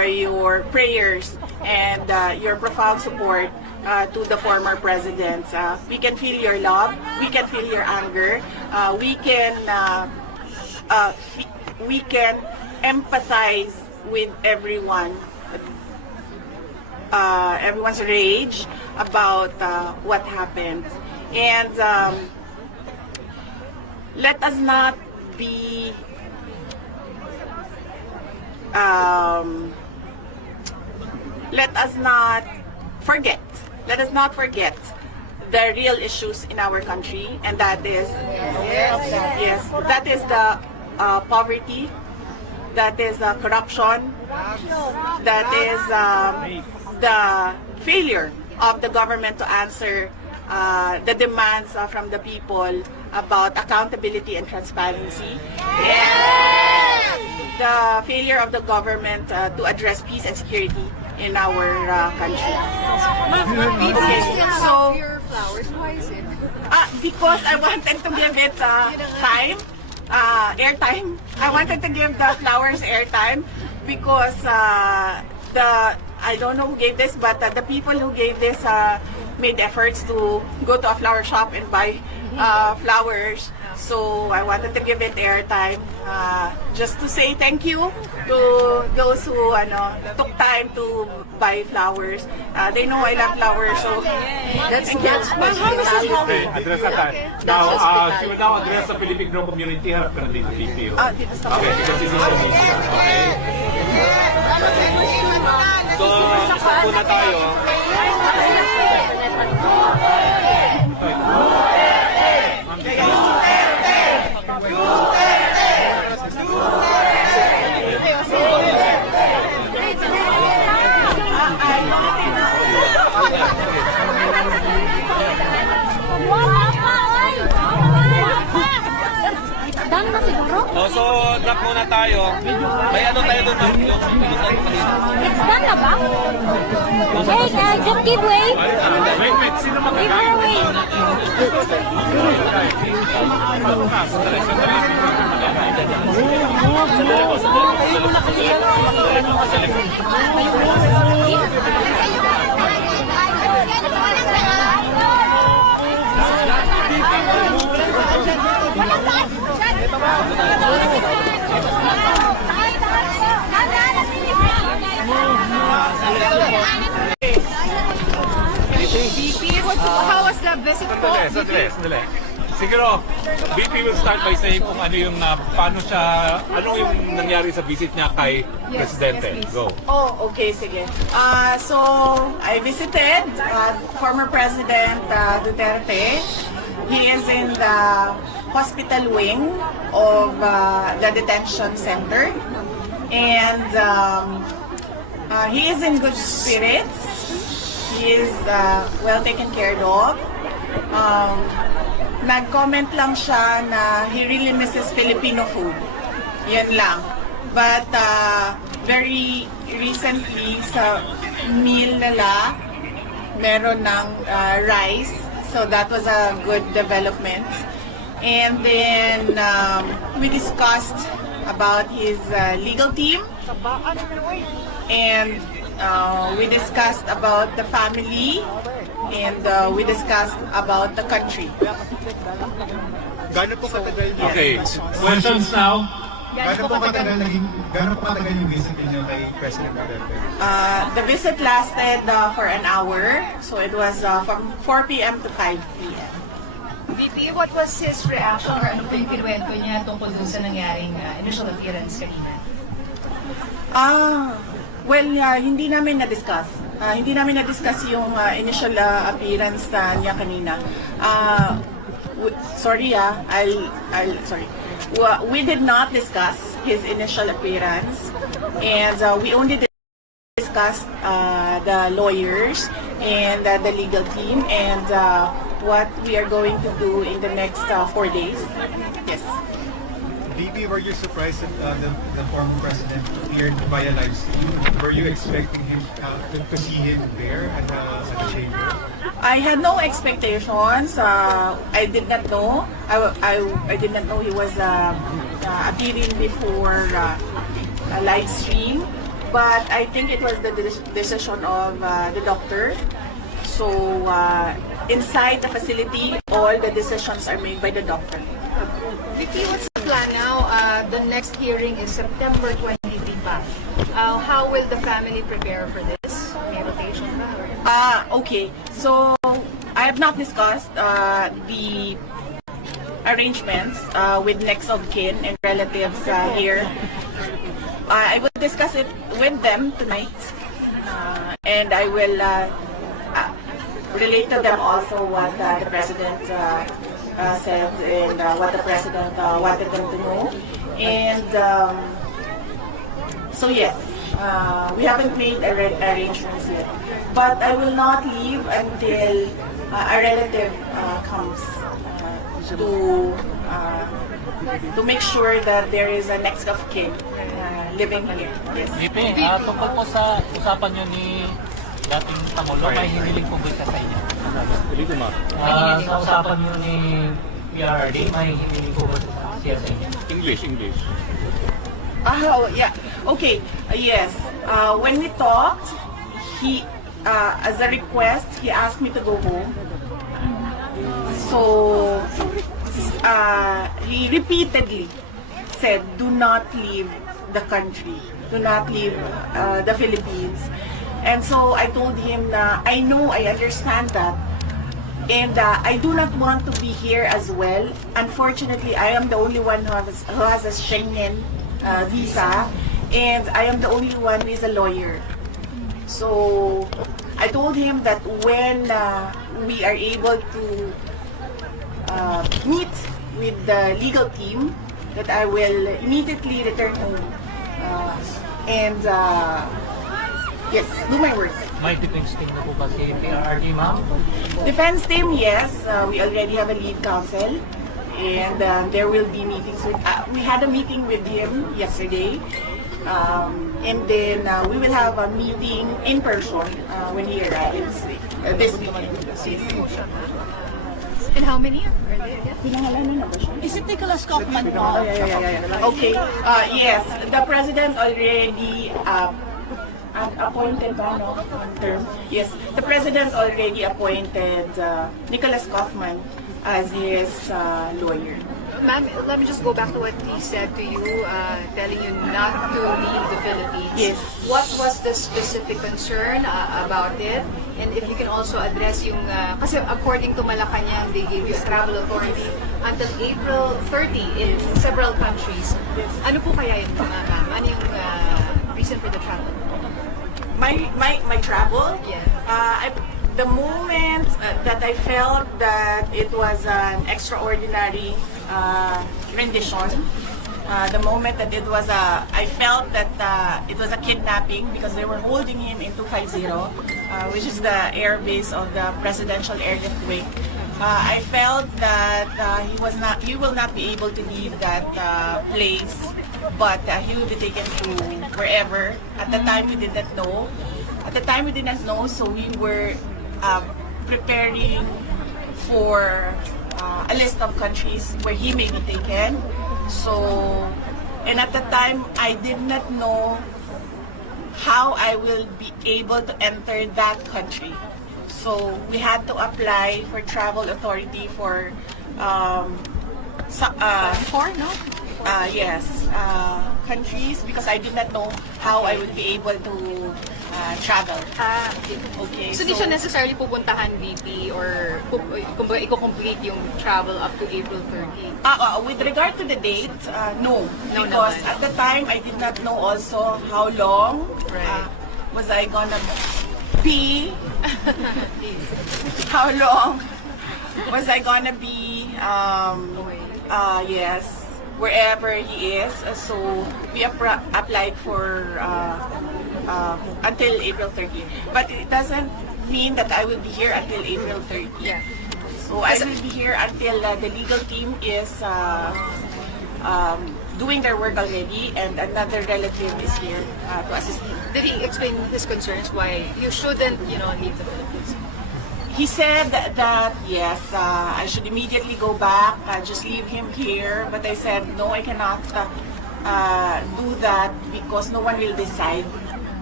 for your prayers and your profound support to the former presidents. We can feel your love, we can feel your anger, we can empathize with everyone's rage about what happened. And let us not be let us not forget the real issues in our country, and that is the poverty, that is corruption, that is the failure of the government to answer the demands from the people about accountability and transparency, and the failure of the government to address peace and security in our country. Okay, so why is it? Because I wanted to give it time, airtime. I wanted to give the flowers airtime because I don't know who gave this, but the people who gave this made efforts to go to a flower shop and buy flowers. So I wanted to give it airtime, just to say thank you to those who took time to buy flowers. They know I love flowers, so that's Okay, address that. Now, she will now address the Filipino community. Harap ka na dito, VP. Okay, because this is the media. Okay. So, isa muna tayo. So, drop muna tayo. May ano tayo doon? It's done na ba? Hey, just give way. Wait, sino Give her way. How was the visit po? Sandali. Siguro, VP will start by saying kung ano yung, ano yung nangyari sa visit niya kay Presidente. Go. Oh, okay, sige. So, I visited former President Duterte. He is in the hospital wing of the detention center. And he is in good spirits. He is well taken care of. Nag-comment lang siya na he really misses Filipino food. Yan lang. But very recently sa meal nila, meron ng rice. So that was a good development. And then we discussed about his legal team. And we discussed about the family, and we discussed about the country. Gaano po katagal niya? Okay, questions now? Gaano po katagal yung visit niyo kay President Duterte? The visit lasted for an hour, so it was from 4 p.m. to 5 p.m. VP, what was his reaction or ano po yung kinuwento niya tungkol dun sa nangyaring initial appearance kanina? Well, hindi namin na-discuss. Hindi namin na-discuss yung initial appearance niya kanina. Sorry, sorry. We did not discuss his initial appearance, and we only discussed the lawyers and the legal team and what we are going to do in the next 4 days. Yes. VP, were you surprised that the former president appeared via live stream? Were you expecting him to see him there at the chamber? I had no expectations. I did not know. I did not know he was appearing before a live stream. but I think it was the decision of the doctor. So inside the facility, all the decisions are made by the doctor. VP, what's the plan now? The next hearing is September 23 pa. How will the family prepare for this? May rotation ba? Okay, so I have not discussed the arrangements with next of kin and relatives here. I will discuss it with them tonight, and I will relate to them also what the President said and what the President wanted them to know. And so yes, we haven't made arrangements yet, but I will not leave until a relative comes to make sure that there is a next of kin living here. Yes. VP, tungkol po sa usapan nyo ni dating Pangulo, may hiniling po ba sa inyo? Sa usapan nyo ni PRRD, may hiniling po ba siya sa inyo? English. Oh, yeah. Okay. Yes. When we talked, he, as a request, he asked me to go home. So, he repeatedly said, do not leave the country. Do not leave the Philippines. And so, I told him na, I know, I understand that. And I do not want to be here as well. Unfortunately, I am the only one who has a Schengen visa. And I am the only one who is a lawyer. So, I told him that when we are able to meet with the legal team, that I will immediately return home and yes, do my work. May defense team na po ba si PRRD, ma'am? Defense team, yes. We already have a lead counsel, and there will be meetings with. We had a meeting with him yesterday, and then we will have a meeting in person when he arrives this weekend. And how many are there? Is it Nicholas Kaufman? Okay. Yes, the president already appointed term. Yes, the president already appointed Nicholas Kaufman as his lawyer. Ma'am, let me just go back to what he said to you, telling you not to leave the Philippines. Yes. What was the specific concern about it? And if you can also address yung, kasi according to Malacanang, they gave you a travel authority until April 30 in several countries. Ano po kaya yun, ma'am? Ano yung reason for the travel? My travel? Yeah. The moment that I felt that it was an extraordinary rendition, the moment that it was I felt that it was a kidnapping because they were holding him in 250, which is the air base of the presidential airlift wing. I felt that he will not be able to leave that place, but he will be taken to wherever. At the time we did not know. So we were preparing for a list of countries where he may be taken. So, and at the time, I did not know how I will be able to enter that country. So, we had to apply for travel authority for countries because I did not know how I would be able to travel. Okay. So, di siya necessarily pupuntahan VP or kumbaga i-complete yung travel up to April 30? With regard to the date, no. No Because naman. at the time, I did not know also how long was I gonna be. How long was I gonna be, yes, wherever he is. So, we applied for until April 30. But it doesn't mean that I will be here until April 30. Yeah. So I will be here until the legal team is doing their work already, and another relative is here to assist him. Did he explain his concerns why you shouldn't, leave the Philippines? He said that yes, I should immediately go back, just leave him here. But I said no, I cannot do that because no one will decide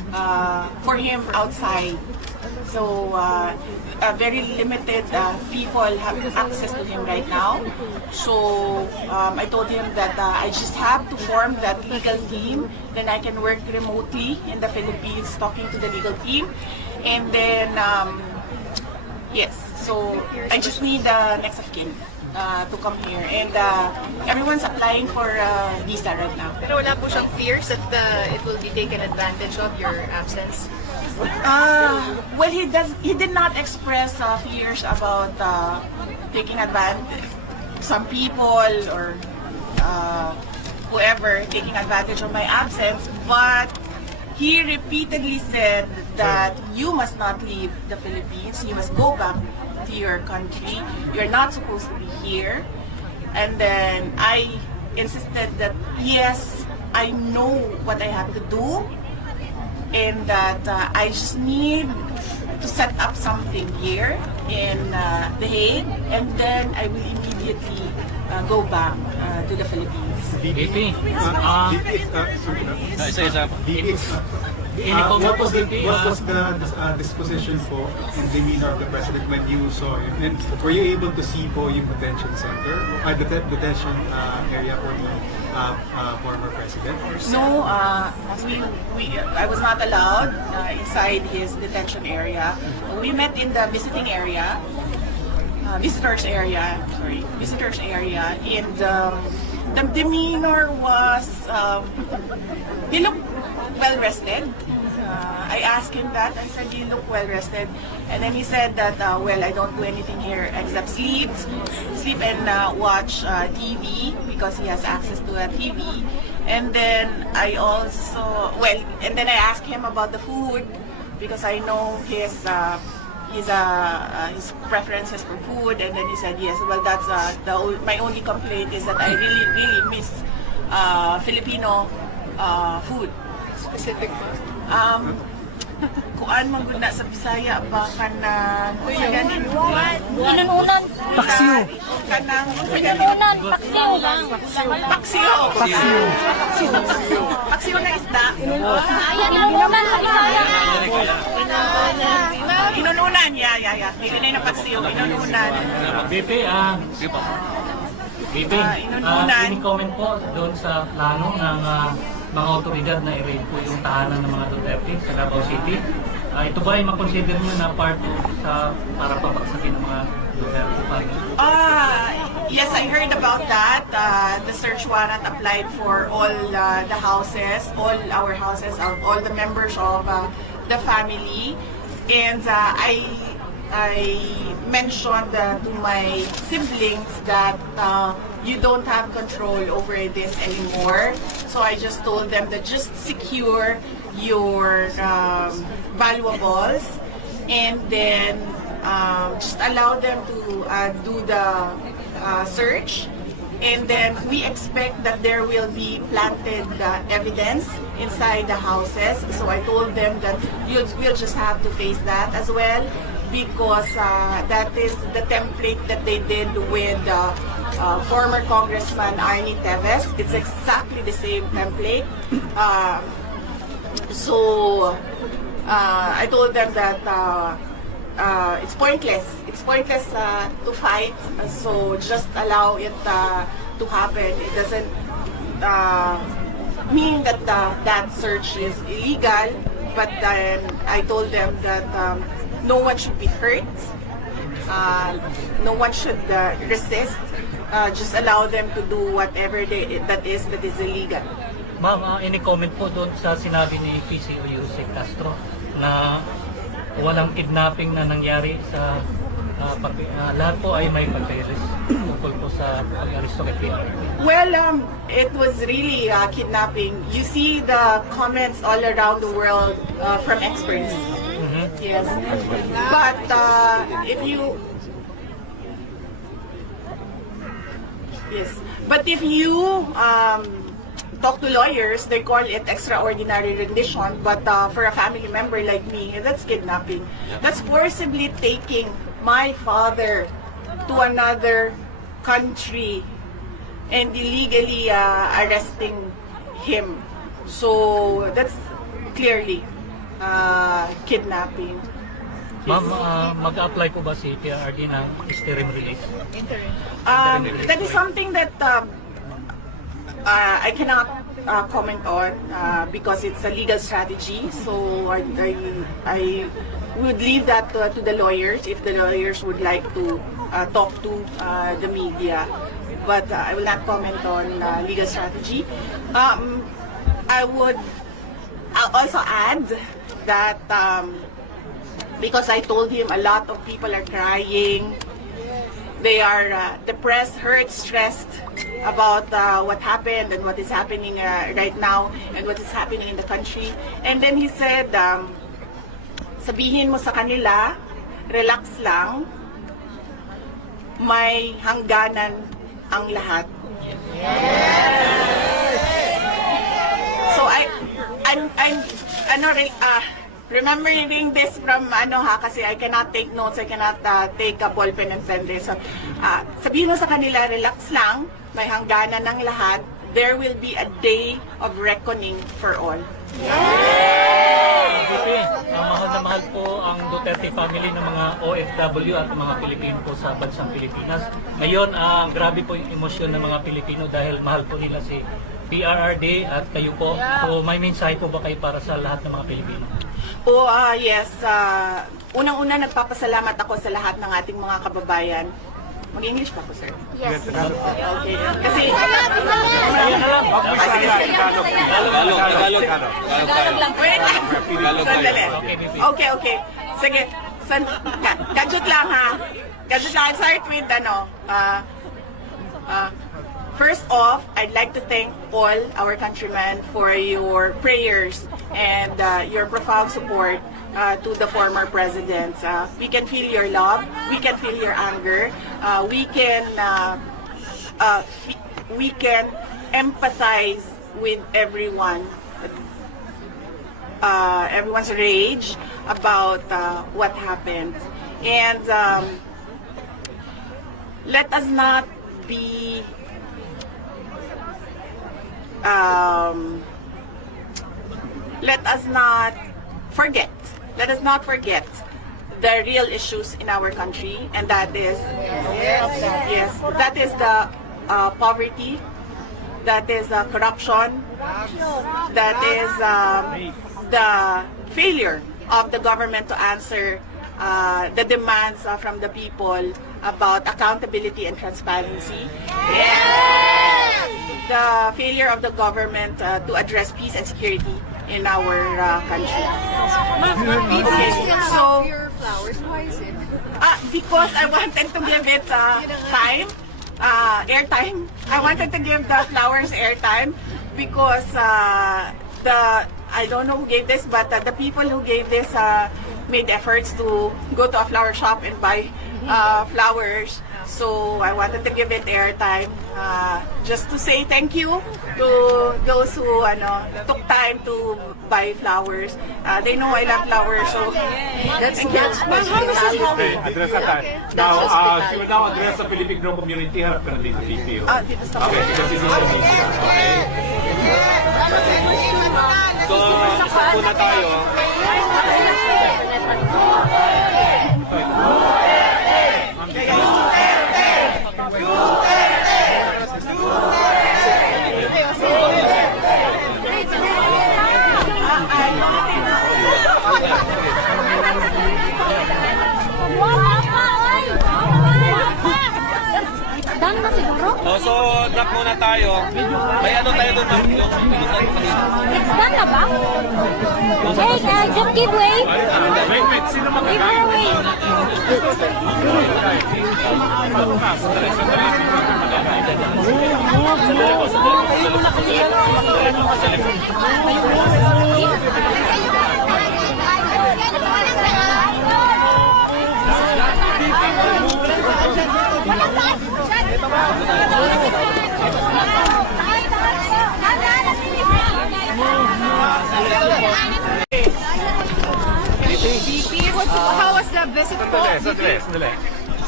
for him outside. So very limited people have access to him right now. So I told him that I just have to form that legal team. Then I can work remotely in the Philippines talking to the legal team. And then, yes, so I just need the next of kin to come here. And everyone's applying for visa right now. Pero wala po siyang fears that it will be taken advantage of, your absence? Well, he did not express fears about taking advantage. Some people or whoever taking advantage of my absence, but he repeatedly said that you must not leave the Philippines. You must go back to your country. You're not supposed to be here. And then I insisted that yes, I know what I have to do, and that I just need to set up something here in The Hague, and then I will immediately go back to the Philippines. VP, what was the disposition po and demeanor of the president when you saw him? And were you able to see po yung detention center, detention area for the former president? No, I was not allowed inside his detention area. We met in the visiting area, visitors area, and the demeanor was, he looked well rested. I asked him that. I said, "You look well rested," and then he said that, "Well, I don't do anything here except sleep and watch TV because he has access to a TV." And then I asked him about the food because I know his preferences for food, and then he said, "Yes, well, that's my only complaint is that I really miss Filipino food." Specific po? Kuan man gud na sa Bisaya ba kanang Inununan. paksiw kanang Inununan. Paksiw lang. paksiw na isda Ayan, inununan sa Bisaya. inununan ya dili na paksiw inununan. VP, inununan. any comment po doon sa plano ng mga otoridad na i-raid po yung tahanan ng mga Duterte sa Davao City? Ito ba ay makonsider nyo na part sa para pabagsakin ng mga Duterte family? Yes, I heard about that. The search warrant applied for all the houses, all our houses, all the members of the family. And I mentioned to my siblings that you don't have control over this anymore. So I just told them that just secure your valuables, and then just allow them to do the search. And then we expect that there will be planted evidence inside the houses. So I told them that we'll just have to face that as well, because that is the template that they did with former Congressman Arnie Teves. It's exactly the same template. So I told them that it's pointless. It's pointless to fight. So just allow it to happen. It doesn't mean that that search is illegal. But then I told them that no one should be hurt. No one should resist. Just allow them to do whatever that is illegal. Ma'am, any comment po doon sa sinabi ni PCO Yusek Castro na walang kidnapping na nangyari sa lahat po ay may papeles tungkol po sa pag-aristo kay PRP? Well, it was really kidnapping. You see the comments all around the world from experts. Yes, but if you talk to lawyers, they call it extraordinary rendition. But for a family member like me, that's kidnapping. That's forcibly taking my father to another country and illegally arresting him. So that's clearly kidnapping. Ma'am, mag-apply po ba si PRRD ng interim release? That is something that I cannot comment on because it's a legal strategy. So I would leave that to the lawyers if the lawyers would like to talk to the media. But I will not comment on legal strategy. I would also add that because I told him a lot of people are crying. They are depressed, hurt, stressed about what happened and what is happening right now and what is happening in the country. And then he said, sabihin mo sa kanila, relax lang, may hangganan ang lahat. So remembering this from kasi I cannot take notes, I cannot take a ball pen and pen this. So, sabihin mo sa kanila, relax lang, may hangganan ng lahat. There will be a day of reckoning for all. Mahal na mahal po ang Duterte family ng mga OFW at mga Pilipino po sa bansang Pilipinas. Ngayon, grabe po yung emosyon ng mga Pilipino dahil mahal po nila si PRRD at kayo po. So may mensahe po ba kayo para sa lahat ng mga Pilipino? Yes. Unang-una, nagpapasalamat ako sa lahat ng ating mga kababayan. Mag-English pa po, sir? Yes. Okay. Kasi... Wait. Sandali. Okay. Sige. Gadget lang, ha? Gadget lang. I'll start with, first off, I'd like to thank all our countrymen for your prayers and your profound support to the former presidents. We can feel your love, we can feel your anger, we can empathize with everyone, everyone's rage about what happened. And let us not be let us not forget the real issues in our country, and that is that is the poverty, that is corruption, that is the failure of the government to answer the demands from the people about accountability and transparency. The failure of the government to address peace and security in our country. So, Why is it? because I wanted to give it time, airtime. I wanted to give the flowers airtime because I don't know who gave this, but the people who gave this made efforts to go to a flower shop and buy flowers. So I wanted to give it airtime just to say thank you to those who took time to buy flowers. They know I love flowers, so that's how this is happening. Address na tayo. Now, she will now address the Filipino community. Harap ka na dito, VP. Dito sa Okay, because this is the media. Okay. So, isa muna tayo. Done na siguro? So, drop muna tayo. May ano tayo doon, ma'am? It's done na ba? Hey, just give way. Wait. Sino Give magkakain? her way. VP, how was the visit po? Sandali.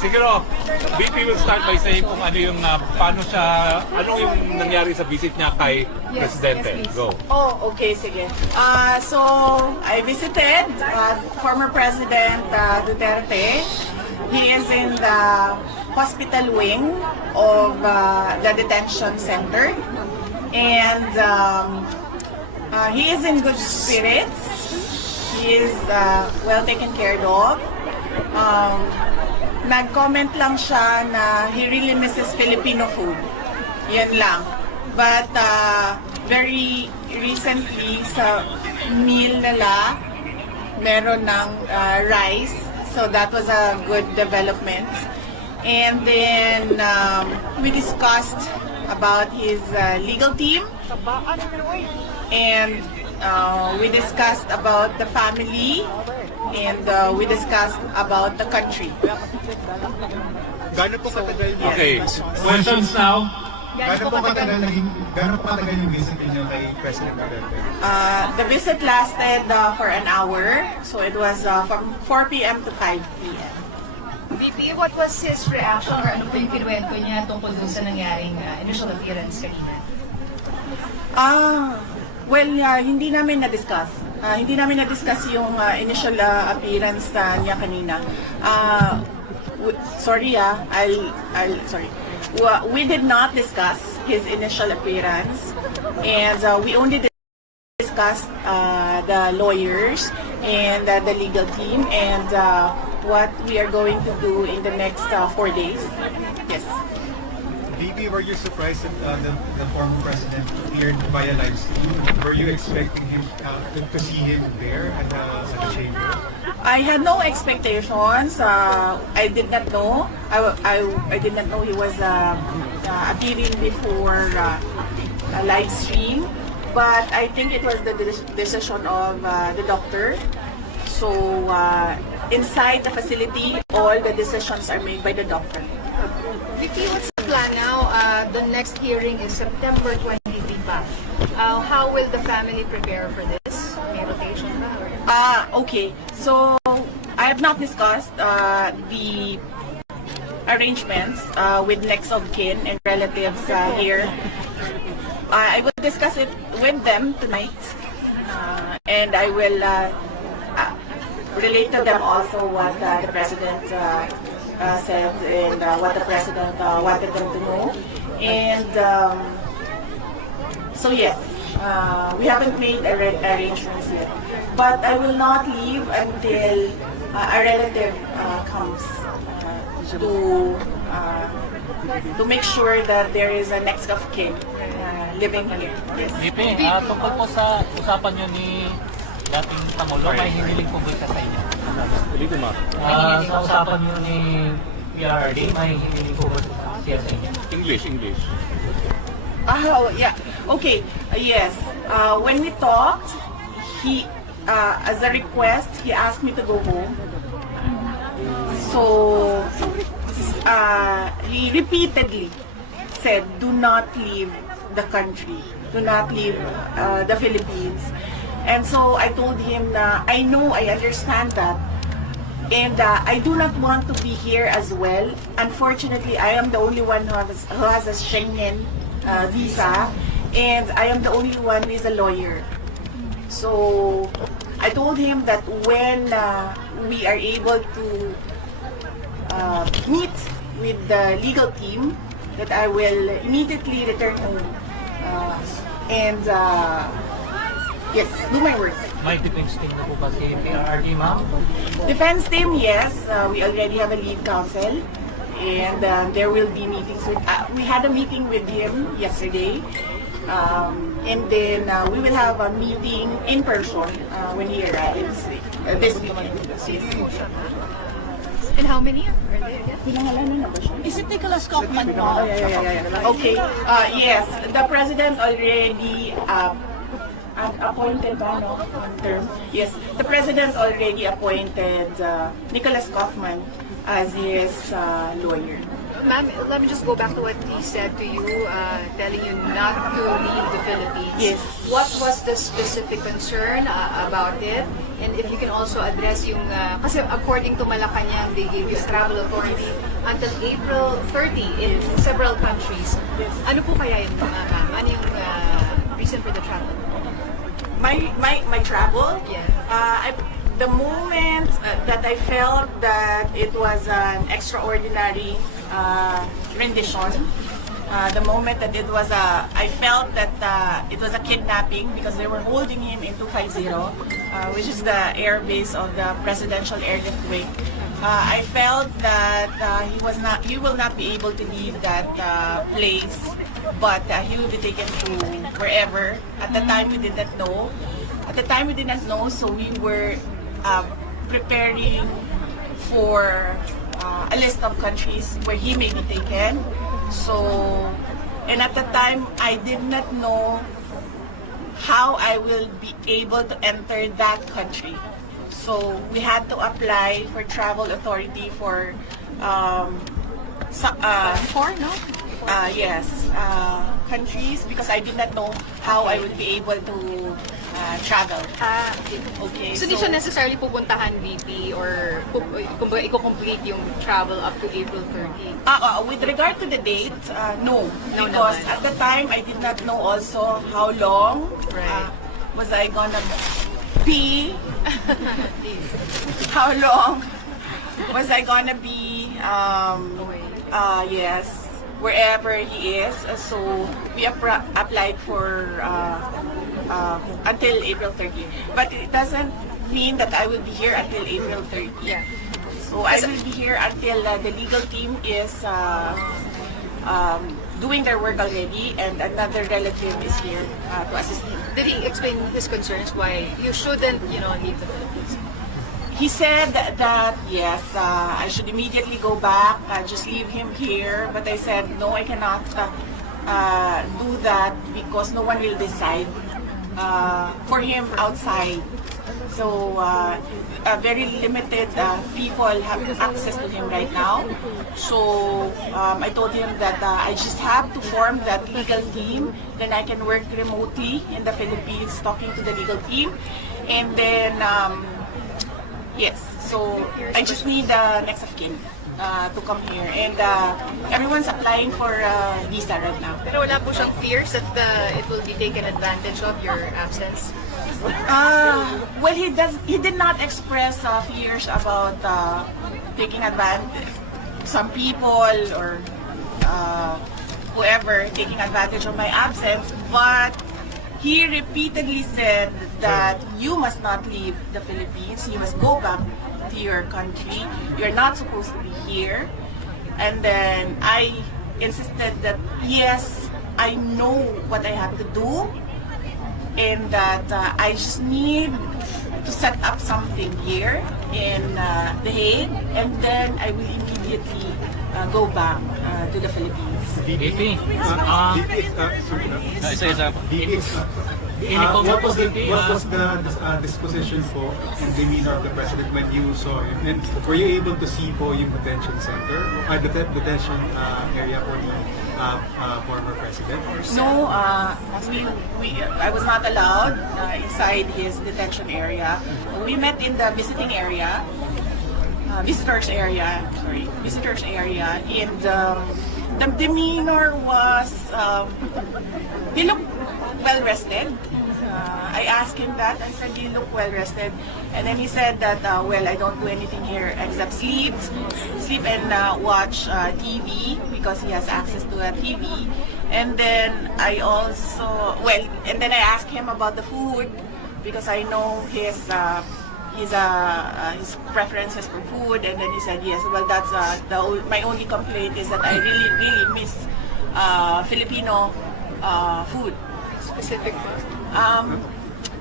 Siguro, VP will start by saying kung ano yung, paano siya, ano yung nangyari sa visit niya kay Presidente. yes, please. Go. Oh, okay, sige. So, I visited former President Duterte. He is in the hospital wing of the detention center. And he is in good spirits. He is well taken care of. Nag-comment lang siya na he really misses Filipino food. Yan lang. But very recently sa meal nila, meron ng rice. So that was a good development. And then we discussed about his legal team. And we discussed about the family. And we discussed about the country. Gano'n po katagal niya? Okay, questions now? Gano'n po katagal yung visit niyo kay President Duterte? The visit lasted for an hour. So it was from 4 p.m. to 5 p.m. VP, what was his reaction or ano po yung kinuwento niya tungkol dun sa nangyaring initial appearance kanina? Well, hindi namin na-discuss. Hindi namin na-discuss yung initial appearance niya kanina. Sorry, sorry. We did not discuss his initial appearance, and we only discussed the lawyers and the legal team and what we are going to do in the next 4 days. Yes. VP, were you surprised that the former president appeared via live stream? Were you expecting him to see him there at the chamber? I had no expectations. I did not know. I did not know he was appearing before a live stream. But I think it was the decision of the doctor. So inside the facility, all the decisions are made by the doctor. VP, what's the plan now? The next hearing is September 23 pa. How will the family prepare for this? May rotation ba? Okay. So I have not discussed the arrangements with next of kin and relatives here. I will discuss it with them tonight, and I will relate to them also what the president said and what the president wanted them to know. And so yes, we haven't made arrangements yet. But I will not leave until a relative comes to make sure that there is a next of kin living here. Yes. VP, tungkol po sa usapan nyo ni dating Pangulo, may hiniling po ba siya sa inyo? Sa usapan nyo ni PRRD, may hiniling po ba siya sa inyo? English. Oh, yeah. Okay. Yes. When we talked, he, as a request, he asked me to go home. So, he repeatedly said, do not leave the country. Do not leave the Philippines. And so I told him na I know, I understand that. And I do not want to be here as well. Unfortunately, I am the only one who has a Schengen visa. And I am the only one who is a lawyer. So I told him that when we are able to meet with the legal team, that I will immediately return home. And yes, do my work. May defense team na po ba si PRRD, ma'am? Defense team, yes. We already have a lead counsel. And there will be meetings with, we had a meeting with him yesterday. And then we will have a meeting in person when he arrives this weekend. Yes. And how many are there? Pinangalanan na ba siya? Is it Nicholas Kaufman po? Yeah. Okay. Yes, the president already appointed ba, no? Term. Yes, the president already appointed Nicholas Kaufman as his lawyer. Ma'am, let me just go back to what he said to you, telling you not to leave the Philippines. Yes. What was the specific concern about it? And if you can also address yung, kasi according to Malacanang, they gave you travel authority until April 30 in several countries. Ano po kaya yun, ma'am? Ano yung reason for the travel? My travel? Yeah. The moment that I felt that it was an extraordinary rendition, the moment that it was I felt that it was a kidnapping because they were holding him in 250, which is the air base of the Presidential Airlift Wing. I felt that he will not be able to leave that place, but he will be taken to wherever. At the time we did not know. So we were preparing for a list of countries where he may be taken. So, and at the time, I did not know how I will be able to enter that country. So, we had to apply for travel authority for countries because I did not know how I would be able to travel. Okay. So, di siya necessarily pupuntahan VP or kumbaga i-complete yung travel up to April 30? With regard to the date, no. No Because naman. at the time, I did not know also how long was I gonna be, how long was I gonna be, yes, wherever he is. So we applied for until April 30. But it doesn't mean that I will be here until April 30. Yeah. So I will be here until the legal team is doing their work already, and another relative is here to assist him. Did he explain his concerns why you shouldn't, leave the Philippines? He said that yes, I should immediately go back, just leave him here. But I said no, I cannot do that because no one will decide for him outside. So very limited people have access to him right now. So I told him that I just have to form that legal team. Then I can work remotely in the Philippines, talking to the legal team, and then. Yes, so I just need the next of kin to come here, and everyone's applying for visa right now. Pero wala po siyang fears that it will be taken advantage of your absence? Well, he did not express fears about taking advantage. Some people or whoever taking advantage of my absence, but he repeatedly said that you must not leave the Philippines. You must go back to your country. You're not supposed to be here. And then I insisted that yes, I know what I have to do, and that I just need to set up something here in The Hague, and then I will immediately go back to the Philippines. VP, What was the disposition po and demeanor of the president when you saw him? And were you able to see po yung detention center, detention area for the former president? No, I was not allowed inside his detention area. We met in the visitors area, and the demeanor was, he looked well rested. I asked him that. I said, "You look well rested," and then he said that, "Well, I don't do anything here except sleep and watch TV because he has access to a TV." And then I asked him about the food because I know his preferences for food, and then he said yes. Well, that's my only complaint is that I really miss Filipino food. Specific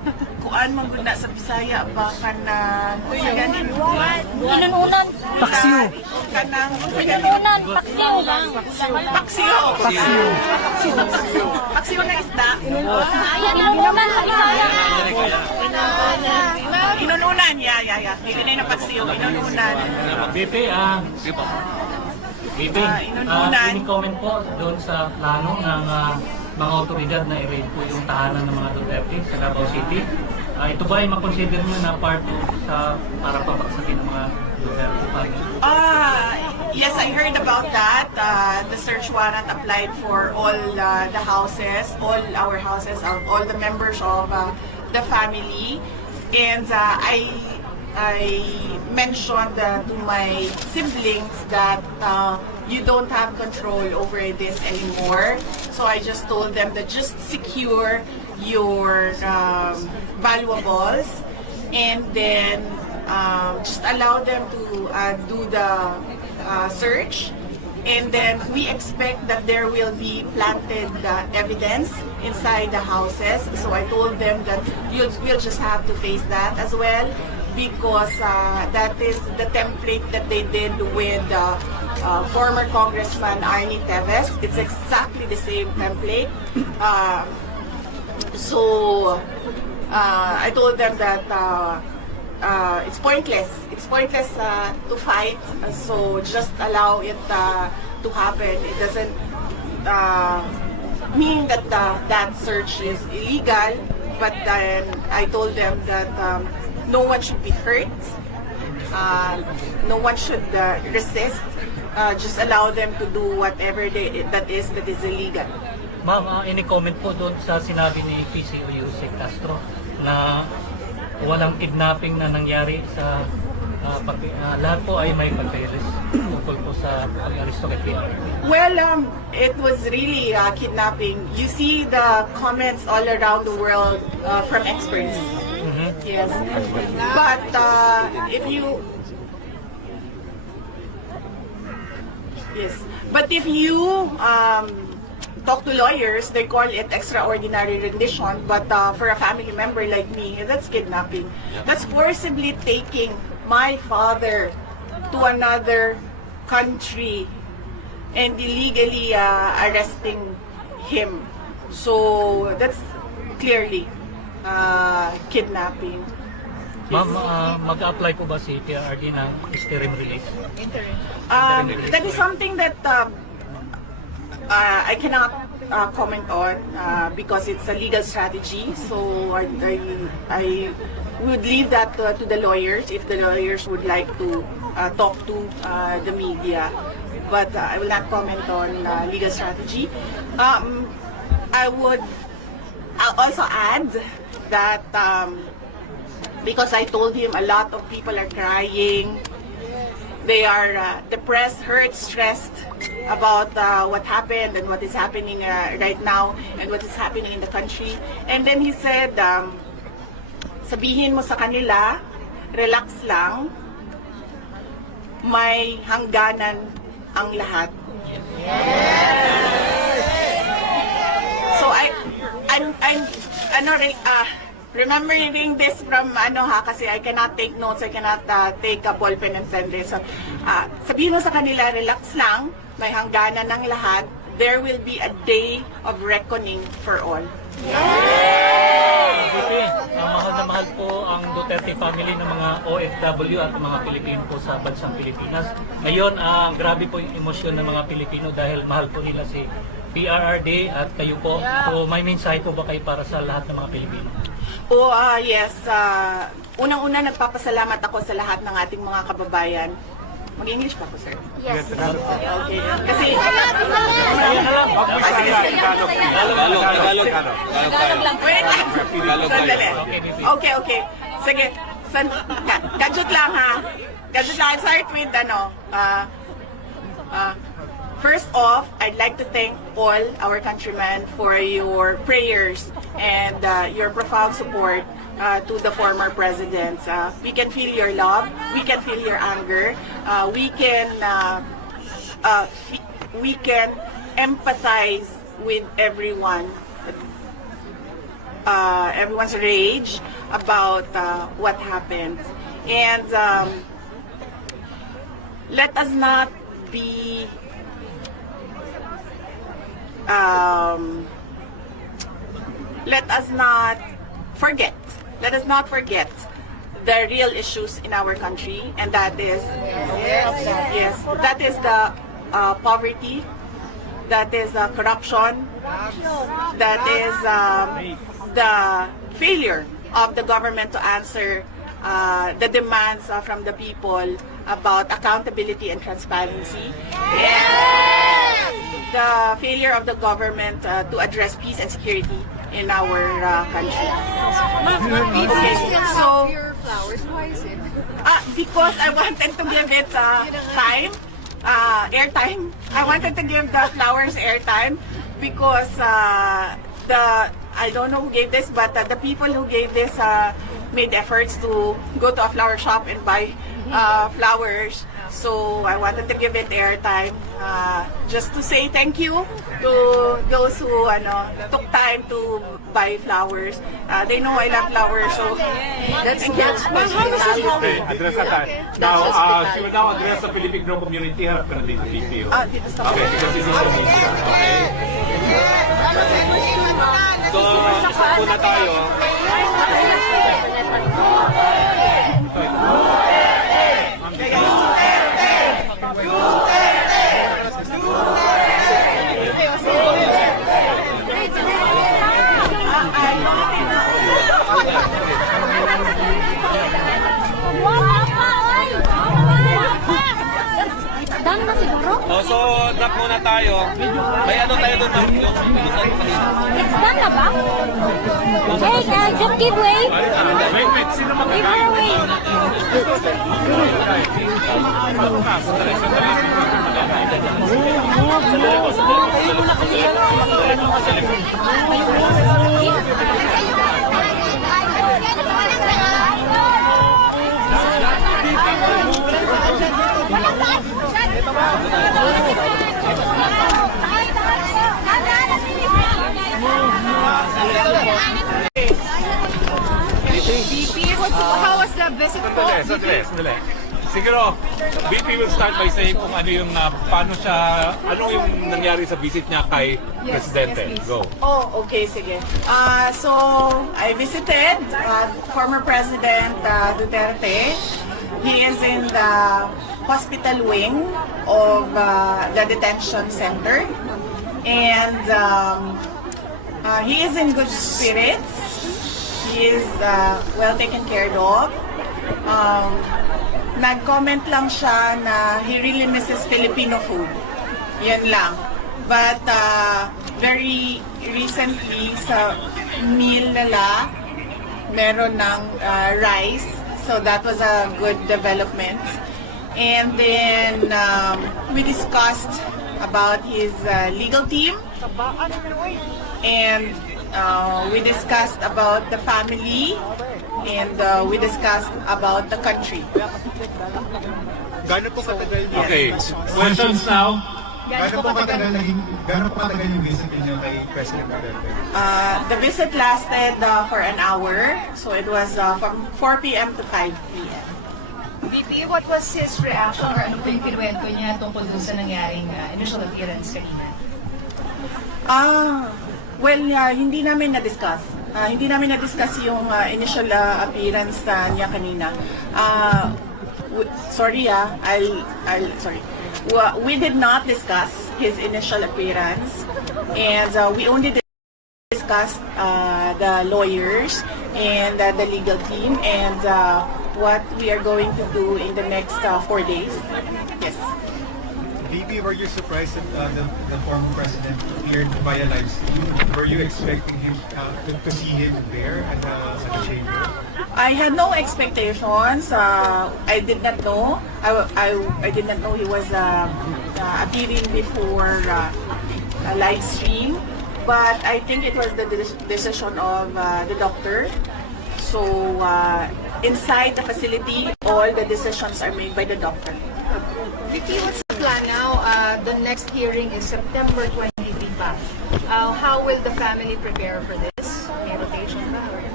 kuan man gud na sa Bisaya ba kanang sa ganin Inununan. paksiw kanang sa ganin Inununan. Paksiw lang. paksiw na isda Ayan, inununan sa Bisaya. inununan ya dili na paksiw inununan BP, BP, inununan. ini-comment po doon sa plano ng mga otoridad na i-raid po yung tahanan ng mga Duterte sa Davao City. Ito ba ay makonsider nyo na part sa para pabaksakin ng mga Duterte family? Yes, I heard about that. The search warrant applied for all the houses, all our houses, all the members of the family. And I mentioned to my siblings that you don't have control over this anymore. So I just told them that just secure your valuables and then just allow them to do the search. And then we expect that there will be planted evidence inside the houses. So I told them that we'll just have to face that as well, because that is the template that they did with former Congressman Arnie Teves. It's exactly the same template. So I told them that it's pointless. It's pointless to fight. So just allow it to happen. It doesn't mean that that search is illegal. But then I told them that no one should be hurt. No one should resist. Just allow them to do whatever that is illegal. Ma'am, ini-comment po doon sa sinabi ni PCO Yusek Castro na walang kidnapping na nangyari sa lahat po ay may pagkairis tungkol po sa pag-aristo kay PRRD. Well, it was really kidnapping. You see the comments all around the world from experts. Yes, but if you talk to lawyers, they call it extraordinary rendition, but for a family member like me, that's kidnapping. That's forcibly taking my father to another country and illegally arresting him. So that's clearly kidnapping. Ma'am, mag-apply po ba si PRRD ng interim release? That is something that I cannot comment on because it's a legal strategy. So I would leave that to the lawyers if the lawyers would like to talk to the media. But I will not comment on legal strategy. I'll also add that because I told him a lot of people are crying. They are depressed, hurt, stressed about what happened and what is happening right now and what is happening in the country. And then he said, sabihin mo sa kanila, relax lang, may hangganan ang lahat. So remembering this from kasi I cannot take notes, I cannot take a ball pen and pen this. So, sabihin mo sa kanila, relax lang, may hangganan ng lahat. There will be a day of reckoning for all. Mahal na mahal po ang Duterte family ng mga OFW at mga Pilipino po sa bansang Pilipinas. Ngayon, grabe po yung emosyon ng mga Pilipino dahil mahal po nila si PRRD at kayo po. So may mensahe po ba kayo para sa lahat ng mga Pilipino? Yes. Unang-una, nagpapasalamat ako sa lahat ng ating mga kababayan. Mag-English pa po, sir? Yes. Okay. Kasi... Wait lang. Sandali. Okay. Sige. Gadget lang, ha? Gadget lang. Start with, first off, I'd like to thank all our countrymen for your prayers and your profound support to the former presidents. We can feel your love, we can feel your anger, we can empathize with everyone. everyone's rage about what happened. And let us not be let us not forget the real issues in our country, and that is that is the poverty, that is corruption, that is the failure of the government to answer the demands from the people about accountability and transparency, and the failure of the government to address peace and security in our country. Okay, so Flowers, why is it? because I wanted to give it time, airtime. I wanted to give the flowers airtime because I don't know who gave this, but the people who gave this made efforts to go to a flower shop and buy flowers. So I wanted to give it airtime, just to say thank you to those who took time to buy flowers. They know I love flowers, so That's thank you. Okay, address that. Now, she will now address the Filipino community. Harap ka na dito, VP. Dito sa Okay, because this is the media. Okay. So, isa po na tayo. Done na siguro? So, drop muna tayo. May ano tayo doon ng yung It's done na ba? Hey, just give way. Wait, sino Give her way. How was the visit po? Sandali. Siguro, VP will start by saying kung ano yung, paano siya, ano yung nangyari sa visit niya kay Presidente. yes, please. Go. Oh, okay, sige. So, I visited former President Duterte. He is in the hospital wing of the detention center. And he is in good spirits. He is well taken care of. Nag-comment lang siya na he really misses Filipino food. Yan lang. But very recently sa meal nila, meron ng rice. So that was a good development. And then we discussed about his legal team. And we discussed about the family. And we discussed about the country. Gano'n po katagal niya? Okay, questions now? Gano'n po katagal yung visit niyo kay President Duterte? The visit lasted for an hour. So it was from 4 p.m. to 5 p.m. VP, what was his reaction or ano po yung kinuwento niya tungkol dun sa nangyaring initial appearance kanina? Hindi namin na-discuss. Hindi namin na-discuss yung initial appearance niya kanina. Sorry. We did not discuss his initial appearance, and we only discussed the lawyers and the legal team and what we are going to do in the next 4 days. Yes. VP, were you surprised that the former president appeared via live stream? Were you expecting him to see him there at the chamber? I had no expectations. I did not know. I did not know he was appearing before a live stream. But I think it was the decision of the doctor. So inside the facility, all the decisions are made by the doctor. Vicky, what's the plan now? The next hearing is September 23 pa. How will the family prepare for this? May rotation?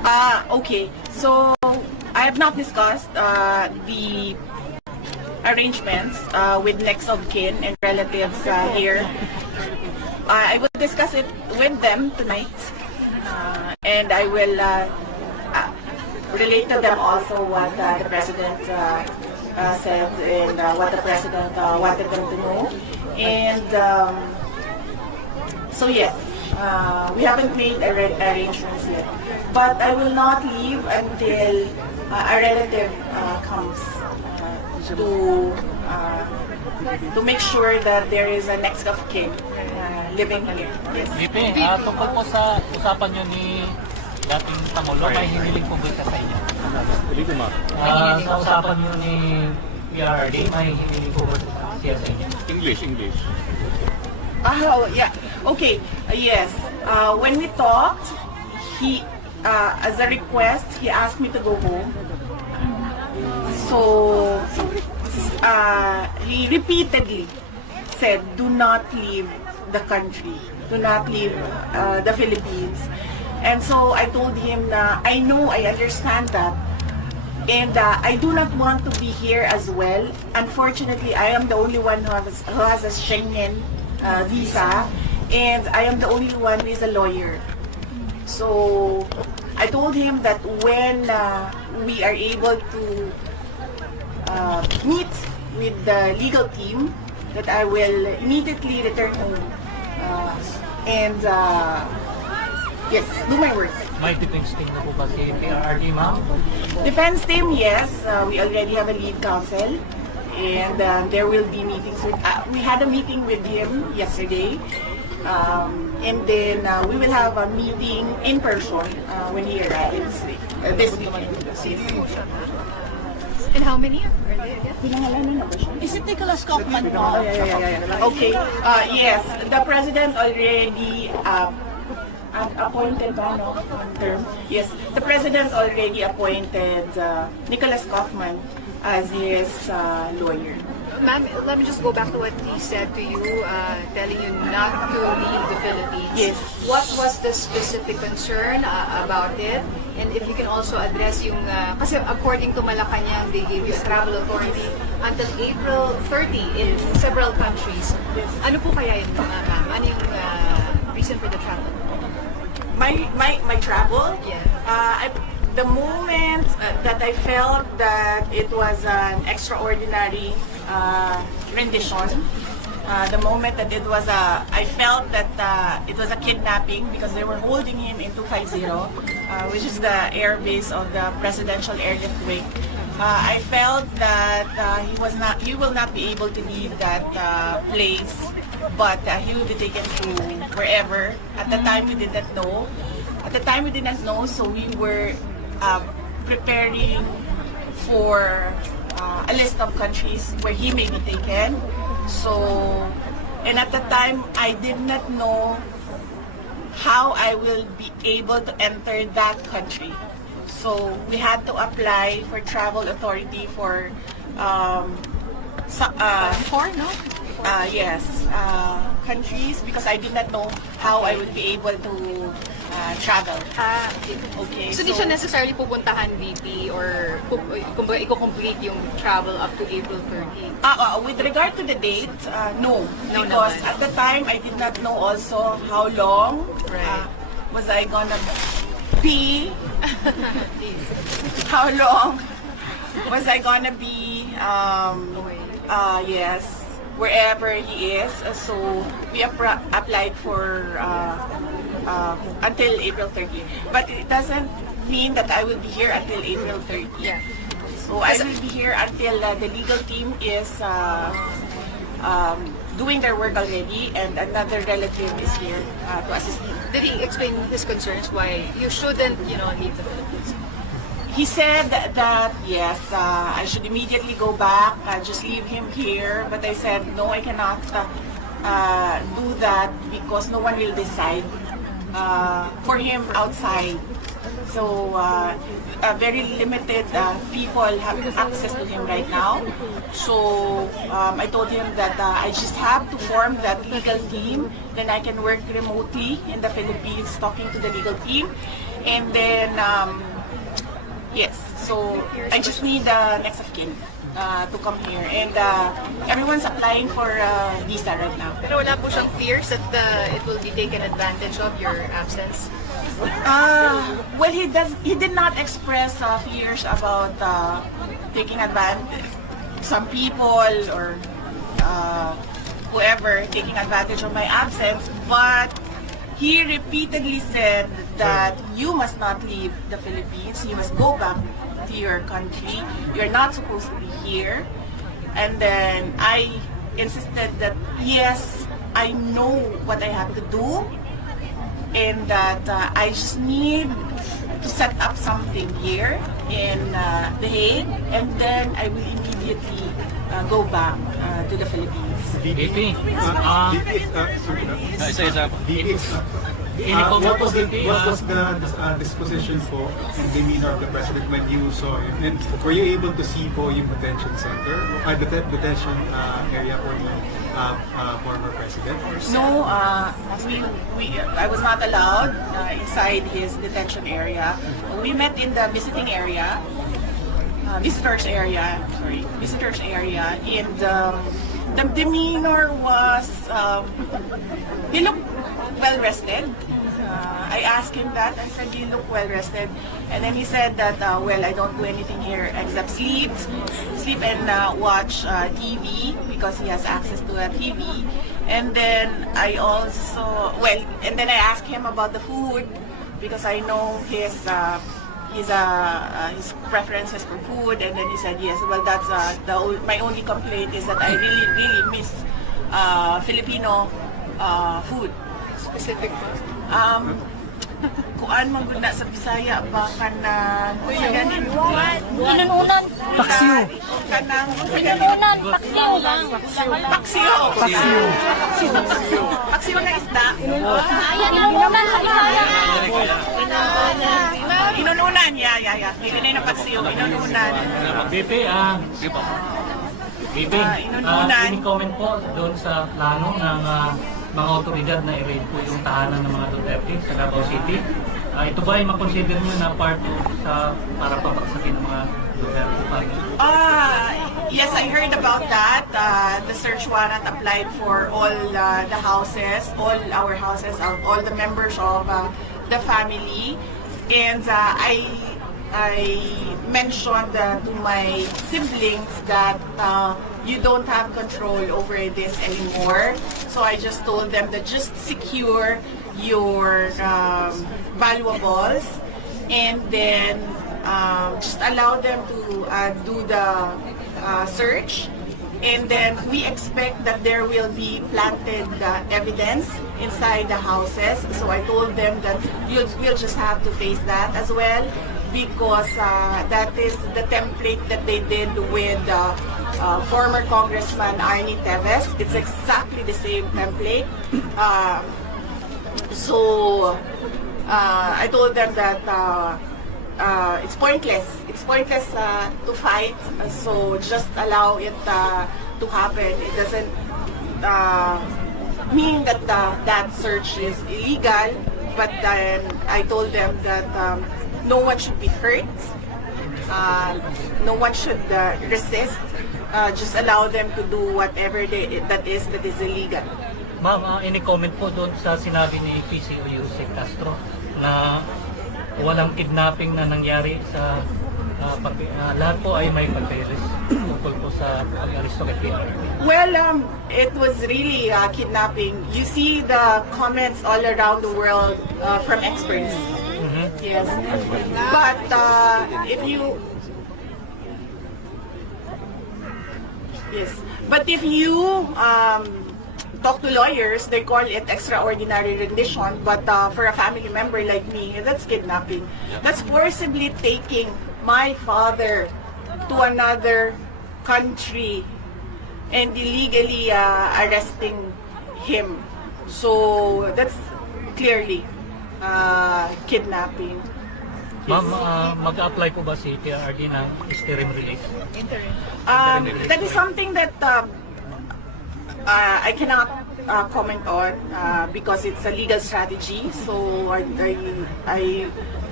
Okay. So I have not discussed the arrangements with next of kin and relatives here. I will discuss it with them tonight, and I will relate to them also what the president said and what the president wanted them to know. And so yes, we haven't made arrangements yet, but I will not leave until a relative comes to make sure that there is a next of kin living here. Yes. VP, tungkol po sa usapan nyo ni dating Pangulo, may hiniling po ba siya sa inyo? Sa usapan nyo ni PRRD, may hiniling po ba siya sa inyo? English. Oh, yeah. Okay. Yes. When we talked, he, as a request, he asked me to go home. So, he repeatedly said, do not leave the country. Do not leave the Philippines. And so I told him na I know, I understand that. And I do not want to be here as well. Unfortunately, I am the only one who has a Schengen visa. And I am the only one who is a lawyer. So I told him that when we are able to meet with the legal team, that I will immediately return home and yes, do my work. May defense team na po ba si PRRD, ma'am? Defense team, yes. We already have a lead counsel, and there will be meetings with. We had a meeting with him yesterday, and then we will have a meeting in person when he arrives this weekend. And how many are they again? Is it Nicholas Kaufman? Oh, yeah. Okay. Yes, the president already appointed term. Yes, the president already appointed Nicholas Kaufman as his lawyer. Ma'am, let me just go back to what he said to you, telling you not to leave the Philippines. Yes. What was the specific concern about it? And if you can also address yung, kasi according to Malacanang, they gave you travel authority until April 30 in several countries. Yes. Ano po kaya yun, ma'am? Ano yung reason for the travel? My travel? Yeah. The moment that I felt that it was an extraordinary rendition, the moment that it was I felt that it was a kidnapping because they were holding him in 250, which is the air base of the Presidential Airlift Wing. I felt that he will not be able to leave that place, but he will be taken to wherever. At the time we did not know. So we were preparing for a list of countries where he may be taken. So, and at the time, I did not know how I will be able to enter that country. So we had to apply for travel authority for countries because I did not know how I would be able to travel. Okay. So, di siya necessarily pupuntahan VP or kumbaga i-complete yung travel up to April 30? With regard to the date, no. No Because naman. at the time, I did not know also how long was I gonna be, how long was I gonna be, yes, wherever he is. So we applied for until April 30. But it doesn't mean that I will be here until April 30. Yeah. So I will be here until the legal team is doing their work already, and another relative is here to assist him. Did he explain his concerns why you shouldn't, leave the Philippines? He said that yes, I should immediately go back, just leave him here. But I said no, I cannot do that because no one will decide for him outside. So very limited people have access to him right now. So I told him that I just have to form that legal team. Then I can work remotely in the Philippines talking to the legal team. And then, yes, so I just need the next of kin to come here. And everyone's applying for visa right now. Pero wala po siyang fears that it will be taken advantage of your absence? Well, he did not express fears about taking advantage. Some people or whoever taking advantage of my absence, but he repeatedly said that you must not leave the Philippines. You must go back to your country. You're not supposed to be here. And then I insisted that yes, I know what I have to do, and that I just need to set up something here in The Hague, and then I will immediately go back to the Philippines. VP, What was the disposition po and demeanor of the President when you saw him? And were you able to see po yung detention center, detention area for the former President? No, I was not allowed inside his detention area. We met in the visiting area, visitors area, and the demeanor was, he looked well rested. I asked him that. I said, "You look well rested," and then he said that, "Well, I don't do anything here except sleep and watch TV because he has access to a TV." And then I asked him about the food because I know his preferences for food, and then he said yes. Well, that's my only complaint is that I really miss Filipino food. Specific po? Kuan mo gud na sa Bisaya ba kanang Inununan. paksiw kanang Inununan. Paksiw lang. paksiw na isda. Ayan, inununan sa Bisaya. Inununan, yeah. Hindi na paksiw, inununan. VP, inununan. ini-comment po doon sa plano ng mga otoridad na i-raid po yung tahanan ng mga Duterte sa Davao City. Ito ba ay makonsider nyo na part sa para pabaksakin ng mga Duterte? Yes, I heard about that. The search warrant applied for all the houses, all our houses, all the members of the family. And I mentioned to my siblings that you don't have control over this anymore. So I just told them that just secure your valuables, and then just allow them to do the search. And then we expect that there will be planted evidence inside the houses. So I told them that we'll just have to face that as well, because that is the template that they did with former Congressman Arnie Teves. It's exactly the same template. So I told them that it's pointless. It's pointless to fight. So just allow it to happen. It doesn't mean that that search is illegal. But then I told them that no one should be hurt. No one should resist. Just allow them to do whatever that is illegal. Ma'am, ini-comment po doon sa sinabi ni PCO Yusek Castro na walang kidnapping na nangyari sa lahat po ay may papeles tungkol po sa pag-aristo kay PRD. Well, it was really kidnapping. You see the comments all around the world from experts. Yes, but if you talk to lawyers, they call it extraordinary rendition, but for a family member like me, that's kidnapping. That's forcibly taking my father to another country and illegally arresting him. So that's clearly kidnapping. Ma'am, mag-apply po ba si PRD ng interim release? That is something that I cannot comment on because it's a legal strategy. So I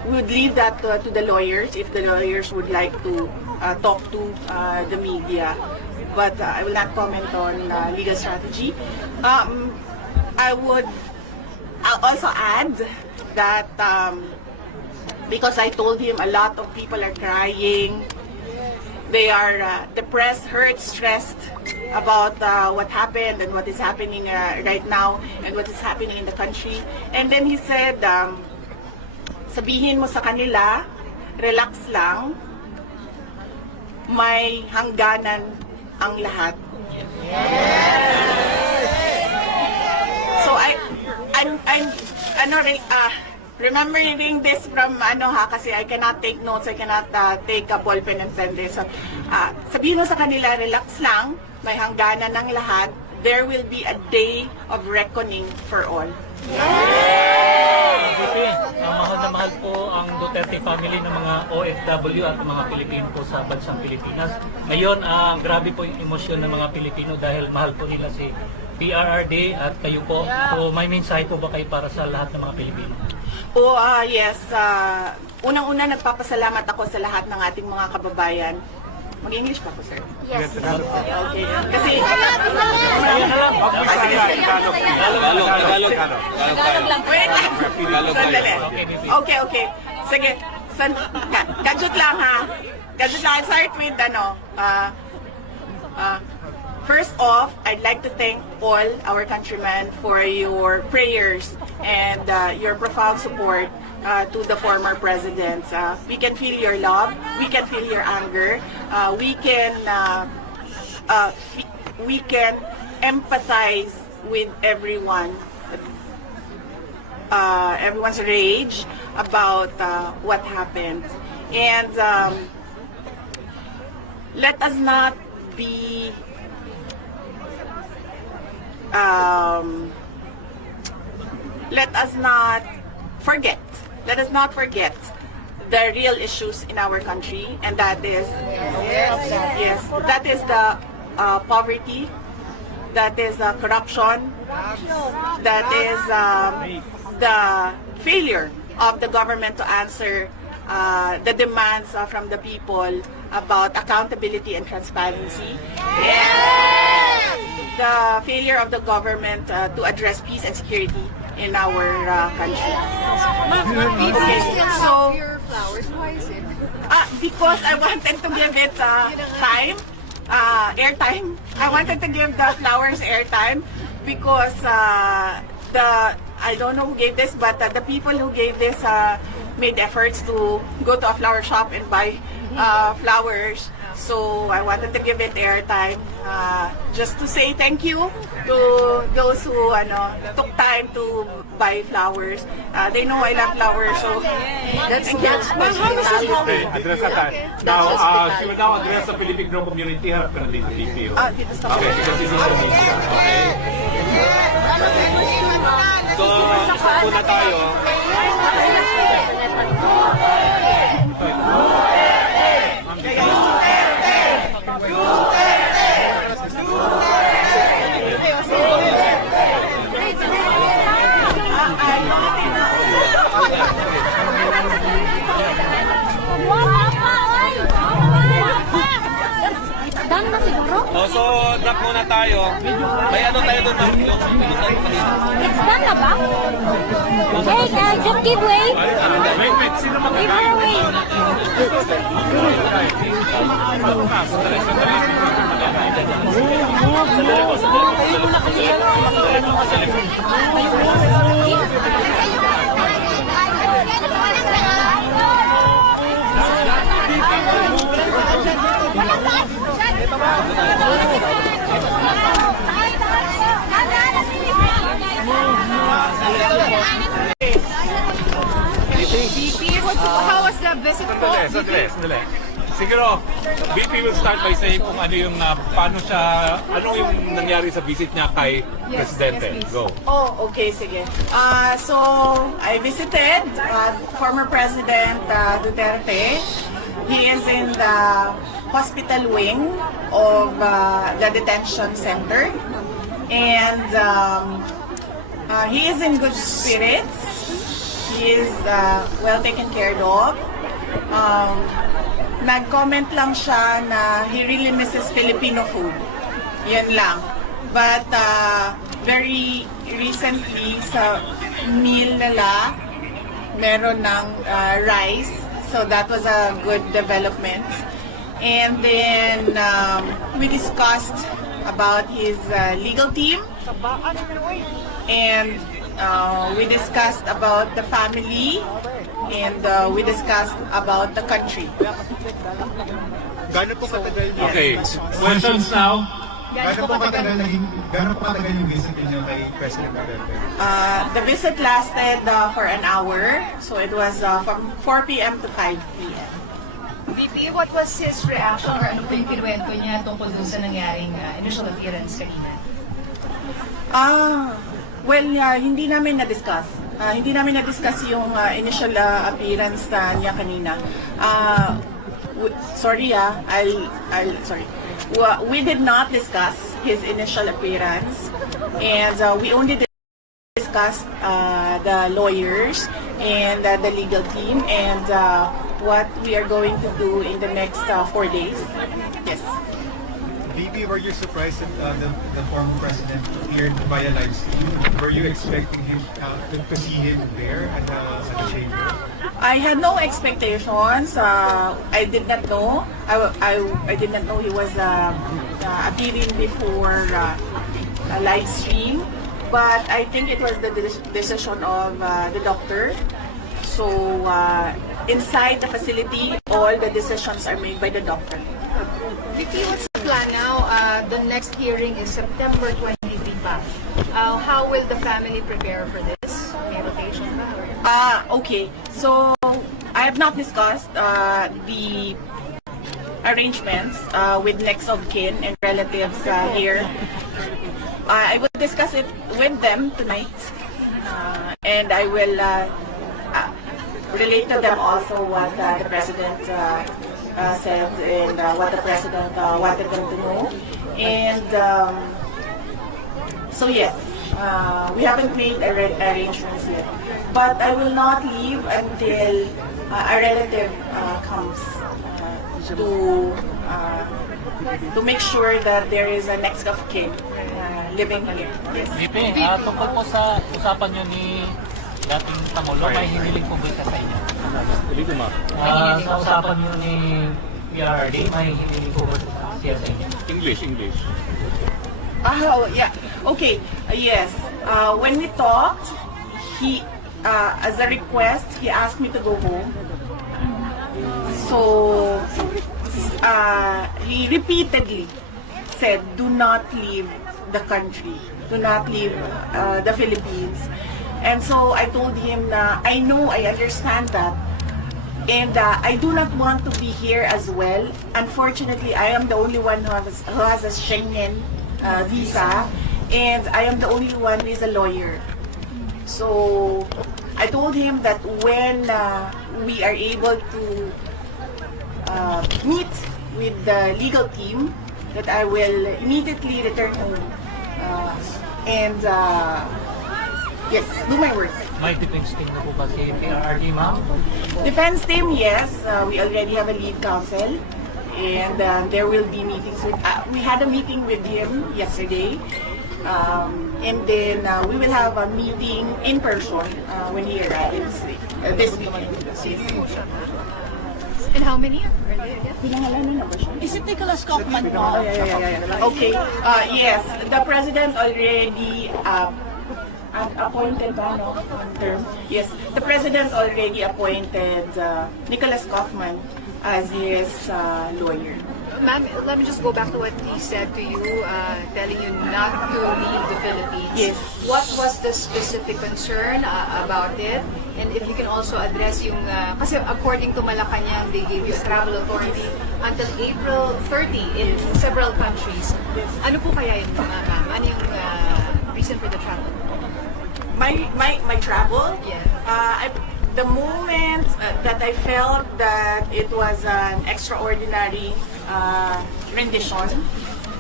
we would leave that to the lawyers if the lawyers would like to talk to the media. But I will not comment on legal strategy. I'll also add that because I told him a lot of people are crying, they are depressed, hurt, stressed about what happened and what is happening right now and what is happening in the country. And then he said, sabihin mo sa kanila, relax lang, may hangganan ang lahat. So I'm remembering this from kasi I cannot take notes, I cannot take a ball pen and pen this. So, sabihin mo sa kanila, relax lang, may hangganan ng lahat. There will be a day of reckoning for all. Mahal na mahal po ang Duterte family ng mga OFW at mga Pilipino po sa bansang Pilipinas. Ngayon, grabe po yung emosyon ng mga Pilipino dahil mahal po nila si PRRD at kayo po. So may mensahe po ba kayo para sa lahat ng mga Pilipino? Yes. Unang-una, nagpapasalamat ako sa lahat ng ating mga kababayan. Mag-English pa po, sir? Yes. Okay. Kasi... Tagalog lang. Wait lang. Sandali. Okay. Sige. Gadget lang, ha? Gadget lang. I'll start with, first off, I'd like to thank all our countrymen for your prayers and your profound support to the former presidents. We can feel your love, we can feel your anger, we can empathize with everyone's rage about what happened. And let us not be let us not forget the real issues in our country, and that is that is the poverty, that is corruption, that is the failure of the government to answer the demands from the people about accountability and transparency. The failure of the government to address peace and security in our country. Okay, so your flowers, why is it? because I wanted to give it time, airtime. I wanted to give the flowers airtime because I don't know who gave this, but the people who gave this made efforts to go to a flower shop and buy flowers. So I wanted to give it airtime, just to say thank you to those who took time to buy flowers. They know I love flowers, so that's Okay, address that. Now, she will now address the Filipino community. Harap ka na dito, VP. dito sa Okay, because this is the media. Okay. So, isa na tayo. Done na siguro? So, drop muna tayo. May ano tayo doon, ma'am? It's done na ba? Hey, just give way. Wait. Sino Give her way. How was the visit po? Sandali. Siguro, VP will start by saying kung ano yung, paano siya, ano yung nangyari sa visit niya kay Presidente. Go. Okay, sige. So, I visited former President Duterte. He is in the hospital wing of the detention center. And he is in good spirits. he is well taken care of. Nag-comment lang siya na he really misses Filipino food. Yan lang. But very recently sa meal nila, meron ng rice. So that was a good development. And then we discussed about his legal team. And we discussed about the family. And we discussed about the country. Gano'n po katagal niya? Okay, questions now? Gano'n po katagal yung visit niyo kay President Duterte? The visit lasted for an hour. So it was from 4 p.m. to 5 p.m. VP, what was his reaction or ano po yung kinuwento niya tungkol dun sa nangyaring initial appearance kanina? Well, hindi namin na-discuss. Hindi namin na-discuss yung initial appearance niya kanina. Sorry, sorry. We did not discuss his initial appearance, and we only discussed the lawyers and the legal team and what we are going to do in the next 4 days. Yes. VP, were you surprised that the former president appeared via live stream? Were you expecting him to see him there at the chamber? I had no expectations. I did not know. I did not know he was appearing before a live stream. But I think it was the decision of the doctor. So inside the facility, all the decisions are made by the doctor. VP, what's the plan now? The next hearing is September 23 pa. How will the family prepare for this? May rotation ba? Okay. So I have not discussed the arrangements with next of kin and relatives here. I will discuss it with them tonight, and I will relate to them also what the president said and what the president wanted them to know. And so yes, we haven't made arrangements yet. But I will not leave until a relative comes to make sure that there is a next of kin living here. Yes. VP, tungkol po sa usapan nyo ni dating Pangulo, may hiniling po ba siya sa inyo? Sa usapan nyo ni PRRD, may hiniling po ba siya sa inyo? English. Oh, yeah. Okay. Yes. When we talked, he, as a request, he asked me to go home. So, he repeatedly said, do not leave the country. Do not leave the Philippines. And so I told him na I know, I understand that. And I do not want to be here as well. Unfortunately, I am the only one who has a Schengen visa. And I am the only one who is a lawyer. So I told him that when we are able to meet with the legal team, that I will immediately return home. And yes, do my work. May defense team na po ba si PRRD, ma'am? Defense team, yes. We already have a lead counsel. And there will be meetings with, we had a meeting with him yesterday. And then we will have a meeting in person when he arrives this weekend. Yes. And how many are there? Is it Nicholas Kaufman? Oh, yeah. Okay. Yes, the president already appointed, term. Yes, the president already appointed Nicholas Kaufman as his lawyer. Ma'am, let me just go back to what he said to you, telling you not to leave the Philippines. Yes. What was the specific concern about it? And if you can also address yung, kasi according to Malacanang, they gave you travel authority until April 30 in several countries. Ano po kaya yun, ma'am? Ano yung reason for the travel? My travel? Yeah. The moment that I felt that it was an extraordinary rendition,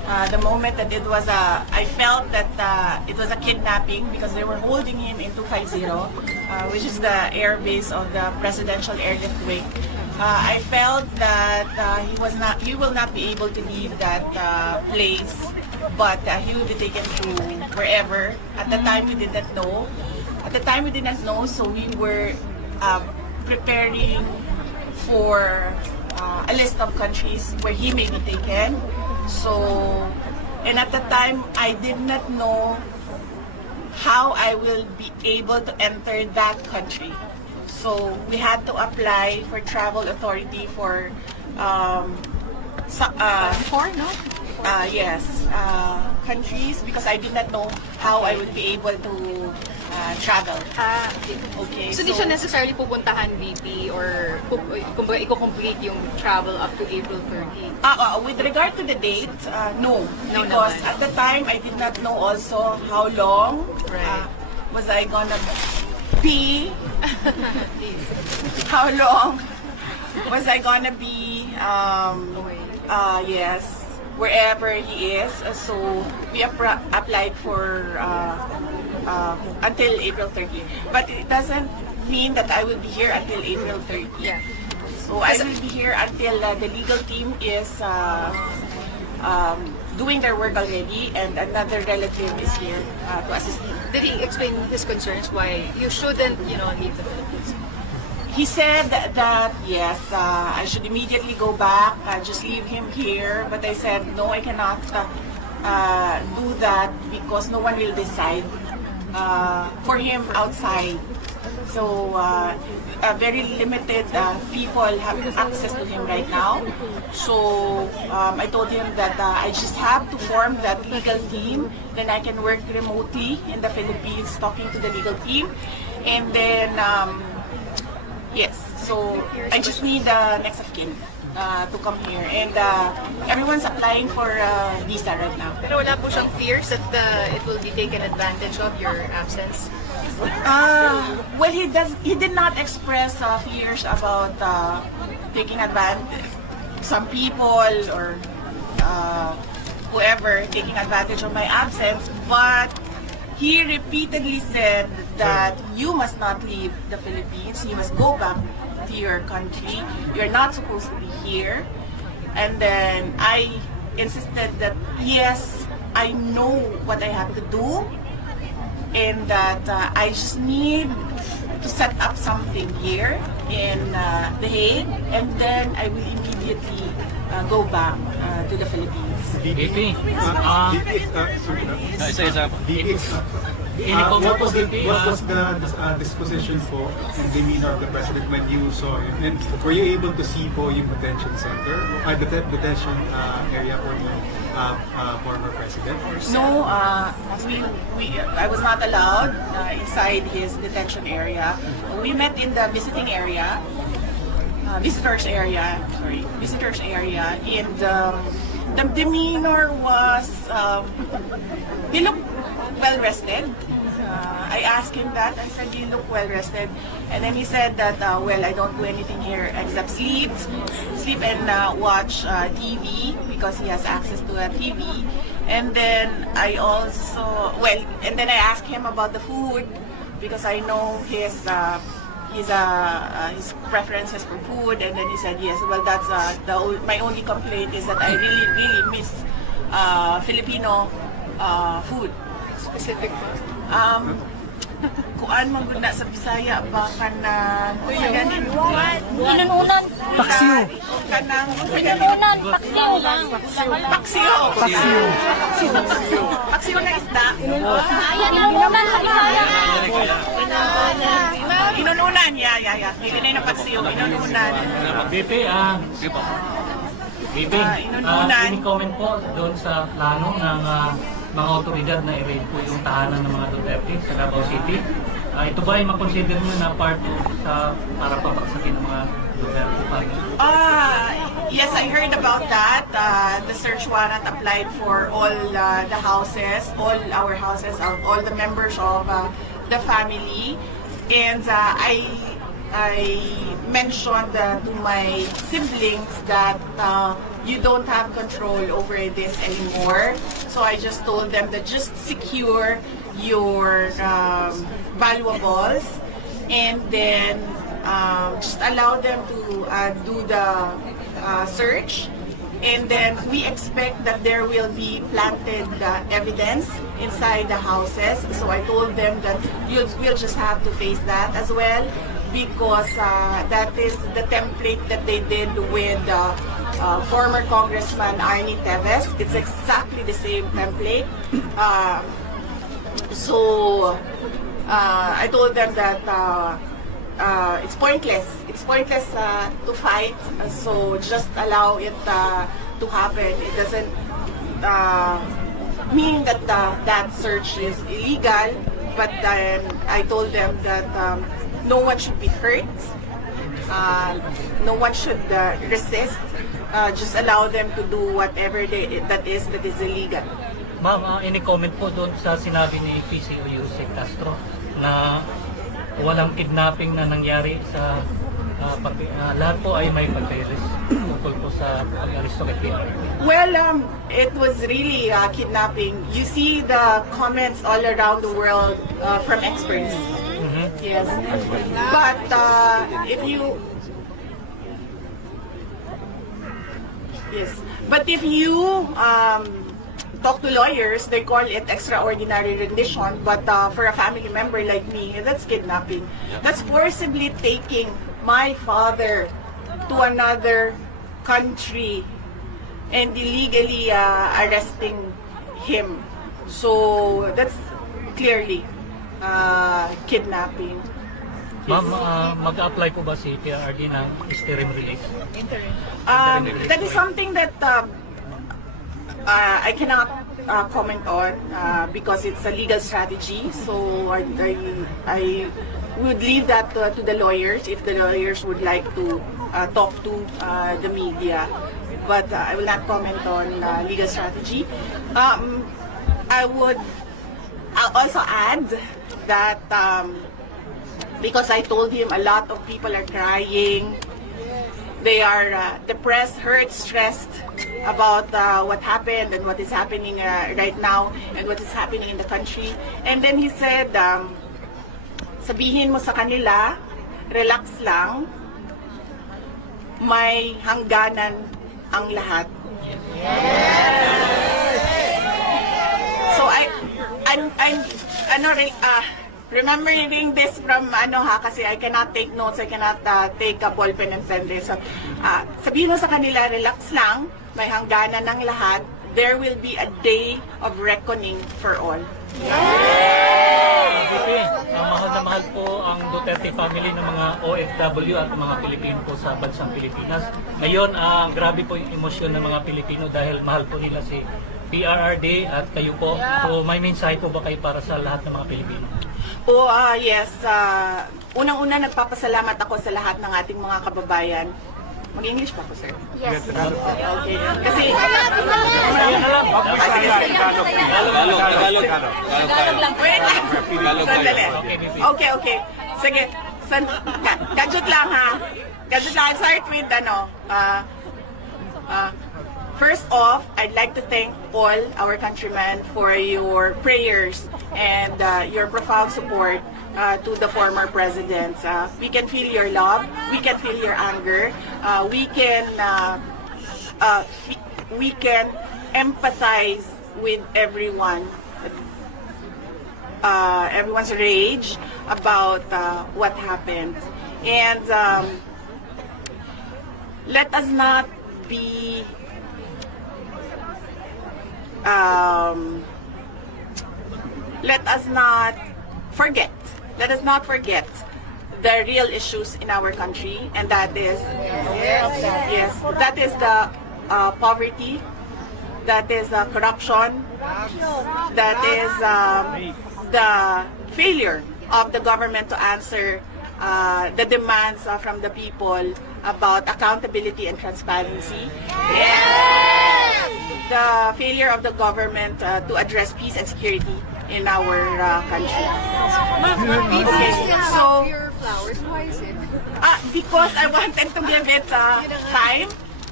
the moment that it was I felt that it was a kidnapping because they were holding him in 250, which is the air base of the presidential airlift wing. I felt that he will not be able to leave that place, but he will be taken to wherever. At the time, we didn't know. So we were preparing for a list of countries where he may be taken. And at the time, I did not know how I will be able to enter that country. So we had to apply for travel authority for countries because I did not know how I would be able to travel. Okay. So, di siya necessarily pupuntahan, VP, or kumbaga i-complete yung travel up to April 30? With regard to the date, no. No Because naman. at the time, I did not know also how long was I gonna be, how long was I gonna be, yes, wherever he is. So we applied for until April 30. But it doesn't mean that I will be here until April 30. Yeah. So I will be here until the legal team is doing their work already, and another relative is here to assist me. Did he explain his concerns why you shouldn't, leave the Philippines? He said that yes, I should immediately go back, just leave him here. But I said no, I cannot do that because no one will decide for him outside. So very limited people have access to him right now. So I told him that I just have to form that legal team. Then I can work remotely in the Philippines, talking to the legal team, and then yes. So I just need the next of kin to come here, and everyone's applying for visa right now. Pero wala po siyang fears that it will be taken advantage of, your absence? Well, he did not express fears about taking advantage. Some people or whoever taking advantage of my absence, but he repeatedly said that you must not leave the Philippines. You must go back to your country. You're not supposed to be here. And then I insisted that yes, I know what I have to do, and that I just need to set up something here in The Hague, and then I will immediately go back to the Philippines. VP, What was the disposition po and demeanor of the president when you saw him? And were you able to see po yung detention center, detention area for the former president? No, I was not allowed inside his detention area. We met in the visitors area, and the demeanor was, he looked well rested. I asked him that. I said, you look well rested. And then he said that, well, I don't do anything here except sleep and watch TV because he has access to a TV. And then I asked him about the food because I know his preferences for food. And then he said, yes, well, that's my only complaint is that I really miss Filipino food. Specific po? Kuan mo gud na sa Bisaya ba kanang ganin Inununan. paksiw Inununan. Paksiw lang. paksiw na isda Ayan, inununan sa Bisaya. inununan ya dili na yung paksiw inununan VP, inununan. comment po doon sa plano ng mga otoridad na i-raid po yung tahanan ng mga Duterte sa Davao City. Ito ba ay makonsider nyo na part para pabaksakin ng mga Duterte family? Yes, I heard about that. The search warrant applied for all the houses, all our houses, all the members of the family. And I mentioned to my siblings that you don't have control over this anymore. So I just told them that just secure your valuables and then just allow them to do the search. And then we expect that there will be planted evidence inside the houses. So I told them that we'll just have to face that as well, because that is the template that they did with former Congressman Arnie Teves. It's exactly the same template. So I told them that it's pointless. It's pointless to fight. So just allow it to happen. It doesn't mean that that search is illegal. But then I told them that no one should be hurt. No one should resist. Just allow them to do whatever that is illegal. Ma'am, any comment po doon sa sinabi ni PCO Yusek Castro na walang kidnapping na nangyari sa lahat po ay may papeles tungkol po sa pag-aristo kay PRRD? Well, it was really kidnapping. You see the comments all around the world from experts. Yes. But if you talk to lawyers, they call it extraordinary rendition. But for a family member like me, that's kidnapping. That's forcibly taking my father to another country and illegally arresting him. So that's clearly kidnapping. Ma'am, mag-apply po ba si PRRD ng interim release? That is something that I cannot comment on because it's a legal strategy. So I would leave that to the lawyers if the lawyers would like to talk to the media. But I will not comment on legal strategy. I'll also add that because I told him a lot of people are crying. They are depressed, hurt, stressed about what happened and what is happening right now and what is happening in the country. And then he said, sabihin mo sa kanila, relax lang, may hangganan ang lahat. So I'm remembering this from kasi I cannot take notes, I cannot take a ball pen and pen this. So, sabihin mo sa kanila, relax lang, may hangganan ng lahat. There will be a day of reckoning for all. Mahal na mahal po ang Duterte family ng mga OFW at mga Pilipino po sa bansang Pilipinas. Ngayon, grabe po yung emosyon ng mga Pilipino dahil mahal po nila si PRRD at kayo po. So may mensahe po ba kayo para sa lahat ng mga Pilipino? Yes. Unang-una, nagpapasalamat ako sa lahat ng ating mga kababayan. Mag-English pa po, sir? Yes. Okay. Kasi... Tagalog lang. Wait. Sandali. Okay. Sige. Gadget lang, ha? Gadget lang. I'll start with, first off, I'd like to thank all our countrymen for your prayers and your profound support to the former presidents. We can feel your love, we can feel your anger, we can empathize with everyone, everyone's rage about what happened. And let us not be let us not forget the real issues in our country, and that is that is the poverty, that is corruption, that is the failure of the government to answer the demands from the people about accountability and transparency. The failure of the government to address peace and security in our country. Okay, so your flowers, why is it? because I wanted to give it time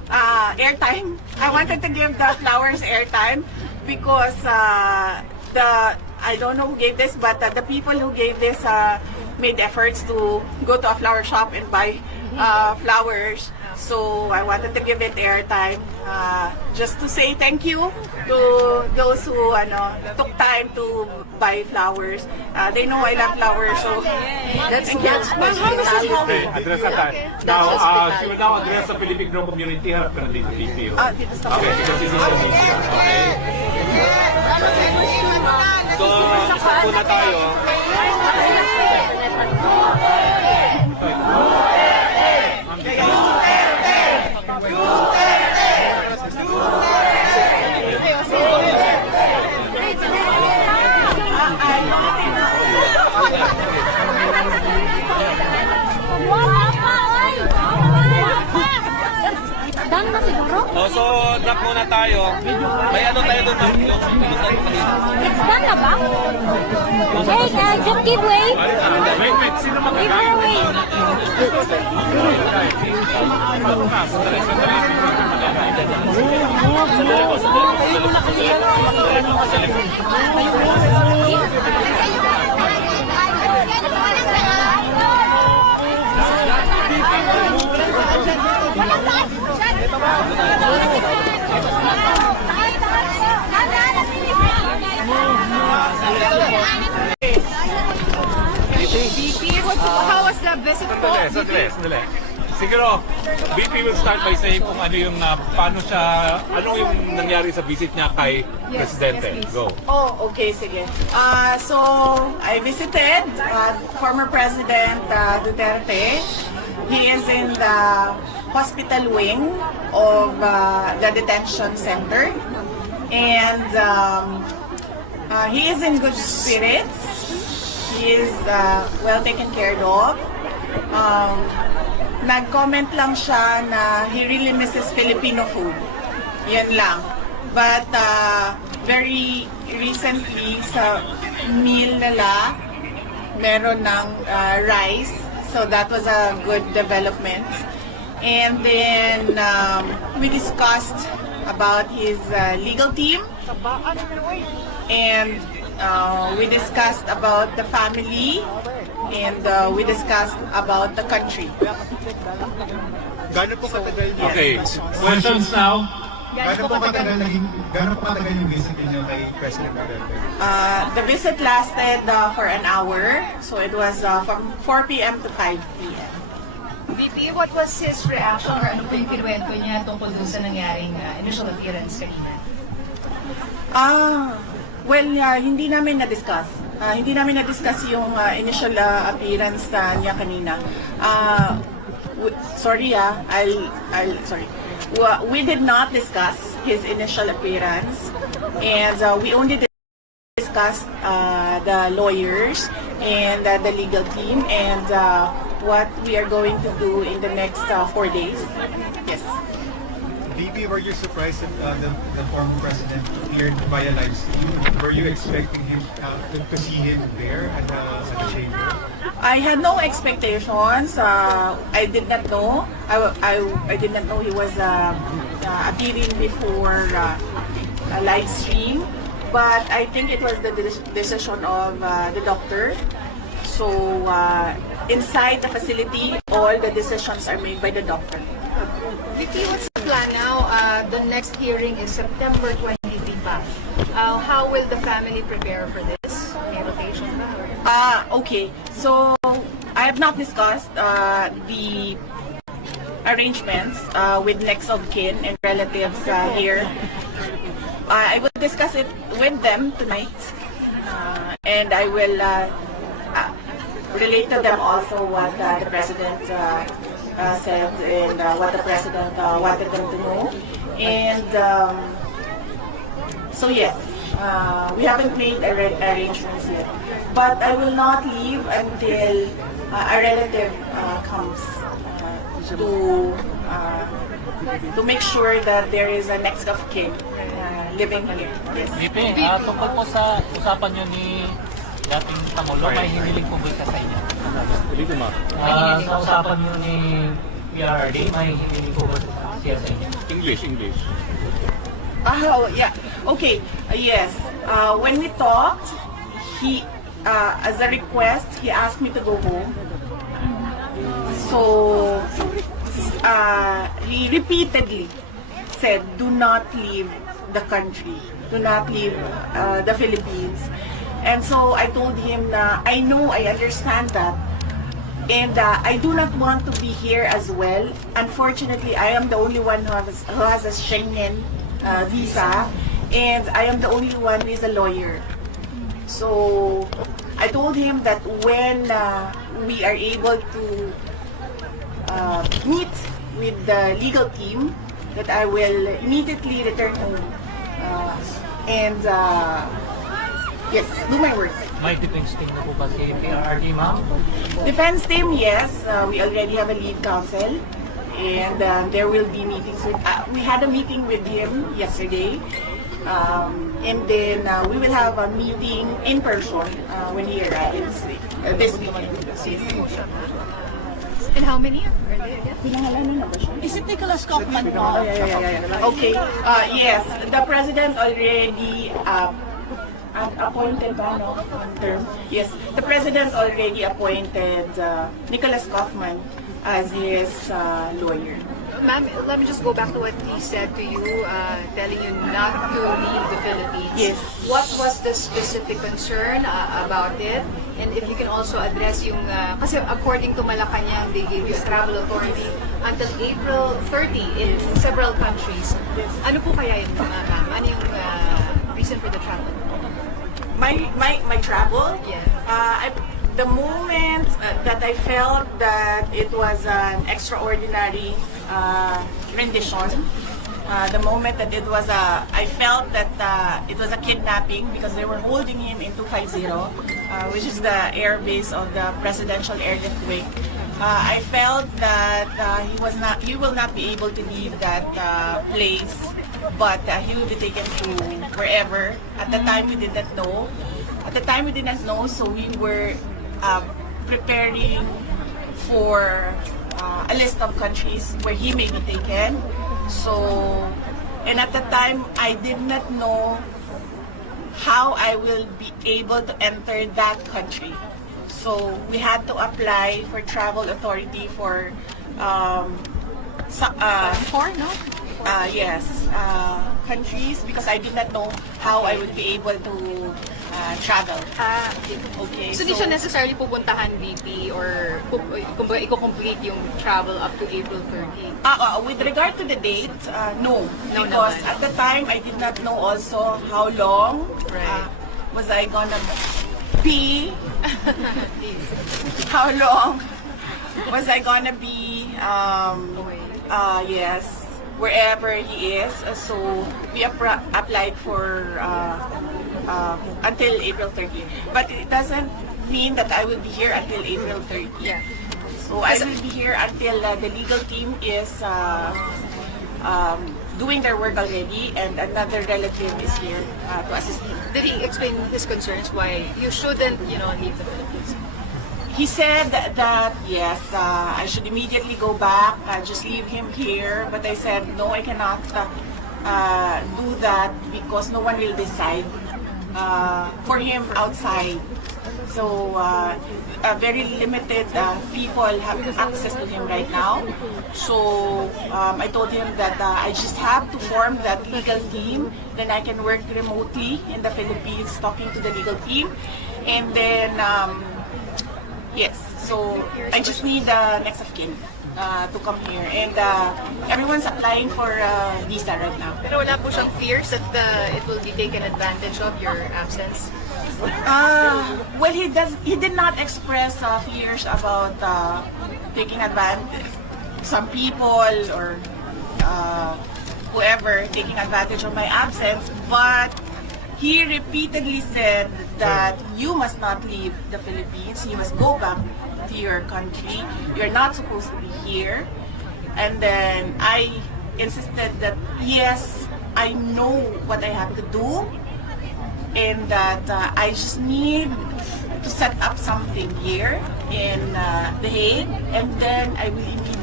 airtime. I wanted to give the flowers airtime because I don't know who gave this, but the people who gave this made efforts to go to a flower shop and buy flowers. So I wanted to give it airtime just to say thank you to those who took time to buy flowers. They know I love flowers, so That's Okay, address that. Now, she will now address the Filipino community. Harap ka na dito, VP. dito sa Okay, because this is the media. Okay. So, isa po na tayo. Done na siguro? Oh, so, drop muna tayo. May ano tayo doon? It's done na ba? Hey, just give way. Wait. Sino Give her way. How was the visit po? Sandali. Siguro, VP will start by saying kung ano yung, ano yung nangyari sa visit niya kay Presidente. Go. Oh, okay, sige. So, I visited former President Duterte. He is in the hospital wing of the detention center. And he is in good spirits. He is well taken care of. Nag-comment lang siya na he really misses Filipino food. Yan lang. But very recently sa meal nila, meron ng rice. So that was a good development. And then we discussed about his legal team. And we discussed about the family. And we discussed about the country. Gano'n po katagal niya? Okay, questions now? Gano'n po katagal yung visit niyo kay President Duterte? The visit lasted for an hour. So it was from 4 p.m. to 5 p.m. VP, what was his reaction or ano po yung kinuwento niya tungkol dun sa nangyaring initial appearance kanina? Well, hindi namin na-discuss. Hindi namin na-discuss yung initial appearance niya kanina. Sorry. We did not discuss his initial appearance, and we only discussed the lawyers and the legal team and what we are going to do in the next 4 days. Yes. VP, were you surprised that the former president appeared via live stream? Were you expecting him to see him there at the chamber? I had no expectations. I did not know. I did not know he was appearing before a live stream. But I think it was the decision of the doctor. So inside the facility, all the decisions are made by the doctor. VP, what's the plan now? The next hearing is September 23 pa. How will the family prepare for this? May rotation ba? Okay. So I have not discussed the arrangements with next of kin and relatives here. I will discuss it with them tonight, and I will relate to them also what the president said and what the president wanted them to know. And so yes, we haven't made arrangements yet, but I will not leave until a relative comes to make sure that there is a next of kin living here. Yes. VP, tungkol po sa usapan nyo ni dating Pangulo, may hiniling po ba sa inyo? Sa usapan nyo ni PRRD, may hiniling po ba siya sa inyo? English. Oh, yeah. Okay. Yes. When we talked, he, as a request, he asked me to go home. So, he repeatedly said, do not leave the country. Do not leave the Philippines. And so I told him na I know, I understand that. And I do not want to be here as well. Unfortunately, I am the only one who has a Schengen visa, and I am the only one who is a lawyer. So I told him that when we are able to meet with the legal team, that I will immediately return home and yes, do my work. May defense team na po ba si PRRD, ma'am? Defense team, yes. We already have a lead counsel, and there will be meetings with. We had a meeting with him yesterday, and then we will have a meeting in person when he arrives this weekend. And how many are there again? Pinangalanan na ba siya? Is it Nicholas Kaufman po? Oh, yeah. Okay. Yes, the president already appointed ba, no? Term. Yes, the president already appointed Nicholas Kaufman as his lawyer. Ma'am, let me just go back to what he said to you, telling you not to leave the Philippines. Yes. What was the specific concern about it? And if you can also address yung, kasi according to Malacanang, they gave you travel authority until April 30 in several countries. Ano po kaya yun, ma'am? Ano yung reason for the travel? My travel? Yeah. The moment that I felt that it was an extraordinary rendition, the moment that it was I felt that it was a kidnapping because they were holding him in 250, which is the air base of the presidential airlift wing. I felt that he will not be able to leave that place, but he will be taken to wherever. At the time we did not know. So we were preparing for a list of countries where he may be taken. So, and at the time I did not know how I will be able to enter that country. So we had to apply for travel authority for countries because I did not know how I would be able to travel. Okay. So, di siya necessarily pupuntahan VP or kumbaga i-complete yung travel up to April 30? With regard to the date, no. No Because naman. at the time, I did not know also how long Right. was I gonna be. How long was I gonna be, yes, wherever he is. So we applied for until April 30. But it doesn't mean that I will be here until April 30. Yeah. So I will be here until the legal team is doing their work already, and another relative is here to assist him. Did he explain his concerns why you shouldn't, leave the Philippines? He said that yes, I should immediately go back, just leave him here. But I said no, I cannot do that because no one will decide for him outside. So very limited people have access to him right now. So I told him that I just have to form that legal team. Then I can work remotely in the Philippines, talking to the legal team, and then. Yes, so I just need next of kin to come here, and everyone's applying for visa right now. Pero wala po siyang fears that it will be taken advantage of your absence? Well, he did not express fears about taking advantage. Some people or whoever taking advantage of my absence, but he repeatedly said that you must not leave the Philippines. You must go back to your country. You're not supposed to be here. And then I insisted that yes, I know what I have to do, and that I just need to set up something here in The Hague, and then I will immediately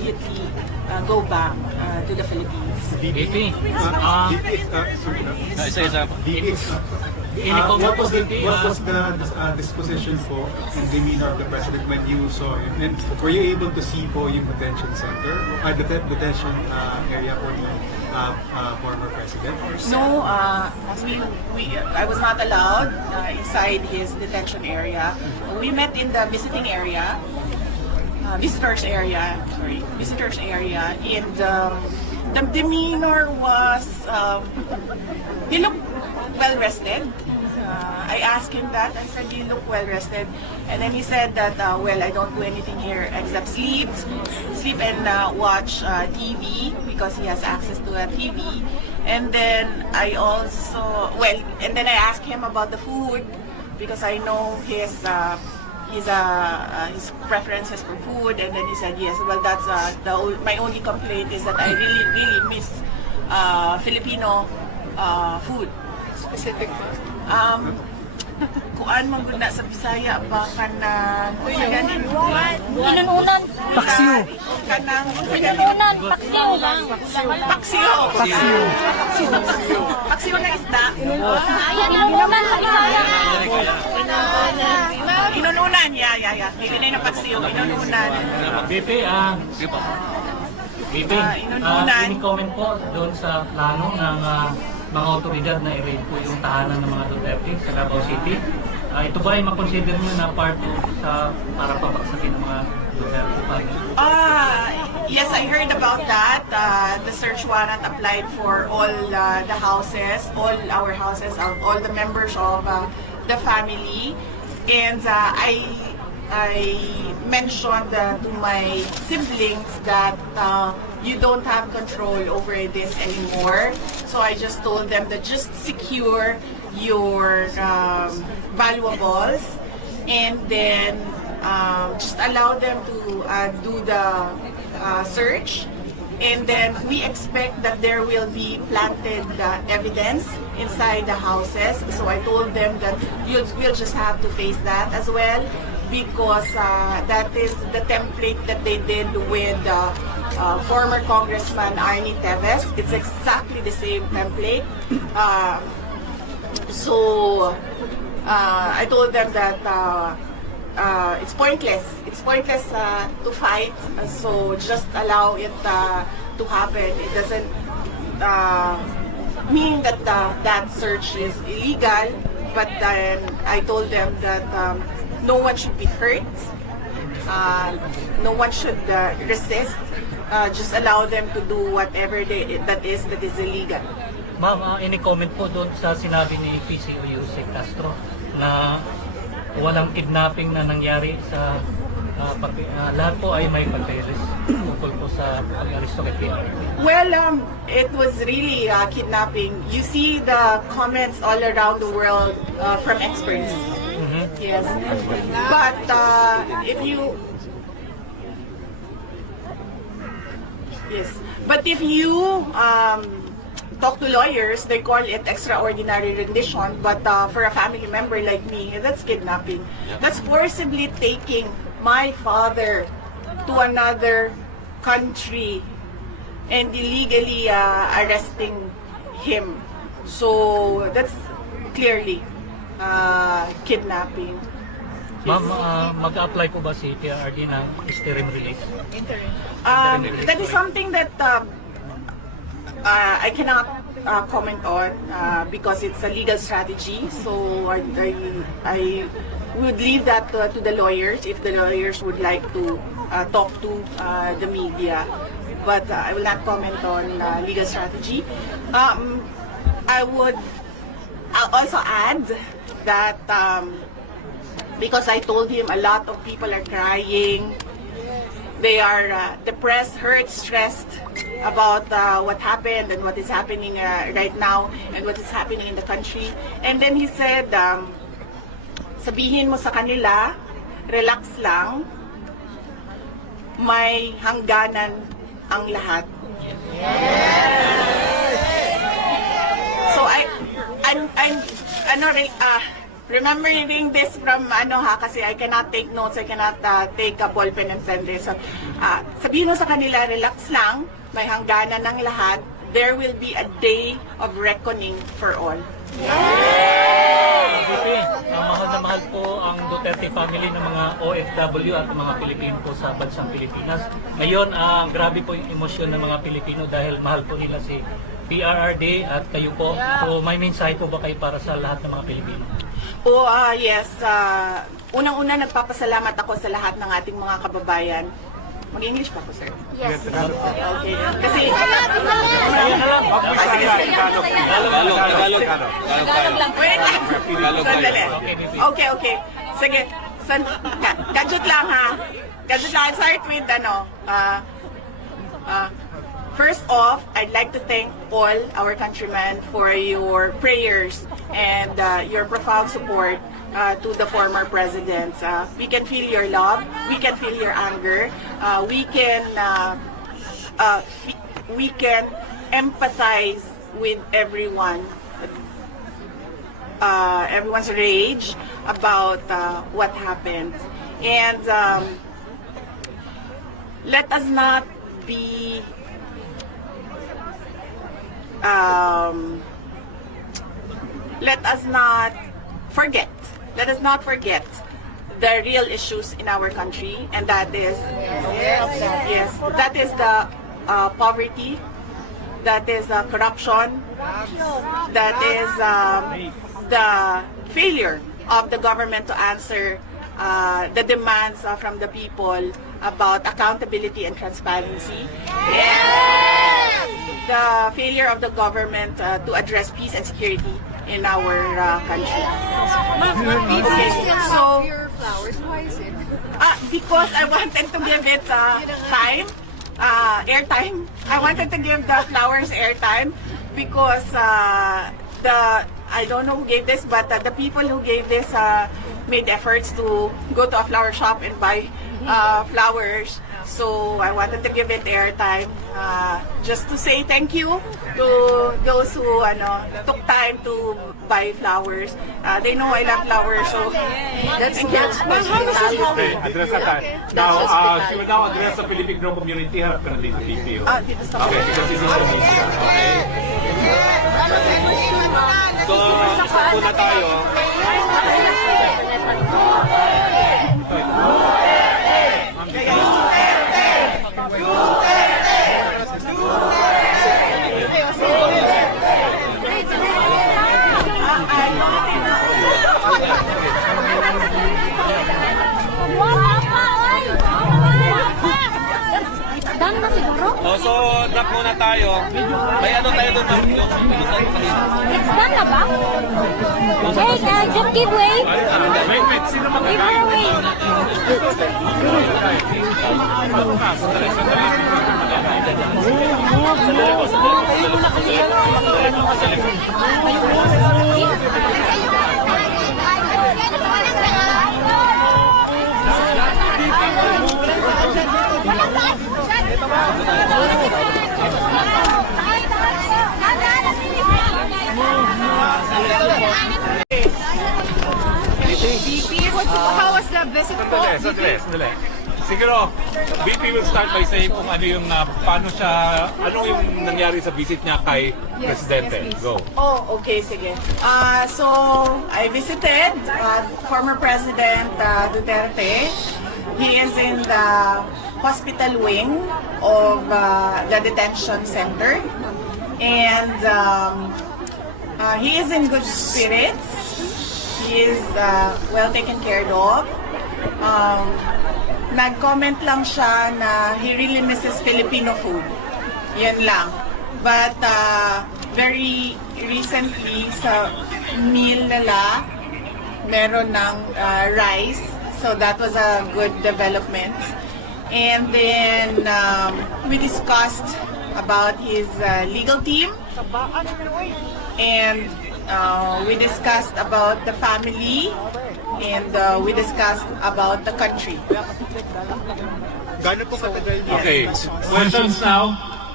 immediately go back to the Philippines. VP, What was the disposition po and demeanor of the President when you saw him? And were you able to see po yung detention center, detention area for the former President? No, I was not allowed inside his detention area. We met in the visiting area, visitors area, and the demeanor was, he looked well rested. I asked him that. I said, "You look well rested," and then he said that, "Well, I don't do anything here except sleep and watch TV because he has access to a TV." And then I asked him about the food because I know his preferences for food, and then he said, "Yes, well, that's my only complaint is that I really miss Filipino food." Specific po. Kuan man gud na sa Bisaya ba kanang Inununan. paksiw kanang Inununan. Paksiw lang. paksiw na isda. Ayan, inununan sa Bisaya. Inununan, yeah. Dili na yung paksiw, inununan. VP, inununan. ini-comment po doon sa plano ng mga otoridad na i-raid po yung tahanan ng mga Duterte sa Davao City. Ito ba ay makonsider nyo na part sa para pabagsakin ng mga Duterte family? Yes, I heard about that. The search warrant applied for all the houses, all our houses, all the members of the family. And I mentioned to my siblings that you don't have control over this anymore. So I just told them that just secure your valuables and then just allow them to do the search. And then we expect that there will be planted evidence inside the houses. So I told them that we'll just have to face that as well, because that is the template that they did with former Congressman Arnie Teves. It's exactly the same template. So I told them that it's pointless. It's pointless to fight. So just allow it to happen. It doesn't mean that that search is illegal. But then I told them that no one should be hurt. No one should resist. Just allow them to do whatever that is illegal. Ma'am, ini-comment po doon sa sinabi ni PCO Yusek Castro na walang kidnapping na nangyari sa lahat po ay may pagkairis tungkol po sa pag-aristo kay PRRD. Well, it was really kidnapping. You see the comments all around the world from experts. Yes, but if you talk to lawyers, they call it extraordinary rendition. But for a family member like me, that's kidnapping. That's forcibly taking my father to another country and illegally arresting him. So that's clearly kidnapping. Ma'am, mag-apply po ba si PRRD ng interim release? That is something that I cannot comment on because it's a legal strategy. So I would leave that to the lawyers if the lawyers would like to talk to the media. But I will not comment on legal strategy. I would also add that because I told him a lot of people are crying. They are depressed, hurt, stressed about what happened and what is happening right now and what is happening in the country. And then he said, sabihin mo sa kanila, relax lang, may hangganan ang lahat. So remembering this from kasi I cannot take notes, I cannot take a ball pen and pen this. So, sabihin mo sa kanila, relax lang, may hangganan ng lahat. There will be a day of reckoning for all. VP, mahal na mahal po ang Duterte family ng mga OFW at mga Pilipino po sa bansang Pilipinas. Ngayon, grabe po yung emosyon ng mga Pilipino dahil mahal po nila si PRRD at kayo po. So may mensahe po ba kayo para sa lahat ng mga Pilipino? Yes. Unang-una, nagpapasalamat ako sa lahat ng ating mga kababayan. Mag-English pa po, sir? Yes. Okay. Kasi... Tagalog. Wait lang. Sandali. Okay. Sige. Gadget lang, ha? Gadget lang. I'll start with, first off, I'd like to thank all our countrymen for your prayers and your profound support to the former presidents. We can feel your love, we can feel your anger, we can empathize with everyone, everyone's rage about what happened. And let us not be let us not forget the real issues in our country, and that is that is the poverty, that is corruption, that is the failure of the government to answer the demands from the people about accountability and transparency, and the failure of the government to address peace and security in our country. So, your flowers, why is it? Because I wanted to give it time, airtime. I wanted to give the flowers airtime because I don't know who gave this, but the people who gave this made efforts to go to a flower shop and buy flowers. So I wanted to give it airtime, just to say thank you to those who took time to buy flowers. They know I love flowers, so thank you. Okay, address that time. Now, she will now address the Filipino community. Harap ka na dito, VP. Dito sa Okay, because this is the media. Okay. So, isa muna tayo. Done na siguro? So, drop muna tayo. May ano tayo doon? It's done na ba? Hey, just give way. Wait. Sino Give her magkakain? way. How was the visit po? Sandali. Siguro, VP will start by saying kung ano yung, paano siya, ano yung nangyari sa visit niya kay Presidente. Go. Okay, sige. So, I visited former President Duterte. He is in the hospital wing of the detention center. And he is in good spirits. He is well taken care of. Nag-comment lang siya na he really misses Filipino food. Yan lang. But very recently sa meal nila, meron ng rice. So that was a good development. And then we discussed about his legal team. And we discussed about the family. And we discussed about the country. Gano'n po katagal niya? Okay. Questions now?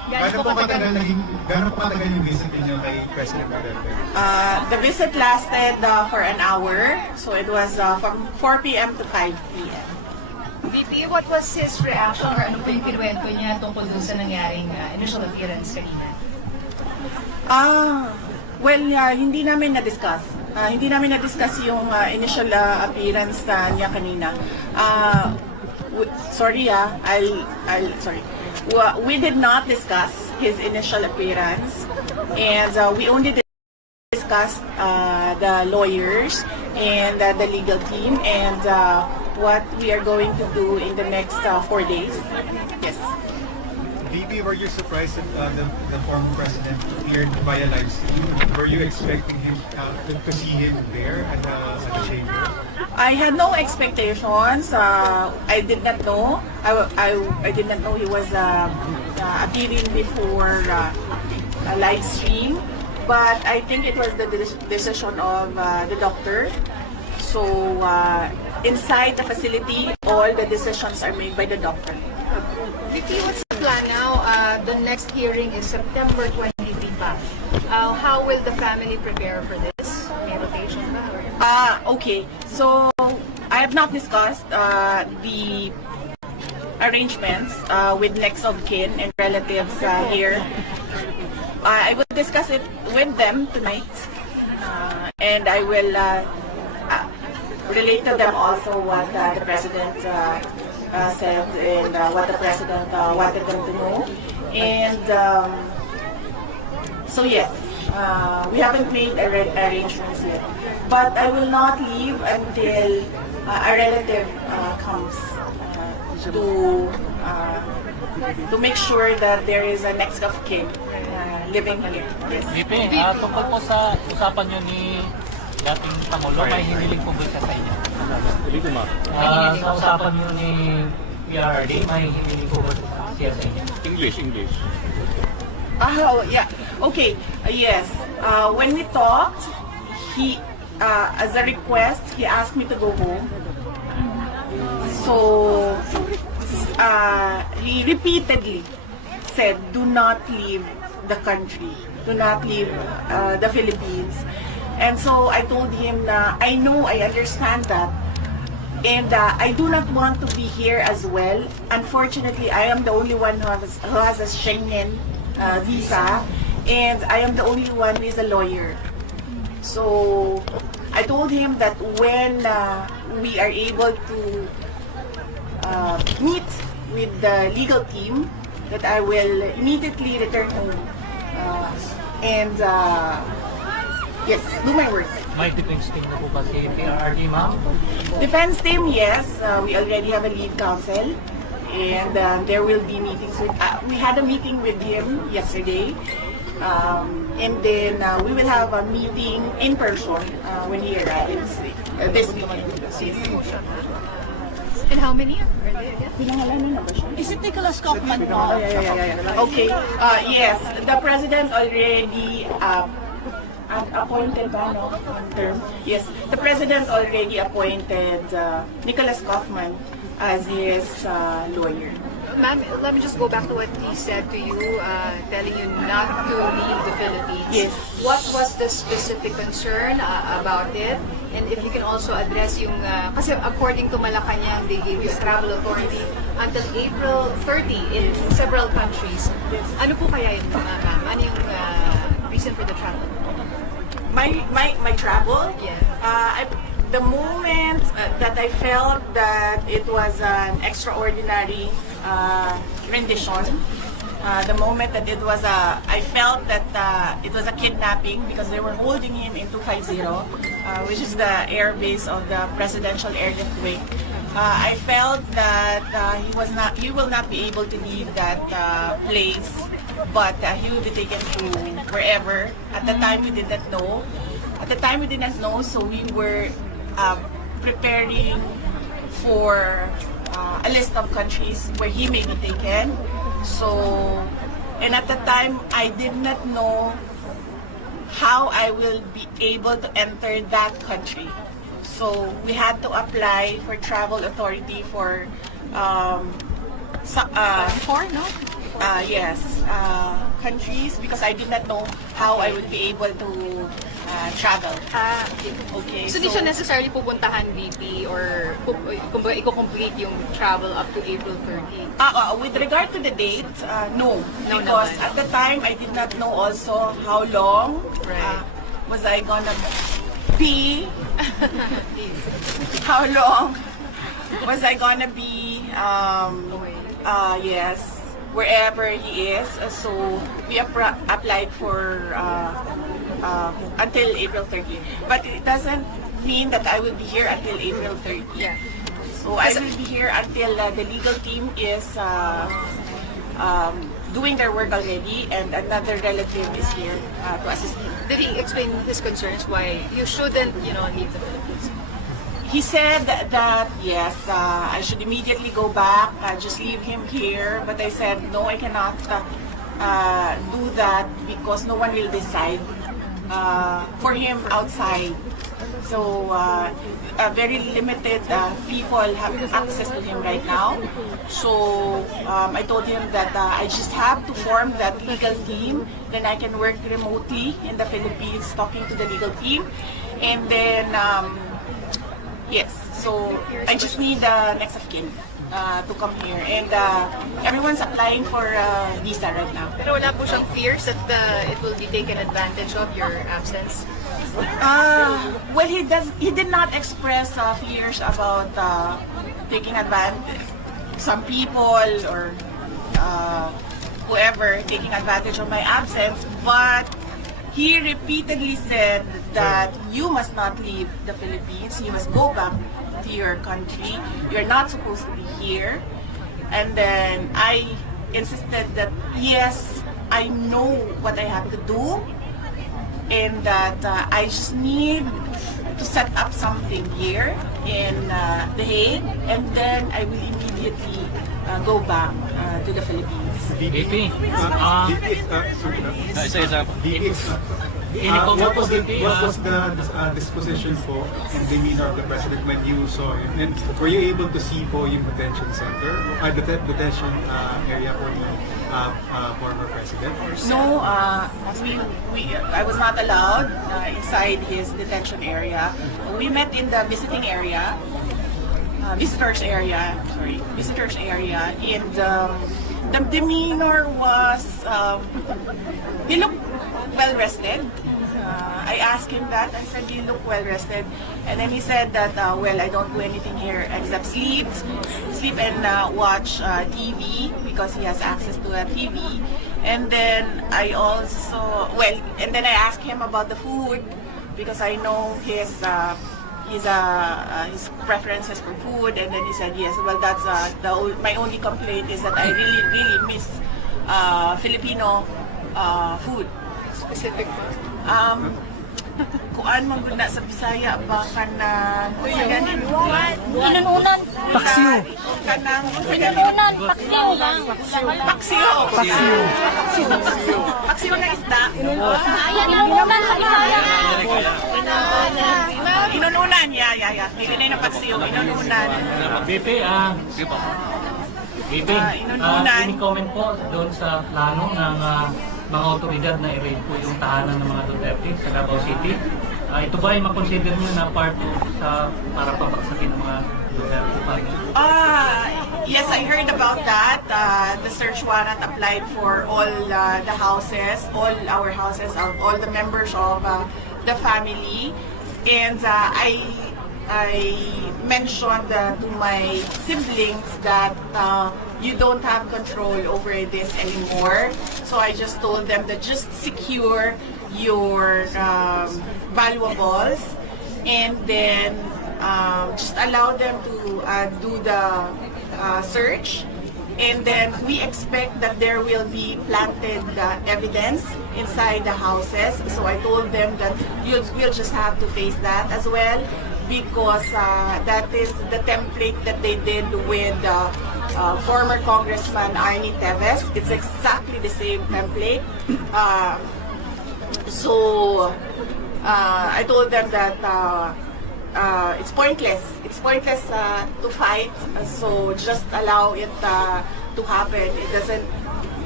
Gano'n po katagal yung visit niyo kay President Duterte? The visit lasted for an hour, so it was from 4 p.m. to 5 p.m. VP, what was his reaction or ano po yung kinuwento niya tungkol dun sa nangyaring initial appearance kanina? Hindi namin na-discuss. Hindi namin na-discuss yung initial appearance niya kanina. Sorry. We did not discuss his initial appearance, and we only discussed the lawyers and the legal team and what we are going to do in the next 4 days. Yes. VP, were you surprised that the former president appeared via live stream? Were you expecting him to see him there at the chamber? I had no expectations. I did not know. I did not know he was appearing before a live stream. But I think it was the decision of the doctor. So inside the facility, all the decisions are made by the doctor. VP, what's the plan now? The next hearing is September 23 pa. How will the family prepare for this? May rotation ba? Okay. So I have not discussed the arrangements with next of kin and relatives here. I will discuss it with them tonight, and I will relate to them also what the president said and what the president wanted them to know. And so yes, we haven't made arrangements yet, but I will not leave until a relative comes to make sure that there is a next of kin living here. Yes. VP, tungkol po sa usapan nyo ni dating Pangulo, may hiniling po ba siya sa inyo? Sa usapan nyo ni PRRD, may hiniling po ba siya sa inyo? English. Yeah. Okay. Yes. When we talked, he, as a request, he asked me to go home. So, he repeatedly said, "Do not leave the country. Do not leave the Philippines." And so I told him, I know, I understand that. And I do not want to be here as well. Unfortunately, I am the only one who has a Schengen visa, and I am the only one who is a lawyer. So I told him that when we are able to meet with the legal team, that I will immediately return home and yes, do my work. May defense team na po ba si PRRD, ma'am? Defense team, yes. We already have a lead counsel, and there will be meetings with. We had a meeting with him yesterday, and then we will have a meeting in person when he arrives this weekend. And how many are there again? Pinangalanan na ba siya? Is it Nicholas Kaufman? Yeah. Okay. Yes, the president already appointed ba, no? Term? Yes, the president already appointed Nicholas Kaufman as his lawyer. Ma'am, let me just go back to what he said to you, telling you not to leave the Philippines. Yes. What was the specific concern about it? And if you can also address yung, kasi according to Malacanang, they gave you travel authority until April 30 in several countries. Ano po kaya yun, ma'am? Ano yung reason for the travel? My travel? Yeah. The moment that I felt that it was an extraordinary rendition, the moment that it was I felt that it was a kidnapping because they were holding him in 250, which is the air base of the presidential airlift wing. I felt that he will not be able to leave that place, but he will be taken to wherever. At the time, we did not know. So we were preparing for a list of countries where he may be taken. So, and at the time, I did not know how I will be able to enter that country. So we had to apply for travel authority for Yes, countries, because I did not know how I would be able to travel. Okay, So, di siya necessarily pupuntahan VP or kumbaga i-complete yung travel up to April 30? With regard to the date, no. No Because naman. at the time, I did not know also how long Right. was I gonna be, how long was I gonna be, yes, wherever he is. So we applied for until April 30. But it doesn't mean that I will be here until April 30. Yeah. So I will be here until the legal team is doing their work already, and another relative is here to assist him. Did he explain his concerns why you shouldn't, leave the Philippines? He said that yes, I should immediately go back, just leave him here. But I said no, I cannot do that because no one will decide for him outside. So very limited people have access to him right now. So I told him that I just have to form that legal team. Then I can work remotely in the Philippines, talking to the legal team, and then. Yes, so I just need next of kin to come here, and everyone's applying for visa right now. Pero wala po siyang fears that it will be taken advantage of your absence? Well, he did not express fears about taking advantage. Some people or whoever taking advantage of my absence, but he repeatedly said that you must not leave the Philippines. You must go back to your country. You're not supposed to be here. And then I insisted that yes, I know what I have to do, and that I just need to set up something here in The Hague, and then I will immediately go back to the Philippines. VP, What was the disposition po and demeanor of the president when you saw him? And were you able to see po yung detention center, detention area for the former president? No, I was not allowed inside his detention area. We met in the visitors area, and the demeanor was, he looked well rested. I asked him that. I said, "You look well rested," and then he said that, "Well, I don't do anything here except sleep and watch TV because he has access to a TV." And then I asked him about the food because I know his preferences for food, and then he said yes. Well, that's my only complaint is that I really miss Filipino food. Specific po? Kuan man gud na sa Bisaya ba kanang Inununan. paksiw kanang Inununan. Paksiw lang. paksiw na isda. Ayan, inununan sa Bisaya. Inununan, yeah. Dili na paksiw, inununan. VP, inununan. any comment po doon sa plano ng mga otoridad na i-raid po yung tahanan ng mga Duterte sa Davao City? Ito ba ay makonsider nyo na part sa para pabaksakin ng mga Duterte family? Yes, I heard about that. The search warrant applied for all the houses, all our houses, all the members of the family. And I mentioned to my siblings that you don't have control over this anymore. So I just told them that just secure your valuables, and then just allow them to do the search. And then we expect that there will be planted evidence inside the houses. So I told them that we'll just have to face that as well, because that is the template that they did with former Congressman Arnie Teves. It's exactly the same template. So I told them that it's pointless. It's pointless to fight. So just allow it to happen. It doesn't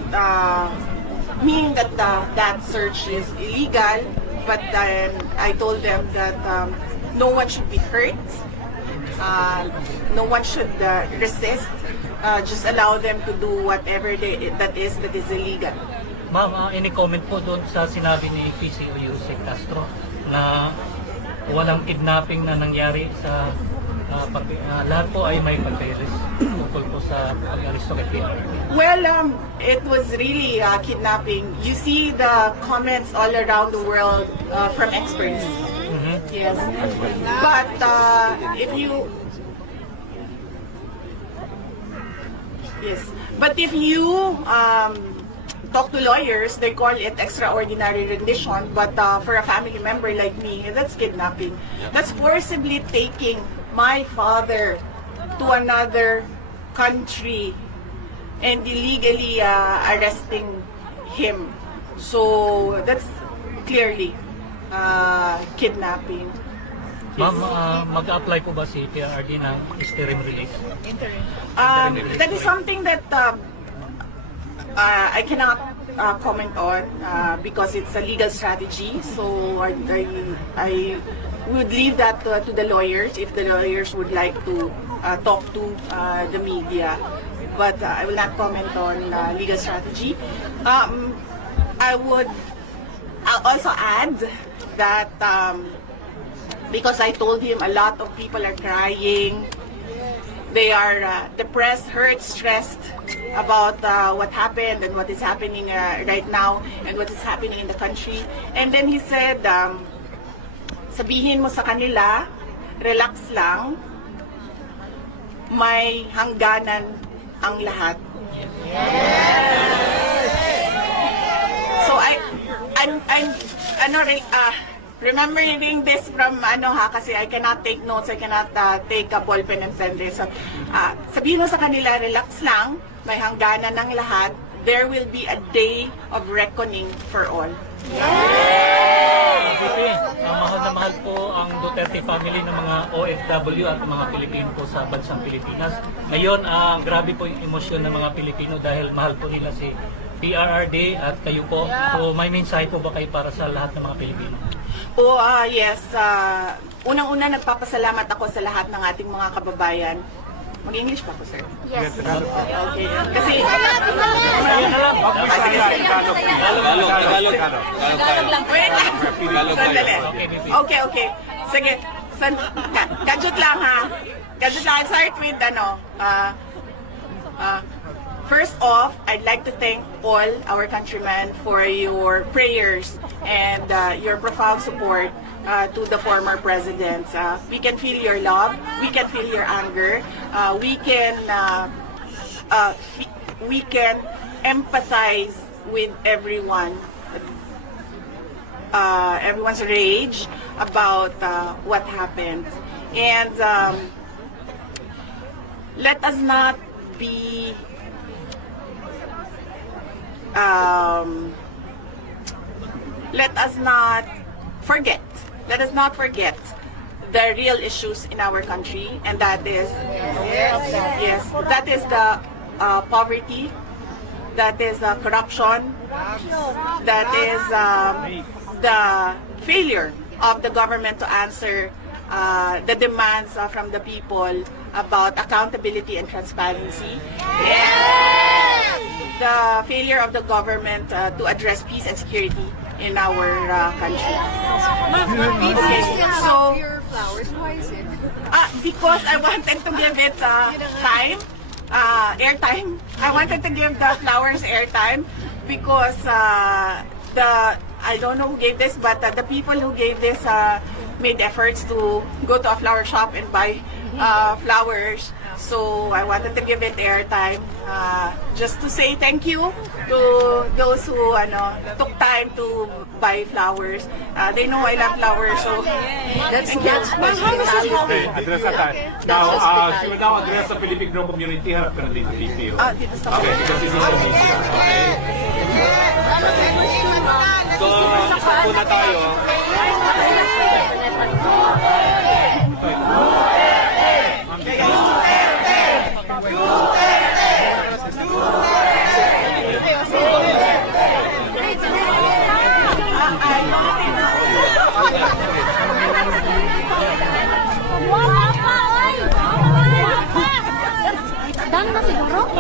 mean that that search is illegal, but then I told them that no one should be hurt, no one should resist, just allow them to do whatever that is illegal. Ma'am, any comment po doon sa sinabi ni PCO Yusek Castro na walang kidnapping na nangyari sa lahat po ay may pagkairis tungkol po sa pag-aristo kay PRRD? Well, it was really kidnapping. You see the comments all around the world from experts. Yes, but if you talk to lawyers, they call it extraordinary rendition, but for a family member like me, that's kidnapping. That's forcibly taking my father to another country and illegally arresting him. So that's clearly kidnapping. Ma'am, mag-apply po ba si PRRD ng interim release? That is something that I cannot comment on because it's a legal strategy. So I would leave that to the lawyers if the lawyers would like to talk to the media. But I will not comment on legal strategy. I would also add that because I told him a lot of people are crying. They are depressed, hurt, stressed about what happened and what is happening right now and what is happening in the country. And then he said, sabihin mo sa kanila, relax lang, may hangganan ang lahat. So remembering this from kasi I cannot take notes, I cannot take a ball pen and pen this. So, sabihin mo sa kanila, relax lang, may hangganan ng lahat. There will be a day of reckoning for all. Mahal na mahal po ang Duterte family ng mga OFW at mga Pilipino po sa bansang Pilipinas. Ngayon, grabe po yung emosyon ng mga Pilipino dahil mahal po nila si PRRD at kayo po. So may mensahe po ba kayo para sa lahat ng mga Pilipino? Yes. Unang-una, nagpapasalamat ako sa lahat ng ating mga kababayan. Mag-English pa po, sir? Yes. Okay. Kasi... Wait lang. Sandali. Okay. Sige. Gadget lang, ha? Gadget lang. I'll start with, first off, I'd like to thank all our countrymen for your prayers and your profound support to the former presidents. We can feel your love, we can feel your anger, we can empathize with everyone's rage about what happened. And let us not be let us not forget the real issues in our country, and that is that is the poverty, that is corruption, that is the failure of the government to answer the demands from the people about accountability and transparency. The failure of the government to address peace and security in our country. So, why is it? because I wanted to give it time, airtime. I wanted to give the flowers airtime because I don't know who gave this, but the people who gave this made efforts to go to a flower shop and buy flowers. So I wanted to give it airtime, just to say thank you to those who took time to buy flowers. They know I love flowers, so that's Address na tayo. Now, she will now address the Filipino community. Harap ka na dito, PCO. dito sa Okay, because this is a media. Okay. So, isa po na tayo.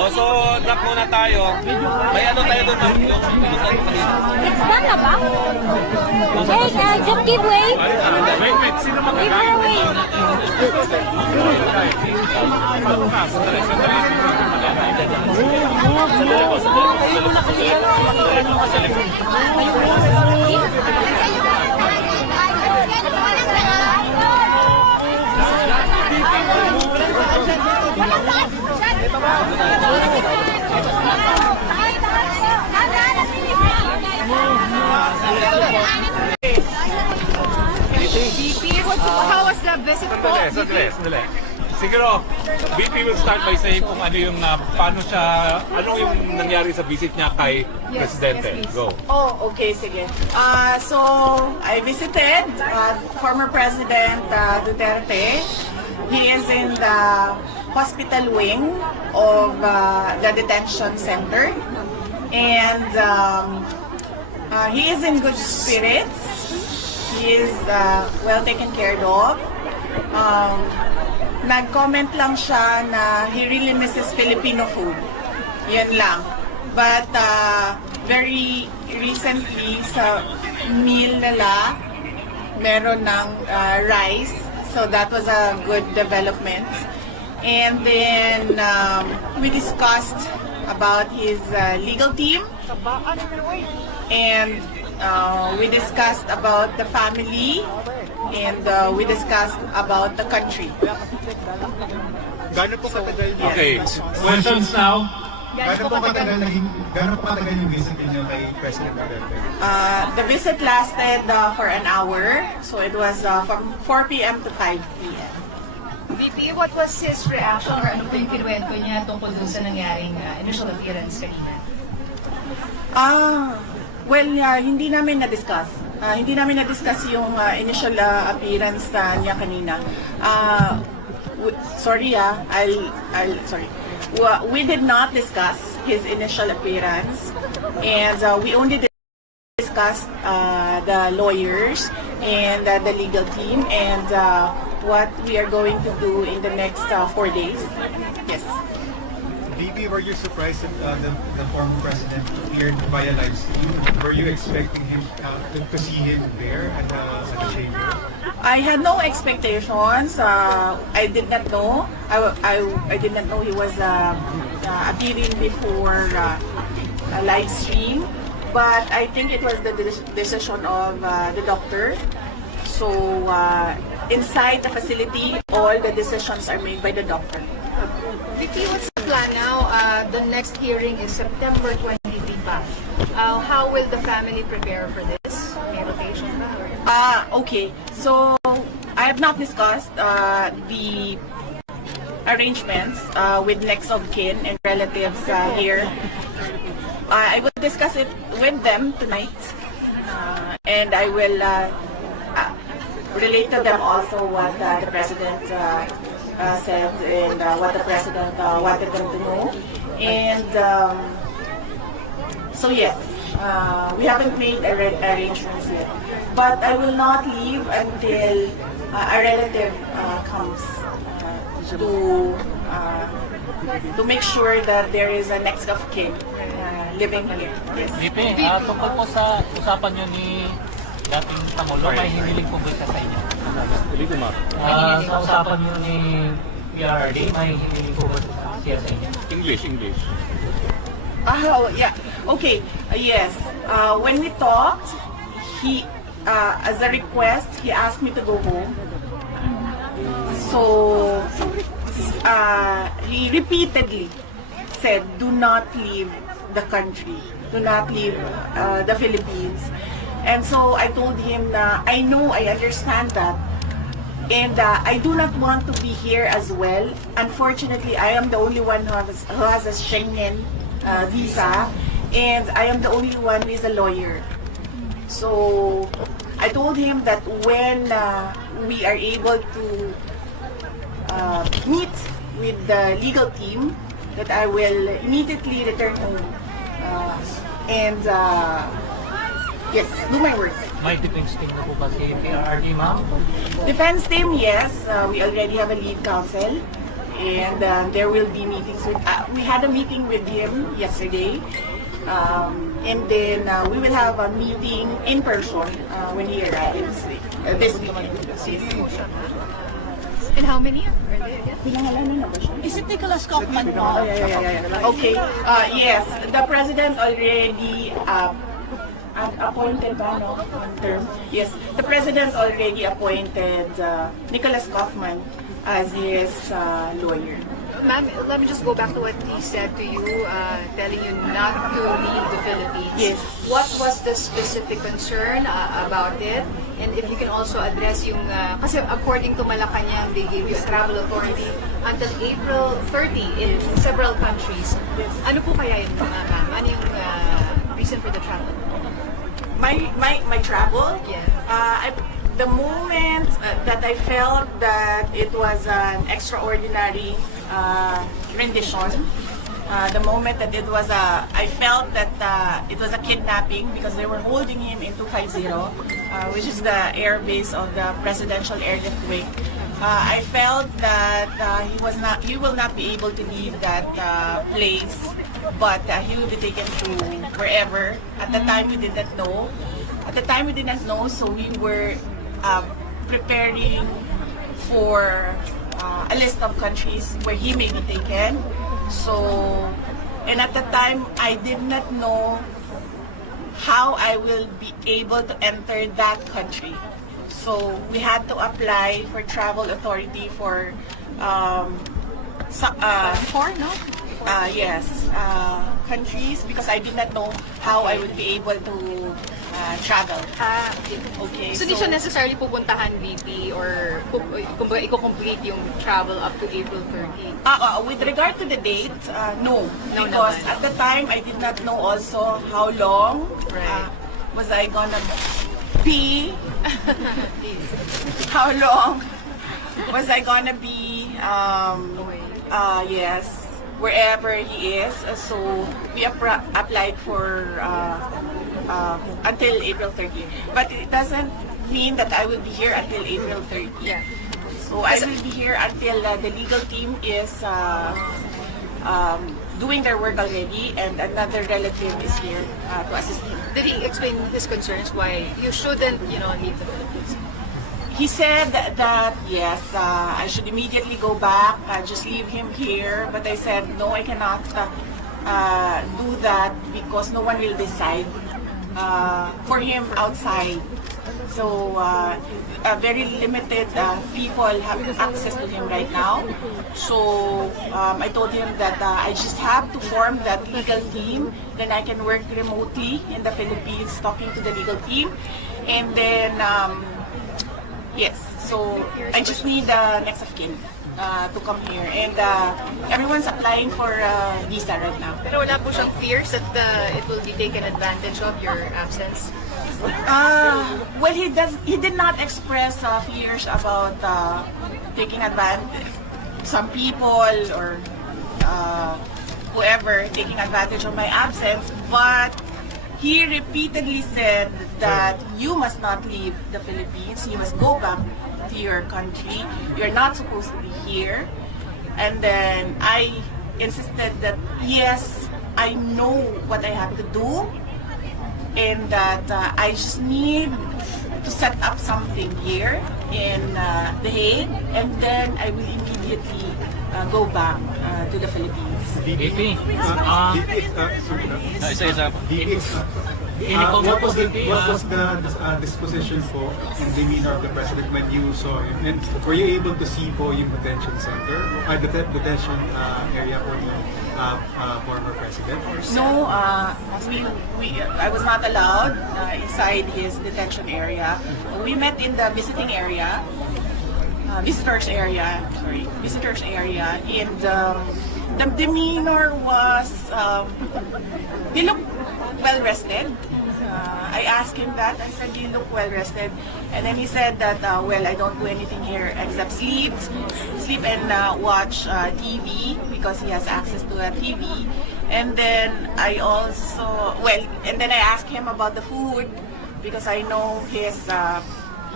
So, drop muna tayo. May ano tayo doon, ma'am? It's done na ba? Hey, just give way. Wait, sino Give mag-guide? her way. How was the visit po? Sandali. Siguro, VP will start by saying kung ano yung, paano siya, ano yung nangyari sa visit niya kay Presidente. yes, please. Go. Oh, okay, sige. So, I visited former President Duterte. He is in the hospital wing of the detention center. And he is in good spirits. He is well taken care of. Nag-comment lang siya na he really misses Filipino food. Yan lang. But very recently sa meal nila, meron ng rice. So that was a good development. And then we discussed about his legal team. And we discussed about the family. And we discussed about the country. Gano'n po katagal niya? Okay, questions now? Gano'n po katagal yung visit niyo kay President Duterte? The visit lasted for an hour. So it was from 4 p.m. to 5 p.m. VP, what was his reaction or ano po yung kinuwento niya tungkol dun sa nangyaring initial appearance kanina? Hindi namin na-discuss. Hindi namin na-discuss yung initial appearance niya kanina. Sorry. We did not discuss his initial appearance, and we only discussed the lawyers and the legal team and what we are going to do in the next 4 days. Yes. VP, were you surprised that the former president appeared via live stream? Were you expecting him to see him there at the chamber? I had no expectations. I did not know. I did not know he was appearing before a live stream. But I think it was the decision of the doctor. So inside the facility, all the decisions are made by the doctor. VP, what's the plan now? The next hearing is September 23 pa. How will the family prepare for this? May rotation ba? Okay. So I have not discussed the arrangements with next of kin and relatives here. I will discuss it with them tonight, and I will relate to them also what the president said and what the president wanted them to know. And so yes, we haven't made arrangements yet. But I will not leave until a relative comes to make sure that there is a next of kin living here. Yes. VP, tungkol po sa usapan nyo ni dating Pangulo, may hiniling po ba siya sa inyo? Sa usapan nyo ni PRRD, may hiniling po ba siya sa inyo? English. Yeah. Okay. Yes. When we talked, he, as a request, he asked me to go home. So, he repeatedly said, "Do not leave the country. Do not leave the Philippines." And so I told him na I know, I understand that. And I do not want to be here as well. Unfortunately, I am the only one who has a Schengen visa. And I am the only one who is a lawyer. So I told him that when we are able to meet with the legal team, that I will immediately return home. And yes, do my work. May defense team na po ba si PRRD, ma'am? Defense team, yes. We already have a lead counsel. and there will be meetings with. We had a meeting with him yesterday, and then we will have a meeting in person when he arrives this weekend. And how many are they again? Is it Nicholas Kaufman po? Okay. Yes, the president already appointed term. Yes, the president already appointed Nicholas Kaufman as his lawyer. Ma'am, let me just go back to what he said to you, telling you not to leave the Philippines. Yes. What was the specific concern about it? And if you can also address yung, kasi according to Malacanang, they gave you a travel authority until April 30 in several countries. Ano po kaya yun, ma'am? Ano yung reason for the travel? My travel? Yeah. The moment that I felt that it was an extraordinary rendition, the moment that it was I felt that it was a kidnapping because they were holding him in 250, which is the air base of the Presidential Airlift Wing. I felt that he will not be able to leave that place, but he will be taken to wherever. At the time, we did not know. So we were preparing for a list of countries where he may be taken. So, and at the time, I did not know how I will be able to enter that country. So we had to apply for travel authority for countries because I did not know how I would be able to travel. Okay. So, di siya necessarily pupuntahan VP or kumbaga i-complete yung travel up to April 30? With regard to the date, no. No Because naman. at the time, I did not know also how long was I gonna be, how long was I gonna be, yes, wherever he is. So we applied for until April 30. But it doesn't mean that I will be here until April 30. Yeah. So I will be here until the legal team is doing their work already, and another relative is here to assist him. Did he explain his concerns why you shouldn't, leave the Philippines? He said that yes, I should immediately go back, just leave him here. But I said no, I cannot do that because no one will decide for him outside. So very limited people have access to him right now. So I told him that I just have to form that legal team. Then I can work remotely in the Philippines, talking to the legal team, and then yes. So I just need the next of kin to come here, and everyone's applying for visa right now. Pero wala po siyang fears that it will be taken advantage of your absence? Well, he did not express fears about taking advantage. Some people or whoever taking advantage of my absence, but he repeatedly said that you must not leave the Philippines. You must go back to your country. You're not supposed to be here. And then I insisted that yes, I know what I have to do, and that I just need to set up something here in The Hague, and then I will immediately go back to the Philippines. VP, What was the disposition po and demeanor of the president when you saw him? And were you able to see po yung detention center, detention area for the former president? No, I was not allowed inside his detention area. We met in the visitors area, and the demeanor was, he looked well rested. I asked him that. I said, "You look well rested," and then he said that, "Well, I don't do anything here except sleep and watch TV because he has access to a TV." And then I also, and then I asked him about the food because I know he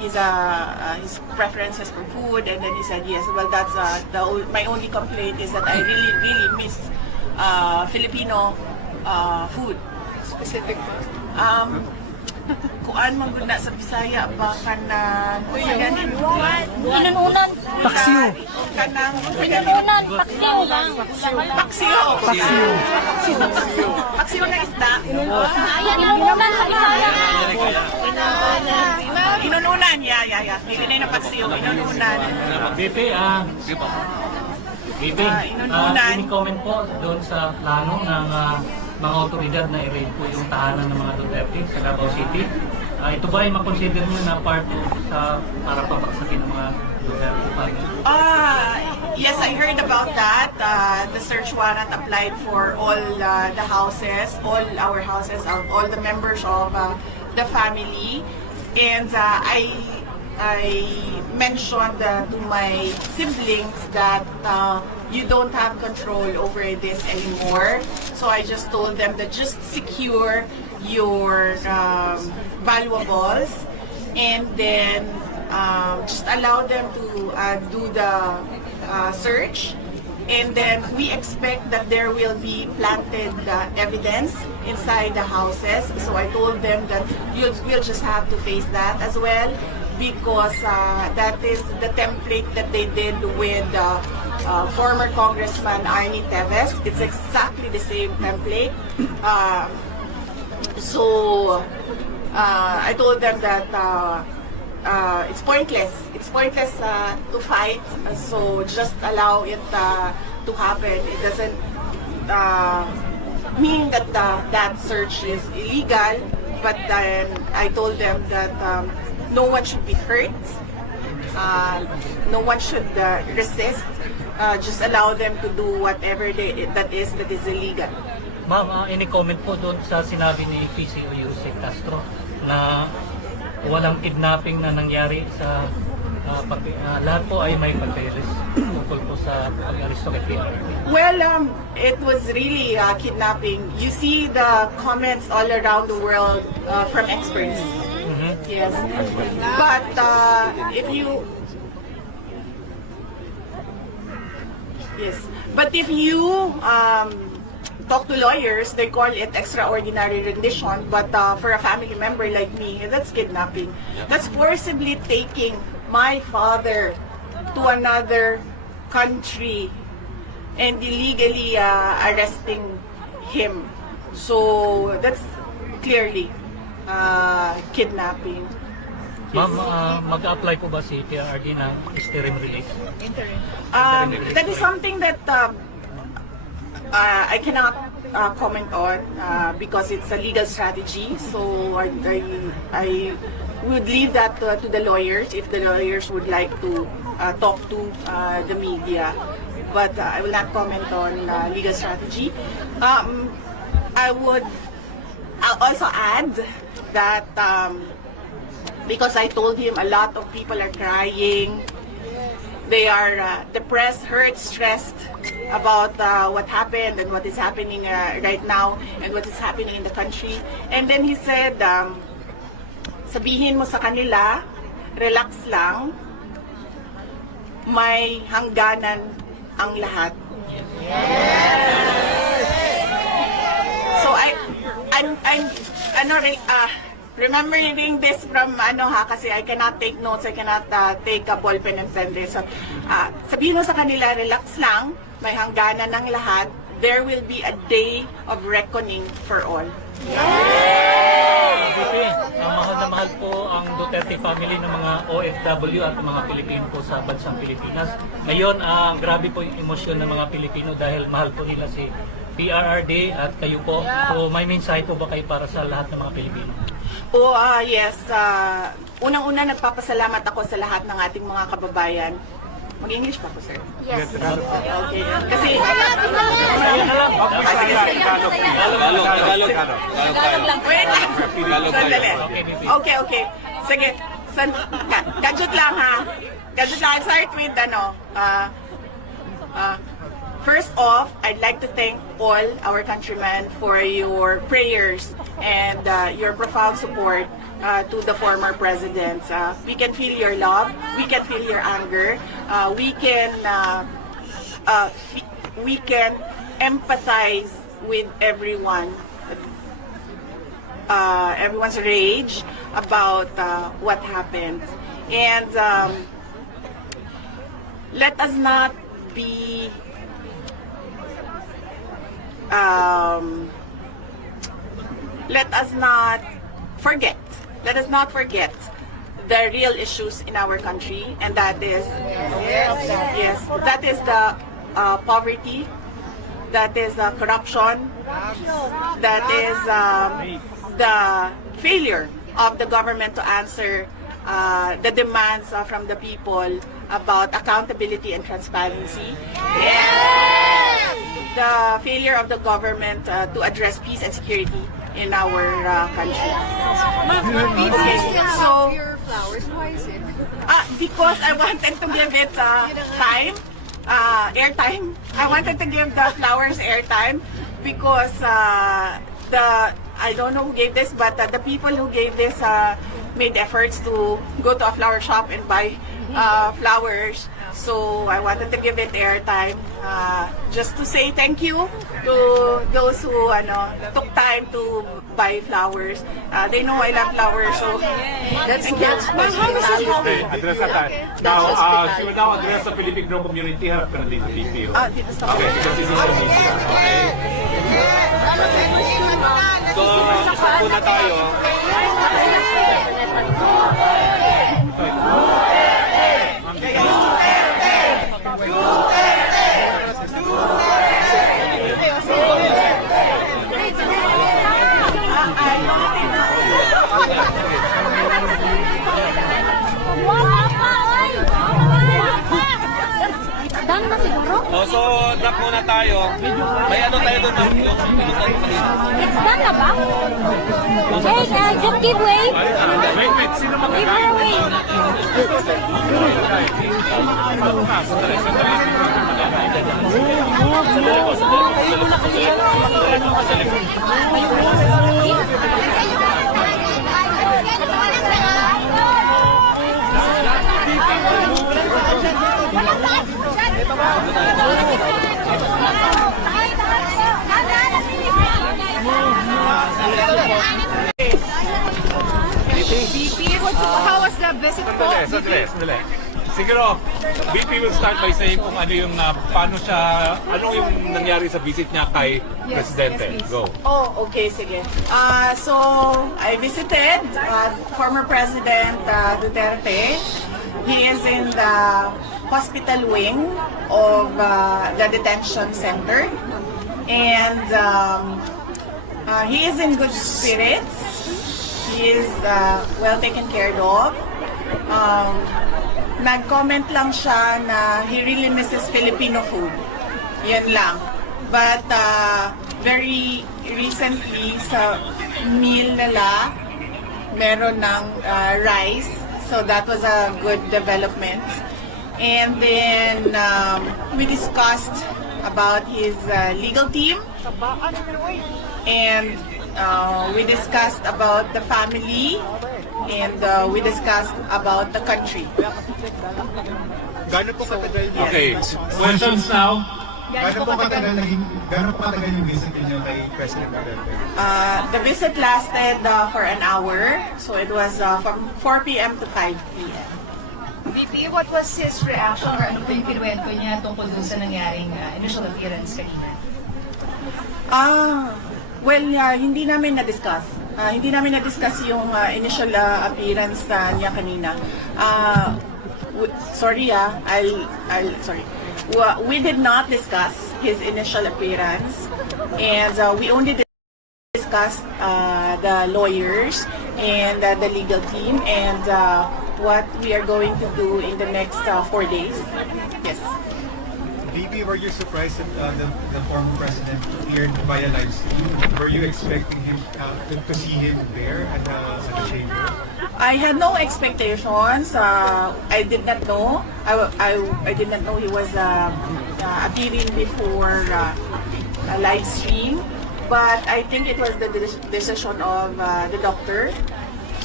his preferences for food, and then he said yes. Well, that's my only complaint is that I really miss Filipino food. Specific po. Kuan man gud na sa Bisaya ba kanang Inununan. paksiw kanang Inununan. Paksiw lang. paksiw na isda. Ayan, inununan sa Bisaya. Inununan, yeah. Dili na yung paksiw, inununan. BP, inununan. ini-comment po doon sa plano ng mga otoridad na i-raid po yung tahanan ng mga Duterte sa Davao City. Ito ba ay makonsider nyo na part para papaksakin ng mga Duterte family? Yes, I heard about that. The search warrant applied for all the houses, all our houses, all the members of the family. And I mentioned to my siblings that you don't have control over this anymore. So I just told them that just secure your valuables and then just allow them to do the search. And then we expect that there will be planted evidence inside the houses. So I told them that we'll just have to face that as well, because that is the template that they did with former Congressman Arnie Teves. It's exactly the same template. So I told them that it's pointless. It's pointless to fight. So just allow it to happen. It doesn't mean that that search is illegal. But then I told them that no one should be hurt. No one should resist. Just allow them to do whatever that is illegal. Ma'am, ini-comment po doon sa sinabi ni PCO Yusek Castro na walang kidnapping na nangyari sa lahat po ay may pagkairis tungkol po sa pag-aristo kay PRRD. Well, it was really kidnapping. You see the comments all around the world from experts. Yes, but if you talk to lawyers, they call it extraordinary rendition. But for a family member like me, that's kidnapping. That's forcibly taking my father to another country and illegally arresting him. So that's clearly kidnapping. Ma'am, mag-apply po ba si PRRD ng interim release? That is something that I cannot comment on because it's a legal strategy. So I would leave that to the lawyers if the lawyers would like to talk to the media. But I will not comment on legal strategy. I'll also add that because I told him a lot of people are crying. They are depressed, hurt, stressed about what happened and what is happening right now and what is happening in the country. And then he said, sabihin mo sa kanila, relax lang, may hangganan ang lahat. So remembering this from kasi I cannot take notes, I cannot take a ball pen and pen this. So, sabihin mo sa kanila, relax lang, may hangganan ng lahat. There will be a day of reckoning for all. Mahal na mahal po ang Duterte family ng mga OFW at mga Pilipino po sa bansang Pilipinas. Ngayon, grabe po yung emosyon ng mga Pilipino dahil mahal po nila si PRRD at kayo po. So may mensahe po ba kayo para sa lahat ng mga Pilipino? Yes. Unang-una, nagpapasalamat ako sa lahat ng ating mga kababayan. Mag-English pa po, sir? Yes. Okay. Kasi... Wait lang. Sandali. Okay. Sige. Gadget lang, ha? Gadget lang. I'll start with, first off, I'd like to thank all our countrymen for your prayers and your profound support to the former presidents. We can feel your love. We can feel your anger. We can empathize with everyone. Everyone's rage about what happened, and let us not be let us not forget the real issues in our country, and that is that is the poverty, that is corruption, that is the failure of the government to answer the demands from the people about accountability and transparency, and the failure of the government to address peace and security in our country. Okay, so your flowers, why is it? because I wanted to give it time, airtime. I wanted to give the flowers airtime because I don't know who gave this, but the people who gave this made efforts to go to a flower shop and buy flowers. So I wanted to give it airtime, just to say thank you to those who took time to buy flowers. They know I love flowers, so that's thank you. Okay, address that. Now, she will now address the Filipino community. Harap ka na dito, VP. Dito sa Okay, because this is the media. Okay. So, isa muna tayo. Done na siguro? So, drop muna tayo. May ano tayo doon? It's done na ba? Hey, just give way. Wait. Sino Give her way. VP, how was the visit po? Sandali. Siguro, VP will start by saying kung ano yung ano yung nangyari sa visit niya kay Presidente. Go. Oh, okay, sige. So, I visited former President Duterte. He is in the hospital wing of the detention center. And he is in good spirits. He is well taken care of. Nag-comment lang siya na he really misses Filipino food. Yan lang. But very recently sa meal nila, meron ng rice. So that was a good development. And then we discussed about his legal team. And we discussed about the family. And we discussed about the country. Gano'n po katagal niya? Okay, questions now. Gano'n po katagal yung visit niyo kay President Duterte? The visit lasted for an hour. So it was from 4 p.m. to 5 p.m. VP, what was his reaction or ano po yung kinuwento niya tungkol dun sa nangyaring initial appearance kanina? Well, hindi namin na-discuss. Hindi namin na-discuss yung initial appearance niya kanina. Sorry, sorry. We did not discuss his initial appearance, and we only discussed the lawyers and the legal team and what we are going to do in the next 4 days. Yes. VP, were you surprised that the former president appeared via live stream? Were you expecting him to see him there at the chamber? I had no expectations. I did not know. I did not know he was appearing before a live stream. But I think it was the decision of the doctor.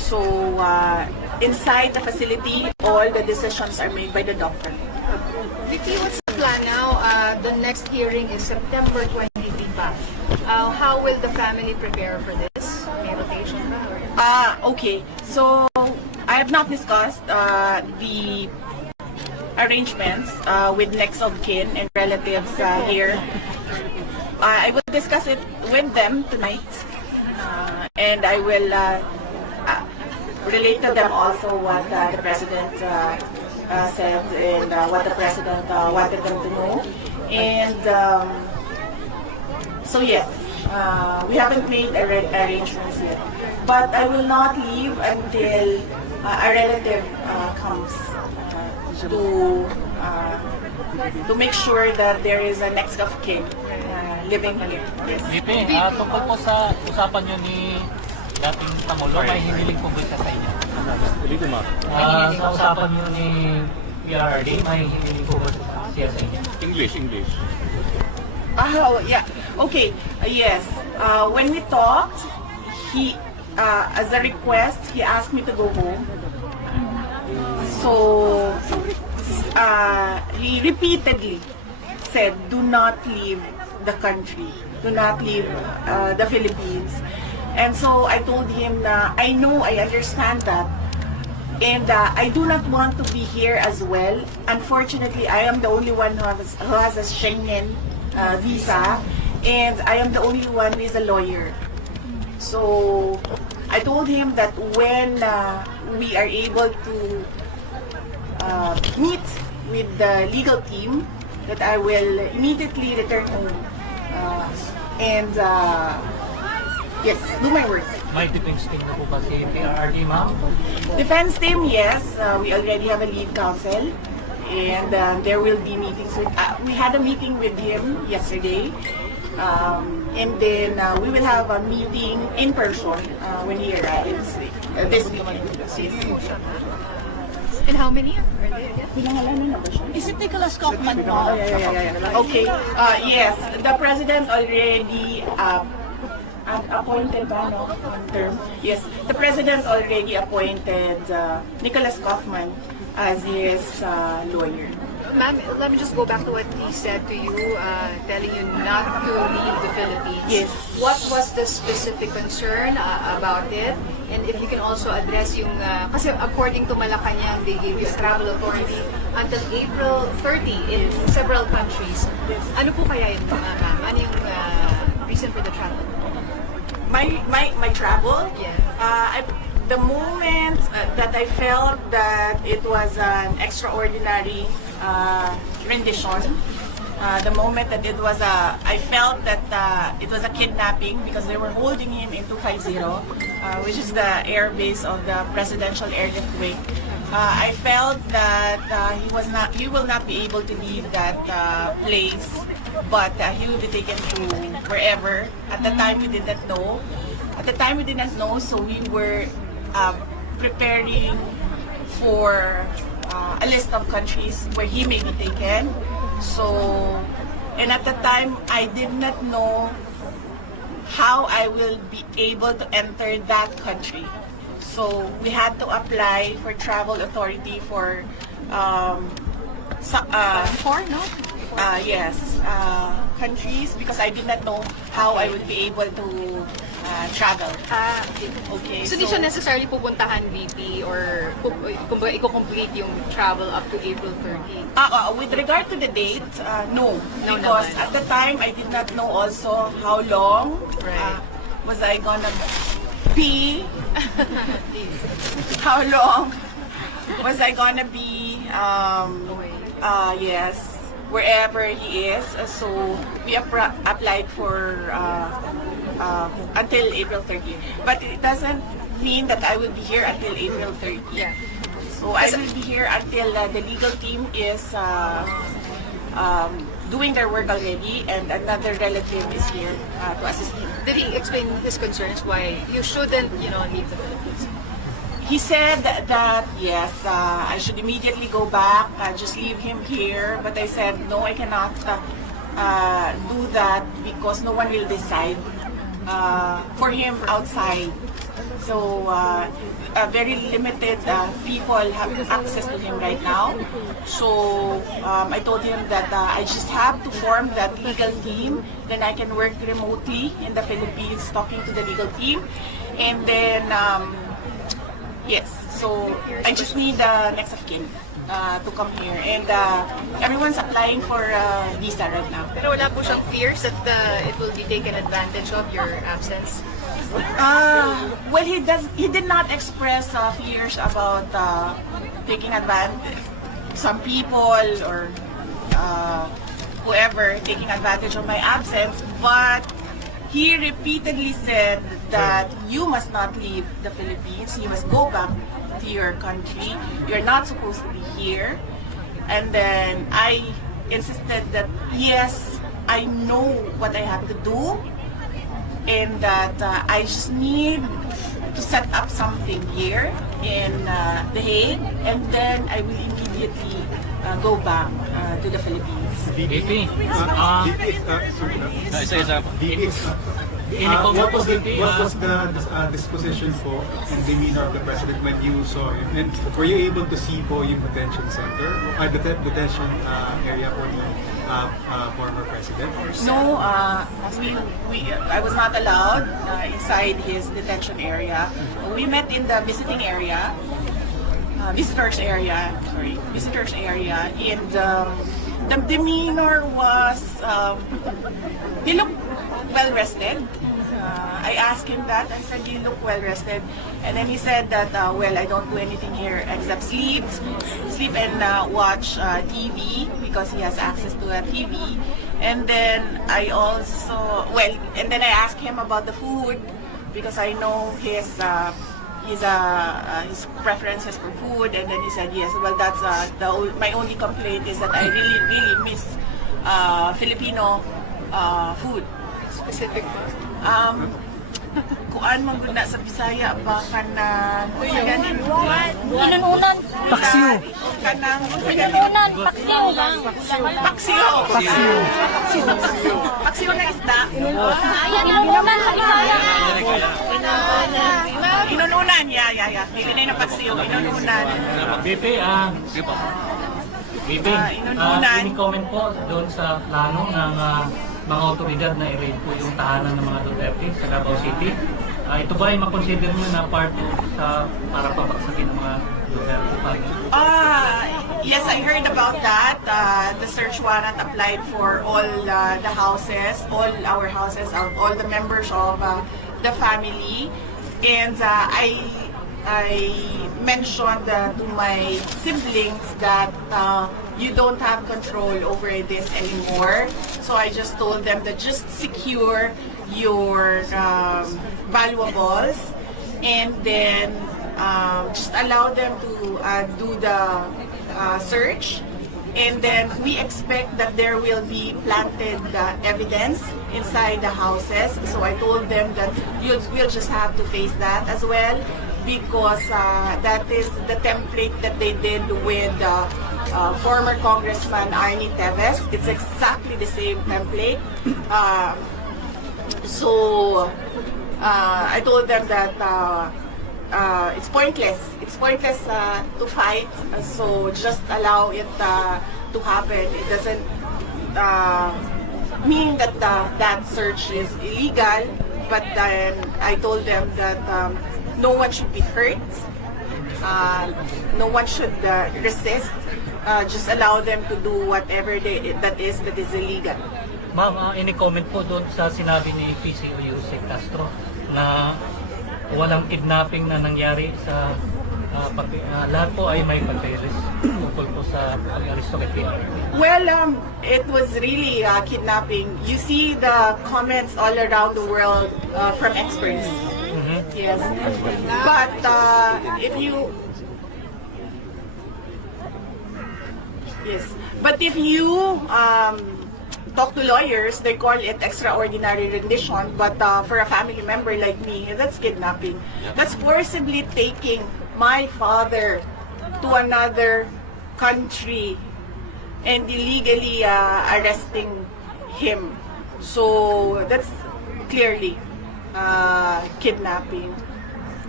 So inside the facility, all the decisions are made by the doctor. Vicky, what's the plan now? The next hearing is September 23 pa. How will the family prepare for this? May rotation ba? Or? Okay. So I have not discussed the arrangements with next of kin and relatives here. I will discuss it with them tonight, and I will relate to them also what the president said and what the president wanted them to know. And so yes, we haven't made arrangements yet, but I will not leave until a relative comes to make sure that there is a next of kin living here. Yes. VP, tungkol po sa usapan nyo ni dating Pangulo, may hiniling po ba siya sa inyo? Sa usapan nyo ni PRRD, may hiniling po ba siya sa inyo? English. Yeah. Okay. Yes. When we talked, he, as a request, he asked me to go home. So, he repeatedly said, "Do not leave the country. Do not leave the Philippines." And so I told him na I know, I understand that, and I do not want to be here as well. Unfortunately, I am the only one who has a Schengen visa, and I am the only one who is a lawyer. So I told him that when we are able to meet with the legal team, that I will immediately return home and yes, do my work. May defense team na po ba si PRRD, ma'am? Defense team, yes. We already have a lead counsel, and there will be meetings with. We had a meeting with him yesterday, and then we will have a meeting in person when he arrives this weekend. Yes. And how many are they again? Is it Nicholas Kaufman? Oh, yeah. Okay. Yes, the president already appointed term. Yes, the president already appointed Nicholas Kaufman as his lawyer. Ma'am, let me just go back to what he said to you, telling you not to leave the Philippines. Yes. What was the specific concern about it? And if you can also address yung, kasi according to Malacanang, they gave you a travel authority until April 30 in several countries. Ano po kaya yun, ma'am? Ano yung reason for the travel? My travel? Yeah. The moment that I felt that it was an extraordinary rendition, the moment that it was I felt that it was a kidnapping because they were holding him in 250, which is the air base of the Presidential Airlift Wing. I felt that he will not be able to leave that place, but he will be taken to wherever. At the time we did not know. So we were preparing for a list of countries where he may be taken. So, and at the time, I did not know how I will be able to enter that country. So we had to apply for travel authority for countries because I did not know how I would be able to travel. Okay. So, di siya necessarily pupuntahan, VP, or kumbaga i-complete yung travel up to April 30? With regard to the date, no. No Because naman. at the time, I did not know also how long was I gonna be, how long was I gonna be, yes, wherever he is. So we applied for until April 30. But it doesn't mean that I will be here until April 30. Yeah. So I will be here until the legal team is doing their work already, and another relative is here to assist him. Did he explain his concerns why you shouldn't, leave the Philippines? He said that yes, I should immediately go back, just leave him here. But I said no, I cannot do that because no one will decide for him outside. So very limited people have access to him right now. So I told him that I just have to form that legal team. Then I can work remotely in the Philippines, talking to the legal team. And then, yes, so I just need the next of kin to come here. And everyone's applying for visa right now. Pero wala po siyang fears that it will be taken advantage of, your absence? Well, he did not express fears about taking advantage. Some people or whoever taking advantage of my absence, but he repeatedly said that you must not leave the Philippines. You must go back to your country. You're not supposed to be here. And then I insisted that yes, I know what I have to do, and that I just need to set up something here in The Hague, and then I will immediately go back to the Philippines. VP, What was the disposition po and demeanor of the President when you saw him? And were you able to see po yung detention center, detention area for the former President? No, I was not allowed inside his detention area. We met in the visiting area, visitors area, and the demeanor was, he looked well rested. I asked him that. I said, "You look well rested," and then he said that, "Well, I don't do anything here except sleep and watch TV because he has access to a TV." And then I asked him about the food because I know his preferences for food, and then he said yes. Well, that's my only complaint is that I really miss Filipino food. Specific po? Kuan mo gud na sa Bisaya ba kanang Inununan. paksiw kanang Inununan. Paksiw lang. paksiw na isda. Ayan, inununan sa Bisaya. Inununan, yeah. Dili na yung paksiw, inununan. VP, inununan. any comment po doon sa plano ng mga otoridad na i-raid po yung tahanan ng mga Duterte sa Davao City? Ito ba ay makonsider nyo na part sa para pabagsakin ng mga Duterte? Yes, I heard about that. The search warrant applied for all the houses, all our houses, all the members of the family. And I mentioned to my siblings that you don't have control over this anymore. So I just told them that just secure your valuables, and then just allow them to do the search. And then we expect that there will be planted evidence inside the houses. So I told them that we'll just have to face that as well, because that is the template that they did with former Congressman Arnie Teves. It's exactly the same template. So I told them that it's pointless. It's pointless to fight. So just allow it to happen. It doesn't mean that that search is illegal. But then I told them that no one should be hurt. No one should resist. Just allow them to do whatever that is illegal. Ma'am, any comment po doon sa sinabi ni PCO Yusek Castro na walang kidnapping na nangyari sa lahat po ay may papeles tungkol po sa pag-aristo kay PRD? Well, it was really kidnapping. You see the comments all around the world from experts. Yes, but if you talk to lawyers, they call it extraordinary rendition, but for a family member like me, that's kidnapping. That's forcibly taking my father to another country and illegally arresting him. So that's clearly kidnapping.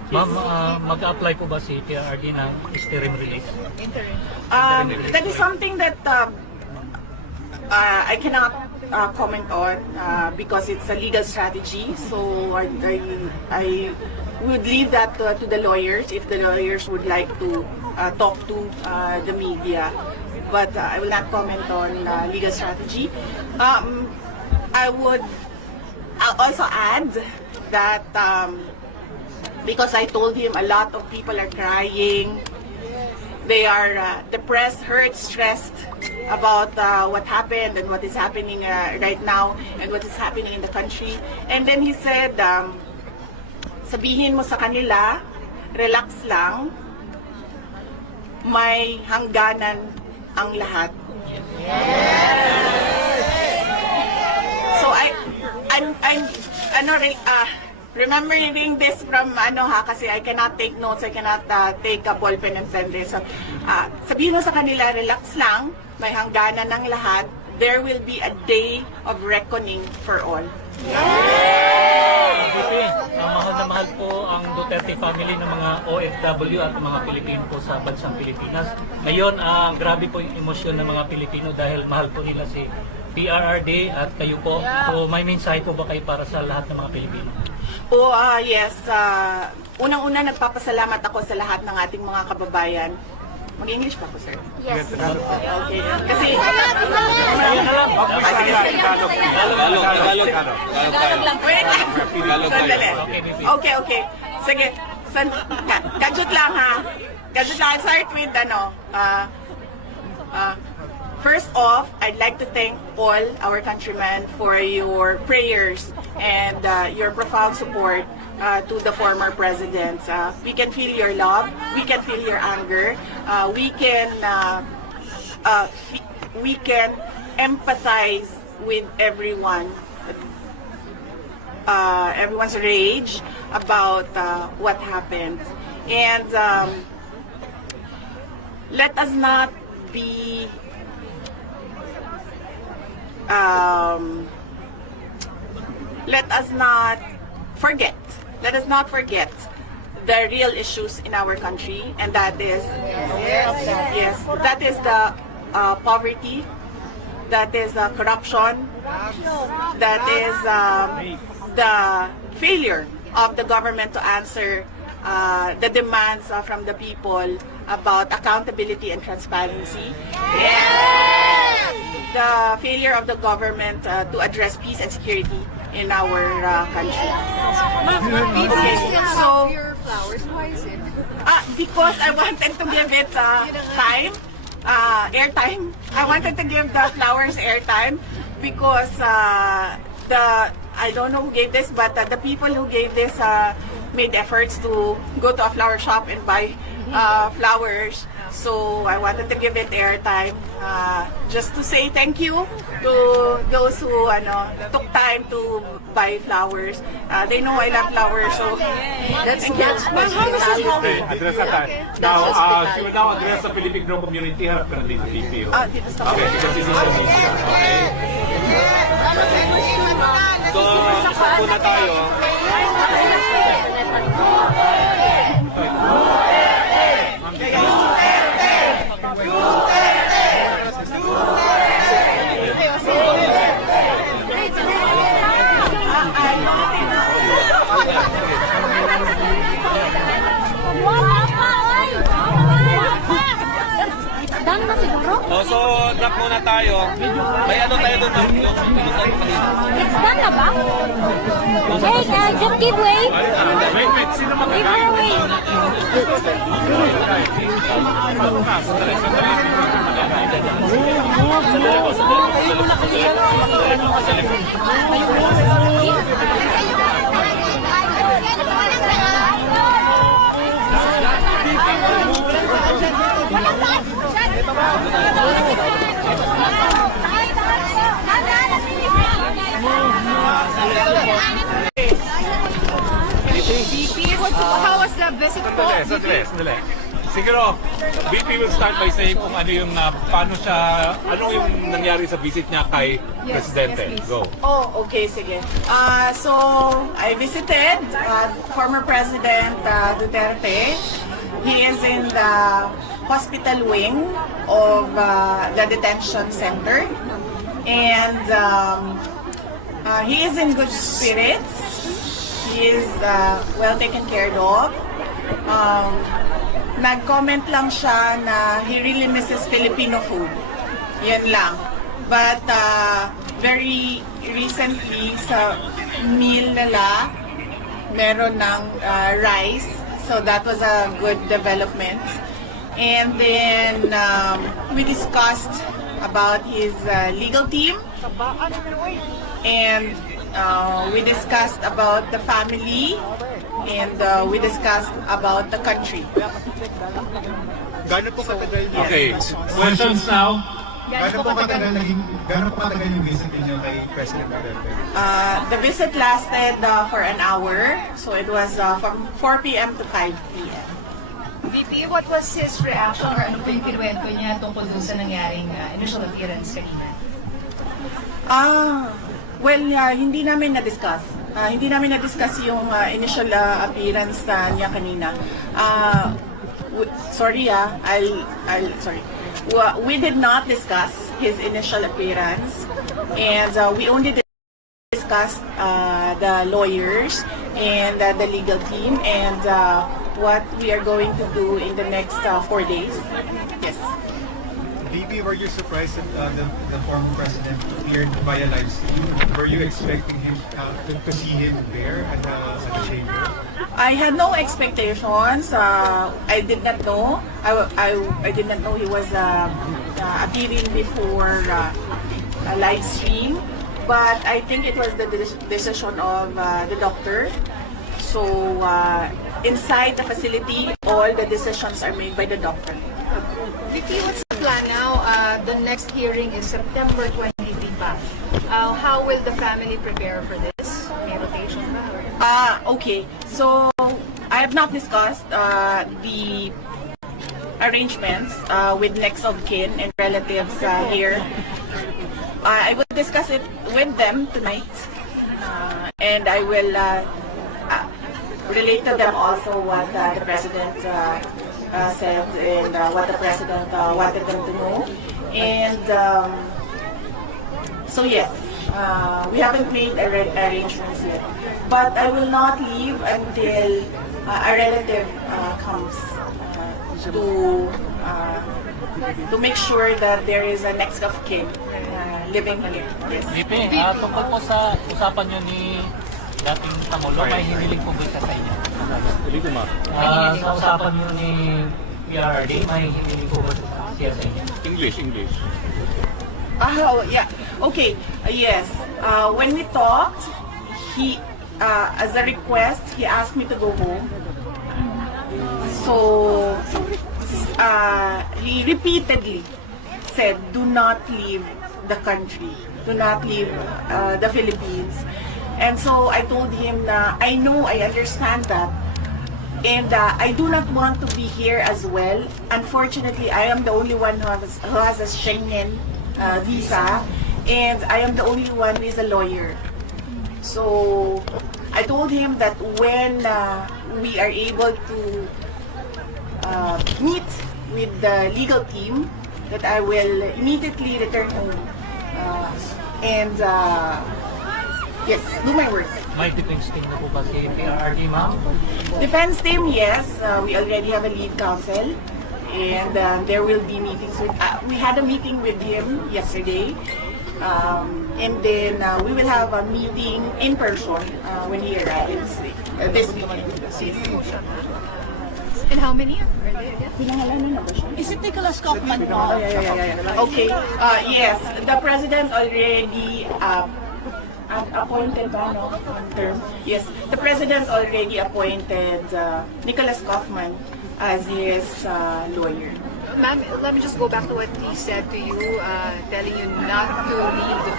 Ma'am, mag-apply po ba si PRRD ng interim release? That is something that I cannot comment on because it's a legal strategy. So I would leave that to the lawyers if the lawyers would like to talk to the media. But I will not comment on legal strategy. I would also add that because I told him a lot of people are crying. They are depressed, hurt, stressed about what happened and what is happening right now and what is happening in the country. And then he said, sabihin mo sa kanila, relax lang, may hangganan ang lahat. So remembering this from kasi I cannot take notes, I cannot take a ball pen and pen this. So, sabihin mo sa kanila, relax lang, may hangganan ng lahat. There will be a day of reckoning for all. Mahal na mahal po ang Duterte family ng mga OFW at mga Pilipino po sa bansang Pilipinas. Ngayon, grabe po yung emosyon ng mga Pilipino dahil mahal po nila si PRRD at kayo po. So may mensahe po ba kayo para sa lahat ng mga Pilipino? Yes. Unang-una, nagpapasalamat ako sa lahat ng ating mga kababayan. Mag-English pa po, sir? Yes. Okay. Kasi... Tagalog lang. Wait lang. Sandali. Okay. Sige. Gadget lang, ha? Gadget lang. I'll start with, first off, I'd like to thank all our countrymen for your prayers and your profound support to the former presidents. We can feel your love, we can feel your anger, we can empathize with everyone's rage about what happened. And let us not be let us not forget the real issues in our country, and that is that is the poverty, that is corruption, that is the failure of the government to answer the demands from the people about accountability and transparency. The failure of the government to address peace and security in our country. So, flowers, why is it? because I wanted to give it time, airtime. I wanted to give the flowers airtime because I don't know who gave this, but the people who gave this made efforts to go to a flower shop and buy flowers. So I wanted to give it airtime just to say thank you to those who took time to buy flowers. They know I love flowers, so that's good. Address that. Now, she will now address the Filipino community. Harap ka na dito, VP. Dito sa Okay, because this is the media. Okay. So, isa po na tayo. Done na siguro? So, drop muna tayo. May ano tayo doon? It's done na ba? Hey, just give way. Wait. Sino Give her way. VP, how was the visit po? Sandali. Siguro, VP will start by saying kung ano yung, paano siya, ano yung nangyari sa visit niya kay Presidente. Go. Oh, okay, sige. So, I visited former President Duterte. He is in the hospital wing of the detention center. And he is in good spirits. He is well taken care of. Nag-comment lang siya na he really misses Filipino food. Yan lang. But very recently sa meal nila, meron ng rice. So that was a good development. And then we discussed about his legal team. And we discussed about the family. And we discussed about the country. Gano'n po katagal Okay, questions now? Gano'n po katagal yung visit niyo kay President Duterte? The visit lasted for an hour. So it was from 4 p.m. to 5 p.m. VP, what was his reaction or ano po yung kinuwento niya tungkol dun sa nangyaring initial appearance kanina? Well, hindi namin na-discuss. Hindi namin na-discuss yung initial appearance niya kanina. Sorry, sorry. We did not discuss his initial appearance, and we only discussed the lawyers and the legal team and what we are going to do in the next 4 days. Yes. VP, were you surprised that the former president appeared via live stream? Were you expecting him to see him there at the chamber? I had no expectations. I did not know. I did not know he was appearing before a live stream. But I think it was the decision of the doctor. So inside the facility, all the decisions are made by the doctor. VP, what's the plan now? The next hearing is September 23 pa. How will the family prepare for this? May rotation ba? Okay. So I have not discussed the arrangements with next of kin and relatives here. I will discuss it with them tonight, and I will relate to them also what the president said and what the president wanted them to know. And so yes, we haven't made arrangements yet, but I will not leave until a relative comes to make sure that there is a next of kin living here. Yes. VP, tungkol po sa usapan nyo ni dating Pangulo, may hiniling po ba siya sa inyo? Sa usapan nyo ni PRRD, may hiniling po ba siya sa inyo? English. Oh, yeah. Okay. Yes. When we talked, he, as a request, he asked me to go home. So, he repeatedly said, do not leave the country. Do not leave the Philippines. And so I told him na I know, I understand that. And I do not want to be here as well. Unfortunately, I am the only one who has a Schengen visa. And I am the only one who is a lawyer. So I told him that when we are able to meet with the legal team, that I will immediately return home. And yes, do my work. May defense team na po ba si PRRD, ma'am? Defense team, yes. We already have a lead counsel. And there will be meetings with... we had a meeting with him yesterday. And then we will have a meeting in person when he arrives this weekend. And how many are there? Pinangalanan na ba siya? Is it Nicholas Kaufman? Okay. Yes, the president already appointed term. Yes, the president already appointed Nicholas Kaufman as his lawyer. Ma'am, let me just go back to what he said to you, telling you not to leave the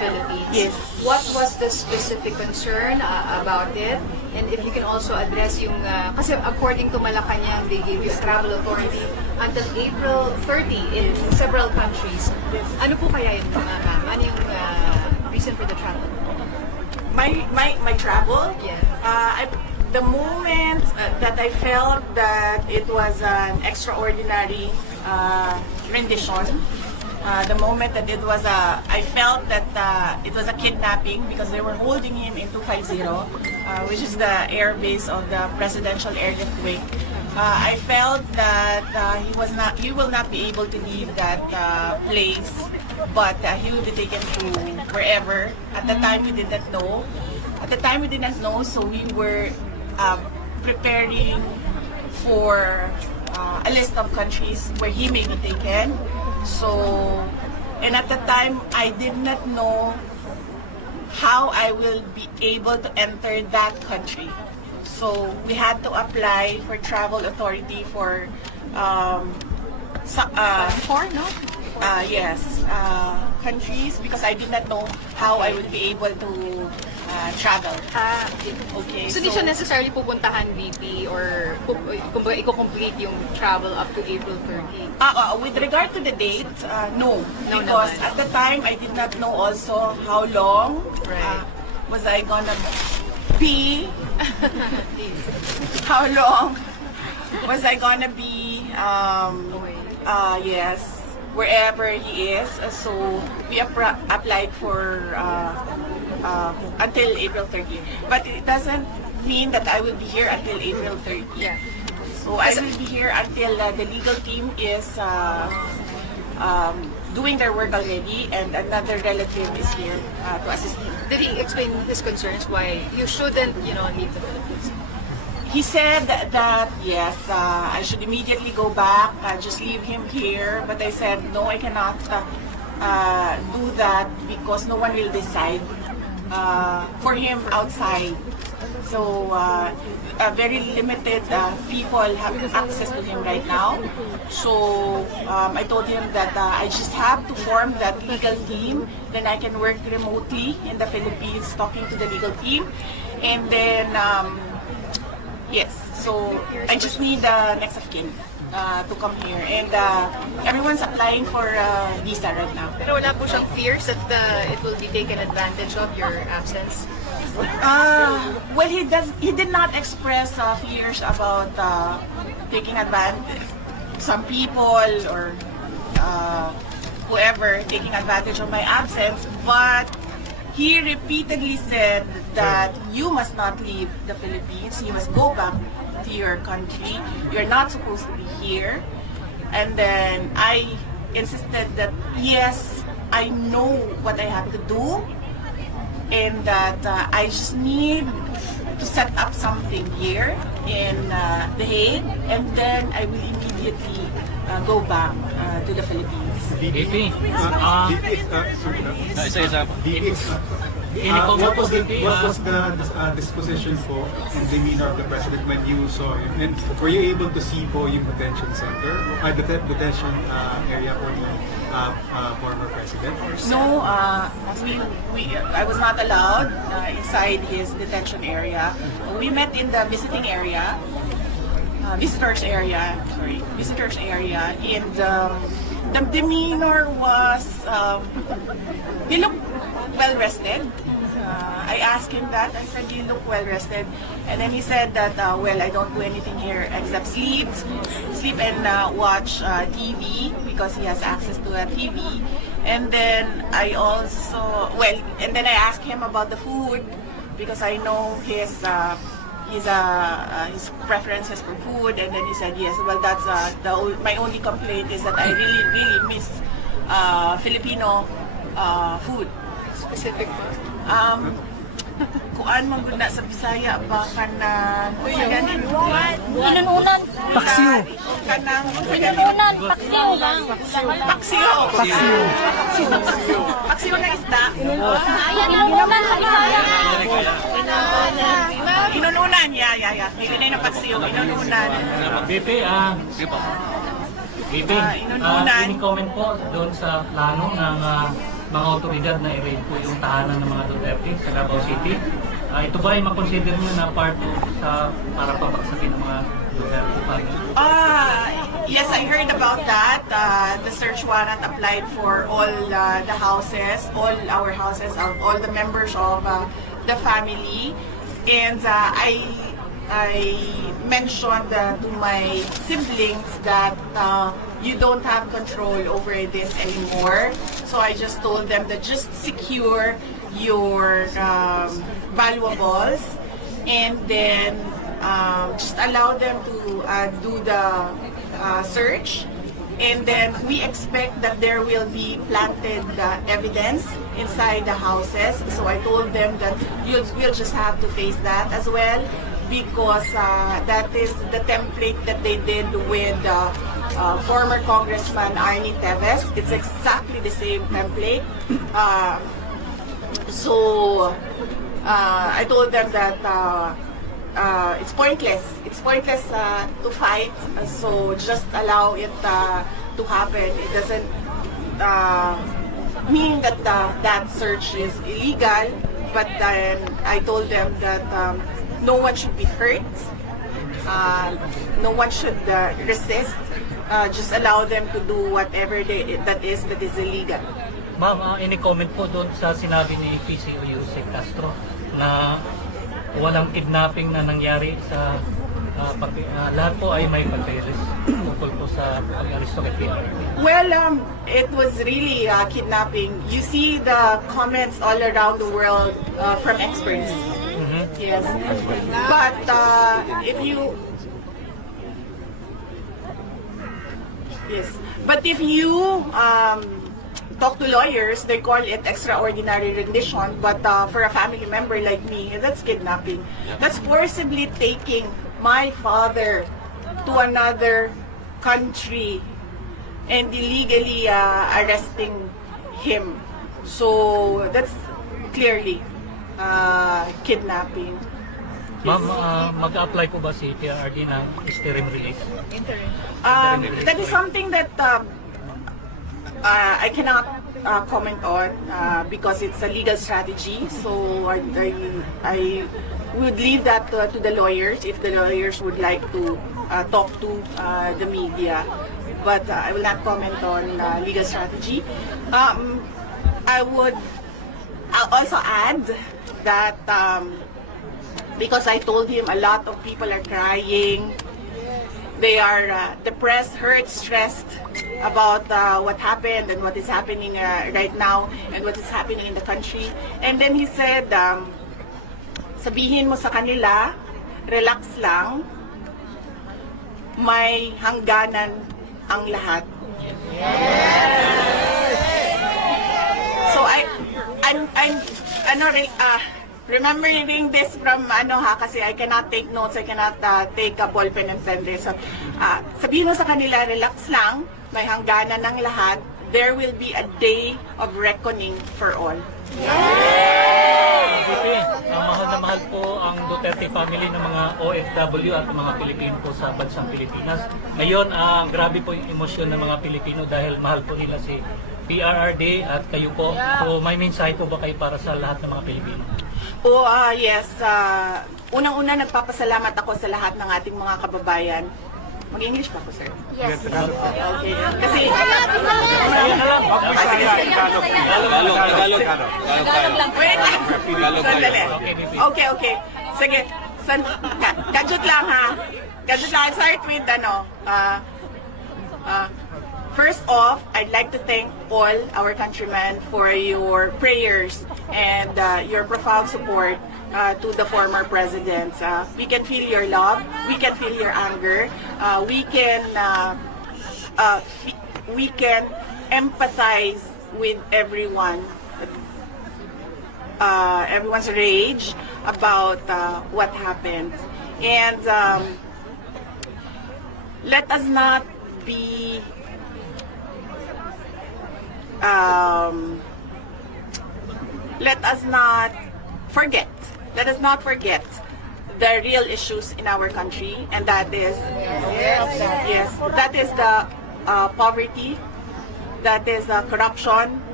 Philippines. Yes. What was the specific concern about it? And if you can also address yung, kasi according to Malacanang, they gave you travel authority until April 30 in several countries. Ano po kaya yung ma'am? Ano yung reason for the travel? My travel? Yeah. The moment that I felt that it was an extraordinary rendition, the moment that it was I felt that it was a kidnapping because they were holding him in 250, which is the air base of the presidential airlift wing. I felt that he will not be able to leave that place, but he will be taken to wherever. At the time, we didn't know. So we were preparing for a list of countries where he may be taken. So, and at the time, I did not know how I will be able to enter that country. So we had to apply for travel authority for countries because I did not know how I would be able to travel. Okay. So, di siya necessarily pupuntahan VP or kumbaga i-complete yung travel up to April 30? With regard to the date, no. No Because naman. at the time, I did not know also how long Right. was I gonna be, how long was I gonna be, yes, wherever he is. So we applied for until April 30. But it doesn't mean that I will be here until April 30. Yeah. So I will be here until the legal team is doing their work already, and another relative is here to assist him. Did he explain his concerns why you shouldn't, leave the Philippines? He said that yes, I should immediately go back, just leave him here. But I said no, I cannot do that because no one will decide for him outside. So very limited people have access to him right now. So I told him that I just have to form that legal team. Then I can work remotely in the Philippines, talking to the legal team, and then yes. So I just need the next of kin to come here, and everyone's applying for visa right now. Pero wala po siyang fears that it will be taken advantage of your absence? Well, he did not express fears about taking advantage. Some people or whoever taking advantage of my absence, but he repeatedly said that you must not leave the Philippines. You must go back to your country. You're not supposed to be here. And then I insisted that yes, I know what I have to do, and that I just need to set up something here in The Hague, and then I will immediately go back to the Philippines. VP, Isa-isa. What was the disposition po and demeanor of the president when you saw him? And were you able to see po yung detention center, detention area for the former president? No, I was not allowed inside his detention area. We met in the visitors area, and the demeanor was, he looked well rested. I asked him that. I said, "You look well rested," and then he said that, "Well, I don't do anything here except sleep and watch TV because he has access to a TV." And then I asked him about the food because I know his preferences for food, and then he said yes. Well, that's my only complaint is that I really miss Filipino food. Specific po? Kuan mo gud na sa Bisaya ba kanang ganin Inununan. paksiw kanang Inununan. Paksiw lang. paksiw na isda. Ayan, inununan sa Bisaya. Inununan, yeah. Hindi na paksiw, inununan. VP, inununan. ini-comment po doon sa plano ng mga otoridad na i-raid po yung tahanan ng mga Duterte sa Davao City. Ito ba ay makonsider nyo na part sa para pabagsakin ng mga Duterte family? Yes, I heard about that. The search warrant applied for all the houses, all our houses, all the members of the family. And I mentioned to my siblings that you don't have control over this anymore. So I just told them that just secure your valuables and then just allow them to do the search. And then we expect that there will be planted evidence inside the houses. So I told them that we'll just have to face that as well, because that is the template that they did with former Congressman Arnie Teves. It's exactly the same template. So I told them that it's pointless. It's pointless to fight. So just allow it to happen. It doesn't mean that that search is illegal. But then I told them that no one should be hurt. No one should resist. Just allow them to do whatever that is illegal. Ma'am, any comment po doon sa sinabi ni PCOU si Castro na walang kidnapping na nangyari sa lahat po ay may papeles tungkol po sa pag-aristo kay PRRD? Well, it was really kidnapping. You see the comments all around the world from experts. Yes. But if you talk to lawyers, they call it extraordinary rendition. But for a family member like me, that's kidnapping. That's forcibly taking my father to another country and illegally arresting him. So that's clearly kidnapping. Ma'am, mag-apply po ba si PRRD ng interim release? That is something that I cannot comment on because it's a legal strategy. So I would leave that to the lawyers if the lawyers would like to talk to the media. But I will not comment on legal strategy. I'll also add that because I told him a lot of people are crying. They are depressed, hurt, stressed about what happened and what is happening right now and what is happening in the country. And then he said, sabihin mo sa kanila, relax lang, may hangganan ang lahat. So I'm remembering this from kasi I cannot take notes, I cannot take a ball pen and pen this. So, sabihin mo sa kanila, relax lang, may hangganan ng lahat. There will be a day of reckoning for all. Mahal na mahal po ang Duterte family ng mga OFW at mga Pilipino po sa bansang Pilipinas. Ngayon, grabe po yung emosyon ng mga Pilipino dahil mahal po nila si PRRD at kayo po. So may mensahe po ba kayo para sa lahat ng mga Pilipino? Yes. Unang-una, nagpapasalamat ako sa lahat ng ating mga kababayan. Mag-English pa po, sir? Yes. Okay. Kasi... Tagalog lang. Wait. Sandali. Okay. Sige. Gadget lang, ha? Gadget lang. Start with, first off, I'd like to thank all our countrymen for your prayers and your profound support to the former presidents. We can feel your love, we can feel your anger, we can empathize with everyone's rage about what happened. And let us not be let us not forget the real issues in our country, and that is that is the poverty, that is corruption,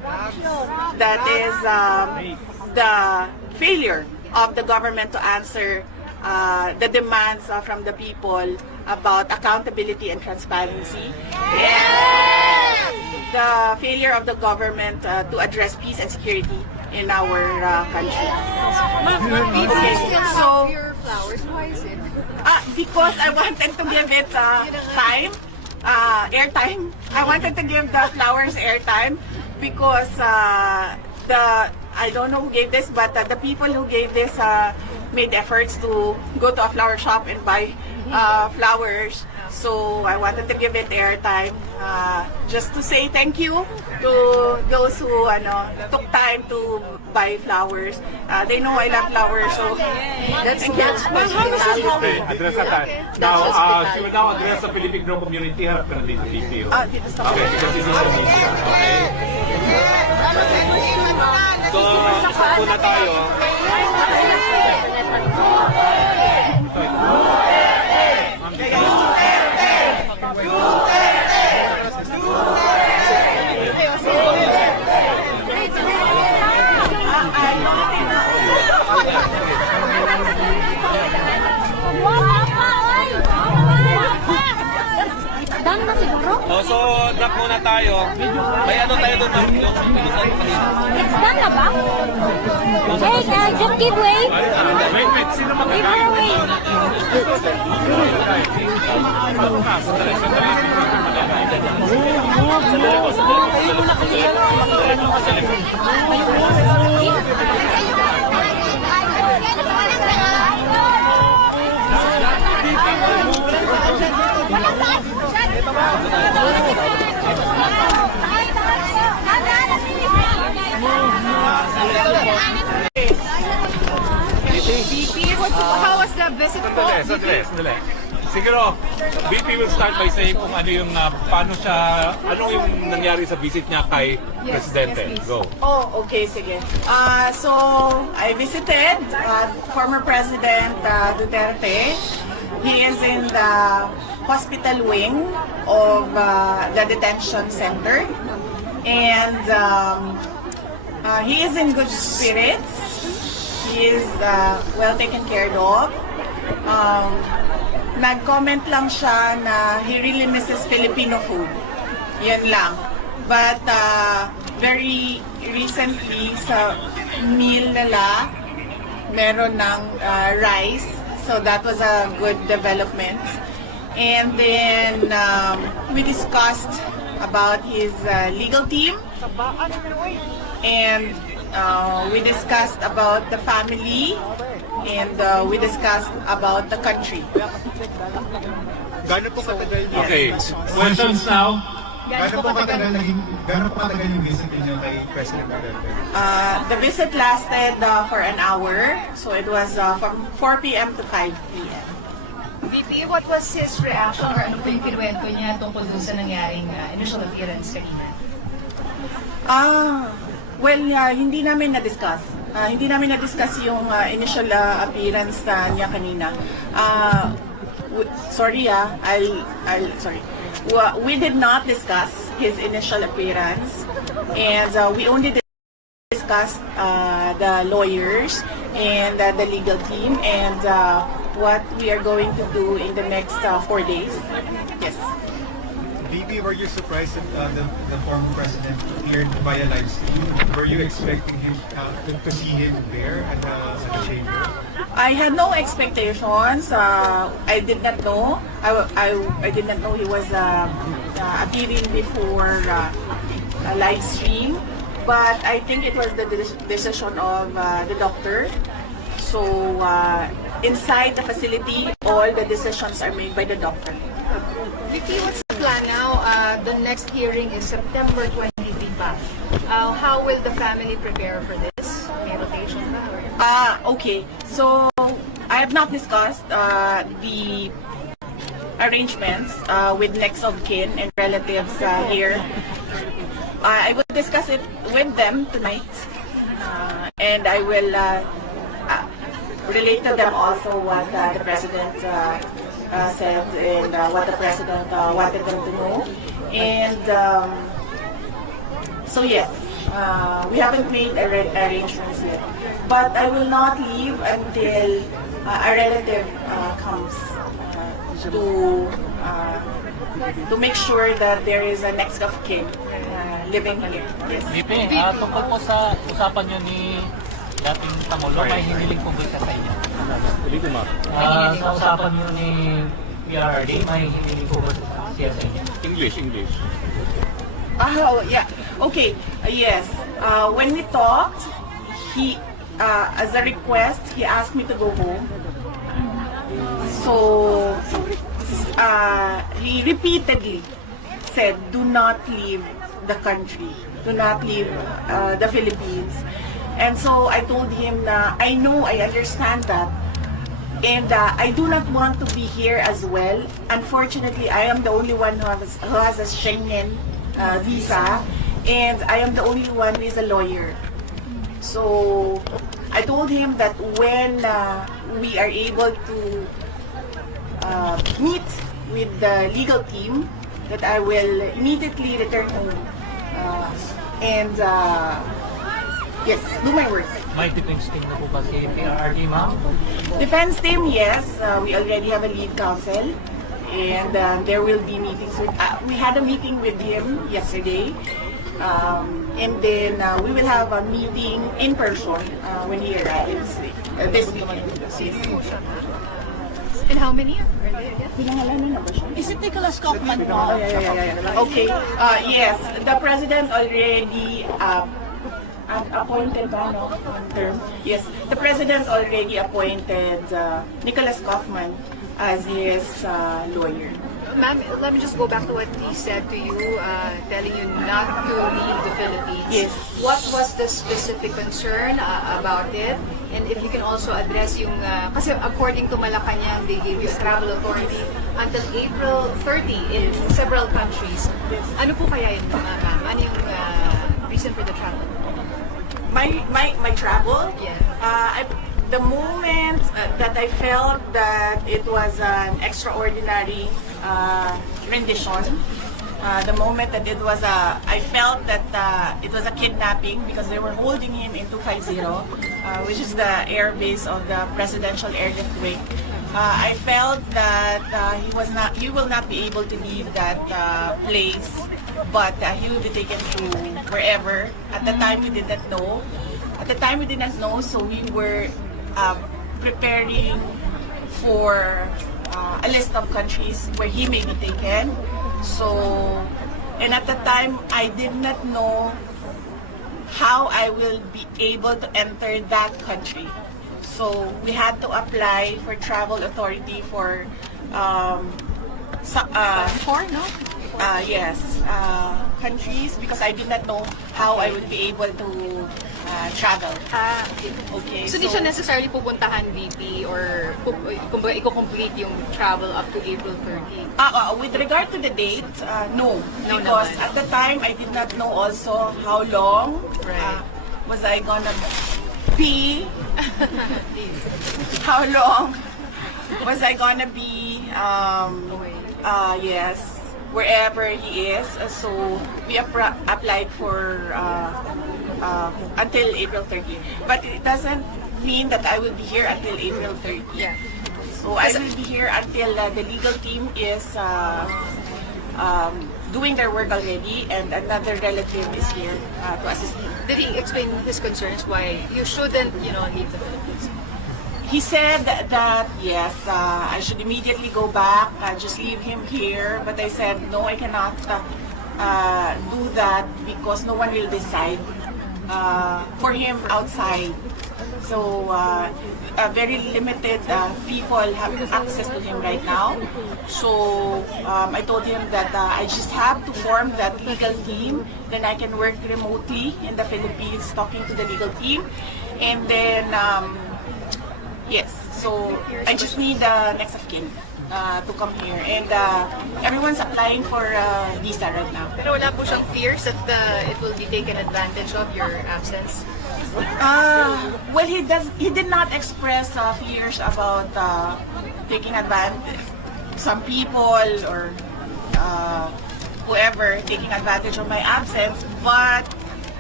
that is the failure of the government to answer the demands from the people about accountability and transparency, and the failure of the government to address peace and security in our country. Okay, so Your flowers, why is it? because I wanted to give it time, airtime. I wanted to give the flowers airtime because I don't know who gave this, but the people who gave this made efforts to go to a flower shop and buy flowers. So I wanted to give it airtime just to say thank you to those who took time to buy flowers. They know I love flowers, so That's Okay, address that. Now, she will now address the Filipino community. Harap ka na dito, VP. dito sa Okay, because this is Indonesia. Okay. So, sakto na tayo. Done na siguro? Oh, so, drop muna tayo. May ano tayo doon? It's done na ba? Hey, just give way. Wait. Sino Give her way. How was the visit po? Sandali. Siguro, VP will start by saying kung ano yung, ano yung nangyari sa visit niya kay Presidente. Go. Oh, okay, sige. So, I visited former President Duterte. He is in the hospital wing of the detention center. And he is in good spirits. He is well taken care of. Nag-comment lang siya na he really misses Filipino food. Yan lang. But very recently sa meal nila, meron ng rice. So that was a good development. And then we discussed about his legal team. And we discussed about the family. And we discussed about the country. Gano'n po katagal yung Okay, questions now? Gano'n po katagal yung visit niyo kay President Duterte? The visit lasted for an hour. So it was from 4 p.m. to 5 p.m. VP, what was his reaction or ano po yung kinuwento niya tungkol dun sa nangyaring initial appearance kanina? Well, hindi namin na-discuss. Hindi namin na-discuss yung initial appearance niya kanina. Sorry, sorry. We did not discuss his initial appearance, and we only discussed the lawyers and the legal team and what we are going to do in the next 4 days. Yes. VP, were you surprised that the former president appeared via live stream? Were you expecting him to see him there at the chamber? I had no expectations. I did not know. I did not know he was appearing before a live stream. But I think it was the decision of the doctor. So inside the facility, all the decisions are made by the doctor. VP, what's the plan now? The next hearing is September 23 pa. How will the family prepare for this? May rotation ba? Okay. So I have not discussed the arrangements with next of kin and relatives here. I will discuss it with them tonight, and I will relate to them also what the president said and what the president wanted them to know. And so yes, We haven't made arrangements yet. But I will not leave until a relative comes to make sure that there is a next of kin living here. Yes. VP, tungkol po sa usapan nyo ni dating Pangulo, may hiniling po ba siya sa inyo? Sa usapan nyo ni PRRD, may hiniling po ba siya sa inyo? English. Oh, yeah. Okay. Yes. When we talked, he, as a request, he asked me to go home. So, he repeatedly said, "Do not leave the country. Do not leave the Philippines." And so I told him, I know, I understand that. And I do not want to be here as well. Unfortunately, I am the only one who has a Schengen visa, and I am the only one who is a lawyer. So I told him that when we are able to meet with the legal team, that I will immediately return home and yes, do my work. May defense team na po ba si PRRD, ma'am? Defense team, yes. We already have a lead counsel, and there will be meetings with. We had a meeting with him yesterday, and then we will have a meeting in person when he arrives this weekend. Yes. And how many are there again? Pinangalanan na ba siya? Is it Nicholas Kaufman po? Oh, yeah. Okay. Yes, the president already appointed ba, no? Term. Yes, the president already appointed Nicholas Kaufman as his lawyer. Ma'am, let me just go back to what he said to you, telling you not to leave the Philippines. Yes. What was the specific concern about it? And if you can also address yung, kasi according to Malacanang, they gave you travel authority until April 30 in several countries. Ano po kaya yun, ma'am? Ano yung reason for the travel? My travel? Yeah. The moment that I felt that it was an extraordinary rendition, the moment that it was I felt that it was a kidnapping because they were holding him in 250, which is the air base of the presidential airlift wing. I felt that he will not be able to leave that place, but he will be taken to wherever. At the time, we did not know. So we were preparing for a list of countries where he may be taken. So, and at the time, I did not know how I will be able to enter that country. So we had to apply for travel authority for countries because I did not know how I would be able to travel. Okay. So di siya necessarily pupuntahan VP or kumbaga i-complete yung travel up to April 30? With regard to the date, no. No Because naman. at the time, I did not know also how long was I gonna be. How long was I gonna be, yes, wherever he is. So we applied for until April 30. But it doesn't mean that I will be here until April 30. Yeah. So I will be here until the legal team is doing their work already, and another relative is here to assist him. Did he explain his concerns why you shouldn't, leave the Philippines? He said that yes, I should immediately go back, just leave him here. But I said no, I cannot do that because no one will decide for him outside. So very limited people have access to him right now. So I told him that I just have to form that legal team. Then I can work remotely in the Philippines, talking to the legal team, and then. Yes, so I just need next of kin to come here, and everyone's applying for visa right now. Pero wala po siyang fears that it will be taken advantage of your absence? Well, he did not express fears about taking advantage. Some people or whoever taking advantage of my absence, but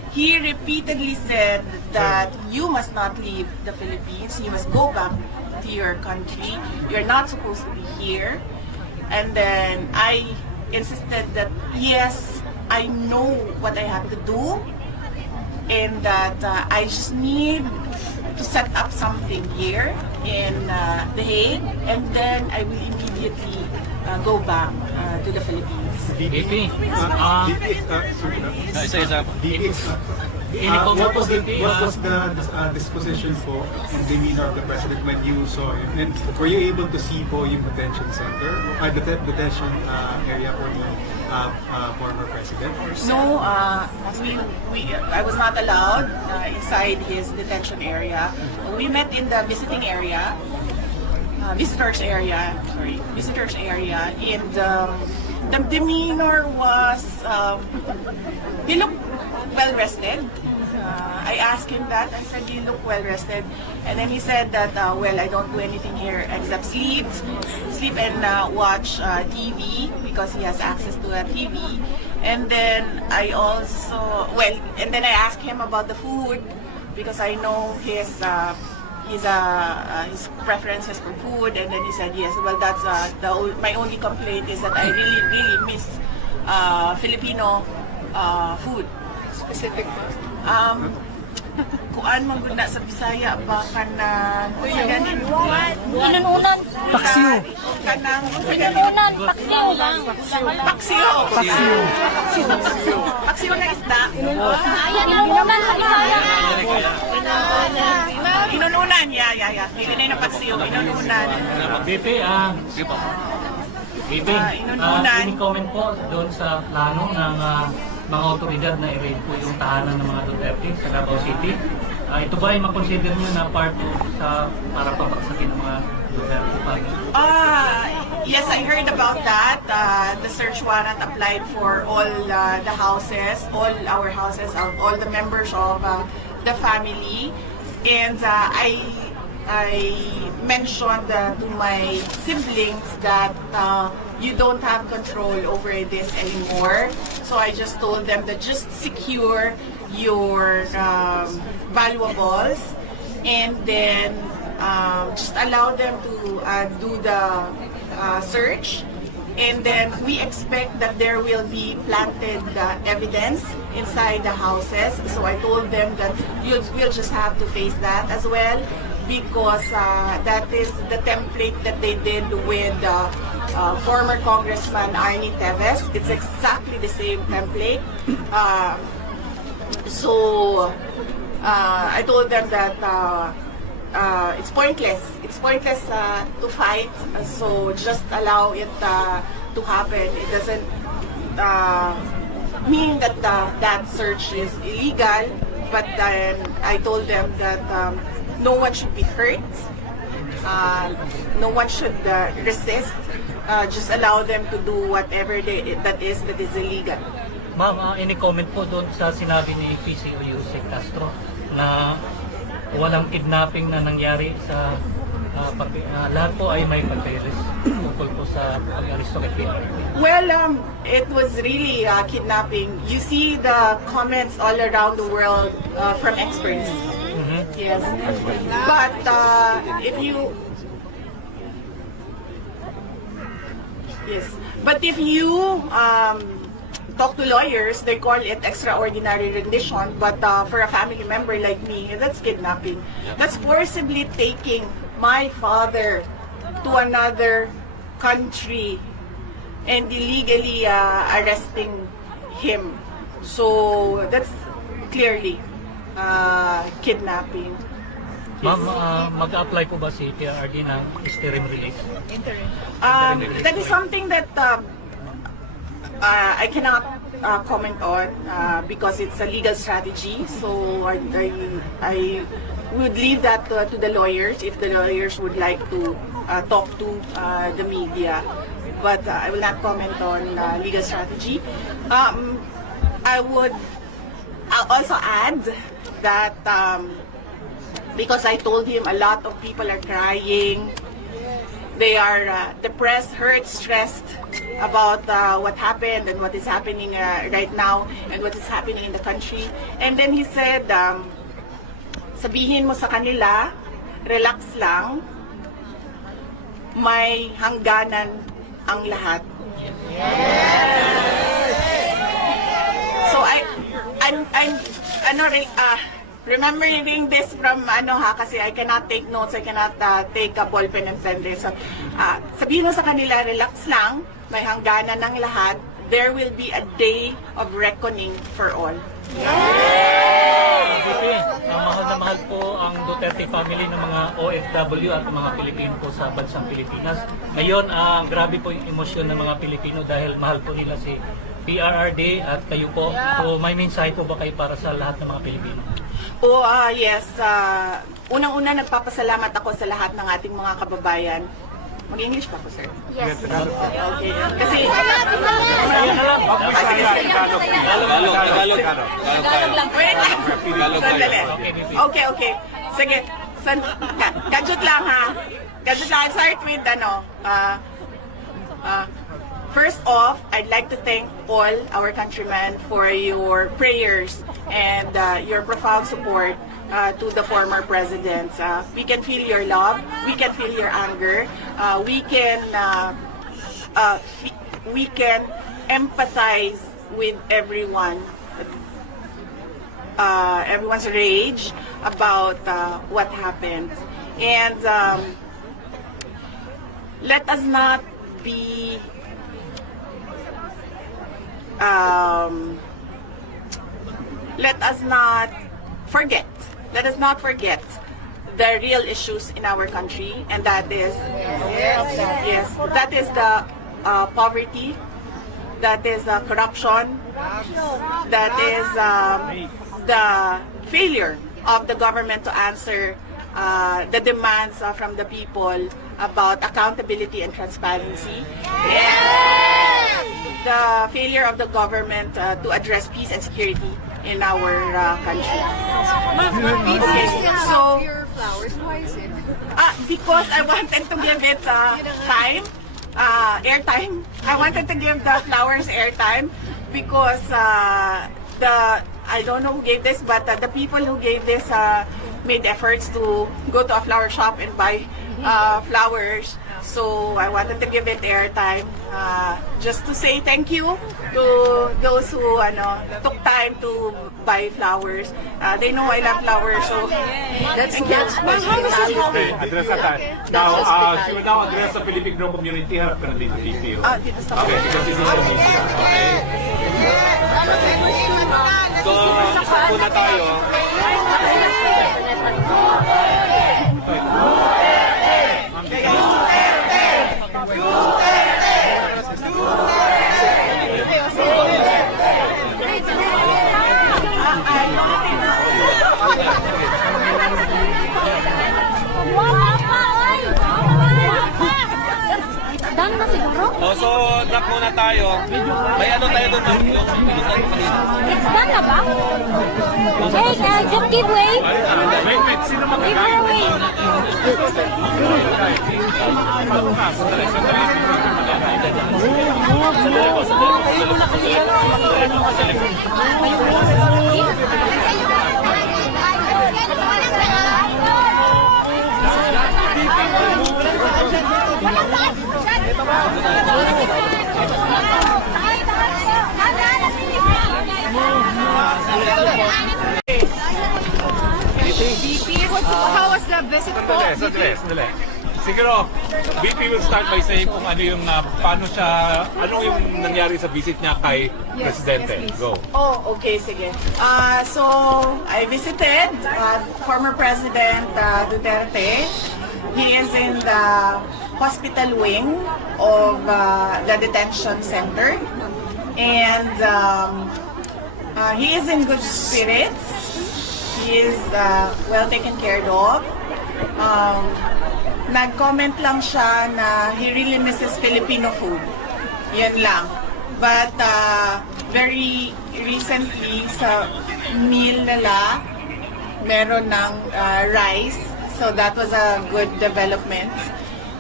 he repeatedly said that you must not leave the Philippines. You must go back to your country. You're not supposed to be here. And then I insisted that yes, I know what I have to do, and that I just need to set up something here in The Hague, and then I will immediately go back to the Philippines. VP, What was the disposition po and demeanor of the President when you saw him? And were you able to see po yung detention center, detention area for the former President? No, I was not allowed inside his detention area. We met in the visiting area, visitors area, and the demeanor was, he looked well rested. I asked him that. I said, "You look well rested," and then he said that, "Well, I don't do anything here except sleep and watch TV because he has access to a TV." And then I asked him about the food because I know his preferences for food, and then he said, "Yes, well, that's my only complaint is that I really miss Filipino food." Specific po. Kuan man gud na sa Bisaya ba kanang Inununan. paksiw Inununan. Paksiw lang. paksiw na isda. Ayan, inununan sa Bisaya. Inununan, yeah. Hindi na yung paksiw, inununan. VP, inununan. ini-comment po doon sa plano ng mga otoridad na i-raid po yung tahanan ng mga Duterte sa Davao City. Ito ba ay makonsider nyo na part sa para pabagsakin ng mga Duterte family? Yes, I heard about that. The search warrant applied for all the houses, all our houses, all the members of the family. And I mentioned to my siblings that you don't have control over this anymore. So I just told them that just secure your valuables, and then just allow them to do the search. And then we expect that there will be planted evidence inside the houses. So I told them that we'll just have to face that as well, because that is the template that they did with former Congressman Arnie Teves. It's exactly the same template. So I told them that it's pointless. It's pointless to fight. So just allow it to happen. It doesn't mean that that search is illegal. But then I told them that no one should be hurt. No one should resist. Just allow them to do whatever that is illegal. Ma'am, ini-comment po doon sa sinabi ni PCO Yusek Castro na walang kidnapping na nangyari sa lahat po ay may pagkairis tungkol po sa pag-aristo kay PRD. Well, it was really kidnapping. You see the comments all around the world from experts. Yes, but if you talk to lawyers, they call it extraordinary rendition. But for a family member like me, that's kidnapping. That's forcibly taking my father to another country and illegally arresting him. So that's clearly kidnapping. Ma'am, mag-apply po ba si PRD ng interim release? That is something that I cannot comment on because it's a legal strategy. So I would leave that to the lawyers if the lawyers would like to talk to the media. But I will not comment on legal strategy. I would also add that because I told him a lot of people are crying, They are depressed, hurt, stressed about what happened and what is happening right now and what is happening in the country. And then he said, sabihin mo sa kanila, relax lang, may hangganan ang lahat. So remembering this from kasi I cannot take notes, I cannot take a ball pen and pen this. So, sabihin mo sa kanila, relax lang, may hangganan ng lahat. There will be a day of reckoning for all. Mahal na mahal po ang Duterte family ng mga OFW at mga Pilipino po sa bansang Pilipinas. Ngayon, grabe po yung emosyon ng mga Pilipino dahil mahal po nila si PRRD at kayo po. So may mensahe po ba kayo para sa lahat ng mga Pilipino? Yes. Unang-una, nagpapasalamat ako sa lahat ng ating mga kababayan. Mag-English pa po, sir? Yes. Okay. Kasi... Tagalog lang. Wait lang. Sandali. Okay. Sige. Gadget lang, ha? Gadget lang. Start with, first off, I'd like to thank all our countrymen for your prayers and your profound support to the former presidents. We can feel your love, we can feel your anger, we can empathize with everyone's rage about what happened. And let us not be let us not forget the real issues in our country, and that is the poverty, that is corruption, that is the failure of the government to answer the demands from the people about accountability and transparency. The failure of the government to address peace and security in our country. Okay, so flowers, why is it? because I wanted to give it airtime. I wanted to give the flowers airtime because I don't know who gave this, but the people who gave this made efforts to go to a flower shop and buy flowers. So I wanted to give it airtime just to say thank you to those who took time to buy flowers. They know I love flowers, so That's Address that. Now, she will now address the Filipino community. Harap ka na dito, dito. dito sa Okay, because this is the media. Okay. So, isa muna tayo. Done na siguro? So, drop muna tayo. May ano tayo doon? It's done na ba? Hey, just give way. Wait. Sino Give her way. How was the visit po? Sandali. Siguro, VP will start by saying kung ano yung, ano yung nangyari sa visit niya kay Presidente. Yes, please. Go. Okay, sige. So, I visited former President Duterte. He is in the hospital wing of the detention center. And he is in good spirits. He is well taken care of. Nag-comment lang siya na he really misses Filipino food. Yan lang. But very recently sa meal nila, meron ng rice. So that was a good development.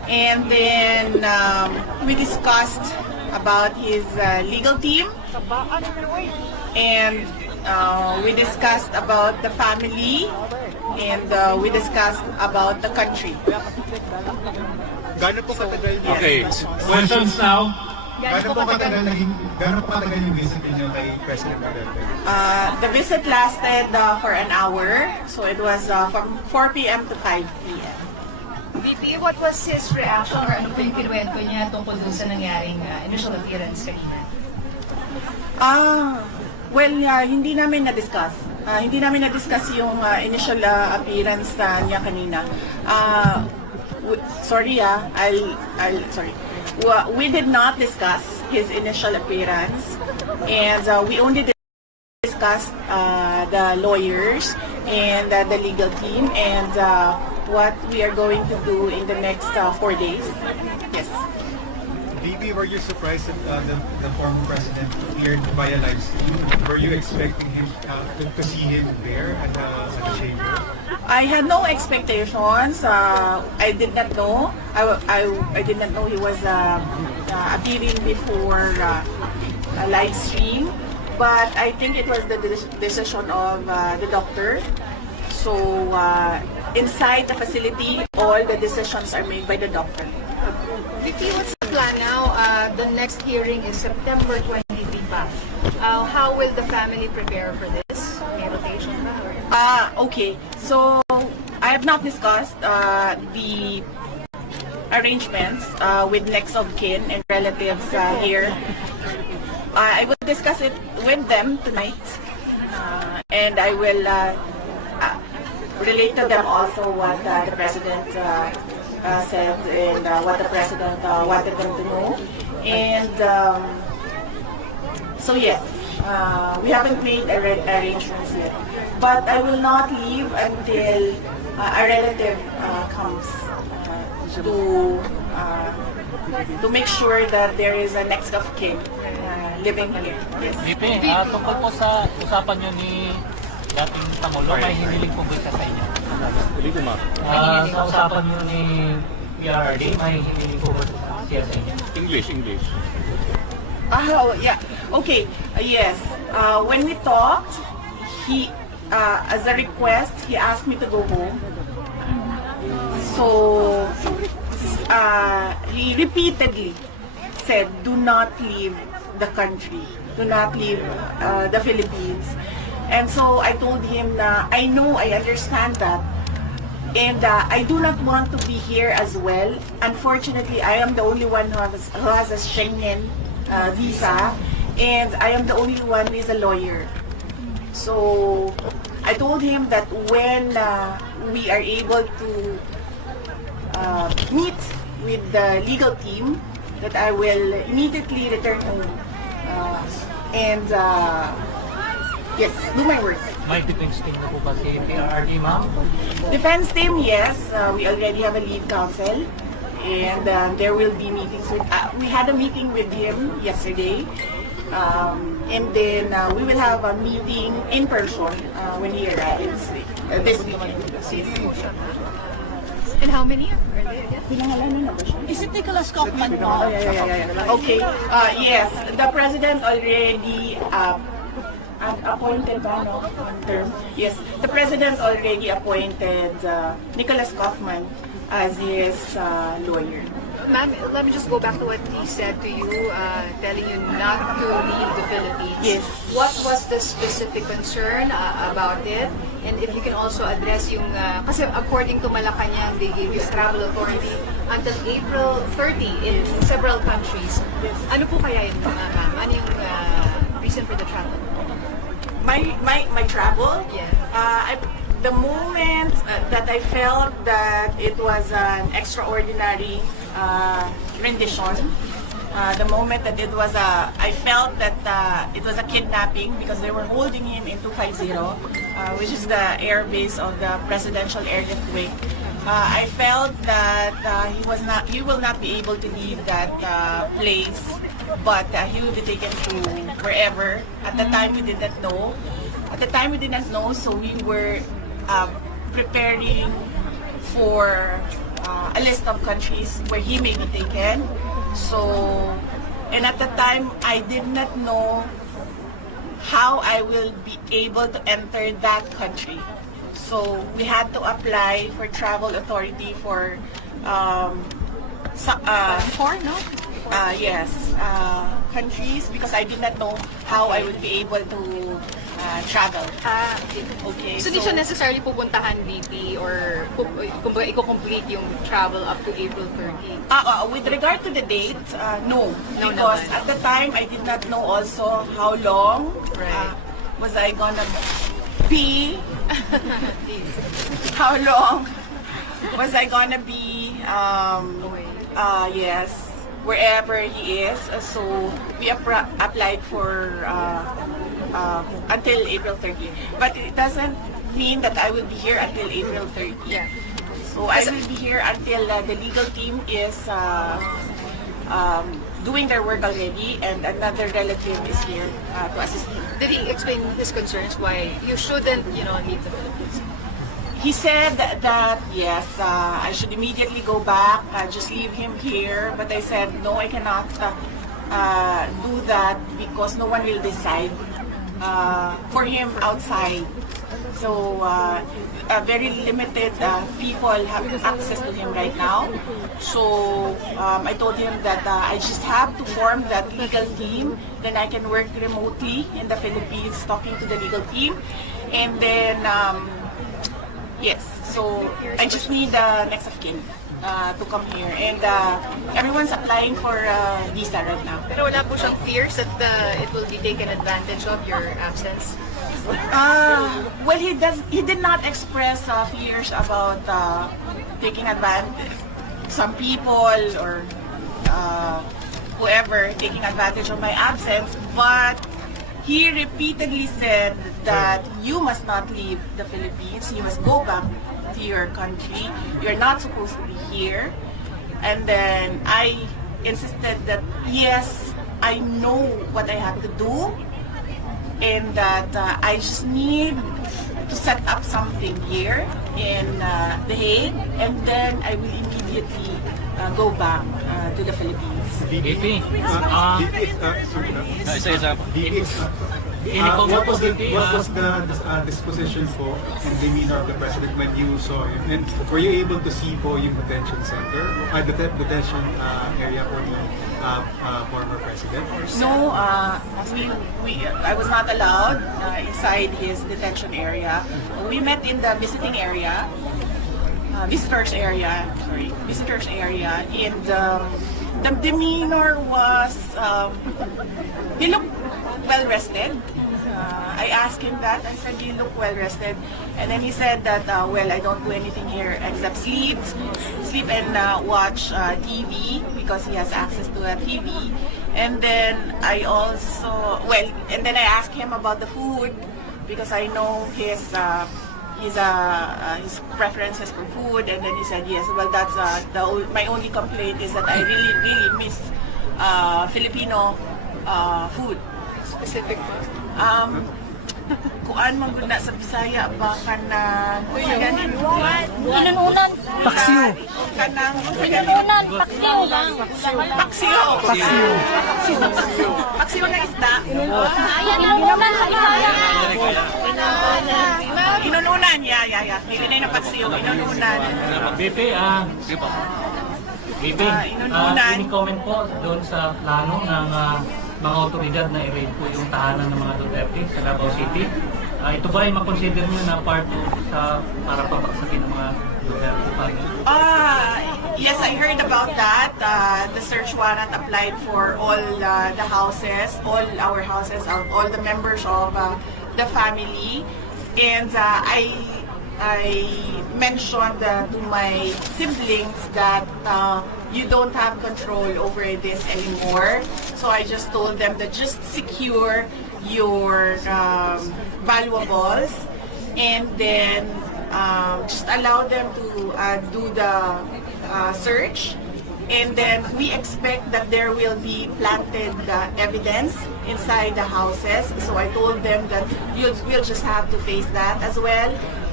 And then we discussed about his legal team, and we discussed about the family, and we discussed about the country. Gaano po katagal niya? Okay, questions now? Gaano po katagal yung visit niyo kay President Duterte? The visit lasted for an hour, so it was from 4 p.m. to 5 p.m. VP, what was his reaction or ano po yung kinuwento niya tungkol dun sa nangyaring initial appearance kanina? Well, hindi namin na-discuss. Hindi namin na-discuss yung initial appearance niya kanina. Sorry. We did not discuss his initial appearance, and we only discussed the lawyers and the legal team and what we are going to do in the next 4 days. Yes. VP, were you surprised that the former president appeared via live stream? Were you expecting him to see him there at the chamber? I had no expectations. I did not know. I did not know he was appearing before a live stream. But I think it was the decision of the doctor. So inside the facility, all the decisions are made by the doctor. VP, what's the plan now? The next hearing is September 23 pa. How will the family prepare for this? May rotation ba? Okay. So I have not discussed the arrangements with next of kin and relatives here. I will discuss it with them tonight, and I will relate to them also what the president said and what the president wanted them to know. And so yes, we haven't made arrangements yet, but I will not leave until a relative comes to make sure that there is a next of kin living here. Yes. VP, tungkol po sa usapan nyo ni dating Pangulo, may hiniling po ba siya sa inyo? Sa usapan nyo ni PRRD, may hiniling po ba siya sa inyo? English. Oh, yeah. Okay. Yes. When we talked, he, as a request, he asked me to go home. So, he repeatedly said, do not leave the country. Do not leave the Philippines. And so I told him na I know, I understand that. And I do not want to be here as well. Unfortunately, I am the only one who has a Schengen visa. And I am the only one who is a lawyer. So I told him that when we are able to meet with the legal team, that I will immediately return home and yes, do my work. May defense team na po ba si PRRD, ma'am? Defense team, yes. We already have a lead counsel, and there will be meetings with. We had a meeting with him yesterday, and then we will have a meeting in person when he arrives this weekend. And how many are there again? Pinangalanan na ba siya? Is it Nicholas Kaufman? Oh, yeah. Okay. Yes, the president already appointed ba, no? Term? Yes, the president already appointed Nicholas Kaufman as his lawyer. Ma'am, let me just go back to what he said to you, telling you not to leave the Philippines. Yes. What was the specific concern about it? And if you can also address yung, kasi according to Malacanang, they gave you travel authority until April 30 in several countries. Ano po kaya yun, ma'am? Ano yung reason for the travel? My travel? Yeah. The moment that I felt that it was an extraordinary rendition, the moment that it was I felt that it was a kidnapping because they were holding him in 250, which is the air base of the presidential airlift wing. I felt that he will not be able to leave that place, but he will be taken to wherever. At the time we did not know. So we were preparing for a list of countries where he may be taken. So, and at the time, I did not know how I will be able to enter that country. So we had to apply for travel authority for countries because I did not know how I would be able to travel. Okay. So, di siya necessarily pupuntahan VP or kumbaga i-complete yung travel up to April 30? With regard to the date, no. No Because naman. at the time, I did not know also how long was I gonna be, how long was I gonna be, yes, wherever he is. So we applied for until April 30. But it doesn't mean that I will be here until April 30. Yeah. So I will be here until the legal team is doing their work already, and another relative is here to assist him. Did he explain his concerns why you shouldn't, leave the Philippines? He said that yes, I should immediately go back, just leave him here. But I said no, I cannot do that because no one will decide for him outside. So very limited people have access to him right now. So I told him that I just have to form that legal team. Then I can work remotely in the Philippines, talking to the legal team, and then. Yes, so I just need next of kin to come here, and everyone's applying for visa right now. Pero wala po siyang fears that it will be taken advantage of your absence? Well, he did not express fears about taking advantage. Some people or whoever taking advantage of my absence, but he repeatedly said that you must not leave the Philippines. You must go back to your country. You're not supposed to be here. And then I insisted that yes, I know what I have to do, and that I just need to set up something here in The Hague, and then I will immediately go back to the Philippines. VP, What was the disposition po and demeanor of the president when you saw him? And were you able to see po yung detention center, detention area for the former president? No, I was not allowed inside his detention area. We met in the visitors area, and the demeanor was, he looked well rested. I asked him that. I said, "You look well rested," and then he said that, "Well, I don't do anything here except sleep and watch TV because he has access to a TV." And then I asked him about the food because I know his preferences for food, and then he said yes. Well, that's my only complaint is that I really miss Filipino food. Specific po? Kuan man gud na sa Bisaya ba kanang Inununan. paksiw kanang Inununan. Paksiw lang. paksiw na isda. Ayan, inununan sa Bisaya. Inununan, dili na paksiw, inununan. VP, inununan. any comment po doon sa plano ng mga otoridad na i-raid po yung tahanan ng mga Duterte sa Davao City? Ito ba ay makonsider nyo na part sa para pabaksakin ng mga Duterte family? Yes, I heard about that. The search warrant applied for all the houses, all our houses, all the members of the family. And I mentioned to my siblings that you don't have control over this anymore. So I just told them to just secure your valuables, and then just allow them to do the search. And then we expect that there will be planted evidence inside the houses. So I told them that we'll just have to face that as well.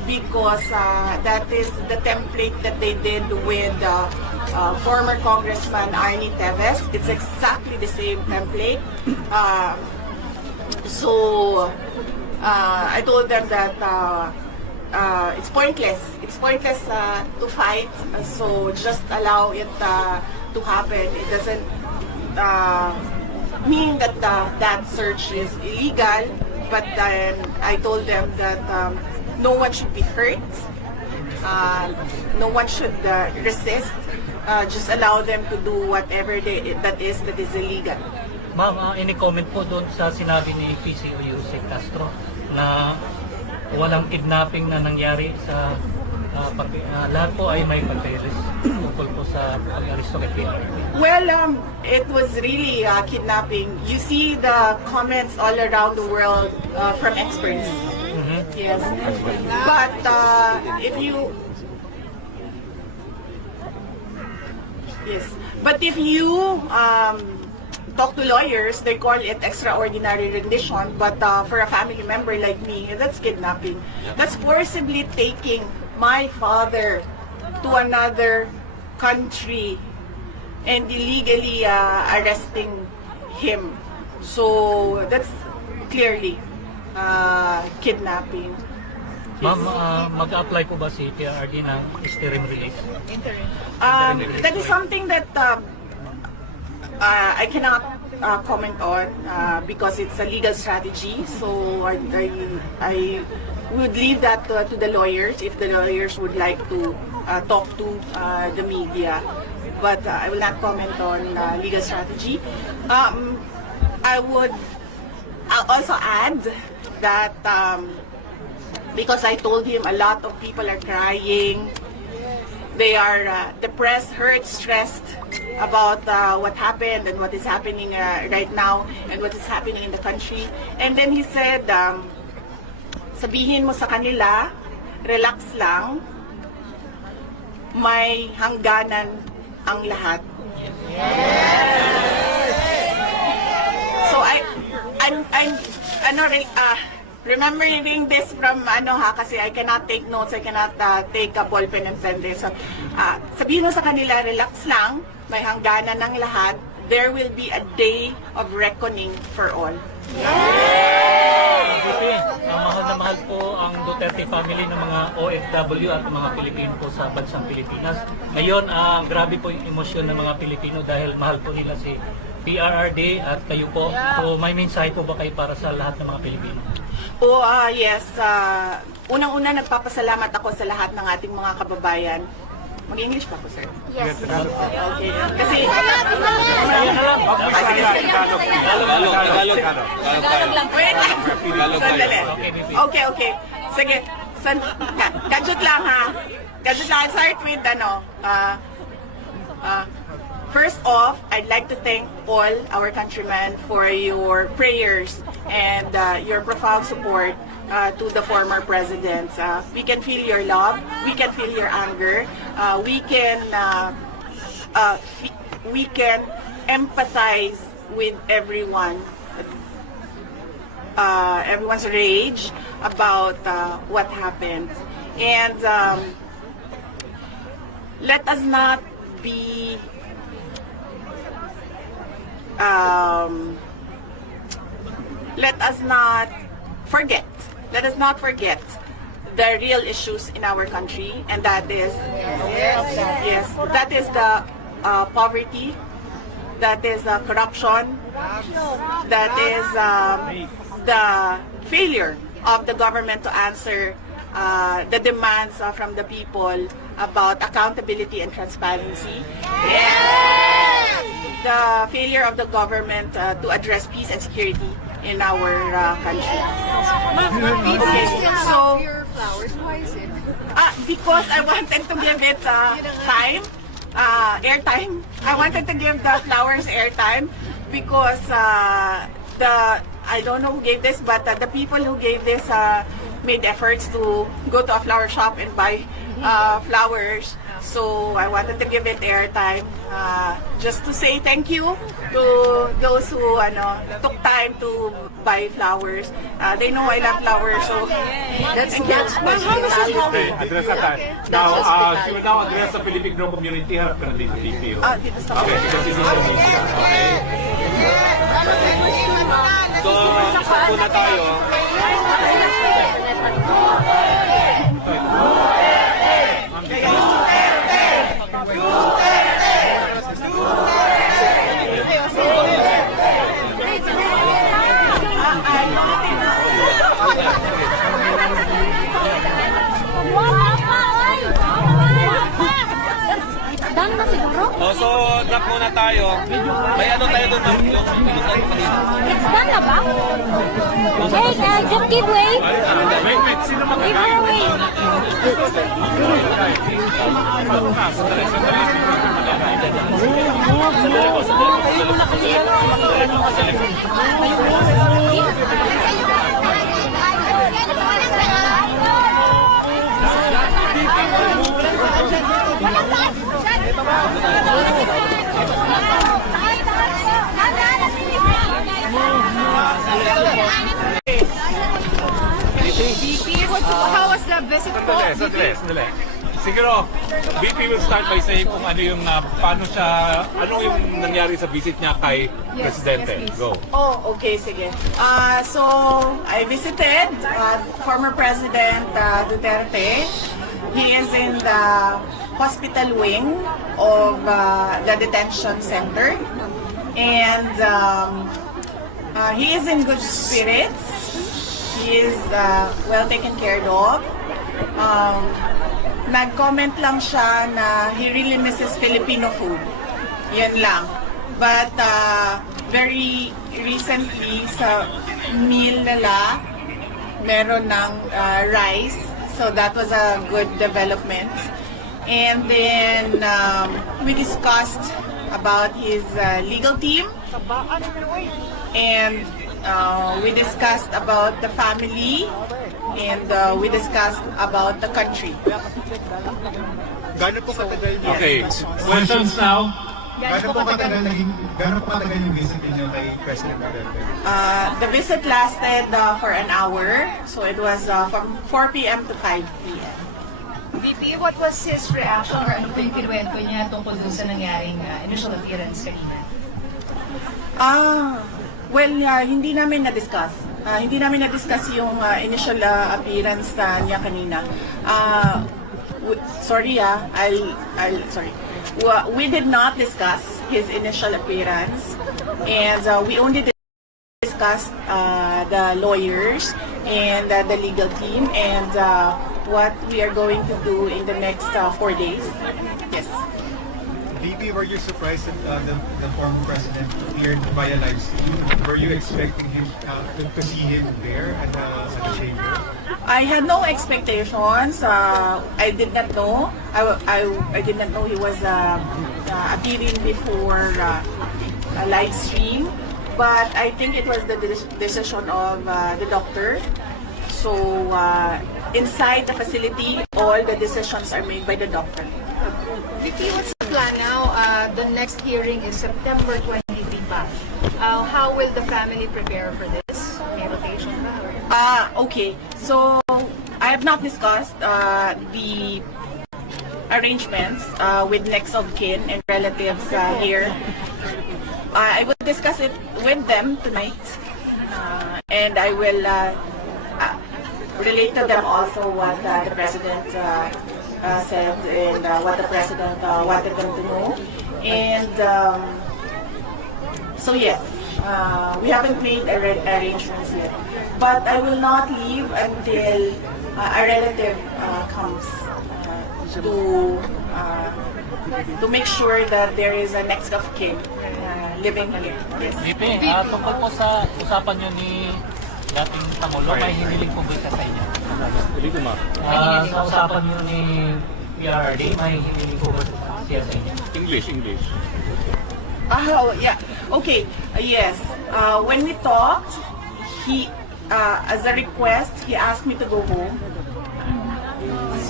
because that is the template that they did with former Congressman Arnie Teves. It's exactly the same template. So I told them that it's pointless. It's pointless to fight. So just allow it to happen. It doesn't mean that that search is illegal. But then I told them that no one should be hurt. No one should resist. Just allow them to do whatever that is illegal. Ma'am, any comment po doon sa sinabi ni PCOU si Castro na walang kidnapping na nangyari sa lahat po ay may papeles tungkol po sa pag-aresto kay PRRD? Well, it was really kidnapping. You see the comments all around the world from experts. Yes, but if you talk to lawyers, they call it extraordinary rendition, but for a family member like me, that's kidnapping. That's forcibly taking my father to another country and illegally arresting him. So that's clearly kidnapping. Ma'am, mag-apply po ba si PRRD ng interim release? That is something that I cannot comment on because it's a legal strategy. So I would leave that to the lawyers if the lawyers would like to talk to the media. But I will not comment on legal strategy. I would also add that because I told him a lot of people are crying. They are depressed, hurt, stressed about what happened and what is happening right now and what is happening in the country. And then he said, sabihin mo sa kanila, relax lang, may hangganan ang lahat. So remembering this from kasi I cannot take notes, I cannot take a ball pen and pen this. So, sabihin mo sa kanila, relax lang, may hangganan ng lahat. There will be a day of reckoning for all. Mahal na mahal po ang Duterte family ng mga OFW at mga Pilipino po sa bansang Pilipinas. Ngayon, grabe po yung emosyon ng mga Pilipino dahil mahal po nila si PRRD at kayo po. So may mensahe po ba kayo para sa lahat ng mga Pilipino? Yes. Unang-una, nagpapasalamat ako sa lahat ng ating mga kababayan. Mag-English pa po, sir? Yes. Okay. Kasi... Wait lang. Sandali. Okay. Sige. Gadget lang, ha? Gadget lang. I'll start with, first off, I'd like to thank all our countrymen for your prayers and your profound support to the former presidents. We can feel your love, we can feel your anger, we can empathize with everyone, everyone's rage about what happened. And let us not be let us not forget the real issues in our country, and that is that is the poverty, that is corruption, that is the failure of the government to answer the demands from the people about accountability and transparency. The failure of the government to address peace and security in our country. Okay, so your flowers, why is it? Because I wanted to give it time, airtime. I wanted to give the flowers airtime because I don't know who gave this, but the people who gave this made efforts to go to a flower shop and buy flowers. So I wanted to give it airtime just to say thank you to those who took time to buy flowers. They know I love flowers, so That's Okay, address ka tayo. Now, she will now address the Filipino community. Harap ka na dito, VP. dito sa Okay, because this is a media. Okay. So, isa muna tayo. Done na siguro? So, drop muna tayo. May ano tayo doon, ma'am? It's done na ba? Hey, just give way. Wait, sino Give magkakain? her way. How was the visit po? Sandali. Siguro, VP will start by saying kung ano yung, paano siya, ano yung nangyari sa visit niya kay Presidente. yes, please. Go. Oh, okay, sige. So, I visited former President Duterte. He is in the hospital wing of the detention center. And he is in good spirits. He is well taken care of. Nag-comment lang siya na he really misses Filipino food. Yan lang. But very recently sa meal nila, meron ng rice. So that was a good development. And then we discussed about his legal team. And we discussed about the family. And we discussed about the country. Gano'n po katagal niya? Okay, questions now? Gano'n po katagal yung visit niyo kay President Duterte? The visit lasted for an hour. So it was from 4 p.m. to 5 p.m. VP, what was his reaction or ano po yung kinuwento niya tungkol dun sa nangyaring initial appearance kanina? Hindi namin na-discuss. Hindi namin na-discuss yung initial appearance niya kanina. Sorry. We did not discuss his initial appearance, and we only discussed the lawyers and the legal team and what we are going to do in the next 4 days. Yes. VP, were you surprised that the former president appeared via live stream? Were you expecting him to see him there at the chamber? I had no expectations. I did not know. I did not know he was appearing before a live stream. But I think it was the decision of the doctor. So inside the facility, all the decisions are made by the doctor. VP, what's the plan now? The next hearing is September 23 pa. How will the family prepare for this? May rotation ba? Okay. So I have not discussed the arrangements with next of kin and relatives here. I will discuss it with them tonight, and I will relate to them also what the president said and what the president wanted them to know. And so yes, we haven't made arrangements yet, but I will not leave until a relative comes to make sure that there is a next of kin living here. Yes. VP, tungkol po sa usapan nyo ni dating Pangulo, may hiniling po ba sa inyo? Sa usapan nyo ni PRRD, may hiniling po ba siya sa inyo? English. Yeah. Okay. Yes. When we talked, he, as a request, he asked me to go home.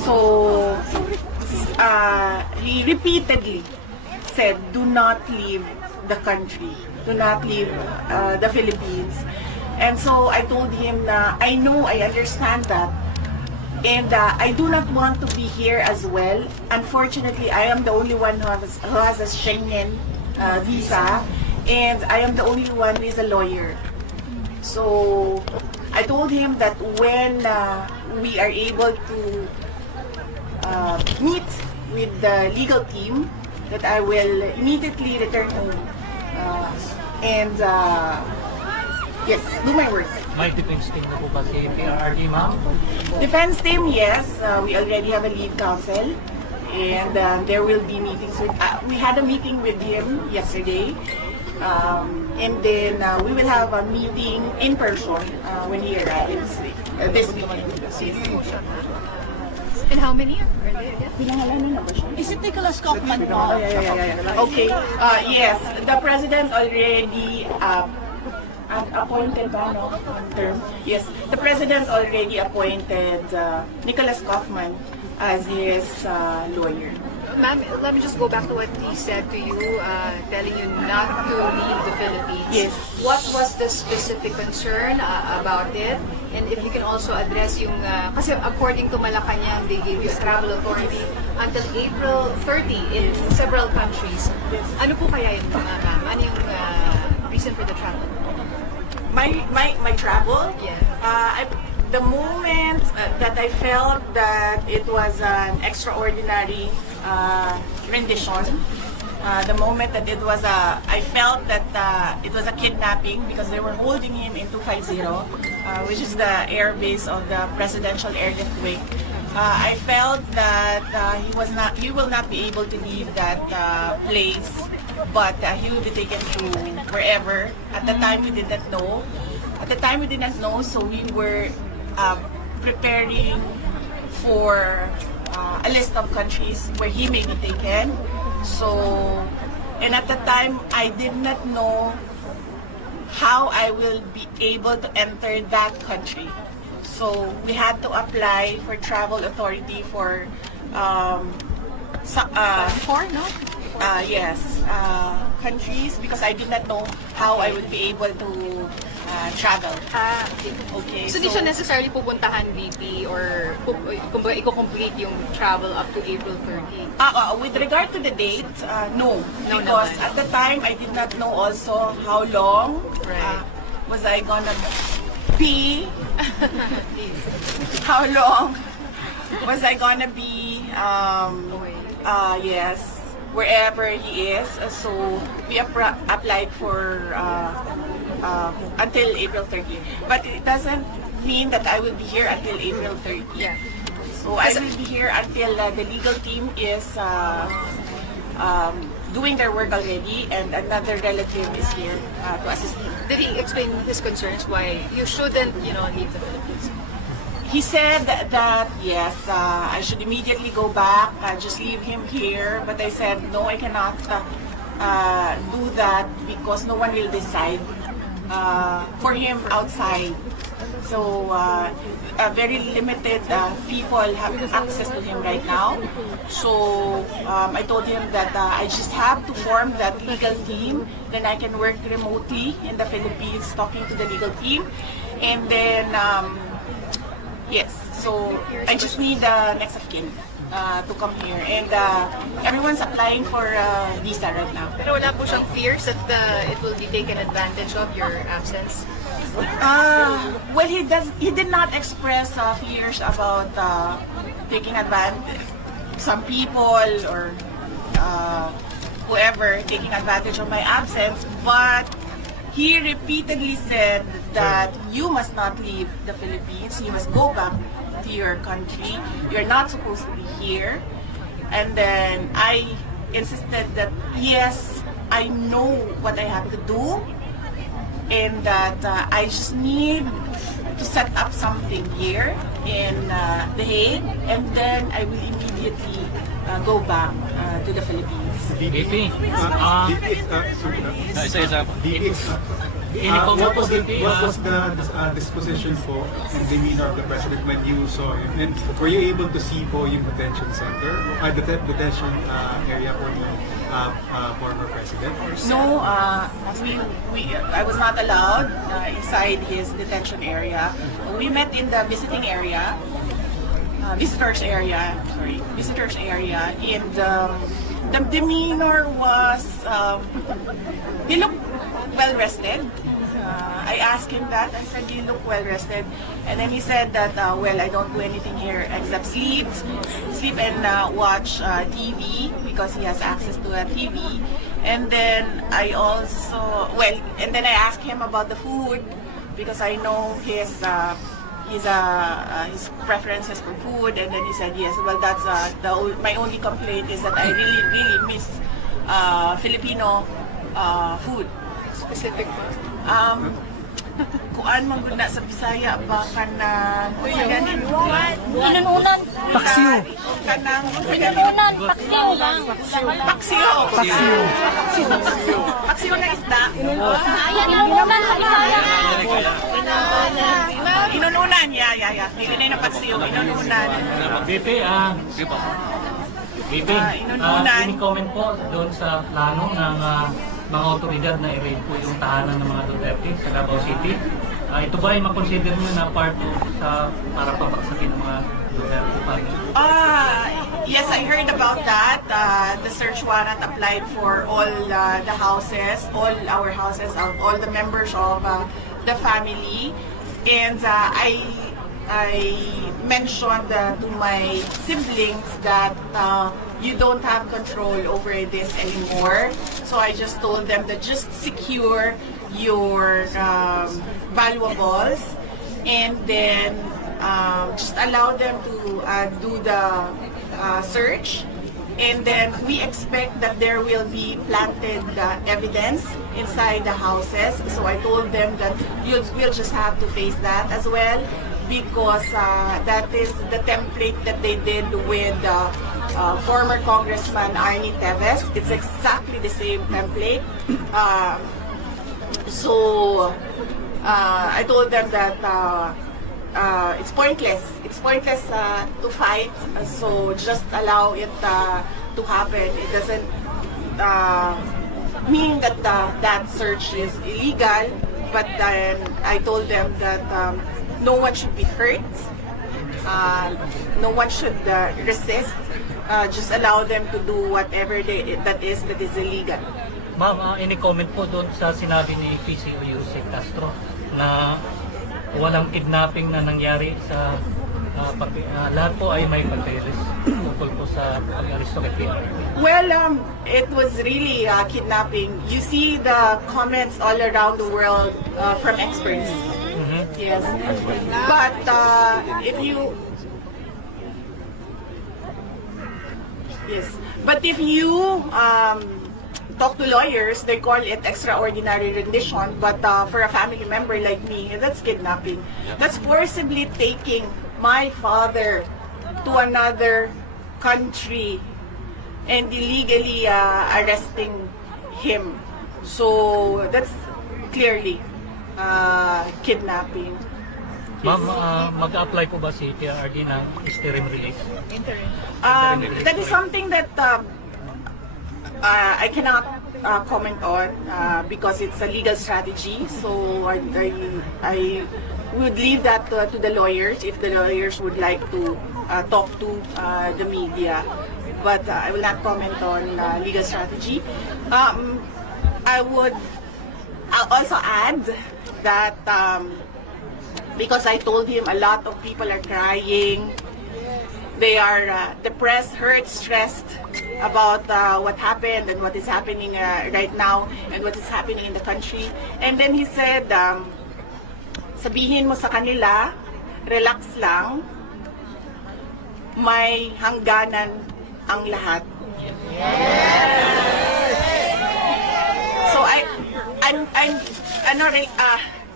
So, he repeatedly said, do not leave the country, do not leave the Philippines. And so I told him na I know, I understand that, and I do not want to be here as well. Unfortunately, I am the only one who has a Schengen visa, and I am the only one who is a lawyer. So I told him that when we are able to meet with the legal team, that I will immediately return home and yes, do my work. May defense team na po ba si PRRD, ma'am? Defense team, yes. We already have a lead counsel, and there will be meetings with. We had a meeting with him yesterday, and then we will have a meeting in person when he arrives this weekend. And how many are there? Pinangalanan na ba siya? Is it Nicholas Kaufman po? Okay. Yes, the president already appointed ba, no? Term? Yes, the president already appointed Nicholas Kaufman as his lawyer. Ma'am, let me just go back to what he said to you, telling you not to leave the Philippines. Yes. What was the specific concern about it? And if you can also address yung, kasi according to Malacanang, they gave you travel authority until April 30 in several countries. Ano po kaya yun, ma'am? Ano yung reason for the travel? My travel? Yeah. The moment that I felt that it was an extraordinary rendition, the moment that it was I felt that it was a kidnapping because they were holding him in 250, which is the air base of the Presidential Airlift Wing. I felt that he will not be able to leave that place, but he will be taken to wherever. At the time, we did not know. So we were preparing for a list of countries where he may be taken. So, and at the time, I did not know how I will be able to enter that country. So we had to apply for travel authority for countries because I did not know how I would be able to travel. Okay. So, di siya necessarily pupuntahan VP or kumbaga i-complete yung travel up to April 30? With regard to the date, no. No, Because naman. at the time, I did not know also how long was I gonna be, how long was I gonna be, yes, wherever he is. So we applied for until April 30. But it doesn't mean that I will be here until April 30. Yeah. So I will be here until the legal team is doing their work already, and another relative is here to assist him. Did he explain his concerns why you shouldn't, leave the Philippines? He said that yes, I should immediately go back, just leave him here. But I said no, I cannot do that because no one will decide for him outside. So very limited people have access to him right now. So I told him that I just have to form that legal team. Then I can work remotely in the Philippines talking to the legal team. And then, yes, so I just need the next of kin to come here. And everyone's applying for visa right now. Pero wala po siyang fears that it will be taken advantage of, your absence? Well, he did not express fears about taking advantage, some people or whoever taking advantage of my absence, but he repeatedly said that you must not leave the Philippines, you must go back to your country, you're not supposed to be here. And then I insisted that yes, I know what I have to do, and that I just need to set up something here in The Hague, and then I will immediately go back to the Philippines. VP, What was the disposition po and demeanor of the president when you saw him? And were you able to see po yung detention center, detention area for the former president? No, I was not allowed inside his detention area. We met in the visiting area, visitors area, and the demeanor was, he looked well rested. I asked him that. I said, "You look well rested," and then he said that, "Well, I don't do anything here except sleep and watch TV because he has access to a TV." And then I also, and then I asked him about the food because I know his preferences for food, and then he said yes. Well, that's my only complaint is that I really miss Filipino food. Specific po. Kuan man gud na sa Bisaya ba kanang Inununan. paksiw kanang Inununan. Paksiw lang. paksiw na isda. Ayan, inununan sa Bisaya. Inununan, yeah. Dili na paksiw, inununan. VP, inununan. ini-comment po doon sa plano ng mga otoridad na i-raid po yung tahanan ng mga Duterte sa Davao City. Ito ba ay makonsider nyo na part para pabaksakin ng mga Duterte family? Yes, I heard about that. The search warrant applied for all the houses, all our houses, all the members of the family. And I mentioned to my siblings that you don't have control over this anymore. So I just told them that just secure your valuables and then just allow them to do the search. And then we expect that there will be planted evidence inside the houses. So I told them that we'll just have to face that as well, because that is the template that they did with former Congressman Arnie Teves. It's exactly the same template. So I told them that it's pointless. It's pointless to fight. So just allow it to happen. It doesn't mean that that search is illegal. But then I told them that no one should be hurt. No one should resist. Just allow them to do whatever that is illegal. Ma'am, ini-comment po doon sa sinabi ni PCO Yusek Castro na walang kidnapping na nangyari sa lahat po ay may papeles tungkol po sa pag-aristo kay PRRD. Well, it was really kidnapping. You see the comments all around the world from experts. Yes, but if you talk to lawyers, they call it extraordinary rendition. But for a family member like me, that's kidnapping. That's forcibly taking my father to another country and illegally arresting him. So that's clearly kidnapping. Ma'am, mag-apply po ba si PRRD ng interim release? That is something that I cannot comment on because it's a legal strategy. So I would leave that to the lawyers if the lawyers would like to talk to the media. But I will not comment on legal strategy. I'll also add that because I told him a lot of people are crying. They are depressed, hurt, stressed about what happened and what is happening right now and what is happening in the country. And then he said, sabihin mo sa kanila, relax lang, may hangganan ang lahat. So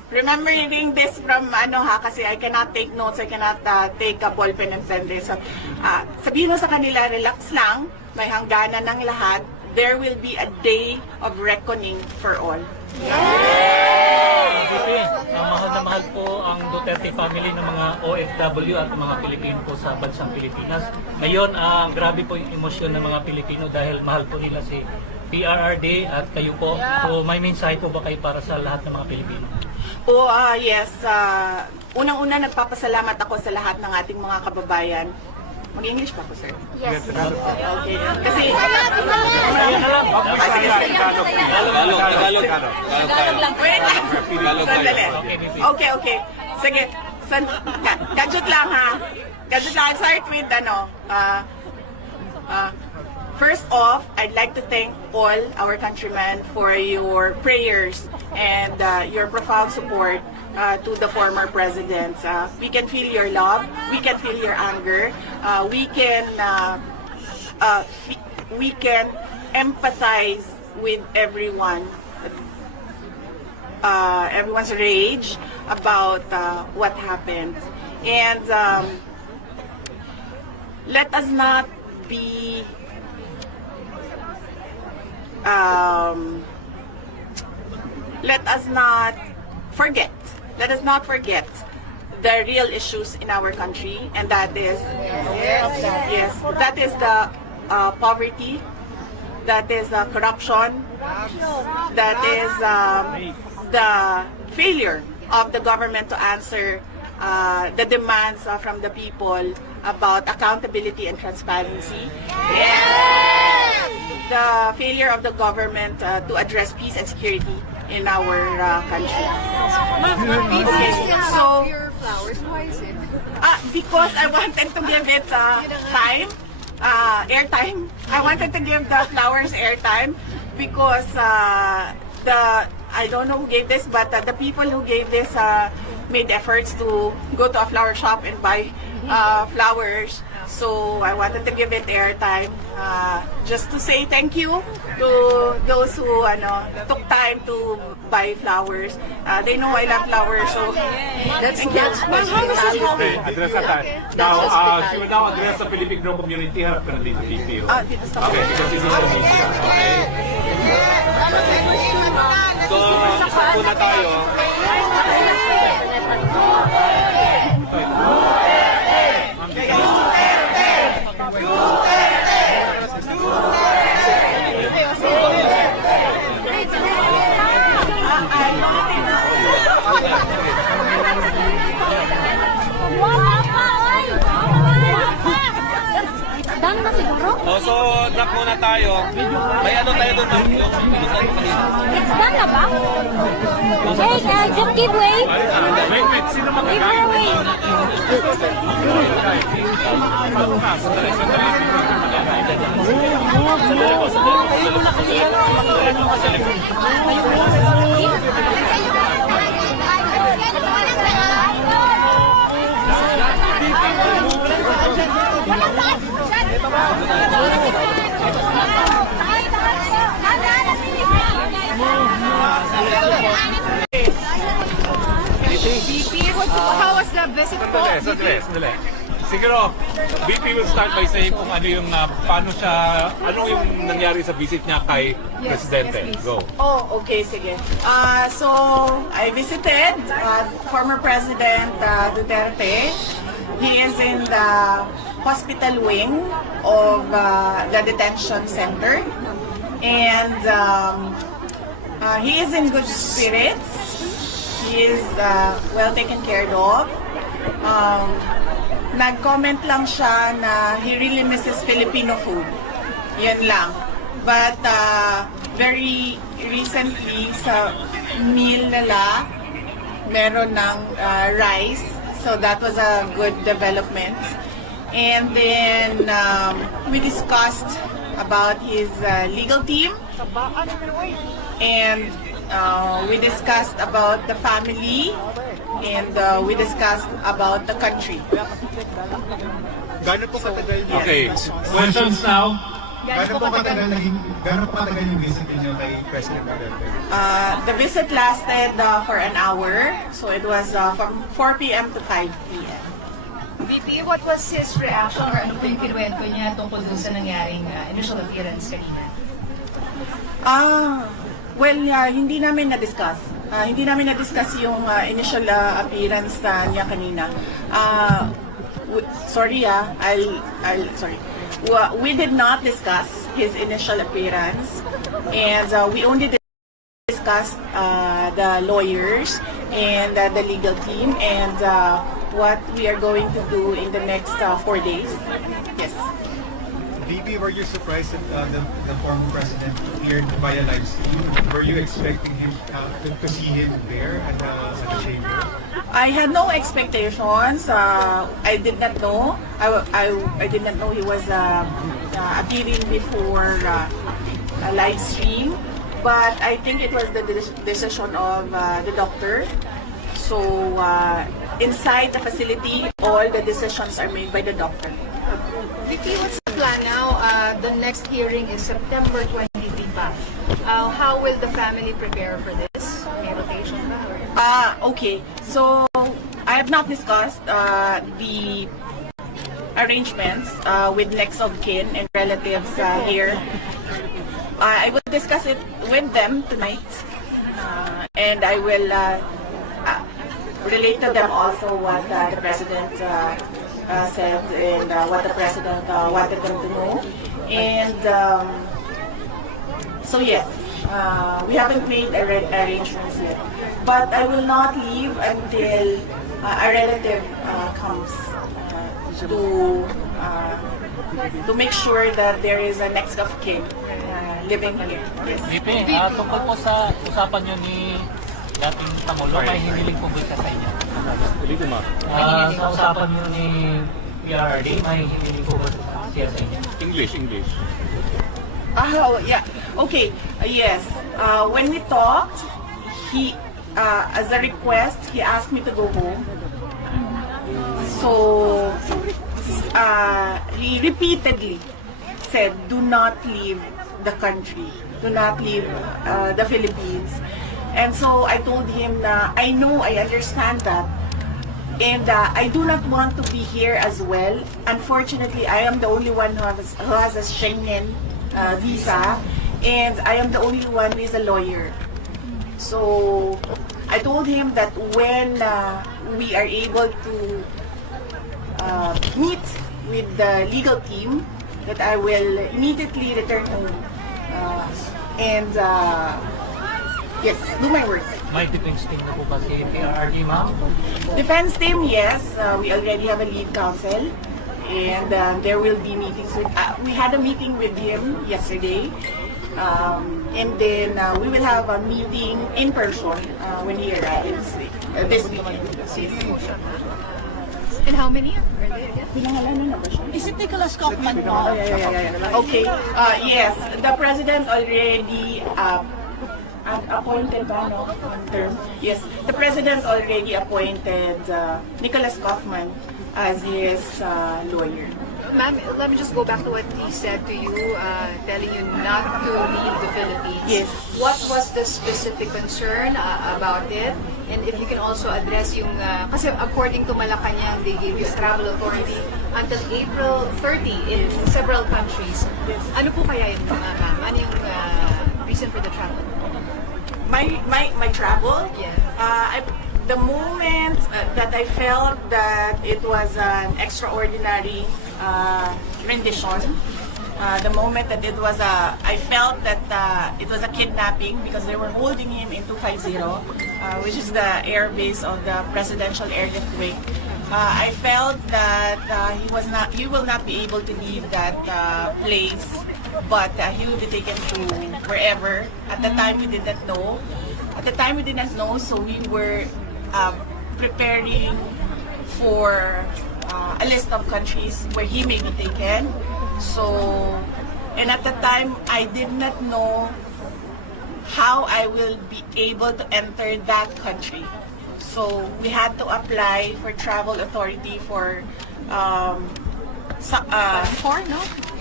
remembering this from kasi I cannot take notes, I cannot take a ball pen and pen this. So, sabihin mo sa kanila, relax lang, may hangganan ng lahat. There will be a day of reckoning for all. Mahal na mahal po ang Duterte family ng mga OFW at mga Pilipino po sa bansang Pilipinas. Ngayon, grabe po yung emosyon ng mga Pilipino dahil mahal po nila si PRRD at kayo po. So may mensahe po ba kayo para sa lahat ng mga Pilipino? Yes. Unang-una, nagpapasalamat ako sa lahat ng ating mga kababayan. Mag-English pa ako, sir? Yes. Okay. Kasi... Wait lang. Sandali. Okay. Sige. Gadget lang, ha? Gadget lang. I'll start with, first off, I'd like to thank all our countrymen for your prayers and your profound support to the former presidents. We can feel your love, we can feel your anger, we can empathize with everyone's rage about what happened. And let us not be let us not forget the real issues in our country, and that is that is the poverty, that is the corruption, that is the failure of the government to answer the demands from the people about accountability and transparency, and the failure of the government to address peace and security in our country. So, flowers, why is it? because I wanted to give it time, airtime. I wanted to give the flowers airtime because I don't know who gave this, but the people who gave this made efforts to go to a flower shop and buy flowers. So I wanted to give it airtime, just to say thank you to those who took time to buy flowers. They know I love flowers, so That's thank you. Address that. Now, she will now address the Filipino community. Harap ka na dito, PPO. Dito sa Okay, because this is the media. Okay. So, isa po na tayo. Done na siguro? So, drop muna tayo. May ano tayo doon, ma'am? It's done na ba? Hey, just give way. Wait. Sino Give her way. How was the visit po? Sandali. Siguro, VP will start by saying kung ano yung, paano siya, ano yung nangyari sa visit niya kay Presidente. Go. Okay, sige. So, I visited former President Duterte. He is in the hospital wing of the detention center. And he is in good spirits. He is well taken care of. Nag-comment lang siya na he really misses Filipino food. Yun lang. But very recently sa meal nila, meron ng rice. So that was a good development. And then we discussed about his legal team. And we discussed about the family. And we discussed about the country. Gano'n po katagal niya? Okay. Questions now? Gano'n po katagal yung visit niyo kay President Duterte? The visit lasted for an hour, so it was from 4 p.m. to 5 p.m. VP, what was his reaction or ano po yung kinuwento niya tungkol dun sa nangyaring initial appearance kanina? Hindi namin na-discuss. Hindi namin na-discuss yung initial appearance niya kanina. Sorry. We did not discuss his initial appearance, and we only discussed the lawyers and the legal team and what we are going to do in the next 4 days. Yes. VP, were you surprised that the former president appeared via live stream? Were you expecting him to see him there at the chamber? I had no expectations. I did not know. I did not know he was appearing before a live stream. But I think it was the decision of the doctor. So inside the facility, all the decisions are made by the doctor. Vicky, what's the plan now? The next hearing is September 23 pa. How will the family prepare for this? May rotation ba? Okay. So I have not discussed the arrangements with next of kin and relatives here. I will discuss it with them tonight, and I will relate to them also what the president said and what the president wanted them to know. And so yes, we haven't made arrangements yet, but I will not leave until a relative comes to make sure that there is a next of kin living here. Yes. VP, tungkol po sa usapan nyo ni dating Pangulo, may hiniling po ba sa inyo? Sa usapan nyo ni PRRD, may hiniling po ba siya sa inyo? English. Yeah. Okay. Yes. When we talked, he, as a request, he asked me to go home. So, he repeatedly said, "Do not leave the country. Do not leave the Philippines." And so I told him na I know, I understand that. And I do not want to be here as well. Unfortunately, I am the only one who has a Schengen visa. And I am the only one who is a lawyer. So I told him that when we are able to meet with the legal team, that I will immediately return home. And yes, do my work. May defense team na po ba si PRRD, ma'am? Defense team, yes. We already have a lead counsel. And there will be meetings with, we had a meeting with him yesterday. And then we will have a meeting in person when he arrives this weekend. Yes. And how many are they again? Pinangalanan na ba siya? Is it Nicholas Kaufman po? Oh, yeah. Okay. Yes, the president already appointed term. Yes, the president already appointed Nicholas Kaufman as his lawyer. Ma'am, let me just go back to what he said to you, telling you not to leave the Philippines. Yes. What was the specific concern about it? And if you can also address yung, kasi according to Malacanang, they gave you travel authority until April 30 in several countries. Yes. Ano po kaya yun, ma'am? Ano yung reason for the travel? My travel? Yeah. The moment that I felt that it was an extraordinary rendition, the moment that it was I felt that it was a kidnapping because they were holding him in 250, which is the air base of the Presidential Airlift Wing. I felt that he will not be able to leave that place, but he will be taken to wherever. At the time we did not know. So we were preparing for a list of countries where he may be taken. So, and at the time, I did not know how I will be able to enter that country. So we had to apply for travel authority for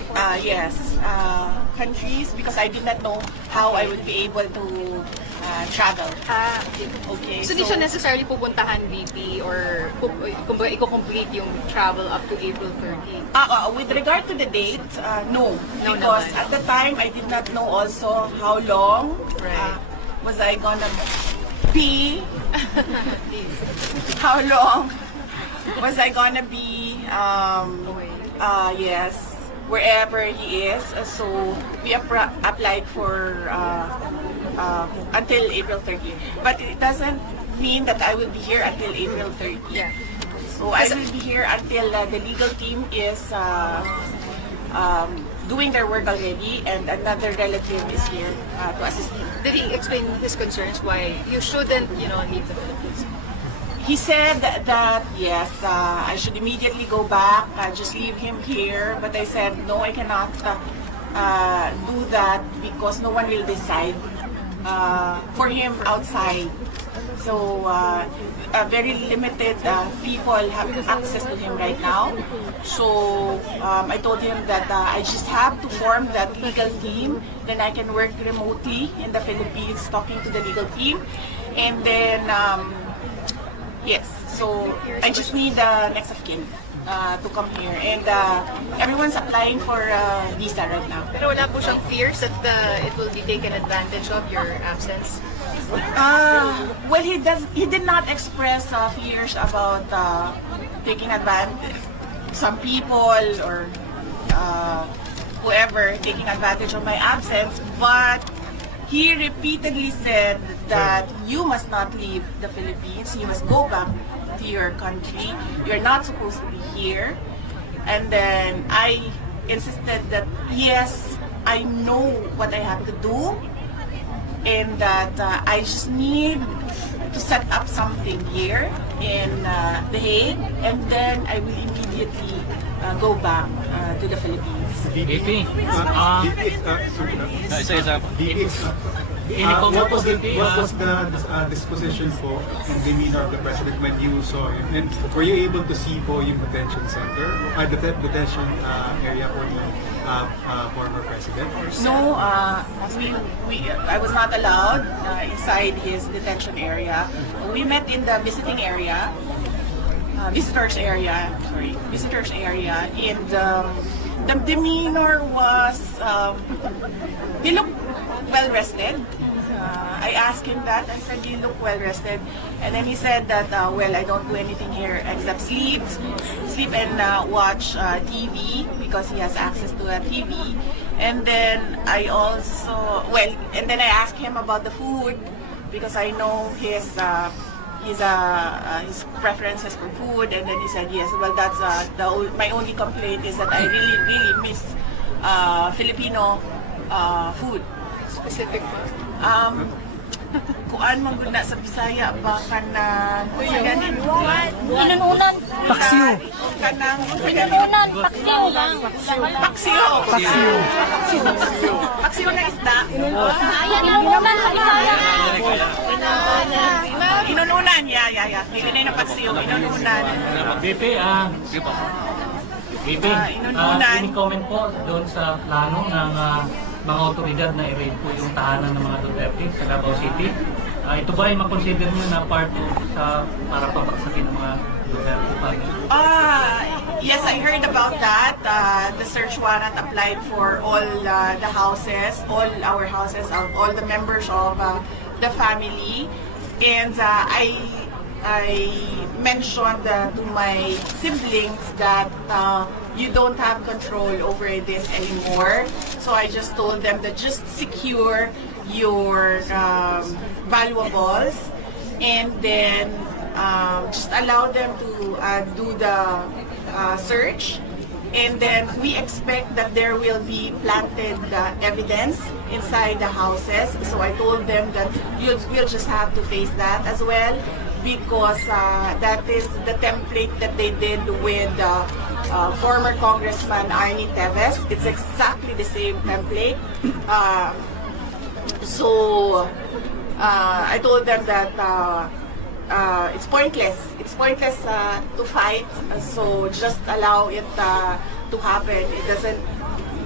Yes, countries, because I did not know how I would be able to travel. Okay, So, di siya necessarily pupuntahan VP or kumbaga i-complete yung travel up to April 30? With regard to the date, no. No Because naman. at the time, I did not know also how long Right. was I gonna be, how long was I gonna be, yes, wherever he is. So we applied for until April 30. But it doesn't mean that I will be here until April 30. Yeah. So I will be here until the legal team is doing their work already, and another relative is here to assist him. Did he explain his concerns why you shouldn't, leave the Philippines? He said that yes, I should immediately go back, just leave him here. But I said no, I cannot do that because no one will decide for him outside. So very limited people have access to him right now. So I told him that I just have to form that legal team. Then I can work remotely in the Philippines, talking to the legal team, and then yes. So I just need the next of kin to come here, and everyone's applying for visa right now. Pero wala po siyang fears that it will be taken advantage of your absence? Well, he did not express fears about taking advantage. Some people or whoever taking advantage of my absence, but he repeatedly said that you must not leave the Philippines. You must go back to your country. You're not supposed to be here. And then I insisted that yes, I know what I have to do, and that I just need to set up something here in The Hague, and then I will immediately go back to the Philippines. VP, What was the disposition po and demeanor of the president when you saw him? And were you able to see po yung detention center, detention area for the former president? No, I was not allowed inside his detention area. We met in the visiting area, visitors area, and the demeanor was, he looked well rested. I asked him that. I said, "You look well rested," and then he said that, "Well, I don't do anything here except sleep and watch TV because he has access to a TV." And then I asked him about the food because I know his preferences for food, and then he said yes. Well, that's my only complaint is that I really miss Filipino food. Specific po? Kuan mo gud na sa Bisaya ba kanang Inununan. paksiw kanang Inununan. Paksiw lang. paksiw na isda. Ayan, inununan sa Bisaya. Inununan, yeah. Hindi na paksiw, inununan. VP, inununan. any comment po doon sa plano ng mga otoridad na i-raid po yung tahanan ng mga Duterte sa Davao City? Ito ba ay makonsider nyo na part sa para pabagsakin ng mga Duterte pa rin? Yes, I heard about that. The search warrant applied for all the houses, all our houses, all the members of the family. And I mentioned to my siblings that you don't have control over this anymore. So I just told them that just secure your valuables, and then just allow them to do the search. And then we expect that there will be planted evidence inside the houses. So I told them that we'll just have to face that as well, because that is the template that they did with former Congressman Arnie Teves. It's exactly the same template. So I told them that it's pointless. It's pointless to fight. So just allow it to happen. It doesn't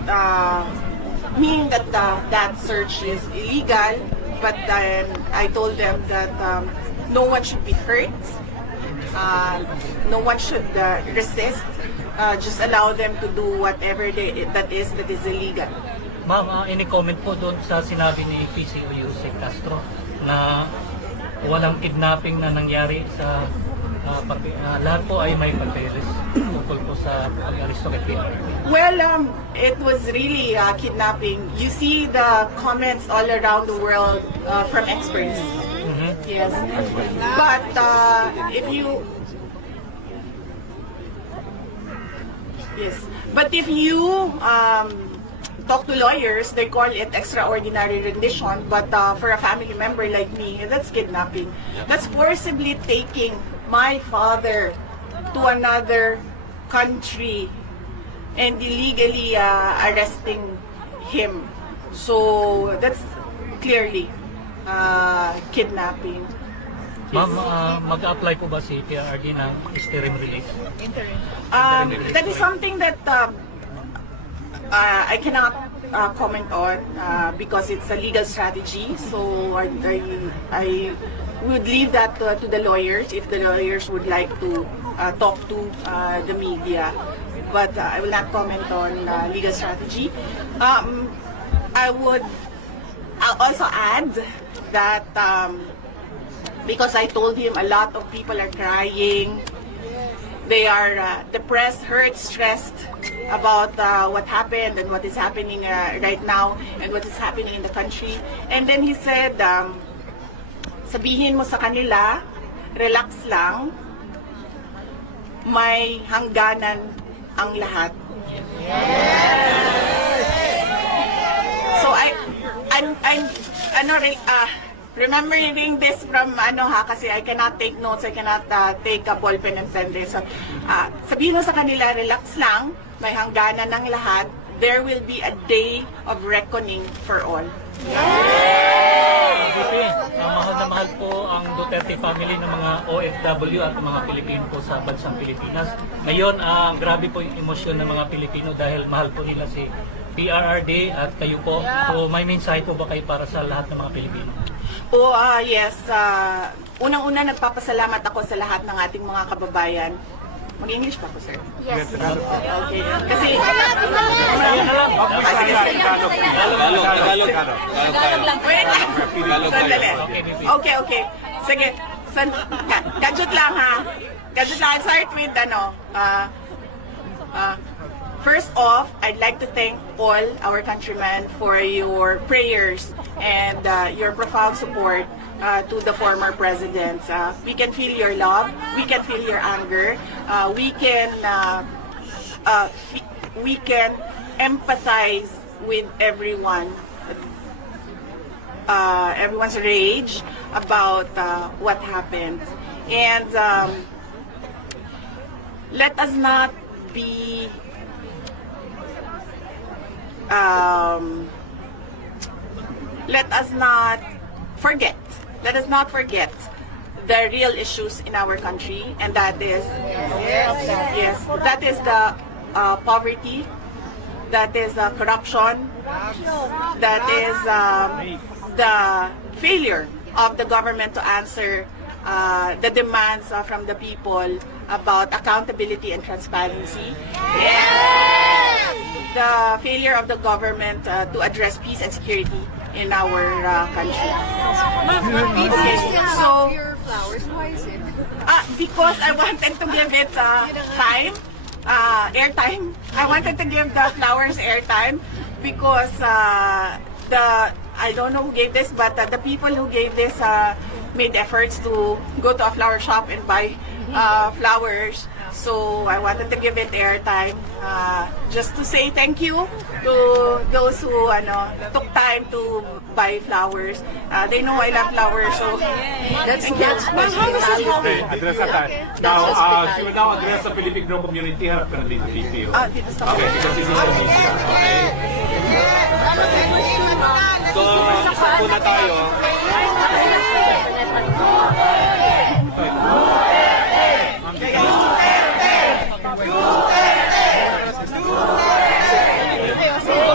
mean that that search is illegal, but then I told them that no one should be hurt, no one should resist, just allow them to do whatever that is illegal. Ma'am, any comment po doon sa sinabi ni PCO Yusek Castro na walang kidnapping na nangyari sa lahat po ay may papeles tungkol po sa pag-aristo kay PRRD? Well, it was really kidnapping. You see the comments all around the world from experts. Yes, but if you talk to lawyers, they call it extraordinary rendition. But for a family member like me, that's kidnapping. That's forcibly taking my father to another country and illegally arresting him. So that's clearly kidnapping. Ma'am, mag-apply po ba si PRRD ng interim release? That is something that I cannot comment on because it's a legal strategy. So I would leave that to the lawyers if the lawyers would like to talk to the media. But I will not comment on legal strategy. I'll also add that because I told him a lot of people are crying. They are depressed, hurt, stressed about what happened and what is happening right now and what is happening in the country. And then he said, sabihin mo sa kanila, relax lang, may hangganan ang lahat. So I'm remembering this from kasi I cannot take notes, I cannot take a ball pen and pen this. So, sabihin mo sa kanila, relax lang, may hangganan ng lahat. There will be a day of reckoning for all. Mahal na mahal po ang Duterte family ng mga OFW at mga Pilipino po sa bansang Pilipinas. Ngayon, grabe po yung emosyon ng mga Pilipino dahil mahal po nila si PRRD at kayo po. So may mensahe po ba kayo para sa lahat ng mga Pilipino? Yes. Unang-una, nagpapasalamat ako sa lahat ng ating mga kababayan. Mag-English pa po, sir? Yes. Okay. Kasi... Wait lang. Sandali. Okay. Sige. Gadget lang, ha? Gadget lang. I'll start with, first off, I'd like to thank all our countrymen for your prayers and your profound support to the former presidents. We can feel your love, we can feel your anger, we can empathize with everyone's rage about what happened. And let us not be let us not forget the real issues in our country, and that is that is the poverty, that is corruption, that is the failure of the government to answer the demands from the people about accountability and transparency. The failure of the government to address peace and security in our country. Okay, so your flowers, why is it? because I wanted to give it time, airtime. I wanted to give the flowers airtime because I don't know who gave this, but the people who gave this made efforts to go to a flower shop and buy flowers. So I wanted to give it airtime, just to say thank you to those who took time to buy flowers. They know I love flowers, so that's it. Address that. Now, she will now address the Filipino community. Harap ka na dito, PCO. Dito sa Okay, because this is the media. Okay. So, isa na tayo.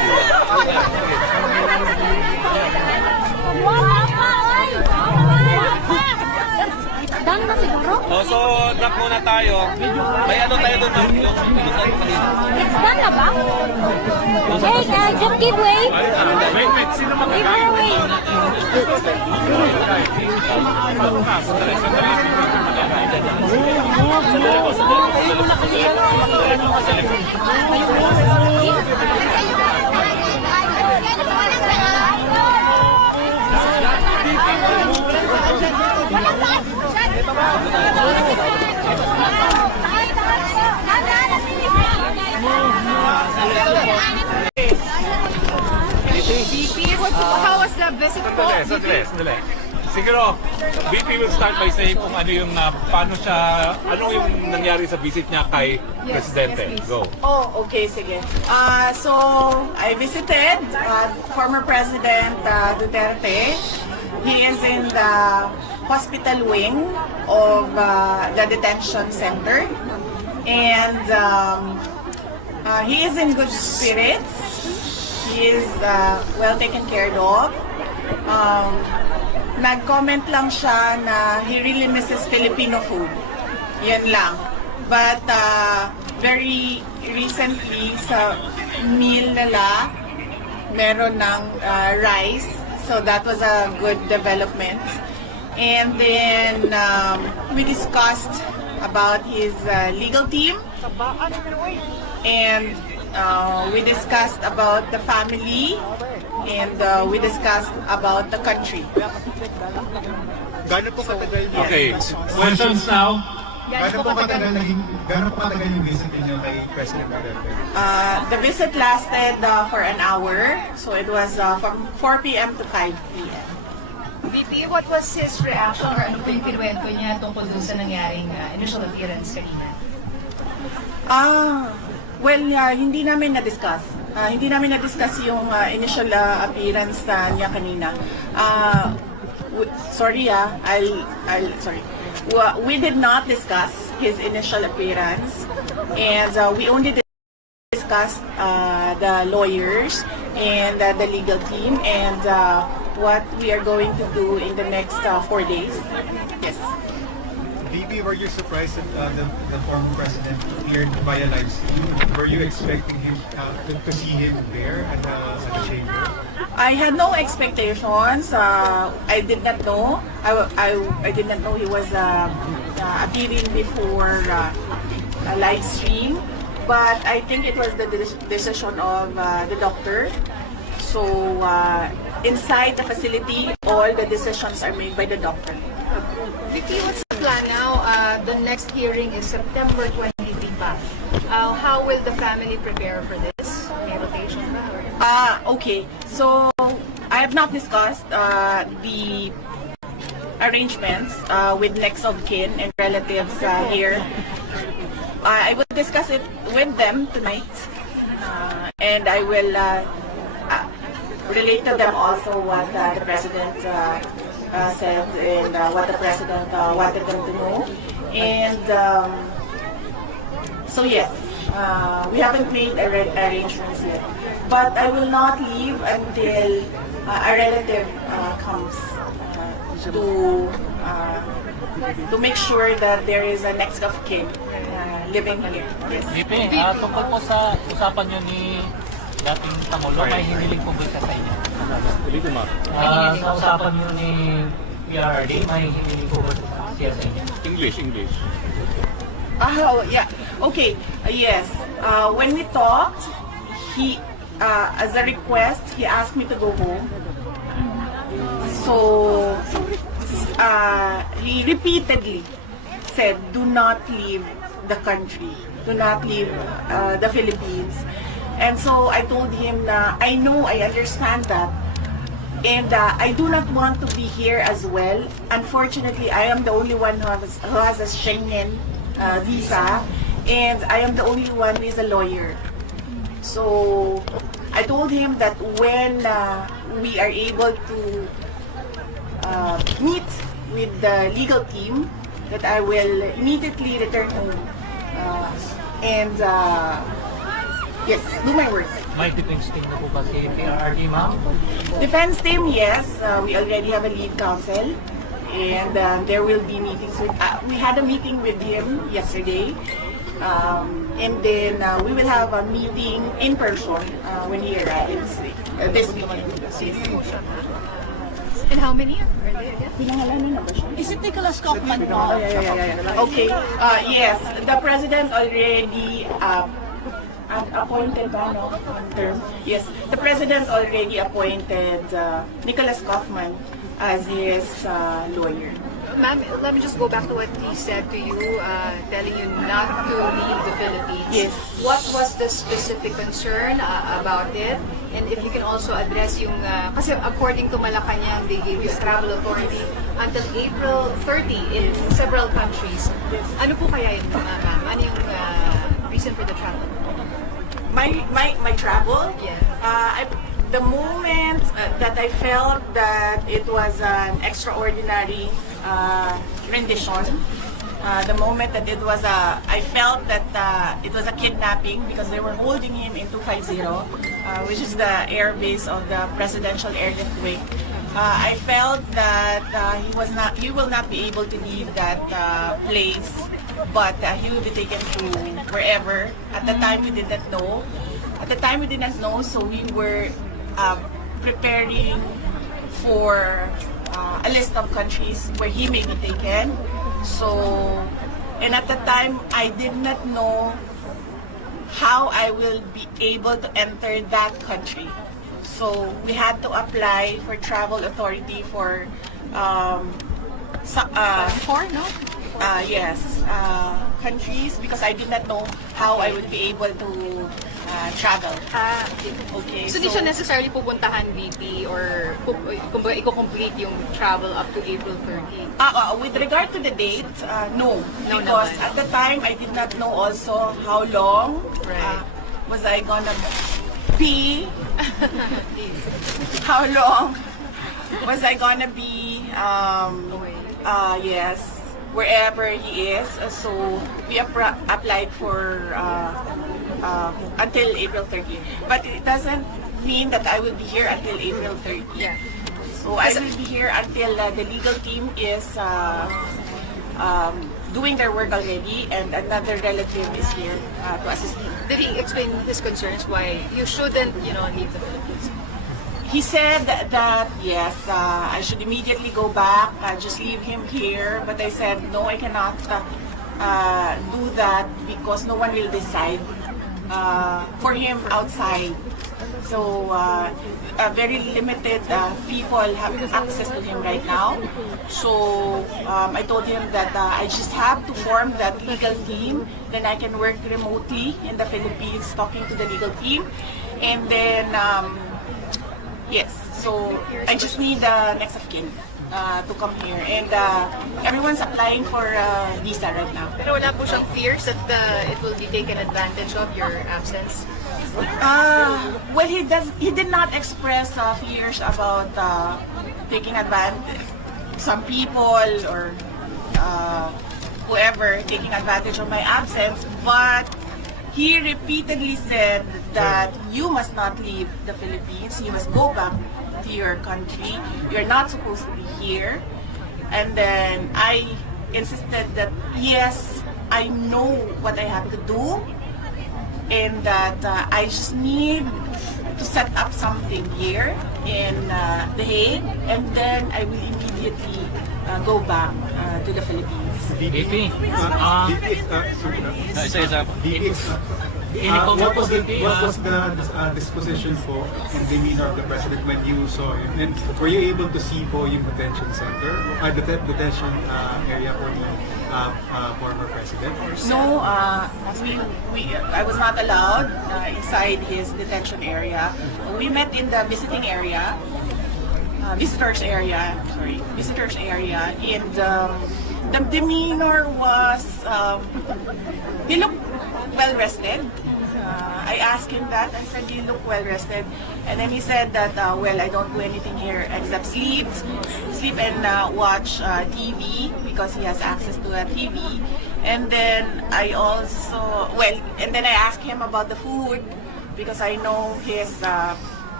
stop muna tayo. May ano tayo doon, ma'am? Yung pinutan ko kanina. It's done na ba? Hey, just give way. Wait. Sino Give her magkakain? way. How was the visit po? Sandali. Siguro, VP will start by saying kung ano yung, paano siya, ano yung nangyari sa visit niya kay Presidente. Go. Oh, okay, sige. So, I visited former President Duterte. He is in the hospital wing of the detention center. And he is in good spirits. He is well taken care of. Nag-comment lang siya na he really misses Filipino food. Yan lang. But very recently sa meal nila, meron ng rice. So that was a good development. And then we discussed about his legal team. And we discussed about the family. And we discussed about the country. Gano'n po katagal niya? Okay, questions now? Gano'n po katagal yung visit niyo kay President Duterte? The visit lasted for an hour. So it was from 4 p.m. to 5 p.m. VP, what was his reaction or ano po yung kinuwento niya tungkol dun sa nangyaring initial appearance kanina? Well, hindi namin na-discuss. Hindi namin na-discuss yung initial appearance niya kanina. Sorry, sorry. We did not discuss his initial appearance, and we only discussed the lawyers and the legal team and what we are going to do in the next 4 days. Yes. VP, were you surprised that the former president appeared via live stream? Were you expecting him to see him there at the chamber? I had no expectations. I did not know. I did not know he was appearing before a live stream. But I think it was the decision of the doctor. So inside the facility, all the decisions are made by the doctor. VP, what's the plan now? The next hearing is September 23 pa. How will the family prepare for this? May rotation ba? Okay. So I have not discussed the arrangements with next of kin and relatives here. I will discuss it with them tonight, and I will relate to them also what the president said and what the president wanted them to know. And so yes, we haven't made arrangements yet. But I will not leave until a relative comes to make sure that there is a next of kin living here. Yes. VP, tungkol po sa usapan nyo ni dating Pangulo, may hiniling po ba siya sa inyo? Sa usapan nyo ni PRRD, may hiniling po ba siya sa inyo? English. Oh, yeah. Okay. Yes. When we talked, he, as a request, he asked me to go home. So, he repeatedly said, do not leave the country. Do not leave the Philippines. And so I told him na I know, I understand that. And I do not want to be here as well. Unfortunately, I am the only one who has a Schengen visa. And I am the only one who is a lawyer. So I told him that when we are able to meet with the legal team, that I will immediately return home. And yes, do my work. May defense team na po ba si PRRD, ma'am? Defense team, yes. We already have a lead counsel. and there will be meetings with. We had a meeting with him yesterday, and then we will have a meeting in person when he arrives this weekend. And how many are they again? Is it Nicholas Kaufman? Okay. Yes, the president already appointed term. Yes, the president already appointed Nicholas Kaufman as his lawyer. Ma'am, let me just go back to what he said to you, telling you not to leave the Philippines. Yes. What was the specific concern about it? And if you can also address yung, kasi according to Malacanang, they gave you travel authority until April 30 in several countries. Ano po kaya yun, ma'am? Ano yung reason for the travel? My travel? Yes. The moment that I felt that it was an extraordinary rendition, the moment that it was I felt that it was a kidnapping because they were holding him in 250, which is the air base of the Presidential Airlift Wing. I felt that he will not be able to leave that place, but he will be taken to wherever. At the time we didn't know. So we were preparing for a list of countries where he may be taken. So, and at the time, I did not know how I will be able to enter that country. So we had to apply for travel authority for countries because I did not know how I would be able to travel. Okay. So, di siya necessarily pupuntahan VP or kumbaga i-complete yung travel up to April 30? With regard to the date, no. No Because naman. at the time, I did not know also how long was I gonna be. How long was I gonna be, yes, wherever he is. So we applied for until April 30. But it doesn't mean that I will be here until April 30. Yeah. So I will be here until the legal team is doing their work already, and another relative is here to assist him. Did he explain his concerns why you shouldn't, leave the Philippines? He said that yes, I should immediately go back, just leave him here. But I said no, I cannot do that because no one will decide for him outside. So very limited people have access to him right now. So I told him that I just have to form that legal team. Then I can work remotely in the Philippines, talking to the legal team, and then. Yes, so I just need the next of kin to come here, and everyone's applying for visa right now. Pero wala po siyang fears that it will be taken advantage of your absence? Well, he did not express fears about taking advantage. Some people or whoever taking advantage of my absence, but he repeatedly said that you must not leave the Philippines. You must go back to your country. You're not supposed to be here. And then I insisted that yes, I know what I have to do, and that I just need to set up something here in The Hague, and then I will immediately go back to the Philippines. VP, What was the disposition po and demeanor of the president when you saw him? And were you able to see po yung detention center, detention area for the former president? No, I was not allowed inside his detention area. We met in the visitors area, and the demeanor was, he looked well rested. I asked him that. I said, you look well rested. And then he said that, well, I don't do anything here except sleep and watch TV because he has access to a TV. And then I also, and then I asked him about the food because I know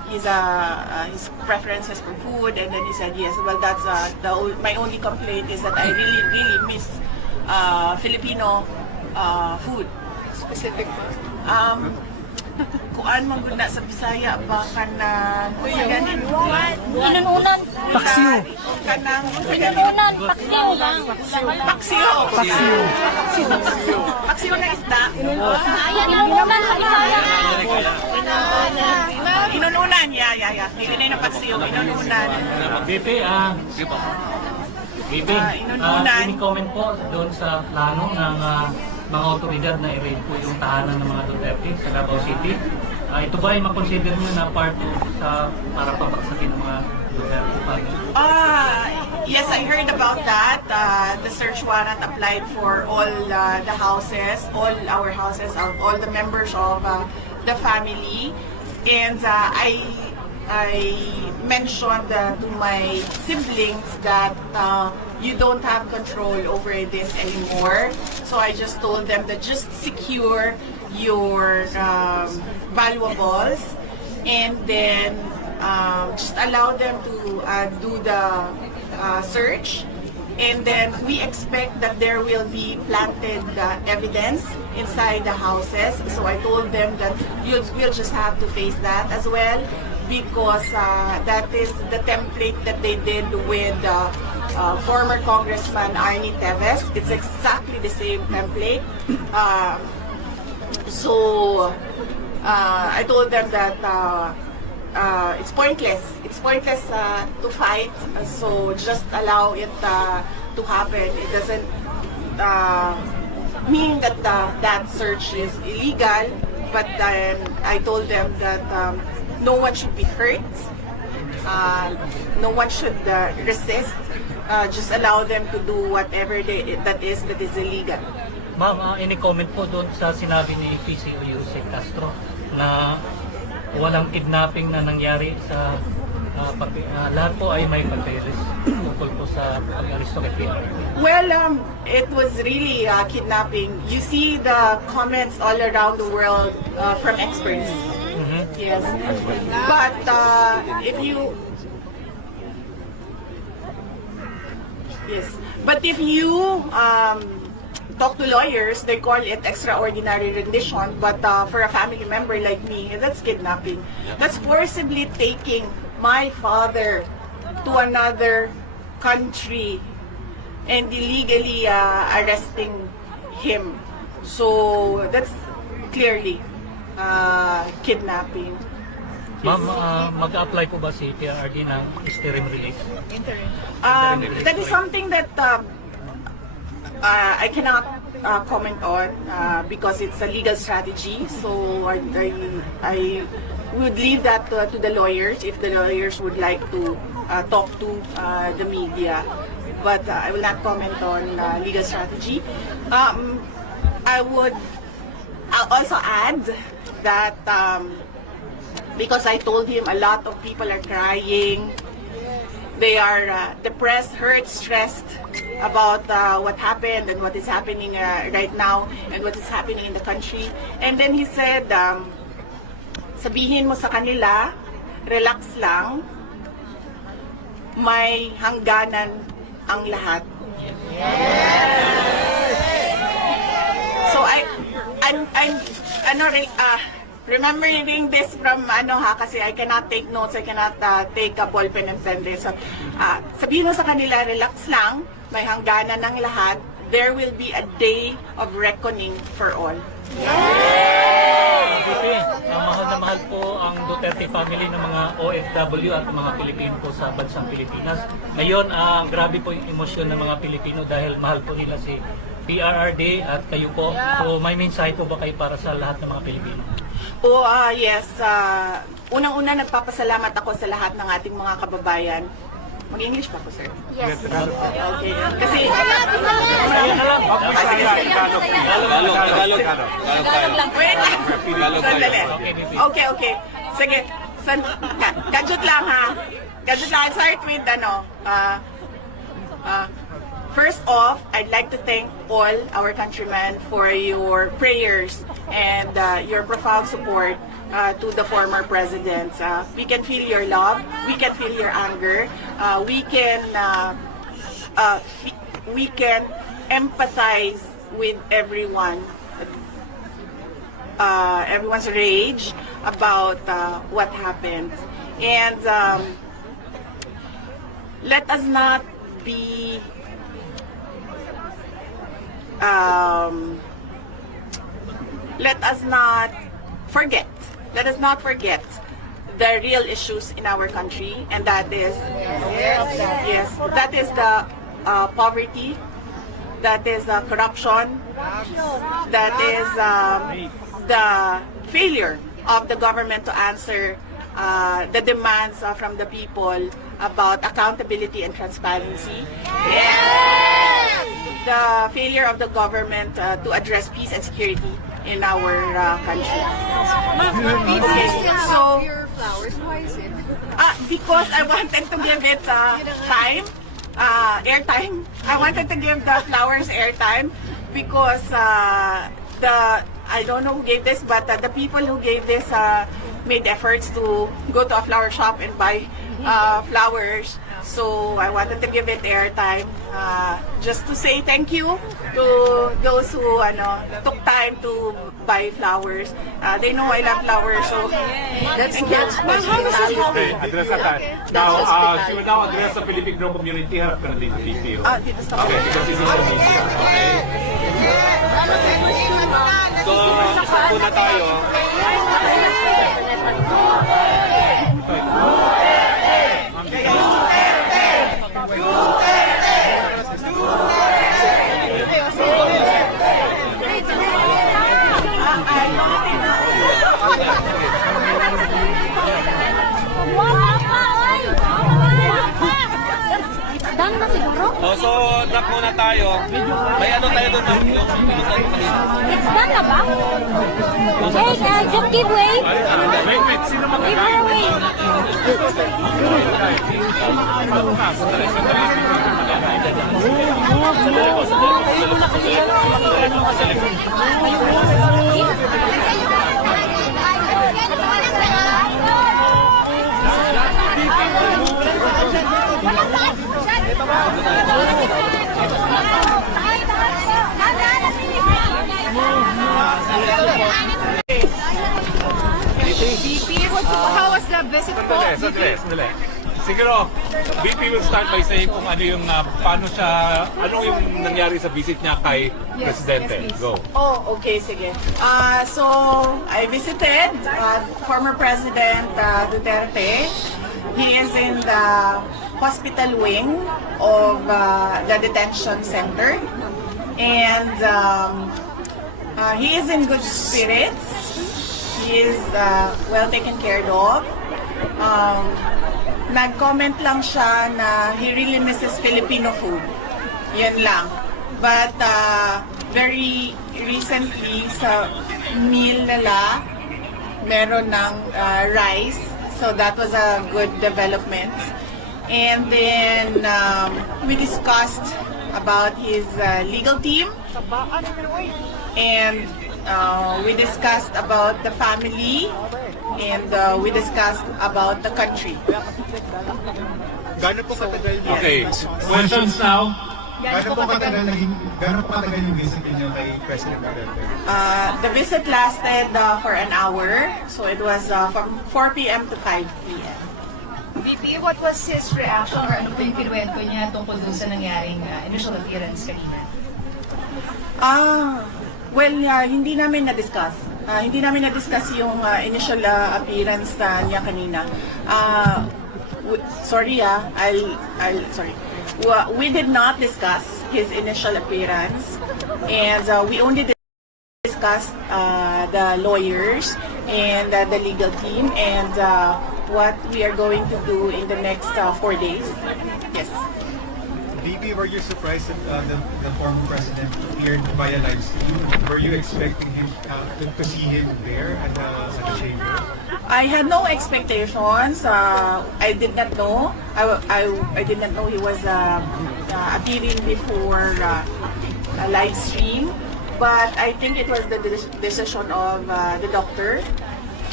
his preferences for food, and then he said yes. Well, that's my only complaint is that I really miss Filipino food. Specific po. Kuan mo gud na sa Bisaya ba kanang sa ganin Inununan. paksiw kanang sa ganin Inununan. Paksiw lang. paksiw na isda Ayan, inununan sa Bisaya. inununan ya dili na yung paksiw inununan BP, inununan. ini-comment po doon sa plano ng mga otoridad na i-raid po yung tahanan ng mga Duterte sa Davao City. Ito ba ay makonsider nyo na part sa para pabaksakin ng mga Duterte family? Yes, I heard about that. The search warrant applied for all the houses, all our houses, all the members of the family. And I mentioned to my siblings that you don't have control over this anymore. So I just told them that just secure your valuables and then just allow them to do the search. And then we expect that there will be planted evidence inside the houses. So I told them that we'll just have to face that as well, because that is the template that they did with former Congressman Arnie Teves. It's exactly the same template. So I told them that it's pointless. It's pointless to fight. So just allow it to happen. It doesn't mean that that search is illegal. But then I told them that no one should be hurt. No one should resist. Just allow them to do whatever that is illegal. Ma'am, ini-comment po doon sa sinabi ni PCO Yusek Castro na walang kidnapping na nangyari sa lahat po ay may papeles tungkol po sa pag-aristo kay PRRD. Well, it was really kidnapping. You see the comments all around the world from experts. Yes, but if you talk to lawyers, they call it extraordinary rendition. But for a family member like me, that's kidnapping. That's forcibly taking my father to another country and illegally arresting him. So that's clearly kidnapping. Ma'am, mag-apply po ba si PRRD ng interim release? That is something that I cannot comment on because it's a legal strategy. So I would leave that to the lawyers if the lawyers would like to talk to the media. But I will not comment on legal strategy. I'll also add that because I told him a lot of people are crying. They are depressed, hurt, stressed about what happened and what is happening right now and what is happening in the country. And then he said, sabihin mo sa kanila, relax lang, may hangganan ang lahat. So I'm remembering this from kasi I cannot take notes, I cannot take a ball pen and pen this. So, sabihin mo sa kanila, relax lang, may hangganan ng lahat. There will be a day of reckoning for all. Mahal na mahal po ang Duterte family ng mga OFW at mga Pilipino po sa bansang Pilipinas. Ngayon, grabe po yung emosyon ng mga Pilipino dahil mahal po nila si PRRD at kayo po. So may mensahe po ba kayo para sa lahat ng mga Pilipino? Yes. Unang-una, nagpapasalamat ako sa lahat ng ating mga kababayan. Mag-English pa po, sir? Yes. Okay. Kasi... Tagalog lang. Wait. Sandali. Okay. Sige. Gadget lang, ha? Gadget lang. I'll start with, first off, I'd like to thank all our countrymen for your prayers and your profound support to the former presidents. We can feel your love. We can feel your anger. We can empathize with everyone. Everyone's rage about what happened, and let us not be let us not forget the real issues in our country, and that is that is the poverty, that is corruption, that is the failure of the government to answer the demands from the people about accountability and transparency, and the failure of the government to address peace and security in our country. Okay, so Your flowers, why is it? because I wanted to give it time, airtime. I wanted to give the flowers airtime because I don't know who gave this, but the people who gave this made efforts to go to a flower shop and buy flowers. So I wanted to give it airtime, just to say thank you to those who took time to buy flowers. They know I love flowers, so That's Okay, address that. Now, she will now address the Filipino community. Harap ka na dito, VP. dito sa Okay, because this is Indonesia. Okay. So, sakto na tayo. Done na siguro? Oh, so, drop muna tayo. May ano tayo doon? It's done na ba? Hey, just give way. Wait. Sino Give her way. How was the visit po? Sandali. Siguro, VP will start by saying kung ano yung, ano yung nangyari sa visit niya kay Presidente. Go. Oh, okay, sige. So, I visited former President Duterte. He is in the hospital wing of the detention center. And he is in good spirits. He is well taken care of. Nag-comment lang siya na he really misses Filipino food. Yan lang. But very recently sa meal nila, meron ng rice. So that was a good development. And then we discussed about his legal team. And we discussed about the family, and we discussed about the country. Gano'n po katagal Okay, questions now? Gano'n po katagal yung visit niyo kay President Duterte? The visit lasted for an hour, so it was from 4 p.m. to 5 p.m. VP, what was his reaction or ano po yung kinuwento niya tungkol dun sa nangyaring initial appearance kanina? Well, hindi namin na-discuss. Hindi namin na-discuss yung initial appearance niya kanina. Sorry, sorry. We did not discuss his initial appearance, and we only discussed the lawyers and the legal team and what we are going to do in the next 4 days. Yes. VP, were you surprised that the former president appeared via live stream? Were you expecting him to see him there at the chamber? I had no expectations. I did not know. I did not know he was appearing before a live stream. But I think it was the decision of the doctor.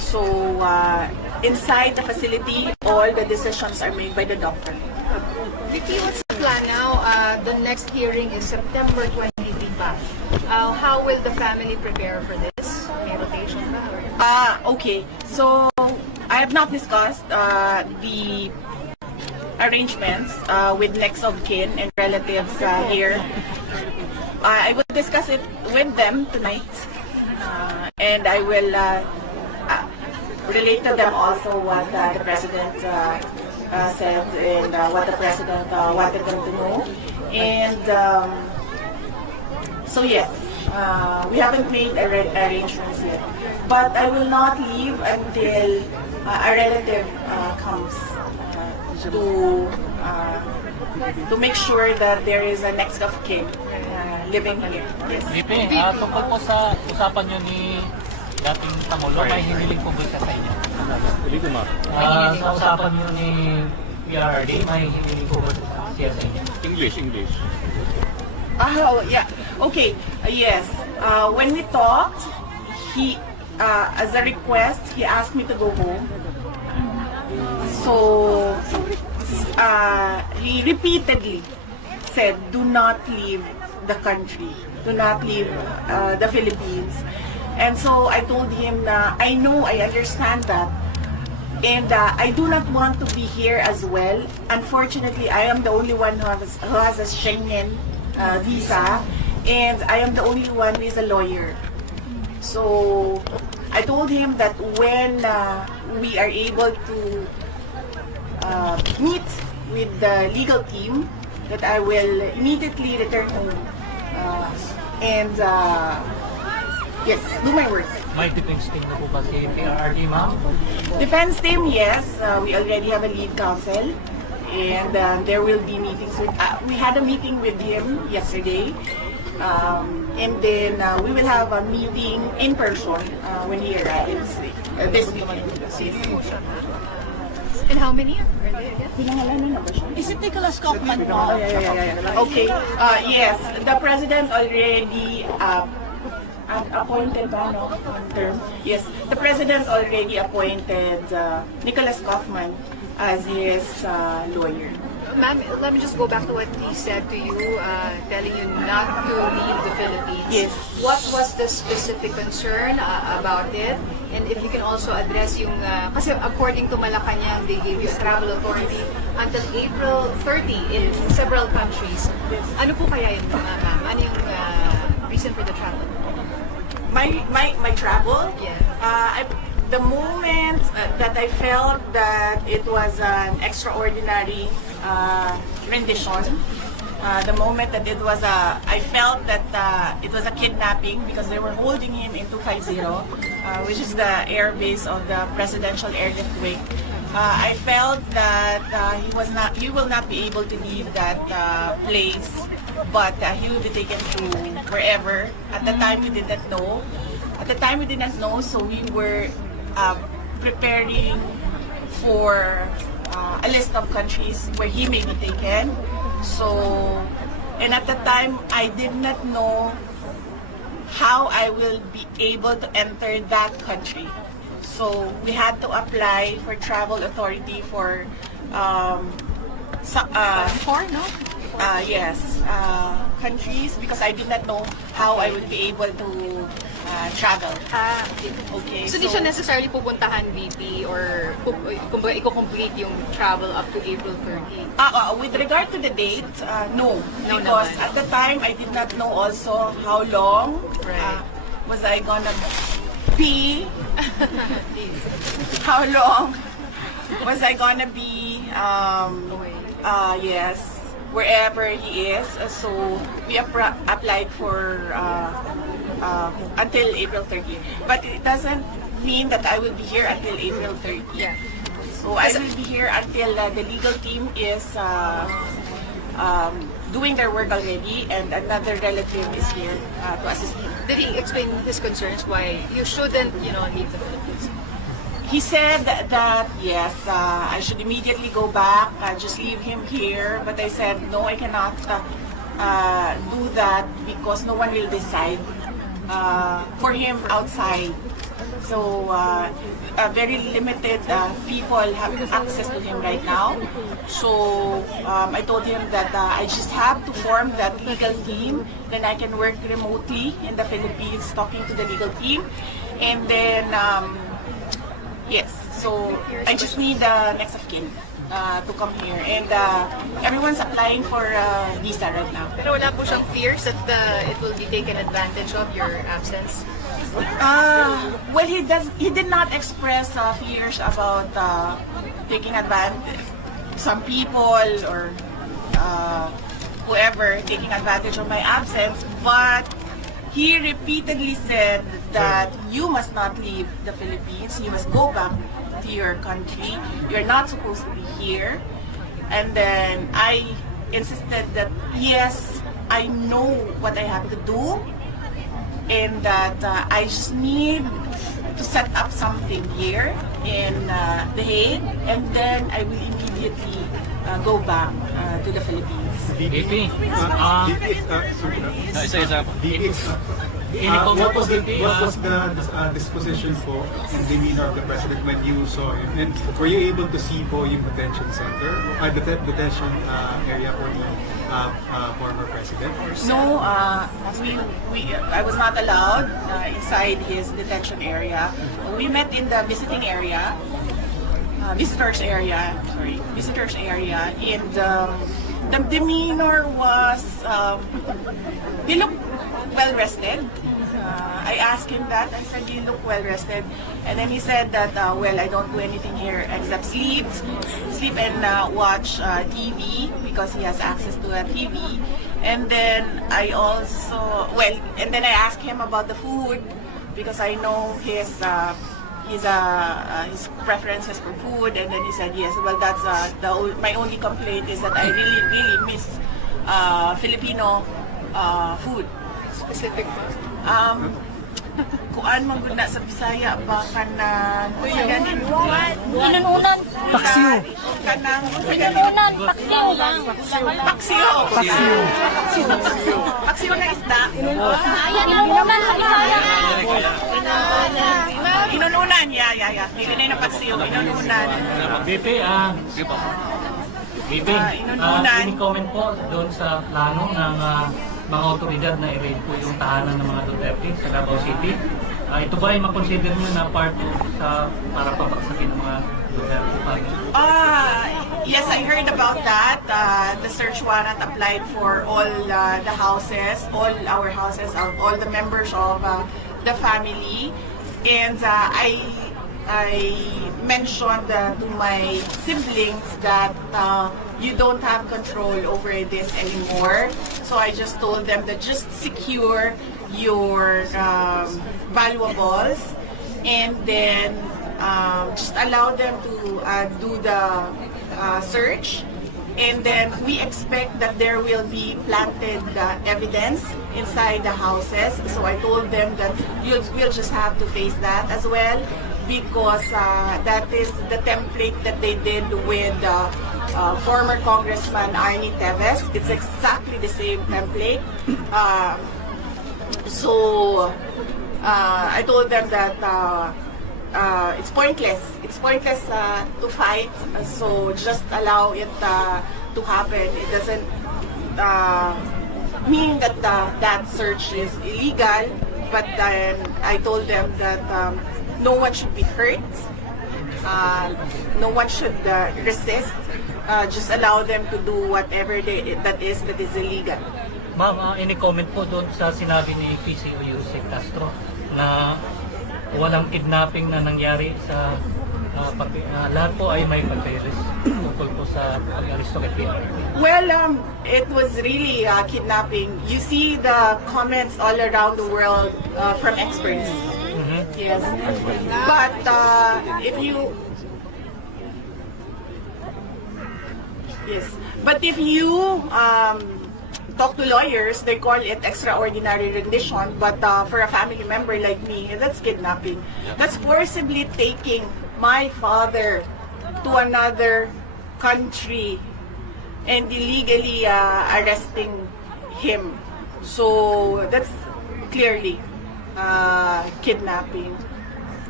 So inside the facility, all the decisions are made by the doctor. VP, what's the plan now? The next hearing is September 23 pa. How will the family prepare for this? May rotation ba? Okay. So I have not discussed the arrangements with next of kin and relatives here. I will discuss it with them tonight, and I will relate to them also what the president said and what the president wanted them to know. And so yes, we haven't made arrangements yet, but I will not leave until a relative comes to make sure that there is a next of kin living here. Yes. VP, tungkol po sa usapan nyo ni dating Pangulo, may hiniling po ba siya sa inyo? Sa usapan nyo ni PRRD, may hiniling po ba siya sa inyo? English. Oh, yeah. Okay. Yes. When we talked, he, as a request, he asked me to go home. So, he repeatedly said, do not leave the country. Do not leave the Philippines. And so I told him, I know, I understand that. And I do not want to be here as well. Unfortunately, I am the only one who has a Schengen visa, and I am the only one who is a lawyer. So I told him that when we are able to meet with the legal team, that I will immediately return home and yes, do my work. May defense team na po ba si PRRD, ma'am? Defense team, yes. We already have a lead counsel, and there will be meetings with. We had a meeting with him yesterday, and then we will have a meeting in person when he arrives this weekend. And how many are there again? Is it Nicholas Kaufman? Okay. Yes, the president already appointed term. Yes, the president already appointed Nicholas Kaufman as his lawyer. Ma'am, let me just go back to what he said to you, telling you not to leave the Philippines. Yes. What was the specific concern about it? And if you can also address yung, kasi according to Malacanang, they gave you travel authority until April 30 in several countries. Ano po kaya yun, ma'am? Ano yung reason for the travel? My travel? Yeah. The moment that I felt that it was an extraordinary rendition, the moment that it was I felt that it was a kidnapping because they were holding him in 250, which is the air base of the presidential airlift wing. I felt that he will not be able to leave that place, but he will be taken to wherever. At the time, we did not know. So we were preparing for a list of countries where he may be taken. So, and at the time, I did not know how I will be able to enter that country. So we had to apply for travel authority for countries because I did not know how I would be able to travel. Okay. So di siya necessarily pupuntahan VP or kumbaga i-complete yung travel up to April 30? With regard to the date, no. No Because naman. at the time, I did not know also how long was I gonna be. How long was I gonna be, yes, wherever he is. So we applied for until April 30. But it doesn't mean that I will be here until April 30. Yeah. So I will be here until the legal team is doing their work already, and another relative is here to assist him. Did he explain his concerns why you shouldn't, leave the Philippines? He said that yes, I should immediately go back, just leave him here. But I said no, I cannot do that because no one will decide for him outside So very limited people have access to him right now. So I told him that I just have to form that legal team. Then I can work remotely in the Philippines, talking to the legal team. And then, yes, so I just need the next of kin to come here. And everyone's applying for visa right now. Pero wala po siyang fears that it will be taken advantage of, your absence? Well, he did not express fears about taking advantage. Some people or whoever taking advantage of my absence, but he repeatedly said that you must not leave the Philippines. You must go back to your country. You're not supposed to be here. And then I insisted that yes, I know what I have to do, and that I just need to set up something here in The Hague, and then I will immediately go back to the Philippines. VP, What was the disposition po and demeanor of the president when you saw him? And were you able to see po yung detention center, detention area for the former president? No, I was not allowed inside his detention area. We met in the visiting area, visitors area, and the demeanor was, he looked well rested. I asked him that. I said, you look well rested. And then he said that, well, I don't do anything here except sleep and watch TV because he has access to a TV. And then I also, and then I asked him about the food because I know his preferences for food. And then he said, yes, well, that's my only complaint is that I really miss Filipino food. Specific po? Kuan man gud na sa Bisaya ba kanang Inununan. paksiw kanang Inununan. Paksiw lang. paksiw na isda Ayan, inununan sa Bisaya. inununan ya dili na yung paksiw inununan VP, inununan. ini-comment po doon sa plano ng mga otoridad na i-raid po yung tahanan ng mga Duterte sa Davao City. Ito ba ay makonsider nyo na part sa para pabaksakin ng mga Duterte family? Yes, I heard about that. The search warrant applied for all the houses, all our houses, all the members of the family. And I mentioned to my siblings that you don't have control over this anymore. So I just told them that just secure your valuables and then just allow them to do the search. And then we expect that there will be planted evidence inside the houses. So I told them that we'll just have to face that as well, because that is the template that they did with former Congressman Arnie Teves. It's exactly the same template. So I told them that it's pointless. It's pointless to fight. So just allow it to happen. It doesn't mean that that search is illegal. But then I told them that no one should be hurt. No one should resist. Just allow them to do whatever that is illegal. Ma'am, ini-comment po doon sa sinabi ni PCO Yusek Castro na walang kidnapping na nangyari sa lahat po ay may pagkairis tungkol po sa pag-aristo kay PRRD. Well, it was really kidnapping. You see the comments all around the world from experts. Yes, but if you talk to lawyers, they call it extraordinary rendition. But for a family member like me, that's kidnapping. That's forcibly taking my father to another country and illegally arresting him. So that's clearly kidnapping.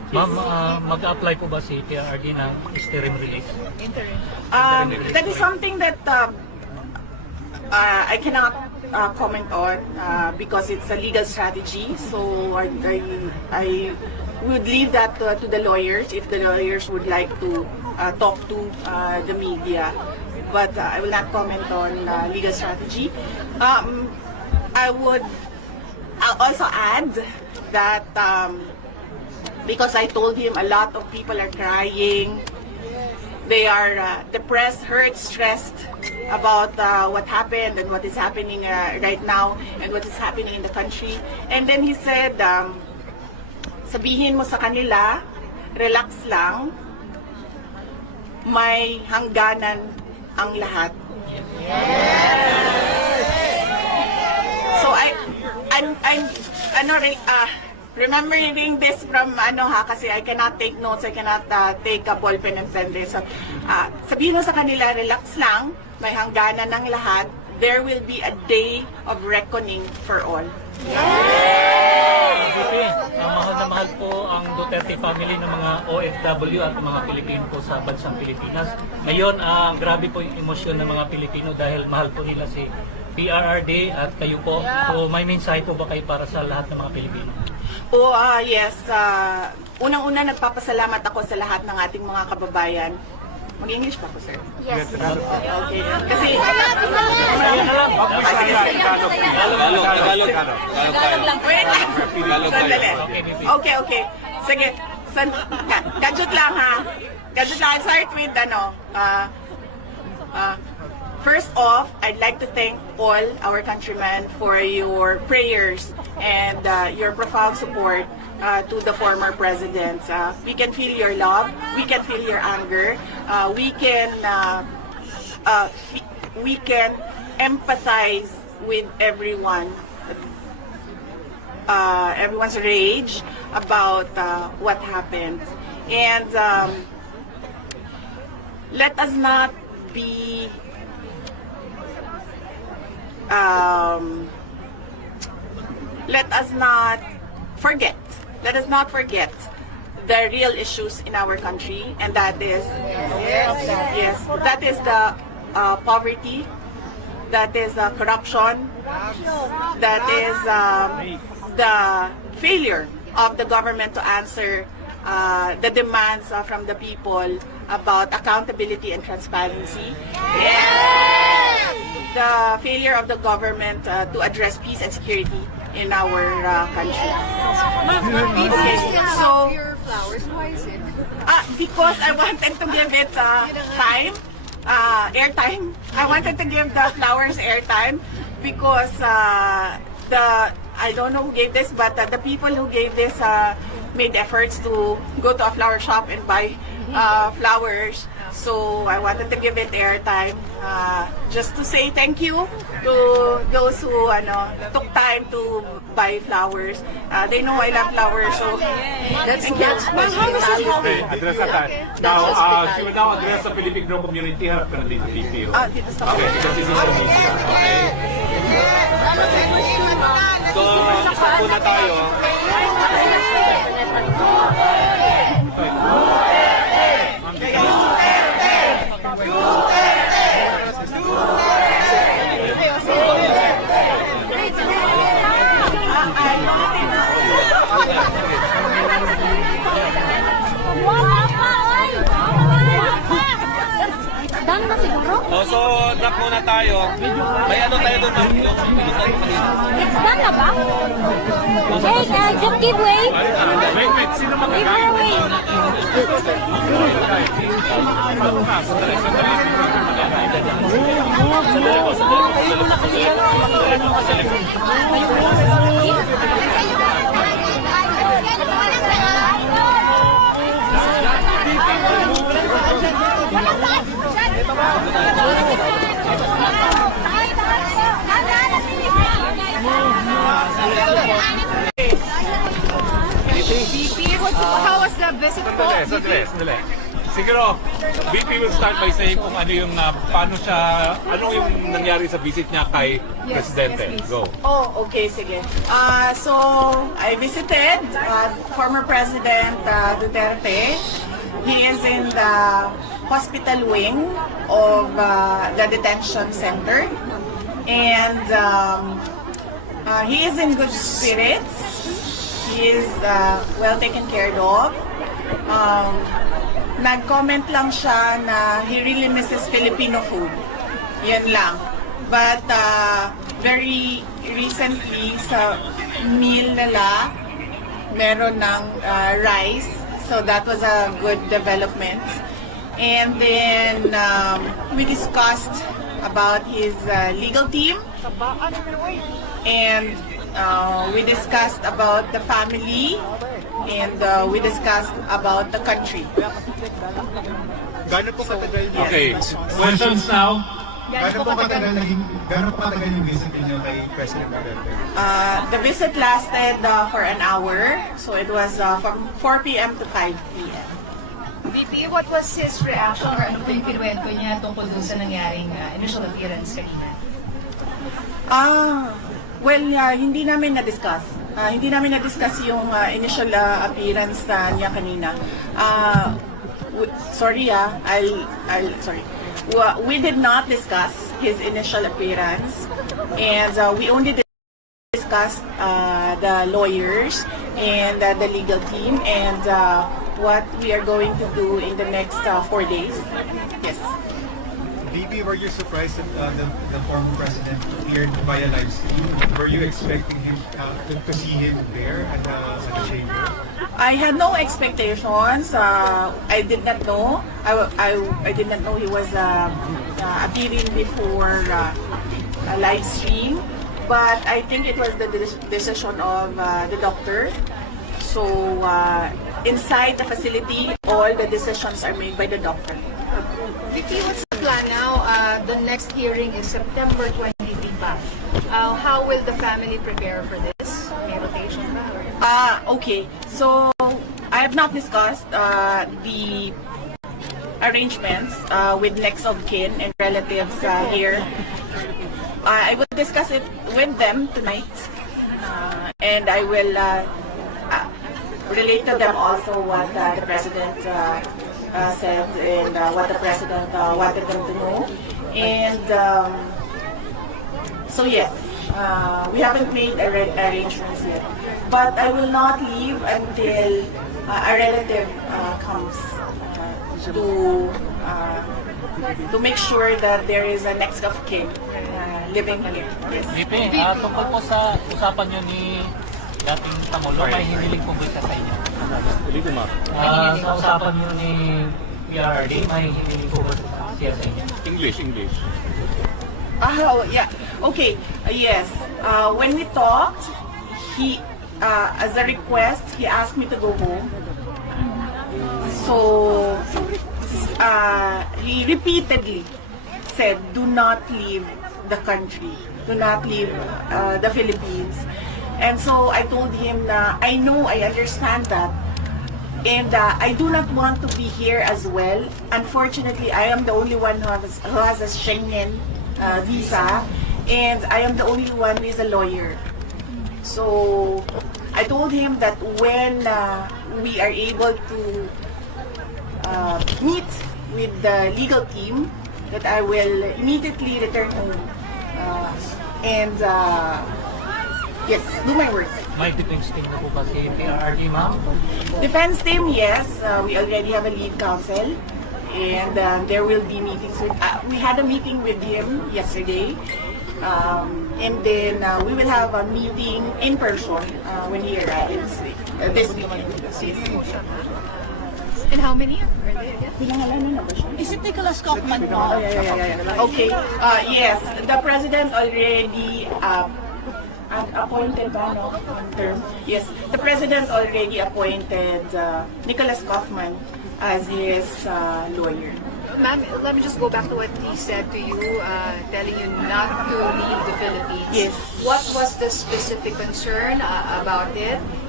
Ma'am, mag-apply po ba si PRRD ng interim release? That is something that I cannot comment on because it's a legal strategy. So I would leave that to the lawyers if the lawyers would like to talk to the media. But I will not comment on legal strategy. I would also add that because I told him a lot of people are crying. They are depressed, hurt, stressed about what happened and what is happening right now and what is happening in the country. And then he said, sabihin mo sa kanila, relax lang, may hangganan ang lahat. So remembering this from kasi I cannot take notes, I cannot take a ball pen and pen this. So, sabihin mo sa kanila, relax lang, may hangganan ng lahat. There will be a day of reckoning for all. Mahal na mahal po ang Duterte family ng mga OFW at mga Pilipino po sa bansang Pilipinas. Ngayon, grabe po yung emosyon ng mga Pilipino dahil mahal po nila si PRRD at kayo po. So may mensahe po ba kayo para sa lahat ng mga Pilipino? Yes. Unang-una, nagpapasalamat ako sa lahat ng ating mga kababayan. Mag-English pa po, sir? Yes. Okay. Kasi... Tagalog lang. Wait lang. Sandali. Okay. Sige. Gadget lang, ha? Gadget lang. I'll start with, first off, I'd like to thank all our countrymen for your prayers and your profound support to the former presidents. We can feel your love, we can feel your anger, we can empathize with everyone, everyone's rage about what happened. And let us not be let us not forget the real issues in our country, and that is that is the poverty, that is corruption, that is the failure of the government to answer the demands from the people about accountability and transparency. The failure of the government to address peace and security in our country. So, Flowers, why is it? because I wanted to give it time, airtime. I wanted to give the flowers airtime because I don't know who gave this, but the people who gave this made efforts to go to a flower shop and buy flowers. So I wanted to give it airtime just to say thank you to those who took time to buy flowers. They know I love flowers, so That's how is it Okay, address that. Now, she will now address the Filipino community. Harap ka na dito, VP. dito sa Okay, because this is the media. Okay. So, isa muna tayo. Done na siguro? So, drop muna tayo. May ano tayo doon, ma'am? It's done na ba? Hey, just give way. Wait. Sino Give her magkakain? way. VP, how was the the visit po. Sandali. Siguro, VP will start by saying kung ano yung, paano siya, ano yung nangyari sa visit niya kay Presidente. Yes, please. Go. Oh, okay, sige. So, I visited former President Duterte. He is in the hospital wing of the detention center. And he is in good spirits. He is well taken care of. Nag-comment lang siya na he really misses Filipino food. Yan lang. But very recently sa meal nila, meron ng rice. So that was a good development. And then we discussed about his legal team. And we discussed about the family. And we discussed about the country. Gano'n po katagal niya? Okay, questions now? Gano'n po katagal yung visit niyo kay President Duterte? The visit lasted for an hour. So it was from 4 p.m. to 5 p.m. VP, what was his reaction or ano po yung kinuwento niya tungkol dun sa nangyaring initial appearance kanina? Hindi namin na-discuss. Hindi namin na-discuss yung initial appearance niya kanina. Sorry. We did not discuss his initial appearance, and we only discussed the lawyers and the legal team and what we are going to do in the next 4 days. Yes. VP, were you surprised that the former president appeared via live stream? Were you expecting him to see him there at the chamber? I had no expectations. I did not know. I did not know he was appearing before a live stream. But I think it was the decision of the doctor. So inside the facility, all the decisions are made by the doctor. VP, what's the plan now? The next hearing is September 23 pa. How will the family prepare for this? May rotation ba? Okay. So I have not discussed the arrangements with next of kin and relatives here. I will discuss it with them tonight, and I will relate to them also what the president said and what the president wanted them to know. And so yes, we haven't made arrangements yet, but I will not leave until a relative comes to make sure that there is a next of kin living here. Yes. VP, tungkol po sa usapan nyo ni dating Pangulo, may hiniling po ba siya sa inyo? Sa usapan nyo ni PRRD, may hiniling po ba siya sa inyo? English. Yeah. Okay. Yes. When we talked, he, as a request, he asked me to go home. So, he repeatedly said, "Do not leave the country. Do not leave the Philippines." And so I told him, I know, I understand that. And I do not want to be here as well. Unfortunately, I am the only one who has a Schengen visa, and I am the only one who is a lawyer. So I told him that when we are able to meet with the legal team, that I will immediately return home and yes, do my work. May defense team na po ba si PRRD, ma'am? Defense team, yes. We already have a lead counsel, and there will be meetings with. We had a meeting with him yesterday, and then we will have a meeting in person when he arrives this weekend. Yes. And how many are there again? Pinangalanan na ba siya? Is it Nicholas Kaufman po? Oh, yeah. Okay. Yes, the president already appointed ba, no? Term? Yes, the president already appointed Nicholas Kaufman as his lawyer. Ma'am, let me just go back to what he said to you, telling you not to leave the Philippines. Yes. What was the specific concern about it?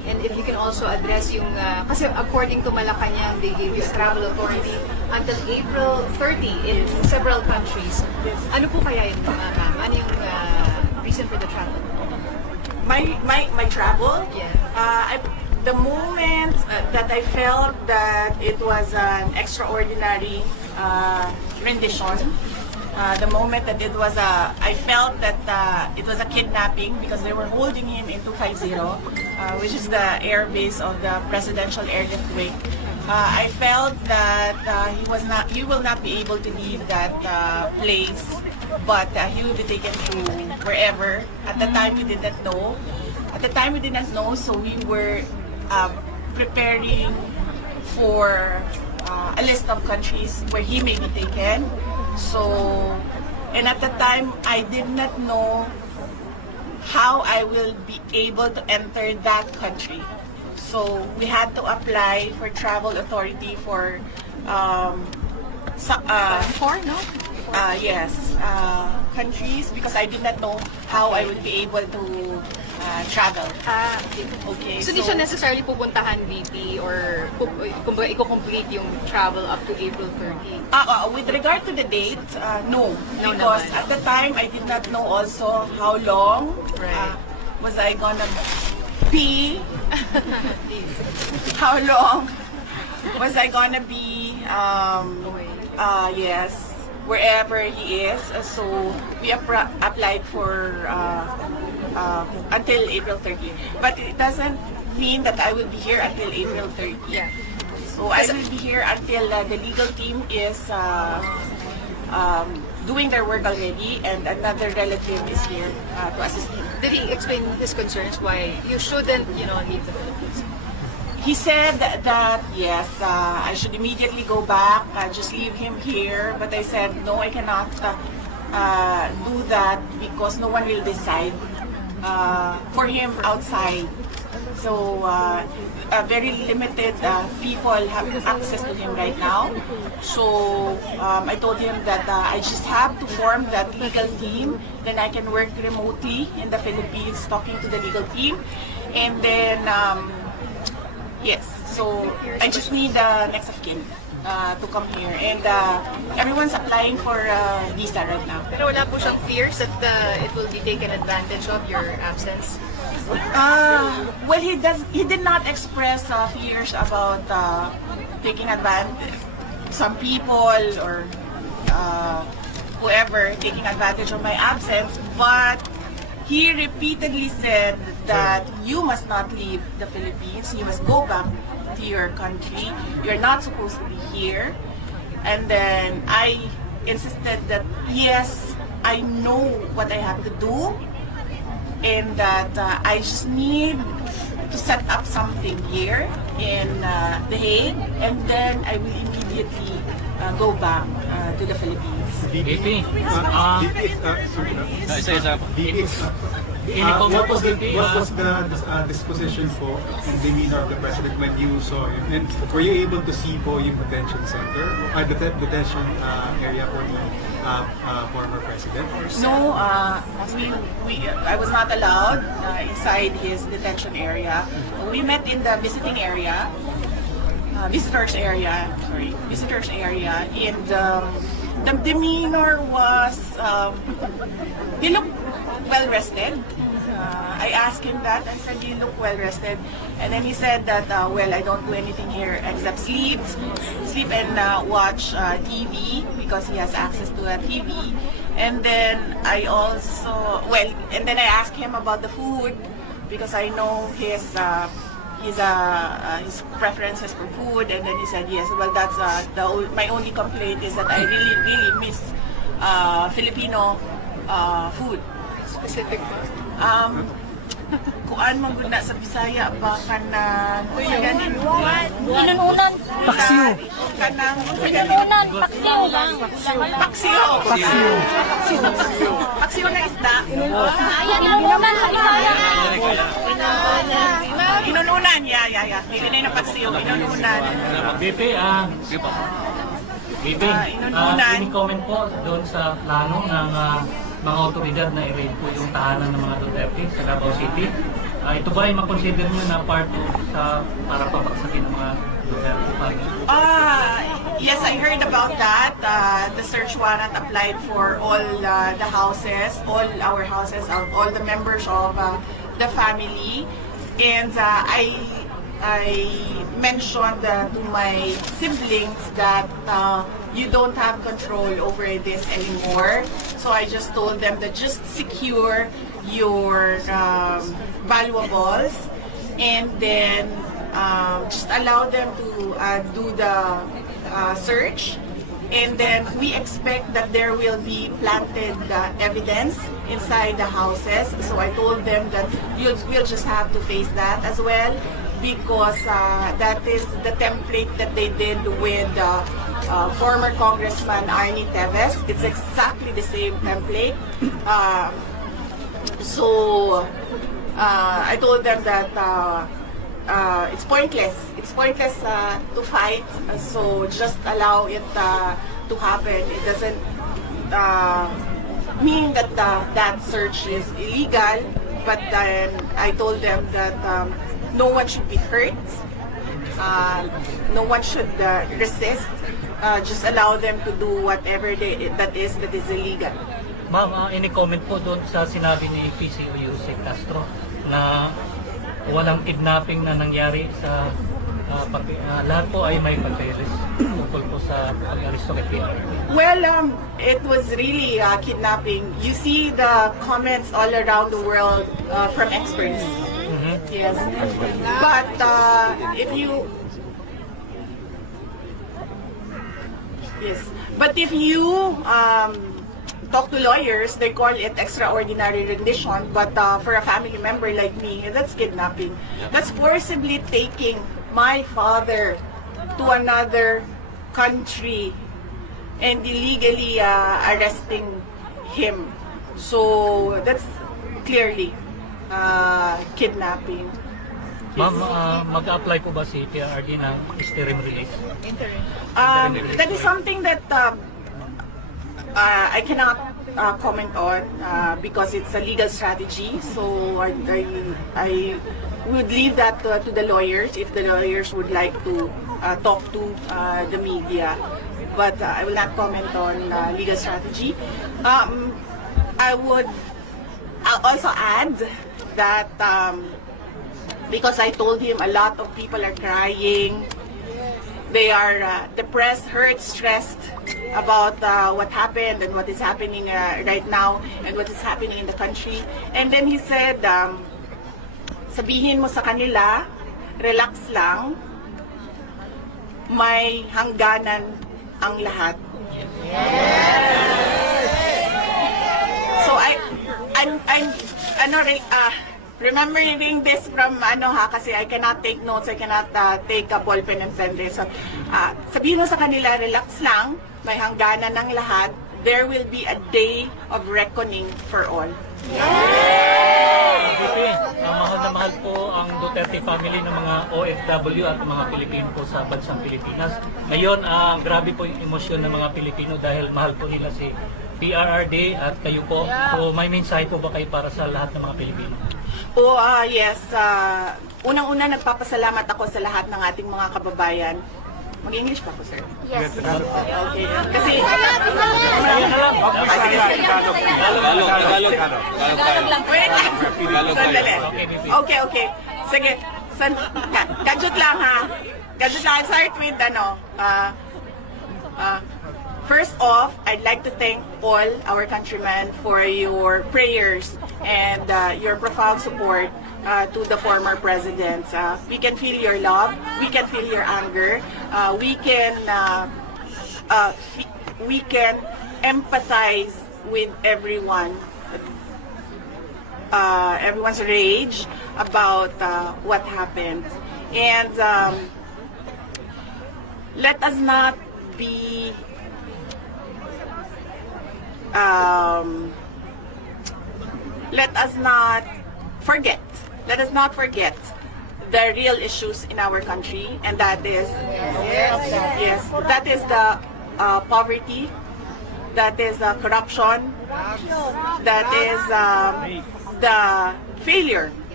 And if you can also address yung, kasi according to Malacanang, they gave you travel authority until April 30 in several countries. Ano po kaya yung ma'am? Ano yung reason for the travel? My travel? Yeah. The moment that I felt that it was an extraordinary rendition, the moment that it was I felt that it was a kidnapping because they were holding him in 250, which is the air base of the presidential airlift wing. I felt that he will not be able to leave that place, but he will be taken to wherever. At the time, we did not know. So we were preparing for a list of countries where he may be taken. So, and at the time, I did not know how I will be able to enter that country. So we had to apply for travel authority for countries because I did not know how I would be able to travel. Okay. So, di siya necessarily pupuntahan VP or kumbaga i-complete yung travel up to April 30? With regard to the date, no. No Because naman. at the time, I did not know also how long was I gonna be, how long was I gonna be, wherever he is. So we applied for until April 30. But it doesn't mean that I will be here until April 30. Yeah. So I will be here until the legal team is doing their work already, and another relative is here to assist him. Did he explain his concerns why you shouldn't, leave the Philippines? He said that yes, I should immediately go back, just leave him here. But I said no, I cannot do that because no one will decide for him outside. So very limited people have access to him right now. So I told him that I just have to form that legal team. Then I can work remotely in the Philippines, talking to the legal team, and then. Yes, so I just need next of kin to come here, and everyone's applying for visa right now. Pero wala po siyang fears that it will be taken advantage of your absence? Well, he did not express fears about taking advantage. Some people or whoever taking advantage of my absence, but he repeatedly said that you must not leave the Philippines. You must go back to your country. You're not supposed to be here. And then I insisted that yes, I know what I have to do, and that I just need to set up something here in The Hague, and then I will immediately go back to the Philippines. VP, What was the disposition po and demeanor of the president when you saw him? And were you able to see po yung detention center, detention area for the former president? No, I was not allowed inside his detention area. We met in the visitors area, and the demeanor was, he looked well rested. I asked him that. I said, "You look well rested," and then he said that, "Well, I don't do anything here except sleep and watch TV because he has access to a TV." And then I asked him about the food because I know his preferences for food, and then he said yes. Well, that's my only complaint is that I really miss Filipino food. Specific po? Kuan man gud na sa Bisaya ba kanang Inununan. paksiw kanang Inununan. Paksiw lang. paksiw na isda. Ayan, inununan sa Bisaya. Inununan, yeah. Dili na yung paksiw, inununan. VP, inununan. comment po doon sa plano ng mga otoridad na i-raid po yung tahanan ng mga Duterte sa Davao City. Ito ba ay makonsider nyo na part sa para pabagsakin ng mga Duterte family? Yes, I heard about that. The search warrant applied for all the houses, all our houses, all the members of the family. And I mentioned to my siblings that you don't have control over this anymore. So I just told them that just secure your valuables and then just allow them to do the search. And then we expect that there will be planted evidence inside the houses. So I told them that we'll just have to face that as well, because that is the template that they did with former Congressman Arnie Teves. It's exactly the same template. So I told them that it's pointless. It's pointless to fight. So just allow it to happen. It doesn't mean that that search is illegal. But then I told them that no one should be hurt. No one should resist. Just allow them to do whatever that is illegal. Ma'am, any comment po doon sa sinabi ni PCO Jose Castro na walang kidnapping na nangyari sa lahat po ay may papeles tungkol po sa pag-aresto kay PRRD? Well, it was really kidnapping. You see the comments all around the world from experts. Yes, but if you talk to lawyers, they call it extraordinary rendition, but for a family member like me, that's kidnapping. That's forcibly taking my father to another country and illegally arresting him. So that's clearly kidnapping. Ma'am, mag-apply po ba si PRRD ng interim release? That is something that I cannot comment on because it's a legal strategy. So I would leave that to the lawyers if the lawyers would like to talk to the media. But I will not comment on legal strategy. I would also add that because I told him a lot of people are crying. They are depressed, hurt, stressed about what happened and what is happening right now and what is happening in the country. And then he said, sabihin mo sa kanila, relax lang, may hangganan ang lahat. So remembering this from kasi I cannot take notes, I cannot take a ball pen and pen. So sabihin mo sa kanila, relax lang, may hangganan ng lahat. There will be a day of reckoning for all. Mahal na mahal po ang Duterte family ng mga OFW at mga Pilipino po sa bansang Pilipinas. Ngayon, grabe po yung emosyon ng mga Pilipino dahil mahal po nila si PRRD at kayo po. So may mensahe po ba kayo para sa lahat ng mga Pilipino? Yes. Unang-una, nagpapasalamat ako sa lahat ng ating mga kababayan. Mag-English pa po, sir? Yes. Okay. Kasi... Tagalog. Wait. Sandali. Okay. Sige. Gadget lang, ha? Gadget lang. I'll start with, first off, I'd like to thank all our countrymen for your prayers and your profound support to the former presidents. We can feel your love, we can feel your anger, we can empathize with everyone's rage about what happened. And let us not be let us not forget the real issues in our country, and that is that is the poverty, that is corruption, that is the failure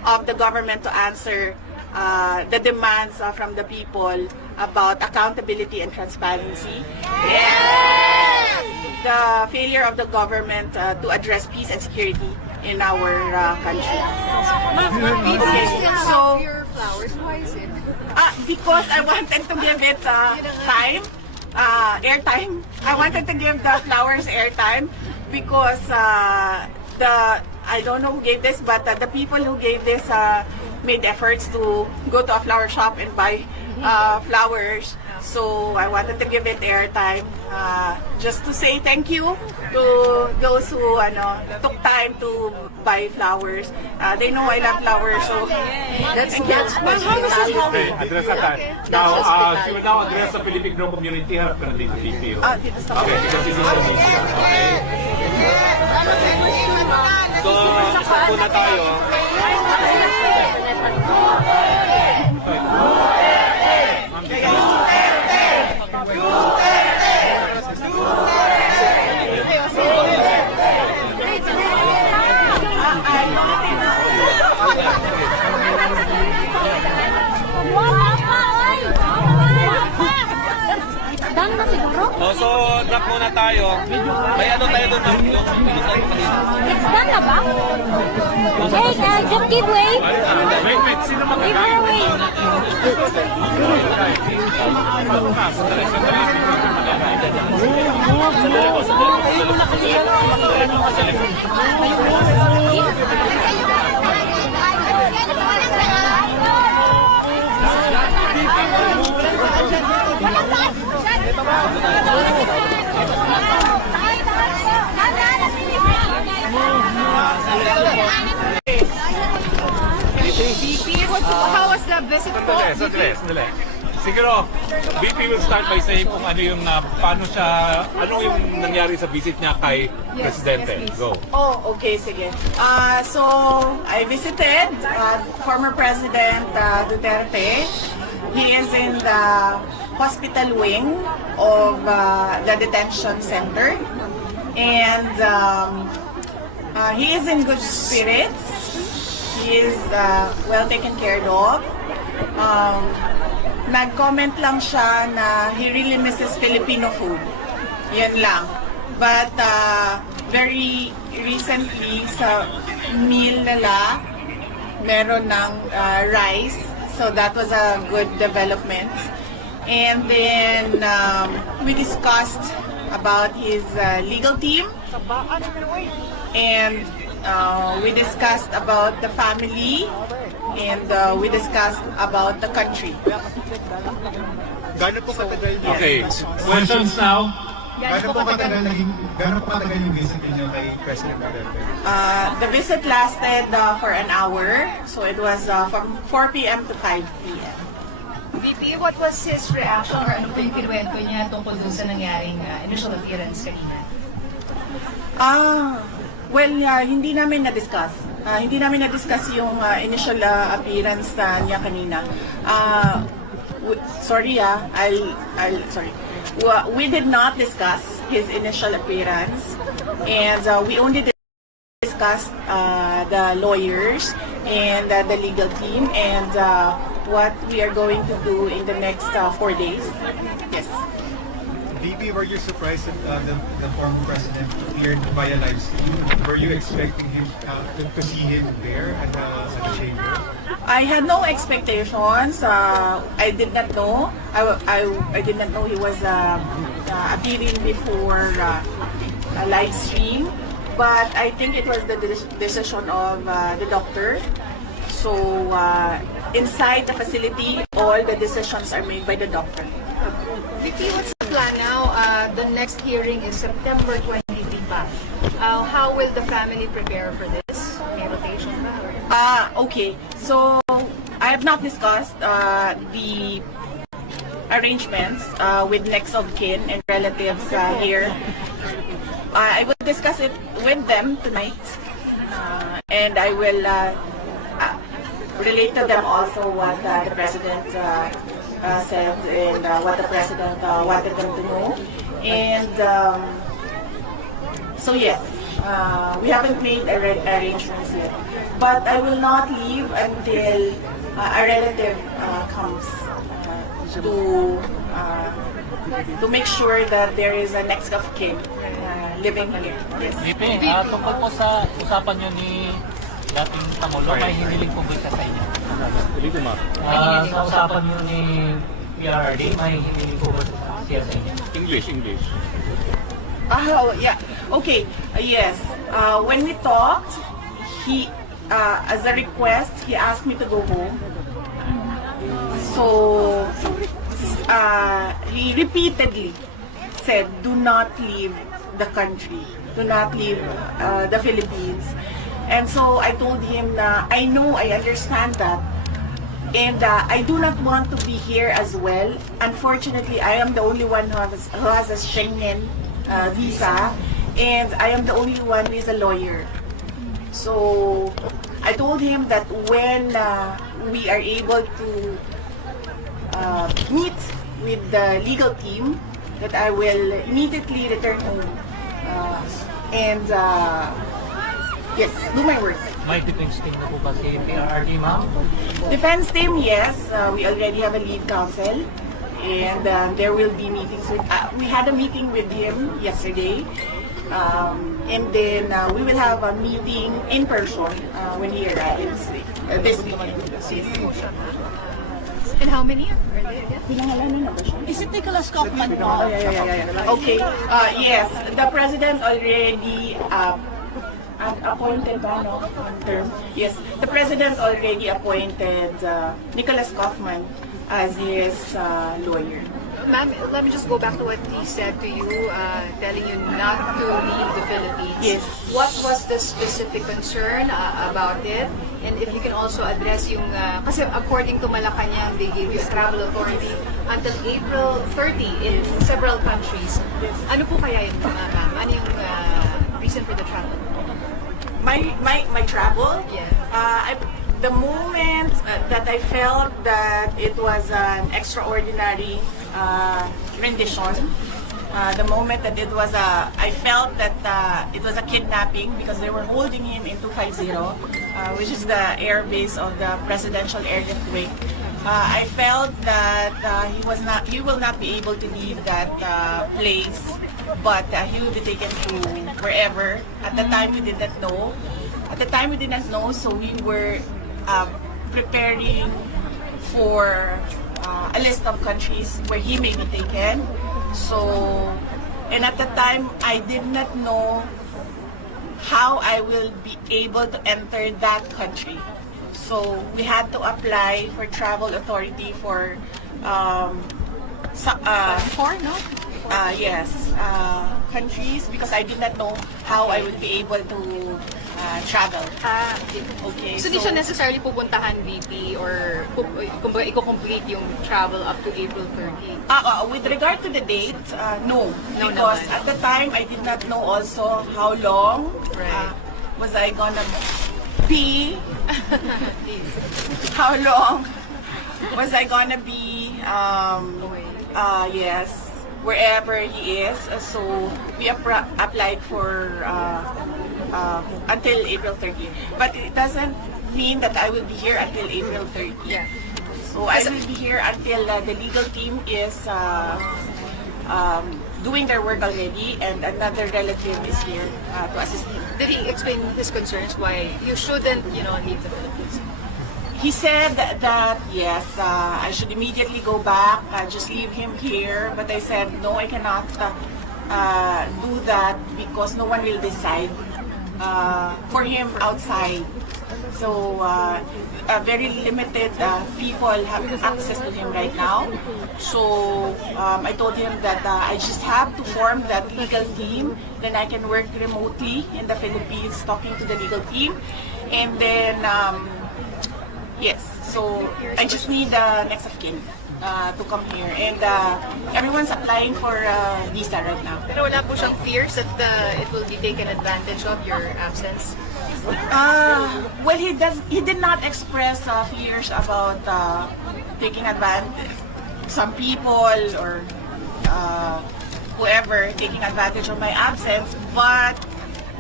of the government to answer the demands from the people about accountability and transparency. The failure of the government to address peace and security in our country. Okay, so your flowers, why is it? because I wanted to give it time, airtime. I wanted to give the flowers airtime because I don't know who gave this, but the people who gave this made efforts to go to a flower shop and buy flowers. So I wanted to give it airtime just to say thank you to those who took time to buy flowers. They know I love flowers, so that's Okay, address ka tayo. Now, she will now address the Filipino community. Harap ka na dito, VP. dito sa Okay, because this is the media. Okay. So, isa muna tayo. Done na siguro? So, drop muna tayo. May ano tayo doon? It's done na ba? Hey, just give way. Wait, sino Give magkakain? her way. How was the visit po? Sandali. Siguro, VP will start by saying kung ano yung, ano yung nangyari sa visit niya kay Presidente. Go. Oh, okay, sige. So, I visited former President Duterte. He is in the hospital wing of the detention center. And he is in good spirits. He is well taken care of. Nag-comment lang siya na he really misses Filipino food. Yan lang. But very recently sa meal nila, meron ng rice. So that was a good development. And then we discussed about his legal team. And we discussed about the family. And we discussed about the country. Gano'n po katagal Okay, questions now? Gano'n po katagal yung visit niyo kay President Duterte? The visit lasted for an hour. So it was from 4 p.m. to 5 p.m. VP, what was his reaction or ano po yung kinuwento niya tungkol dun sa nangyaring initial appearance kanina? Hindi namin na-discuss. Hindi namin na-discuss yung initial appearance niya kanina. Sorry. We did not discuss his initial appearance, and we only discussed the lawyers and the legal team and what we are going to do in the next 4 days. Yes. VP, were you surprised that the former president appeared via live stream? Were you expecting him to see him there at the chamber? I had no expectations. I did not know. I did not know he was appearing before a live stream. But I think it was the decision of the doctor. So inside the facility, all the decisions are made by the doctor. VP, what's the plan now? The next hearing is September 23 pa. How will the family prepare for this? May rotation ba? Okay. So I have not discussed the arrangements with next of kin and relatives here. I will discuss it with them tonight, and I will relate to them also what the president said and what the president wanted them to know. And so yes, We haven't made arrangements yet. But I will not leave until a relative comes to make sure that there is a next of kin living here. Yes. VP, tungkol po sa usapan nyo ni dating Pangulo, may hiniling po ba siya sa inyo? Sa usapan nyo ni PRRD, may hiniling po ba siya sa inyo? English. Oh, yeah. Okay. Yes. When we talked, he, as a request, he asked me to go home. So, he repeatedly said, "Do not leave the country. Do not leave the Philippines." And so I told him na I know, I understand that. And I do not want to be here as well. Unfortunately, I am the only one who has a Schengen visa, and I am the only one who is a lawyer. So I told him that when we are able to meet with the legal team, that I will immediately return home and yes, do my work. May defense team na po ba si PRRD, ma'am? Defense team, yes. We already have a lead counsel, and there will be meetings with. We had a meeting with him yesterday, and then we will have a meeting in person when he arrives this weekend. Yes. And how many are they again? Pinangalanan na ba siya? Is it Nicholas Kaufman po? Oh, yeah. Okay. Yes, the president already appointed ba, no? Term. Yes, the president already appointed Nicholas Kaufman as his lawyer. Ma'am, let me just go back to what he said to you, telling you not to leave the Philippines. Yes. What was the specific concern about it? And if you can also address yung, kasi according to Malacanang, they gave you a travel authority until April 30 in several countries. Ano po kaya yun, ma'am? Ano yung reason for the travel? My travel? Yeah. The moment that I felt that it was an extraordinary rendition, the moment that it was I felt that it was a kidnapping because they were holding him in 250, which is the air base of the Presidential Airlift Wing. I felt that he will not be able to leave that place, but he will be taken to wherever. At the time, we did not know. So we were preparing for a list of countries where he may be taken. So, and at the time, I did not know how I will be able to enter that country. So we had to apply for travel authority for countries because I did not know how I would be able to travel. Okay. So, di siya necessarily pupuntahan, VP, or kumbaga i-complete yung travel up to April 30? With regard to the date, no. No Because naman. at the time, I did not know also how long was I gonna be, how long was I gonna be, yes, wherever he is. So we applied for until April 30. But it doesn't mean that I will be here until April 30. Yeah. So I will be here until the legal team is doing their work already, and another relative is here to assist him. Did he explain his concerns why you shouldn't, leave the Philippines? He said that yes, I should immediately go back, just leave him here. But I said no, I cannot do that because no one will decide for him outside. So very limited people have access to him right now. So I told him that I just have to form that legal team. Then I can work remotely in the Philippines talking to the legal team. And then, yes, so I just need the next of kin to come here. And everyone's applying for visa right now. Pero wala po siyang fears that it will be taken advantage of, your absence? Well, he did not express fears about taking advantage, some people or whoever taking advantage of my absence, but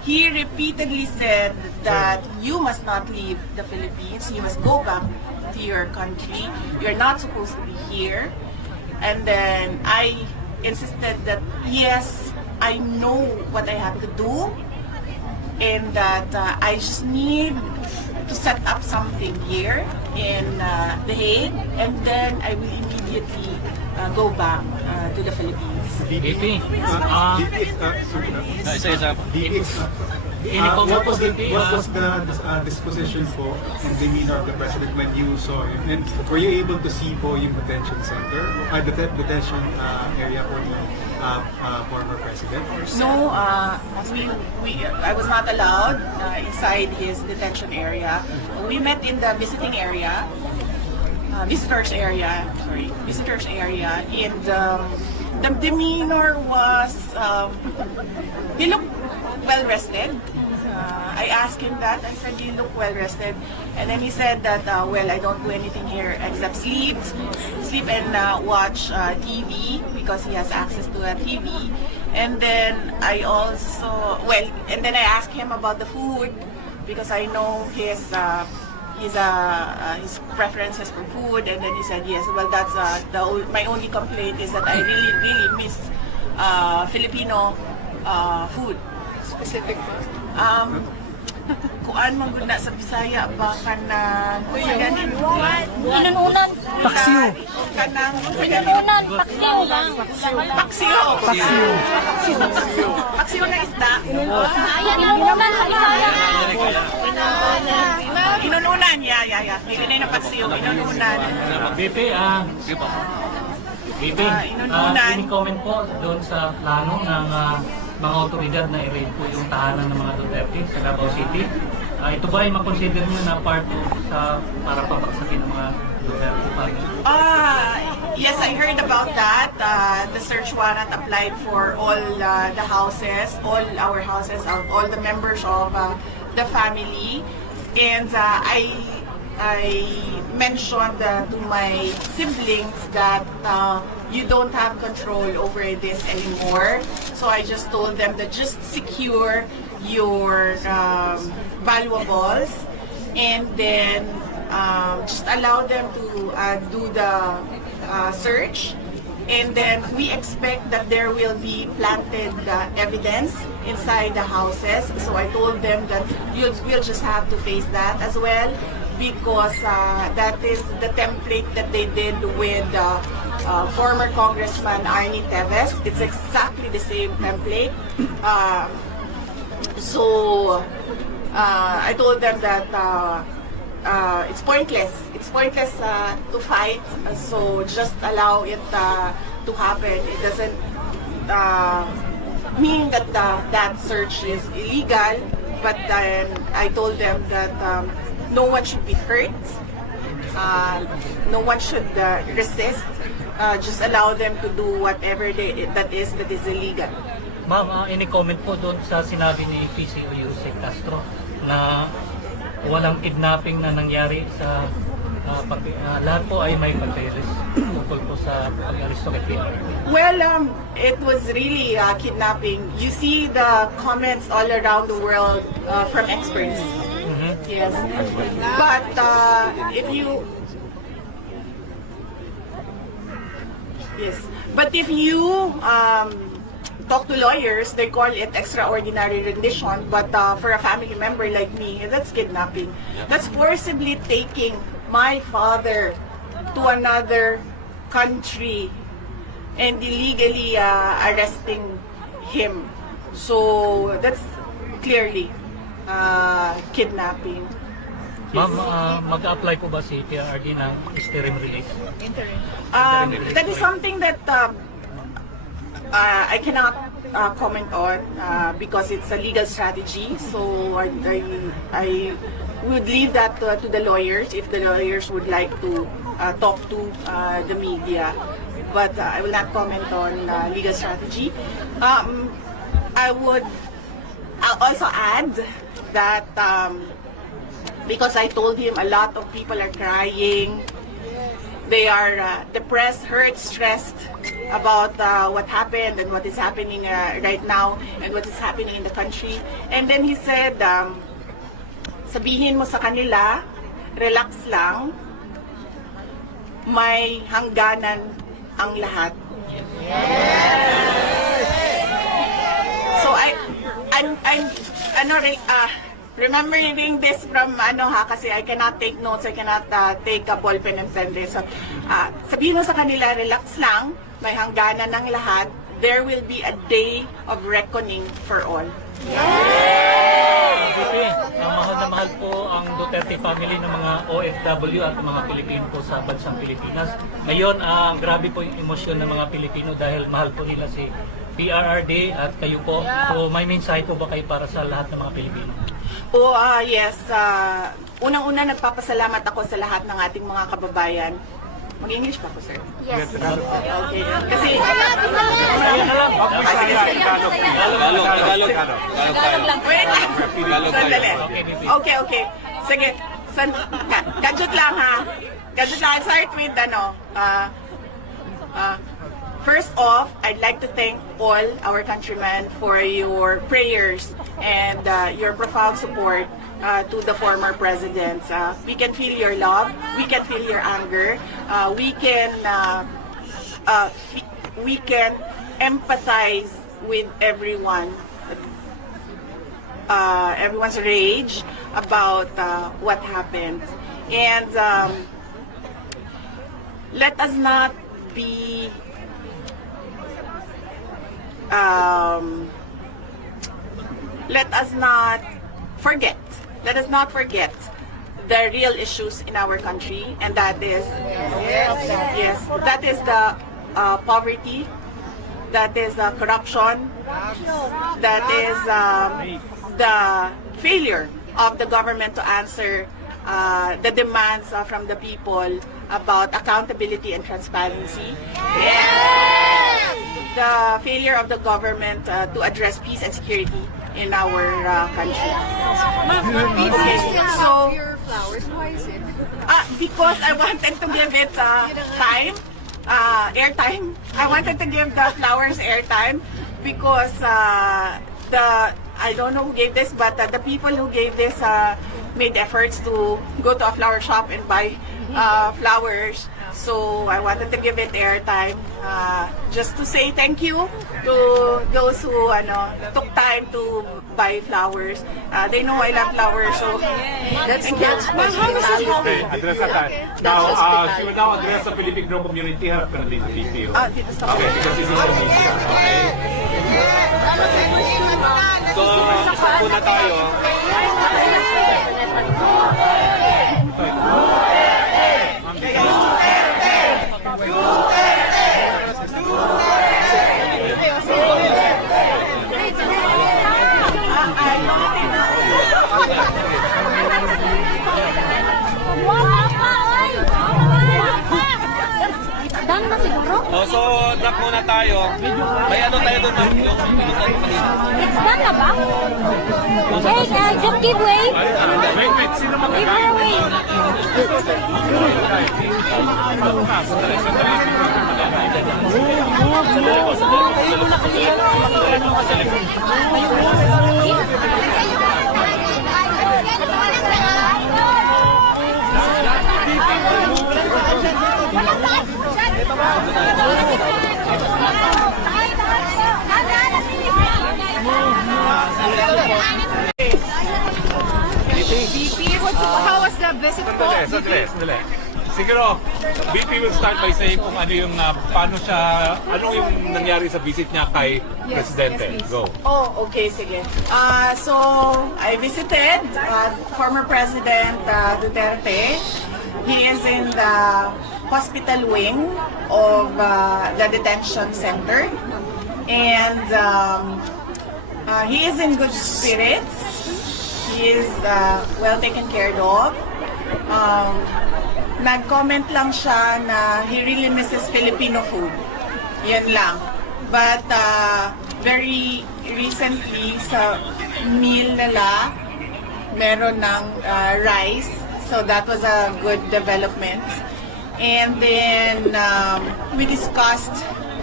he repeatedly said that you must not leave the Philippines. You must go back to your country. You're not supposed to be here. And then I insisted that yes, I know what I have to do, and that I just need to set up something here in The Hague, and then I will immediately go back to the Philippines. VP, what was the disposition po and demeanor of the president when you saw him? And were you able to see po yung detention center, detention area for the former president? No, I was not allowed inside his detention area. We met in the visitors area, and the demeanor was, he looked well rested. I asked him that. I said, "You look well rested," and then he said that, "Well, I don't do anything here except sleep and watch TV because he has access to a TV." And then I also, and then I asked him about the food because I know his preferences for food, and then he said yes. Well, that's my only complaint is that I really miss Filipino food. Specific po. Kuan man gud na sa Bisaya ba kanang Inununan. paksiw Inununan. Paksiw lang. paksiw na isda. Ayan, inununan sa Bisaya. Inununan, yeah. Dili na paksiw, inununan. VP, inununan. ini-comment po doon sa plano ng mga otoridad na i-raid po yung tahanan ng mga Duterte sa Davao City. Ito ba ay makonsider nyo na part para pabaksakin ng mga Duterte family? Yes, I heard about that. The search warrant applied for all the houses, all our houses, all the members of the family. And I mentioned to my siblings that you don't have control over this anymore. So I just told them that just secure your valuables, and then just allow them to do the search. And then we expect that there will be planted evidence inside the houses. So I told them that we'll just have to face that as well, because that is the template that they did with former Congressman Arnie Teves. It's exactly the same template. So I told them that it's pointless. It's pointless to fight. So just allow it to happen. It doesn't mean that that search is illegal. But then I told them that no one should be hurt. No one should resist. Just allow them to do whatever that is illegal. Ma'am, ini-comment po doon sa sinabi ni PCO Yusek Castro na walang kidnapping na nangyari sa lahat po ay may pagkairis tungkol po sa pag-aristo kay PRRD. Well, it was really kidnapping. You see the comments all around the world from experts. Yes, but if you talk to lawyers, they call it extraordinary rendition. But for a family member like me, that's kidnapping. That's forcibly taking my father to another country and illegally arresting him. So that's clearly kidnapping. Ma'am, mag-apply po ba si PRRD ng interim release? That is something that I cannot comment on because it's a legal strategy. So I would leave that to the lawyers if the lawyers would like to talk to the media. But I will not comment on legal strategy. I would also add that because I told him a lot of people are crying, they are depressed, hurt, stressed, about what happened and what is happening right now and what is happening in the country. And then he said, sabihin mo sa kanila, relax lang, may hangganan ang lahat. So I'm remembering this from kasi I cannot take notes, I cannot take a ball pen and pen this. So, sabihin mo sa kanila, relax lang, may hangganan ng lahat. There will be a day of reckoning for all. Mahal na mahal po ang Duterte family ng mga OFW at mga Pilipino po sa bansang Pilipinas. Ngayon, grabe po yung emosyon ng mga Pilipino dahil mahal po nila si PRRD at kayo po. So may mensahe po ba kayo para sa lahat ng mga Pilipino? Yes. Unang-una, nagpapasalamat ako sa lahat ng ating mga kababayan. Mag-English pa ako, sir? Yes. Okay. Kasi... Wait lang. Sandali. Okay. Sige. Gadget lang, ha? Gadget lang. I'll start with, first off, I'd like to thank all our countrymen for your prayers and your profound support to the former presidents. We can feel your love, we can feel your anger, we can empathize with everyone's rage about what happened. And let us not be let us not forget the real issues in our country, and that is that is the poverty, that is corruption, that is the failure of the government to answer the demands from the people about accountability and transparency, and the failure of the government to address peace and security in our country. So, Flowers, why is it? because I wanted to give it time, airtime. I wanted to give the flowers airtime because I don't know who gave this, but the people who gave this made efforts to go to a flower shop and buy flowers. So I wanted to give it airtime, just to say thank you to those who took time to buy flowers. They know I love flowers, so That's thank you. Okay, address that. Now, she will now address the Filipino community. Harap ka na dito, VP. Dito sa Okay, because this is the media. Okay. So, upo na tayo. Done na siguro? So, drop muna tayo. May ano tayo doon? It's done na ba? Hey, just give way. Wait, sino Give her way. How was the visit po? Sandali. Siguro, VP will start by saying kung ano yung, paano siya, ano yung nangyari sa visit niya kay Presidente. yes, please. Go. Okay, sige. So, I visited former President Duterte. He is in the hospital wing of the detention center. And he is in good spirits. He is well taken care of. Nag-comment lang siya na he really misses Filipino food. Yun lang. But very recently sa meal nila, meron ng rice. So that was a good development. And then we discussed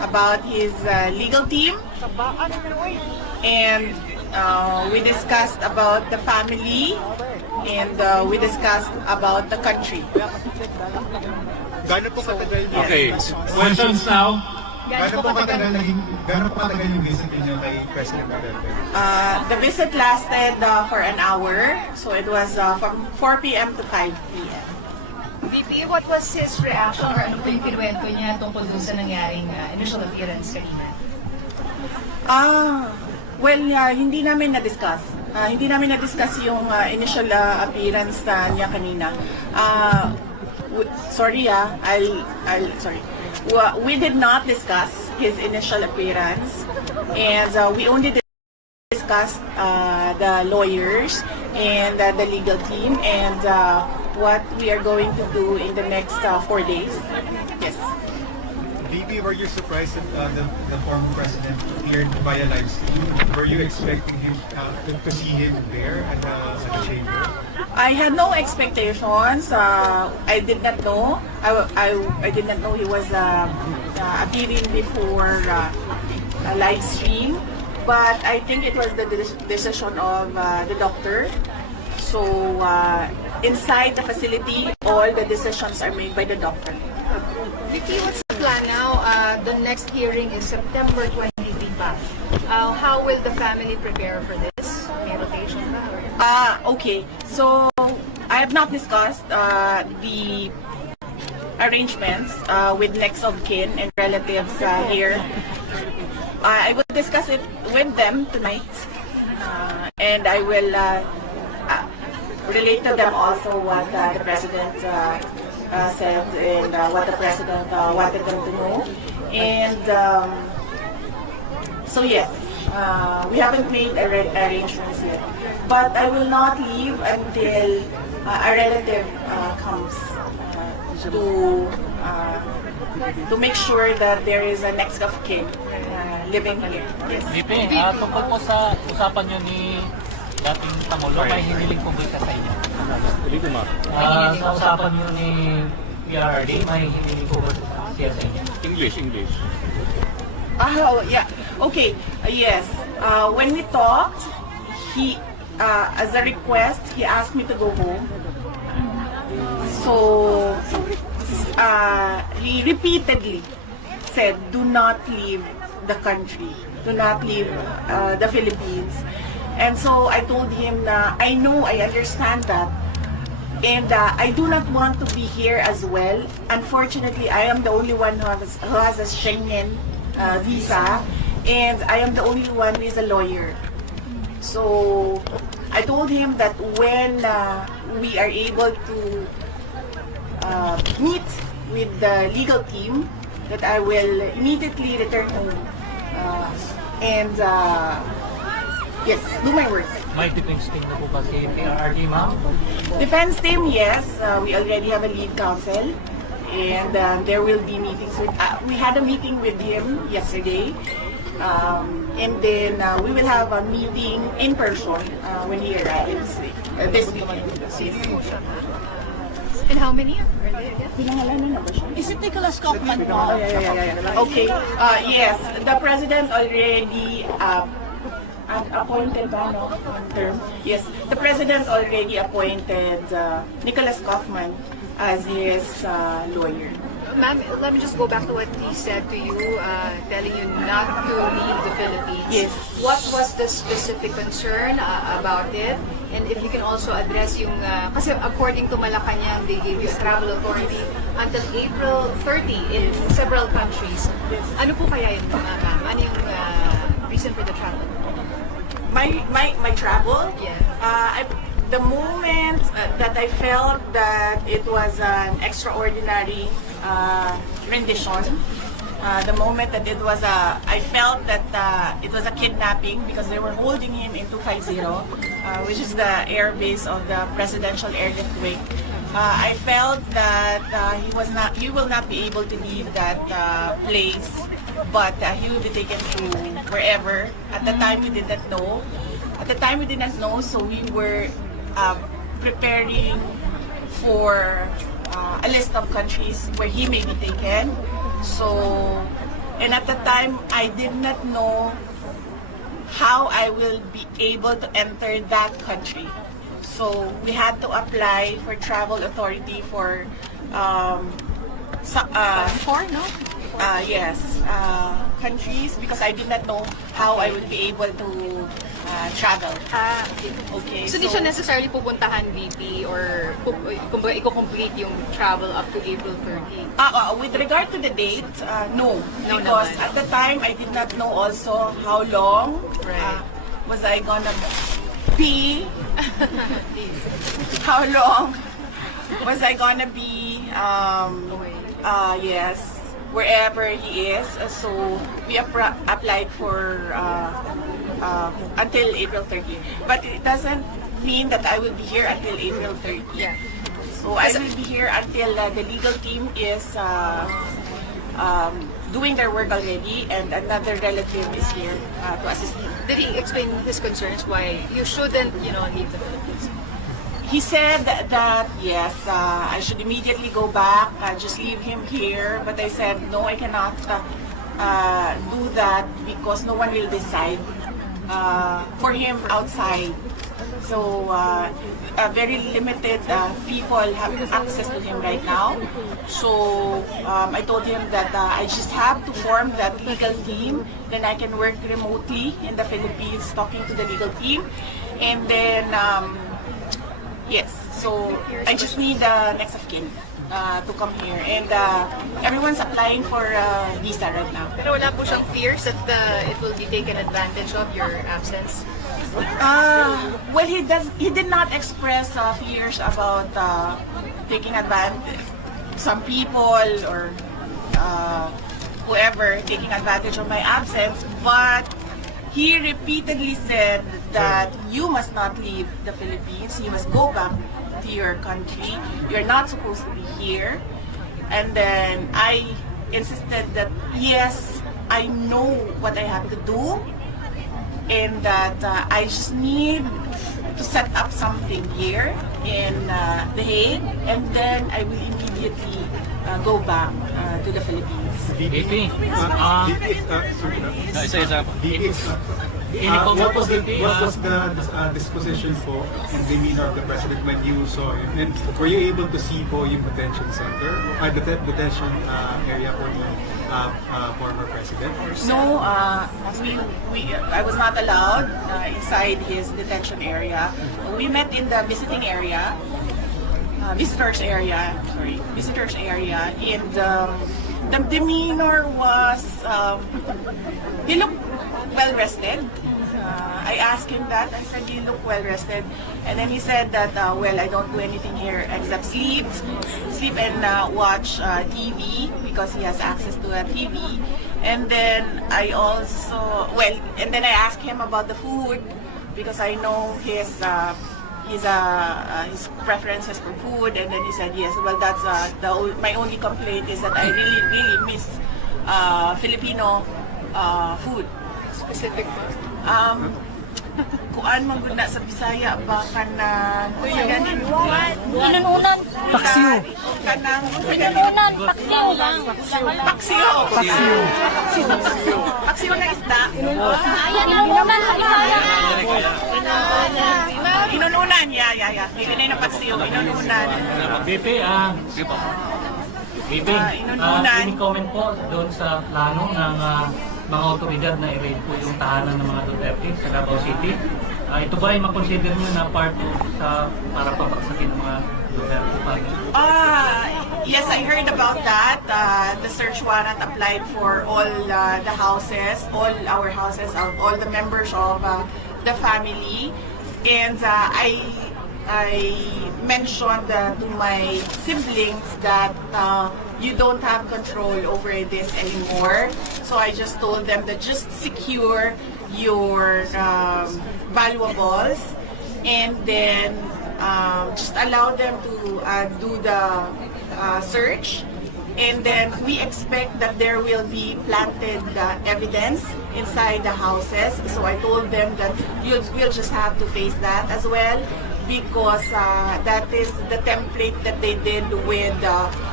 about his legal team, and we discussed about the family, and we discussed about the country. Gaano po katagal niya? Okay, questions now? Gaano po katagal yung visit niyo kay President Duterte? The visit lasted for an hour, so it was from 4 p.m. to 5 p.m. VP, what was his reaction or ano po yung kinuwento niya tungkol dun sa nangyaring initial appearance kanina? Hindi namin na-discuss. Hindi namin na-discuss yung initial appearance niya kanina. Sorry. We did not discuss his initial appearance, and we only discussed the lawyers and the legal team and what we are going to do in the next 4 days. Yes. VP, were you surprised that the former president appeared via live stream? Were you expecting him to see him there at the chamber? I had no expectations. I did not know. I did not know he was appearing before a live stream. But I think it was the decision of the doctor. So inside the facility, all the decisions are made by the doctor. Vicky, what's the plan now? The next hearing is September 23 pa. How will the family prepare for this? May rotation ba? Okay. So I have not discussed the arrangements with next of kin and relatives here. I will discuss it with them tonight, and I will relate to them also what the president said and what the president wanted them to know. And so yes, we haven't made arrangements yet, but I will not leave until a relative comes to make sure that there is a next of kin living here. Yes. VP, tungkol po sa usapan nyo ni dating Pangulo, may hiniling po ba sa inyo? Sa usapan nyo ni PRRD, may hiniling po ba siya sa inyo? English. Yeah. Okay. Yes. When we talked, he, as a request, he asked me to go home. So, he repeatedly said, "Do not leave the country. Do not leave the Philippines." And so I told him na I know, I understand that. And I do not want to be here as well. Unfortunately, I am the only one who has a Schengen visa. And I am the only one who is a lawyer. So I told him that when we are able to meet with the legal team, that I will immediately return home. And yes, do my work. May defense team na po ba si PRRD, ma'am? Defense team, yes. We already have a lead counsel. And there will be meetings with, we had a meeting with him yesterday. And then we will have a meeting in person when he arrives this weekend. And how many are they again? Pinangalanan na ba siya? Is it Nicholas Kaufman? Yeah. Okay. Yes, the president already appointed term. Yes, the president already appointed Nicholas Kaufman as his lawyer. Ma'am, let me just go back to what he said to you, telling you not to leave the Philippines. Yes. What was the specific concern about it? And if you can also address yung, kasi according to Malacanang, they gave you travel authority until April 30 in several countries. Ano po kaya yun, ma'am? Ano yung reason for the travel? My travel? Yeah. The moment that I felt that it was an extraordinary rendition, the moment that it was I felt that it was a kidnapping because they were holding him in 250, which is the air base of the Presidential Airlift Wing. I felt that he will not be able to leave that place, but he will be taken to wherever. At the time, we did not know. So we were preparing for a list of countries where he may be taken. So And at the time, I did not know how I will be able to enter that country. So we had to apply for travel authority for countries because I did not know how I would be able to travel. Okay. So, di siya necessarily pupuntahan VP or kumbaga i-complete yung travel up to April 30? With regard to the date, no. No Because naman. at the time, I did not know also how long was I gonna be, how long was I gonna be, wherever he is. So we applied for until April 30. But it doesn't mean that I will be here until April 30. Yeah. So I will be here until the legal team is doing their work already, and another relative is here to assist him. Did he explain his concerns why you shouldn't, leave the Philippines? He said that yes, I should immediately go back, just leave him here. But I said no, I cannot do that because no one will decide for him outside. So very limited people have access to him right now. So I told him that I just have to form that legal team. Then I can work remotely in the Philippines talking to the legal team. And then, yes, so I just need the next of kin to come here. And everyone's applying for visa right now. Pero wala po siyang fears that it will be taken advantage of your absence? Well, he did not express fears about taking advantage. Some people or whoever taking advantage of my absence, but he repeatedly said that you must not leave the Philippines. You must go back to your country. You're not supposed to be here. And then I insisted that yes, I know what I have to do, and that I just need to set up something here in The Hague, and then I will immediately go back to the Philippines. VP, What was the disposition po and demeanor of the President when you saw him? And were you able to see po yung detention center, detention area for the former President? No, I was not allowed inside his detention area. We met in the visitors area, and the demeanor was, he looked well rested. I asked him that. I said, "You look well rested," and then he said that, "Well, I don't do anything here except sleep and watch TV because he has access to a TV." And then I asked him about the food because I know his preferences for food, and then he said yes. Well, that's my only complaint is that I really miss Filipino food. Specific po? Kuan man gud na sa Bisaya ba kanang Inununan. paksiw kanang Inununan. Paksiw lang. paksiw na isda. Ayan, inununan sa Bisaya. Inununan, yeah. Hindi na paksiw, inununan. VP, inununan. any comment po doon sa plano ng mga otoridad na i-raid po yung tahanan ng mga Duterte sa Davao City? Ito ba ay makonsider nyo na part sa para pabaksakin ng mga Duterte? Yes, I heard about that. The search warrant applied for all the houses, all our houses, all the members of the family. And I mentioned to my siblings that you don't have control over this anymore. So I just told them that just secure your valuables, and then just allow them to do the search. And then we expect that there will be planted evidence inside the houses. So I told them that we'll just have to face that as well, because that is the template that they did with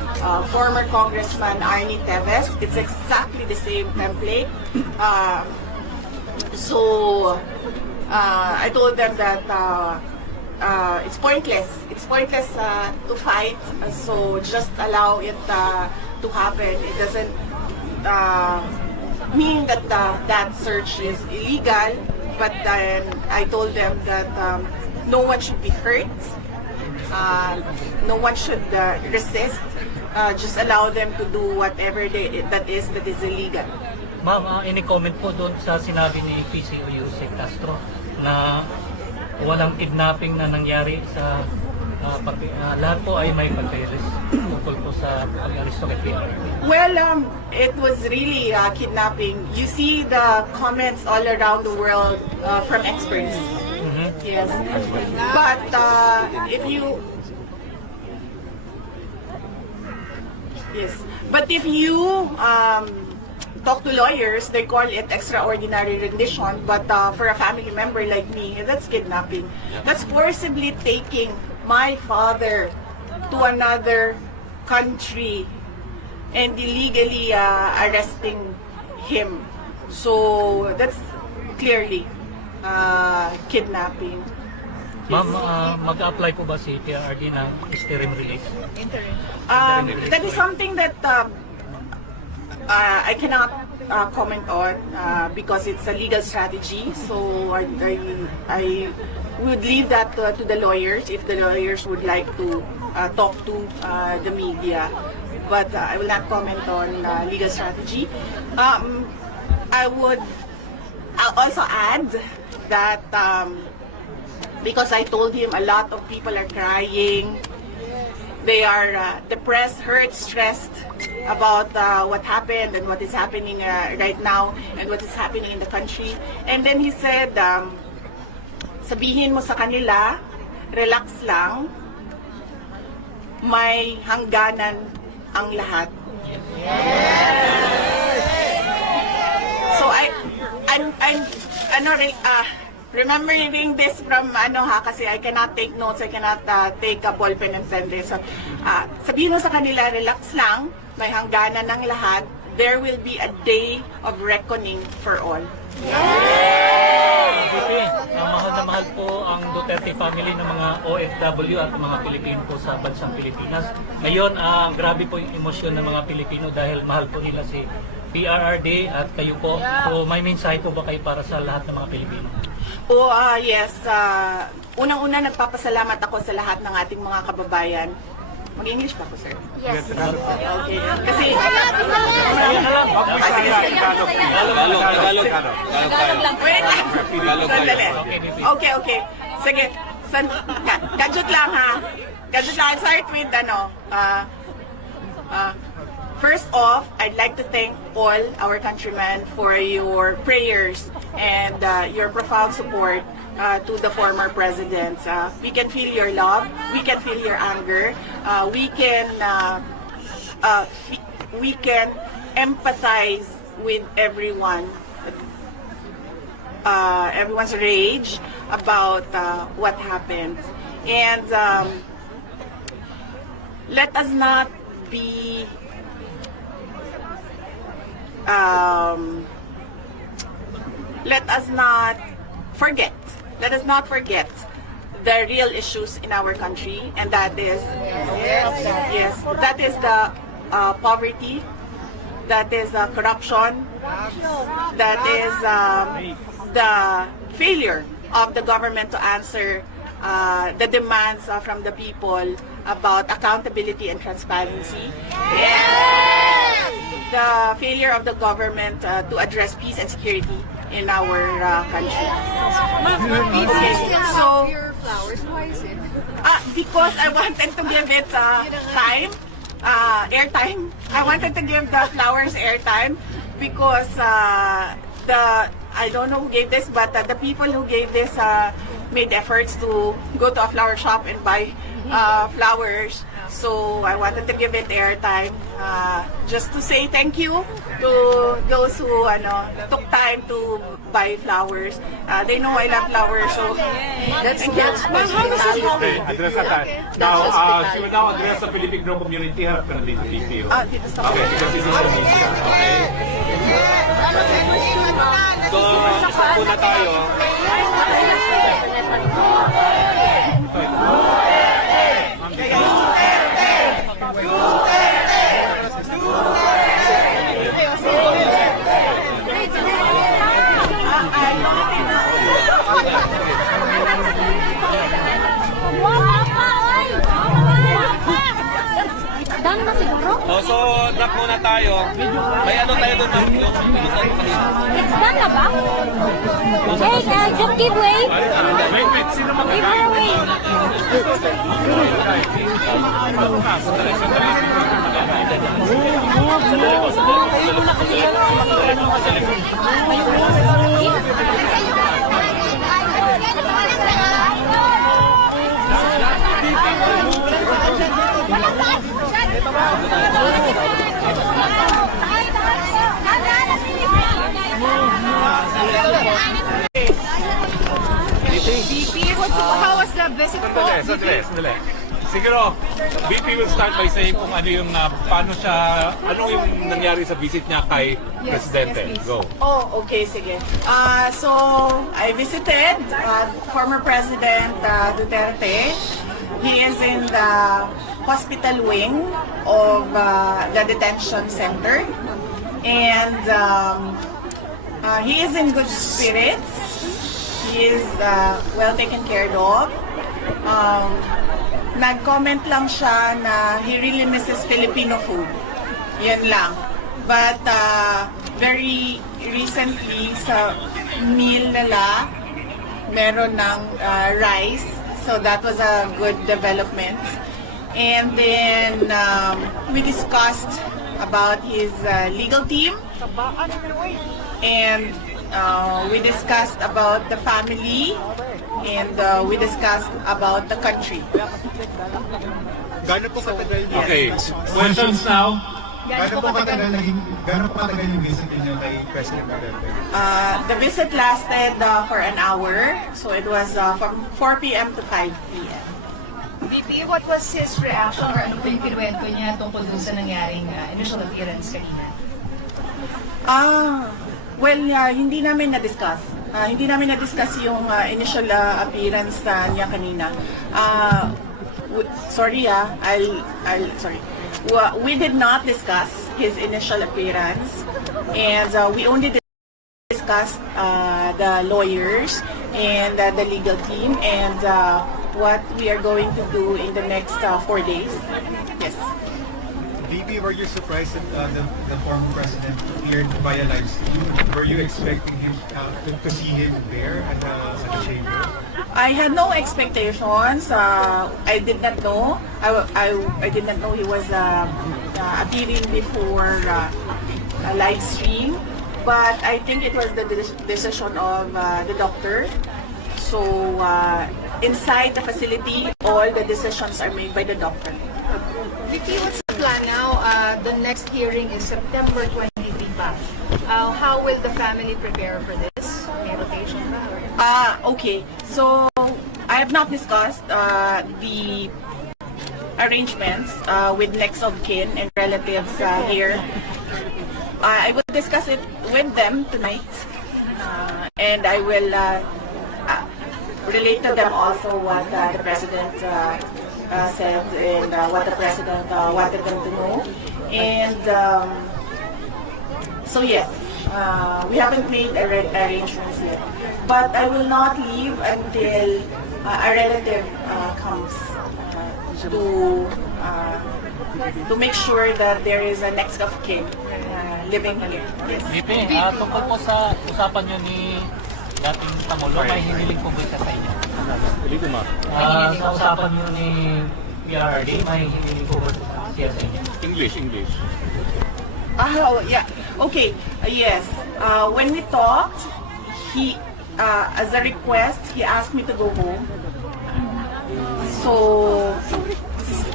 former Congressman Arnie Teves. It's exactly the same template. So I told them that it's pointless. It's pointless to fight. So just allow it to happen. It doesn't mean that that search is illegal. But then I told them that no one should be hurt. No one should resist. Just allow them to do whatever that is illegal. Ma'am, any comment po doon sa sinabi ni PCO Yusek Castro na walang kidnapping na nangyari sa lahat po ay may pagkairis tungkol po sa pag-aristo kay PRRD? Well, it was really kidnapping. You see the comments all around the world from experts. Yes, but if you talk to lawyers, they call it extraordinary rendition, but for a family member like me, that's kidnapping. That's forcibly taking my father to another country and illegally arresting him. So that's clearly kidnapping. Ma'am, mag-apply po ba si PRRD ng interim release? That is something that I cannot comment on because it's a legal strategy. So I would leave that to the lawyers if the lawyers would like to talk to the media. But I will not comment on legal strategy. I would also add that because I told him a lot of people are crying. They are depressed, hurt, stressed about what happened and what is happening right now and what is happening in the country. And then he said, sabihin mo sa kanila, relax lang, may hangganan ang lahat. So I'm remembering this from kasi I cannot take notes, I cannot take a ball pen and pen this. So, sabihin mo sa kanila, relax lang, may hangganan ng lahat. There will be a day of reckoning for all. Mahal na mahal po ang Duterte family ng mga OFW at mga Pilipino po sa bansang Pilipinas. Ngayon, grabe po yung emosyon ng mga Pilipino dahil mahal po nila si PRRD at kayo po. So may mensahe po ba kayo para sa lahat ng mga Pilipino? Yes. Unang-una, nagpapasalamat ako sa lahat ng ating mga kababayan. Mag-English pa po, sir? Yes. Okay. Kasi... Wait lang. Sandali. Okay. Sige. Gadget lang, ha? Gadget lang. I'll start with, first off, I'd like to thank all our countrymen for your prayers and your profound support to the former presidents. We can feel your love, we can feel your anger, we can empathize with everyone's rage about what happened. And let us not be let us not forget the real issues in our country, and that is that is the poverty, that is corruption, that is the failure of the government to answer the demands from the people about accountability and transparency. The failure of the government to address peace and security in our country. So, Flowers, why is it? because I wanted to give it time, airtime. I wanted to give the flowers airtime because I don't know who gave this, but the people who gave this made efforts to go to a flower shop and buy flowers So I wanted to give it airtime just to say thank you to those who took time to buy flowers. They know I love flowers, so That's Okay, address ka tayo. Now, she will now address the Filipino community. Harap ka na dito, VP. dito sa Okay, because this is the media. Okay. So, isa muna tayo. Done na siguro? Oh, so, drop muna tayo. May ano tayo doon? It's done na ba? Hey, just give way. Wait, sino Give her away. How was the visit po? Sandali. Siguro, VP will start by saying kung ano yung, paano siya, ano yung nangyari sa visit niya kay Presidente. Go. Oh, okay, sige. So, I visited former President Duterte. He is in the hospital wing of the detention center. And he is in good spirits. He is well taken care of. Nag-comment lang siya na he really misses Filipino food. Yan lang. But very recently sa meal nila, meron ng rice. So that was a good development. And then we discussed about his legal team. And we discussed about the family. And we discussed about the country. Gano'n po katagal niya? Okay, questions now? Gano'n po katagal yung visit niyo kay President Duterte? The visit lasted for an hour. So it was from 4 p.m. to 5 p.m. VP, what was his reaction or ano po yung kinuwento niya tungkol dun sa nangyaring initial appearance kanina? Well, hindi namin na-discuss. Hindi namin na-discuss yung initial appearance niya kanina. Sorry, sorry. We did not discuss his initial appearance, and we only discussed the lawyers and the legal team and what we are going to do in the next 4 days. Yes. VP, were you surprised that the former president appeared via live stream? Were you expecting him to see him there at the chamber? I had no expectations. I did not know. I did not know he was appearing before a live stream. But I think it was the decision of the doctor. So inside the facility, all the decisions are made by the doctor. VP, what's the plan now? The next hearing is September 23 pa. How will the family prepare for this? May rotation ba? Okay. So I have not discussed the arrangements with next of kin and relatives here. I will discuss it with them tonight, and I will relate to them also what the president said and what the president wanted them to know. And so yes, we haven't made arrangements yet. But I will not leave until a relative comes to make sure that there is a next of kin living here. Yes. VP, tungkol po sa usapan nyo ni dating Pangulo, may hiniling po ba siya sa inyo? Sa usapan nyo ni PRRD, may hiniling po ba siya sa inyo? English. Oh, yeah. Okay. Yes. When we talked, he, as a request, he asked me to go home. So,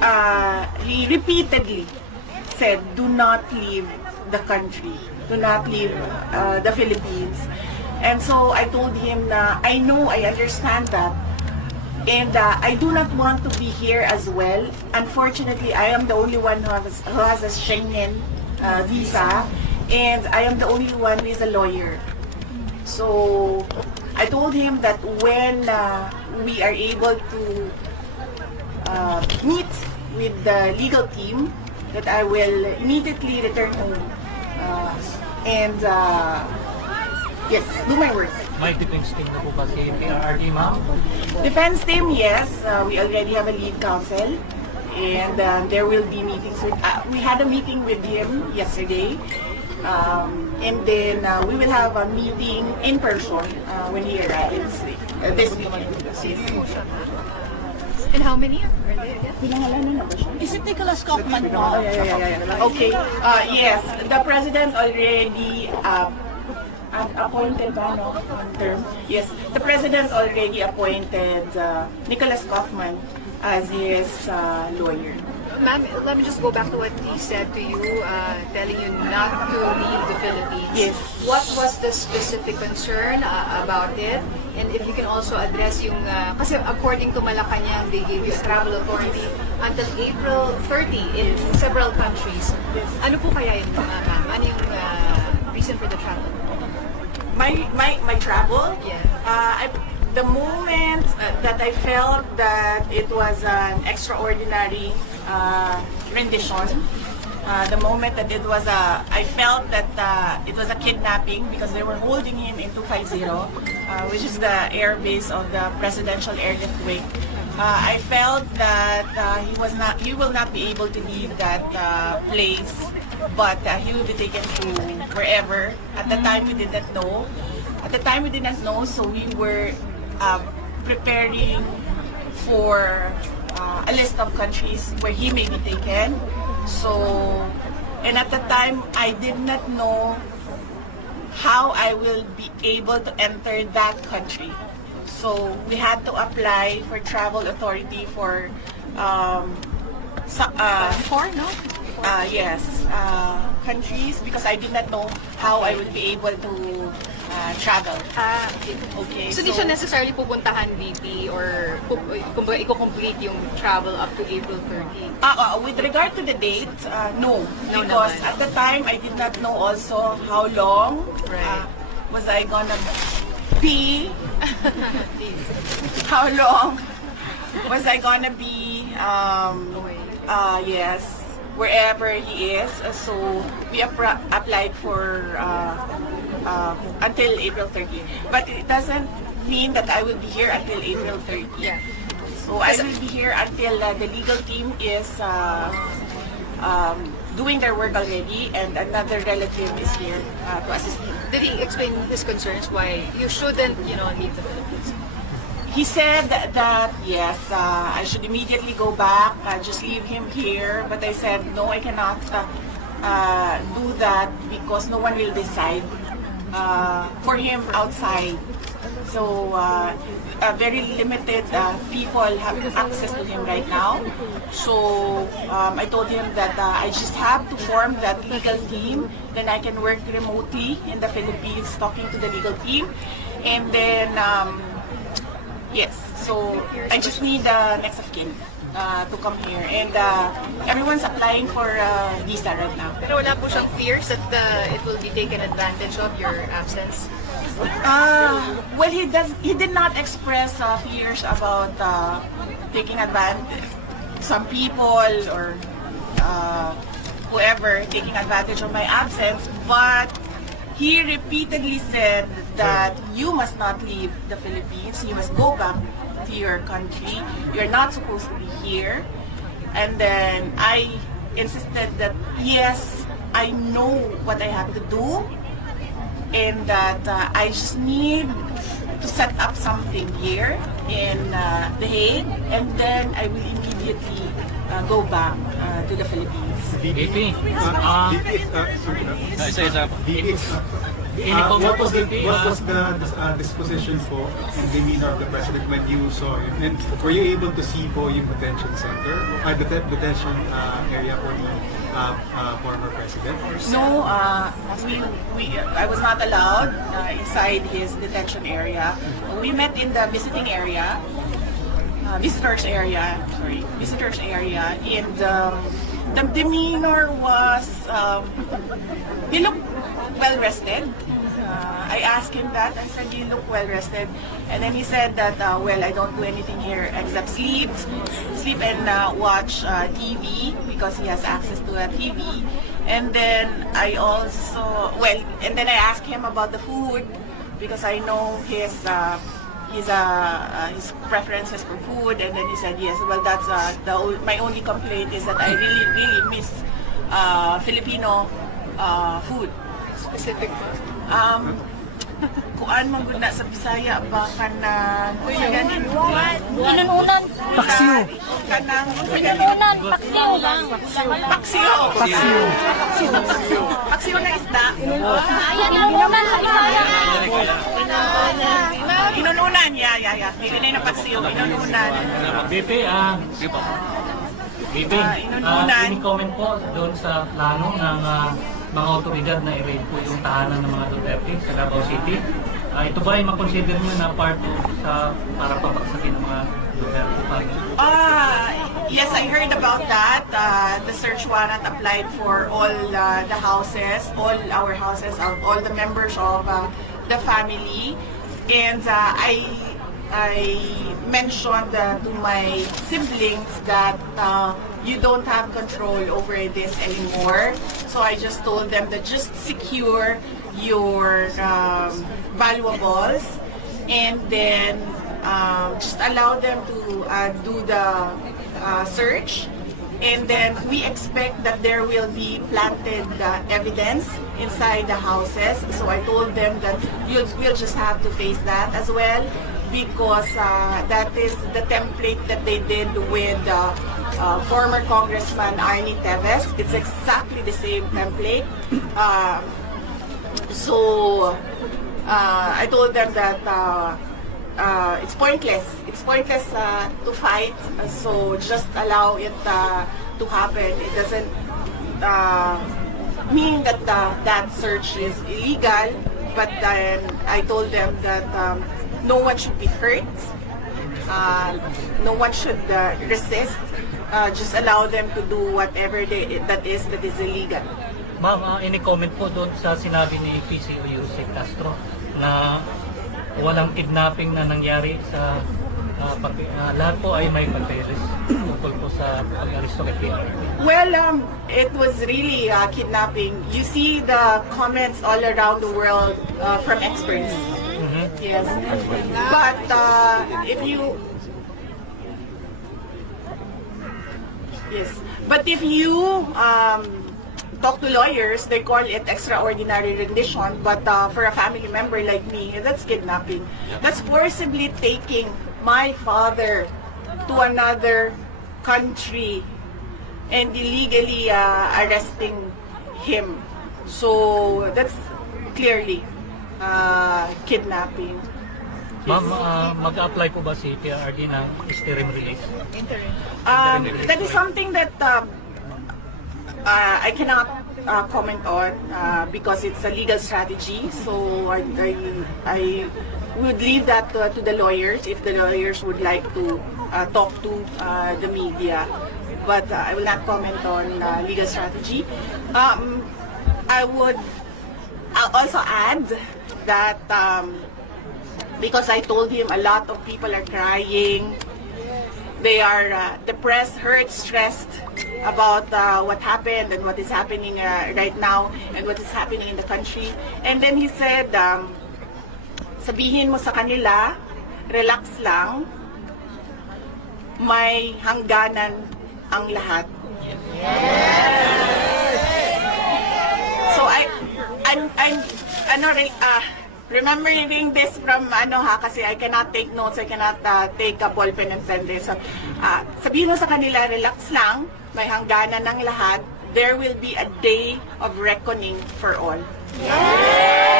he repeatedly said, do not leave the country, do not leave the Philippines. And so I told him na I know, I understand that, and I do not want to be here as well. Unfortunately, I am the only one who has a Schengen visa, and I am the only one who is a lawyer. So I told him that when we are able to meet with the legal team, that I will immediately return home and yes, do my work. May defense team na po ba si PRRD, ma'am? Defense team, yes. We already have a lead counsel, and there will be meetings with. We had a meeting with him yesterday, and then we will have a meeting in person when he arrives this weekend. And how many are there again? Is it Nicholas Kaufman? Okay. Yes, the president already appointed term. Yes, the president already appointed Nicholas Kaufman as his lawyer. Ma'am, let me just go back to what he said to you, telling you not to leave the Philippines. Yes. What was the specific concern about it? And if you can also address yung, kasi according to Malacanang, they gave you travel authority until April 30 in several countries. Ano po kaya yun, ma'am? Ano yung reason for the travel? My travel? Yeah. The moment that I felt that it was an extraordinary rendition, the moment that it was I felt that it was a kidnapping because they were holding him in 250, which is the air base of the Presidential Airlift Wing. I felt that he will not be able to leave that place, but he will be taken to wherever. At the time we didn't know. So we were preparing for a list of countries where he may be taken. So, and at the time, I did not know how I will be able to enter that country. So we had to apply for travel authority for countries because I did not know how I would be able to travel. Okay. So, di siya necessarily pupuntahan VP or kumbaga i-complete yung travel up to April 30? With regard to the date, no. No Because naman. at the time, I did not know also how long was I gonna be, how long was I gonna be, yes, wherever he is. So we applied for until April 30. But it doesn't mean that I will be here until April 30. Yeah. So I will be here until the legal team is doing their work already, and another relative is here to assist him. Did he explain his concerns why you shouldn't, leave the Philippines? He said that yes, I should immediately go back, just leave him here. But I said no, I cannot do that because no one will decide for him outside. So very limited people have access to him right now. So I told him that I just have to form that legal team. Then I can work remotely in the Philippines, talking to the legal team, and then. Yes, so I just need next of kin to come here, and everyone's applying for visa right now. Pero wala po siyang fears that it will be taken advantage of your absence? Well, he did not express fears about taking advantage. Some people or whoever taking advantage of my absence, but he repeatedly said that you must not leave the Philippines. You must go back to your country. You're not supposed to be here. And then I insisted that yes, I know what I have to do, and that I just need to set up something here in The Hague, and then I will immediately go back to the Philippines. VP. VP is What was the disposition po and demeanor of the president when you saw him? And were you able to see po yung detention center, detention area for the former president? No, I was not allowed inside his detention area. We met in the visiting area, visitors area, and the demeanor was, he looked well rested. I asked him that. I said, "You look well rested," and then he said that, "Well, I don't do anything here except sleep and watch TV because he has access to a TV." And then I asked him about the food because I know his preferences for food, and then he said, "Yes, well, that's my only complaint is that I really miss Filipino food." Specific po. Kuan mo gud na sa Bisaya ba kanang Inununan. paksiw kanang Inununan. Paksiw lang. paksiw na isda. Ayan, inununan sa Bisaya. Inununan, yeah. Hindi na paksiw, inununan. BP, inununan. ini-comment po doon sa plano ng mga otoridad na i-raid po yung tahanan ng mga Duterte sa Davao City. Ito ba ay makonsider nyo na part para pabagsakin ng mga Duterte family? Yes, I heard about that. The search warrant applied for all the houses, all our houses, all the members of the family. And I mentioned to my siblings that you don't have control over this anymore. So I just told them that just secure your valuables and then just allow them to do the search. And then we expect that there will be planted evidence inside the houses. So I told them that we'll just have to face that as well, because that is the template that they did with former Congressman Arnie Teves. It's exactly the same template. So I told them that it's pointless. It's pointless to fight. So just allow it to happen. It doesn't mean that that search is illegal. But then I told them that no one should be hurt. No one should resist. Just allow them to do whatever that is illegal. Ma'am, ini-comment po doon sa sinabi ni PCO Yusek Castro na walang kidnapping na nangyari sa lahat po ay may papeles tungkol po sa pag-aristo kay PRRD. Well, it was really kidnapping. You see the comments all around the world from experts. Yes, but if you talk to lawyers, they call it extraordinary rendition. But for a family member like me, that's kidnapping. That's forcibly taking my father to another country and illegally arresting him. So that's clearly kidnapping. Ma'am, mag-apply po ba si PRRD ng interim release? That is something that I cannot comment on because it's a legal strategy. So I would leave that to the lawyers if the lawyers would like to talk to the media. But I will not comment on legal strategy. I would also add that because I told him a lot of people are crying. They are depressed, hurt, stressed about what happened and what is happening right now and what is happening in the country. And then he said, sabihin mo sa kanila, relax lang, may hangganan ang lahat. So I'm remembering this from kasi I cannot take notes, I cannot take a ball pen and pen this. So, sabihin mo sa kanila, relax lang, may hangganan ng lahat. There will be a day of reckoning for all.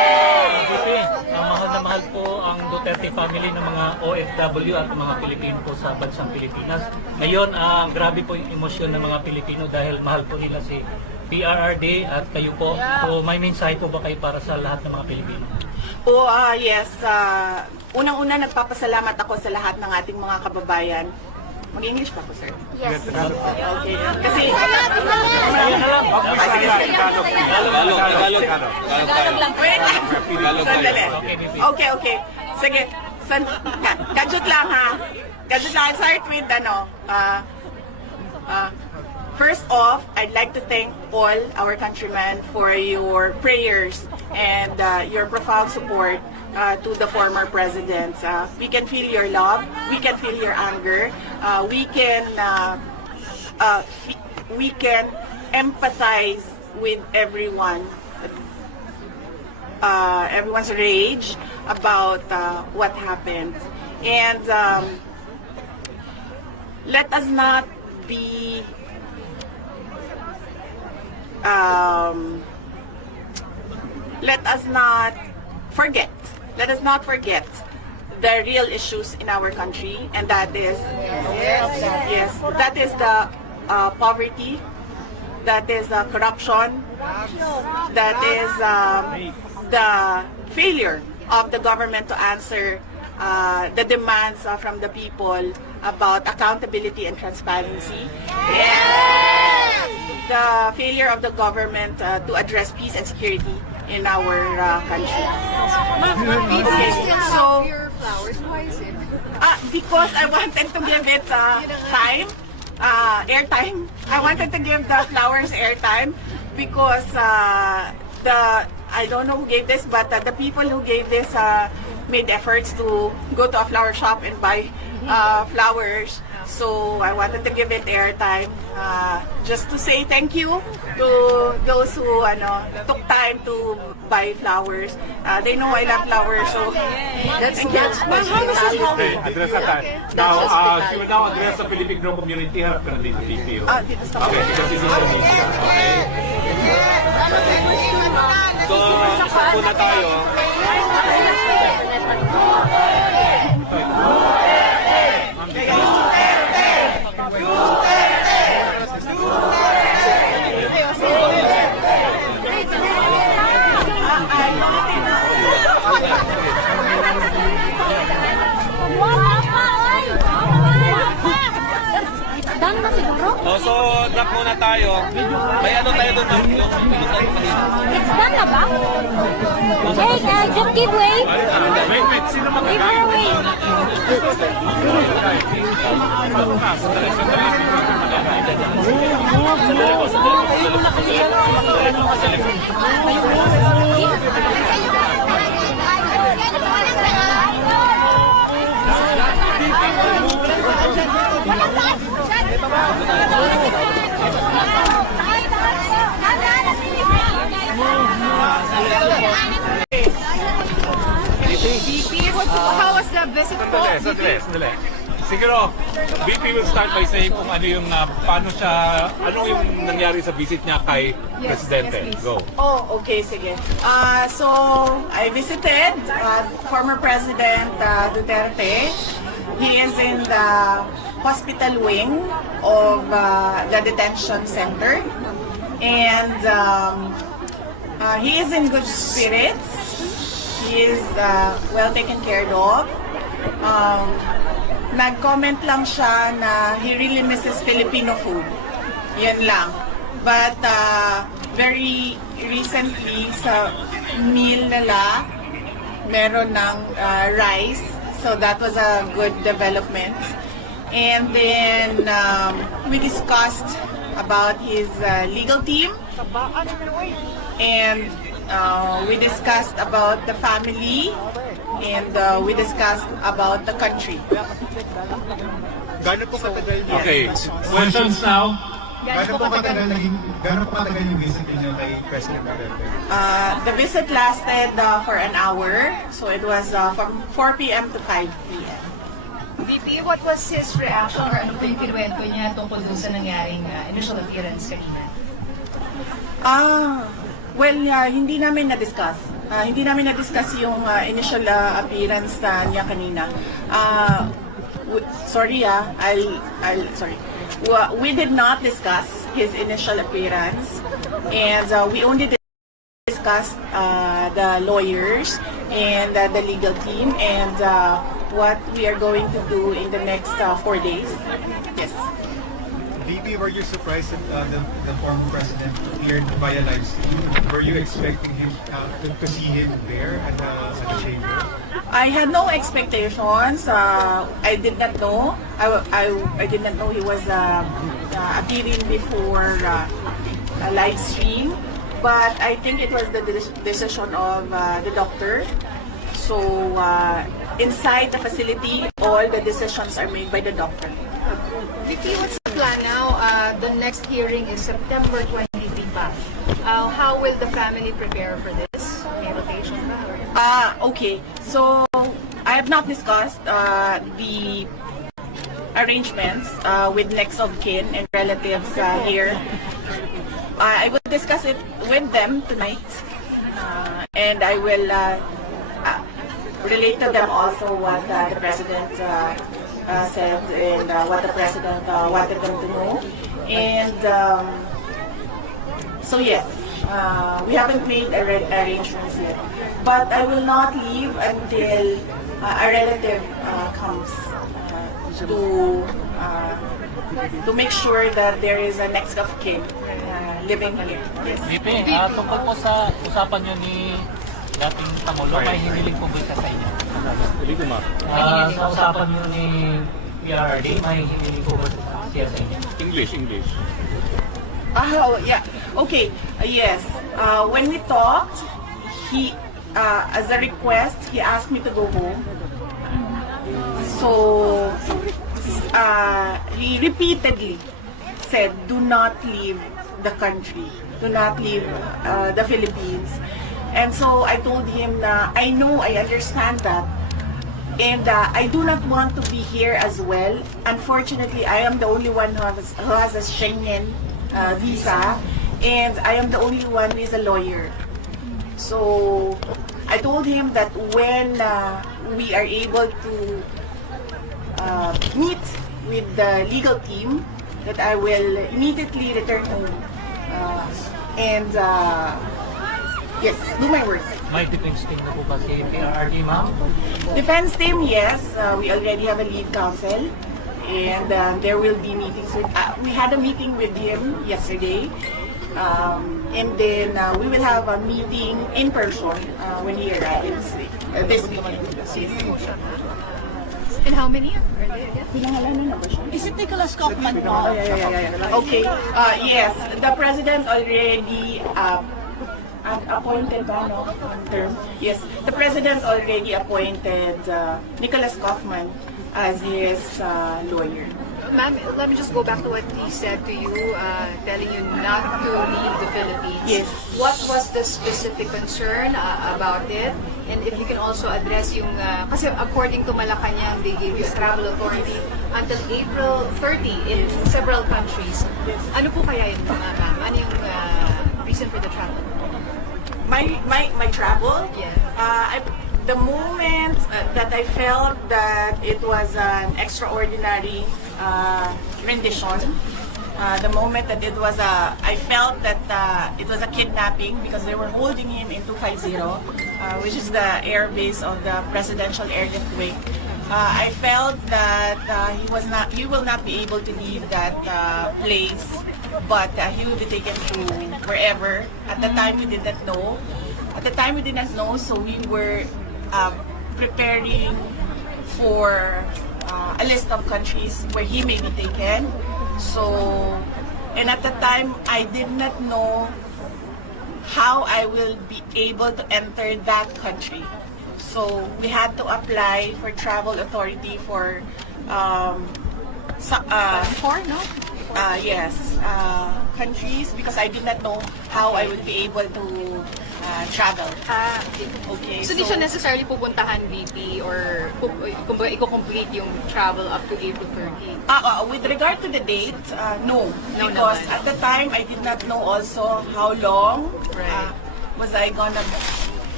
Mahal na mahal po ang Duterte family ng mga OFW at mga Pilipino po sa bansang Pilipinas. Ngayon, grabe po yung emosyon ng mga Pilipino dahil mahal po nila si PRRD at kayo po. So may mensahe po ba kayo para sa lahat ng mga Pilipino? Yes. Unang-una, nagpapasalamat ako sa lahat ng ating mga kababayan. Mag-English pa po, sir? Yes. Okay. Kasi... Tagalog. Wait lang. Sandali. Okay. Sige. Gadget lang, ha? Gadget lang. I'll start with, first off, I'd like to thank all our countrymen for your prayers and your profound support to the former presidents. We can feel your love, we can feel your anger, we can empathize with everyone's rage about what happened. And let us not be let us not forget the real issues in our country, and that is that is the poverty, that is corruption, that is the failure of the government to answer the demands from the people about accountability and transparency, and the failure of the government to address peace and security in our country. Okay, so your flowers, why is it? because I wanted to give it time, airtime. I wanted to give the flowers airtime because I don't know who gave this, but the people who gave this made efforts to go to a flower shop and buy flowers. So I wanted to give it airtime, just to say thank you to those who took time to buy flowers. They know I love flowers, so That's Okay, address that. Now, she will now address the Filipino community. Harap ka na dito, VP. dito sa Okay, because this is Indonesia. Okay. So, isa po na tayo. Done na siguro? So, drop muna tayo. May ano tayo doon? It's done na ba? Hey, just give way. Wait. Sino Give her way. How was the visit po? Sandali. Siguro, VP will start by saying kung ano yung, ano yung nangyari sa visit niya kay Presidente. yes, please. Go. Okay, sige. So, I visited former President Duterte. He is in the hospital wing of the detention center. And he is in good spirits. He is well taken care of. Nag-comment lang siya na he really misses Filipino food. Yan lang. But very recently sa meal nila, meron ng rice. So that was a good development. And then we discussed about his legal team. And we discussed about the family. And we discussed about the country. Gano'n po katagal niya? Okay. Questions now? Gano'n po katagal yung visit niyo kay President Duterte? The visit lasted for an hour. So it was from 4 p.m. to 5 p.m. VP, what was his reaction or ano po yung kinuwento niya tungkol dun sa nangyaring initial appearance kanina? Well, hindi namin na-discuss. Hindi namin na-discuss yung initial appearance niya kanina. Sorry, sorry. We did not discuss his initial appearance, and we only discussed the lawyers and the legal team and what we are going to do in the next 4 days. Yes. VP, were you surprised that the former president appeared via live stream? Were you expecting him to see him there at the chamber? I had no expectations. I did not know. I did not know he was appearing before a live stream. But I think it was the decision of the doctor. So inside the facility, all the decisions are made by the doctor. VP, what's the plan now? The next hearing is September 23 pa. How will the family prepare for this? May rotation ba? Okay. So I have not discussed the arrangements with next of kin and relatives here. I will discuss it with them tonight, and I will relate to them also what the president said and what the president wanted them to know. And so yes, we haven't made arrangements yet, but I will not leave until a relative comes to make sure that there is a next of kin living here. Yes. VP, tungkol po sa usapan nyo ni dating Pangulo, may hiniling po ba siya sa inyo? Sa usapan nyo ni PRRD, may hiniling po ba siya sa inyo? English. Oh, yeah. Okay. Yes. When we talked, he, as a request, he asked me to go home. So, he repeatedly said, do not leave the country, do not leave the Philippines. And so I told him na I know, I understand that, and I do not want to be here as well. Unfortunately, I am the only one who has a Schengen visa, and I am the only one who is a lawyer. So I told him that when we are able to meet with the legal team, that I will immediately return home and yes, do my work. May defense team na po ba si PRRD, ma'am? Defense team, yes. We already have a lead counsel, and there will be meetings with. We had a meeting with him yesterday, and then we will have a meeting in person when he arrives this weekend. Yes. And how many are there? Is it Nicholas Kaufman? Oh, yeah. Okay. Yes, the president already appointed, term. Yes, the president already appointed Nicholas Kaufman as his lawyer. Ma'am, let me just go back to what he said to you, telling you not to leave the Philippines. Yes. What was the specific concern about it? And if you can also address yung, kasi according to Malacanang, they gave you travel authority until April 30 in several countries. Ano po kaya yun, ma'am? Ano yung reason for the travel? My travel? Yes. The moment that I felt that it was an extraordinary rendition, the moment that it was I felt that it was a kidnapping because they were holding him in 250, which is the air base of the presidential airlift wing. I felt that he will not be able to leave that place, but he will be taken to wherever. At the time, we did not know. So we were preparing for a list of countries where he may be taken. So, and at the time, I did not know how I will be able to enter that country. So we had to apply for travel authority for countries because I did not know how I would be able to travel. Okay. So di siya necessarily pupuntahan VP or kumbaga i-complete yung travel up to April 30? With regard to the date, no. No, Because naman. at the time, I did not know also how long was I gonna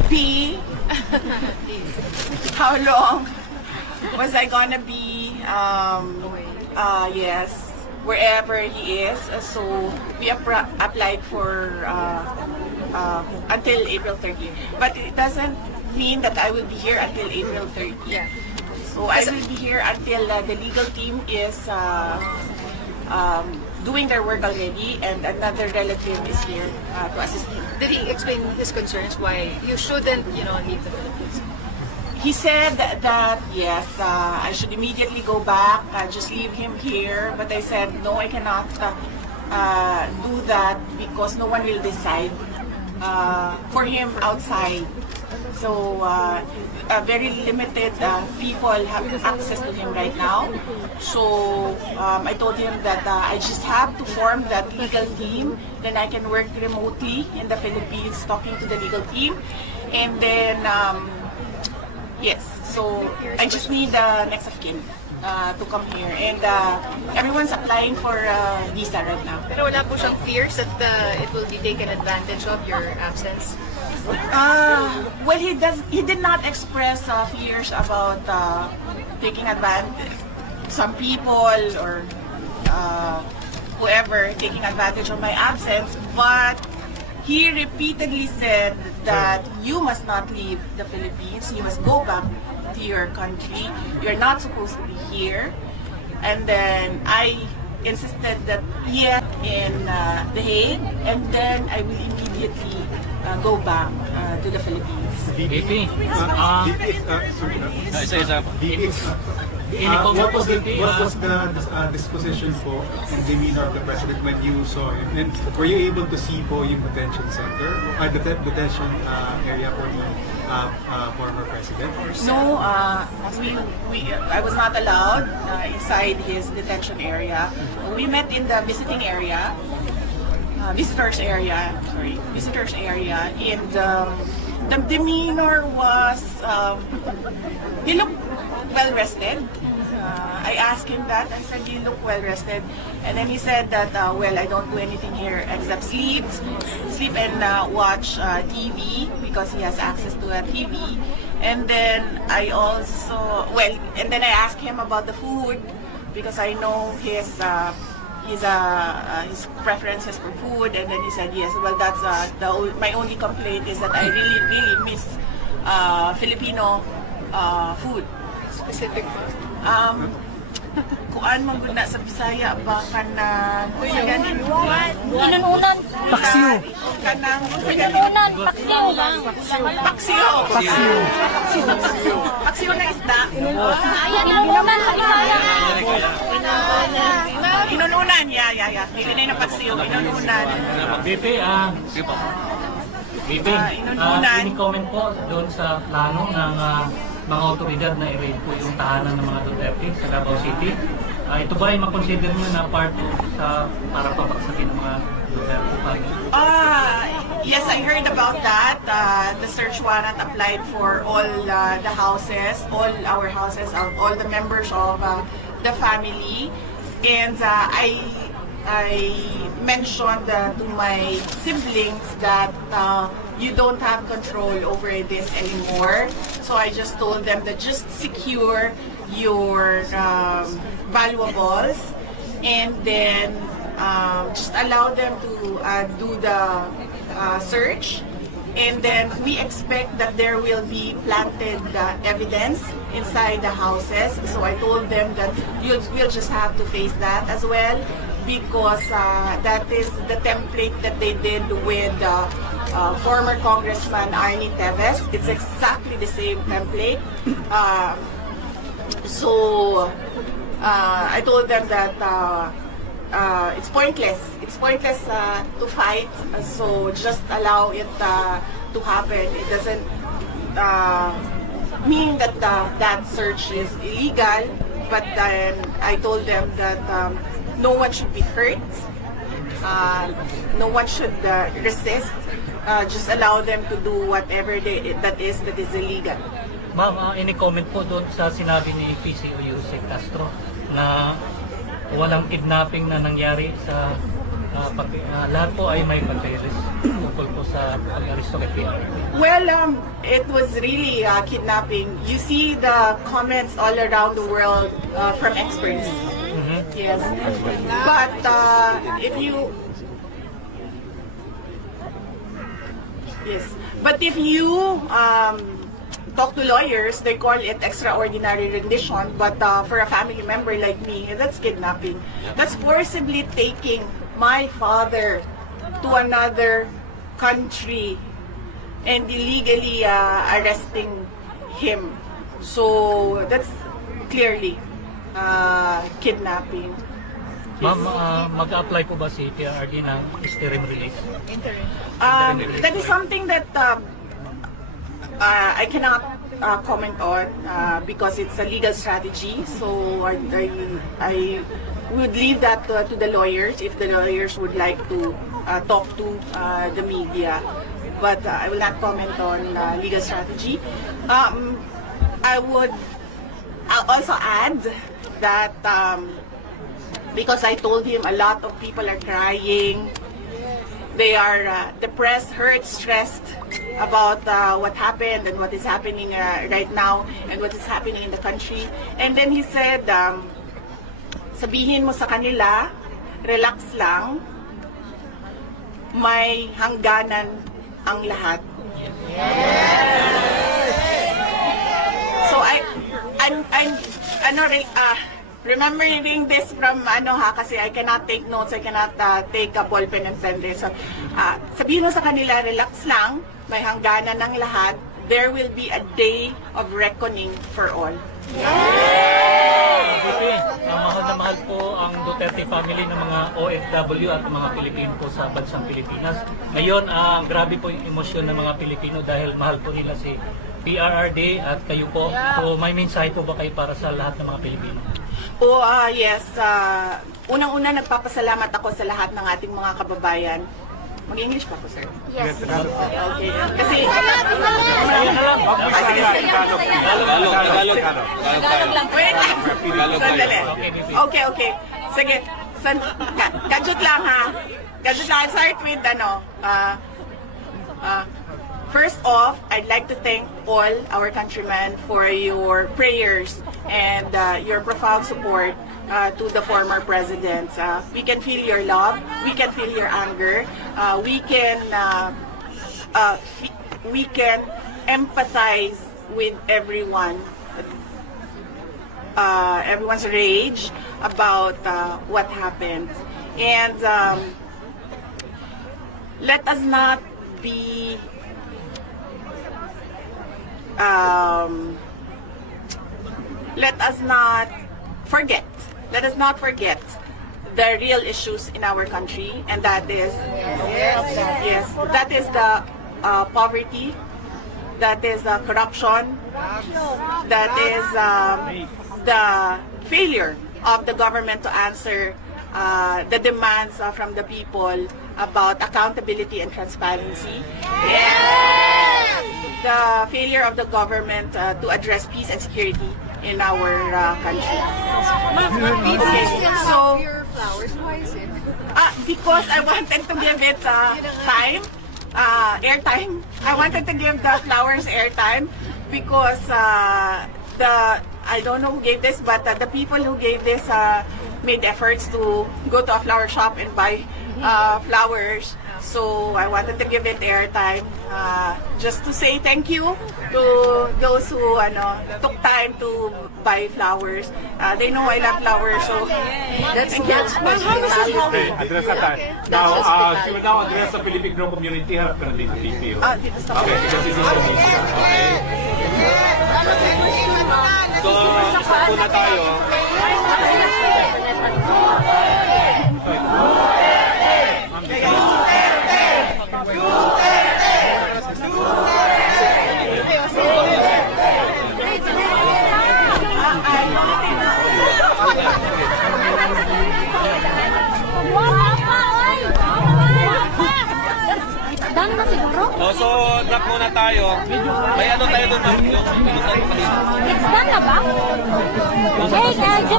B, how long was I gonna be, yes, wherever he is. So we applied for until April 30th. But it doesn't mean that I will be here until April 30th. Yeah. So I will be here until the legal team is doing their work already, and another relative is here to assist me. Did he explain his concerns why you shouldn't, leave the Philippines? He said that yes, I should immediately go back, just leave him here. But I said no, I cannot do that because no one will decide for him outside. So very limited people have access to him right now. So I told him that I just have to form that legal team. Then I can work remotely in the Philippines talking to the legal team. And then, yes, so I just need the next of kin to come here. And everyone's applying for visa right now. Pero wala po siyang fears that it will be taken advantage of, your absence? Well, he did not express fears about taking advantage. Some people or whoever taking advantage of my absence, but he repeatedly said that you must not leave the Philippines. You must go back to your country. You're not supposed to be here. And then I insisted that yes, in The Hague, and then I will immediately go back to the Philippines. VP, What was the disposition po and demeanor of the president when you saw him? And were you able to see po yung detention center, detention area for the former president? No, I was not allowed inside his detention area. We met in the visitors area, and the demeanor was, he looked well rested. I asked him that. I said, "You look well rested," and then he said that, "Well, I don't do anything here except sleep and watch TV because he has access to a TV." And then I asked him about the food because I know his preferences for food, and then he said yes. Well, that's my only complaint is that I really miss Filipino food. Specific po? Kuan man gud na sa Bisaya ba kanang Inununan. paksiw kanang Inununan. Paksiw lang. paksiw na isda. Ayan, inununan sa Bisaya. Inununan, yeah. Dili na yung paksiw, inununan. VP, inununan. any comment po doon sa plano ng mga otoridad na i-raid po yung tahanan ng mga Duterte sa Davao City? Ito ba ay makonsider nyo na part sa para pabaksakin ng mga Duterte family? Yes, I heard about that. The search warrant applied for all the houses, all our houses, all the members of the family. And I mentioned to my siblings that you don't have control over this anymore. So I just told them that just secure your valuables, and then just allow them to do the search. And then we expect that there will be planted evidence inside the houses. So I told them that we'll just have to face that as well, because that is the template that they did with former Congressman Arnie Teves. It's exactly the same template. So I told them that it's pointless. It's pointless to fight. So just allow it to happen. It doesn't mean that that search is illegal. But then I told them that no one should be hurt. No one should resist. Just allow them to do whatever that is illegal. Ma'am, any comment po doon sa sinabi ni PCO Yusek Castro na walang kidnapping na nangyari sa lahat po ay may papeles. tungkol po sa pag-aresto kay PRRD? Well, it was really kidnapping. You see the comments all around the world from experts. Yes, but if you talk to lawyers, they call it extraordinary rendition. But for a family member like me, that's kidnapping. That's forcibly taking my father to another country and illegally arresting him. So that's clearly kidnapping. Ma'am, mag-apply po ba si PRRD ng interim release? That is something that I cannot comment on because it's a legal strategy. So I would leave that to the lawyers if the lawyers would like to talk to the media. But I will not comment on legal strategy. I'll also add that because I told him a lot of people are crying. They are depressed, hurt, stressed about what happened and what is happening right now and what is happening in the country. And then he said, sabihin mo sa kanila, relax lang, may hangganan ang lahat. So remembering this from kasi I cannot take notes, I cannot take a ball pen and pen there. So sabihin mo sa kanila, relax lang, may hangganan ng lahat. There will be a day of reckoning for all. Mahal na mahal po ang Duterte family ng mga OFW at mga Pilipino po sa bansang Pilipinas. Ngayon, grabe po yung emosyon ng mga Pilipino dahil mahal po nila si PRRD at kayo po. So may mensahe po ba kayo para sa lahat ng mga Pilipino? Yes. Unang-una, nagpapasalamat ako sa lahat ng ating mga kababayan. Mag-English pa po, sir? Yes. Okay. Kasi... Wait. Sandali. Okay. Sige. Gadget lang, ha? Gadget lang. I'll start with, first off, I'd like to thank all our countrymen for your prayers and your profound support to the former presidents. We can feel your love, we can feel your anger, we can empathize with everyone, everyone's rage about what happened. And let us not be let us not forget the real issues in our country, and that is that is the poverty, that is corruption, that is the failure of the government to answer the demands from the people about accountability and transparency. The failure of the government to address peace and security in our country. So, flowers, why is it? because I wanted to give it time, airtime. I wanted to give the flowers airtime because I don't know who gave this, but the people who gave this made efforts to go to a flower shop and buy flowers. So I wanted to give it airtime, just to say thank you to those who took time to buy flowers. They know I love flowers, so That's Okay, address that time. Now, she will now address the Filipino community. Harap ka na dito, DPO. dito sa Okay, because this is a media. Okay. So, isa po na tayo. Done na siguro? So, drop muna tayo. May ano tayo doon? It's done na ba? Hey,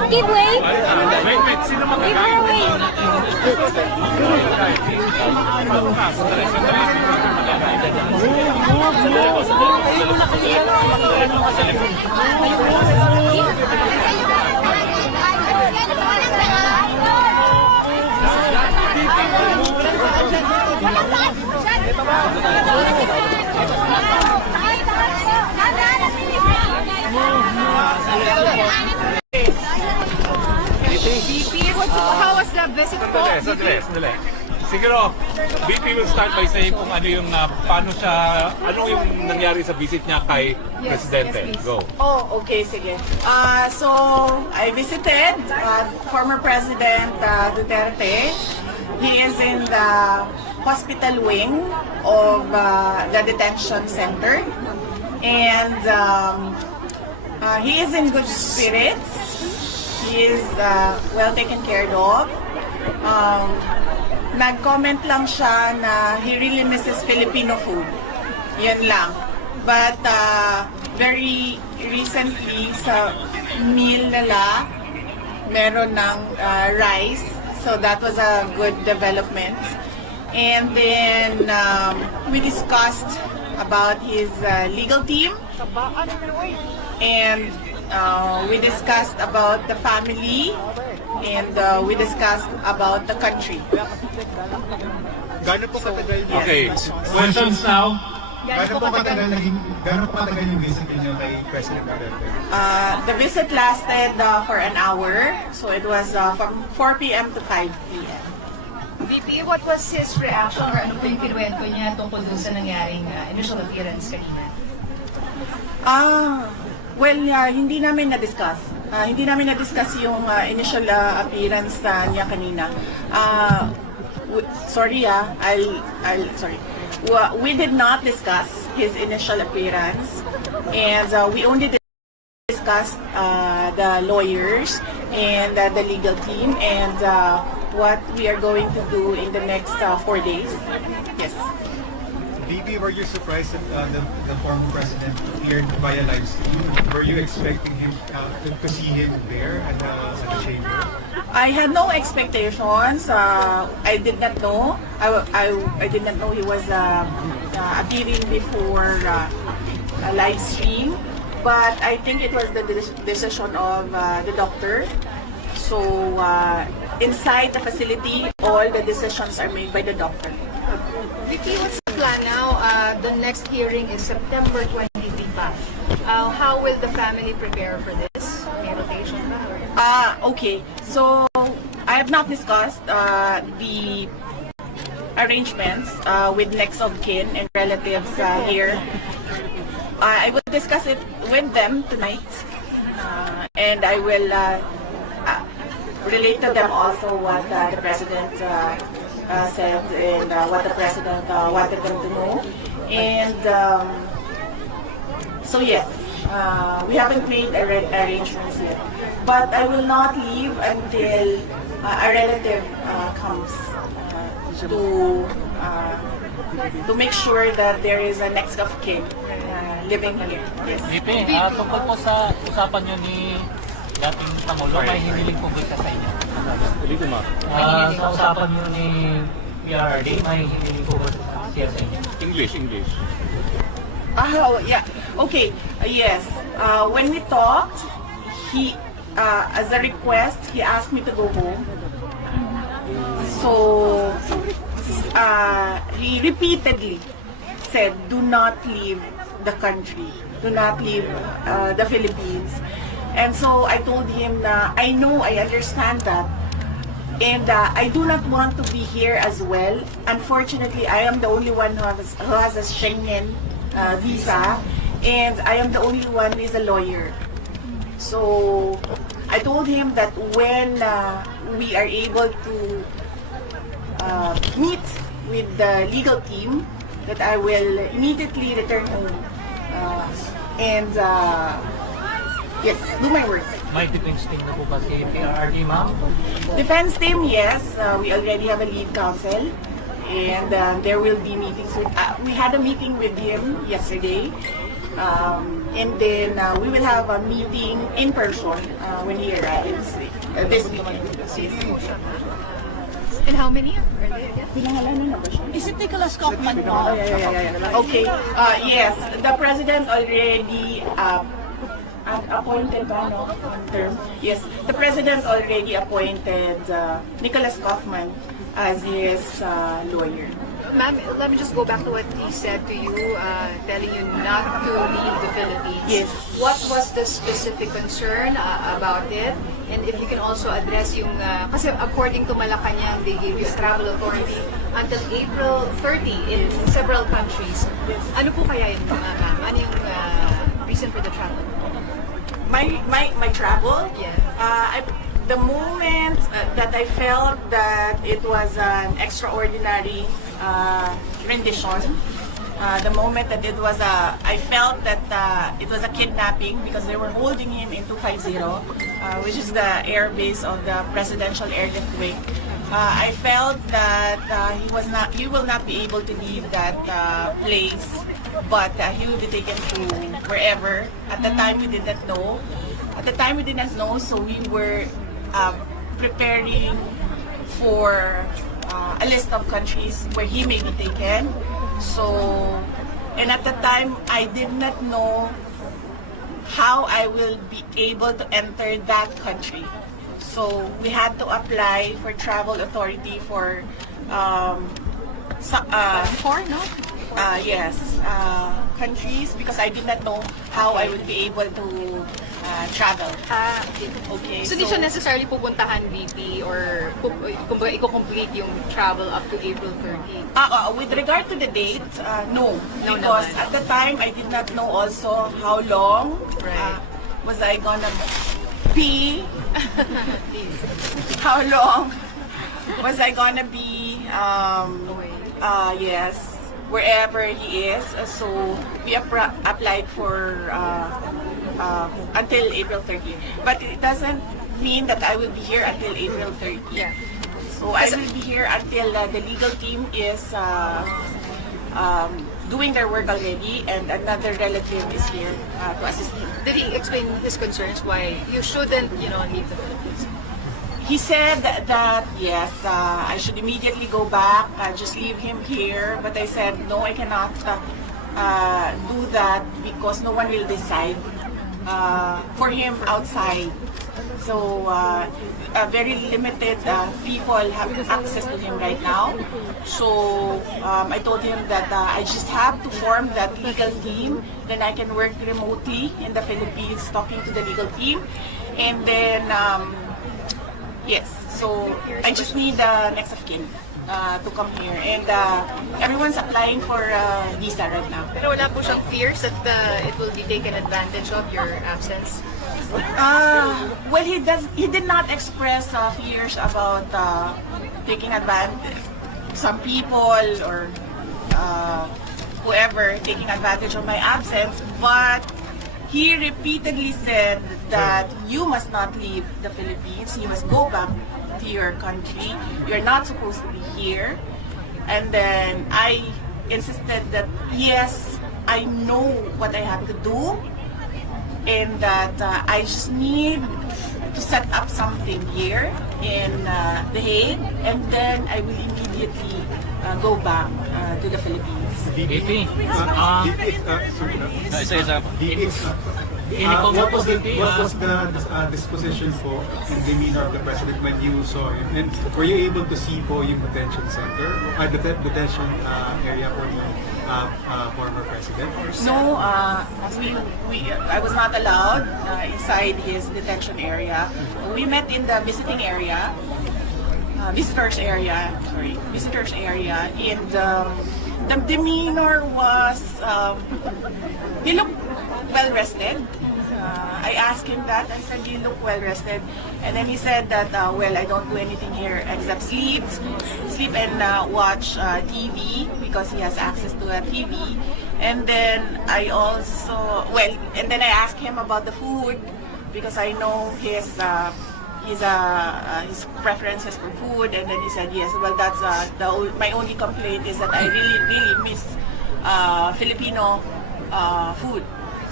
Give way. Wait, sino Give magagalit? her way. How was the visit po? Sandali. Siguro, VP will start by saying kung ano yung, ano yung nangyari sa visit niya kay Presidente. yes, please. Go. Oh, okay, sige. So, I visited former President Duterte. He is in the hospital wing of the detention center. And he is in good spirits. He is well taken care of. Nag-comment lang siya na he really misses Filipino food. Yan lang. But very recently sa meal nila, meron ng rice. So that was a good development. And then we discussed about his legal team. And we discussed about the family. And we discussed about the country. Gano'n po katagal Okay, questions now? Gano'n po katagal yung visit niyo kay President Duterte? The visit lasted for an hour. So it was from 4 p.m. to 5 p.m. VP, what was his reaction or ano po yung kinuwento niya tungkol dun sa nangyaring initial appearance kanina? Well, hindi namin na-discuss. Hindi namin na-discuss yung initial appearance niya kanina. Sorry, sorry. We did not discuss his initial appearance, and we only discussed the lawyers and the legal team and what we are going to do in the next 4 days. Yes. VP, were you surprised that the former president appeared via live stream? Were you expecting him to see him there at the chamber? I had no expectations. I did not know. I did not know he was appearing before a live stream. But I think it was the decision of the doctor. So inside the facility, all the decisions are made by the doctor. VP, what's the plan now? The next hearing is September 23 pa. How will the family prepare for this? May rotation ba? Okay. So I have not discussed the arrangements with next of kin and relatives here. I will discuss it with them tonight, and I will relate to them also what the president said and what the president wanted them to know. And so yes, we haven't made arrangements yet. But I will not leave until a relative comes to make sure that there is a next of kin living here. Yes. VP, tungkol po sa usapan nyo ni dating Pangulo, may hiniling po ba siya sa inyo? Sa usapan nyo ni PRRD, may hiniling po ba siya sa inyo? English. Oh, yeah. Okay. Yes. When we talked, he, as a request, he asked me to go home. So, he repeatedly said, do not leave the country. Do not leave the Philippines. And so I told him na I know, I understand that. And I do not want to be here as well. Unfortunately, I am the only one who has a Schengen visa. And I am the only one who is a lawyer. So I told him that when we are able to meet with the legal team, that I will immediately return home. And yes, do my work. May defense team na po ba si PRRD, ma'am? Defense team, yes. We already have a lead counsel. And there will be meetings with, we had a meeting with him yesterday. And then we will have a meeting in person when he arrives this weekend. And how many are there again? Is it Nicholas Kaufman? Okay. Yes, the president already appointed term. Yes, the president already appointed Nicholas Kaufman as his lawyer. Ma'am, let me just go back to what he said to you, telling you not to leave the Philippines. Yes. What was the specific concern about it? And if you can also address yung, kasi according to Malacanang, they gave you a travel authority until April 30 in several countries. Ano po kaya yun, ma'am? Ano yung reason for the travel? My travel? Yes. The moment that I felt that it was an extraordinary rendition, the moment that it was I felt that it was a kidnapping because they were holding him in 250, which is the air base of the presidential airlift wing. I felt that he will not be able to leave that place, but he will be taken to wherever. At the time, we didn't know. So we were preparing for a list of countries where he may be taken. So, and at the time, I did not know how I will be able to enter that country. So we had to apply for travel authority for countries because I did not know how I would be able to travel. Okay. So, di siya necessarily pupuntahan VP or kumbaga i-complete yung travel up to April 30? With regard to the date, no. No Because naman. at the time, I did not know also how long was I gonna be. How long was I gonna be, yes, wherever he is. So we applied for until April 30. But it doesn't mean that I will be here until April 30. Yeah. So I will be here until the legal team is doing their work already, and another relative is here to assist him. Did he explain his concerns why you shouldn't, leave the Philippines? He said that yes, I should immediately go back, just leave him here. But I said no, I cannot do that because no one will decide for him outside. So very limited people have access to him right now. So I told him that I just have to form that legal team. Then I can work remotely in the Philippines, talking to the legal team, and then. Yes, so I just need the next of kin to come here. And everyone's applying for visa right now. Pero wala po siyang fears that it will be taken advantage of your absence? Well, he did not express fears about taking advantage. Some people or whoever taking advantage of my absence, but he repeatedly said that you must not leave the Philippines. You must go back to your country. You're not supposed to be here. And then I insisted that yes, I know what I have to do, and that I just need to set up something here in The Hague, and then I will immediately go back to the Philippines. VP, What was the disposition po and demeanor of the president when you saw him? And were you able to see po yung detention center, detention area for the former president? No, I was not allowed inside his detention area. We met in the visitors area, and the demeanor was, he looked well rested. I asked him that. I said, you look well rested. And then he said that, well, I don't do anything here except sleep and watch TV because he has access to a TV. And then I asked him about the food because I know his preferences for food. And then he said, yes, well, that's my only complaint is that I really miss Filipino food.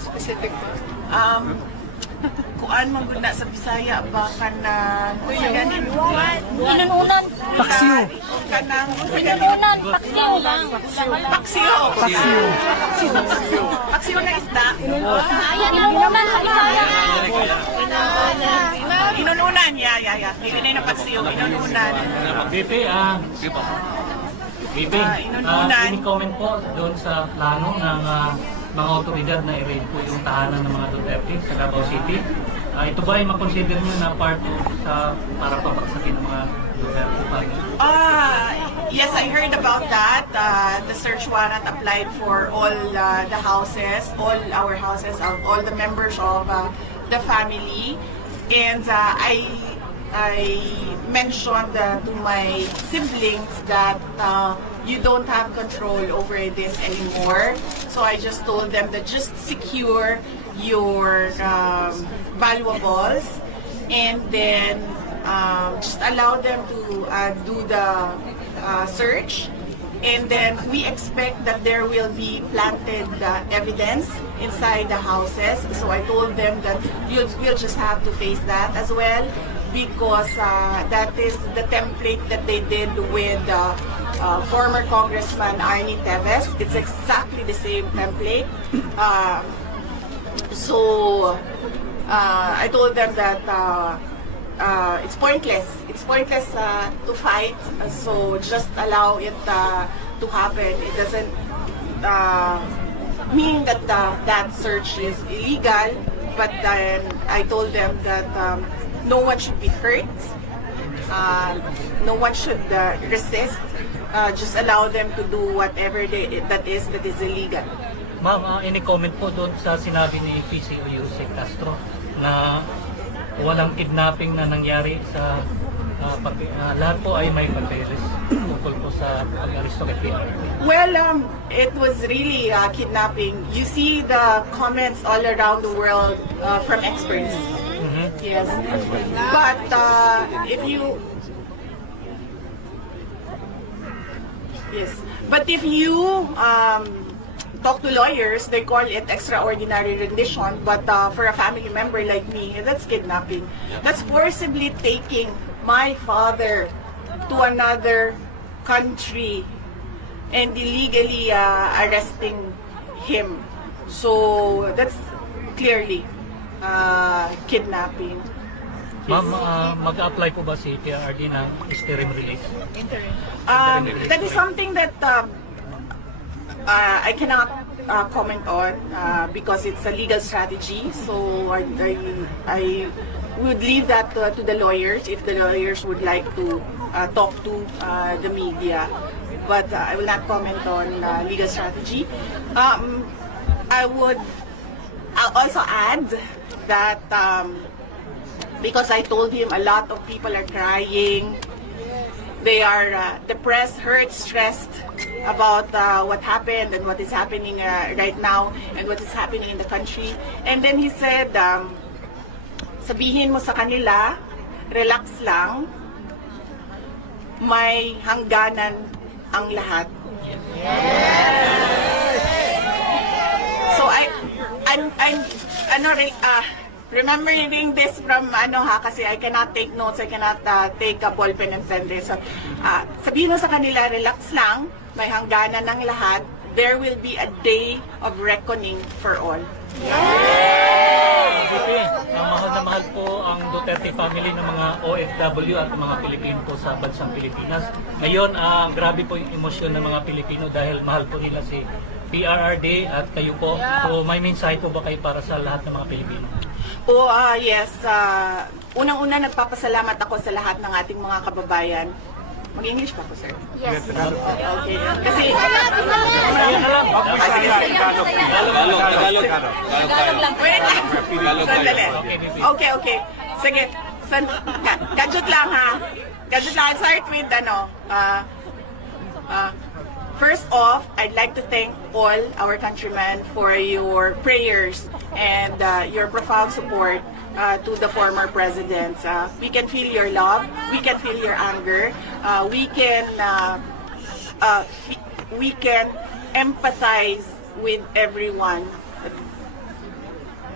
Specific po. Kuan mo gud na sa Bisaya ba kanang sa ganin Inununan. paksiw kanang sa ganin Inununan. Paksiw lang. paksiw na isda Ayan, inununan sa Bisaya. inununan ya hindi na paksiw inununan BP, inununan. ini-comment po doon sa plano ng mga otoridad na i-raid po yung tahanan ng mga Duterte sa Davao City. Ito ba ay makonsider nyo na part sa para papagsakin ng mga Duterte family? Yes, I heard about that. The search warrant applied for all the houses, all our houses, all the members of the family. And I mentioned to my siblings that you don't have control over this anymore. So I just told them that just secure your valuables and then just allow them to do the search. And then we expect that there will be planted evidence inside the houses. So I told them that we'll just have to face that as well, because that is the template that they did with former Congressman Arnie Teves. It's exactly the same template. So I told them that it's pointless. It's pointless to fight. So just allow it to happen. It doesn't mean that that search is illegal. But then I told them that no one should be hurt. No one should resist. Just allow them to do whatever that is illegal. Ma'am, ini-comment po doon sa sinabi ni PCOU si Castro na walang kidnapping na nangyari sa lahat po ay may papeles tungkol po sa pag-aresto kay PRD. Well, it was really kidnapping. You see the comments all around the world from experts. Yes, but if you talk to lawyers, they call it extraordinary rendition. But for a family member like me, that's kidnapping. That's forcibly taking my father to another country and illegally arresting him. So that's clearly kidnapping. Ma'am, mag-apply po ba si PRD ng interim release? That is something that I cannot comment on because it's a legal strategy. So I would leave that to the lawyers if the lawyers would like to talk to the media. But I will not comment on legal strategy. I'll also add that because I told him a lot of people are crying. They are depressed, hurt, stressed about what happened and what is happening right now and what is happening in the country. And then he said, sabihin mo sa kanila, relax lang, may hangganan ang lahat. So I'm remembering this from kasi I cannot take notes, I cannot take a ball pen and pen this. So, sabihin mo sa kanila, relax lang, may hangganan ng lahat. There will be a day of reckoning for all. Mahal na mahal po ang Duterte family ng mga OFW at mga Pilipino po sa bansang Pilipinas. Ngayon, grabe po yung emosyon ng mga Pilipino dahil mahal po nila si PRRD at kayo po. So may mensahe po ba kayo para sa lahat ng mga Pilipino? Yes. Unang-una, nagpapasalamat ako sa lahat ng ating mga kababayan. Mag-English pa po, sir? Yes. Okay. Kasi... Tagalog lang. Wait lang. Sandali. Okay. Sige. Gadget lang, ha? Gadget lang. I'll start with, first off, I'd like to thank all our countrymen for your prayers and your profound support to the former presidents. We can feel your love, we can feel your anger, we can empathize with everyone.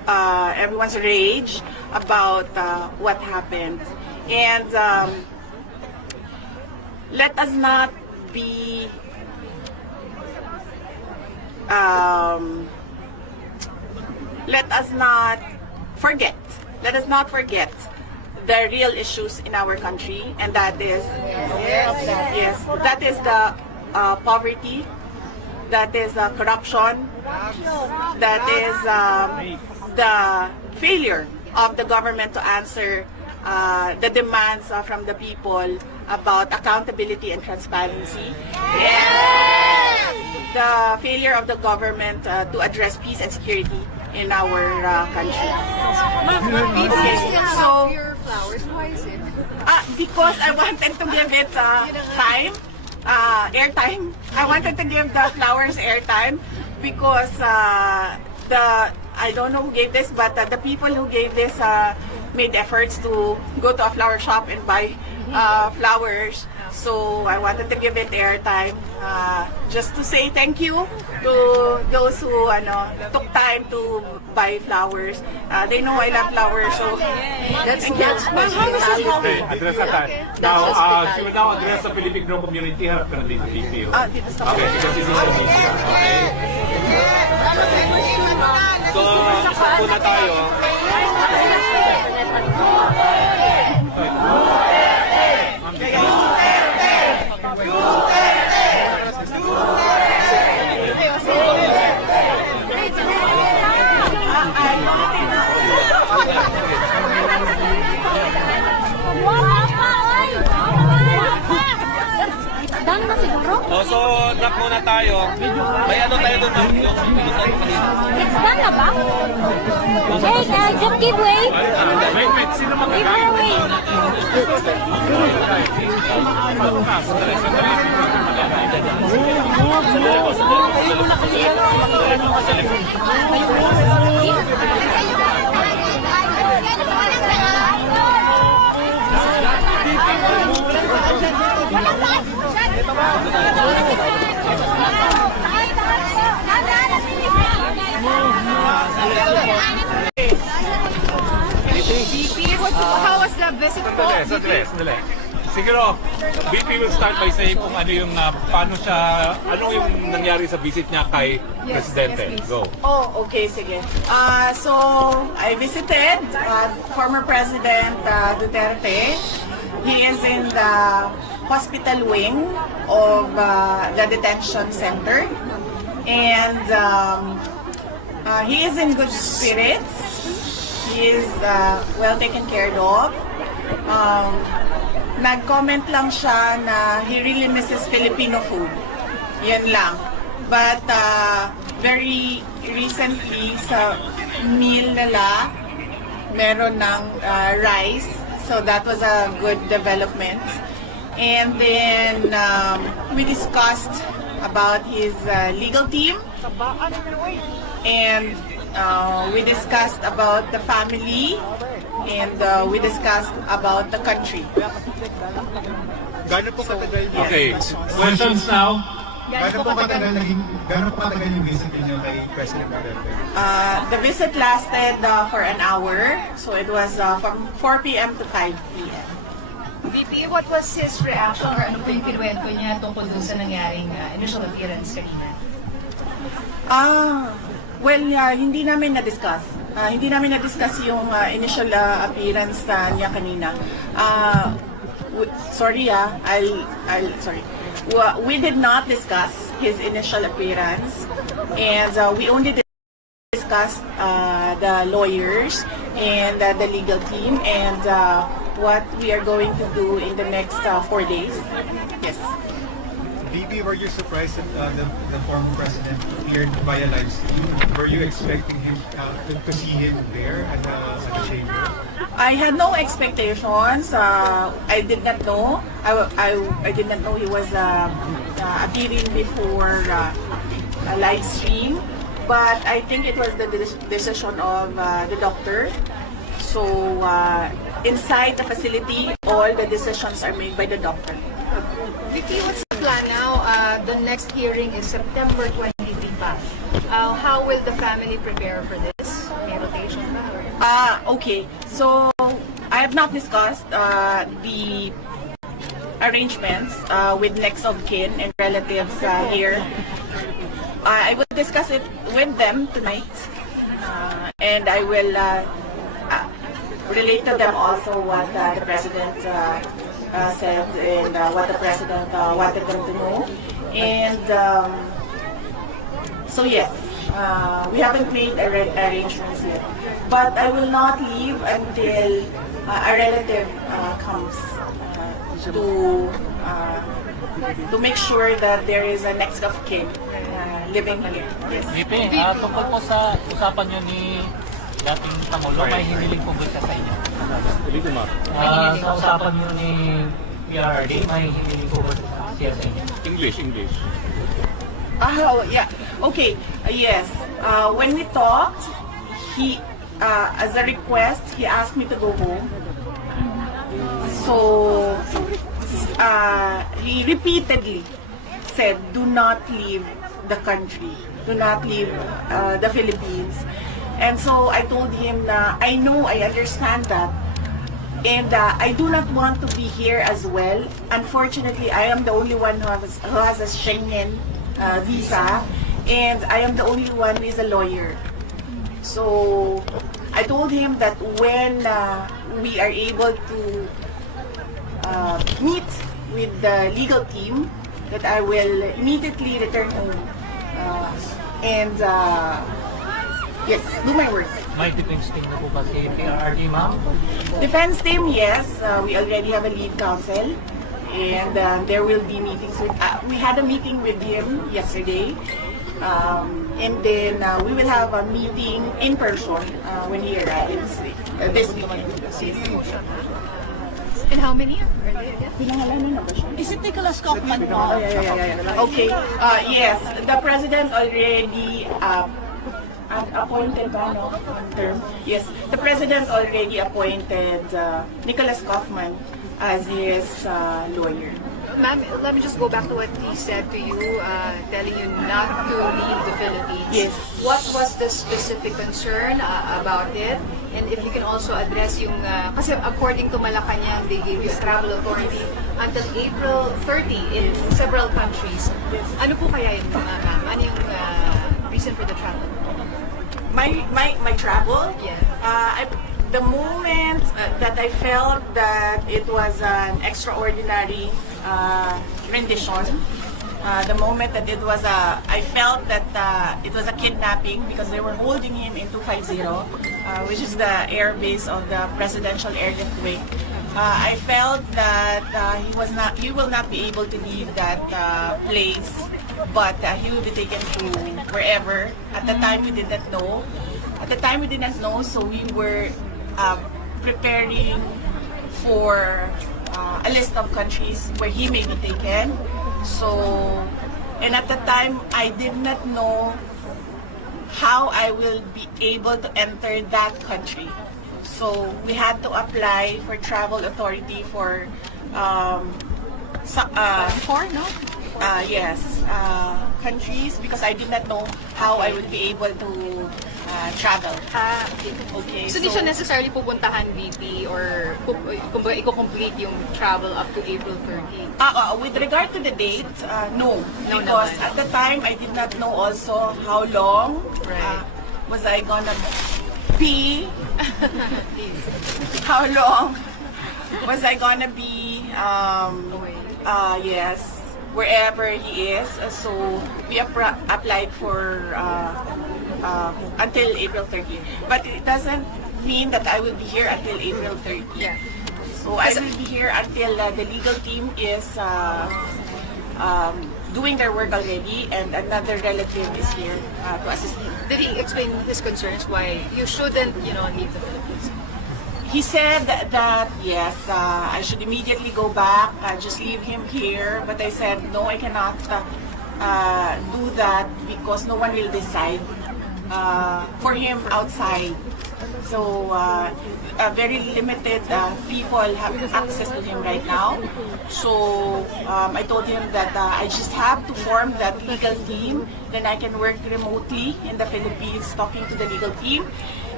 everyone's rage about what happened. And let us not be let us not forget the real issues in our country, and that is that is the poverty, that is corruption, that is the failure of the government to answer the demands from the people about accountability and transparency, and the failure of the government to address peace and security in our country. Okay, so Your flowers, why is it? because I wanted to give it time, airtime. I wanted to give the flowers airtime because I don't know who gave this, but the people who gave this made efforts to go to a flower shop and buy flowers. So I wanted to give it airtime just to say thank you to those who took time to buy flowers. They know I love flowers, so that's Okay, address that. Now, she will now address the Filipino community. Harap ka na dito, VP. dito sa Okay, because this is the media. Okay. So, sakpo na tayo. Done na siguro? Oh, so, drop muna tayo. May ano tayo doon? It's done na ba? Hey, just give way. Wait, sino Give her way. How was the visit po? Sandali. Siguro, VP will start by saying kung ano yung, ano yung nangyari sa visit niya kay Presidente. yes, please. Go. Oh, okay, sige. So, I visited former President Duterte. He is in the hospital wing of the detention center. And he is in good spirits. He is well taken care of. Nag-comment lang siya na he really misses Filipino food. Yan lang. But very recently sa meal nila, meron ng rice. So that was a good development. And then we discussed about his legal team. And we discussed about the family. And we discussed about the country. Gano'n po katagal niya? Okay, questions now? Gano'n po katagal yung visit niyo kay President Duterte? The visit lasted for an hour. So it was from 4 p.m. to 5 p.m. VP, what was his reaction or ano po yung kinuwento niya tungkol dun sa nangyaring initial appearance kanina? Well, hindi namin na-discuss. Hindi namin na-discuss yung initial appearance niya kanina. Sorry, sorry. We did not discuss his initial appearance, and we only discussed the lawyers and the legal team and what we are going to do in the next 4 days. Yes. VP, were you surprised that the former president appeared via live stream? Were you expecting him to see him there at the chamber? I had no expectations. I did not know. I did not know he was appearing before a live stream. But I think it was the decision of the doctor. So inside the facility, all the decisions are made by the doctor. VP, what's the plan now? The next hearing is September 23 pa. How will the family prepare for this? May rotation? Okay. So I have not discussed the arrangements with next of kin and relatives here. I will discuss it with them tonight, and I will relate to them also what the president said and what the president wanted them to know. And so yes, we haven't made arrangements yet, but I will not leave until a relative comes to make sure that there is a next of kin living here. Yes. VP, tungkol po sa usapan nyo ni dating Pangulo, may hiniling po ba siya sa inyo? Sa usapan nyo ni PRRD, may hiniling po ba siya sa inyo? English. Oh, yeah. Okay. Yes. When we talked, he, as a request, he asked me to go home. So, he repeatedly said, "Do not leave the country. Do not leave the Philippines." And so I told him, I know, I understand that. And I do not want to be here as well. Unfortunately, I am the only one who has a Schengen visa, and I am the only one who is a lawyer. So I told him that when we are able to meet with the legal team, that I will immediately return home and yes, do my work. May defense team na po ba si PRRD, ma'am? Defense team, yes. We already have a lead counsel, and there will be meetings with. We had a meeting with him yesterday, and then we will have a meeting in person when he arrives this weekend. And how many? Pinangalanan na ba siya? Is it Nicholas Kaufman? Oh, yeah. Okay. Yes, the president already appointed ba, no? Term. Yes, the president already appointed Nicholas Kaufman as his lawyer. Ma'am, let me just go back to what he said to you, telling you not to leave the Philippines. Yes. What was the specific concern about it? And if you can also address yung, kasi according to Malacanang, they gave you travel authority until April 30 in several countries. Ano po kaya yun, ma'am? Ano yung reason for the travel? My travel? Yeah. The moment that I felt that it was an extraordinary rendition, the moment that it was I felt that it was a kidnapping because they were holding him in 250, which is the air base of the presidential airlift wing. I felt that he will not be able to leave that place, but he will be taken to wherever. At the time we did not know. So we were preparing for a list of countries where he may be taken. So, and at the time I did not know how I will be able to enter that country. So we had to apply for travel authority for countries because I did not know how I would be able to travel. Okay. So, di siya necessarily pupuntahan, VP, or kumbaga i-complete yung travel up to April 30? With regard to the date, no. No Because naman. at the time, I did not know also how long was I gonna be, how long was I gonna be, yes, wherever he is. So, we applied for until April 30. But it doesn't mean that I will be here until April 30. Yeah. So I will be here until the legal team is doing their work already, and another relative is here to assist him. Did he explain his concerns why you shouldn't, leave the Philippines? He said that yes, I should immediately go back, just leave him here. But I said no, I cannot do that because no one will decide for him outside. So very limited people have access to him right now. So I told him that I just have to form that legal team. Then I can work remotely in the Philippines talking to the legal team.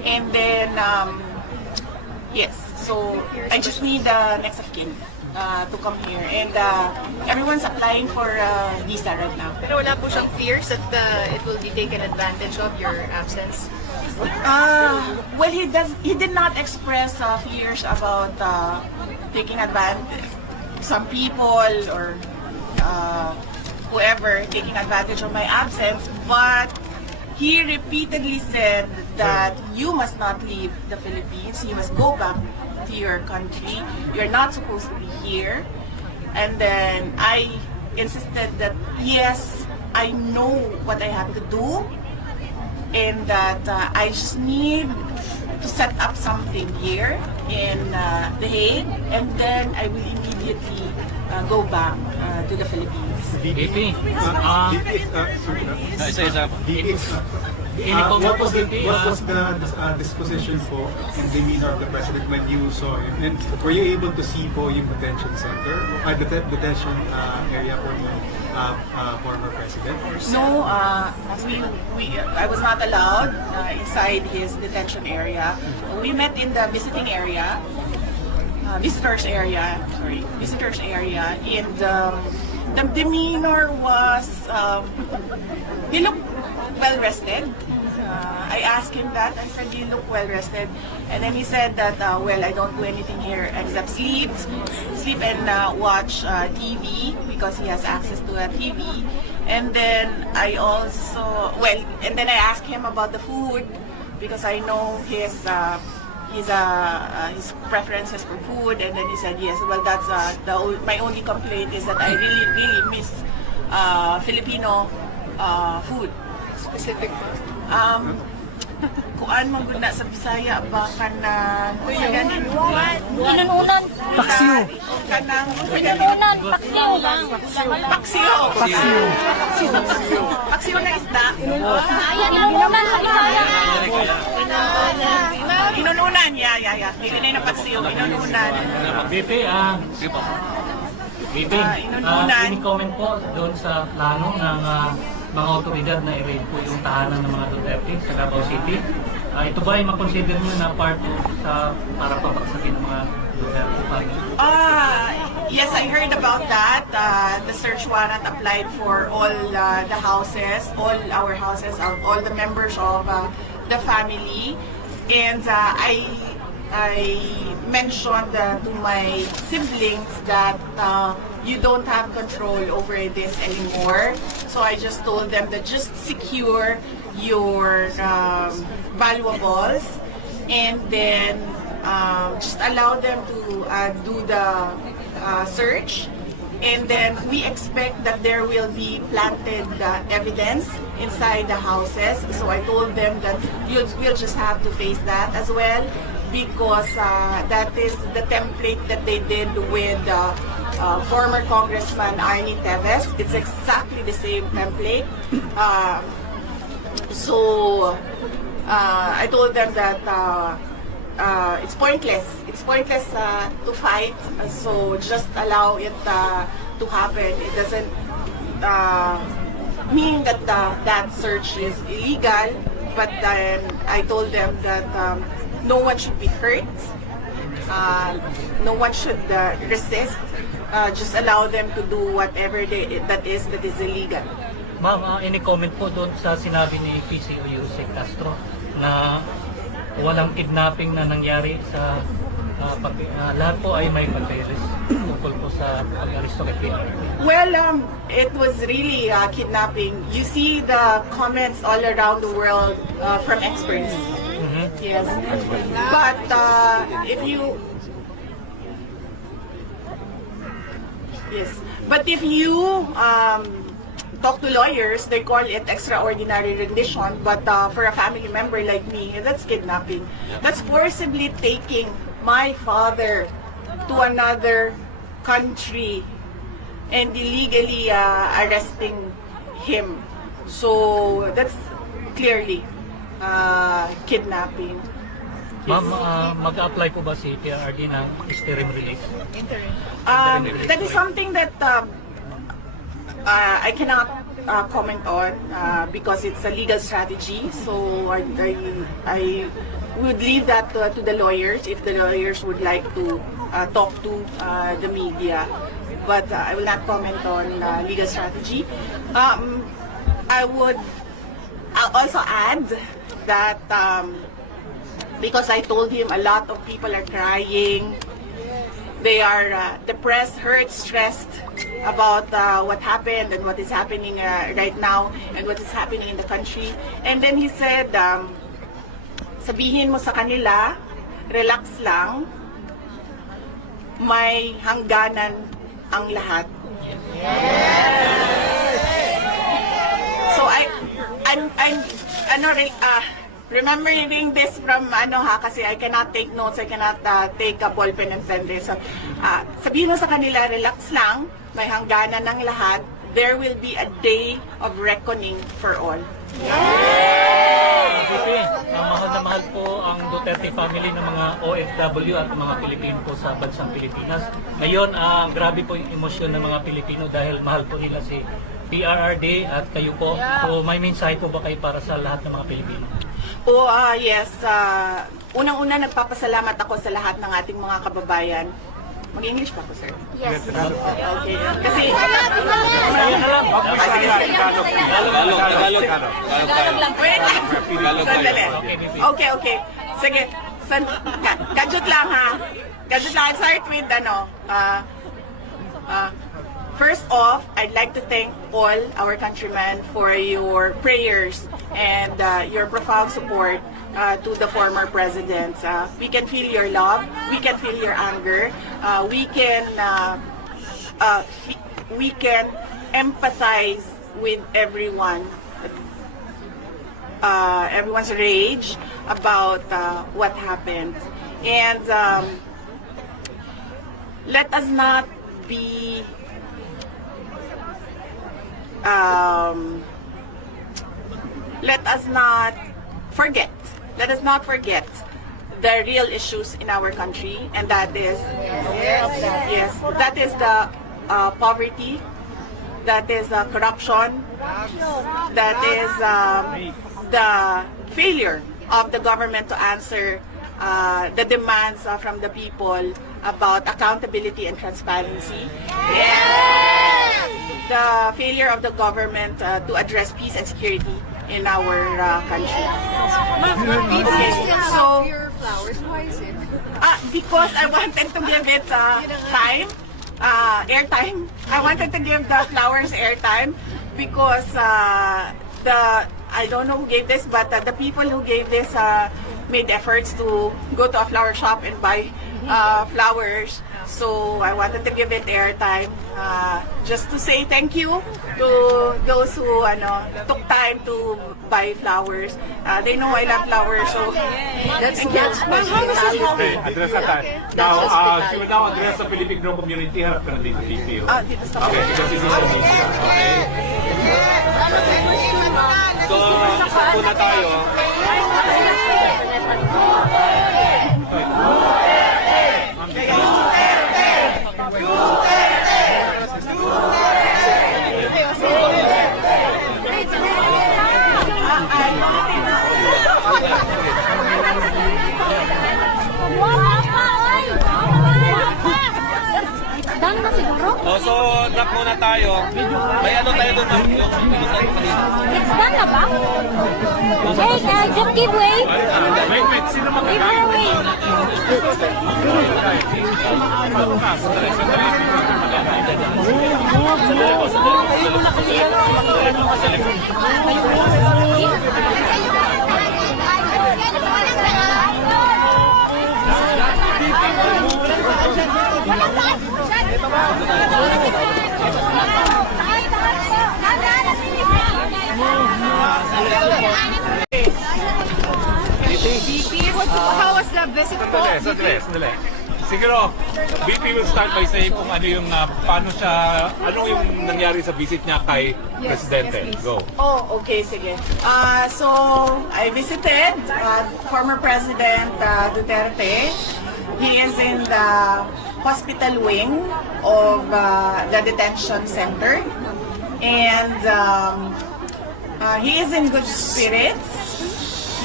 And then, yes, so I just need the next of kin to come here. And everyone's applying for visa right now. Pero wala po siyang fears that it will be taken advantage of, your absence? Well, he did not express fears about taking advantage. Some people or whoever taking advantage of my absence, but he repeatedly said that you must not leave the Philippines. You must go back to your country. You're not supposed to be here. And then I insisted that yes, I know what I have to do, and that I just need to set up something here in The Hague, and then I will immediately go back to the Philippines. VP, What was the disposition po and demeanor of the President when you saw him? And were you able to see po yung detention center, detention area for the former President? No, I was not allowed inside his detention area. We met in the visiting area, visitors area, and the demeanor was, he looked well rested. I asked him that. I said, "You look well rested," and then he said that, "Well, I don't do anything here except sleep and watch TV because he has access to a TV." And then I asked him about the food because I know his preferences for food, and then he said yes. Well, that's my only complaint is that I really miss Filipino food. Specific po? Kuan man gud na sa Bisaya ba kanang Inununan. paksiw kanang Inununan. Paksiw lang. paksiw na isda. Ayan, inununan sa Bisaya. Inununan, yeah. Hindi na yung paksiw, inununan. VP, inununan. any comment po doon sa plano ng mga otoridad na i-raid po yung tahanan ng mga Duterte sa Davao City? Ito ba ay makonsider nyo na part sa para pabagsakin ng mga Duterte family? Yes, I heard about that. The search warrant applied for all the houses, all our houses, all the members of the family. And I mentioned to my siblings that you don't have control over this anymore. So I just told them that just secure your valuables, and then just allow them to do the search. And then we expect that there will be planted evidence inside the houses. So I told them that we'll just have to face that as well, because that is the template that they did with former Congressman Arnie Teves. It's exactly the same template. So I told them that it's pointless. It's pointless to fight. So just allow it to happen. It doesn't mean that that search is illegal. But then I told them that no one should be hurt. No one should resist. Just allow them to do whatever that is illegal. Ma'am, any comment po doon sa sinabi ni PCO Yusek Castro na walang kidnapping na nangyari sa lahat po ay may papeles tungkol po sa pag-aristo kay PRD? Well, it was really kidnapping. You see the comments all around the world from experts. Yes, but if you talk to lawyers, they call it extraordinary rendition. But for a family member like me, that's kidnapping. That's forcibly taking my father to another country and illegally arresting him. So that's clearly kidnapping. Ma'am, mag-apply po ba si PRD ng interim release? That is something that I cannot comment on because it's a legal strategy. So I would leave that to the lawyers if the lawyers would like to talk to the media. But I will not comment on legal strategy. I would also add that because I told him a lot of people are crying, they are depressed, hurt, stressed about what happened and what is happening right now and what is happening in the country. And then he said, sabihin mo sa kanila, relax lang, may hangganan ang lahat. So remembering this from kasi I cannot take notes, I cannot take a ballpen and pen this. So, sabihin mo sa kanila, relax lang, may hangganan ng lahat. There will be a day of reckoning for all. Mahal na mahal po ang Duterte family ng mga OFW at mga Pilipino po sa bansang Pilipinas. Ngayon, grabe po yung emosyon ng mga Pilipino dahil mahal po nila si PRRD at kayo po. So may mensahe po ba kayo para sa lahat ng mga Pilipino? Yes. Unang-una, nagpapasalamat ako sa lahat ng ating mga kababayan. Mag-English pa po, sir? Yes. Okay. Kasi... Wait lang. Sandali. Okay. Sige. Gadget lang, ha? Gadget lang. I'll start with, first off, I'd like to thank all our countrymen for your prayers and your profound support to the former presidents. We can feel your love, we can feel your anger, we can empathize with everyone, everyone's rage about what happened. And let us not be let us not forget the real issues in our country, and that is that is the poverty, that is corruption, that is the failure of the government to answer the demands from the people about accountability and transparency. The failure of the government to address peace and security in our country. Okay, so your flowers, why is it? Because I wanted to give it time, airtime. I wanted to give the flowers airtime because I don't know who gave this, but the people who gave this made efforts to go to a flower shop and buy flowers. So I wanted to give it airtime, just to say thank you to those who took time to buy flowers. They know I love flowers, so That's Okay, address that time. Now, she will now address the Filipino community. Harap ka na dito, dito. dito sa Okay, because this is a media. Okay. So, isa po na tayo. Done na siguro? So, drop muna tayo. May ano tayo doon? It's done na ba? Hey, just give way. Wait. Sino Give her way. How was the visit po? Sandali. Siguro, VP will start by saying kung ano yung, ano yung nangyari sa visit niya kay Presidente. Go. Okay, sige. So, I visited former President Duterte. He is in the hospital wing of the detention center. And he is in good spirits.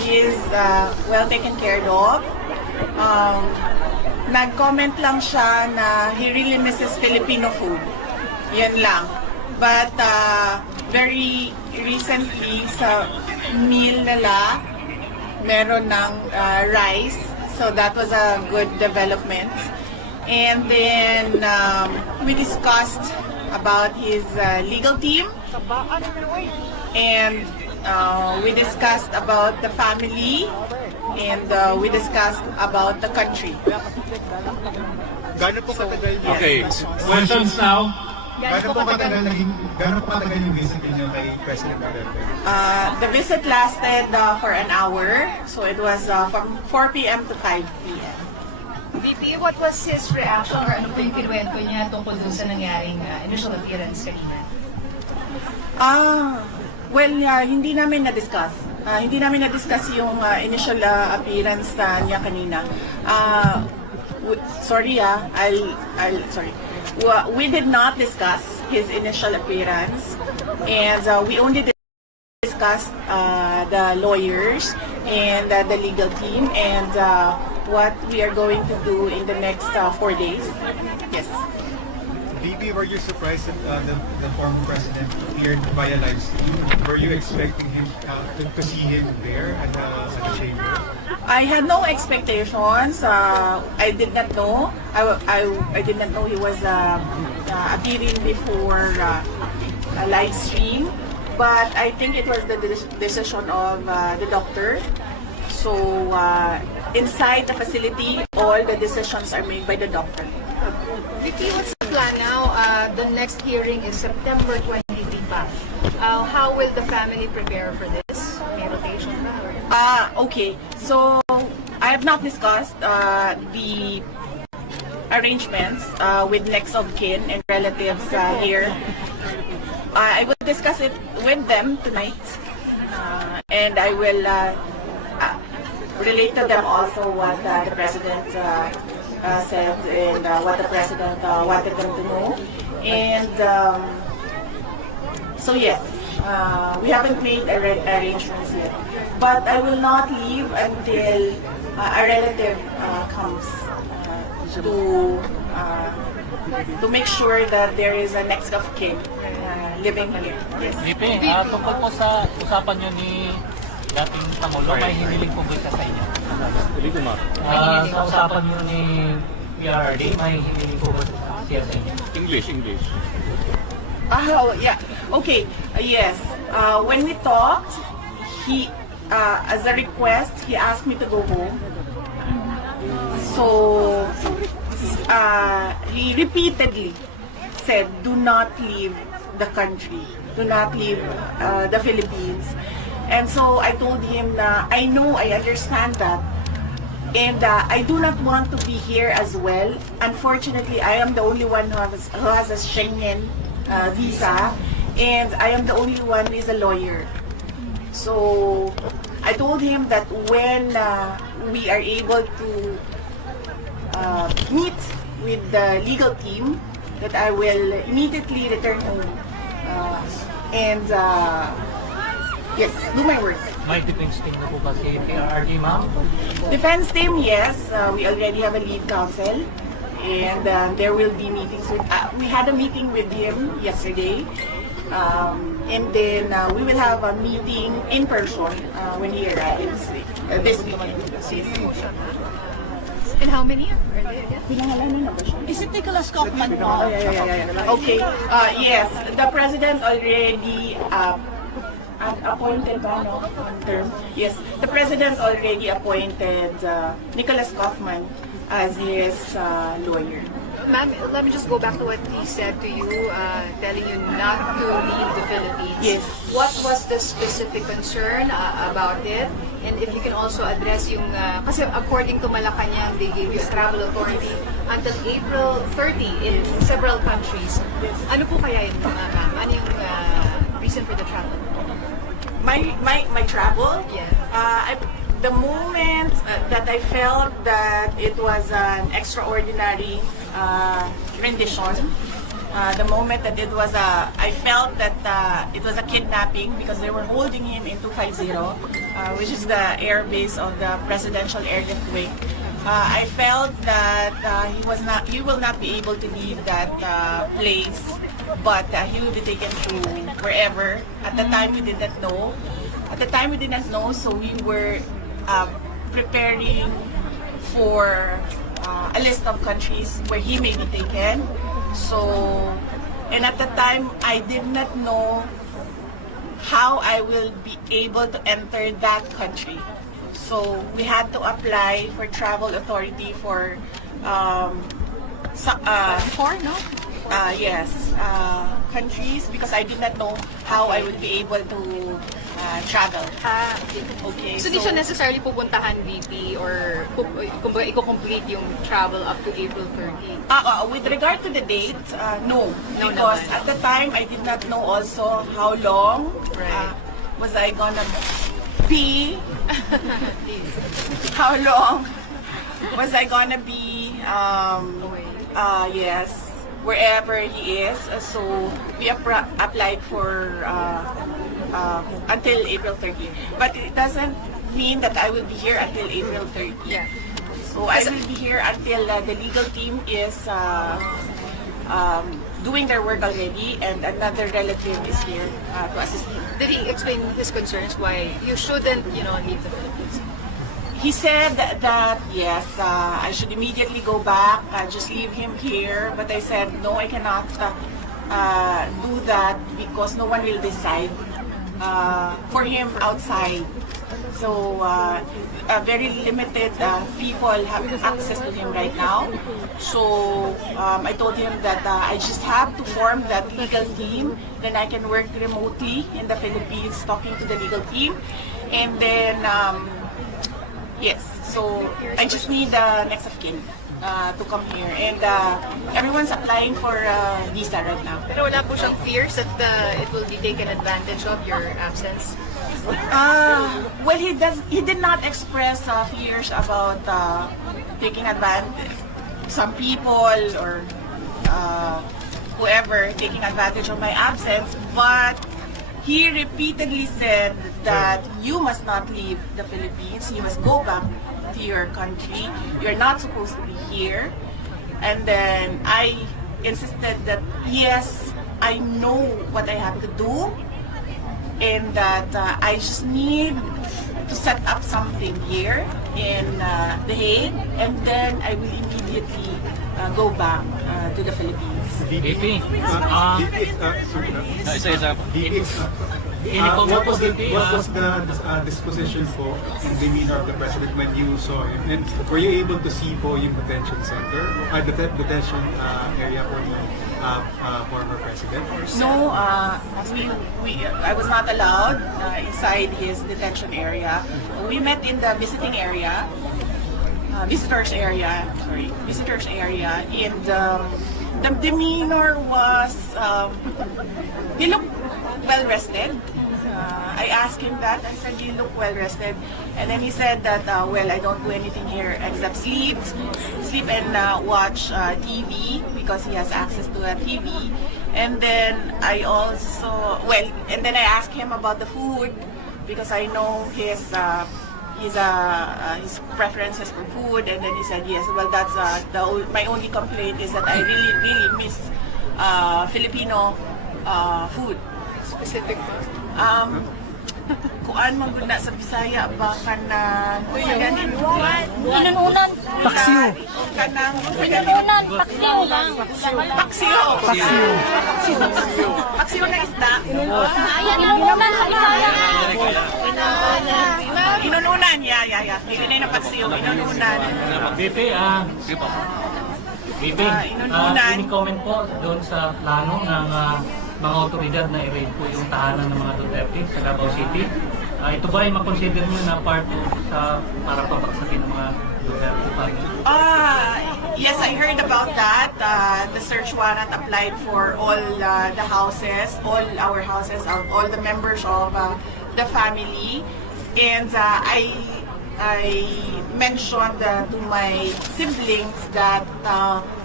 he is well taken care of. Nag-comment lang siya na he really misses Filipino food. Yan lang. But very recently sa meal nila, meron ng rice. So that was a good development. And then we discussed about his legal team. And we discussed about the family. And we discussed about the country. Gano'n po katagal yan? Okay, questions now? Gano'n po katagal yung visit niyo kay President Duterte? The visit lasted for an hour. So it was from 4 p.m. to 5 p.m. VP, what was his reaction or ano po yung kinuwento niya tungkol dun sa nangyaring initial appearance kanina? Hindi namin na-discuss. Hindi namin na-discuss yung initial appearance niya kanina. Sorry. We did not discuss his initial appearance, and we only discussed the lawyers and the legal team and what we are going to do in the next 4 days. Yes. VP, were you surprised that the former president appeared via live stream? Were you expecting him to see him there at the chamber? I had no expectations. I did not know. I did not know he was appearing before a live stream. But I think it was the decision of the doctor. So inside the facility, all the decisions are made by the doctor. VP, what's the plan now? The next hearing is September 23 pa. How will the family prepare for this? May rotation ba? Okay. So I have not discussed the arrangements with next of kin and relatives here. I will discuss it with them tonight, and I will relate to them also what the president said and what the president wanted them to know. And so yes, we haven't made arrangements yet. But I will not leave until a relative comes to make sure that there is a next of kin living here. Yes. VP, tungkol po sa usapan nyo ni dating Pangulo, may hiniling po ba siya sa inyo? Sa usapan nyo ni PRRD, may hiniling po ba siya sa inyo? English. Yeah. Okay. Yes. When we talked, he, as a request, he asked me to go home. So, he repeatedly said, "Do not leave the country. Do not leave the Philippines." And so I told him na I know, I understand that. And I do not want to be here as well. Unfortunately, I am the only one who has a Schengen visa. And I am the only one who is a lawyer. So I told him that when we are able to meet with the legal team, that I will immediately return home. Yes, do my work. May defense team na po ba si PRRD, ma'am? Defense team, yes. We already have a lead counsel. And there will be meetings with... we had a meeting with him yesterday. And then we will have a meeting in person when he arrives this weekend. And how many are there again? Pinangalanan na ba siya? Is it Nicholas Kaufman? Yeah. Okay. Yes, the president already appointed term. Yes, the president already appointed Nicholas Kaufman as his lawyer. Ma'am, let me just go back to what he said to you, telling you not to leave the Philippines. Yes. What was the specific concern about it? And if you can also address yung, kasi according to Malacanang, they gave you a travel authority until April 30 in several countries. Ano po kaya yun, ma'am? Ano yung reason for the travel? My travel? Yeah. The moment that I felt that it was an extraordinary rendition, the moment that it was I felt that it was a kidnapping because they were holding him in 250, which is the air base of the Presidential Airlift Wing. I felt that he will not be able to leave that place, but he will be taken to wherever. At the time, we did not know. So we were preparing for a list of countries where he may be taken. So, and at the time, I did not know how I will be able to enter that country. So we had to apply for travel authority for countries because I did not know how I would be able to travel. Okay. So, di siya necessarily pupuntahan VP or kumbaga i-complete yung travel up to April 30? With regard to the date, no. No Because naman. at the time, I did not know also how long was I gonna be. How long was I gonna be, yes, wherever he is. So we applied for until April 30. But it doesn't mean that I will be here until April 30. Yeah. So I will be here until the legal team is doing their work already and another relative is here to assist him. Did he explain his concerns why you shouldn't, leave the Philippines? He said that yes, I should immediately go back, just leave him here. But I said, no, I cannot do that because no one will decide for him outside. So very limited people have access to him right now. So I told him that I just have to form that legal team. Then I can work remotely in the Philippines talking to the legal team. And then, yes, so I just need the next of kin to come here. And everyone's applying for visa right now. Pero wala po siyang fears that it will be taken advantage of your absence? Well, he did not express fears about taking advantage. Some people or whoever taking advantage of my absence, but he repeatedly said that you must not leave the Philippines. You must go back to your country. You're not supposed to be here. And then I insisted that yes, I know what I have to do, and that I just need to set up something here in The Hague, and then I will immediately go back to the Philippines. VP, what was the disposition po and demeanor of the president when you saw him? And were you able to see po yung detention center, detention area for the former president? No, I was not allowed inside his detention area. We met in the visitors area, and the demeanor was, he looked well rested. I asked him that. I said, you look well rested. And then he said that, well, I don't do anything here except sleep and watch TV because he has access to a TV. And then I also, and then I asked him about the food because I know his preferences for food. And then he said, yes, well, that's my only complaint is that I really miss Filipino food. Specific po? Kuan man gud na sa Bisaya baka na Inununan. paksiw kanang Inununan. Paksiw lang. paksiw na isda Ayan, inununan sa Bisaya. inununan ya dili na paksiw inununan VP, inununan. ini-comment po doon sa plano ng mga otoridad na i-raid po yung tahanan ng mga Duterte sa Davao City. Ito ba ay makonsider nyo na part sa para papaksakin ng mga Duterte family? Yes, I heard about that. The search warrant applied for all the houses, all our houses, all the members of the family. And I mentioned to my siblings that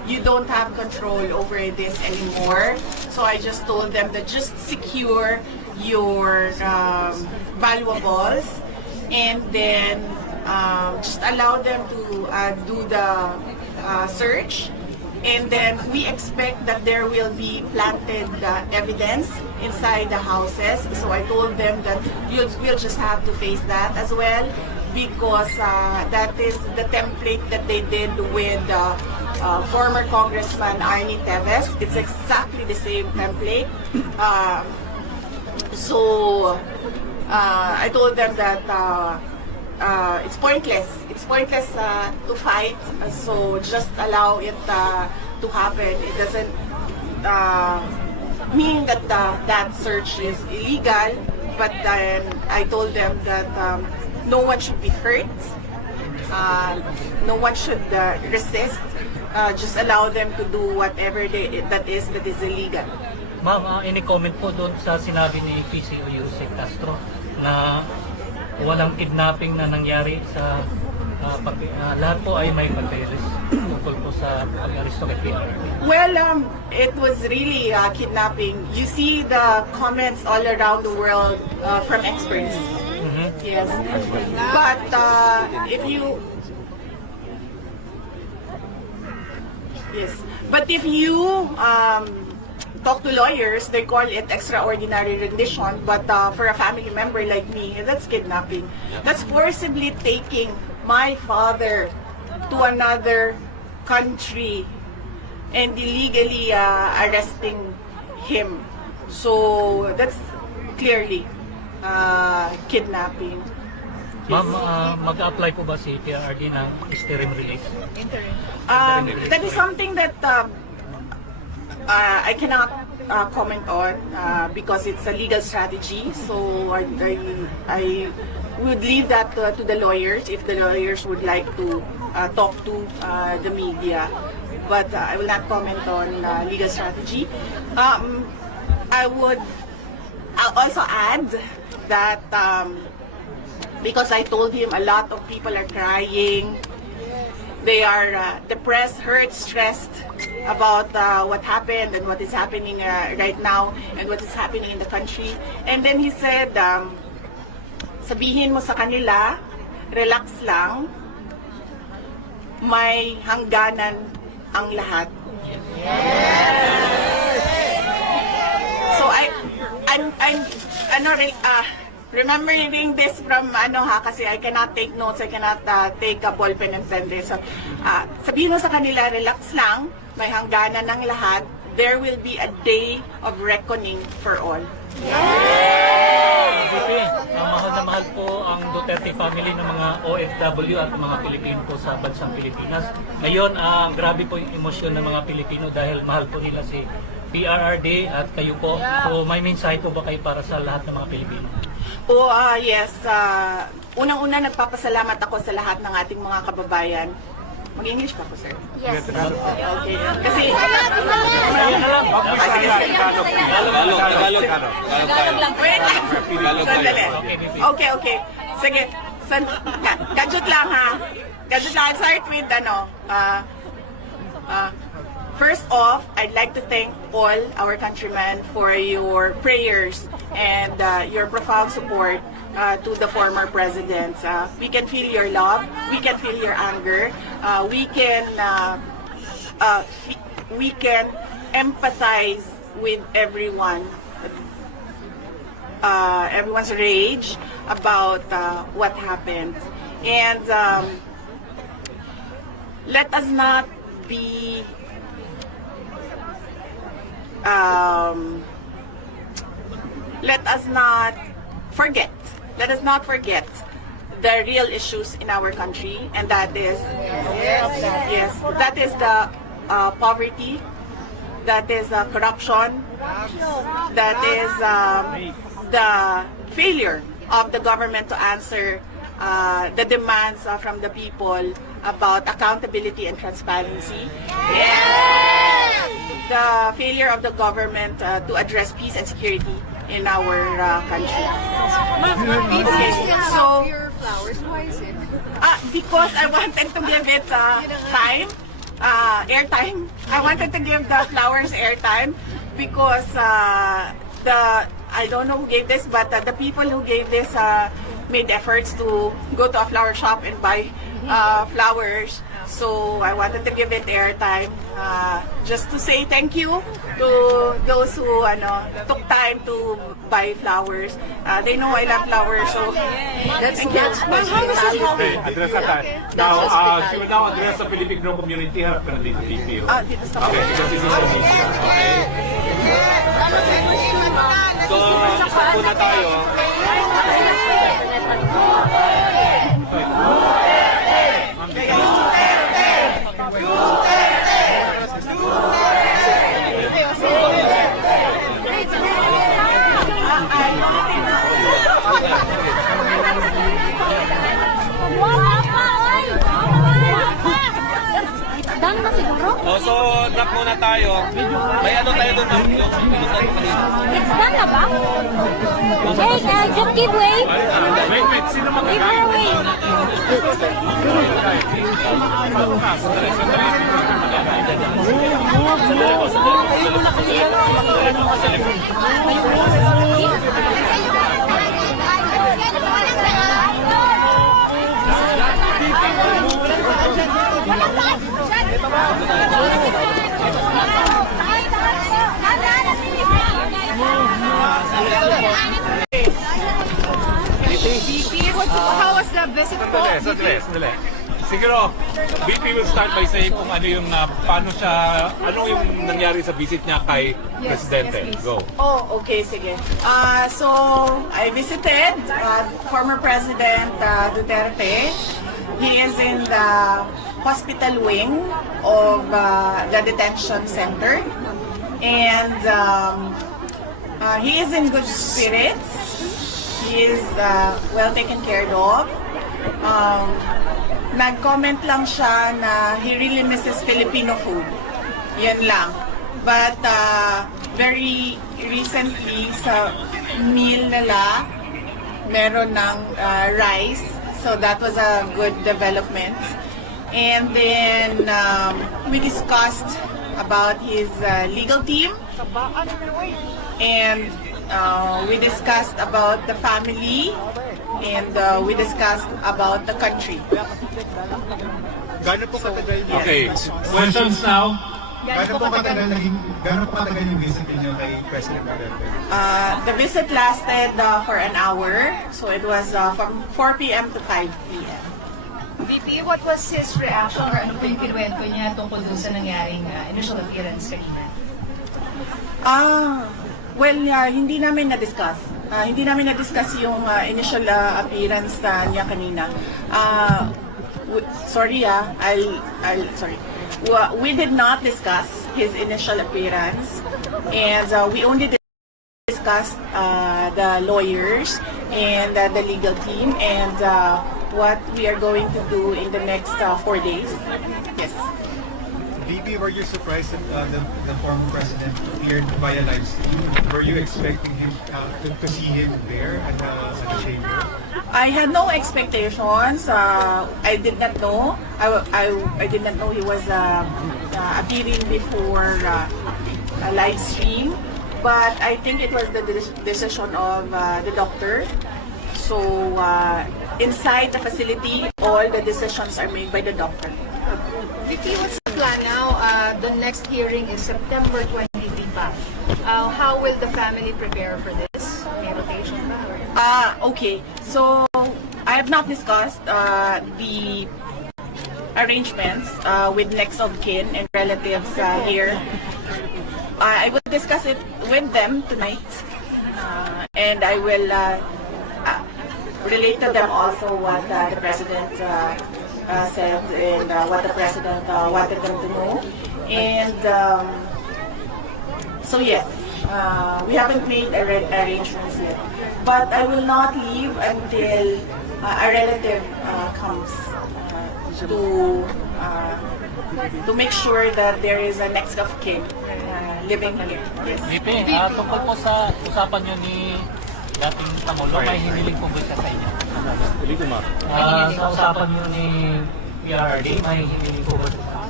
you don't have control over this anymore. So I just told them that just secure your valuables, and then just allow them to do the search. And then we expect that there will be planted evidence inside the houses. So I told them that we'll just have to face that as well, because that is the template that they did with former Congressman Arnie Teves. It's exactly the same template. So I told them that it's pointless. It's pointless to fight. So just allow it to happen. It doesn't mean that that search is illegal. But then I told them that no one should be hurt. No one should resist. Just allow them to do whatever that is illegal. Ma'am, any comment po doon sa sinabi ni PCO Yusek Castro na walang kidnapping na nangyari sa lahat po ay may papeles tungkol po sa pag-aresto kay PRRD? Well, it was really kidnapping. You see the comments all around the world from experts. Yes, but if you talk to lawyers, they call it extraordinary rendition, but for a family member like me, that's kidnapping. That's forcibly taking my father to another country and illegally arresting him. So that's clearly kidnapping. Ma'am, mag-apply po ba si PRRD ng interim release? That is something that I cannot comment on because it's a legal strategy. So I would leave that to the lawyers if the lawyers would like to talk to the media. But I will not comment on legal strategy. I would also add that because I told him a lot of people are crying. They are depressed, hurt, stressed about what happened and what is happening right now and what is happening in the country. And then he said, sabihin mo sa kanila, relax lang, may hangganan ang lahat. So remembering this from kasi I cannot take notes, I cannot take a ball pen and pen this. So, sabihin mo sa kanila, relax lang, may hangganan ng lahat. There will be a day of reckoning for all. Mahal na mahal po ang Duterte family ng mga OFW at mga Pilipino po sa bansang Pilipinas. Ngayon, grabe po yung emosyon ng mga Pilipino dahil mahal po nila si PRRD at kayo po. So may mensahe po ba kayo para sa lahat ng mga Pilipino? Yes. Unang-una, nagpapasalamat ako sa lahat ng ating mga kababayan. Mag-English ka po, sir? Yes. Okay. Kasi... Wait. Sandali. Okay. Sige. Gadget lang, ha? Gadget lang. I'll start with, first off, I'd like to thank all our countrymen for your prayers and your profound support to the former presidents. We can feel your love, we can feel your anger, we can empathize with everyone, everyone's rage about what happened. And let us not be let us not forget the real issues in our country, and that is that is the poverty, that is corruption, that is the failure of the government to answer the demands from the people about accountability and transparency. The failure of the government to address peace and security in our country. So, your flowers, why is it? because I wanted to give it time airtime. I wanted to give the flowers airtime because I don't know who gave this, but the people who gave this made efforts to go to a flower shop and buy flowers. So I wanted to give it airtime just to say thank you to those who took time to buy flowers. They know I love flowers, so thank you. Okay, address that. Now, she will now address the Filipino community. Harap ka na dito, VP. Dito sa Okay, because this is Indonesia. Okay. So, isa muna tayo. Done na siguro? So, drop muna tayo. May ano tayo doon? It's done na ba? Hey, just give way. Wait. Sino Give magkakain? her way. How was the visit po? Sandali. Siguro, VP will start by saying kung ano yung, ano yung nangyari sa visit niya kay Presidente. yes, please. Go. Oh, okay, sige. So, I visited former President Duterte. He is in the hospital wing of the detention center. And he is in good spirits. He is well taken care of. Nag-comment lang siya na he really misses Filipino food. Yan lang. But very recently sa meal nila, meron ng rice. So that was a good development. And then we discussed about his legal team. And we discussed about the family. And we discussed about the country. Gano'n po katagal Okay. Questions now? Gano'n po katagal yung visit niyo kay President Duterte? The visit lasted for an hour. So it was from 4 p.m. to 5 p.m. VP, what was his reaction or ano po yung kinuwento niya tungkol dun sa nangyaring initial appearance kanina? Hindi namin na-discuss. Hindi namin na-discuss yung initial appearance niya kanina. Sorry. We did not discuss his initial appearance, and we only discussed the lawyers and the legal team and what we are going to do in the next 4 days. Yes. VP, were you surprised that the former president appeared via live stream? Were you expecting him to see him there at the chamber? I had no expectations. I did not know. I did not know he was appearing before a live stream. But I think it was the decision of the doctor. So inside the facility, all the decisions are made by the doctor. VP, what's the plan now? The next hearing is September 23 pa. How will the family prepare for this? May rotation ba? Okay. So I have not discussed the arrangements with next of kin and relatives here. I will discuss it with them tonight, and I will relate to them also what the president said and what the president wanted them to know. And so yes, we haven't made arrangements yet, but I will not leave until a relative comes to make sure that there is a next of kin living here. Yes. VP, tungkol po sa usapan nyo ni dating Pangulo, may hiniling po ba siya sa inyo? Sa usapan nyo ni PRRD, may hiniling po ba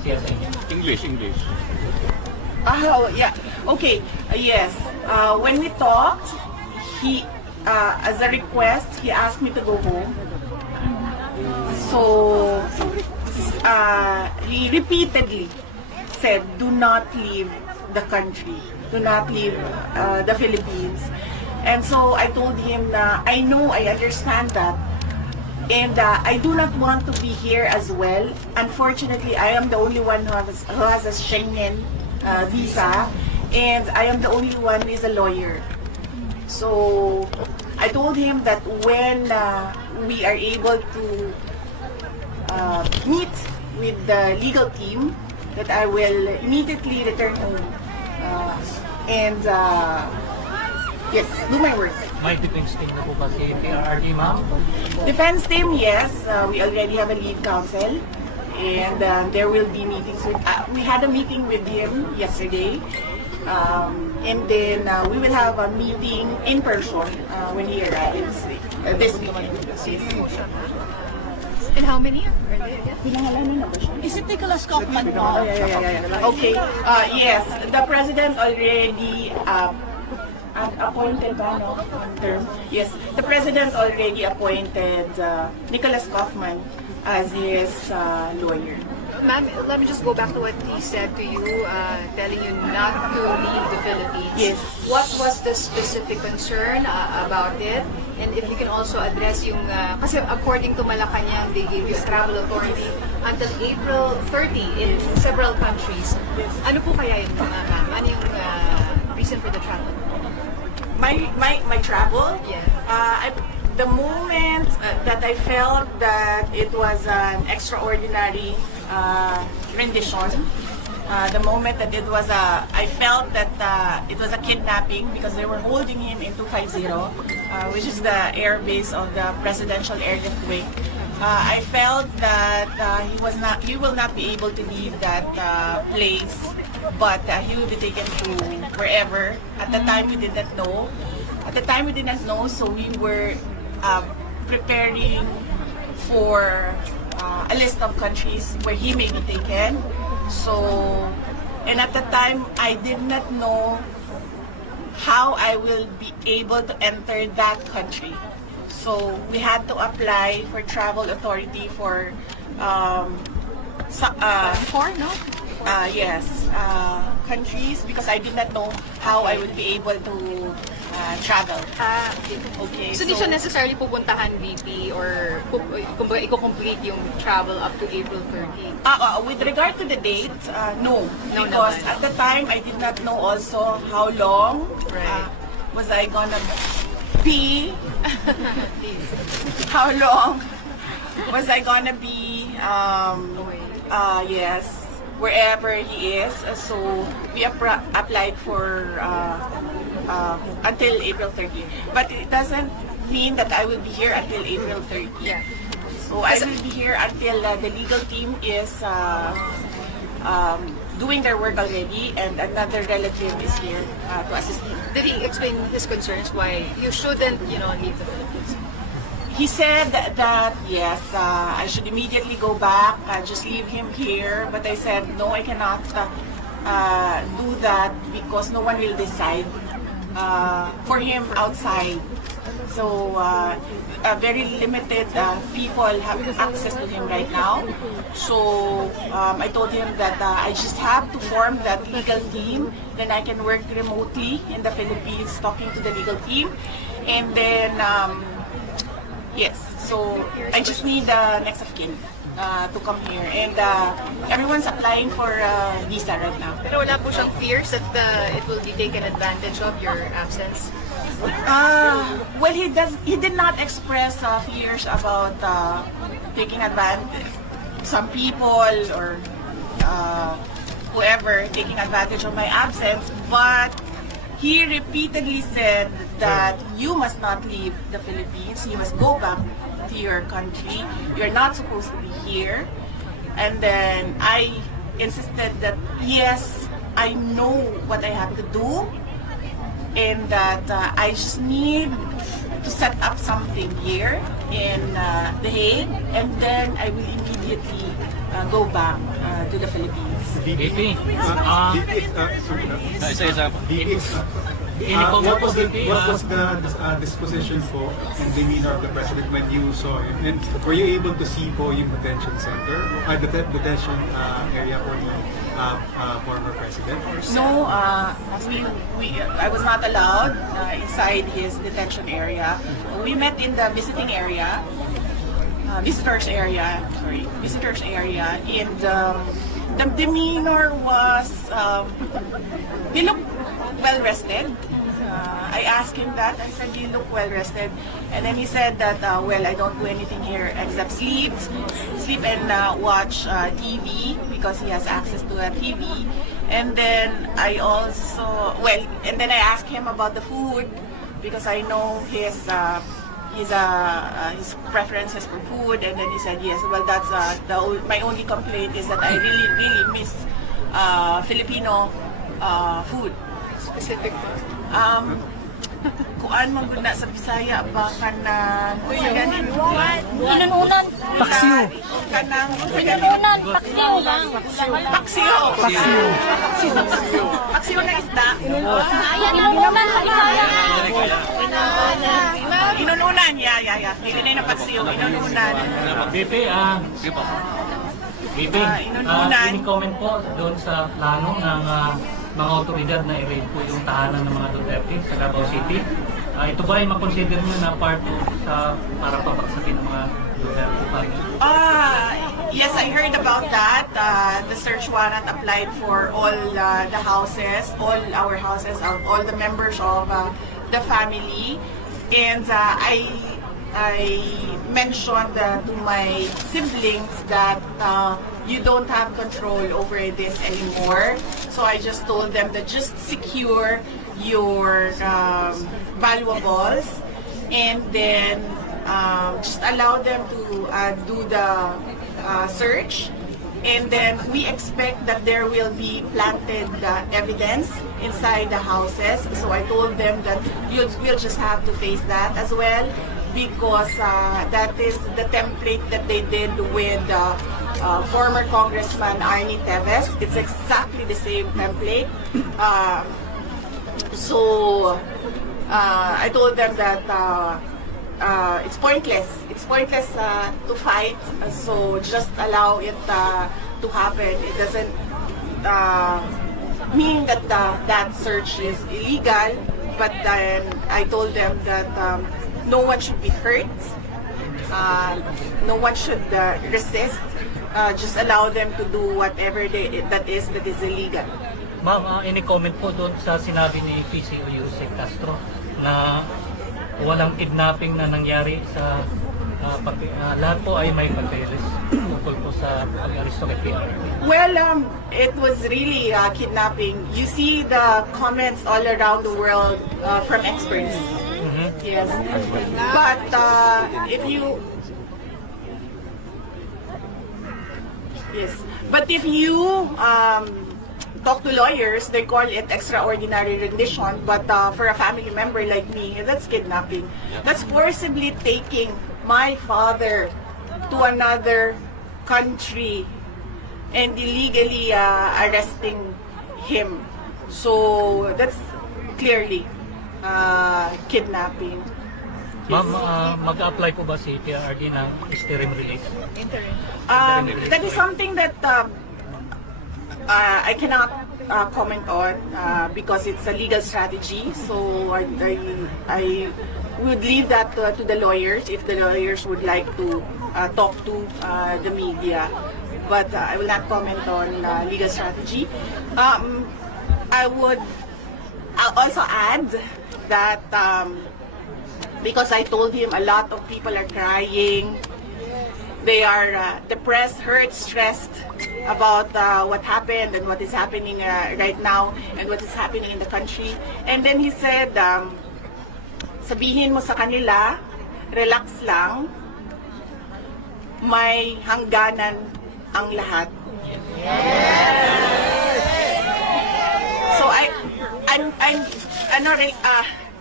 siya sa inyo? English, English. Oh, yeah. Okay. Yes. When we talked, he, as a request, he asked me to go home. So, he repeatedly said, do not leave the country. Do not leave the Philippines. And so, I told him na, I know, I understand that. And I do not want to be here as well. Unfortunately, I am the only one who has a Schengen visa, and I am the only one who is a lawyer. So I told him that when we are able to meet with the legal team, that I will immediately return home and yes, do my work. May defense team na po ba si PRRD, ma'am? Defense team, yes. We already have a lead counsel, and there will be meetings with. We had a meeting with him yesterday, and then we will have a meeting in person when he arrives this weekend. And how many are there again? Pinangalanan na ba siya? Is it Nicholas Kaufman po? Oh, yeah. Okay. Yes, the president already appointed ba, no? Term. Yes, the president already appointed Nicholas Kaufman as his lawyer. Ma'am, let me just go back to what he said to you, telling you not to leave the Philippines. Yes. What was the specific concern about it? And if you can also address yung, kasi according to Malacanang, they gave you a travel authority until April 30 in several countries. Ano po kaya yun, ma'am? Ano yung reason for the travel? My travel? Yeah. The moment that I felt that it was an extraordinary rendition, the moment that it was I felt that it was a kidnapping because they were holding him in 250, which is the air base of the presidential airlift wing. I felt that he will not be able to leave that place, but he will be taken to wherever. At the time, we did not know. So we were preparing for a list of countries where he may be taken. So, and at the time, I did not know how I will be able to enter that country. So we had to apply for travel authority for countries because I did not know how I would be able to travel. Okay. So, di siya necessarily pupuntahan VP or kumbaga i-complete yung travel up to April 30? With regard to the date, no. No Because naman. at the time, I did not know also how long Right. was I gonna be. How long was I gonna be, yes, wherever he is. So we applied for until April 30. But it doesn't mean that I will be here until April 30. Yeah. So I will be here until the legal team is doing their work already, and another relative is here to assist him. Did he explain his concerns why you shouldn't, leave the Philippines? He said that yes, I should immediately go back, just leave him here. But I said no, I cannot do that because no one will decide for him outside. So very limited people have access to him right now. So I told him that I just have to form that legal team. Then I can work remotely in the Philippines, talking to the legal team, and then. Yes, so I just need next of kin to come here, and everyone's applying for visa right now. Pero wala po siyang fears that it will be taken advantage of your absence? Well, he did not express fears about taking advantage. Some people or whoever taking advantage of my absence, but he repeatedly said that you must not leave the Philippines. You must go back to your country. You're not supposed to be here. And then I insisted that yes, I know what I have to do, and that I just need to set up something here in The Hague, and then I will immediately go back to the Philippines. VP, What was the disposition po and demeanor of the president when you saw him? And were you able to see po yung detention center, detention area for the former president? No, I was not allowed inside his detention area. We met in the visiting area, visitors area, and the demeanor was, he looked well rested. I asked him that. I said, "You look well rested," and then he said that, "Well, I don't do anything here except sleep and watch TV because he has access to a TV." And then I asked him about the food because I know his preferences for food, and then he said, "Yes, well, that's my only complaint is that I really miss Filipino food." Specific. Kuan man gud na sa Bisaya ba kanang Inununan. paksiw kanang Inununan. Paksiw lang. paksiw na isda Ayan, inununan sa Bisaya. inununan ya dili na yung paksiw inununan. VP, inununan. any comment po doon sa plano ng mga otoridad na i-raid po yung tahanan ng mga Duterte sa Davao City? Ito ba ay makonsider nyo na part sa para pabagsakin ng mga Duterte family? Yes, I heard about that. The search warrant applied for all the houses, all our houses, all the members of the family. And I mentioned to my siblings that you don't have control over this anymore. So I just told them that just secure your valuables and then just allow them to do the search. And then we expect that there will be planted evidence inside the houses. So I told them that we'll just have to face that as well, because that is the template that they did with former Congressman Arnie Teves. It's exactly the same template. So I told them that it's pointless. It's pointless to fight. So just allow it to happen. It doesn't mean that that search is illegal. But then I told them that no one should be hurt. No one should resist. Just allow them to do whatever that is illegal. Ma'am, any comment po doon sa sinabi ni PCO Yusek Castro na walang kidnapping na nangyari sa lahat po ay may papeles tungkol po sa pag-aristo kay PRRD? Well, it was really kidnapping. You see the comments all around the world from experts. Yes, but if you talk to lawyers, they call it extraordinary rendition. But for a family member like me, that's kidnapping. That's forcibly taking my father to another country and illegally arresting him. So that's clearly kidnapping. Ma'am, mag-apply po ba si PRRD ng interim release? That is something that I cannot comment on because it's a legal strategy. So I would leave that to the lawyers if the lawyers would like to talk to the media. But I will not comment on legal strategy. I would also add that because I told him a lot of people are crying. They are depressed, hurt, stressed about what happened and what is happening right now and what is happening in the country. And then he said, sabihin mo sa kanila, relax lang, may hangganan ang lahat. So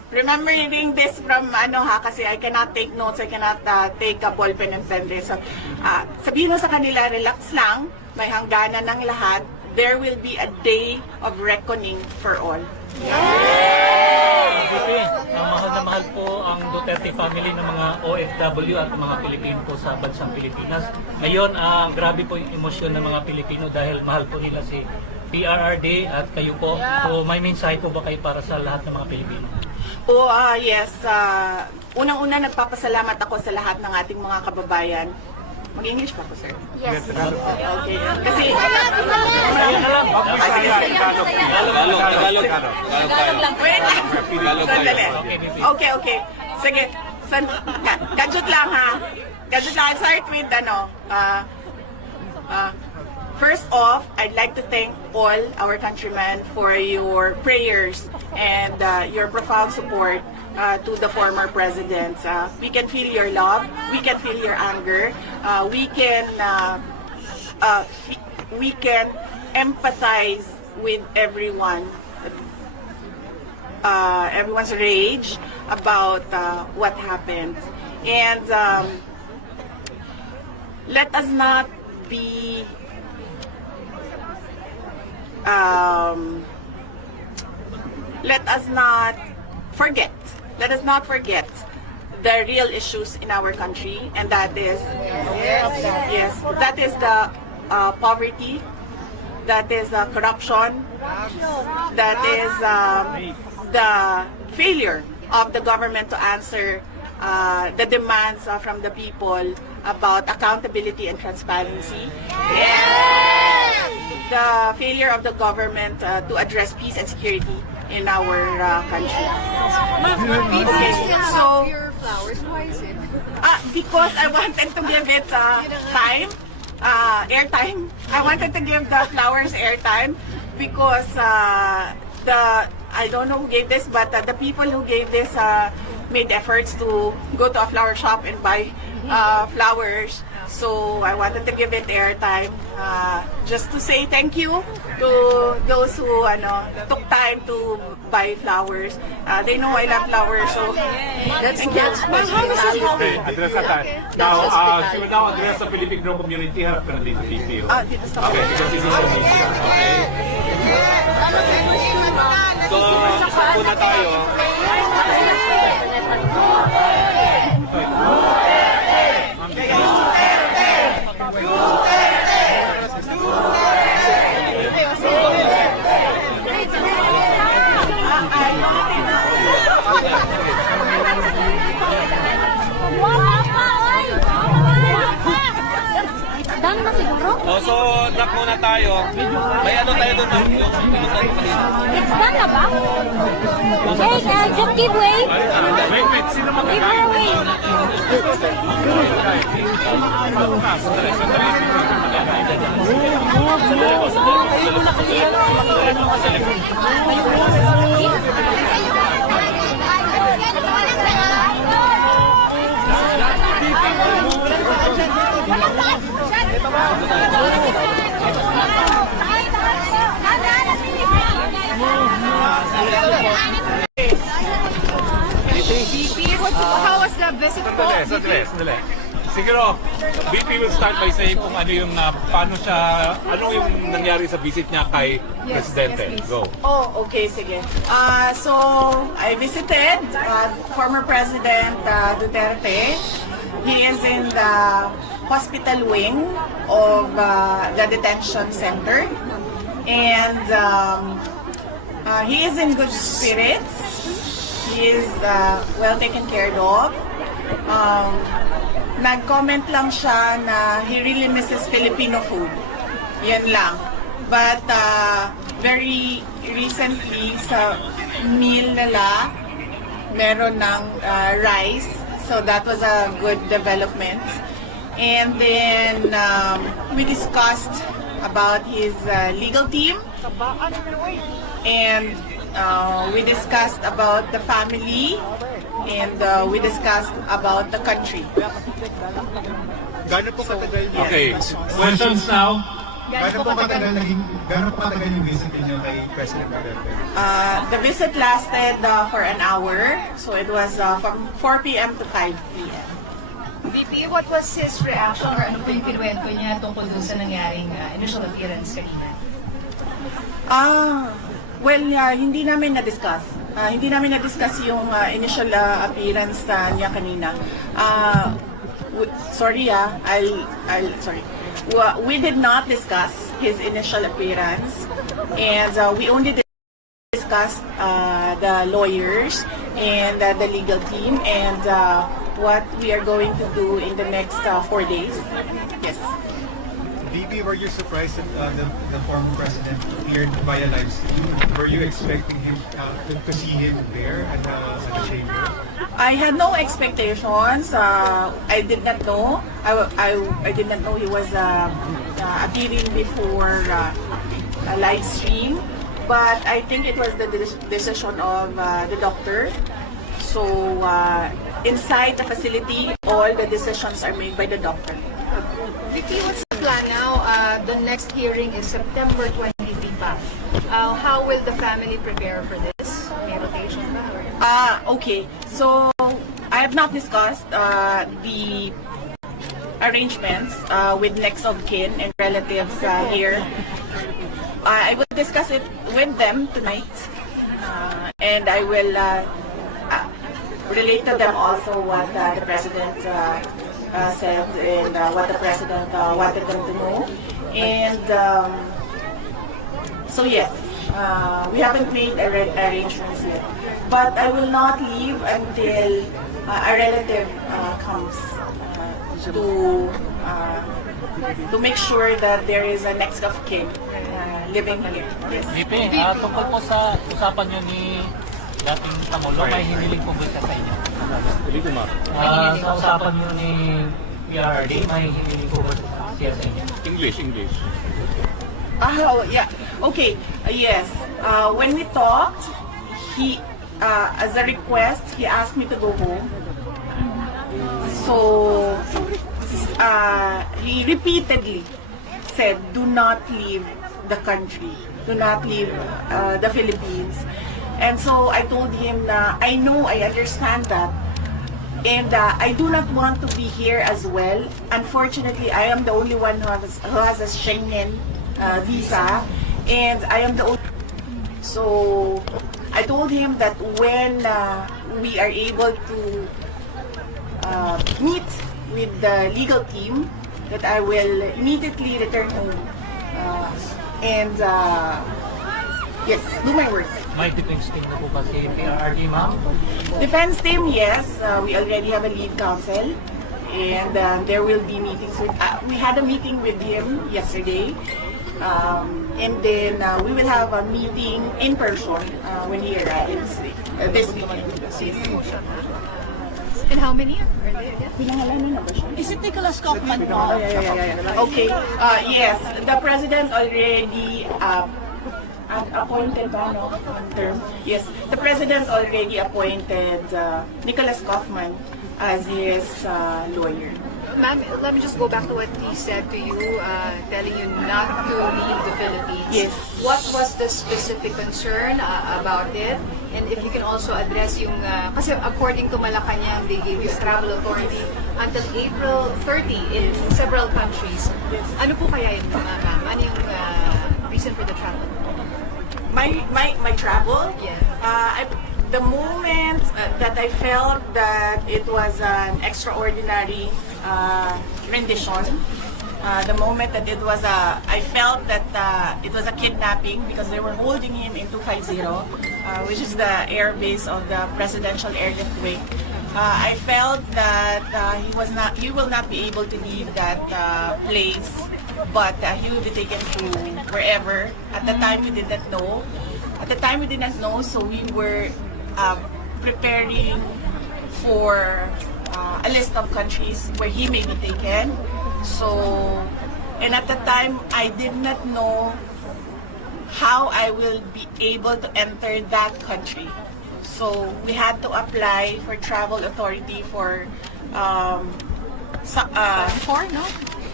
remembering this from kasi I cannot take notes, I cannot take a ball pen and pen this. So, sabihin mo sa kanila, relax lang, may hangganan ng lahat. There will be a day of reckoning for all. Mahal na mahal po ang Duterte family ng mga OFW at mga Pilipino po sa bansang Pilipinas. Ngayon, grabe po yung emosyon ng mga Pilipino dahil mahal po nila si PRRD at kayo po. So may mensahe po ba kayo para sa lahat ng mga Pilipino? Yes. Unang-una, nagpapasalamat ako sa lahat ng ating mga kababayan. Mag-English pa po, sir? Yes. Okay. Kasi... Wait lang. Sandali. Okay. Sige. Gadget lang, ha? Gadget lang. I'll start with, first off, I'd like to thank all our countrymen for your prayers and your profound support to the former presidents. We can feel your love, we can feel your anger, we can empathize with everyone's rage about what happened. And let us not be let us not forget the real issues in our country, and that is that is the poverty, that is corruption, that is the failure of the government to answer the demands from the people about accountability and transparency, and the failure of the government to address peace and security in our country. Okay, so your flowers, why is it? because I wanted to give it time, airtime. I wanted to give the flowers airtime because I don't know who gave this, but the people who gave this made efforts to go to a flower shop and buy flowers. So I wanted to give it airtime, just to say thank you to those who took time to buy flowers. They know I love flowers, so that's Okay, address na tayo. Now, she will now address the Filipino community. Harap ka na dito, PPO. Okay, because this is a media. Okay. So, isa muna tayo. Done na siguro? So, knock muna tayo. May ano tayo doon? It's done na ba? Hey, just give way. Wait, sino Give magkakain? her way. How was the visit po? Sandali. Siguro, BP will start by saying kung ano yung, ano yung nangyari sa visit niya kay Presidente. Go. Okay, sige. So, I visited former President Duterte. He is in the hospital wing of the detention center. And he is in good spirits. He is well taken care of. Nag-comment lang siya na he really misses Filipino food. Yan lang. But very recently sa meal nila, meron ng rice. So that was a good development. And then we discussed about his legal team. And we discussed about the family. And we discussed about the country. Gano'n po katagal niya? Okay, questions now. Gano'n po katagal yung visit niyo kay President Duterte? The visit lasted for an hour, so it was from 4 p.m. to 5 p.m. VP, what was his reaction or ano po yung kinuwento niya tungkol dun sa nangyaring initial appearance kanina? Hindi namin na-discuss. Hindi namin na-discuss yung initial appearance niya kanina. Sorry. We did not discuss his initial appearance, and we only discussed the lawyers and the legal team and what we are going to do in the next 4 days. Yes. VP, were you surprised that the former president appeared via live stream? Were you expecting him to see him there at the chamber? I had no expectations. I did not know. I did not know he was appearing before a live stream. But I think it was the decision of the doctor. So inside the facility, all the decisions are made by the doctor. VP, what's the plan now? The next hearing is September 23 pa. How will the family prepare for this? May rotation ba? Okay. So I have not discussed the arrangements with next of kin and relatives here. I will discuss it with them tonight, and I will relate to them also what the president said and what the president wanted them to know. And so yes, we haven't made arrangements yet, but I will not leave until a relative comes to make sure that there is a next of kin living here. Yes. VP, tungkol po sa usapan nyo ni dating Pangulo, may hiniling po ba siya sa inyo? Sa usapan nyo ni PRRD, may hiniling po ba siya sa inyo? English. Yeah. Okay. Yes. When we talked, he, as a request, he asked me to go home. So, he repeatedly said, "Do not leave the country. Do not leave the Philippines." And so I told him, I know, I understand that. And I do not want to be here as well. Unfortunately, I am the only one who has a Schengen visa. And I am the only... So I told him that when we are able to meet with the legal team, that I will immediately return home. Yes, do my work. May defense team na po ba si PRRD, ma'am? Defense team, yes. We already have a lead counsel. And there will be meetings with... we had a meeting with him yesterday. And then we will have a meeting in person when he arrives this weekend. And how many are they again? Pinangalanan na ba siya? Is it Nicholas Kaufman po? Okay. Yes, the president already appointed term. Yes, the president already appointed Nicholas Kaufman as his lawyer. Ma'am, let me just go back to what he said to you, telling you not to leave the Philippines. Yes. What was the specific concern about it? And if you can also address yung, kasi according to Malacanang, they gave you travel authority until April 30 in several countries. Yes. Ano po kaya yun, ma'am? Ano yung reason for the travel? My travel? Yeah. The moment that I felt that it was an extraordinary rendition, the moment that it was I felt that it was a kidnapping because they were holding him in 250, which is the air base of the Presidential Airlift Wing. I felt that he will not be able to leave that place, but he will be taken to wherever. At the time, we did not know. So we were preparing for a list of countries where he may be taken. So, and at the time, I did not know how I will be able to enter that country. So we had to apply for travel authority for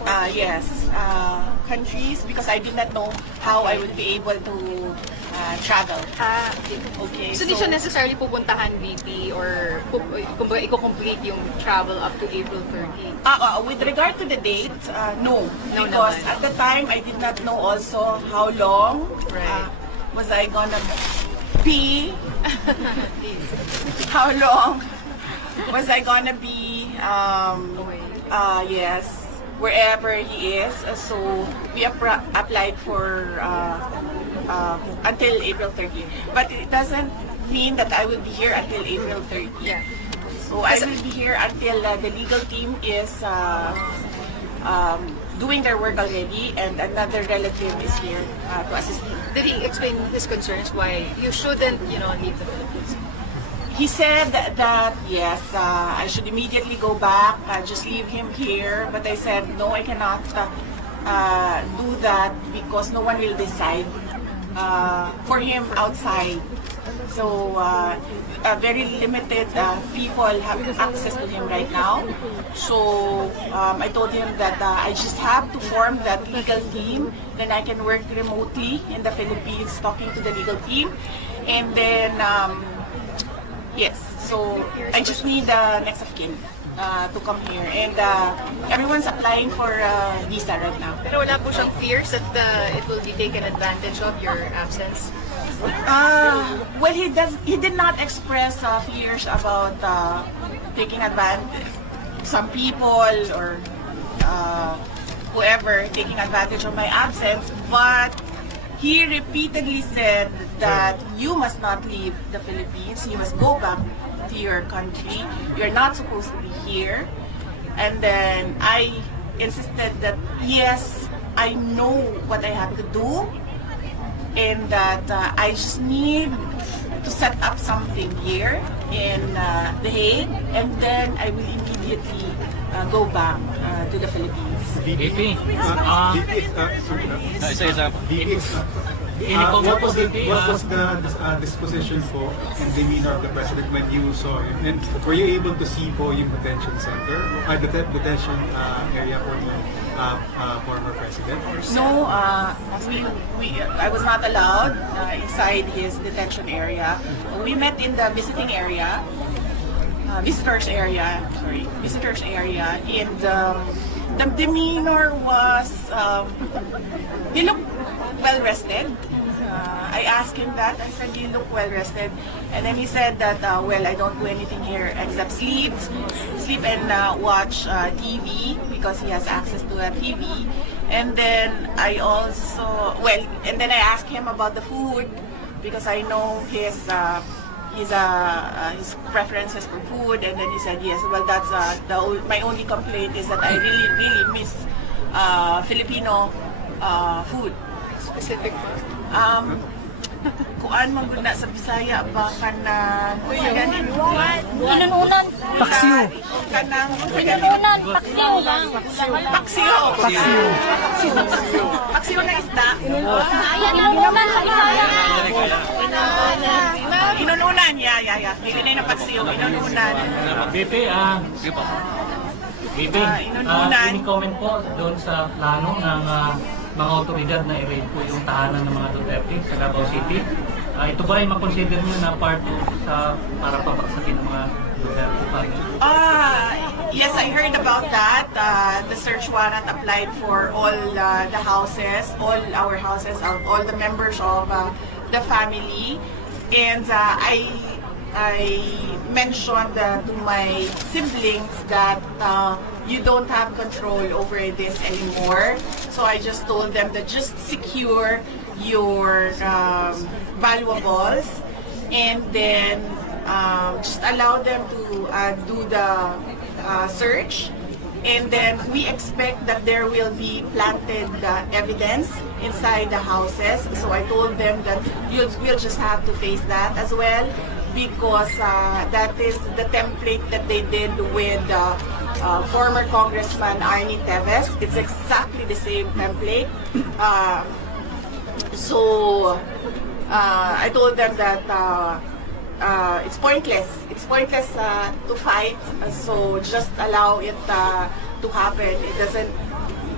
Yes, countries, because I did not know how I would be able to travel. Okay, So, di siya necessarily pupuntahan, VP, or kumbaga i-complete yung travel up to April 30? With regard to the date, no. No Because naman. at the time, I did not know also how long Right. was I gonna be, how long was I gonna be, yes, wherever he is. So we applied for until April 30. But it doesn't mean that I will be here until April 30. Yeah. So I will be here until the legal team is doing their work already, and another relative is here to assist me. Did he explain his concerns why you shouldn't, leave the Philippines? He said that yes, I should immediately go back, just leave him here. But I said no, I cannot do that because no one will decide for him outside. So very limited people have access to him right now. So I told him that I just have to form that legal team. Then I can work remotely in the Philippines, talking to the legal team, and then yes. So I just need the next of kin to come here, and everyone's applying for visa right now. Pero wala po siyang fears that it will be taken advantage of your absence? Well, he did not express fears about taking advantage. Some people or whoever taking advantage of my absence, but he repeatedly said that you must not leave the Philippines. You must go back to your country. You're not supposed to be here. And then I insisted that yes, I know what I have to do, and that I just need to set up something here in The Hague, and then I will immediately go back to the Philippines. VP, What was the disposition po and demeanor of the President when you saw him? And were you able to see po yung detention center, detention area for the former President? No, I was not allowed inside his detention area. We met in the visitors area, and the demeanor was, he looked well rested. I asked him that. I said, you look well rested. And then he said that, well, I don't do anything here except sleep and watch TV because he has access to a TV. And then I asked him about the food because I know his preferences for food. And then he said, yes, well, that's my only complaint is that I really miss Filipino food. Specific po? Kuan mo gud na sa Bisaya ba kanang Inununan. paksiw Inununan. Paksiw lang. paksiw na isda. Ayan, inununan sa Bisaya. Inununan, yeah. Dili na yung paksiw, inununan. VP, inununan. comment po doon sa plano ng mga otoridad na i-raid po yung tahanan ng mga Duterte sa Davao City. Ito ba ay makonsider nyo na part para pabaksakin ng mga Duterte family? Yes, I heard about that. The search warrant applied for all the houses, all our houses, all the members of the family. And I mentioned to my siblings that you don't have control over this anymore. So I just told them that just secure your valuables, and then just allow them to do the search. And then we expect that there will be planted evidence inside the houses. So I told them that we'll just have to face that as well, because that is the template that they did with former Congressman Arnie Teves. It's exactly the same template. So I told them that it's pointless. It's pointless to fight. So just allow it to happen. It doesn't.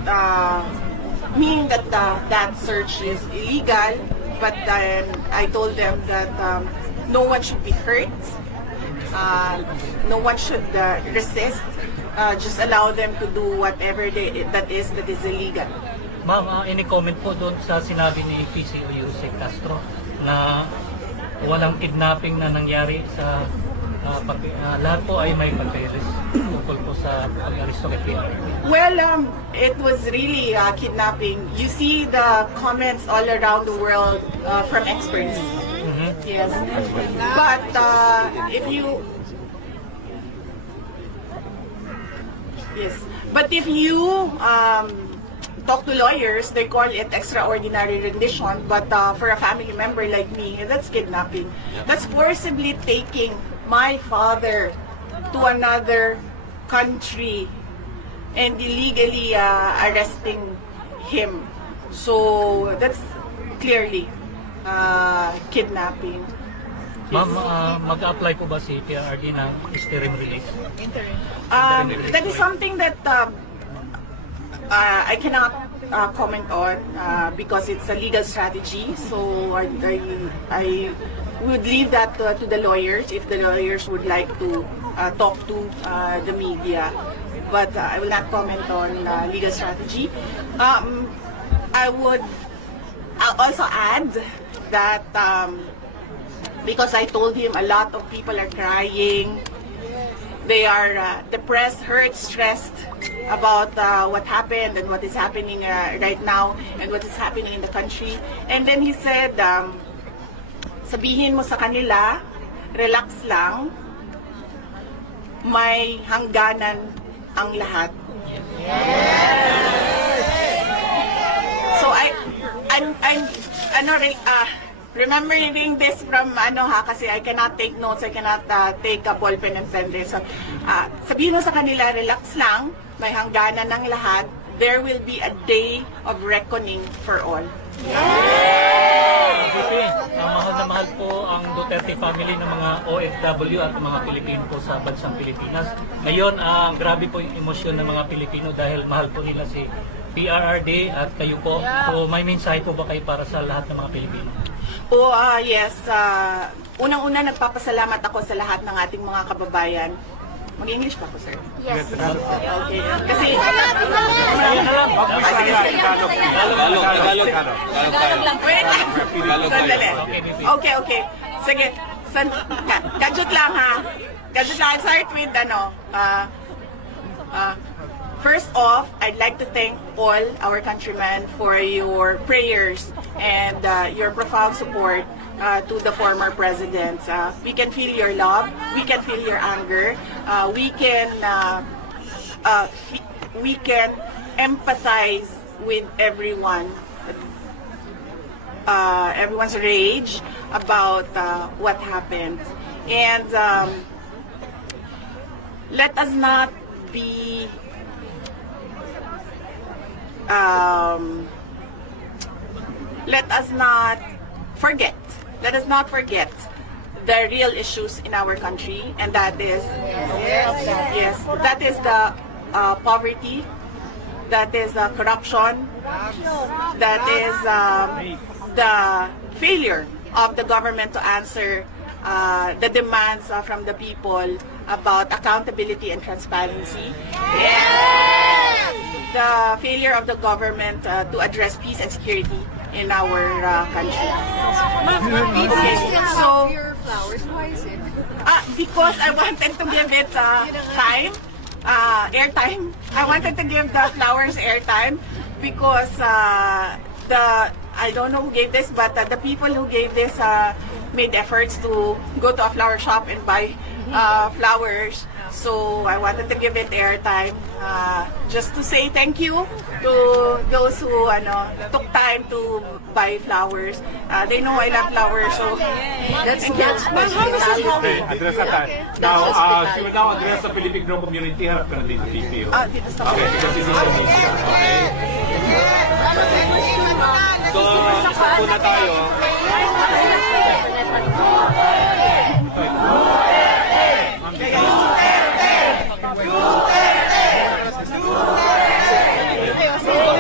mean that that search is illegal, but then I told them that no one should be hurt, no one should resist, just allow them to do whatever that is illegal. Ma'am, any comment po doon sa sinabi ni PCO Yusek Castro na walang kidnapping na nangyari sa lahat po ay may papeles tungkol po sa pag-aristo kay PRRD? Well, it was really kidnapping. You see the comments all around the world from experts. Yes, but if you talk to lawyers, they call it extraordinary rendition, but for a family member like me, that's kidnapping. That's forcibly taking my father to another country and illegally arresting him. So that's clearly kidnapping. Ma'am, mag-apply po ba si PRRD ng interim release? That is something that I cannot comment on because it's a legal strategy. So I would leave that to the lawyers if the lawyers would like to talk to the media. But I will not comment on legal strategy. I would also add that because I told him a lot of people are crying. They are depressed, hurt, stressed about what happened and what is happening right now and what is happening in the country. And then he said, sabihin mo sa kanila, relax lang, may hangganan ang lahat. So I'm remembering this from kasi I cannot take notes, I cannot take a ball pen and pen this. So, sabihin mo sa kanila, relax lang, may hangganan ng lahat. There will be a day of reckoning for all. Mahal na mahal po ang Duterte family ng mga OFW at mga Pilipino po sa bansang Pilipinas. Ngayon, grabe po yung emosyon ng mga Pilipino dahil mahal po nila si PRRD at kayo po. So may mensahe po ba kayo para sa lahat ng mga Pilipino? Yes. Unang-una, nagpapasalamat ako sa lahat ng ating mga kababayan. Mag-English pa po, sir? Yes. Okay. Kasi... Wait. Sandali. Okay. Sige. Gadget lang, ha? Gadget lang. I'll start with, first off, I'd like to thank all our countrymen for your prayers and your profound support to the former presidents. We can feel your love, we can feel your anger, we can empathize with everyone, everyone's rage about what happened. And let us not be let us not forget the real issues in our country, and that is that is the poverty, that is corruption, that is the failure of the government to answer the demands from the people about accountability and transparency. The failure of the government to address peace and security in our country. Okay, so your flowers, why is it? Because I wanted to give it time, airtime. I wanted to give the flowers airtime because I don't know who gave this, but the people who gave this made efforts to go to a flower shop and buy flowers. So I wanted to give it airtime, just to say thank you to those who took time to buy flowers. They know I love flowers, so that's Okay, address that. Now, she will now address the Filipino community. Harap ka na dito, PPO. dito sa Okay, because this is Indonesia. Okay. So, isa na tayo.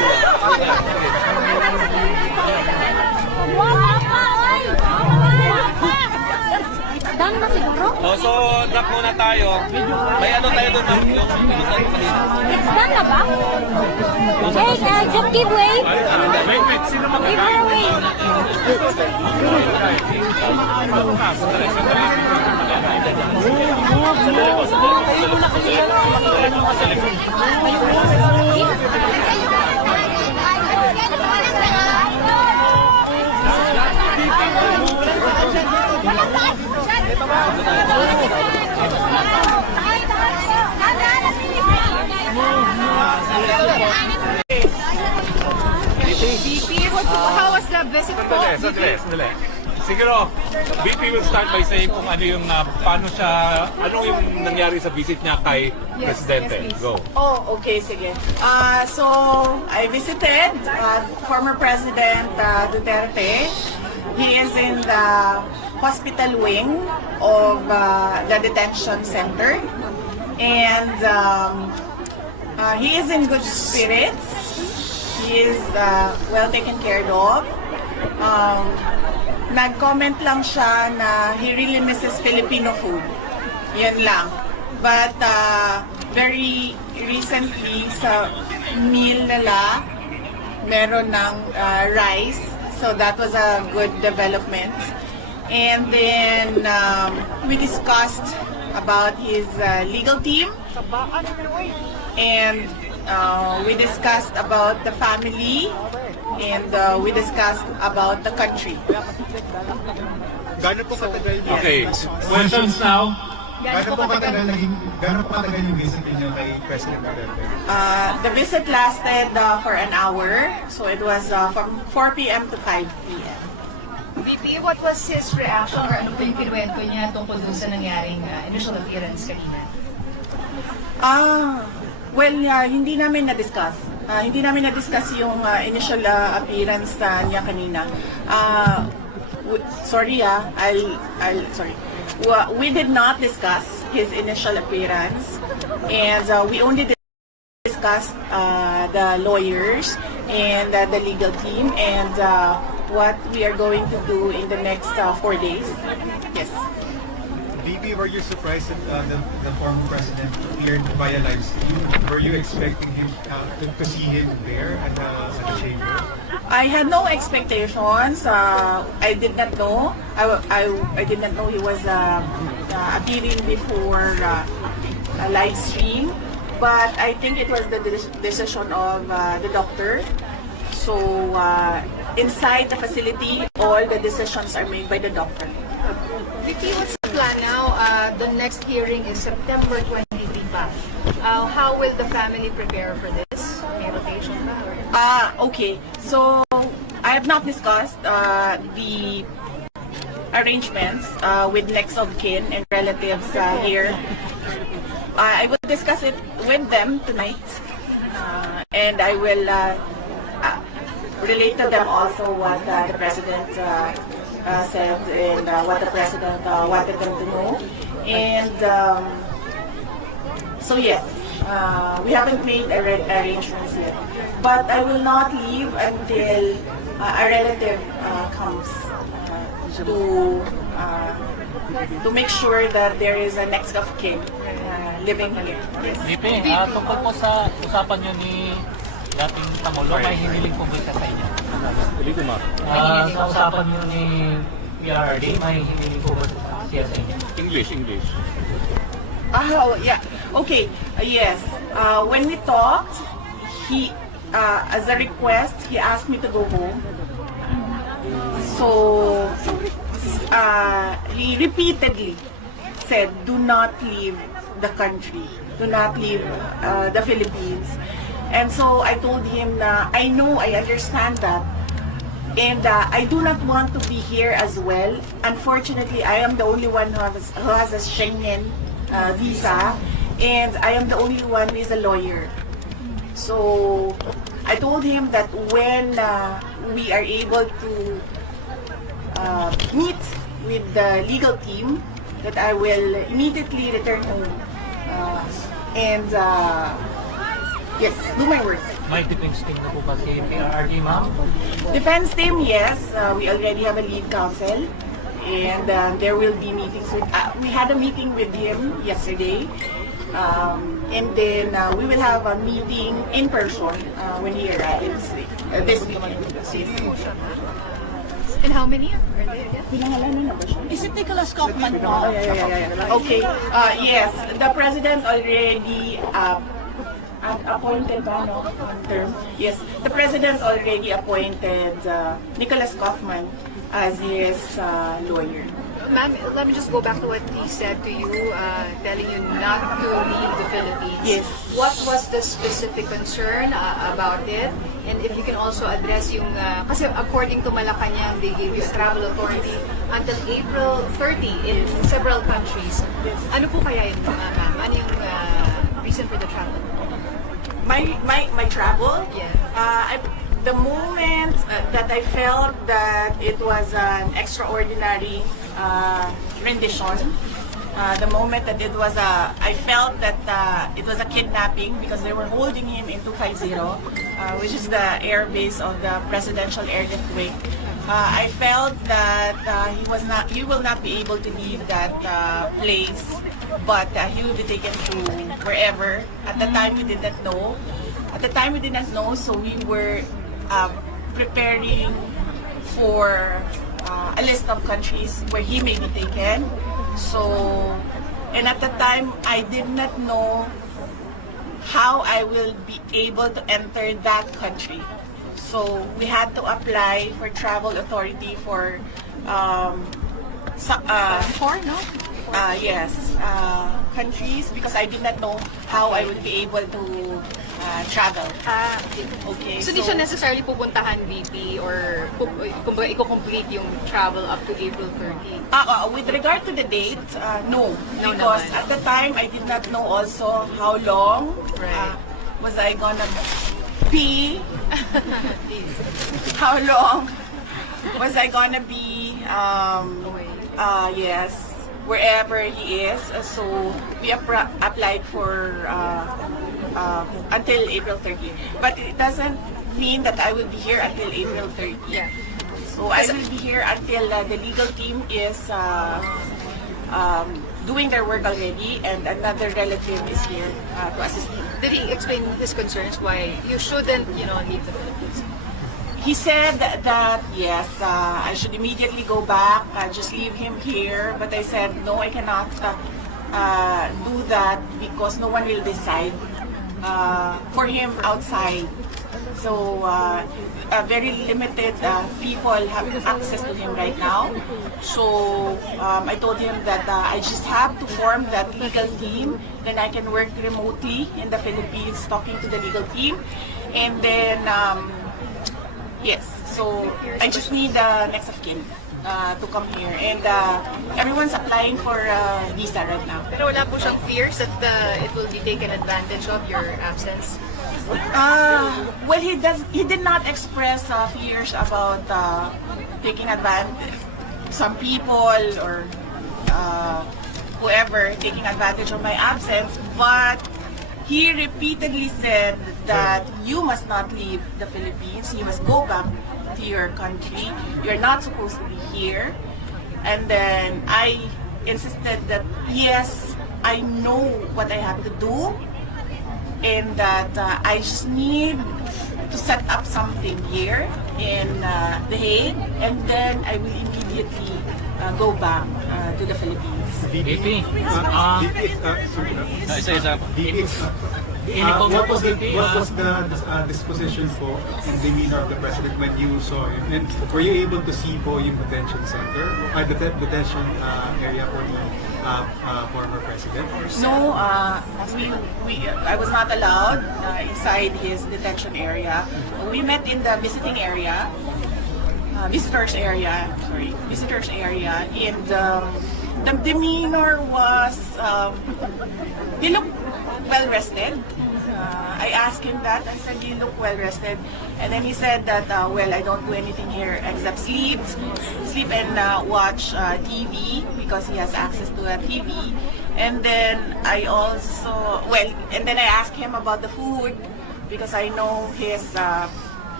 So, drop muna tayo. May ano tayo doon? It's done na ba? Hey, just give way. Wait. Sino Give her way. How was the visit po? Sandali. Siguro, VP will start by saying kung ano yung, paano siya, ano yung nangyari sa visit niya kay Presidente. yes, please. Go. Oh, okay, sige. So, I visited former President Duterte. He is in the hospital wing of the detention center. And he is in good spirits. He is well taken care of. Nag-comment lang siya na he really misses Filipino food. Yan lang. But very recently sa meal nila, meron ng rice. So that was a good development. And then we discussed about his legal team. And we discussed about the family. And we discussed about the country. Gano'n po katagal yung Okay. Questions now? Gano'n po katagal yung visit niyo kay President Duterte? The visit lasted for an hour. So it was from 4 p.m. to 5 p.m. VP, what was his reaction or ano po yung kinuwento niya tungkol dun sa nangyaring initial appearance kanina? Well, hindi namin na-discuss. Hindi namin na-discuss yung initial appearance niya kanina. Sorry, sorry. We did not discuss his initial appearance, and we only discussed the lawyers and the legal team and what we are going to do in the next 4 days. Yes. VP, were you surprised that the former president appeared via live stream? Were you expecting him to see him there at the chamber? I had no expectations. I did not know. I did not know he was appearing before a live stream. But I think it was the decision of the doctor. So inside the facility, all the decisions are made by the doctor. VP, what's the plan now? The next hearing is September 23 pa. How will the family prepare for this? May rotation ba? Okay. So I have not discussed the arrangements with next of kin and relatives here. I will discuss it with them tonight, and I will relate to them also what the president said and what the president wanted them to know. And so yes, we haven't made arrangements yet, but I will not leave until a relative comes to make sure that there is a next of kin living here. Yes. VP, tungkol po sa usapan nyo ni dating Pangulo, may hiniling po ba siya sa inyo? Sa usapan nyo ni PRRD, may hiniling po ba siya sa inyo? English. Oh, yeah. Okay. Yes. When we talked, he, as a request, he asked me to go home. So, he repeatedly said, "Do not leave the country. Do not leave the Philippines." And so I told him, I know, I understand that. And I do not want to be here as well. Unfortunately, I am the only one who has a Schengen visa. And I am the only one who is a lawyer. So I told him that when we are able to meet with the legal team, that I will immediately return home. And yes, do my work. May defense team na po kasi PRRD, ma'am? Defense team, yes. We already have a lead counsel. and there will be meetings with. We had a meeting with him yesterday, and then we will have a meeting in person when he arrives this weekend. And how many are there again? Pinangalanan na ba siya? Is it Nicholas Kaufman po? Oh, yeah. Okay. Yes, the president already appointed ba, no? Term. Yes, the president already appointed Nicholas Kaufman as his lawyer. Ma'am, let me just go back to what he said to you, telling you not to leave the Philippines. Yes. What was the specific concern about it? And if you can also address yung, kasi according to Malacanang, they gave you travel authority until April 30 in several countries. Ano po kaya yun, ma'am? Ano yung reason for the travel? My travel? Yeah. The moment that I felt that it was an extraordinary rendition, the moment that it was I felt that it was a kidnapping because they were holding him in 250, which is the air base of the presidential airlift wing. I felt that he will not be able to leave that place, but he will be taken to wherever. At the time, we did not know. So we were preparing for a list of countries where he may be taken. So, and at the time, I did not know how I will be able to enter that country. So we had to apply for travel authority for countries because I did not know how I would be able to travel. Okay. So, di siya necessarily pupuntahan VP or kumbaga i-complete yung travel up to April 30? With regard to the date, no. No Because naman. at the time, I did not know also how long was I gonna be. How long was I gonna be, yes, wherever he is. So we applied for until April 30. But it doesn't mean that I will be here until April 30. Yeah. So I will be here until the legal team is doing their work already, and another relative is here to assist him. Did he explain his concerns why you shouldn't, leave the Philippines? He said that yes, I should immediately go back, just leave him here. But I said no, I cannot do that because no one will decide for him outside. So very limited people have access to him right now. So I told him that I just have to form that legal team. Then I can work remotely in the Philippines, talking to the legal team, and then. Yes, so I just need the next of kin to come here, and everyone's applying for visa right now. Pero wala po siyang fears that it will be taken advantage of your absence? Well, he did not express fears about taking advantage. Some people or whoever taking advantage of my absence, but he repeatedly said that you must not leave the Philippines. You must go back to your country. You're not supposed to be here. And then I insisted that yes, I know what I have to do, and that I just need to set up something here in The Hague, and then I will immediately go back to the Philippines. VP, What was the disposition po and demeanor of the president when you saw him? And were you able to see po yung detention center, the detention area for the former president? No, I was not allowed inside his detention area. We met in the visitors area, and the demeanor was, he looked well rested. I asked him that. I said, you look well rested. And then he said that, well, I don't do anything here except sleep and watch TV because he has access to a TV. And then I also, and then I asked him about the food because I know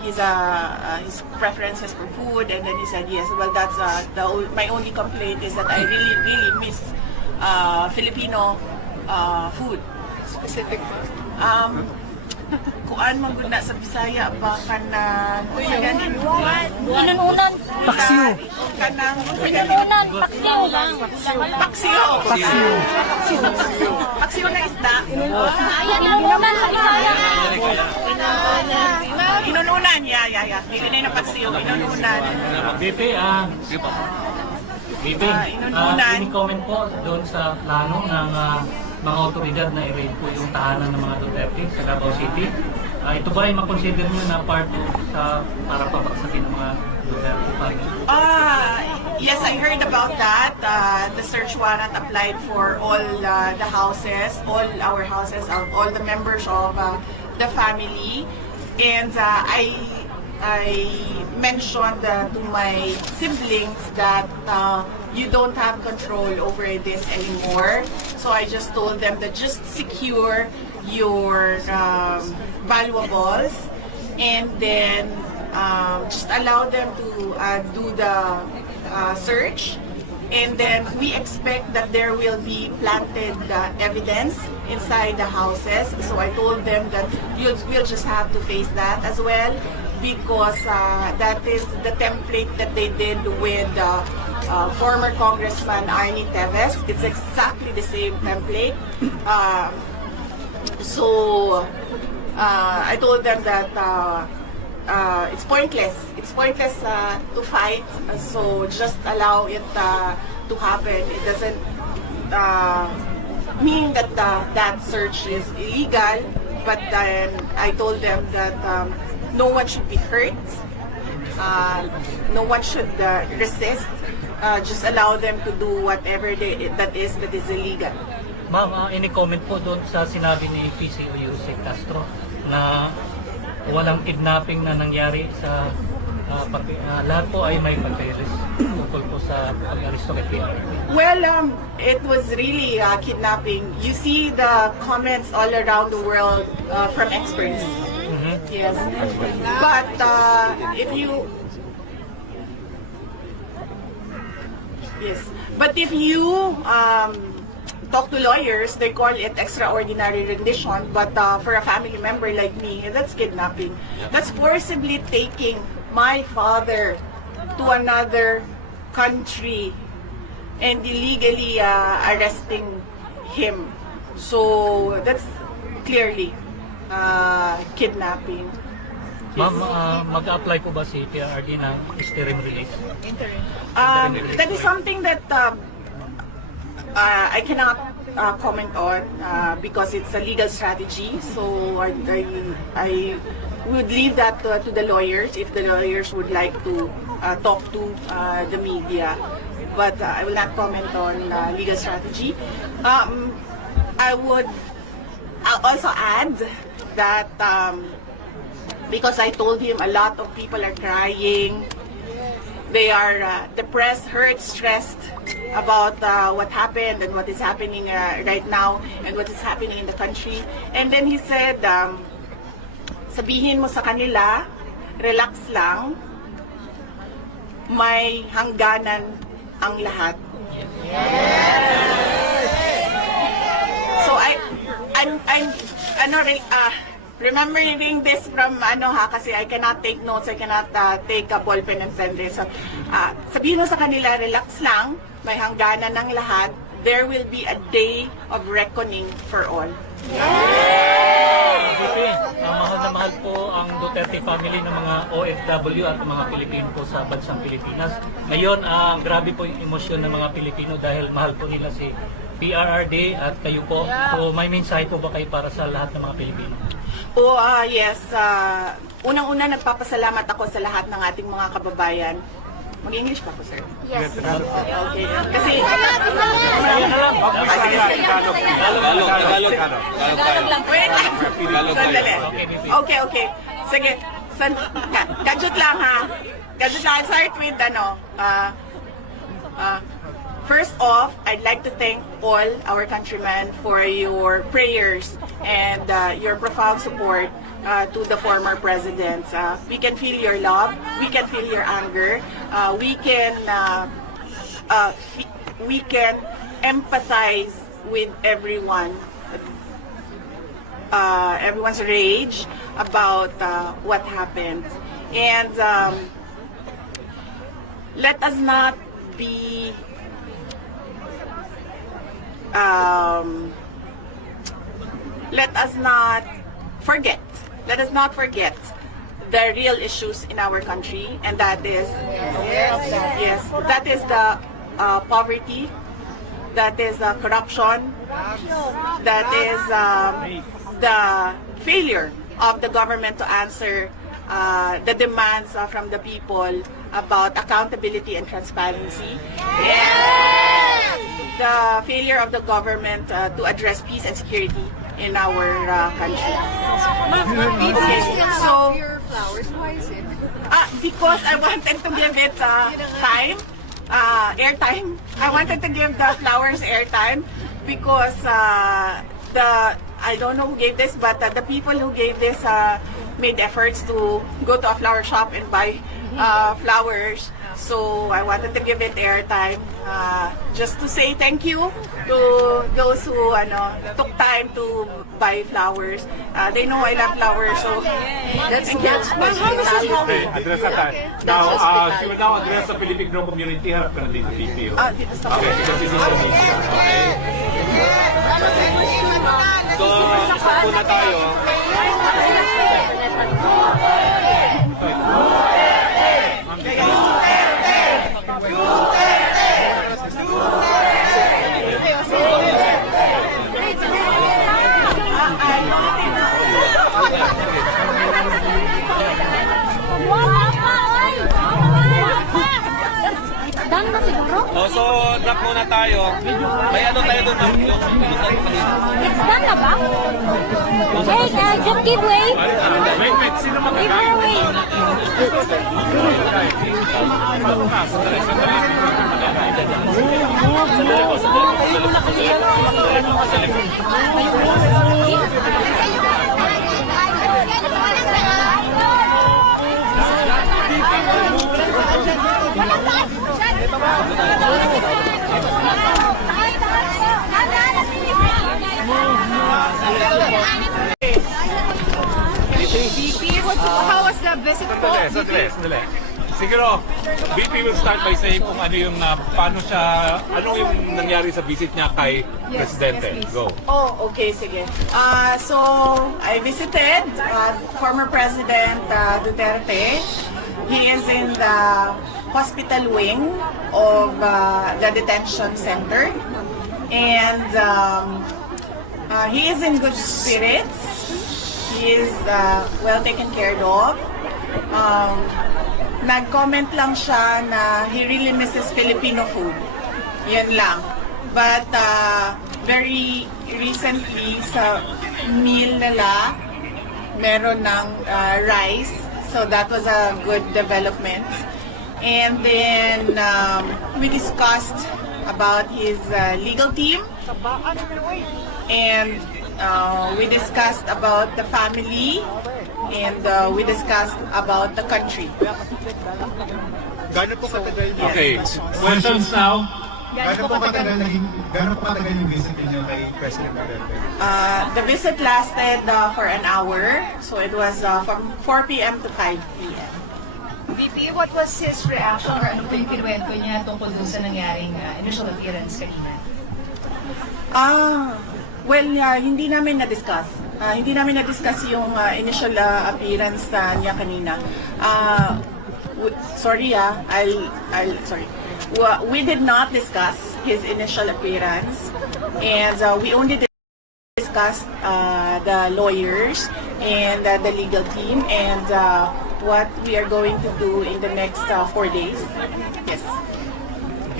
his preferences for food, and then he said yes. Well, that's my only complaint is that I really miss Filipino food. Specific po. Kuan man gud na sa Bisaya ba kanang Inununan. paksiw kanang Inununan. Paksiw lang. paksiw paksiw na isda. Ayan, inununan sa Bisaya. Inununan, yeah. Dili na yung paksiw, inununan. BP, inununan. ini-comment po doon sa plano ng mga otoridad na i-raid po yung tahanan ng mga Duterte sa Davao City. Ito ba ay makonsider nyo na part sa para pabaksakin ng mga Duterte family? Yes, I heard about that. The search warrant applied for all the houses, all our houses, all the members of the family. And I mentioned to my siblings that you don't have control over this anymore. So I just told them that just secure your valuables and then just allow them to do the search. And then we expect that there will be planted evidence inside the houses. So I told them that we'll just have to face that as well, because that is the template that they did with former Congressman Arnie Teves. It's exactly the same template. So I told them that it's pointless. It's pointless to fight. So just allow it to happen. It doesn't mean that that search is illegal. But then I told them that no one should be hurt. No one should resist. Just allow them to do whatever that is illegal. Ma'am, ini-comment po doon sa sinabi ni PCO Yusek Castro na walang kidnapping na nangyari sa lahat po ay may pagkairis tungkol po sa pag-aristo kay PRRD. Well, it was really kidnapping. You see the comments all around the world from experts. Yes, but if you talk to lawyers, they call it extraordinary rendition. But for a family member like me, that's kidnapping. That's forcibly taking my father to another country and illegally arresting him. So that's clearly kidnapping. Ma'am, mag-apply po ba si PRRD ng interim release? That is something that I cannot comment on because it's a legal strategy. So I would leave that to the lawyers if the lawyers would like to talk to the media. But I will not comment on legal strategy. I would also add that because I told him a lot of people are crying. They are depressed, hurt, stressed about what happened and what is happening right now and what is happening in the country. And then he said, sabihin mo sa kanila, relax lang, may hangganan ang lahat. So I'm remembering this from kasi I cannot take notes, I cannot take a ball pen and pen this. So, sabihin mo sa kanila, relax lang, may hangganan ng lahat. There will be a day of reckoning for all. Mahal na mahal po ang Duterte family ng mga OFW at mga Pilipino po sa bansang Pilipinas. Ngayon, grabe po yung emosyon ng mga Pilipino dahil mahal po nila si PRRD at kayo po. So may mensahe po ba kayo para sa lahat ng mga Pilipino? Yes. Unang-una, nagpapasalamat ako sa lahat ng ating mga kababayan. Mag-English pa po, sir? Yes. Okay. Kasi... Tagalog. Wait lang. Sandali. Okay. Sige. Gadget lang, ha? Gadget lang. I'll start with, First off, I'd like to thank all our countrymen for your prayers and your profound support to the former presidents. We can feel your love, we can feel your anger, we can empathize with everyone, everyone's rage about what happened. And let us not be let us not forget the real issues in our country, and that is that is the poverty, that is corruption, that is the failure of the government to answer the demands from the people about accountability and transparency. The failure of the government to address peace and security in our country. So, Your flowers, why is it? because I wanted to give it time, airtime. I wanted to give the flowers airtime because I don't know who gave this, but the people who gave this made efforts to go to a flower shop and buy flowers. So I wanted to give it airtime, just to say thank you to those who took time to buy flowers. They know I love flowers, so thank you. Okay, address that. Now, she will now address the Filipino community. Harap ka na dito, VP. Dito sa Okay, because this is the media. Okay. So, isa muna tayo. Done na siguro? So, drop muna tayo. May ano tayo doon? It's done na ba? Hey, just give way. Wait, sino Give magkakain? her way. How was the visit po? Sandali. Siguro, VP will start by saying kung ano yung, ano yung nangyari sa visit niya kay Presidente. Yes, please. Go. Oh, okay, sige. So, I visited former President Duterte. He is in the hospital wing of the detention center. And he is in good spirits. He is well taken care of. Nag-comment lang siya na he really misses Filipino food. Yan lang. But very recently sa meal nila, meron ng rice. So that was a good development. And then we discussed about his legal team. And we discussed about the family. And we discussed about the country. Gano'n po katagal Okay, questions now? Gano'n po katagal yung visit niyo kay President Duterte? The visit lasted for an hour. So it was from 4 p.m. to 5 p.m. VP, what was his reaction or ano po yung kinuwento niya tungkol dun sa nangyaring initial appearance kanina? Well, hindi namin na-discuss. Hindi namin na-discuss yung initial appearance niya kanina. Sorry, sorry. We did not discuss his initial appearance, and we only discussed the lawyers and the legal team and what we are going to do in the next 4 days. Yes.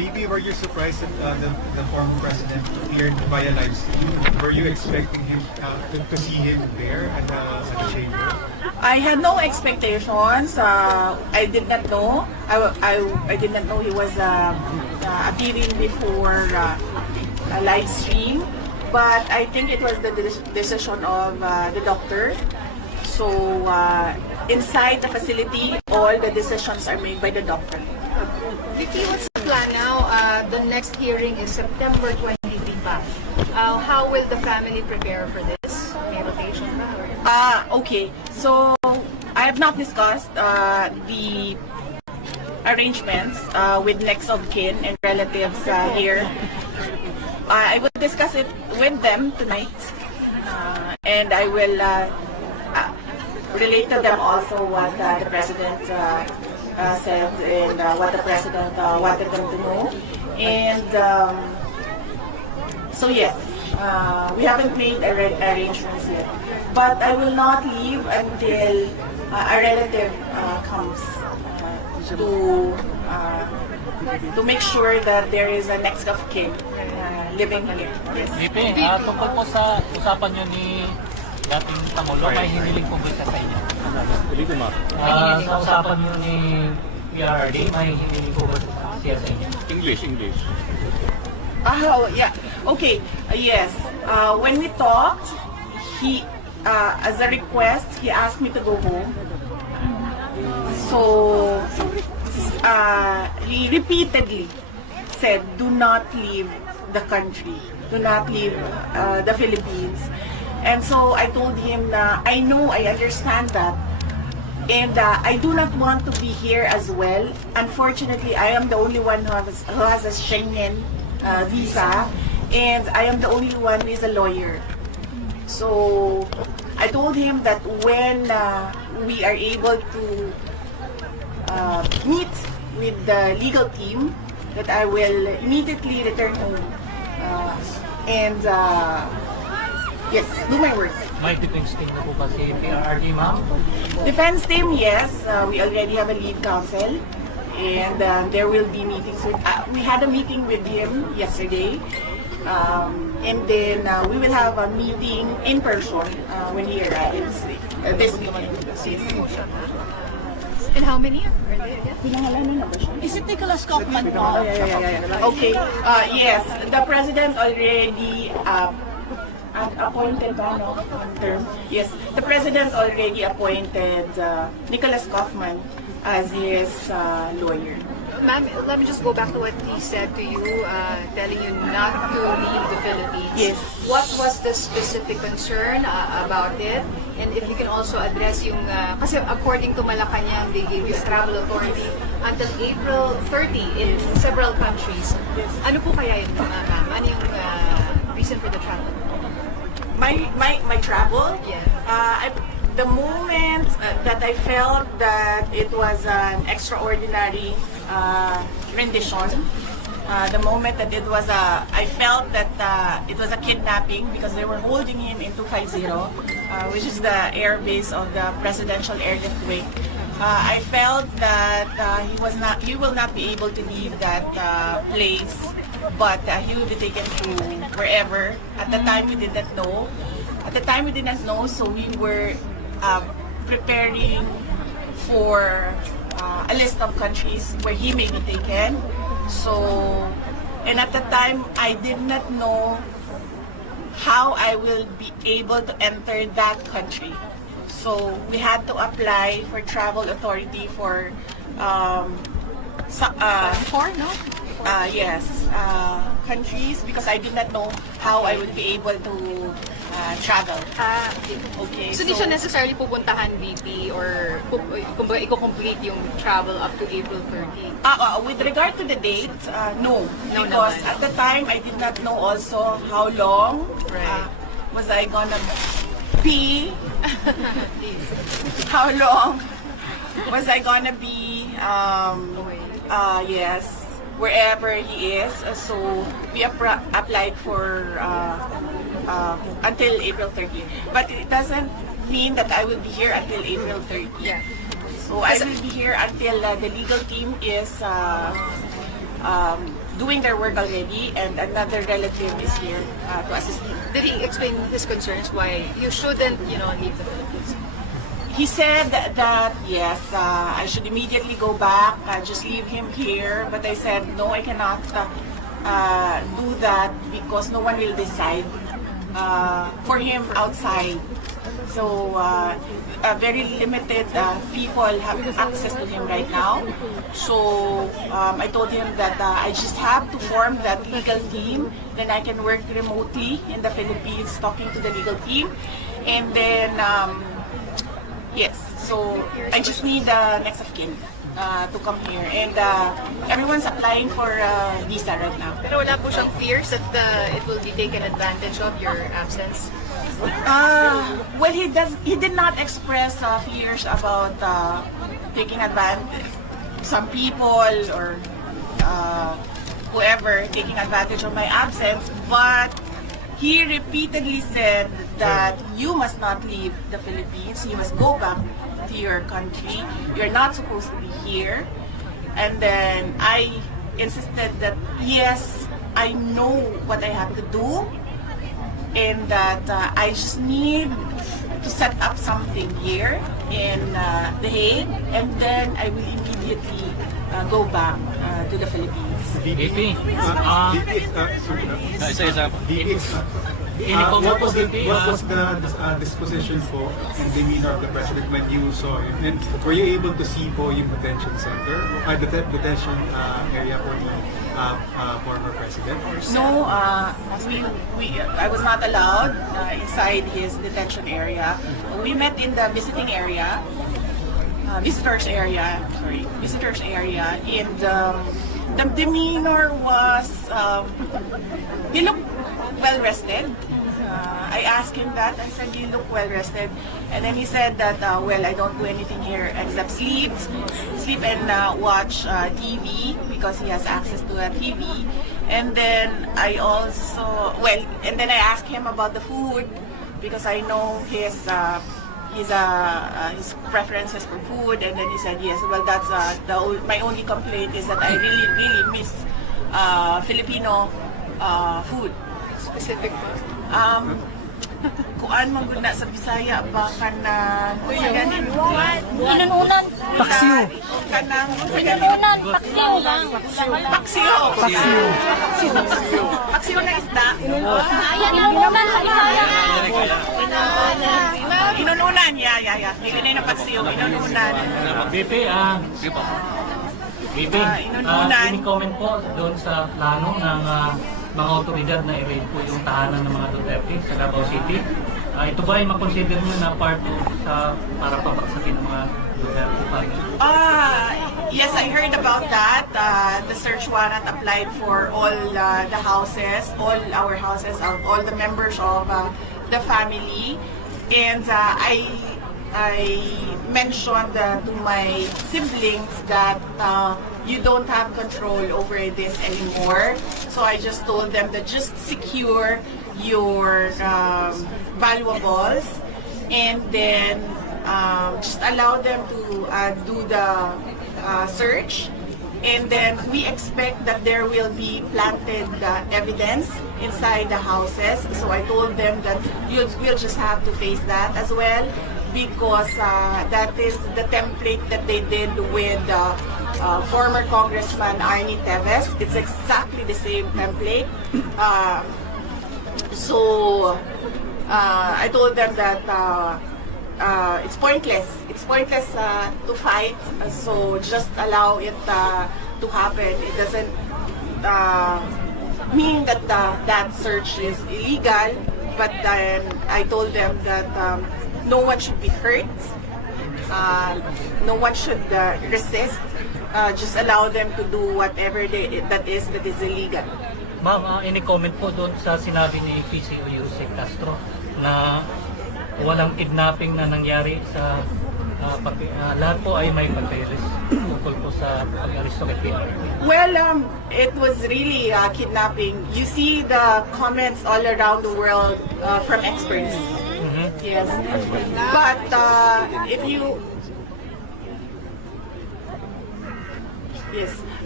VP, were you surprised that the former president appeared via live stream? Were you expecting him to see him there at the chamber? I had no expectations. I did not know. I did not know he was appearing before a live stream. But I think it was the decision of the doctor. So inside the facility, all the decisions are made by the doctor. VP, what's the plan now? The next hearing is September 23 pa. How will the family prepare for this? May rotation ba? Okay. So I have not discussed the arrangements with next of kin and relatives here. I will discuss it with them tonight, and I will relate to them also what the president said and what the president wanted them to know. And so yes, we haven't made arrangements yet, but I will not leave until a relative comes to make sure that there is a next of kin living here. Yes. VP, tungkol po sa usapan nyo ni dating Pangulo, may hiniling po ba siya sa inyo? Sa usapan nyo ni PRRD, may hiniling po ba siya sa inyo? English. Oh, yeah. Okay. Yes. When we talked, he, as a request, he asked me to go home. So, he repeatedly said, do not leave the country. Do not leave the Philippines. And so I told him na I know, I understand that. And I do not want to be here as well. Unfortunately, I am the only one who has a Schengen visa. And I am the only one who is a lawyer. So I told him that when we are able to meet with the legal team, that I will immediately return home and yes, do my work. May defense team na po ba si PRRD, ma'am? Defense team, yes. We already have a lead counsel, and there will be meetings with. We had a meeting with him yesterday, and then we will have a meeting in person when he arrives this weekend. And how many are there? Pinangalanan na ba siya? Is it Nicholas Kaufman po? Oh, yeah. Okay. Yes, the president already appointed ba, no? Term. Yes, the president already appointed Nicholas Kaufman as his lawyer. Ma'am, let me just go back to what he said to you, telling you not to leave the Philippines. Yes. What was the specific concern about it? And if you can also address yung, kasi according to Malacanang, they gave you travel authority until April 30 in several countries. Ano po kaya yun, ma'am? Ano yung reason for the travel? My travel? Yeah. The moment that I felt that it was an extraordinary rendition, the moment that it was I felt that it was a kidnapping because they were holding him in 250, which is the air base of the presidential airlift wing. I felt that he will not be able to leave that place, but he will be taken to wherever. At the time we did not know. So we were preparing for a list of countries where he may be taken. So, and at the time, I did not know how I will be able to enter that country. So, we had to apply for travel authority for countries because I did not know how I would be able to travel. Okay. So, di siya necessarily pupuntahan VP or kumbaga i-complete yung travel up to April 30? With regard to the date, no. No Because naman. at the time, I did not know also how long was I gonna be. How long was I gonna be, yes, wherever he is. So, we applied for until April 30. But it doesn't mean that I will be here until April 30. Yeah. So I will be here until the legal team is doing their work already, and another relative is here to assist him. Did he explain his concerns why you shouldn't, leave the Philippines? He said that yes, I should immediately go back, just leave him here. But I said, no, I cannot do that because no one will decide for him outside. So very limited people have access to him right now. So I told him that I just have to form that legal team. Then I can work remotely in the Philippines, talking to the legal team. And then, yes, so I just need next of kin to come here. And everyone's applying for visa right now. Pero wala po siyang fears that it will be taken advantage of, your absence? Well, he did not express fears about taking advantage. Some people or whoever taking advantage of my absence, but he repeatedly said that you must not leave the Philippines. You must go back to your country. You're not supposed to be here. And then I insisted that yes, I know what I have to do, and that I just need to set up something here in The Hague, and then I will immediately go back to the Philippines. VP, What was the disposition po and demeanor of the President when you saw him? And were you able to see po yung detention center, detention area for the former President? No, I was not allowed inside his detention area. We met in the visitors area, and the demeanor was, he looked well rested. I asked him that. I said, you look well rested. And then he said that, well, I don't do anything here except sleep and watch TV because he has access to a TV. And then I asked him about the food because I know his preferences for food. And then he said, yes, well, that's my only complaint is that I really miss Filipino food. Specific po? Kuan man gud na sa Bisaya ba kanang Inununan. paksiw kanang Inununan. Paksiw lang. paksiw na isda Ayan, inununan sa Bisaya. inununan ya dili na paksiw inununan VP, inununan. any comment po doon sa plano ng mga otoridad na i-raid po yung tahanan ng mga Duterte sa Davao City? Ito ba ay makonsider nyo na part sa para pabaksakin ng mga Duterte family? Yes, I heard about that. The search warrant applied for all the houses, all our houses, all the members of the family. And I mentioned to my siblings that you don't have control over this anymore. So I just told them that just secure your valuables, and then just allow them to do the search. And then we expect that there will be planted evidence inside the houses. So I told them that we'll just have to face that as well, because that is the template that they did with former Congressman Arnie Teves. It's exactly the same template. So I told them that it's pointless. It's pointless to fight. So just allow it to happen. It doesn't mean that that search is illegal. But then I told them that no one should be hurt. No one should resist. Just allow them to do whatever that is illegal. Ma'am, any comment po doon sa sinabi ni PCO Yusek Castro na walang kidnapping na nangyari sa lahat po ay may papeles tungkol po sa pag-aristo kay PRP? Well, it was really kidnapping. You see the comments all around the world from experts. Yes, but if you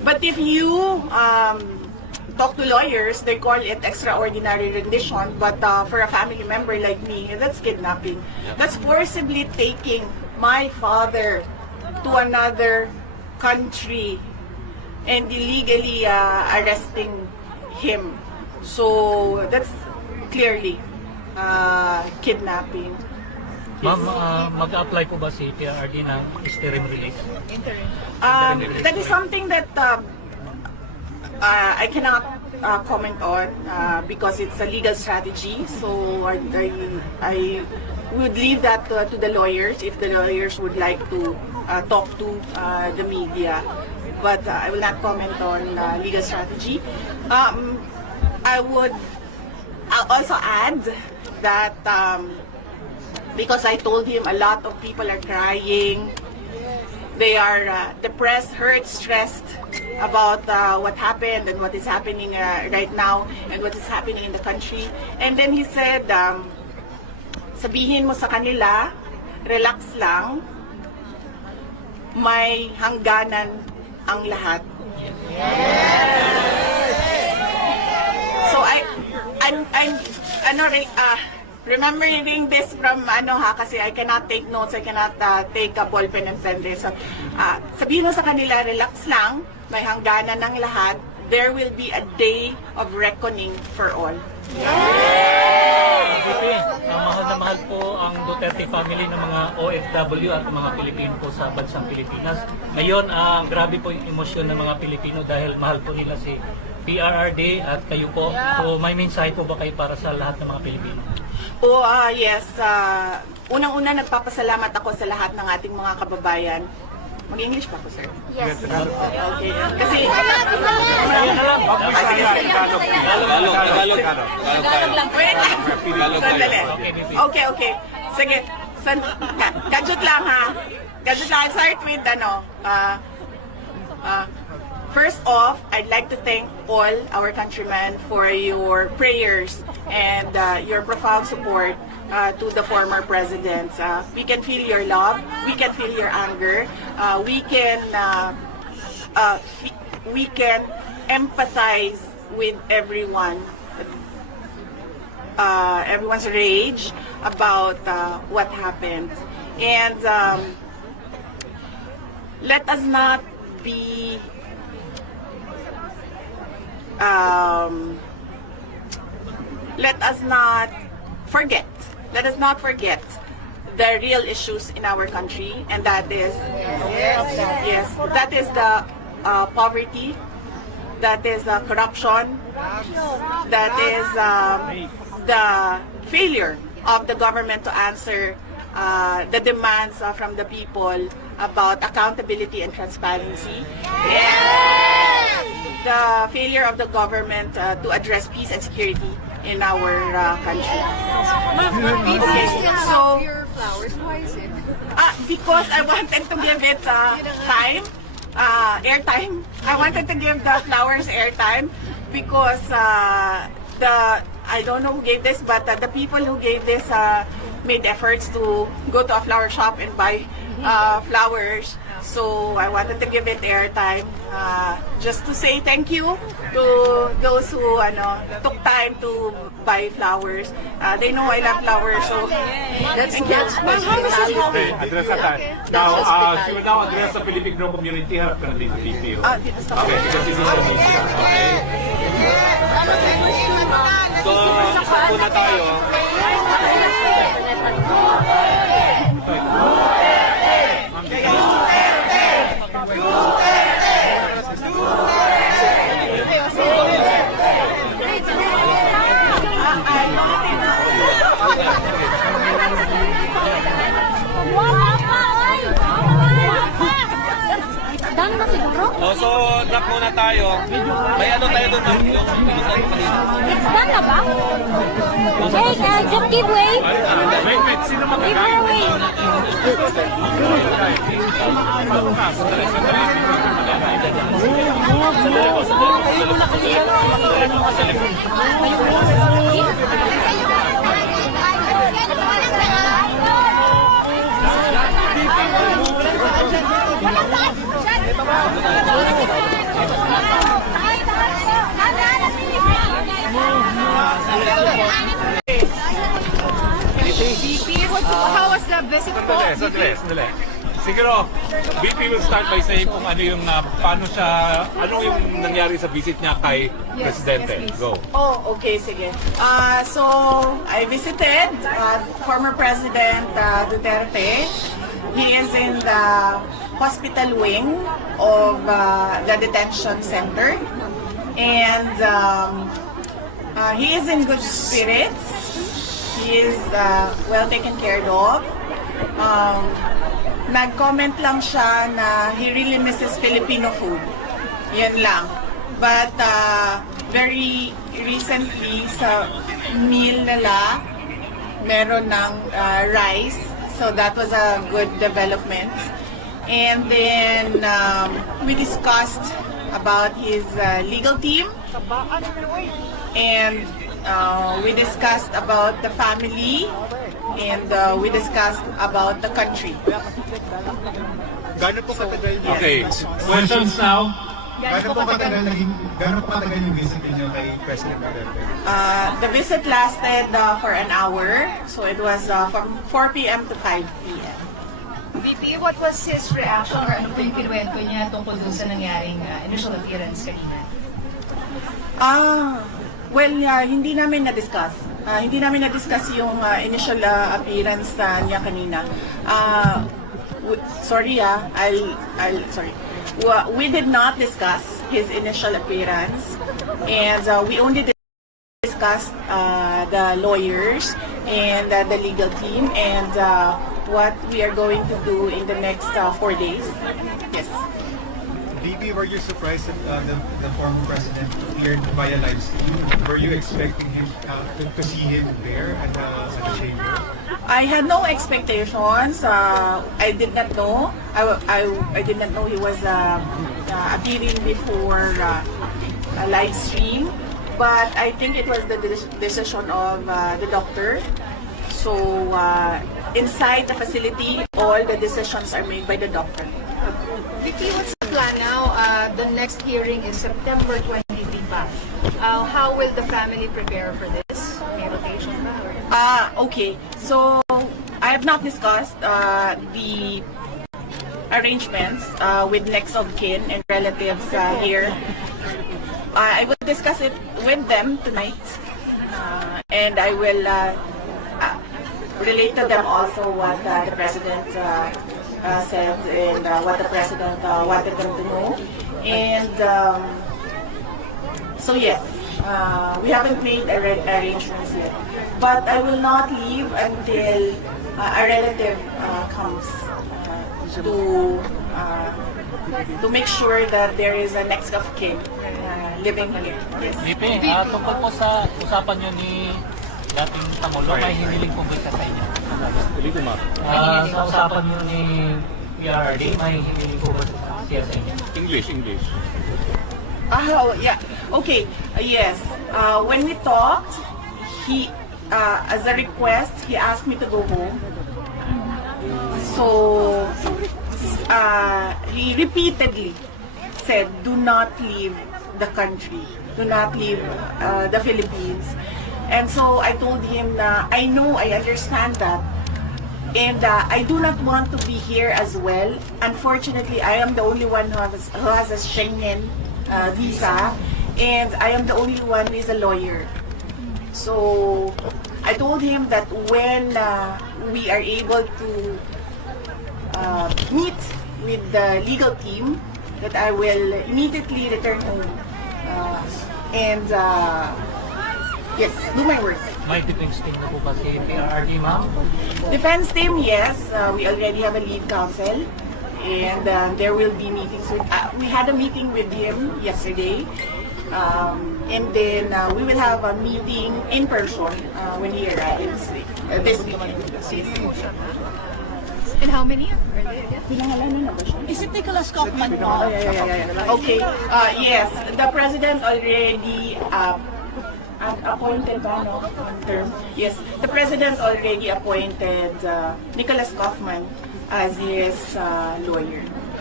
But if you talk to lawyers, they call it extraordinary rendition. But for a family member like me, that's kidnapping. That's forcibly taking my father to another country and illegally arresting him. So that's clearly kidnapping. Ma'am, mag-apply po ba si PRRD ng interim release? That is something that I cannot comment on because it's a legal strategy. So I would leave that to the lawyers if the lawyers would like to talk to the media. But I will not comment on legal strategy. I would also add that because I told him a lot of people are crying. They are depressed, hurt, stressed about what happened and what is happening right now and what is happening in the country. And then he said, sabihin mo sa kanila, relax lang, may hangganan ang lahat. So remembering this from kasi I cannot take notes, I cannot take a ball pen and pen this. So, sabihin mo sa kanila, relax lang, may hangganan ng lahat. There will be a day of reckoning for all. Mahal na mahal po ang Duterte family ng mga OFW at mga Pilipino po sa bansang Pilipinas. Ngayon, grabe po yung emosyon ng mga Pilipino dahil mahal po nila si PRRD at kayo po. So may mensahe po ba kayo para sa lahat ng mga Pilipino? Yes. Unang-una, nagpapasalamat ako sa lahat ng ating mga kababayan. Mag-English pa po, sir? Yes. Okay. Kasi... Wait. Sandali. Okay. Sige. Gadget lang, ha? Gadget lang. I'll start with, first off, I'd like to thank all our countrymen for your prayers and your profound support to the former presidents. We can feel your love, we can feel your anger, we can empathize with everyone's rage about what happened. And let us not be let us not forget the real issues in our country, and that is that is the poverty, that is corruption, that is the failure of the government to answer the demands from the people about accountability and transparency, and the failure of the government to address peace and security in our country. Okay, so your flowers, why is it? because I wanted to give it time, airtime. I wanted to give the flowers airtime because I don't know who gave this, but the people who gave this made efforts to go to a flower shop and buy flowers. So I wanted to give it airtime just to say thank you to those who took time to buy flowers. They know I love flowers, so that's Address that. Now, she will now address the Filipino community. Harap ka na dito, PPO. Okay, because this is the media. Okay. So, isa muna tayo. Done na siguro? So, drop muna tayo. May ano tayo doon? It's done na ba? Hey, just give way. Wait, sino Give magkakain? her way. How was the visit po? Sandali. Siguro, VP will start by saying kung ano yung, paano siya, ano yung nangyari sa visit niya kay Presidente. yes, please. Go. Oh, okay, sige. So, I visited former President Duterte. He is in the hospital wing of the detention center. And he is in good spirits. He is well taken care of. Nag-comment lang siya na he really misses Filipino food. Yan lang. But very recently sa meal nila, meron ng rice. So that was a good development. And then we discussed about his legal team. And we discussed about the family. And we discussed about the country. Gano'n po katagal niya? Okay, questions now? Gano'n po katagal yung visit niyo kay President Duterte? The visit lasted for an hour. So it was from 4 p.m. to 5 p.m. VP, what was his reaction or ano po yung kinuwento niya tungkol dun sa nangyaring initial appearance kanina? Hindi namin na-discuss. Hindi namin na-discuss yung initial appearance niya kanina. Sorry. We did not discuss his initial appearance, and we only discussed the lawyers and the legal team and what we are going to do in the next 4 days. Yes. VP, were you surprised that the former president appeared via live stream? Were you expecting him to see him there at the chamber? I had no expectations. I did not know. I did not know he was appearing before a live stream. But I think it was the decision of the doctor. So inside the facility, all the decisions are made by the doctor. VP, what's the plan now? The next hearing is September 23 pa. How will the family prepare for this? May rotation ba? Okay. So I have not discussed the arrangements with next of kin and relatives here. I will discuss it with them tonight, and I will relate to them also what the president said and what the president wanted them to know. And so yes, we haven't made arrangements yet. But I will not leave until a relative comes to make sure that there is a next of kin living here. Yes. VP, tungkol po sa usapan nyo ni dating Pangulo, may hiniling po ba siya sa inyo? Sa usapan nyo ni PRRD, may hiniling po ba siya sa inyo? English. Yeah. Okay. Yes. When we talked, he, as a request, he asked me to go home. So, he repeatedly said, "Do not leave the country. Do not leave the Philippines." And so I told him na I know, I understand that. And I do not want to be here as well. Unfortunately, I am the only one who has a Schengen visa. And I am the only one who is a lawyer. So I told him that when we are able to meet with the legal team, that I will immediately return home. And yes, do my work. May defense team na po ba si PRRD, ma'am? Defense team, yes. We already have a lead counsel. And there will be meetings with, we had a meeting with him yesterday. And then we will have a meeting in person when he arrives this weekend. And how many are there? Pinangalanan na ba siya? Is it Nicholas Kaufman? Yeah. Okay. Yes, the president already appointed ba, no? Term. Yes, the president already appointed Nicholas Kaufman as his lawyer.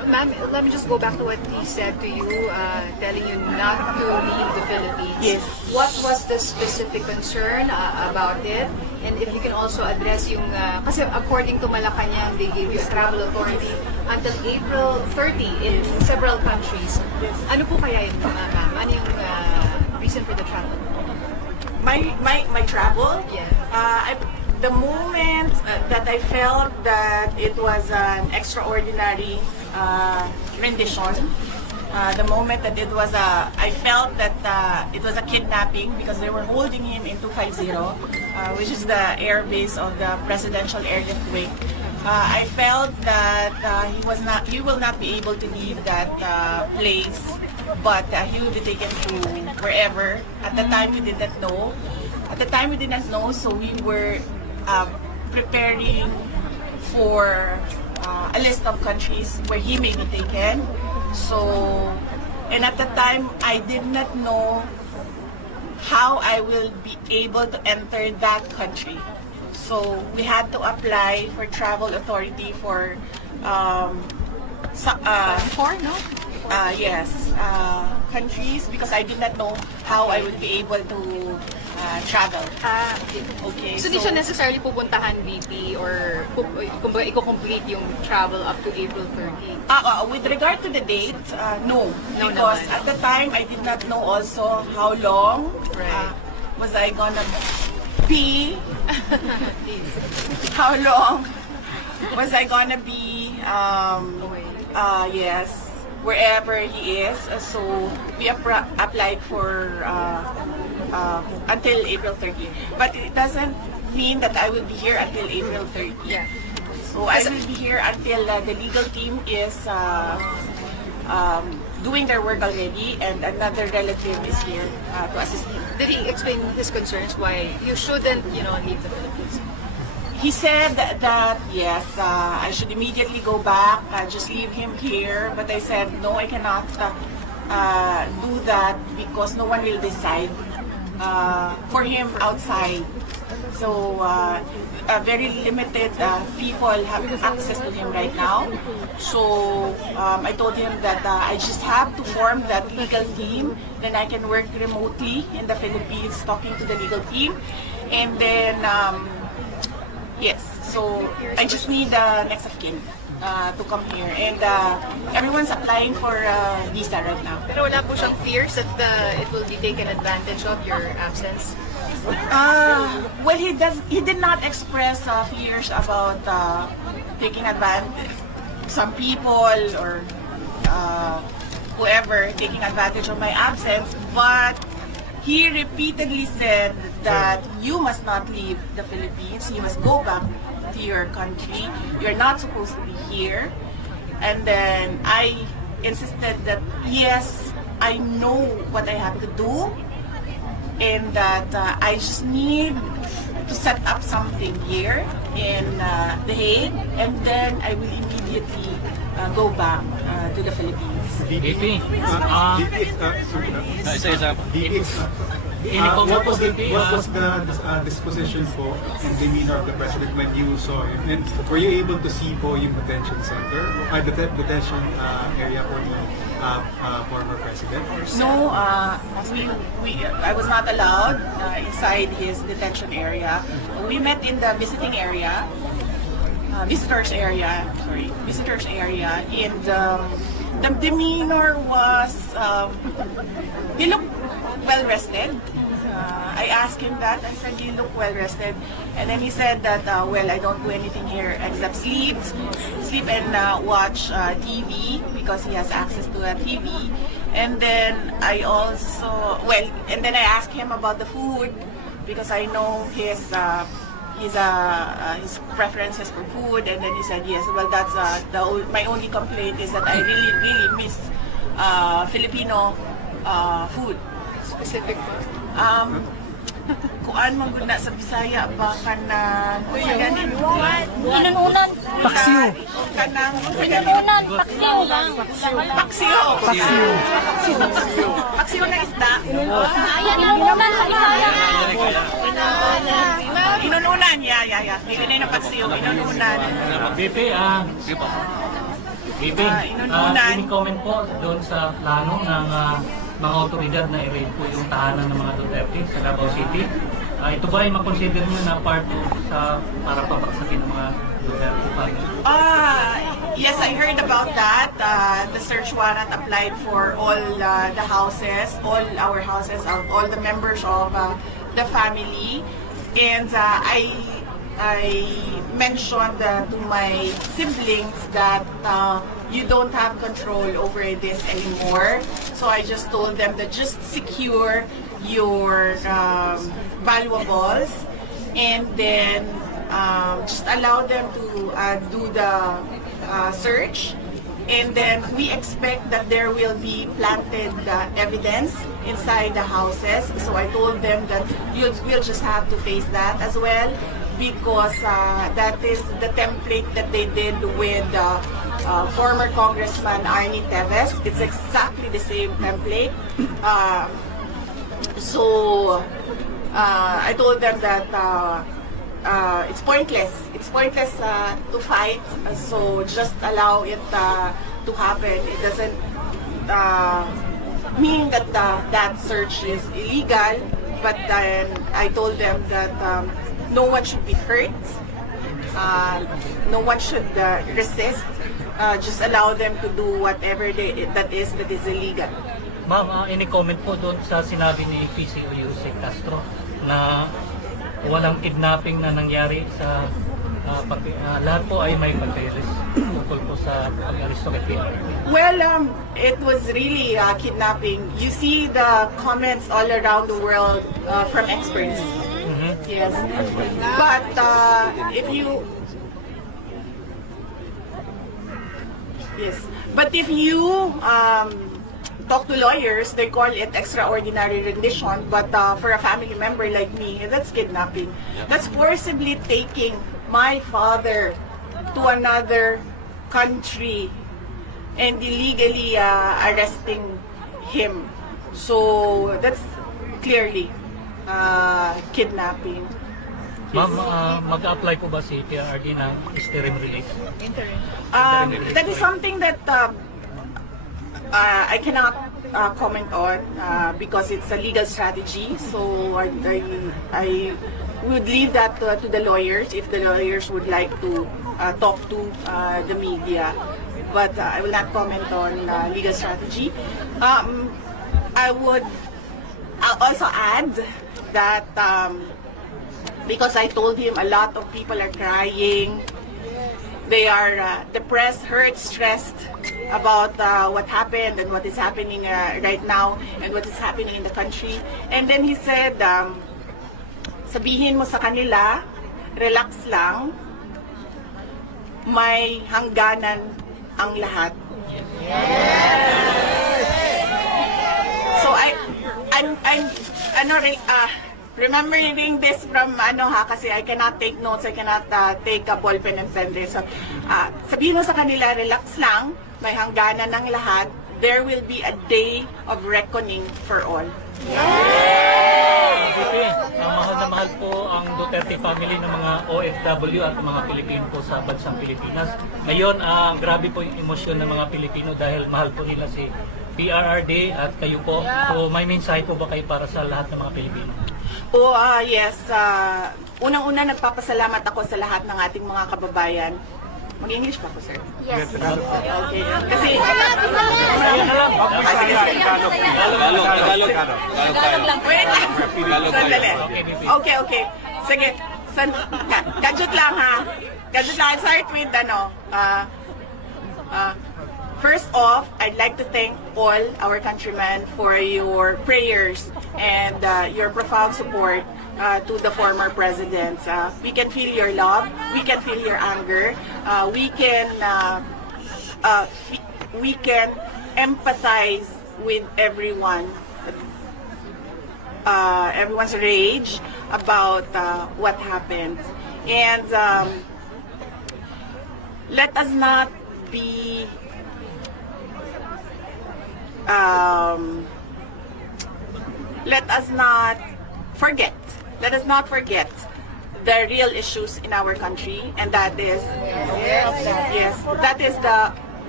Ma'am, let me just go back to what he said to you, telling you not to leave the Philippines. Yes. What was the specific concern about it? And if you can also address yung, kasi according to Malacanang, they gave you a travel authority until April 30 in several countries. Ano po kaya yun, ma'am? Ano yung reason for the travel? My travel? Yeah. The moment that I felt that it was an extraordinary rendition, the moment that it was I felt that it was a kidnapping because they were holding him in 250, which is the air base of the Presidential Airlift Wing. I felt that he will not be able to leave that place, but he will be taken to wherever. At the time, we did not know. So we were preparing for a list of countries where he may be taken. So, and at the time, I did not know how I will be able to enter that country. So we had to apply for travel authority for countries because I did not know how I would be able to travel. Okay. So, di siya necessarily pupuntahan VP or kumbaga i-complete yung travel up to April 30? With regard to the date, no. No Because naman. at the time, I did not know also how long Right. was I gonna be, how long was I gonna be, yes, wherever he is. So we applied for until April 30. But it doesn't mean that I will be here until April 30. Yeah. So I will be here until the legal team is doing their work already, and another relative is here to assist him. Did he explain his concerns why you shouldn't, leave the Philippines? He said that yes, I should immediately go back, just leave him here. But I said no, I cannot do that because no one will decide for him outside. So very limited people have access to him right now. So I told him that I just have to form that legal team. Then I can work remotely in the Philippines talking to the legal team. And then, yes, so I just need the next of kin to come here. And everyone's applying for visa right now. Pero wala po siyang fears that it will be taken advantage of your absence? Well, he did not express fears about taking advantage, some people or whoever taking advantage of my absence, but he repeatedly said that you must not leave the Philippines, you must go back to your country, you're not supposed to be here. And then I insisted that yes, I know what I have to do, and that I just need to set up something here in The Hague, and then I will immediately go back to the Philippines. VP, What was the disposition po and demeanor of the president when you saw him? And were you able to see po yung detention center, detention area for the former president? No, I was not allowed inside his detention area. We met in the visitors area, and the demeanor was, he looked well rested. I asked him that. I said, "You look well rested," and then he said that, "Well, I don't do anything here except sleep and watch TV because he has access to a TV." And then I asked him about the food because I know his preferences for food, and then he said yes. Well, that's my only complaint is that I really miss Filipino food. Specific po? Kuan man gud na sa Bisaya ba kanang Inununan. paksiw kanang Inununan. Paksiw lang. paksiw na isda. Ayan, inununan sa Bisaya. Inununan, yeah. Dili na paksiw, inununan. VP, inununan. Any comment po doon sa plano ng mga otoridad na i-raid po yung tahanan ng mga Duterte sa Davao City? Ito ba ay makonsider nyo na part sa para pabaksakin ng mga Duterte family? Yes, I heard about that. The search warrant applied for all the houses, all our houses, all the members of the family. And I mentioned to my siblings that you don't have control over this anymore. So I just told them that just secure your valuables and then just allow them to do the search. And then we expect that there will be planted evidence inside the houses. So I told them that we'll just have to face that as well, because that is the template that they did with former Congressman Arnie Teves. It's exactly the same template. So I told them that it's pointless. It's pointless to fight. So just allow it to happen. It doesn't mean that that search is illegal. But then I told them that no one should be hurt. No one should resist. Just allow them to do whatever that is illegal. Ma'am, any comment po doon sa sinabi ni PCO Yusek Castro na walang kidnapping na nangyari sa lahat po ay may pagkairis tungkol po sa pag-aristo kay PRRD? Well, it was really kidnapping. You see the comments all around the world from experts. Yes. But if you talk to lawyers, they call it extraordinary rendition, but for a family member like me, that's kidnapping. That's forcibly taking my father to another country and illegally arresting him. So that's clearly kidnapping. Ma'am, mag-apply po ba si PRRD ng interim release? That is something that I cannot comment on because it's a legal strategy. So I would leave that to the lawyers if the lawyers would like to talk to the media. But I will not comment on legal strategy. I would also add that because I told him a lot of people are crying. They are depressed, hurt, stressed about what happened and what is happening right now and what is happening in the country. And then he said, sabihin mo sa kanila, relax lang, may hangganan ang lahat. So remembering this from kasi I cannot take notes, I cannot take a ball pen and pen this. So, sabihin mo sa kanila, relax lang, may hangganan ng lahat. There will be a day of reckoning for all. Mahal na mahal po ang Duterte family ng mga OFW at mga Pilipino po sa bansang Pilipinas. Ngayon, grabe po yung emosyon ng mga Pilipino dahil mahal po nila si PRRD at kayo po. So may mensahe po ba kayo para sa lahat ng mga Pilipino? Yes. Unang-una, nagpapasalamat ako sa lahat ng ating mga kababayan. Mag-English pa ako, sir? Yes. Okay. Kasi... Wait lang. Sandali. Okay. Sige. Gadget lang, ha? Gadget lang. I'll start with, first off, I'd like to thank all our countrymen for your prayers and your profound support to the former presidents. We can feel your love, we can feel your anger, we can empathize with everyone's rage about what happened. And let us not be let us not forget the real issues in our country, and that is that is the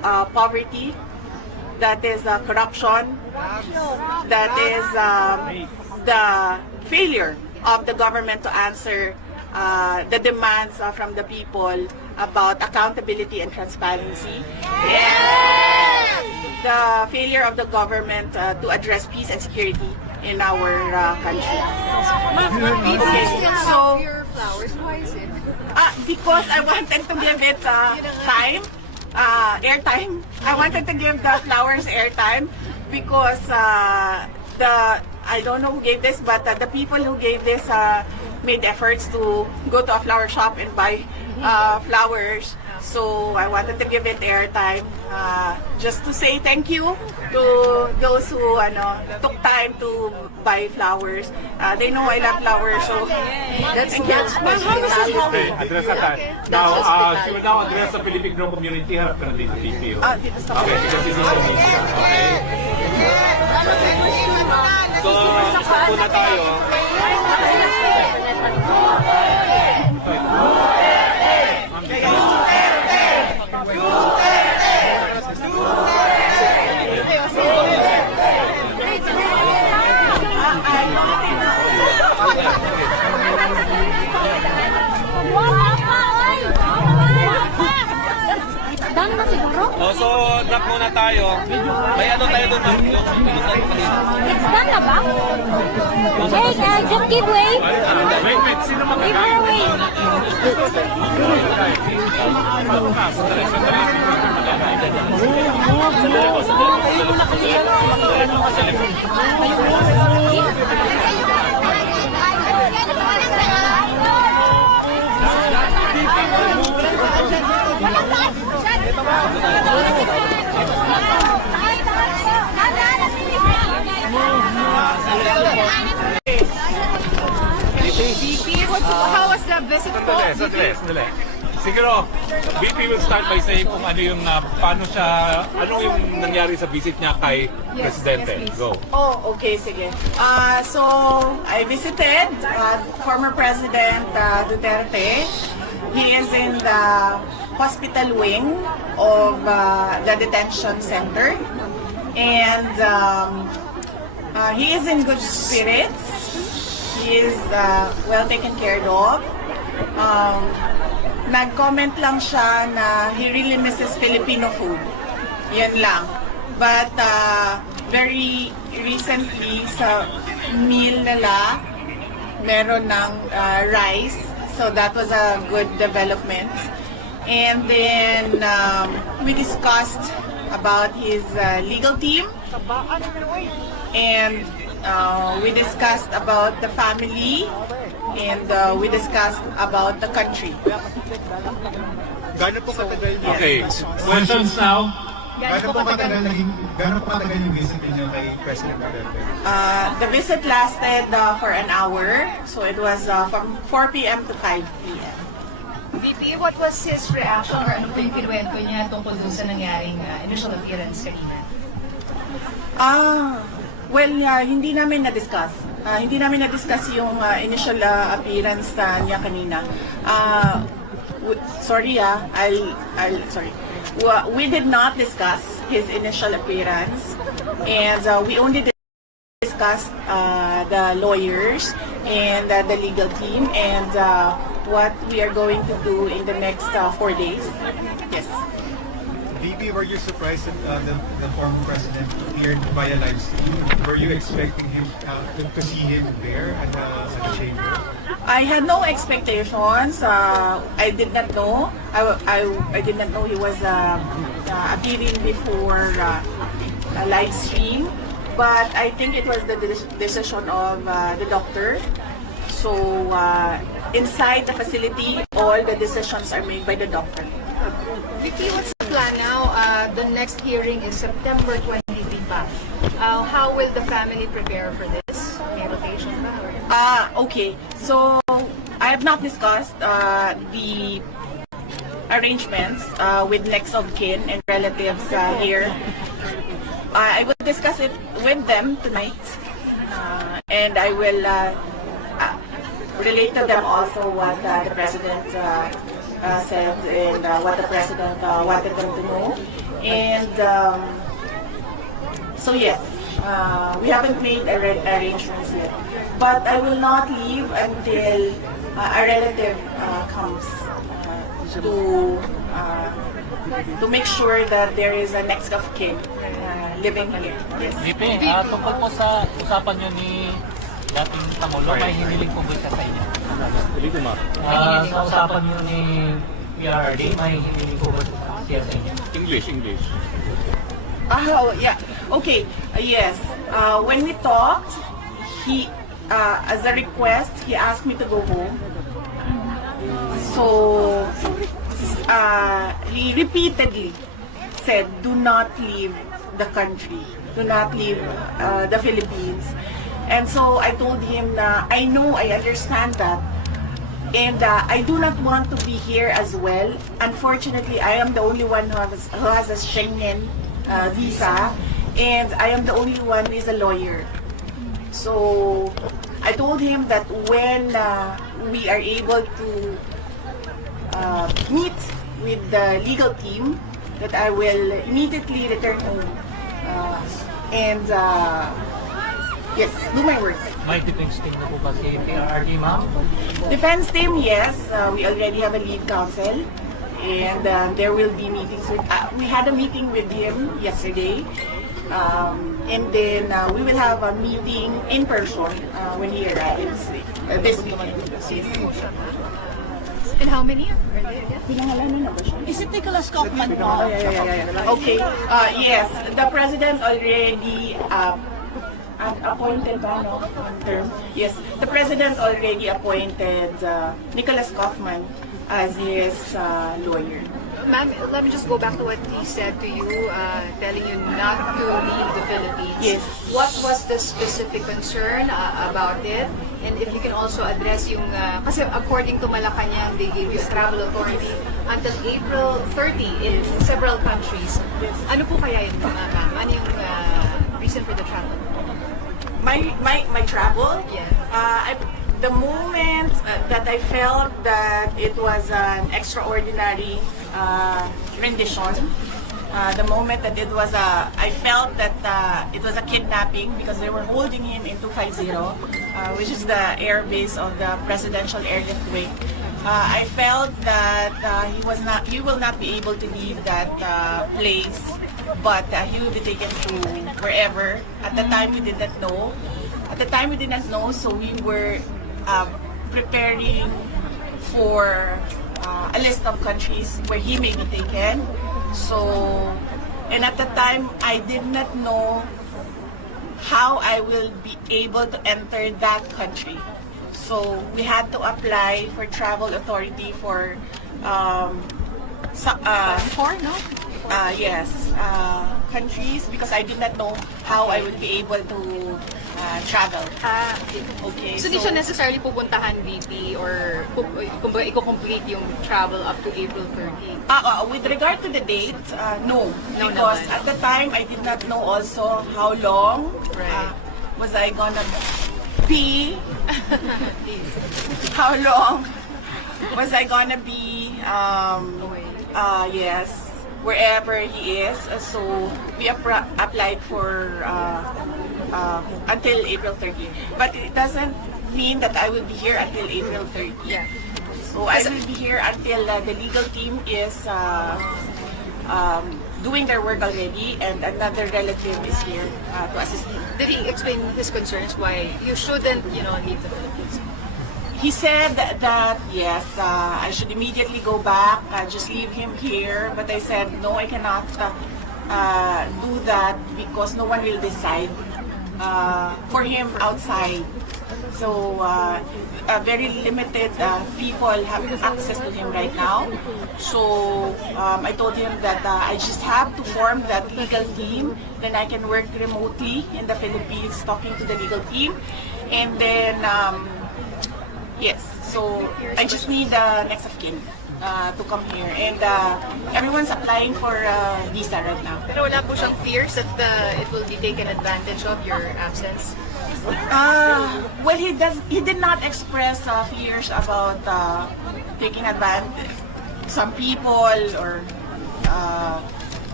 poverty, that is corruption, that is the failure of the government to answer the demands from the people about accountability and transparency. The failure of the government to address peace and security in our country. So, Your flowers, why is it? because I wanted to give it time, airtime. I wanted to give the flowers airtime because I don't know who gave this, but the people who gave this made efforts to go to a flower shop and buy flowers. So I wanted to give it airtime just to say thank you to those who took time to buy flowers. They know I love flowers, so thank you. Okay, address that. Now, she will now address the Filipino community. Harap ka na dito, VP. Dito sa Okay, because this is Indonesia. Okay. So, isa na tayo. Done na siguro? So, drop muna tayo. May ano tayo doon? It's done na ba? Hey, just give way. Wait, sino Give magkakain? her way. How was the visit po? Sandali. Siguro, VP will start by saying kung ano yung, ano yung nangyari sa visit niya kay Presidente. yes, please. Go. Oh, okay, sige. So, I visited former President Duterte. He is in the hospital wing of the detention center. And he is in good spirits. He is well taken care of. Nag-comment lang siya na he really misses Filipino food. Yan lang. But very recently sa meal nila, meron ng rice. So that was a good development. And then we discussed about his legal team. And we discussed about the family. And we discussed about the country. Gano'n po katagal Okay, questions now? Gano'n po katagal yung visit niyo kay President Duterte? The visit lasted for an hour. So it was from 4 p.m. to 5 p.m. VP, what was his reaction or ano po yung kinuwento niya tungkol dun sa nangyaring initial appearance kanina? Hindi namin na-discuss. Hindi namin na-discuss yung initial appearance niya kanina. Sorry. We did not discuss his initial appearance, and we only discussed the lawyers and the legal team and what we are going to do in the next 4 days. Yes. VP, were you surprised that the former president appeared via live stream? Were you expecting him to see him there at the chamber? I had no expectations. I did not know. I did not know he was appearing before a live stream. But I think it was the decision of the doctor. So inside the facility, all the decisions are made by the doctor. VP, what's the plan now? The next hearing is September 23 pa. How will the family prepare for this? May rotation ba? Okay. So I have not discussed the arrangements with next of kin and relatives here. I will discuss it with them tonight, and I will relate to them also what the president said and what the president wanted them to know. And so yes, we haven't made arrangements yet. But I will not leave until a relative comes to make sure that there is a next of kin living here. Yes. VP, tungkol po sa usapan nyo ni dating Pangulo, may hiniling po ba siya sa inyo? Sa usapan nyo ni PRRD, may hiniling po ba siya sa inyo? English. Oh, yeah. Okay. Yes. When we talked, he, as a request, he asked me to go home. So, he repeatedly said, "Do not leave the country. Do not leave the Philippines." And so I told him, I know, I understand that. And I do not want to be here as well. Unfortunately, I am the only one who has a Schengen visa, and I am the only one who is a lawyer. So I told him that when we are able to meet with the legal team, that I will immediately return home and yes, do my work. May defense team na po ba si PRRD, ma'am? Defense team, yes. We already have a lead counsel, and there will be meetings with. We had a meeting with him yesterday, and then we will have a meeting in person when he arrives this weekend. Yes. And how many are there again? Pinangalanan na ba siya? Is it Nicholas Kaufman po? Oh, yeah. Okay. Yes, the president already appointed ba, no? Term. Yes, the president already appointed Nicholas Kaufman as his lawyer. Ma'am, let me just go back to what he said to you, telling you not to leave the Philippines. Yes. What was the specific concern about it? And if you can also address yung, kasi according to Malacanang, they gave you travel authority until April 30 in several countries. Ano po kaya yun, ma'am? Ano yung reason for the travel? My travel? Yeah. The moment that I felt that it was an extraordinary rendition, the moment that it was I felt that it was a kidnapping because they were holding him in 250, which is the air base of the Presidential Airlift Wing. I felt that he will not be able to leave that place, but he will be taken to wherever. At the time we did not know. So we were preparing for a list of countries where he may be taken. So, and at the time, I did not know how I will be able to enter that country. So we had to apply for travel authority for countries because I did not know how I would be able to travel. Okay. So, di siya necessarily pupuntahan VP or kumbaga i-complete yung travel up to April 30? With regard to the date, no. No Because naman. at the time, I did not know also how long was I gonna be. How long was I gonna be, yes, wherever he is. So we applied for until April 30. But it doesn't mean that I will be here until April 30. Yeah. So I will be here until the legal team is doing their work already, and another relative is here to assist him. Did he explain his concerns why you shouldn't, leave the Philippines? He said that yes, I should immediately go back, just leave him here. But I said no, I cannot do that because no one will decide for him outside. So very limited people have access to him right now. So I told him that I just have to form that legal team. Then I can work remotely in the Philippines, talking to the legal team, and then. Yes, so I just need the next of kin to come here, and everyone's applying for visa right now. Pero wala po siyang fears that it will be taken advantage of your absence? Well, he did not express fears about taking advantage. Some people or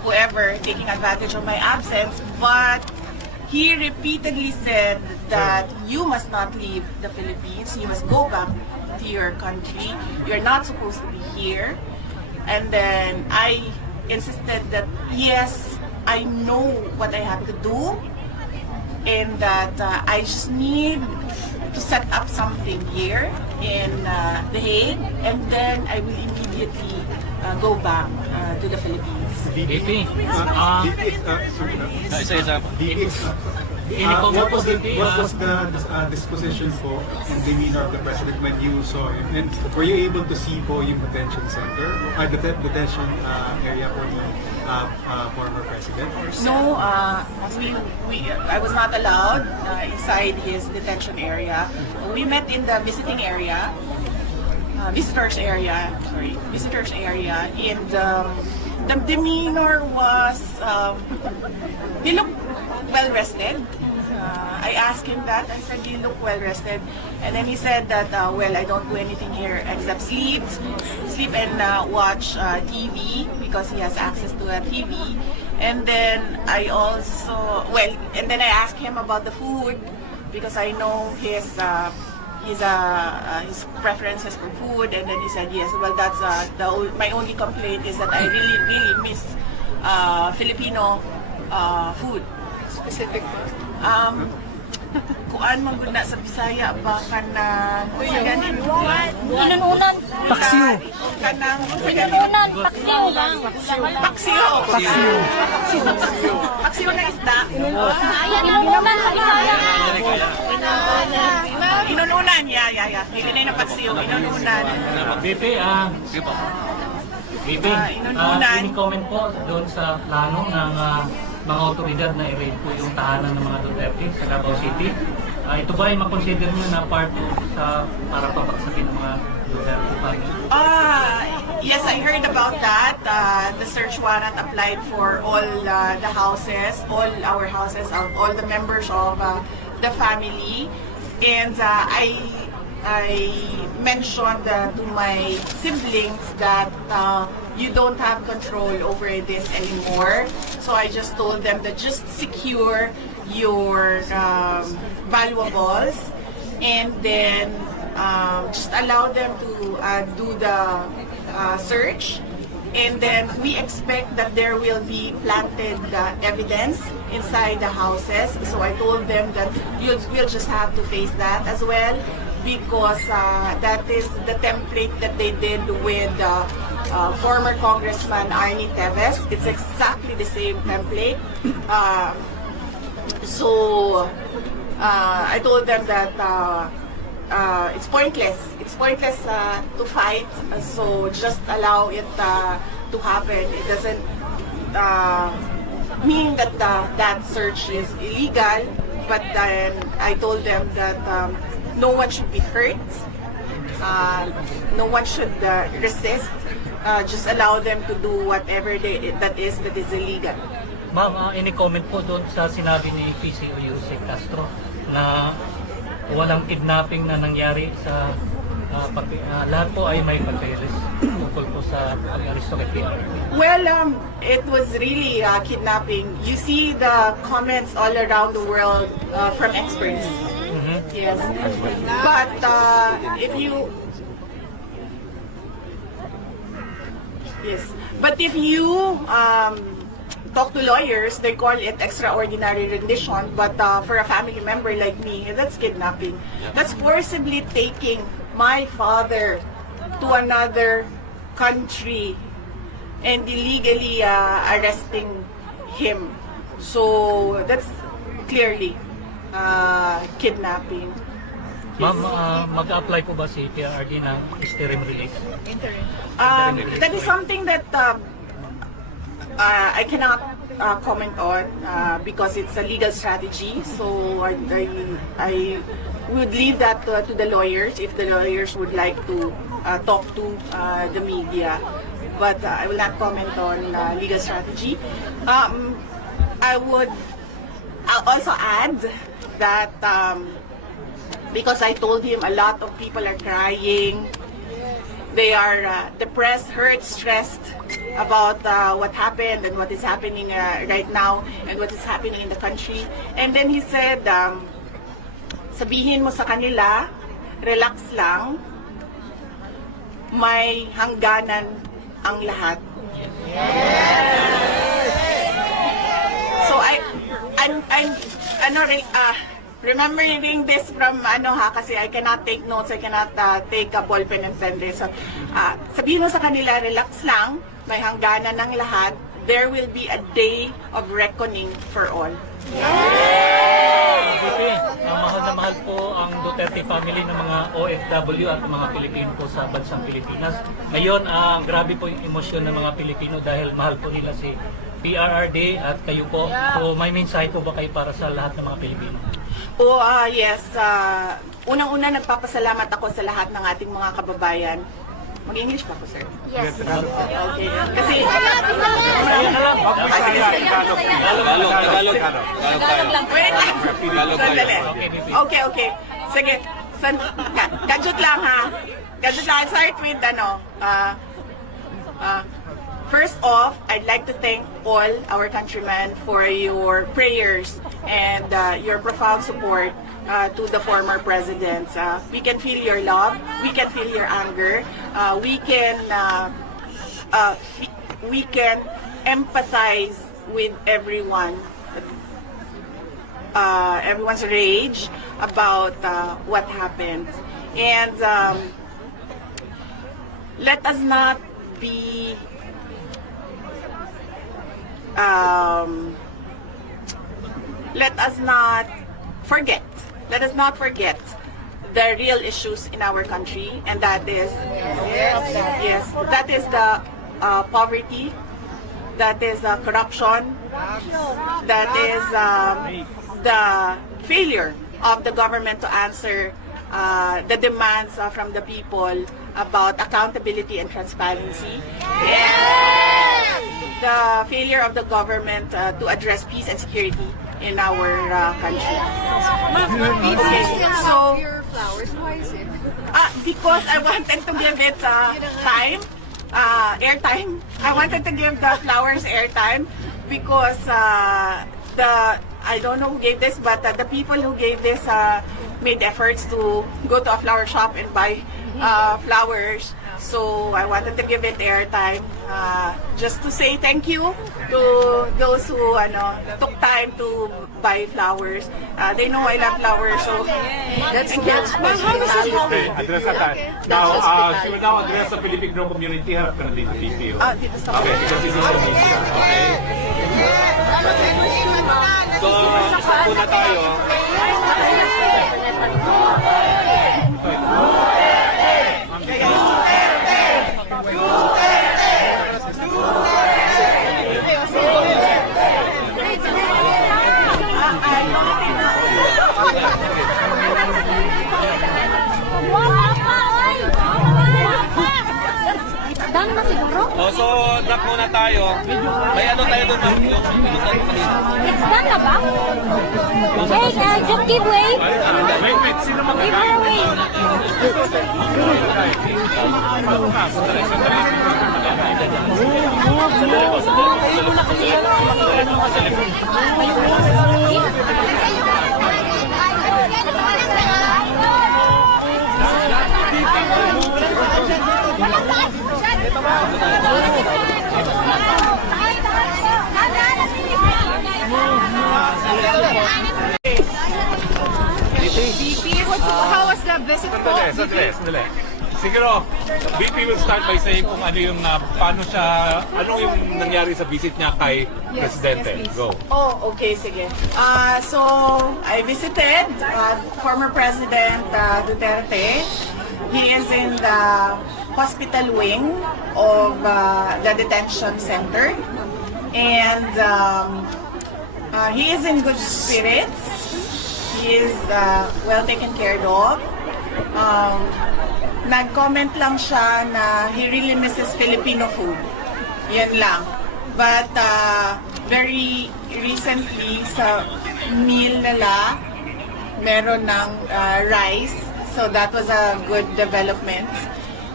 whoever taking advantage of my absence, but he repeatedly said that you must not leave the Philippines, you must go back to your country, you're not supposed to be here. And then I insisted that yes, I know what I have to do, and that I just need to set up something here in The Hague, and then I will immediately go back to the Philippines. VP, What was the disposition po and demeanor of the President when you saw him? And were you able to see po yung detention center, detention area for the former President? No, I was not allowed inside his detention area. We met in the visiting area, visitors area, and the demeanor was, he looked well rested. I asked him that. I said, "You look well rested," and then he said that, "Well, I don't do anything here except sleep and watch TV because he has access to a TV." And then I also, and then I asked him about the food because I know his preferences for food, and then he said, "Yes, well, that's my only complaint is that I really miss Filipino food." Specific. Kuan man gud na sa Bisaya ba kanang Inununan. paksiw kanang Inununan. Paksiw lang. paksiw na isda. Ayan, inununan sa Bisaya. Inununan, yeah. Dili na paksiw, inununan. VP, inununan. any comment po doon sa plano ng mga otoridad na i-raid po yung tahanan ng mga Duterte sa Davao City? Ito ba ay makonsider nyo na part sa para pabagsakin ng mga Duterte family? Yes, I heard about that. The search warrant applied for all the houses, all our houses, all the members of the family. And I mentioned to my siblings that you don't have control over this anymore. So I just told them that just secure your valuables, and then just allow them to do the search. And then we expect that there will be planted evidence inside the houses. So I told them that we'll just have to face that as well, because that is the template that they did with former Congressman Arnie Teves. It's exactly the same template. So I told them that it's pointless. It's pointless to fight. So just allow it to happen. It doesn't mean that that search is illegal. But then I told them that no one should be hurt. No one should resist. Just allow them to do whatever that is illegal. Ma'am, any comment po doon sa sinabi ni PCO Yusek Castro na walang kidnapping na nangyari sa lahat po ay may papeles tungkol po sa pag-aristo kay PRD? Well, it was really kidnapping. You see the comments all around the world from experts. Yes, but if you talk to lawyers, they call it extraordinary rendition. But for a family member like me, that's kidnapping. That's forcibly taking my father to another country and illegally arresting him. So that's clearly kidnapping. Ma'am, mag-apply po ba si PRD ng interim release? That is something that I cannot comment on because it's a legal strategy. So I would leave that to the lawyers if the lawyers would like to talk to the media. But I will not comment on legal strategy. I would also add that because I told him a lot of people are crying They are depressed, hurt, stressed about what happened and what is happening right now and what is happening in the country. And then he said, sabihin mo sa kanila, relax lang, may hangganan ang lahat. So remembering this from kasi I cannot take notes, I cannot take a ball pen and pen this. So, sabihin mo sa kanila, relax lang, may hangganan ng lahat. There will be a day of reckoning for all. Mahal na mahal po ang Duterte family ng mga OFW at mga Pilipino po sa bansang Pilipinas. Ngayon, grabe po yung emosyon ng mga Pilipino dahil mahal po nila si PRRD at kayo po. So may mensahe po ba kayo para sa lahat ng mga Pilipino? Yes. Unang-una, nagpapasalamat ako sa lahat ng ating mga kababayan. Mag-English pa po, sir? Yes. Okay. Kasi... Wait lang. Sandali. Okay. Sige. Gadget lang, ha? Gadget lang. I'll start with, first off, I'd like to thank all our countrymen for your prayers and your profound support to the former presidents. We can feel your love, we can feel your anger, we can empathize with everyone, everyone's rage about what happened. And let us not be let us not forget the real issues in our country, and that is that is the poverty, that is corruption, that is the failure of the government to answer the demands from the people about accountability and transparency, and the failure of the government to address peace and security in our country. Okay, so your flowers, why is it? because I wanted to give it time, airtime. I wanted to give the flowers airtime because I don't know who gave this, but the people who gave this made efforts to go to a flower shop and buy flowers. So I wanted to give it airtime, just to say thank you to those who took time to buy flowers. They know I love flowers, so That's Okay, address that time. Now, she will now address the Filipino community. Harap ka na dito, PPO. dito sa Okay, because this is a media. Okay. So, isa muna tayo. Done na siguro? So, drop muna tayo. May ano tayo doon? It's done na ba? Hey, just give way. Wait, sino Give her way. How was the visit po? Sandali. Siguro, VP will start by saying kung ano yung, paano siya, ano yung nangyari sa visit niya kay Presidente. yes, please. Go. Okay, sige. So, I visited former President Duterte. He is in the hospital wing of the detention center. And he is in good spirits. He is well taken care of. Nag-comment lang siya na he really misses Filipino food. Yan lang. But very recently sa meal nila, meron ng rice. So that was a good development.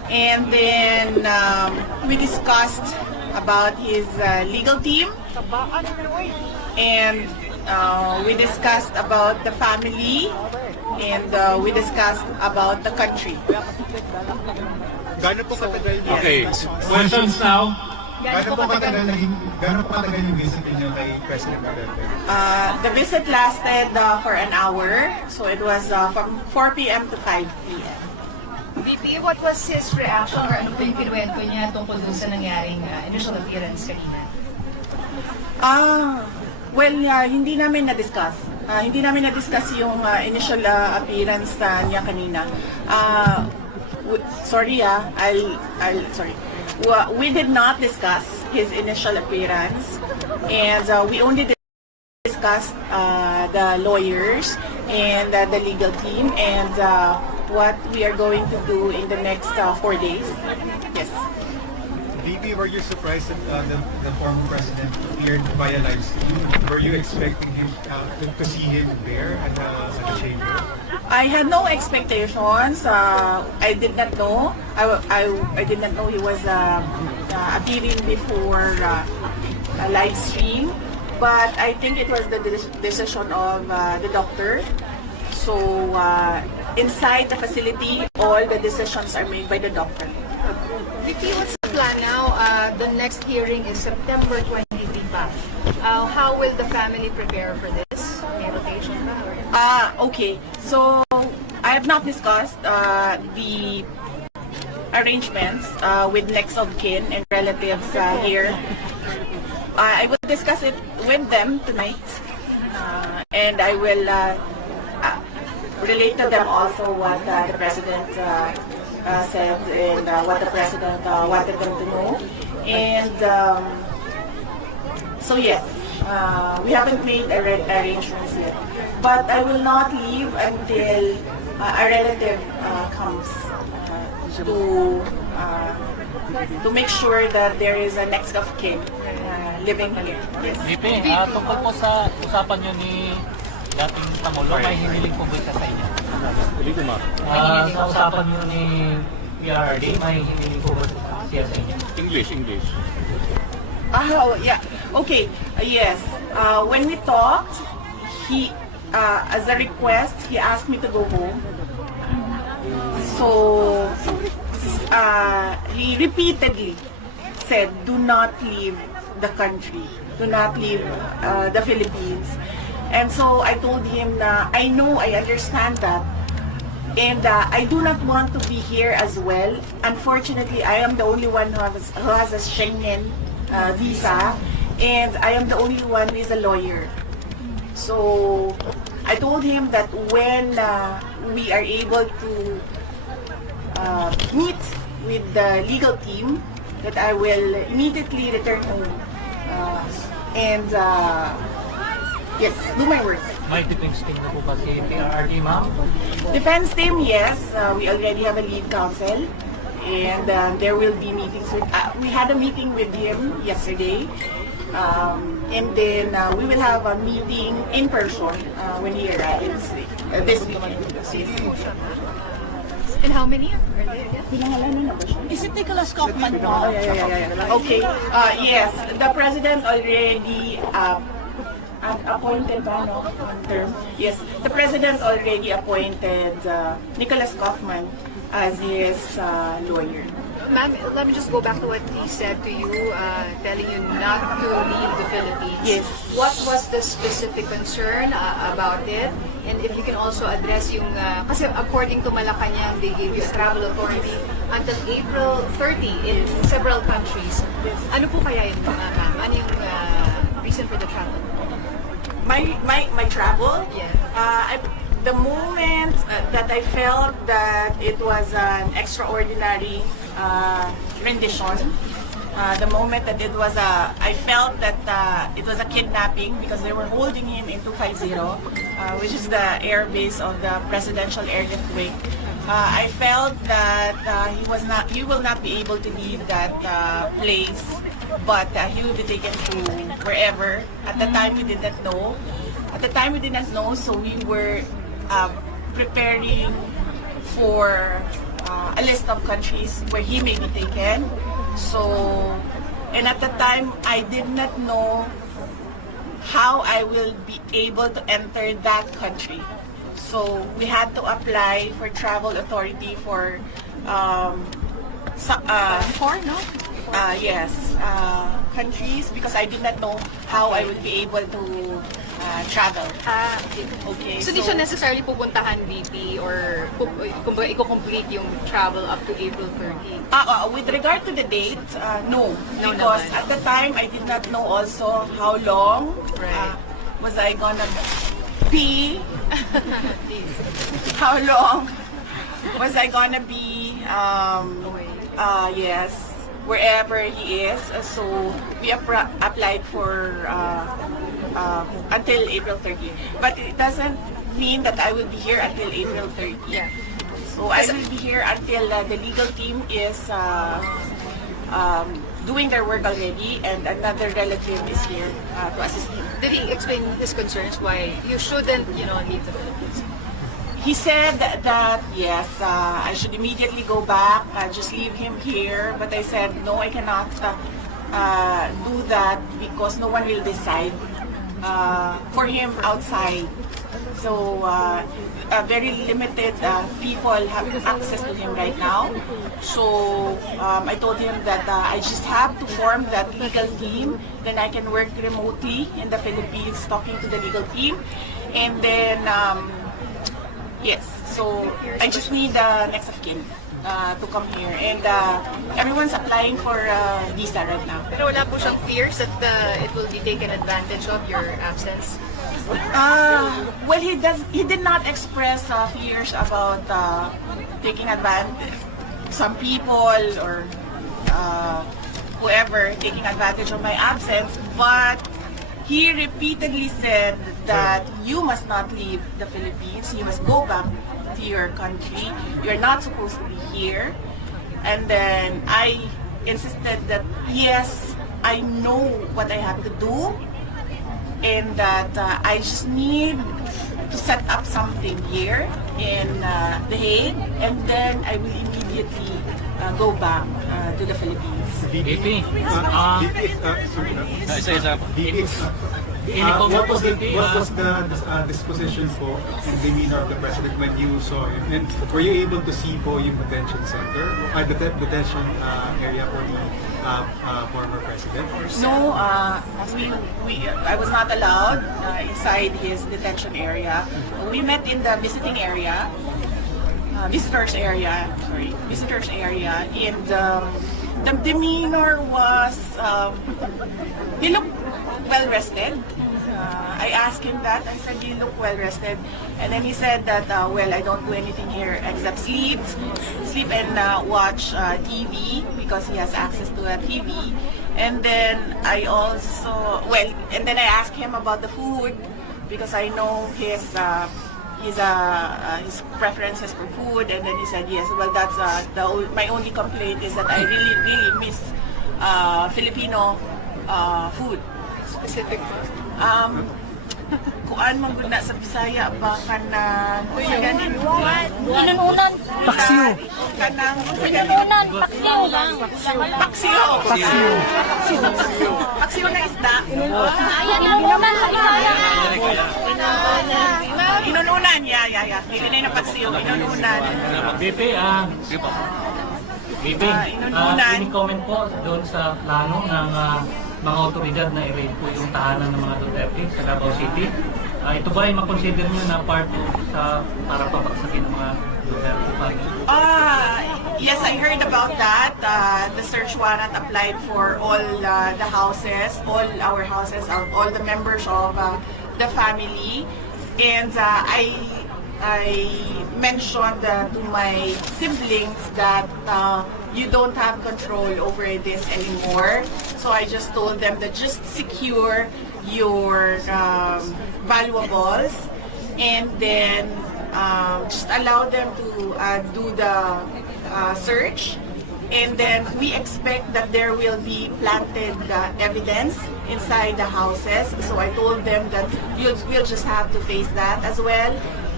And then we discussed about his legal team, and we discussed about the family, and we discussed about the country. Gaano po katagal niya? Okay, questions now? Gaano po katagal yung visit niyo kay President Duterte? The visit lasted for an hour, so it was from 4 p.m. to 5 p.m. VP, what was his reaction or ano po yung kinuwento niya tungkol dun sa nangyaring initial appearance kanina? Hindi namin na-discuss. Hindi namin na-discuss yung initial appearance niya kanina. Sorry. We did not discuss his initial appearance, and we only discussed the lawyers and the legal team and what we are going to do in the next 4 days. Yes. VP, were you surprised that the former president appeared via live stream? Were you expecting him to see him there at the chamber? I had no expectations. I did not know. I did not know he was appearing before a live stream. But I think it was the decision of the doctor. So inside the facility, all the decisions are made by the doctor. VP, what's the plan now? The next hearing is September 23 pa. How will the family prepare for this? May rotation ba? Okay. So I have not discussed the arrangements with next of kin and relatives here. I will discuss it with them tonight, and I will relate to them also what the president said and what the president wanted them to know. And so yes, we haven't made arrangements yet, but I will not leave until a relative comes to make sure that there is a next of kin living here. Yes. VP, tungkol po sa usapan nyo ni dating Pangulo, may hiniling po ba sa inyo? Sa usapan nyo ni PRRD, may hiniling po ba siya sa inyo? English. Yeah. Okay. Yes. When we talked, he, as a request, he asked me to go home. So, he repeatedly said, "Do not leave the country. Do not leave the Philippines." And so I told him na I know, I understand that, and I do not want to be here as well. Unfortunately, I am the only one who has a Schengen visa, and I am the only one who is a lawyer. So I told him that when we are able to meet with the legal team, that I will immediately return home and yes, do my work. May defense team na po ba si PRRD, ma'am? Defense team, yes. We already have a lead counsel, and there will be meetings with. We had a meeting with him yesterday, and then we will have a meeting in person when he arrives this weekend. And how many are there? Is it Nicholas Kaufman? Okay. Yes, the president already appointed term. Yes, the president already appointed Nicholas Kaufman as his lawyer. Ma'am, let me just go back to what he said to you, telling you not to leave the Philippines. Yes. What was the specific concern about it? And if you can also address yung, kasi according to Malacanang, they gave you a travel authority until April 30 in several countries. Ano po kaya yun, ma'am? Ano yung reason for the travel? My travel? Yeah. The moment that I felt that it was an extraordinary rendition, the moment that it was I felt that it was a kidnapping because they were holding him in 250, which is the air base of the Presidential Airlift Wing. I felt that he will not be able to leave that place, but he will be taken to wherever. At the time, we did not know. So we were preparing for a list of countries where he may be taken. So, and at the time, I did not know how I will be able to enter that country. So we had to apply for travel authority for countries because I did not know how I would be able to travel. Okay. So, di siya necessarily pupuntahan VP or kumbaga i-complete yung travel up to April 30? With regard to the date, no. No Because naman. at the time, I did not know also how long Right. was I gonna be, how long was I gonna be, yes, wherever he is. So we applied for until April 30. But it doesn't mean that I will be here until April 30. Yeah. So I will be here until the legal team is doing their work already, and another relative is here to assist him. Did he explain his concerns why you shouldn't, leave the Philippines? He said that yes, I should immediately go back, just leave him here. But I said no, I cannot do that because no one will decide for him outside. So very limited people have access to him right now. So I told him that I just have to form that legal team. Then I can work remotely in the Philippines talking to the legal team. And then, yes, so I just need the next of kin to come here. And everyone's applying for visa right now. Pero wala po siyang fears that it will be taken advantage of your absence? Well, he did not express fears about taking advantage. Some people or whoever taking advantage of my absence, but he repeatedly said that you must not leave the Philippines. You must go back to your country. You're not supposed to be here. And then I insisted that yes, I know what I have to do, and that I just need to set up something here in The Hague, and then I will immediately go back to the Philippines. VP, What was the disposition po and demeanor of the president when you saw him? And were you able to see po yung detention center, detention area for the former president? No, I was not allowed inside his detention area. We met in the visiting area, visitors area, and the demeanor was, he looked well rested. I asked him that. I said, "You look well rested," and then he said that, "Well, I don't do anything here except sleep and watch TV because he has access to a TV." And then I asked him about the food because I know his preferences for food, and then he said, "Yes, well, that's my only complaint is that I really miss Filipino food." Specific po? Kuan mo gud na sa Bisaya ba kanang Inununan. paksiw Inununan. Paksiw lang. paksiw na isda Ayan, inununan sa Bisaya. inununan dili na paksiw inununan VP, inununan. comment po doon sa plano ng mga otoridad na i-raid po yung tahanan ng mga Duterte sa Davao City. Ito ba ay makonsider nyo na part sa para pabagsakin ng mga Duterte family? Yes, I heard about that. The search warrant applied for all the houses, all our houses, all the members of the family. And I mentioned to my siblings that you don't have control over this anymore. So I just told them that just secure your valuables, and then just allow them to do the search. And then we expect that there will be planted evidence inside the houses. So I told them that we'll just have to face that as well,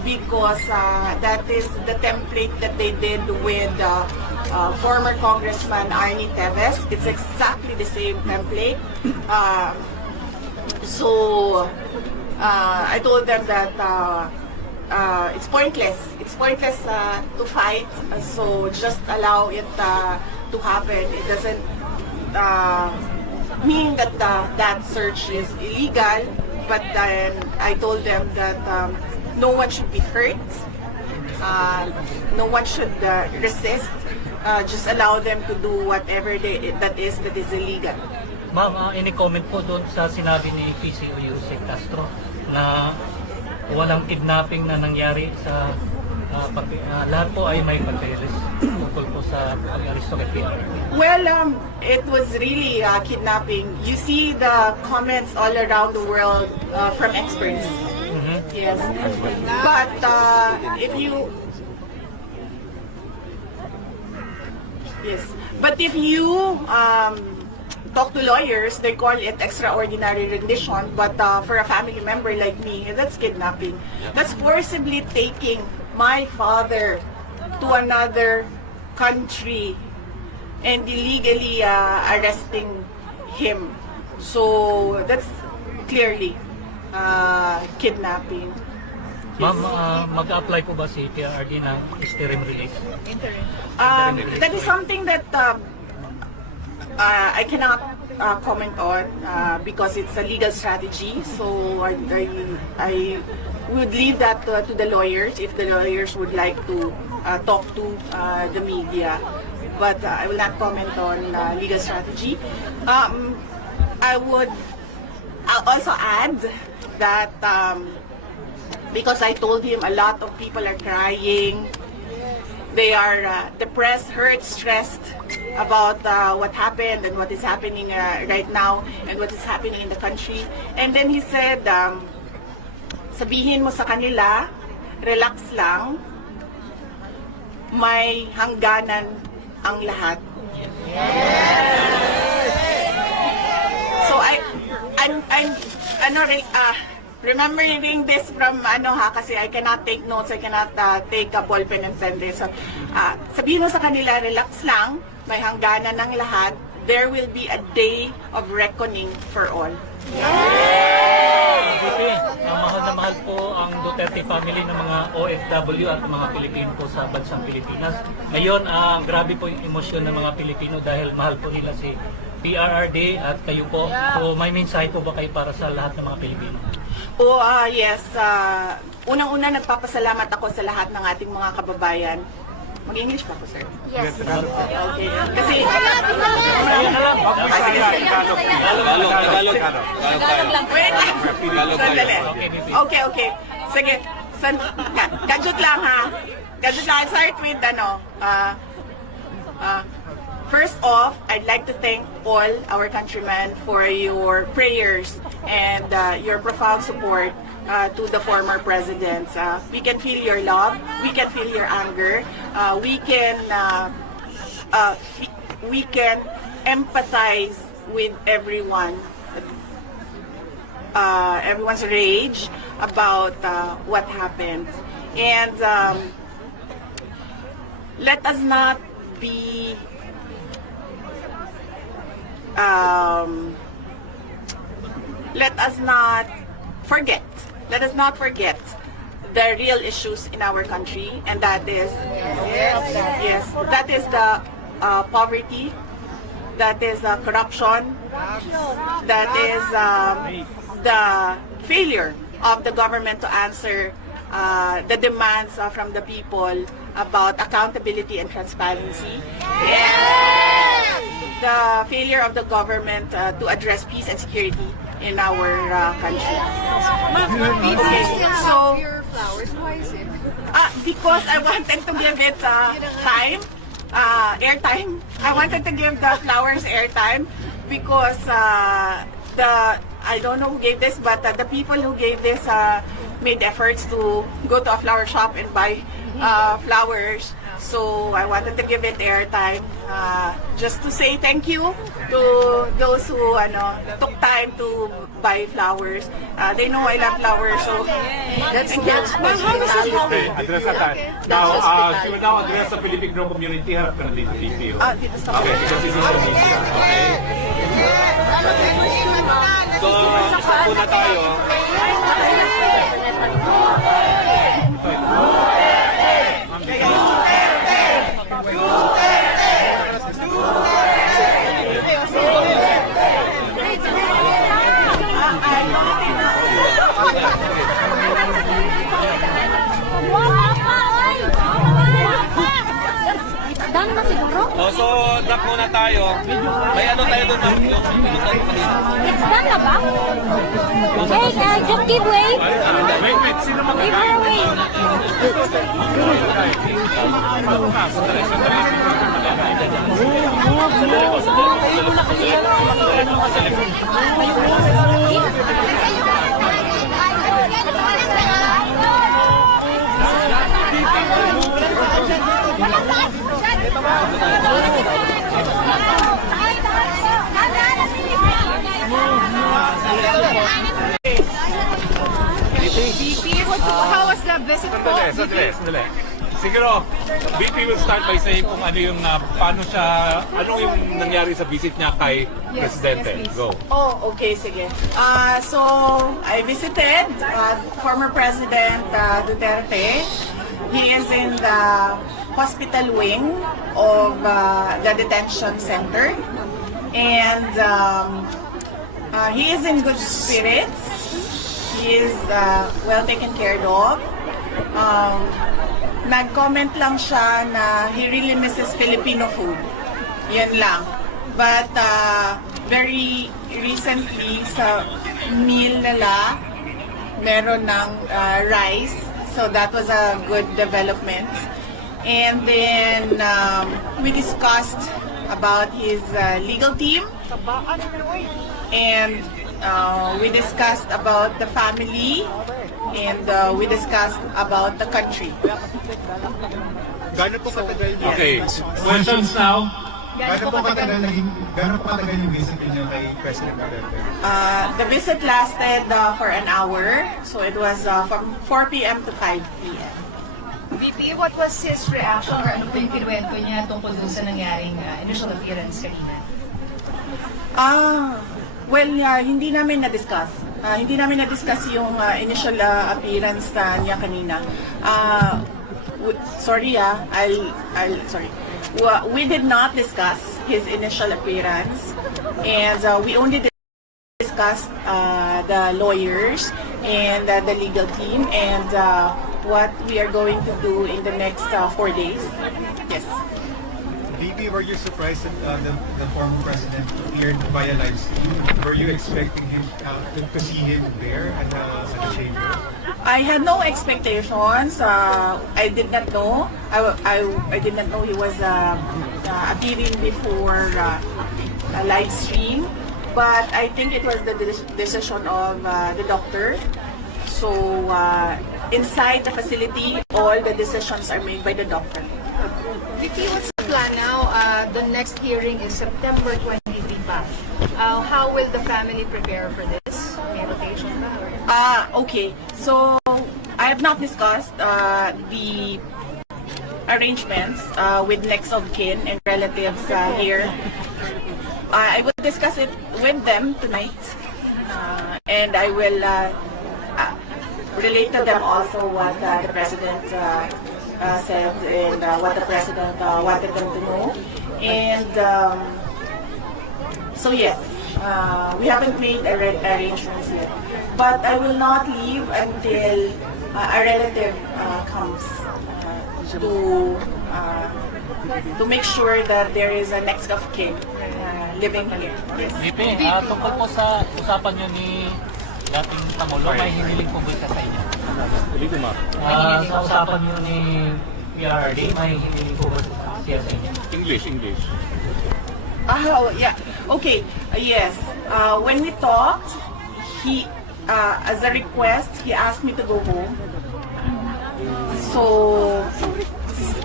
because that is the template that they did with former Congressman Arnie Teves. It's exactly the same template. So I told them that it's pointless. It's pointless to fight. So just allow it to happen. It doesn't mean that that search is illegal. But then I told them that no one should be hurt. No one should resist. Just allow them to do whatever that is illegal. Ma'am, any comment po doon sa sinabi ni PCO Yusek Castro na walang kidnapping na nangyari sa lahat po ay may papeles tungkol po sa pag-aristo kay PRRD? Well, it was really kidnapping. You see the comments all around the world from experts. Yes. But if you talk to lawyers, they call it extraordinary rendition, but for a family member like me, that's kidnapping. That's forcibly taking my father to another country and illegally arresting him. So that's clearly kidnapping. Ma'am, mag-apply po ba si PRRD ng interim release? That is something that I cannot comment on because it's a legal strategy. So I would leave that to the lawyers if the lawyers would like to talk to the media. But I will not comment on legal strategy. I'll also add that because I told him a lot of people are crying. They are depressed, hurt, stressed about what happened and what is happening right now and what is happening in the country. And then he said, sabihin mo sa kanila, relax lang, may hangganan ang lahat. So I'm remembering this from kasi I cannot take notes, I cannot take a ball pen and pen this. So, sabihin mo sa kanila, relax lang, may hangganan ng lahat. There will be a day of reckoning for all. VP, mahal na mahal po ang Duterte family ng mga OFW at mga Pilipino po sa bansang Pilipinas. Ngayon, grabe po yung emosyon ng mga Pilipino dahil mahal po nila si PRRD at kayo po. So may mensahe po ba kayo para sa lahat ng mga Pilipino? Yes. Unang-una, nagpapasalamat ako sa lahat ng ating mga kababayan. Mag-English pa ako, sir? Yes. Okay. Kasi... Wait lang. Sandali. Okay. Sige. Gadget lang, ha? Gadget lang. I'll start with, first off, I'd like to thank all our countrymen for your prayers and your profound support to the former presidents. We can feel your love, we can feel your anger, we can empathize with everyone's rage about what happened. And let us not be let us not forget the real issues in our country, and that is that is the poverty, that is corruption, that is the failure of the government to answer the demands from the people about accountability and transparency. The failure of the government to address peace and security in our country. So, why is it? because I wanted to give it time, airtime. I wanted to give the flowers airtime because I don't know who gave this, but the people who gave this made efforts to go to a flower shop and buy flowers. So I wanted to give it airtime just to say thank you to those who took time to buy flowers. They know I love flowers, so That's Okay, address ka tayo. Now, she will now address the Filipino community. Harap ka na dito, VP. dito sa Okay, because this is the media. Okay. So, isa po na tayo. Done na siguro? Oh, so, drop muna tayo. May ano tayo doon, ma'am? Yung pinuntan ko kanina. It's done na ba? Hey, just give way. Wait, sino Give magkakain? her way. How was the visit po? Sandali. Siguro, VP will start by saying kung ano yung, paano siya, ano yung nangyari sa visit niya kay Presidente. yes, please. Go. Oh, okay, sige. So, I visited former President Duterte. He is in the hospital wing of the detention center. And he is in good spirits. He is well taken care of. Nag-comment lang siya na he really misses Filipino food. Yan lang. But very recently sa meal nila, meron ng rice. So that was a good development. And then we discussed about his legal team. And we discussed about the family. And we discussed about the country. Gano'n po katagal niya? Okay, questions now? Gano'n po katagal yung visit niyo kay President Duterte? The visit lasted for an hour. So it was from 4 p.m. to 5 p.m. VP, what was his reaction or ano po yung kinuwento niya tungkol dun sa nangyaring initial appearance kanina? Well, hindi namin na-discuss. Hindi namin na-discuss yung initial appearance niya kanina. Sorry, sorry. We did not discuss his initial appearance, and we only discussed the lawyers and the legal team and what we are going to do in the next 4 days. Yes. VP, were you surprised that the former president appeared via live stream? Were you expecting him to see him there at the chamber? I had no expectations. I did not know. I did not know he was appearing before a live stream. But I think it was the decision of the doctor. So inside the facility, all the decisions are made by the doctor. VP, what's the plan now? The next hearing is September 23 pa. How will the family prepare for this? May rotation ba? Or? Okay. So I have not discussed the arrangements with next of kin and relatives here. I will discuss it with them tonight, and I will relate to them also what the president said and what the president wanted them to know. And so yes, we haven't made arrangements yet, but I will not leave until a relative comes to make sure that there is a next of kin living here. Yes. VP, tungkol po sa usapan nyo ni dating Pangulo, may hiniling po ba sa inyo? Sa usapan nyo ni PRRD, may hiniling po ba siya sa inyo? English. Yeah. Okay. Yes. When we talked, he, as a request, he asked me to go home. So,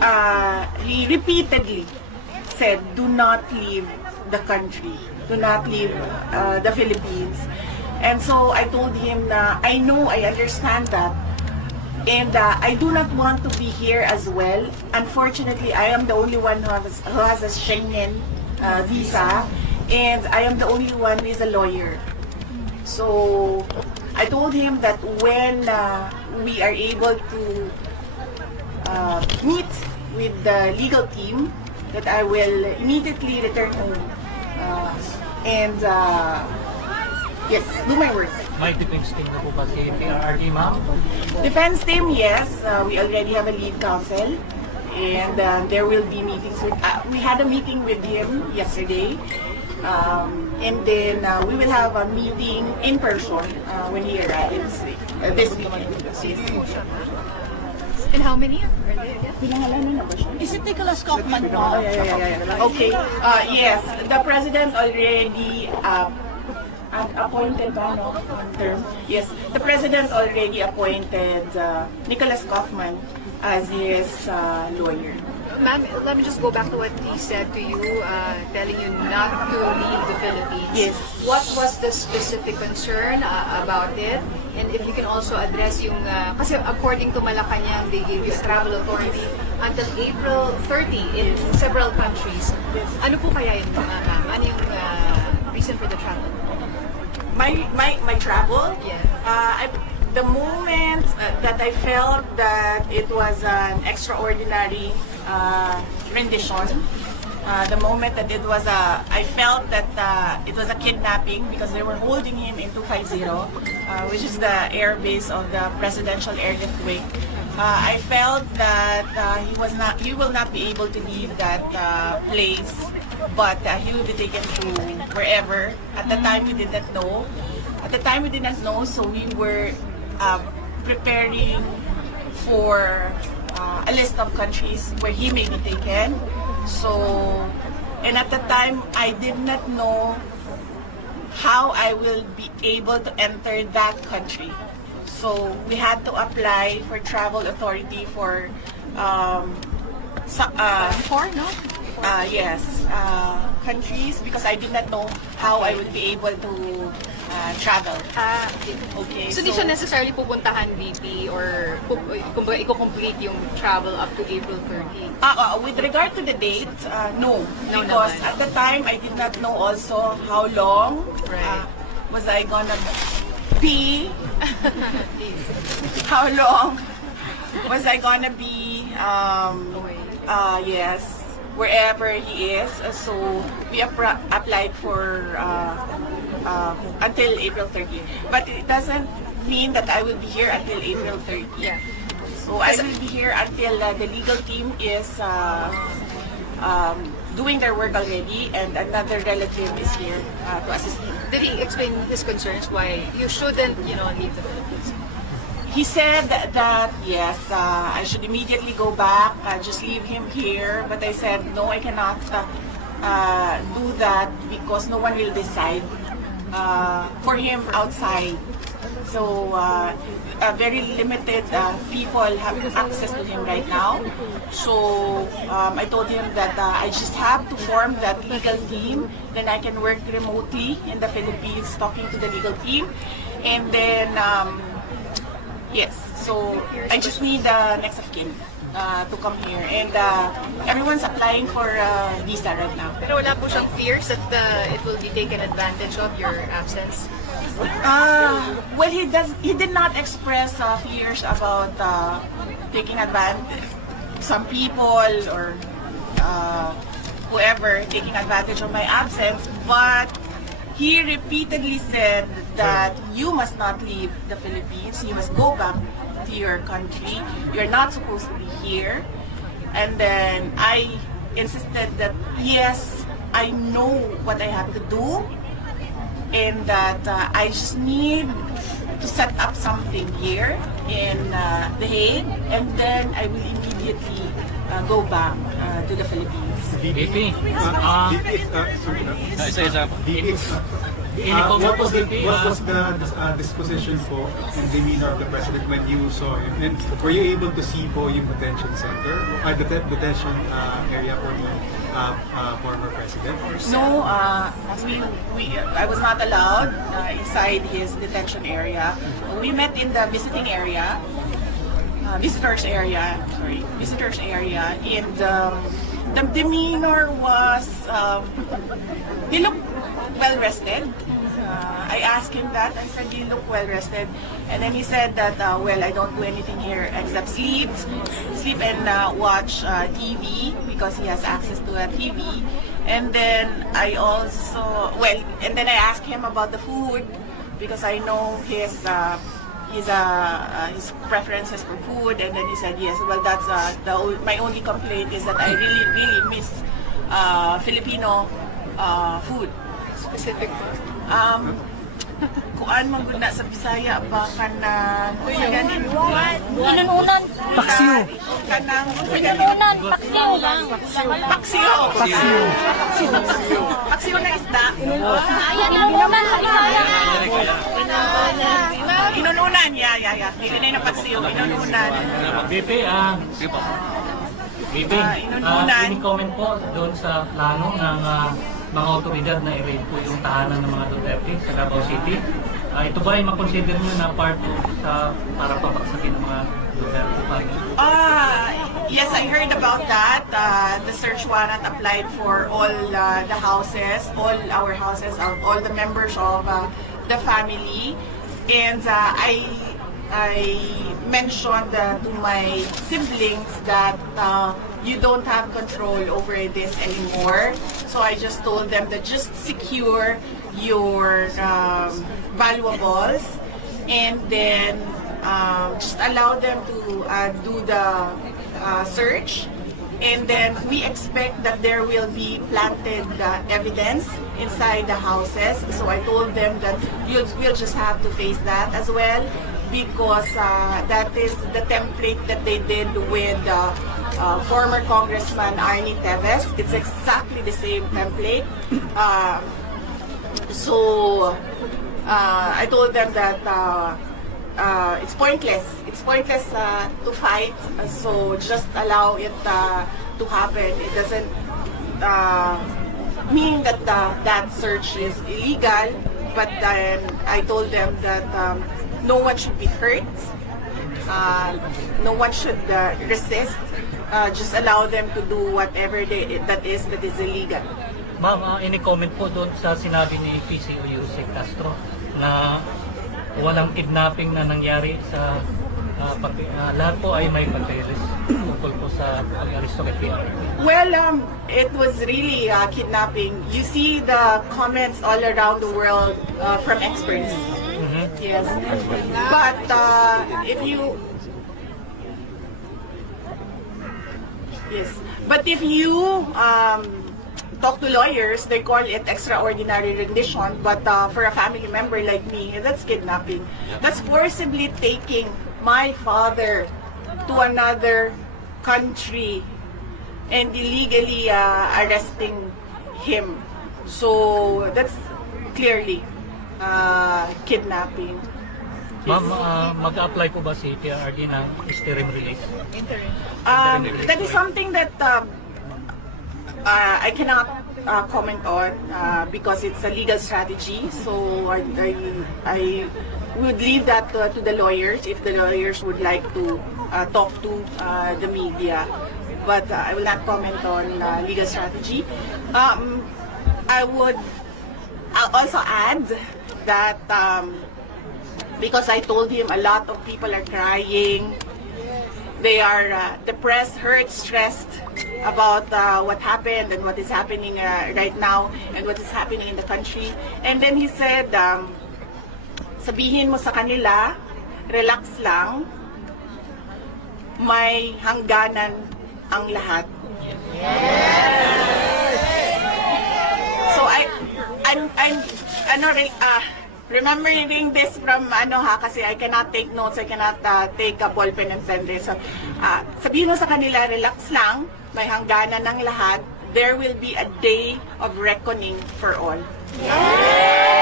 he repeatedly said, do not leave the country, do not leave the Philippines. And so I told him na I know, I understand that, and I do not want to be here as well. Unfortunately, I am the only one who has a Schengen visa, and I am the only one who is a lawyer. So I told him that when we are able to meet with the legal team, that I will immediately return home and yes, do my work. May defense team na po ba si PRRD, ma'am? Defense team, yes. We already have a lead counsel, and there will be meetings with. We had a meeting with him yesterday, and then we will have a meeting in person when he arrives this weekend. And how many are there again? Is it Nicholas Kaufman? Oh, yeah. Okay. Yes, the president already appointed term. Yes, the president already appointed Nicholas Kaufman as his lawyer. Ma'am, let me just go back to what he said to you, telling you not to leave the Philippines. Yes. What was the specific concern about it? And if you can also address yung, kasi according to Malacanang, they gave you travel authority until April 30 in several countries. Ano po kaya yun, ma'am? Ano yung reason for the travel? My travel? Yeah. The moment that I felt that it was an extraordinary rendition, the moment that it was I felt that it was a kidnapping because they were holding him in 250, which is the air base of the Presidential Airlift Wing. I felt that he will not be able to leave that place, but he will be taken to wherever. At the time we did not know. So we were preparing for a list of countries where he may be taken. So, and at the time, I did not know how I will be able to enter that country. So we had to apply for travel authority for countries because I did not know how I would be able to travel. Okay. So, di siya necessarily pupuntahan VP or kumbaga i-complete yung travel up to April 30? With regard to the date, no. No Because naman. at the time, I did not know also how long was I gonna be, how long was I gonna be, yes, wherever he is. So we applied for until April 30. But it doesn't mean that I will be here until April 30. Yeah. So I will be here until the legal team is doing their work already, and another relative is here to assist him. Did he explain his concerns why you shouldn't, leave the Philippines? He said that yes, I should immediately go back, just leave him here. But I said no, I cannot do that because no one will decide for him outside. So very limited people have access to him right now. So I told him that I just have to form that legal team. Then I can work remotely in the Philippines, talking to the legal team, and then yes. So I just need the next of kin to come here, and everyone's applying for visa right now. Pero wala po siyang fears that it will be taken advantage of your absence? Well, he did not express fears about taking advantage. Some people or whoever taking advantage of my absence, but he repeatedly said that you must not leave the Philippines. You must go back to your country. You're not supposed to be here. And then I insisted that yes, I know what I have to do, and that I just need to set up something here in The Hague, and then I will immediately go back to the Philippines. VP, What was the disposition po and demeanor of the president when you saw him? And were you able to see po yung detention center, detention area for the former president? No, I was not allowed inside his detention area. We met in the visiting area, visitors area, and the demeanor was, he looked well rested. I asked him that. I said, "You look well rested," and then he said that, "Well, I don't do anything here except sleep and watch TV because he has access to a TV." And then I asked him about the food because I know his preferences for food, and then he said, "Yes, well, that's my only complaint is that I really miss Filipino food." Specific food. Kuan mo gud na sa Bisaya ba kanang Inununan. paksiw kanang Inununan. Paksiw lang. paksiw na isda. Ayan, inununan sa Bisaya. Inununan, yeah. Dili na yung paksiw, inununan. BP, inununan. ini-comment po doon sa plano ng mga otoridad na i-raid po yung tahanan ng mga Duterte sa Davao City. Ito ba ay makonsider nyo na part po sa para papaksakin ng mga Duterte family? Yes, I heard about that. The search warrant applied for all the houses, all our houses, all the members of the family. And I mentioned to my siblings that you don't have control over this anymore. So I just told them that just secure your valuables and then just allow them to do the search. And then we expect that there will be planted evidence inside the houses. So I told them that we'll just have to face that as well, because that is the template that they did with former Congressman Arnie Teves. It's exactly the same template. So I told them that it's pointless. It's pointless to fight. So just allow it to happen. It doesn't mean that that search is illegal. But then I told them that no one should be hurt. No one should resist. Just allow them to do whatever that is illegal. Ma'am, ini-comment po doon sa sinabi ni PCO Yusek Castro na walang kidnapping na nangyari sa lahat po ay may papeles tungkol po sa pag-aristo kay PRRD. Well, it was really kidnapping. You see the comments all around the world from experts. Yes, but if you talk to lawyers, they call it extraordinary rendition. But for a family member like me, that's kidnapping. That's forcibly taking my father to another country and illegally arresting him. So that's clearly kidnapping. Ma'am, mag-apply po ba si PRRD ng interim release? That is something that I cannot comment on because it's a legal strategy. So I would leave that to the lawyers if the lawyers would like to talk to the media. But I will not comment on legal strategy. I'll also add that because I told him a lot of people are crying. They are depressed, hurt, stressed about what happened and what is happening right now and what is happening in the country. And then he said, sabihin mo sa kanila, relax lang, may hangganan ang lahat. So I'm remembering this from kasi I cannot take notes, I cannot take a ball pen and pen this. So sabihin mo sa kanila, relax lang, may hangganan ng lahat. There will be a day of reckoning for all.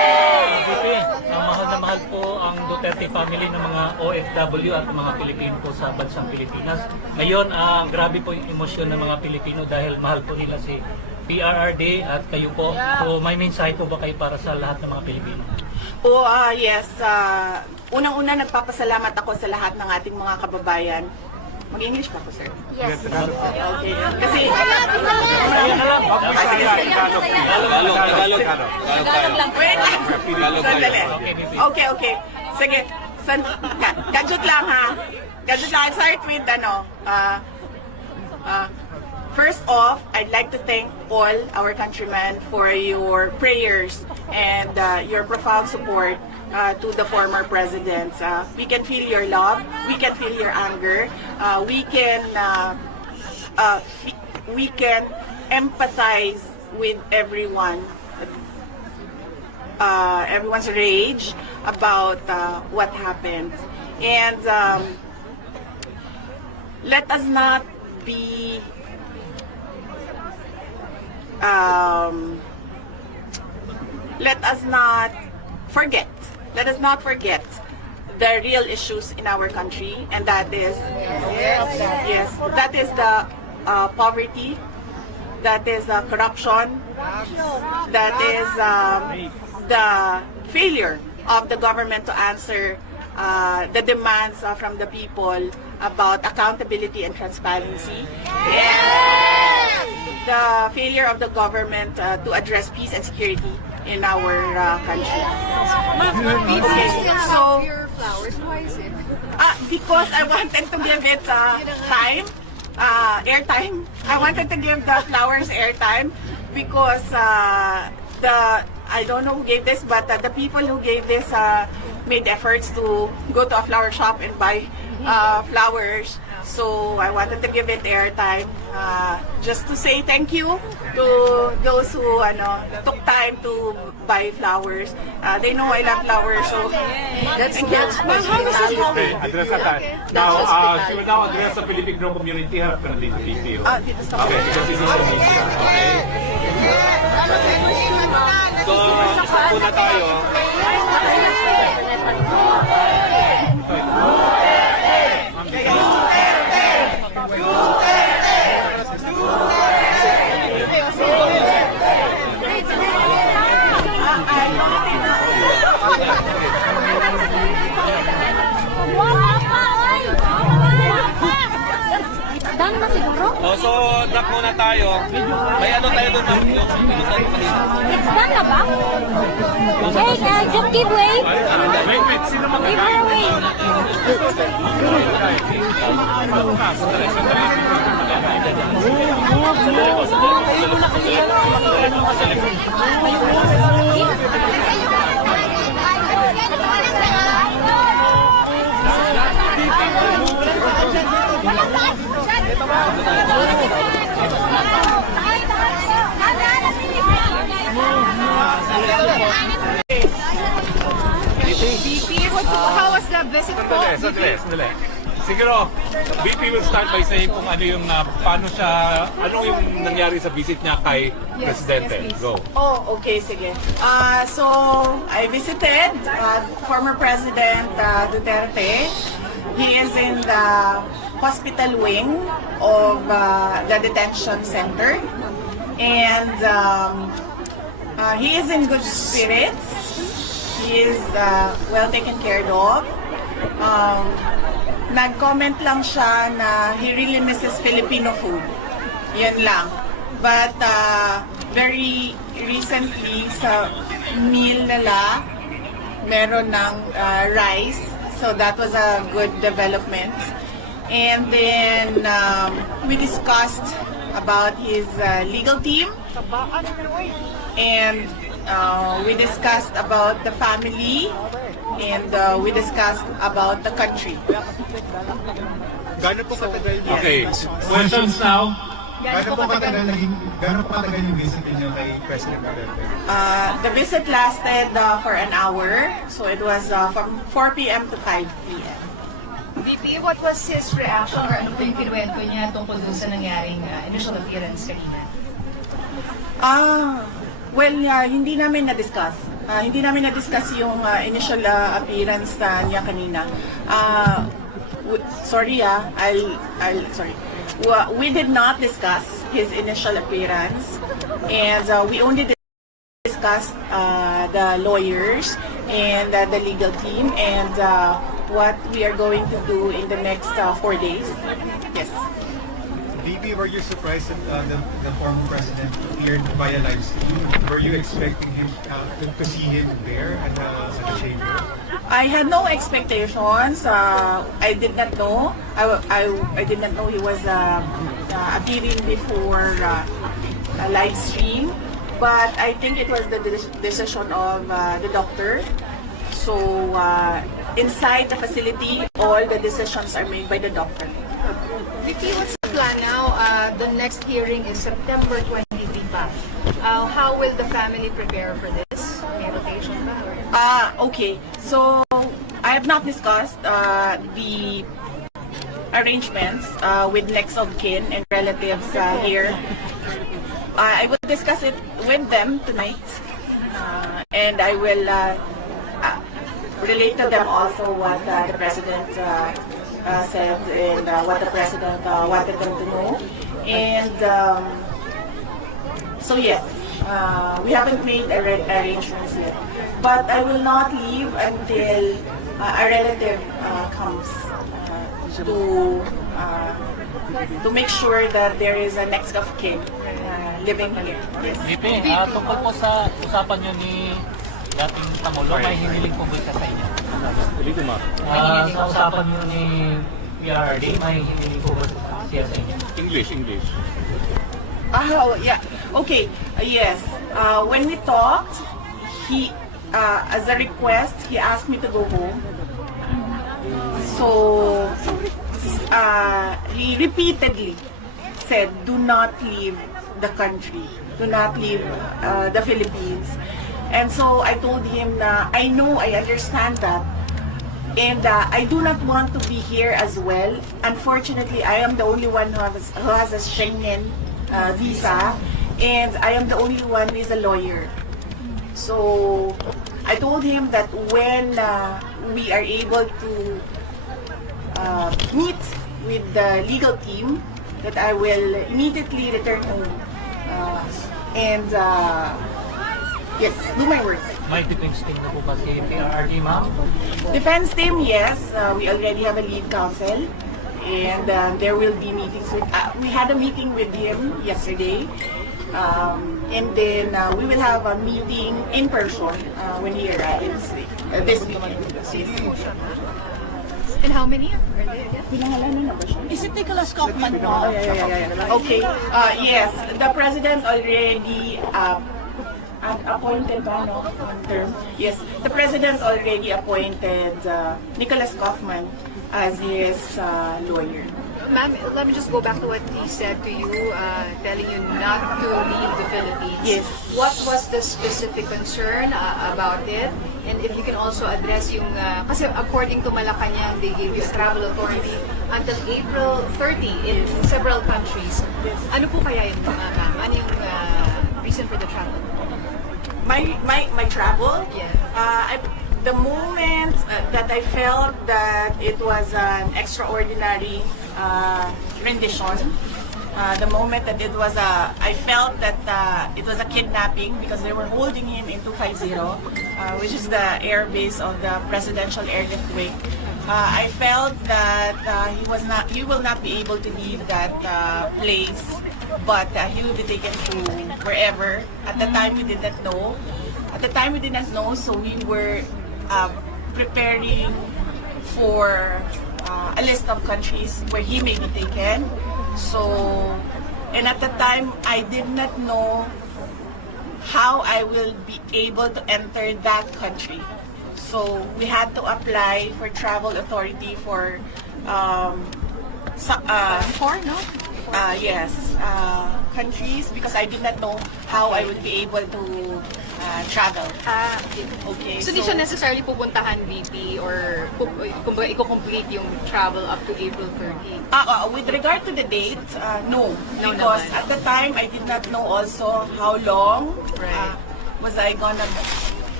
VP, mahal na mahal po ang Duterte family ng mga OFW at mga Pilipino po sa bansang Pilipinas. Ngayon, grabe po yung emosyon ng mga Pilipino dahil mahal po nila si PRRD at kayo po. So may mensahe po ba kayo para sa lahat ng mga Pilipino? Yes. Unang-una, nagpapasalamat ako sa lahat ng ating mga kababayan. Mag-English pa po, sir? Yes. Okay. Kasi... Wait. Sandali. Okay. Sige. Gadget lang, ha? Gadget lang. I'll start with, first off, I'd like to thank all our countrymen for your prayers and your profound support to the former presidents. We can feel your love, we can feel your anger, we can empathize with everyone's rage about what happened. And let us not be let us not forget the real issues in our country, and that is that is the poverty, that is corruption, that is the failure of the government to answer the demands from the people about accountability and transparency. The failure of the government to address peace and security in our country. So, flowers, why is it? because I wanted to give it time, airtime. I wanted to give the flowers airtime because I don't know who gave this, but the people who gave this made efforts to go to a flower shop and buy flowers. So I wanted to give it airtime, just to say thank you to those who took time to buy flowers. They know I love flowers, so That's Okay, address that. Now, she will now address the Filipino community. Harap ka na dito, VP. dito sa Okay, because this is the media. Okay. So, isa po na tayo. Done na siguro? So, drop muna tayo. May ano tayo doon? It's done na ba? Hey, just give way. Wait. Sino Give her away. How was the visit po? Sandali. Siguro, VP will start by saying kung ano yung, ano yung nangyari sa visit niya kay Presidente. Go. Okay, sige. So, I visited former President Duterte. He is in the hospital wing of the detention center. And he is in good spirits. He is well taken care of. Nag-comment lang siya na he really misses Filipino food. Yan lang. But very recently sa meal nila, meron ng rice. So that was a good development. And then we discussed about his legal team. And we discussed about the family, and we discussed about the country. Gano'n po katagal Okay, questions now? Gano'n po katagal yung visit niyo kay President Duterte? The visit lasted for an hour, so it was from 4 p.m. to 5 p.m. VP, what was his reaction or ano po yung kinuwento niya tungkol dun sa nangyaring initial appearance kanina? Well, hindi namin na-discuss Hindi namin na-discuss yung initial appearance niya kanina. Sorry, sorry. We did not discuss his initial appearance, and we only discussed the lawyers and the legal team and what we are going to do in the next 4 days. Yes. VP, were you surprised that the former president appeared via live stream? Were you expecting him to see him there at the chamber? I had no expectations. I did not know. I did not know he was appearing before a live stream. But I think it was the decision of the doctor. So inside the facility, all the decisions are made by the doctor. Vicky, what's the plan now? The next hearing is September 23 pa. How will the family prepare for this? May rotation ba? Okay. So I have not discussed the arrangements with next of kin and relatives here. I will discuss it with them tonight, and I will relate to them also what the president said and what the president wanted them to know. And so yes, we haven't made arrangements yet, but I will not leave until a relative comes to make sure that there is a next of kin living here. Yes. VP, tungkol po sa usapan nyo ni dating Pangulo, may hiniling po ba siya sa inyo? Sa usapan nyo ni PRRD, may hiniling po ba siya sa inyo? English. Oh, yeah. Okay. Yes. When we talked, he, as a request, he asked me to go home. So, he repeatedly said, do not leave the country. Do not leave the Philippines. And so I told him na I know, I understand that. And I do not want to be here as well. Unfortunately, I am the only one who has a Schengen visa. And I am the only one who is a lawyer. So I told him that when we are able to meet with the legal team, that I will immediately return home and yes, do my work. May defense team na po ba si PRRD, ma'am? Defense team, yes. We already have a lead counsel, and there will be meetings with. We had a meeting with him yesterday, and then we will have a meeting in person when he arrives this weekend. And how many are there? Pinangalanan na ba siya? Is it Nicholas Kaufman po? Oh, yeah. Okay. Yes, the president already appointed ba, no? Term. Yes, the president already appointed Nicholas Kaufman as his lawyer. Ma'am, let me just go back to what he said to you, telling you not to leave the Philippines. Yes. What was the specific concern about it? And if you can also address yung, kasi according to Malacanang, they gave you a travel authority until April 30 in several countries. Ano po kaya yung ma'am? Ano yung reason for the travel? My travel? Yes. The moment that I felt that it was an extraordinary rendition, the moment that it was I felt that it was a kidnapping because they were holding him in 250, which is the air base of the presidential airlift wing. I felt that he will not be able to leave that place, but he will be taken to wherever. At the time we did not know. So we were preparing for a list of countries where he may be taken. So, and at the time, I did not know how I will be able to enter that country. So, we had to apply for travel authority for countries because I did not know how I would be able to travel. Okay. So, di siya necessarily pupuntahan VP or kumbaga i-complete yung travel up to April 30? With regard to the date, no. No Because naman. at the time, I did not know also how long Right. was I gonna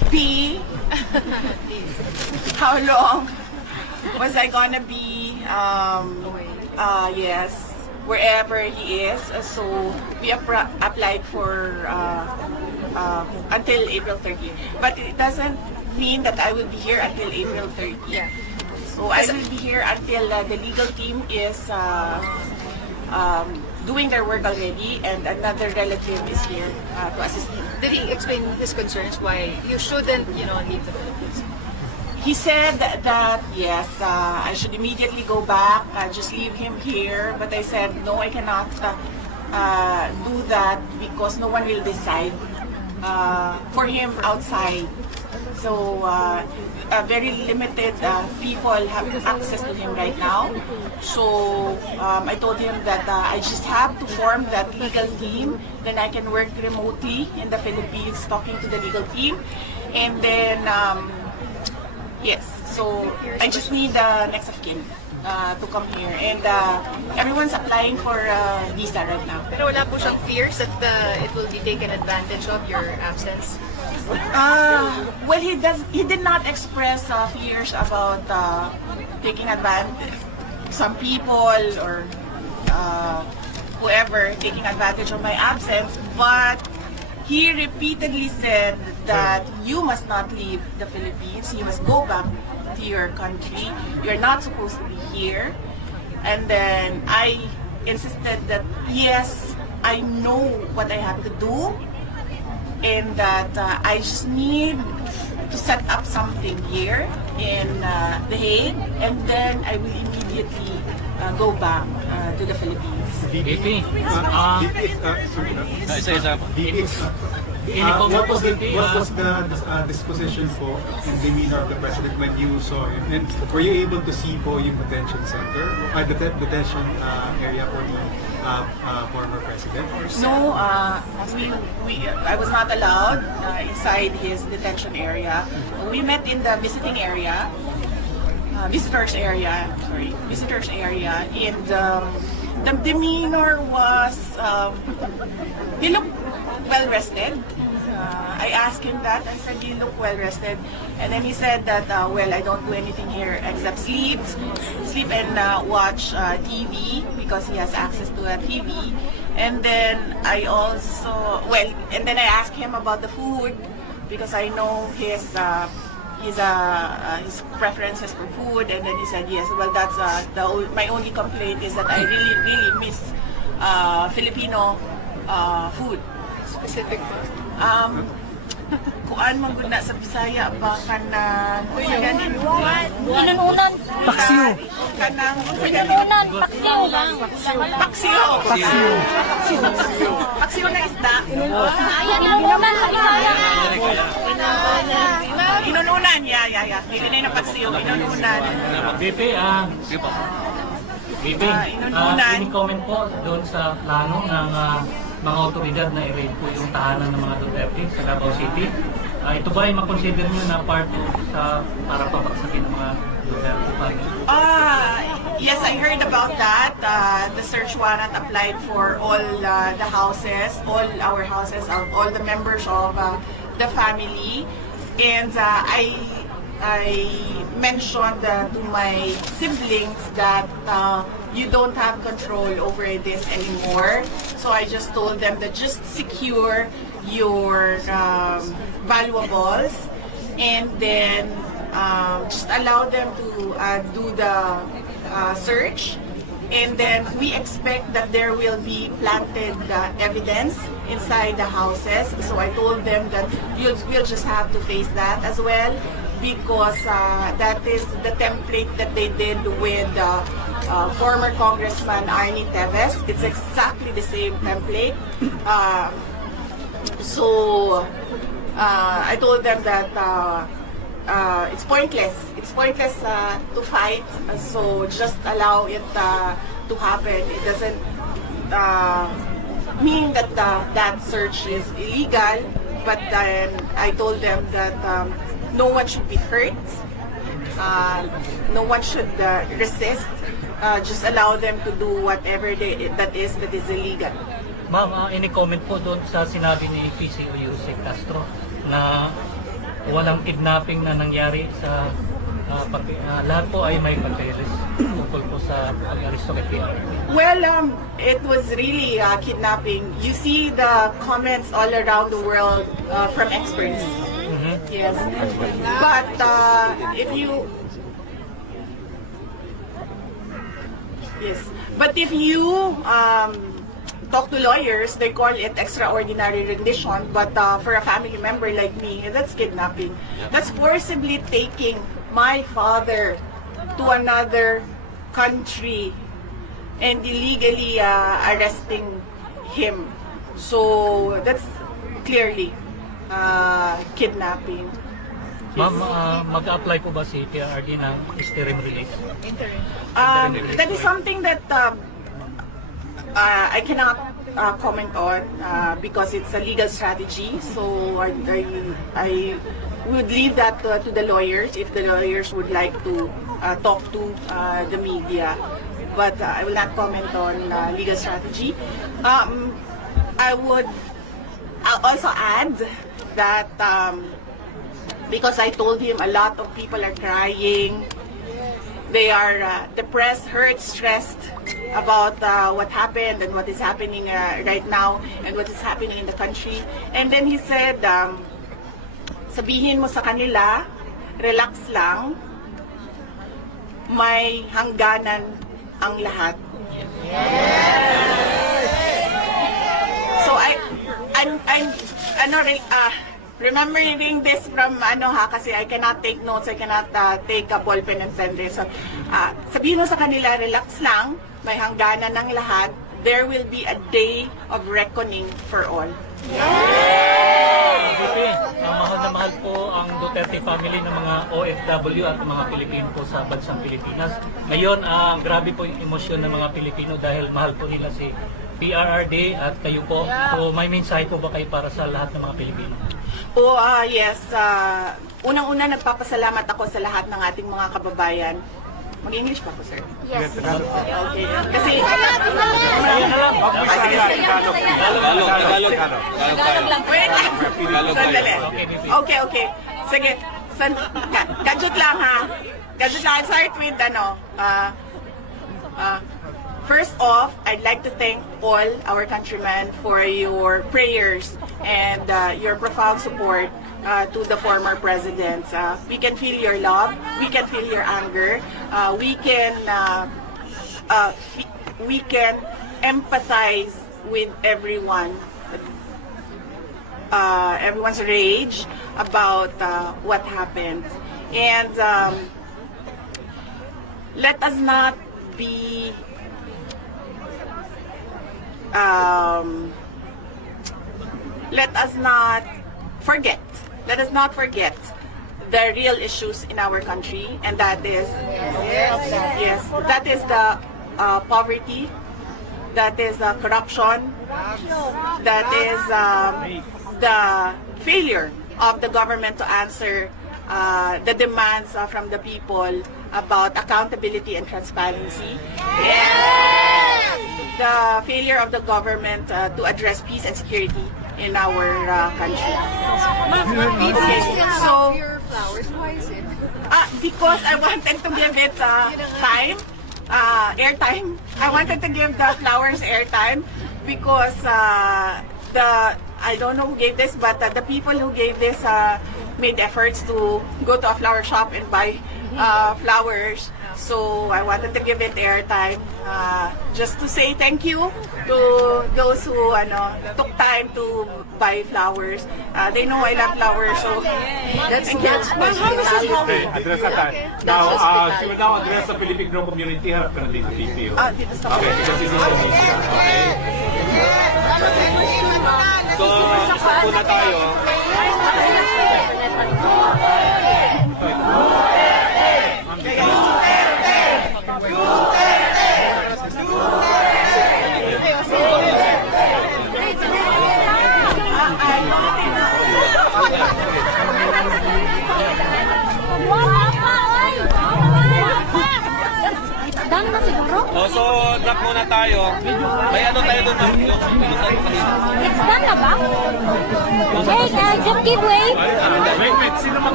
B, how long was I gonna be, yes, wherever he is. So we applied for until April 30. But it doesn't mean that I will be here until April 30. Yeah. So I will be here until the legal team is doing their work already, and another relative is here to assist him. Did he explain his concerns why you shouldn't, leave the Philippines? He said that yes, I should immediately go back, just leave him here. But I said no, I cannot do that because no one will decide for him outside. So very limited people have access to him right now. So I told him that I just have to form that legal team. Then I can work remotely in the Philippines, talking to the legal team, and then. Yes, so I just need next of kin to come here, and everyone's applying for visa right now. Pero wala po siyang fears that it will be taken advantage of your absence? Well, he did not express fears about taking advantage, some people or whoever taking advantage of my absence, but he repeatedly said that you must not leave the Philippines. You must go back to your country. You're not supposed to be here. And then I insisted that yes, I know what I have to do, and that I just need to set up something here in The Hague, and then I will immediately go back to the Philippines. VP, What was the disposition po and demeanor of the president when you saw him? And were you able to see po yung detention center, detention area for the former president? No, I was not allowed inside his detention area. We met in the visitors area, and the demeanor was, he looked well rested. I asked him that. I said, you look well rested. And then he said that, well, I don't do anything here except sleep and watch TV because he has access to a TV. And then I also, and then I asked him about the food because I know his preferences for food. And then he said, yes, well, that's my only complaint is that I really miss Filipino food. Specific food? Kuan mong gud na sa Bisaya ba kanang Inununan. paksiw kanang Inununan. Paksiw lang. paksiw na isda. Ayan, inununan sa Bisaya. Inununan, yeah. Dili na yung paksiw, inununan. VP, inununan. comment po doon sa plano ng mga otoridad na i-raid po yung tahanan ng mga Duterte sa Davao City. Ito ba ay makonsider nyo na part para pabagsakin ng mga Duterte family? Yes, I heard about that. The search warrant applied for all the houses, all our houses, all the members of the family. And I mentioned to my siblings that you don't have control over this anymore. So I just told them that just secure your valuables, and then just allow them to do the search. And then we expect that there will be planted evidence inside the houses. So I told them that we'll just have to face that as well, because that is the template that they did with former Congressman Arnie Teves. It's exactly the same template. So I told them that it's pointless. It's pointless to fight. So just allow it to happen. It doesn't mean that that search is illegal. But then I told them that no one should be hurt. No one should resist. Just allow them to do whatever that is illegal. Ma'am, any comment po doon sa sinabi ni PCO Yusek Castro na walang kidnapping na nangyari sa lahat po ay may papeles tungkol po sa pag-aresto kay PRRD. Well, it was really kidnapping. You see the comments all around the world from experts. Yes, but if you talk to lawyers, they call it extraordinary rendition. But for a family member like me, that's kidnapping. That's forcibly taking my father to another country and illegally arresting him. So that's clearly kidnapping. Ma'am, mag-apply po ba si PRRD ng interim release? That is something that I cannot comment on because it's a legal strategy. So I would leave that to the lawyers if the lawyers would like to talk to the media. But I will not comment on legal strategy. I'll also add that because I told him a lot of people are crying. They are depressed, hurt, stressed about what happened and what is happening right now and what is happening in the country. And then he said, sabihin mo sa kanila, relax lang, may hangganan ang lahat. So I'm remembering this from kasi I cannot take notes, I cannot take a ball pen and pen. So sabihin mo sa kanila, relax lang, may hangganan ng lahat. There will be a day of reckoning for all. Mahal na mahal po ang Duterte family ng mga OFW at mga Pilipino po sa bansang Pilipinas. Ngayon, grabe po yung emosyon ng mga Pilipino dahil mahal po nila si PRRD at kayo po. So may mensahe po ba kayo para sa lahat ng mga Pilipino? Yes. Unang-una, nagpapasalamat ako sa lahat ng ating mga kababayan. Mag-English pa po, sir? Yes. Okay. Kasi... Tagalog. Wait lang. Sandali. Okay. Sige. Gadget lang, ha? Gadget lang. I'll start with, first off, I'd like to thank all our countrymen for your prayers and your profound support to the former presidents. We can feel your love, we can feel your anger, we can empathize with everyone, everyone's rage about what happened. And let us not be let us not forget the real issues in our country, and that is that is the poverty, that is corruption, that is the failure of the government to answer the demands from the people about accountability and transparency. The failure of the government to address peace and security in our country. Okay, so your flowers, why is it? because I wanted to give it time, airtime. I wanted to give the flowers airtime because I don't know who gave this, but the people who gave this made efforts to go to a flower shop and buy flowers. So I wanted to give it airtime, just to say thank you to those who took time to buy flowers. They know I love flowers, so that's Okay, address that. Now, she will now address the Filipino community. Harap ka na dito, DPO. dito sa Okay, because this is Indonesia. Okay. So, isa po na tayo. Done na siguro? So, drop muna tayo. May ano tayo doon? It's done na ba? Hey, just give way. Wait, sino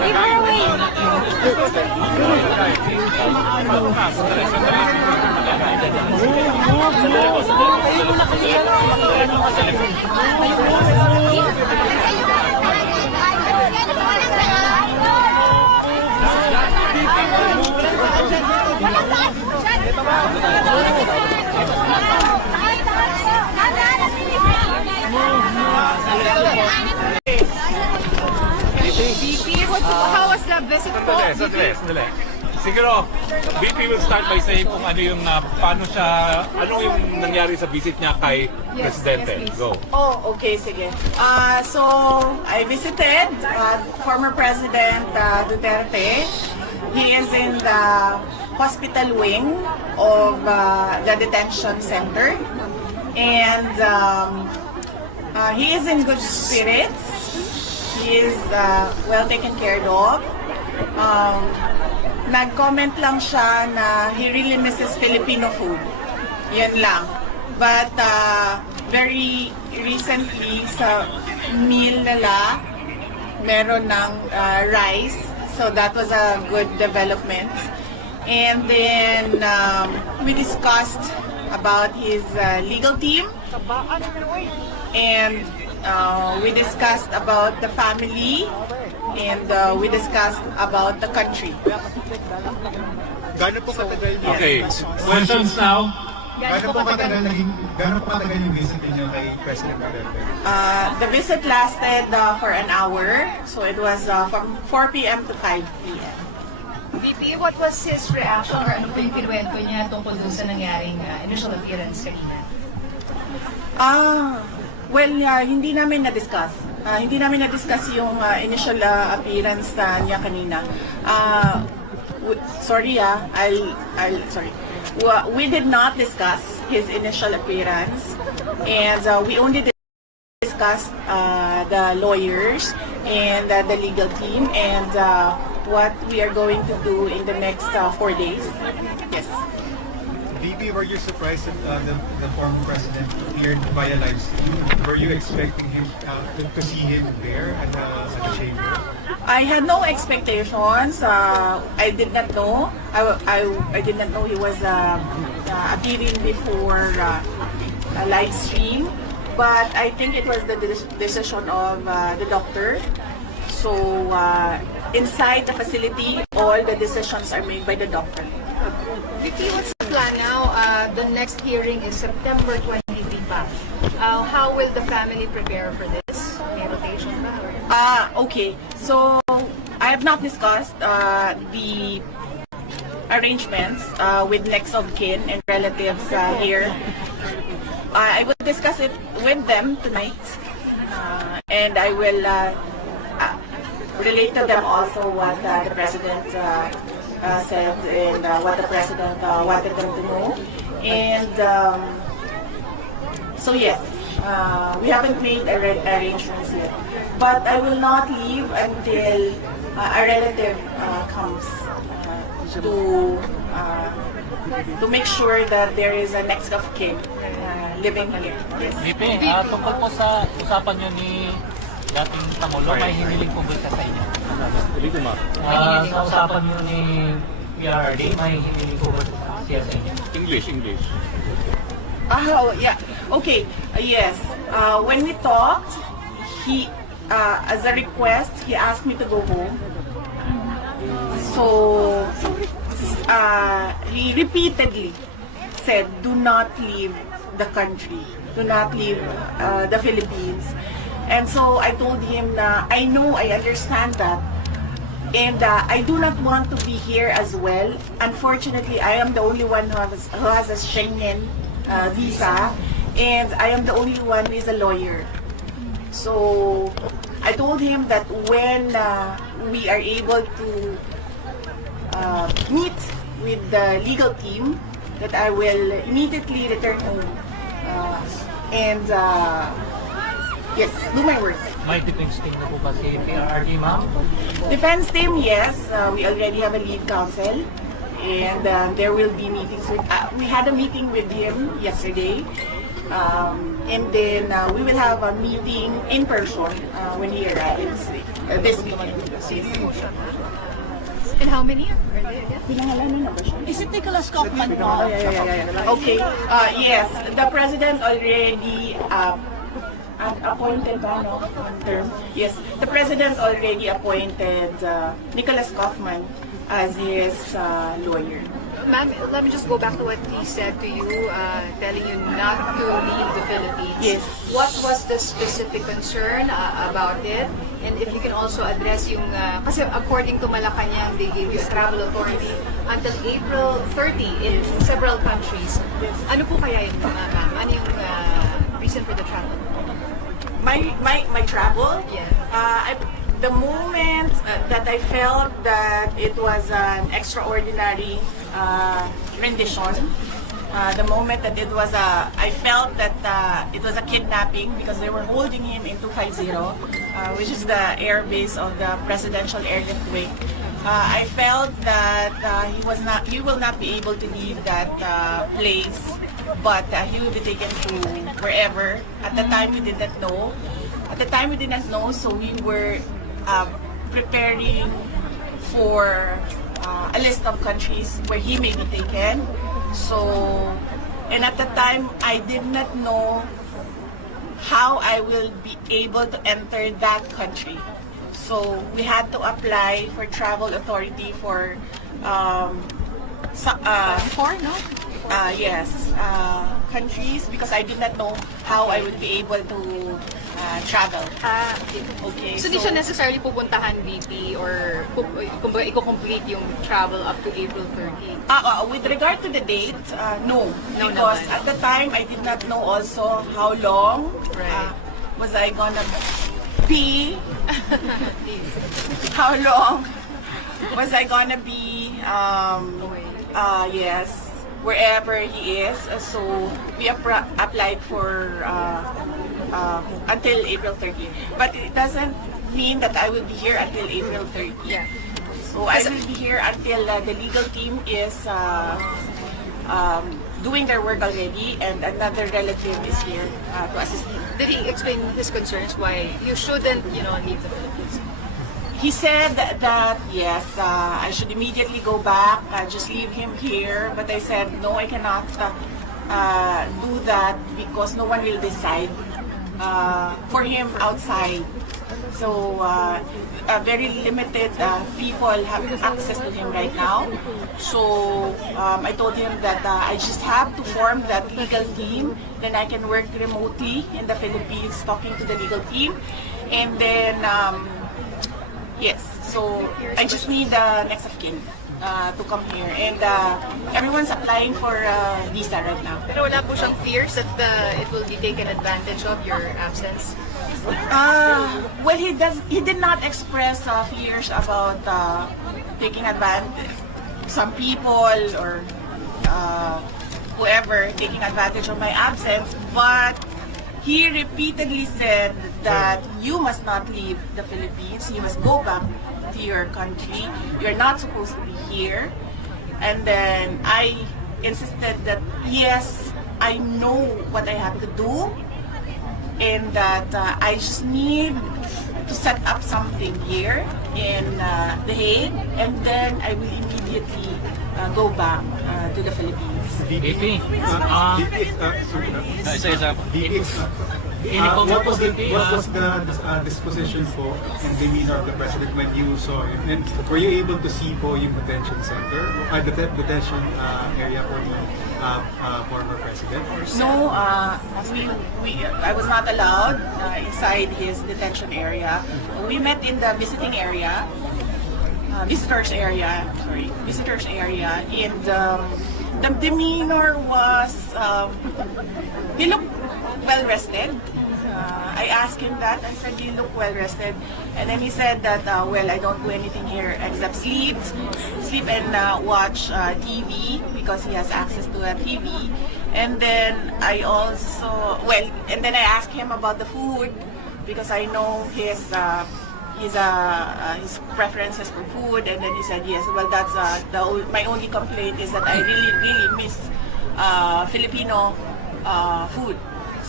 Give her away. How was the visit po? Sandali. Siguro, VP will start by saying kung ano yung, paano siya, ano yung nangyari sa visit niya kay Presidente. Yes, please. Go. Oh, okay, sige. So, I visited former President Duterte. He is in the hospital wing of the detention center. And he is in good spirits. He is well taken care of. Nag-comment lang siya na he really misses Filipino food. Yan lang. But very recently sa meal nila, meron ng rice. So that was a good development. And then we discussed about his legal team. And we discussed about the family. And we discussed about the country. Gano'n po katagal niya? Okay. Questions now? Gano'n po katagal yung visit niyo kay President Duterte? The visit lasted for an hour. So it was from 4 p.m. to 5 p.m. VP, what was his reaction or ano po yung kinuwento niya tungkol dun sa nangyaring initial appearance kanina? Well, hindi namin na-discuss. Hindi namin na-discuss yung initial appearance niya kanina. Sorry, sorry. We did not discuss his initial appearance, and we only discussed the lawyers and the legal team and what we are going to do in the next 4 days. Yes. VP, were you surprised that the former president appeared via live stream? Were you expecting him to see him there at the chamber? I had no expectations. I did not know. I did not know he was appearing before a live stream. But I think it was the decision of the doctor. So inside the facility, all the decisions are made by the doctor. VP, what's the plan now? The next hearing is September 23 pa. How will the family prepare for this? May rotation ba? Okay. So I have not discussed the arrangements with next of kin and relatives here. I will discuss it with them tonight, and I will relate to them also what the president said and what the president wanted them to know. And so yes, we haven't made arrangements yet, but I will not leave until a relative comes to make sure that there is a next of kin living here. Yes. VP, tungkol po sa usapan nyo ni dating Pangulo, may hiniling po ba siya sa inyo? Sa usapan nyo ni PRRD, may hiniling po ba siya sa inyo? English. Oh, yeah. Okay. Yes. When we talked, he, as a request, he asked me to go home. So, he repeatedly said, "Do not leave the country. Do not leave the Philippines." And so I told him, I know, I understand that. And I do not want to be here as well. Unfortunately, I am the only one who has a Schengen visa, and I am the only one who is a lawyer. So I told him that when we are able to meet with the legal team, that I will immediately return home and yes, do my work. May defense team na po ba si PRRD, ma'am? Defense team, yes. We already have a lead counsel, and there will be meetings with. We had a meeting with him yesterday. and then we will have a meeting in person when he arrives this weekend. And how many are there again? Pinangalanan na ba siya? Is it Nicholas Kaufman po? Oh, yeah. Okay. Yes, the president already appointed ba, no? Term. Yes, the president already appointed Nicholas Kaufman as his lawyer. Ma'am, let me just go back to what he said to you, telling you not to leave the Philippines. Yes. What was the specific concern about it? And if you can also address yung, kasi according to Malacanang, they gave you a travel authority until April 30 in several countries. Ano po kaya yung, ma'am? Ano yung reason for the travel? My travel? Yeah. The moment that I felt that it was an extraordinary rendition, the moment that it was I felt that it was a kidnapping because they were holding him in 250, which is the air base of the presidential airlift wing. I felt that he will not be able to leave that place, but he will be taken to wherever. At the time, we did not know. So we were preparing for a list of countries where he may be taken. And at the time, I did not know how I will be able to enter that country. So we had to apply for travel authority for countries because I did not know how I would be able to travel. Okay. So, di siya necessarily pupuntahan VP or kumbaga i-complete yung travel up to April 30? With regard to the date, no. No Because naman. at the time, I did not know also how long Right. was I gonna be. How long was I gonna be, yes, wherever he is. So we applied for until April 30. But it doesn't mean that I will be here until April 30. Yeah. So I will be here until the legal team is doing their work already, and another relative is here to assist him. Did he explain his concerns why you shouldn't, leave the Philippines? He said that yes, I should immediately go back, just leave him here. But I said no, I cannot do that because no one will decide for him outside. So very limited people have access to him right now. So I told him that I just have to form that legal team. Then I can work remotely in the Philippines, talking to the legal team, and then. Yes, so I just need the next of kin to come here, and everyone's applying for visa right now. Pero wala po siyang fears that it will be taken advantage of your absence? Well, he did not express fears about taking advantage. Some people or whoever taking advantage of my absence, but he repeatedly said that you must not leave the Philippines. You must go back to your country. You're not supposed to be here. And then I insisted that yes, I know what I have to do, and that I just need to set up something here in The Hague, and then I will immediately go back to the Philippines. VP, What was the disposition po and demeanor of the president when you saw him? And were you able to see po yung detention center, detention area for the former president? No, I was not allowed inside his detention area. We met in the visitors area, and the demeanor was, he looked well rested. I asked him that. I said, "You look well rested," and then he said that, "Well, I don't do anything here except sleep and watch TV because he has access to a TV." And then I asked him about the food because I know his preferences for food, and then he said yes. Well, that's my only complaint is that I really miss Filipino food.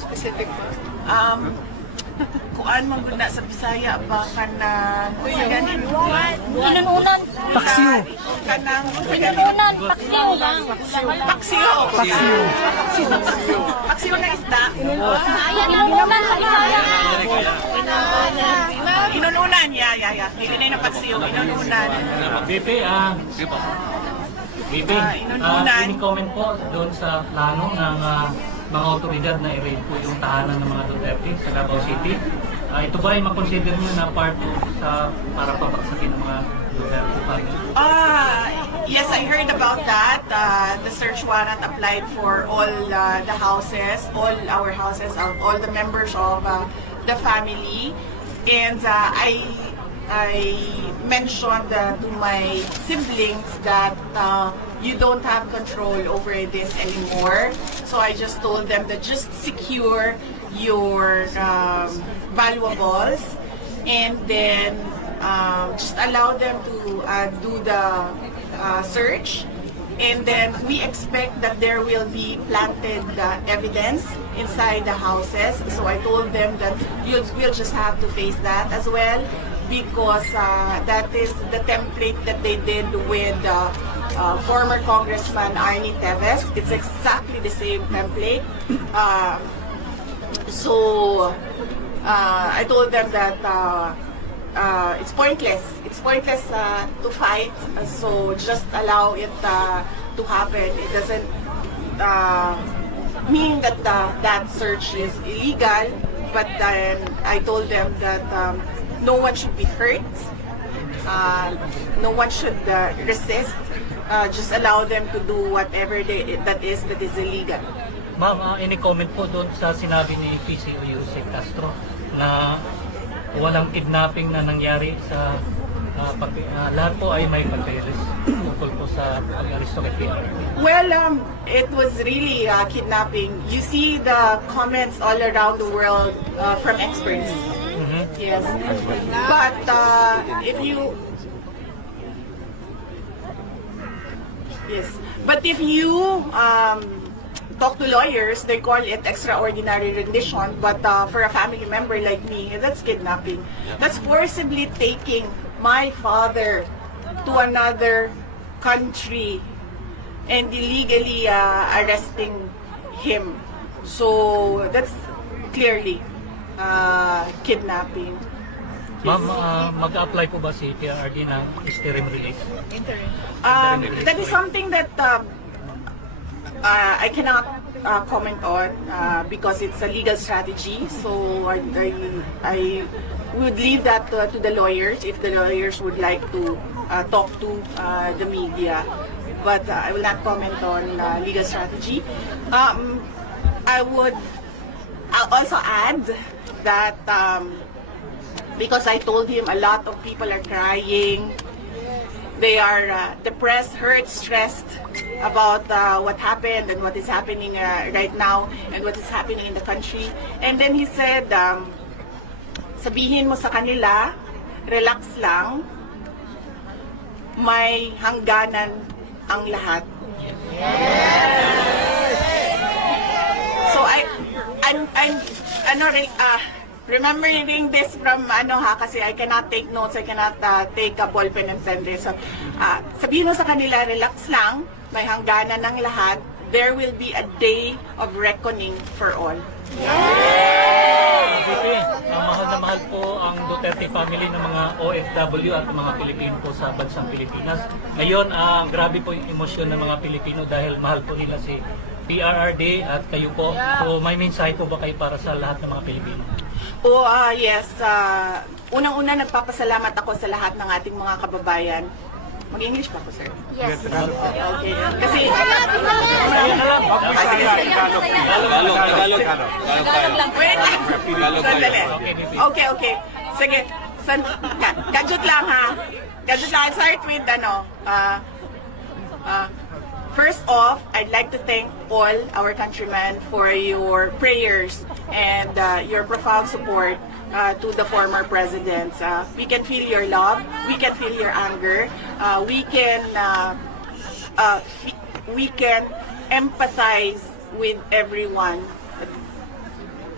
specific po? Kuan man gud na sa Bisaya ba kanang sa ganin Inununan. paksiw kanang sa ganin Inununan. Paksiw lang. paksiw paksiw na isda Ayan, inununan sa Bisaya. inununan ya dili na yung paksiw inununan BP, BP, inununan. any comment po doon sa plano ng mga otoridad na i-raid po yung tahanan ng mga Duterte sa Davao City? Ito ba ay makonsider nyo na part sa para pabaksakin ng mga Duterte family? Yes, I heard about that. The search warrant applied for all the houses, all our houses, all the members of the family. And I mentioned to my siblings that you don't have control over this anymore. So I just told them that just secure your valuables and then just allow them to do the search. And then we expect that there will be planted evidence inside the houses. So I told them that we'll just have to face that as well, because that is the template that they did with former Congressman Arnie Teves. It's exactly the same template. So I told them that it's pointless. It's pointless to fight. So just allow it to happen. It doesn't mean that that search is illegal. But then I told them that no one should be hurt. No one should resist. Just allow them to do whatever that is illegal. Ma'am, any comment po doon sa sinabi ni PCO Jose Castro na walang kidnapping na nangyari sa lahat po ay may papeles tungkol po sa pag-aristo kay PRD? Well, it was really kidnapping. You see the comments all around the world from experts. Yes. But if you talk to lawyers, they call it extraordinary rendition. But for a family member like me, that's kidnapping. That's forcibly taking my father to another country and illegally arresting him. So that's clearly kidnapping. Ma'am, mag-apply po ba si PRD ng interim release? That is something that I cannot comment on because it's a legal strategy. So I would leave that to the lawyers if the lawyers would like to talk to the media. But I will not comment on legal strategy. I'll also add that because I told him a lot of people are crying. They are depressed, hurt, stressed about what happened and what is happening right now and what is happening in the country. And then he said, sabihin mo sa kanila, relax lang, may hangganan ang lahat. So remembering this from kasi I cannot take notes, I cannot take a ball pen and pen this. So, sabihin mo sa kanila, relax lang, may hangganan ng lahat. There will be a day of reckoning for all. Mahal na mahal po ang Duterte family ng mga OFW at mga Pilipino po sa bansang Pilipinas. Ngayon, grabe po yung emosyon ng mga Pilipino dahil mahal po nila si PRRD at kayo po. So may mensahe po ba kayo para sa lahat ng mga Pilipino? Yes. Unang-una, nagpapasalamat ako sa lahat ng ating mga kababayan. Mag-English pa ako, sir? Yes. Okay. Kasi... Tagalog. Wait lang. Sandali. Okay. Sige. Gadget lang, ha? Gadget lang. I'll start with, first off, I'd like to thank all our countrymen for your prayers and your profound support to the former presidents. We can feel your love, we can feel your anger, we can empathize with everyone.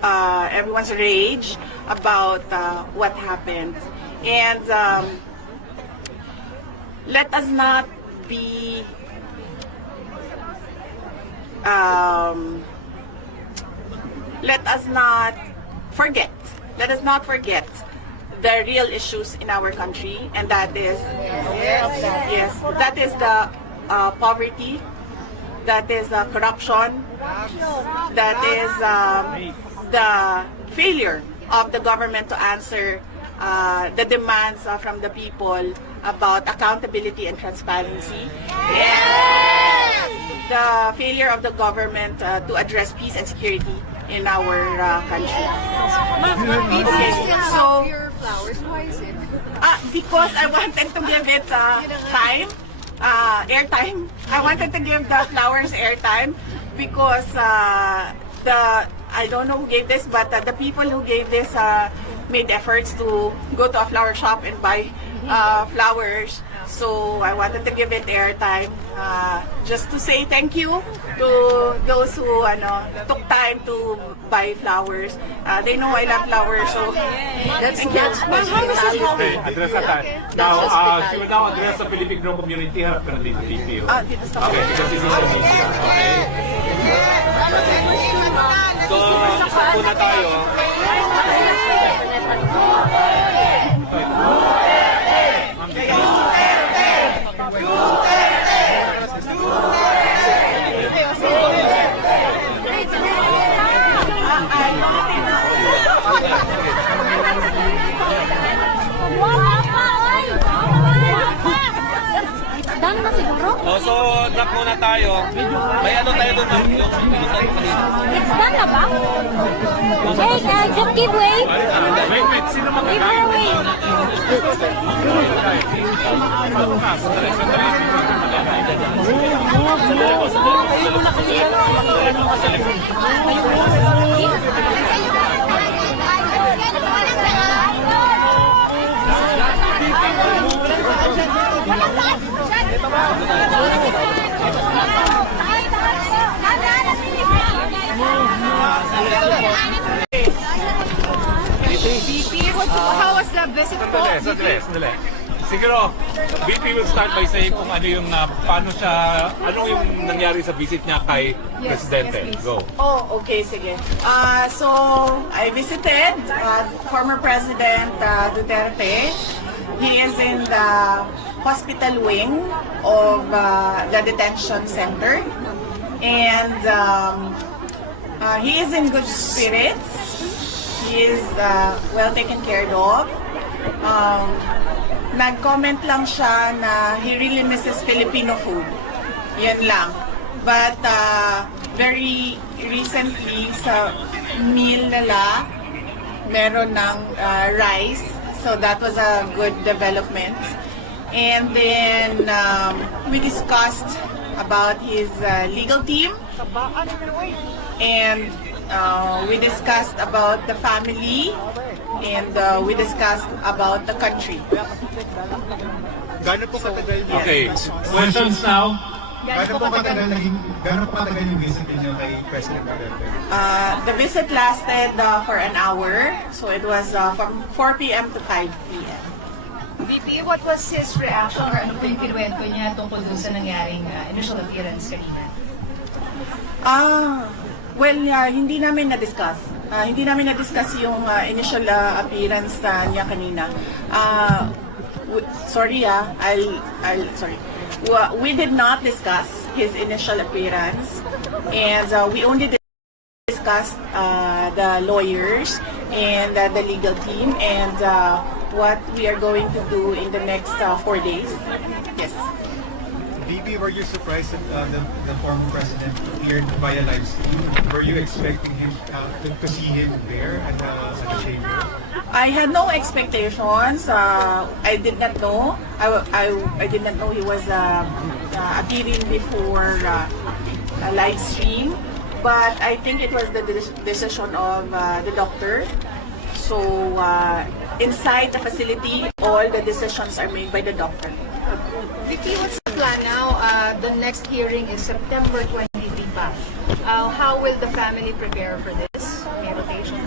everyone's rage about what happened. And let us not be let us not forget the real issues in our country, and that is that is the poverty, that is corruption, that is the failure of the government to answer the demands from the people about accountability and transparency, and the failure of the government to address peace and security in our country. Okay, so flowers, why is it? because I wanted to give it time, airtime. I wanted to give the flowers airtime because I don't know who gave this, but the people who gave this made efforts to go to a flower shop and buy flowers. So I wanted to give it airtime, just to say thank you to those who took time to buy flowers. They know I love flowers, so that's Okay, address that. Now, she will now address the Filipino community. Harap ka na dito, VP. dito sa Okay, because this is a media. Okay? So, sakto na tayo. Done na siguro? So, drop muna tayo. May ano tayo doon? It's done na ba? Hey, just give way. Wait, sino Give magkakain? her way. How was the visit po? Sandali. Siguro, VP will start by saying kung ano yung, ano yung nangyari sa visit niya kay Presidente. Go. Oh, okay, sige. So, I visited former President Duterte. He is in the hospital wing of the detention center. And he is in good spirits. He is well taken care of. Nag-comment lang siya na he really misses Filipino food. Yan lang. But very recently sa meal nila, meron ng rice. So that was a good development. And then we discussed about his legal team. And we discussed about the family. And we discussed about the country. Gano'n po katagal niya? Okay, questions now? Gano'n po katagal yung visit niyo kay President Duterte? The visit lasted for an hour. So it was from 4 p.m. to 5 p.m. VP, what was his reaction or ano po yung kinuwento niya tungkol dun sa nangyaring initial appearance kanina? Hindi namin na-discuss. Hindi namin na-discuss yung initial appearance niya kanina. Sorry. We did not discuss his initial appearance, and we only discussed the lawyers and the legal team and what we are going to do in the next 4 days. Yes. VP, were you surprised that the former president appeared via live stream? Were you expecting him to see him there at the chamber? I had no expectations. I did not know. I did not know he was appearing before a live stream. But I think it was the decision of the doctor. So inside the facility, all the decisions are made by the doctor. VP, what's the plan now? The next hearing is September 23 pa. How will the family prepare for this? May rotation?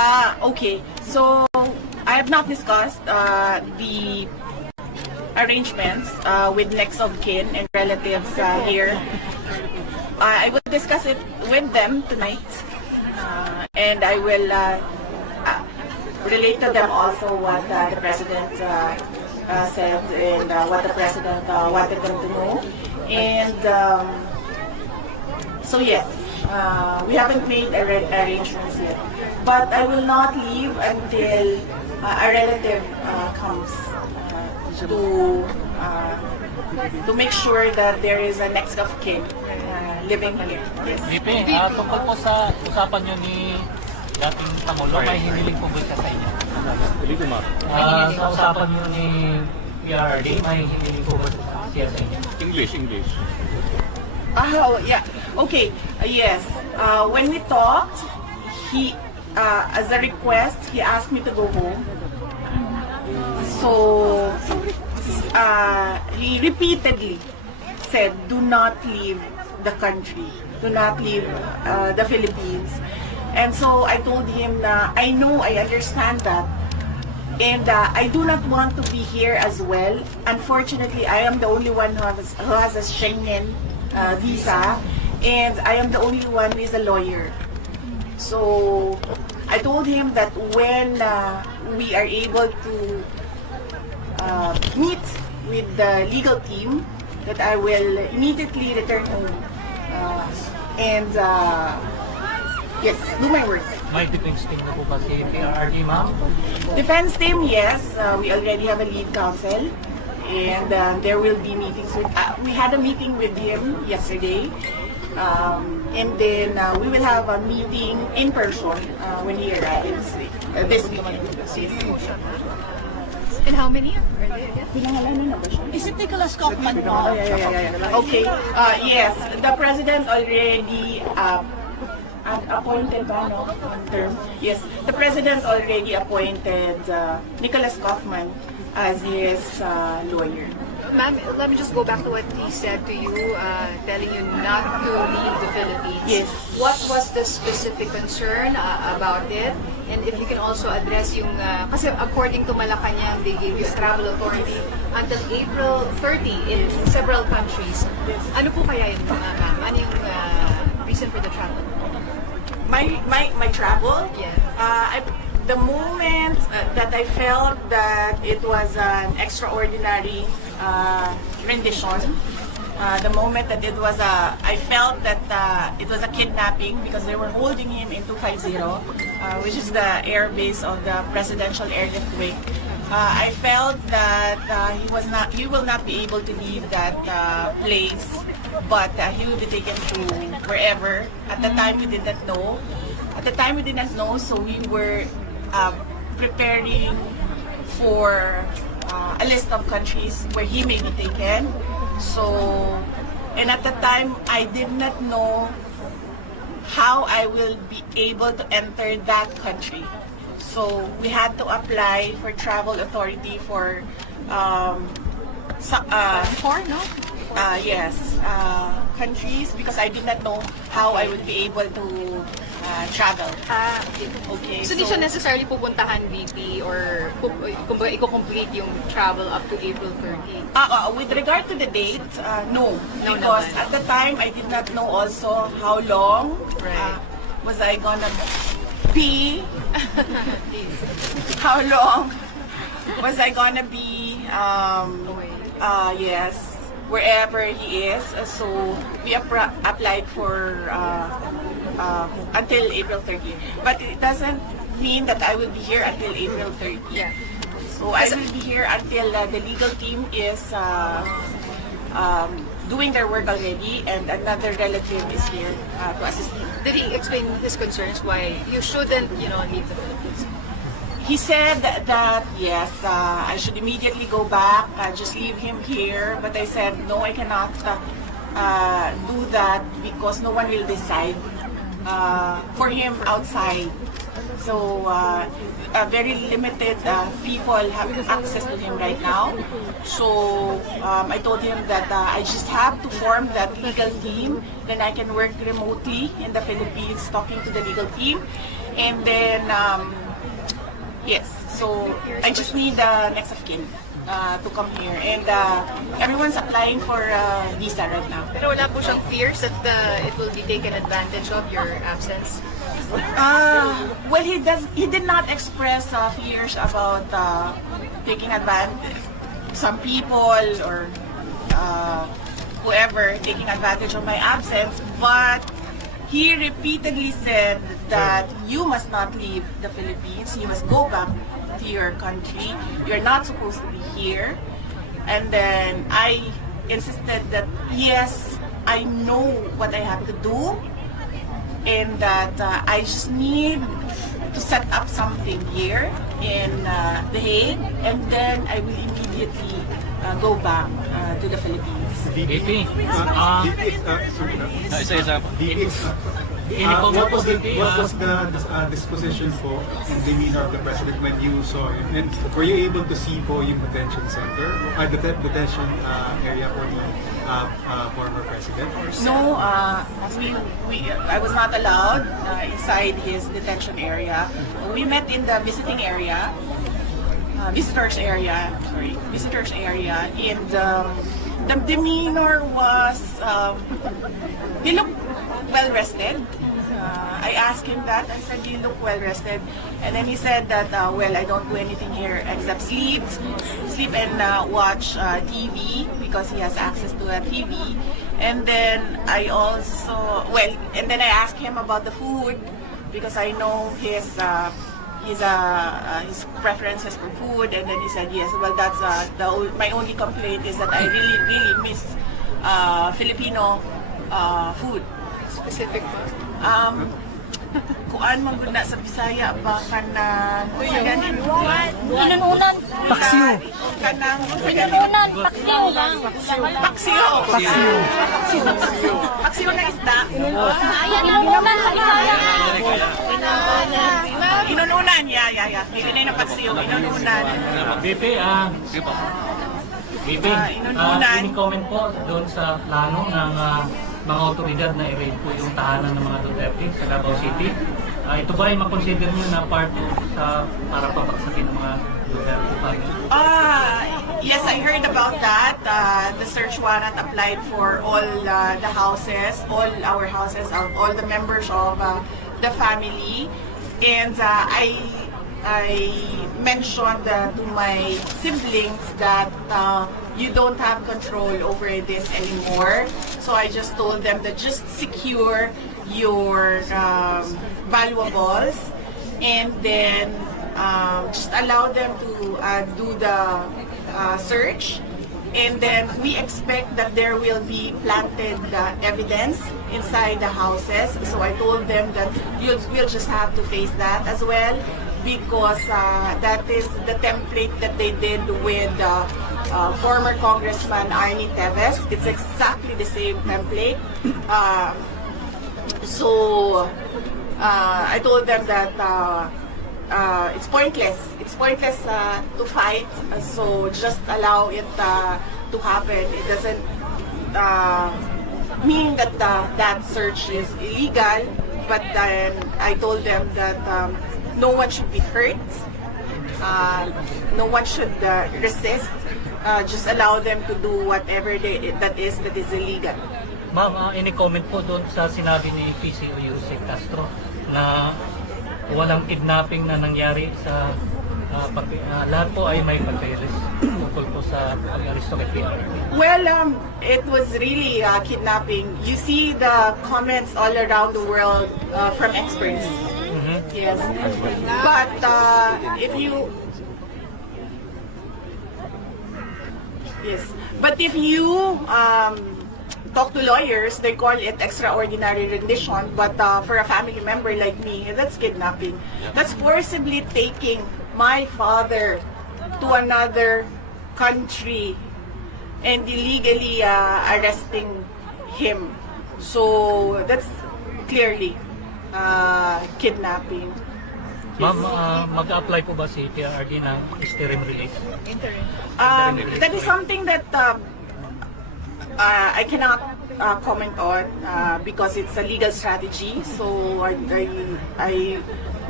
Okay. So I have not discussed the arrangements with next of kin and relatives here. I will discuss it with them tonight, and I will relate to them also what the President said and what the President wanted them to know. And so yes, we haven't made arrangements yet. But I will not leave until a relative comes to make sure that there is a next of kin living here. Yes. VP, tungkol po sa usapan nyo ni dating Pangulo, may hiniling po ba siya sa inyo? Sa usapan nyo ni PRRD, may hiniling po ba siya sa inyo? English. Oh, yeah. Okay. Yes. When we talked, he, as a request, he asked me to go home. So, he repeatedly said, "Do not leave the country. Do not leave the Philippines." And so I told him, I know, I understand that. And I do not want to be here as well. Unfortunately, I am the only one who has a Schengen visa, and I am the only one who is a lawyer. So I told him that when we are able to meet with the legal team, that I will immediately return home and yes, do my work. May defense team na po ba si PRRD, ma'am? Defense team, yes. We already have a lead counsel, and there will be meetings with. We had a meeting with him yesterday, and then we will have a meeting in person when he arrives this weekend. And how many are they again? Pinangalanan na ba siya? Is it Nicholas Kaufman po? Oh, yeah. Okay. Yes, the president already appointed ba, no? Term. Yes, the president already appointed Nicholas Kaufman as his lawyer. Ma'am, let me just go back to what he said to you, telling you not to leave the Philippines. Yes. What was the specific concern about it? And if you can also address yung, kasi according to Malacanang, they gave you travel authority until April 30 in several countries. Ano po kaya yun, ma'am? Ano yung reason for the travel? My travel? Yeah. The moment that I felt that it was an extraordinary rendition, the moment that it was I felt that it was a kidnapping because they were holding him in 250, which is the air base of the Presidential Airlift Wing. I felt that he will not be able to leave that place, but he will be taken to wherever. At the time we did not know. So we were preparing for a list of countries where he may be taken. So, and at the time I did not know how I will be able to enter that country. So we had to apply for travel authority for countries because I did not know how I would be able to travel. Okay. So, di siya necessarily pupuntahan VP or kumbaga i-complete yung travel up to April 30? With regard to the date, no. No Because naman. at the time, I did not know also how long was I gonna be. How long was I gonna be, yes, wherever he is. So we applied for until April 30. But it doesn't mean that I will be here until April 30. Yeah. So I will be here until the legal team is doing their work already, and another relative is here to assist him. Did he explain his concerns why you shouldn't, leave the Philippines? He said that yes, I should immediately go back, just leave him here. But I said no, I cannot do that because no one will decide for him outside. So very limited people have access to him right now. So I told him that I just have to form that legal team. Then I can work remotely in the Philippines talking to the legal team. And then, yes, so I just need the next of kin to come here. And everyone's applying for visa right now. Pero wala po siyang fears that it will be taken advantage of, your absence? Well, he did not express fears about taking advantage, some people or whoever taking advantage of my absence, but he repeatedly said that you must not leave the Philippines, you must go back to your country, you're not supposed to be here. And then I insisted that yes, I know what I have to do, and that I just need to set up something here in The Hague, and then I will immediately go back to the Philippines. VP, What was the disposition po and demeanor of the president when you saw him? And were you able to see po yung detention center, detention area for the former president? No, I was not allowed inside his detention area. We met in the visiting area, visitors area, and the demeanor was, he looked well rested. I asked him that. I said, "You look well rested," and then he said that, "Well, I don't do anything here except sleep and watch TV because he has access to a TV." And then I also, and then I asked him about the food because I know his preferences for food, and then he said yes. Well, that's my only complaint is that I really miss Filipino food. Specific po? Kuan man gud na sa Bisaya ba kanang Inununan. paksiw kanang Inununan. Paksiw lang. paksiw na isda. Ayan, inununan sa Bisaya. Inununan, yeah. Dili na yung paksiw, inununan. VP, inununan. any comment po doon sa plano ng mga otoridad na i-raid po yung tahanan ng mga Duterte sa Davao City? Ito ba ay makonsider nyo na part sa para pabagsakin ng mga Duterte family? Yes, I heard about that. The search warrant applied for all the houses, all our houses, all the members of the family. And I mentioned to my siblings that you don't have control over this anymore. So I just told them that just secure your valuables, and then just allow them to do the search. And then we expect that there will be planted evidence inside the houses. So I told them that we'll just have to face that as well, because that is the template that they did with former Congressman Arnie Teves. It's exactly the same template. So I told them that it's pointless. It's pointless to fight. So just allow it to happen. It doesn't mean that that search is illegal. But then I told them that no one should be hurt. No one should resist. Just allow them to do whatever that is illegal. Ma'am, any comment po doon sa sinabi ni PCO Yusek Castro na walang kidnapping na nangyari sa lahat po ay may papeles tungkol po sa pag-aristo kay PRRD? Well, it was really kidnapping. You see the comments all around the world from experts. Yes, but if you talk to lawyers, they call it extraordinary rendition. But for a family member like me, that's kidnapping. That's forcibly taking my father to another country and illegally arresting him. So that's clearly kidnapping. Ma'am, mag-apply po ba si PRRD ng interim release? That is something that I cannot comment on because it's a legal strategy. So I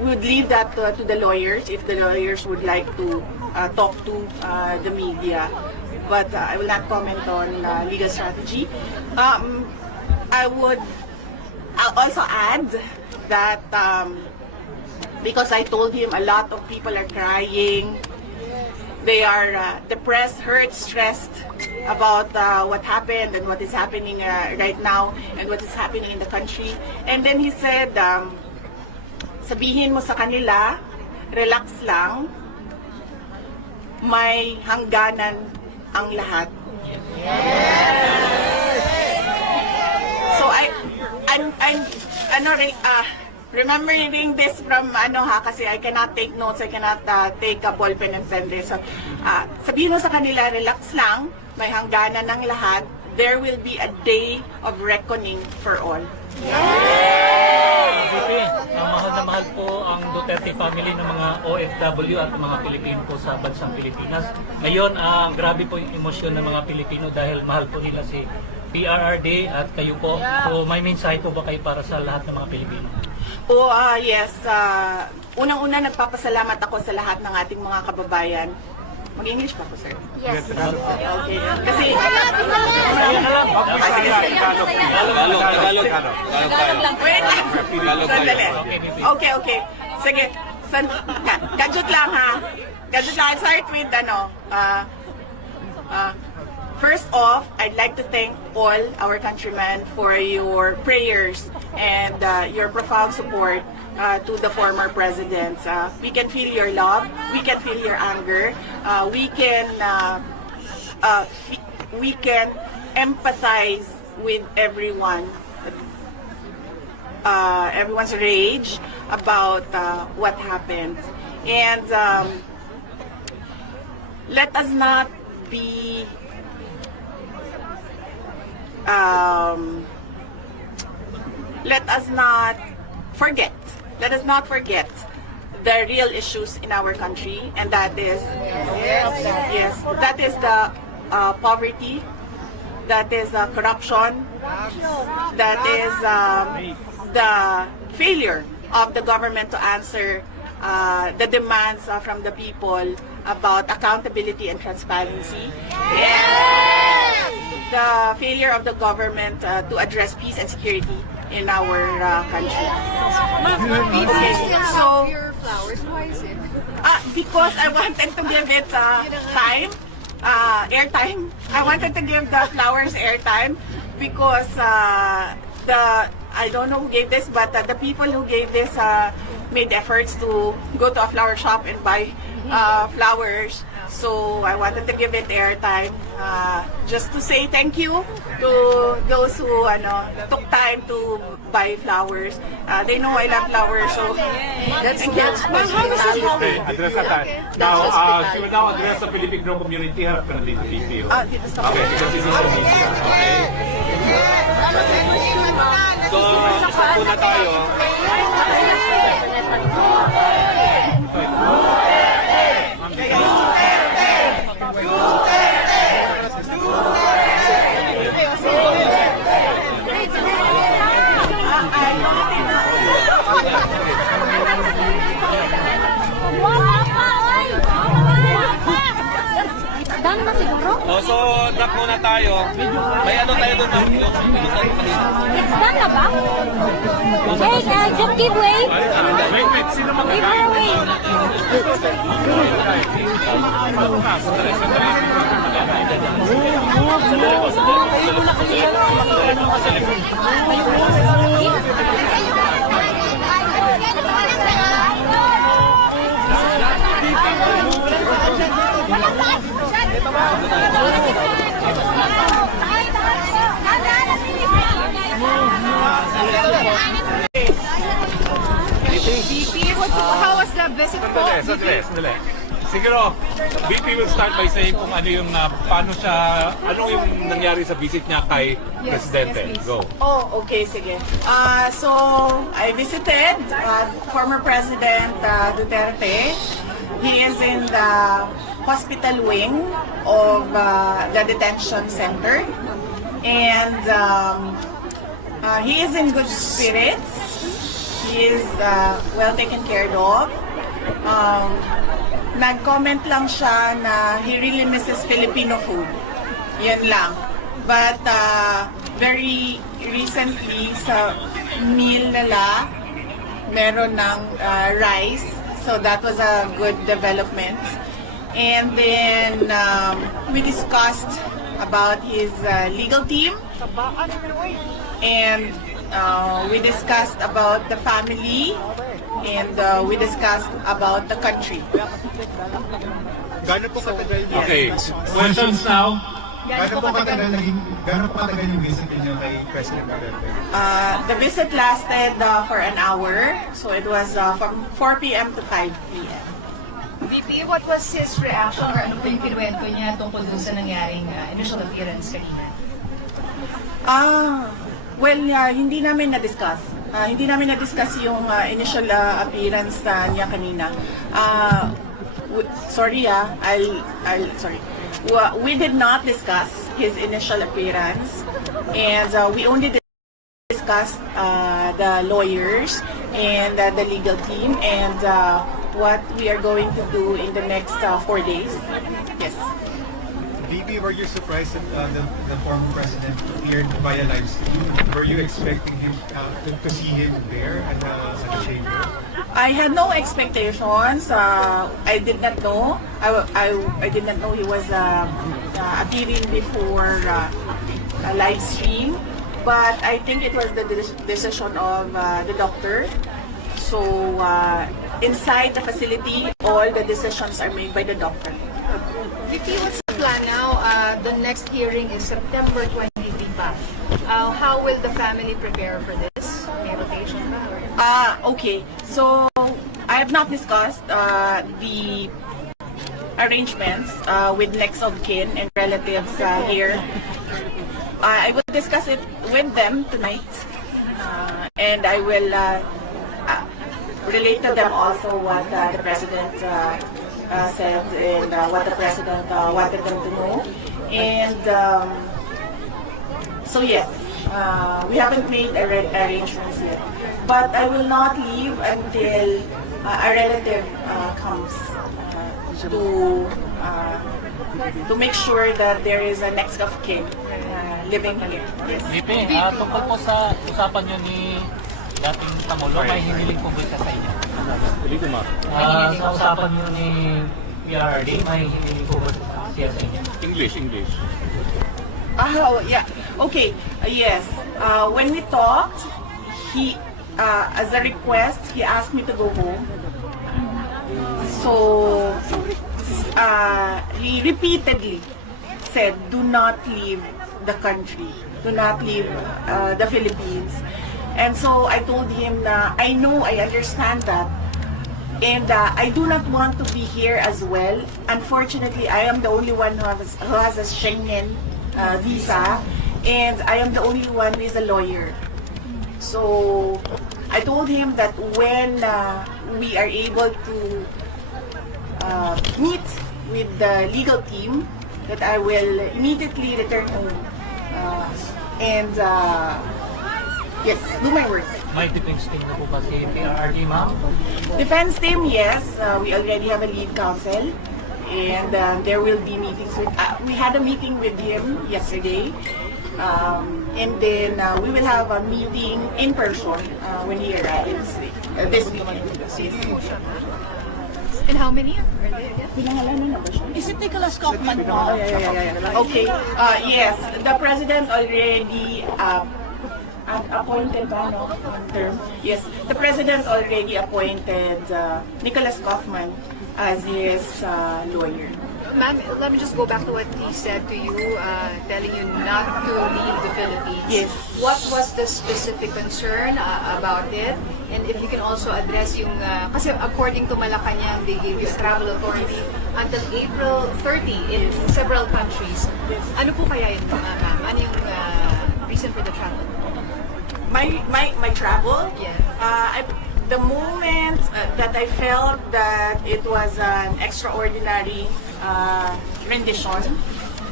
we would leave that to the lawyers if the lawyers would like to talk to the media. But I will not comment on legal strategy. I'll also add that because I told him a lot of people are crying, they are depressed, hurt, stressed about what happened and what is happening right now and what is happening in the country. And then he said, sabihin mo sa kanila, relax lang, may hangganan ang lahat. So I'm remembering this from kasi I cannot take notes, I cannot take a ball pen and pen this. So, sabihin mo sa kanila, relax lang, may hangganan ng lahat. There will be a day of reckoning for all. VP, mahal na mahal po ang Duterte family ng mga OFW at mga Pilipino po sa bansang Pilipinas. Ngayon, grabe po yung emosyon ng mga Pilipino dahil mahal po nila si PRRD at kayo po. So may mensahe po ba kayo para sa lahat ng mga Pilipino? Yes. Unang-una, nagpapasalamat ako sa lahat ng ating mga kababayan. Mag-English pa po, sir? Yes. Okay. Kasi... Wait lang. Sandali. Okay. Sige. Gadget lang, ha? Gadget lang. I'll start with, first off, I'd like to thank all our countrymen for your prayers and your profound support to the former presidents. We can feel your love, we can feel your anger, we can empathize with everyone's rage about what happened. And let us not be let us not forget the real issues in our country, and that is that is the poverty, that is corruption, that is the failure of the government to answer the demands from the people about accountability and transparency. The failure of the government to address peace and security in our country. Okay, so your flowers, why is it? because I wanted to give it time, airtime. I wanted to give the flowers airtime because I don't know who gave this, but the people who gave this made efforts to go to a flower shop and buy flowers. So I wanted to give it airtime, just to say thank you to those who took time to buy flowers. They know I love flowers, so that's thank you. Address that time. Now, she will now address the Filipino community. Harap ka na dito, VP. Dito sa Okay, because this is a media. Okay. So, isa muna tayo. Done na siguro? So, drop muna tayo. May ano tayo doon? It's done na ba? Hey, just give way. Wait. Sino Give her way. How was the visit po? Sandali. Siguro, VP will start by saying kung ano yung, ano yung nangyari sa visit niya kay Presidente. Go. Okay, sige. So, I visited former President Duterte. He is in the hospital wing of the detention center. And he is in good spirits. he is well taken care of. Nag-comment lang siya na he really misses Filipino food. Yan lang. But very recently sa meal nila, meron ng rice. So that was a good development. And then we discussed about his legal team. And we discussed about the family. And we discussed about the country. Gano'n po katagal niya? Okay, questions now? Gano'n po katagal yung visit niyo kay President Duterte? The visit lasted for an hour. So it was from 4 p.m. to 5 p.m. VP, what was his reaction or ano po yung kinuwento niya tungkol dun sa nangyaring initial appearance kanina? Hindi namin na-discuss. Hindi namin na-discuss yung initial appearance niya kanina. Sorry. We did not discuss his initial appearance, and we only discussed the lawyers and the legal team and what we are going to do in the next 4 days. Yes. VP, were you surprised that the former president appeared via live stream? Were you expecting him to see him there at the chamber? I had no expectations. I did not know. I did not know he was appearing before a live stream. But I think it was the decision of the doctor. So inside the facility, all the decisions are made by the doctor. VP, what's the plan now? The next hearing is September 23 pa. How will the family prepare for this? May rotation ba? Okay. So I have not discussed the arrangements with next of kin and relatives here. I will discuss it with them tonight, and I will relate to them also what the president said and what the president wanted them to know. And so yes, we haven't made arrangements yet. But I will not leave until a relative comes to make sure that there is a next of kin living here. Yes. VP, tungkol po sa usapan nyo ni dating Pangulo, may hiniling po ba sa inyo? Sa usapan nyo ni PRRD, may hiniling po ba siya sa inyo? English. Yeah. Okay. Yes. When we talked, he, as a request, he asked me to go home. So, he repeatedly said, "Do not leave the country. Do not leave the Philippines." And so I told him na I know, I understand that. And I do not want to be here as well. Unfortunately, I am the only one who has a Schengen visa. And I am the only one who is a lawyer. So I told him that when we are able to meet with the legal team, that I will immediately return home. And yes, do my work. May defense team na po ba si PRRD, ma'am? Defense team, yes. We already have a lead counsel. And there will be meetings with... we had a meeting with him yesterday. And then we will have a meeting in person when he arrives this weekend. And how many are there? Pinangalanan na ba siya? Is it Nicholas Kaufman po? Yeah. Okay. Yes, the president already appointed term. Yes, the president already appointed Nicholas Kaufman as his lawyer. Ma'am, let me just go back to what he said to you, telling you not to leave the Philippines. Yes. What was the specific concern about it? And if you can also address yung, kasi according to Malacanang, they gave you travel authority until April 30 in several countries. Ano po kaya yun, ma'am? Ano yung reason for the travel? My travel? Yeah. The moment that I felt that it was an extraordinary rendition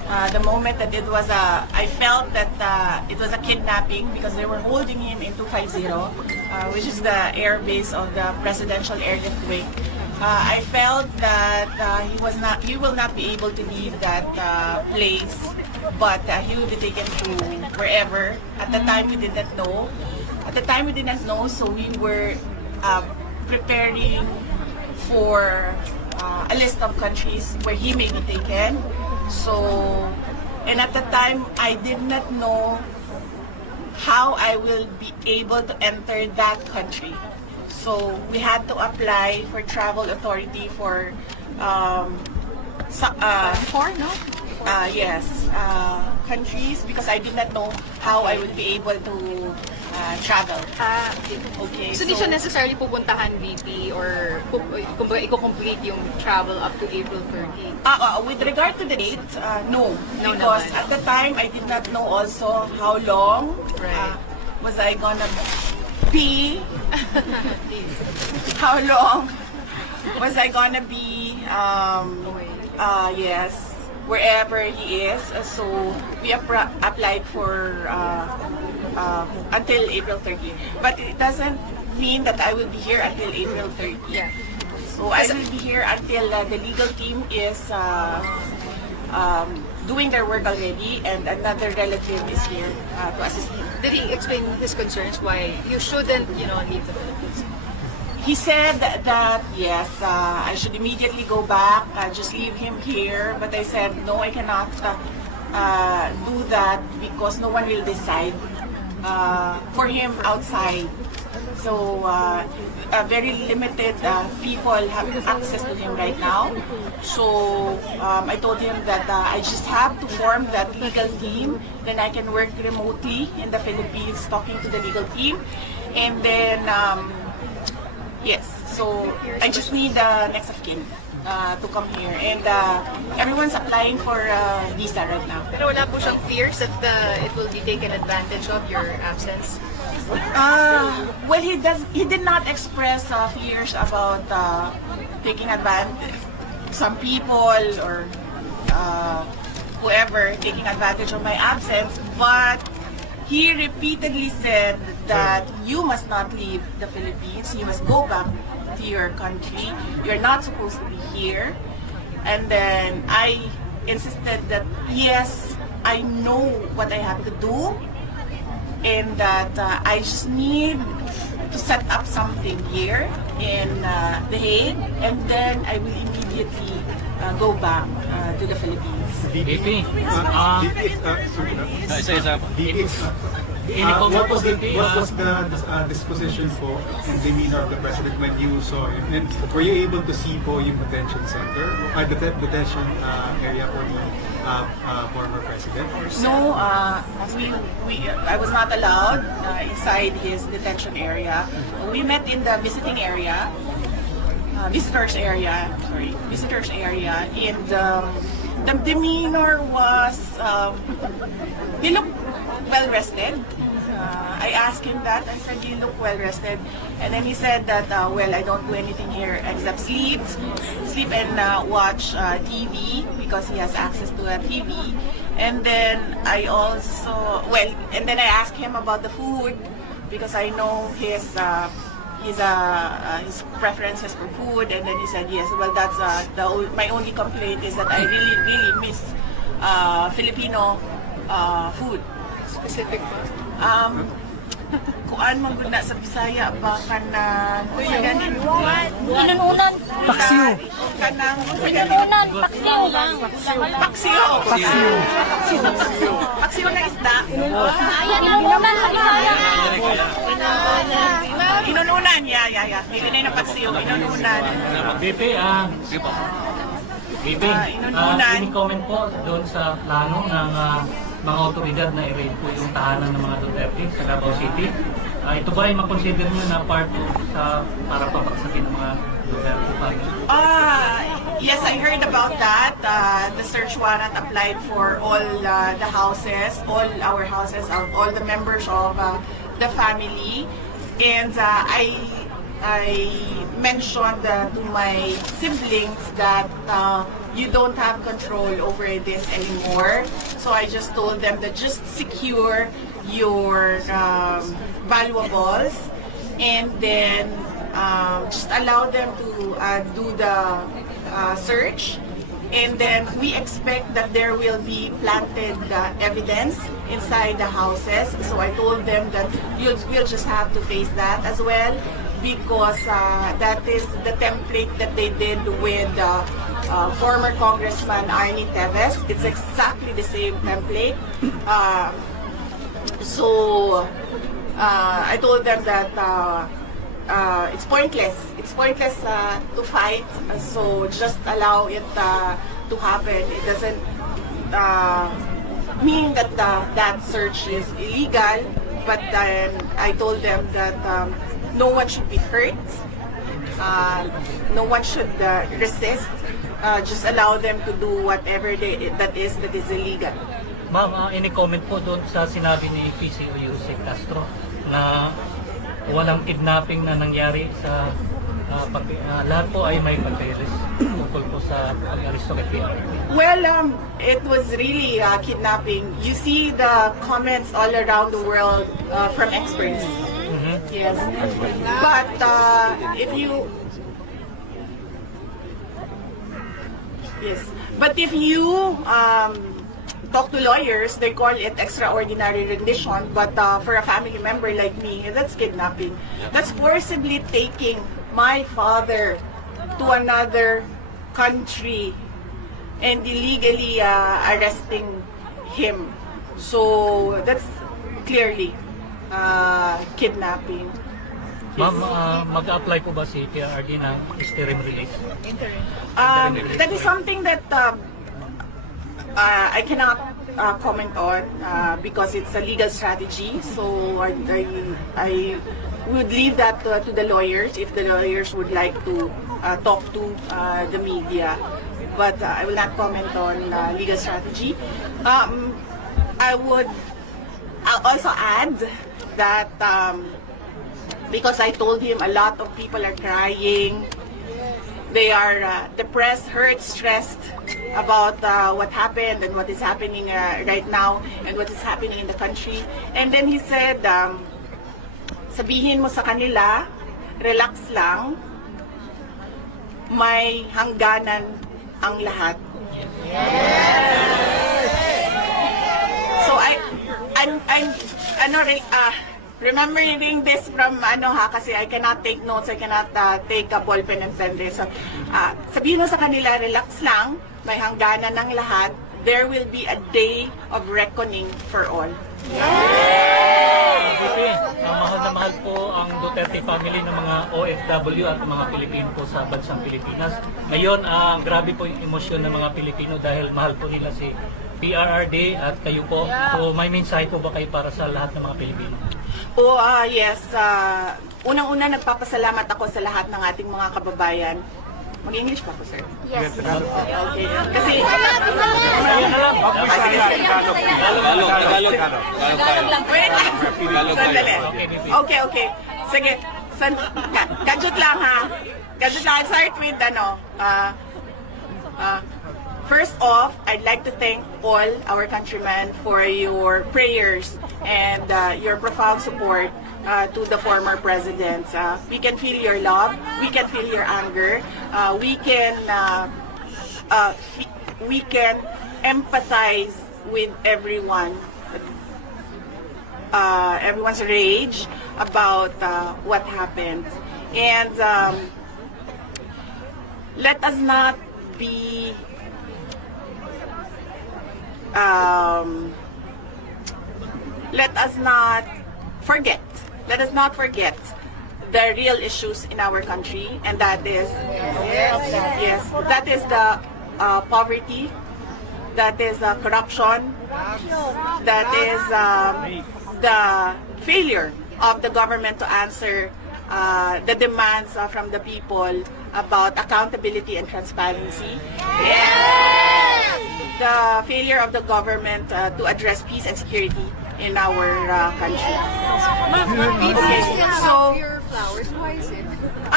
the moment that it was I felt that it was a kidnapping because they were holding him in 250, which is the air base of the Presidential Airlift Wing. I felt that he will not be able to leave that place, but he will be taken to wherever. At the time, we did not know. So we were preparing for a list of countries where he may be taken. So, and at the time, I did not know how I will be able to enter that country. So we had to apply for travel authority for countries because I did not know how I would be able to travel. Okay. So, di siya necessarily pupuntahan VP or kumbaga i-complete yung travel up to April 30? With regard to the date, no. No Because naman. at the time, I did not know also how long was I gonna be. How long was I gonna be, yes, wherever he is. So we applied for until April 30. But it doesn't mean that I will be here until April 30. Yeah. So I will be here until the legal team is doing their work already, and another relative is here to assist him. Did he explain his concerns why you shouldn't, leave the Philippines? He said that yes, I should immediately go back, just leave him here. But I said no, I cannot do that because no one will decide for him outside. So very limited people have access to him right now. So I told him that I just have to form that legal team. Then I can work remotely in the Philippines talking to the legal team. And then, yes, so I just need the next of kin to come here. And everyone's applying for visa right now. Pero wala po siyang fears that it will be taken advantage of your absence? Well, he did not express fears about taking advantage. Some people or whoever taking advantage of my absence, but he repeatedly said that you must not leave the Philippines. You must go back to your country. You're not supposed to be here. And then I insisted that yes, I know what I have to do, and that I just need to set up something here in The Hague, and then I will immediately go back to the Philippines. VP, What was the disposition po and demeanor of the president when you saw him? And were you able to see po yung detention center, detention area for the former president? No, I was not allowed inside his detention area. We met in the visitors area, and the demeanor was, he looked well rested. I asked him that. I said, "You look well rested," and then he said that, "Well, I don't do anything here except sleep and watch TV because he has access to a TV." And then I asked him about the food because I know his preferences for food, and then he said yes. Well, that's my only complaint is that I really miss Filipino food. Specific po? Kuan man gud na sa Bisaya ba kanang Inununan. paksiw kanang Inununan. Paksiw lang. paksiw na isda. Ayan, inununan sa Bisaya. Inununan, yeah. Dili na paksiw, inununan. VP, inununan. any comment po doon sa plano ng mga otoridad na i-raid po yung tahanan ng mga Duterte sa Davao City? Ito ba ay makonsider nyo na part sa para pabagsakin ng mga Duterte family? Yes, I heard about that. The search warrant applied for all the houses, all our houses, all the members of the family. And I mentioned to my siblings that you don't have control over this anymore. So I just told them that just secure your valuables and then just allow them to do the search. And then we expect that there will be planted evidence inside the houses. So I told them that we'll just have to face that as well, because that is the template that they did with former Congressman Arnie Teves. It's exactly the same template. So I told them that it's pointless. It's pointless to fight. So just allow it to happen. It doesn't mean that that search is illegal. But then I told them that no one should be hurt. No one should resist. Just allow them to do whatever that is illegal. Ma'am, any comment po doon sa sinabi ni PCO Yusek Castro na walang kidnapping na nangyari sa lahat po ay may papeles tungkol po sa pag-aristo kay PRRD? Well, it was really kidnapping. You see the comments all around the world from experts. Yes, but if you talk to lawyers, they call it extraordinary rendition, but for a family member like me, that's kidnapping. That's forcibly taking my father to another country and illegally arresting him. So that's clearly kidnapping. Ma'am, mag-apply po ba si PRRD ng interim release? That is something that I cannot comment on because it's a legal strategy. So I would leave that to the lawyers if the lawyers would like to talk to the media. But I will not comment on legal strategy. I'll also add that because I told him a lot of people are crying. They are depressed, hurt, stressed about what happened and what is happening right now and what is happening in the country. And then he said, sabihin mo sa kanila, relax lang, may hangganan ang lahat. So remembering this from kasi I cannot take notes, I cannot take a ball pen and pen this. So, sabihin mo sa kanila, relax lang, may hangganan ng lahat. There will be a day of reckoning for all. Mahal na mahal po ang Duterte family ng mga OFW at mga Pilipino po sa bansang Pilipinas. Ngayon, grabe po yung emosyon ng mga Pilipino dahil mahal po nila si PRRD at kayo po. So may mensahe po ba kayo para sa lahat ng mga Pilipino? Yes. Unang-una, nagpapasalamat ako sa lahat ng ating mga kababayan. Mag-English pa po, sir? Yes. Okay. Kasi... Wait. Sandali. Okay. Sige. Gadget lang, ha? Gadget lang. I'll start with, first off, I'd like to thank all our countrymen for your prayers and your profound support to the former presidents. We can feel your love, we can feel your anger, we can empathize with everyone's rage about what happened. And let us not be let us not forget the real issues in our country, and that is that is the poverty, that is corruption, that is the failure of the government to answer the demands from the people about accountability and transparency. The failure of the government to address peace and security in our country. Okay, so flowers, why is it?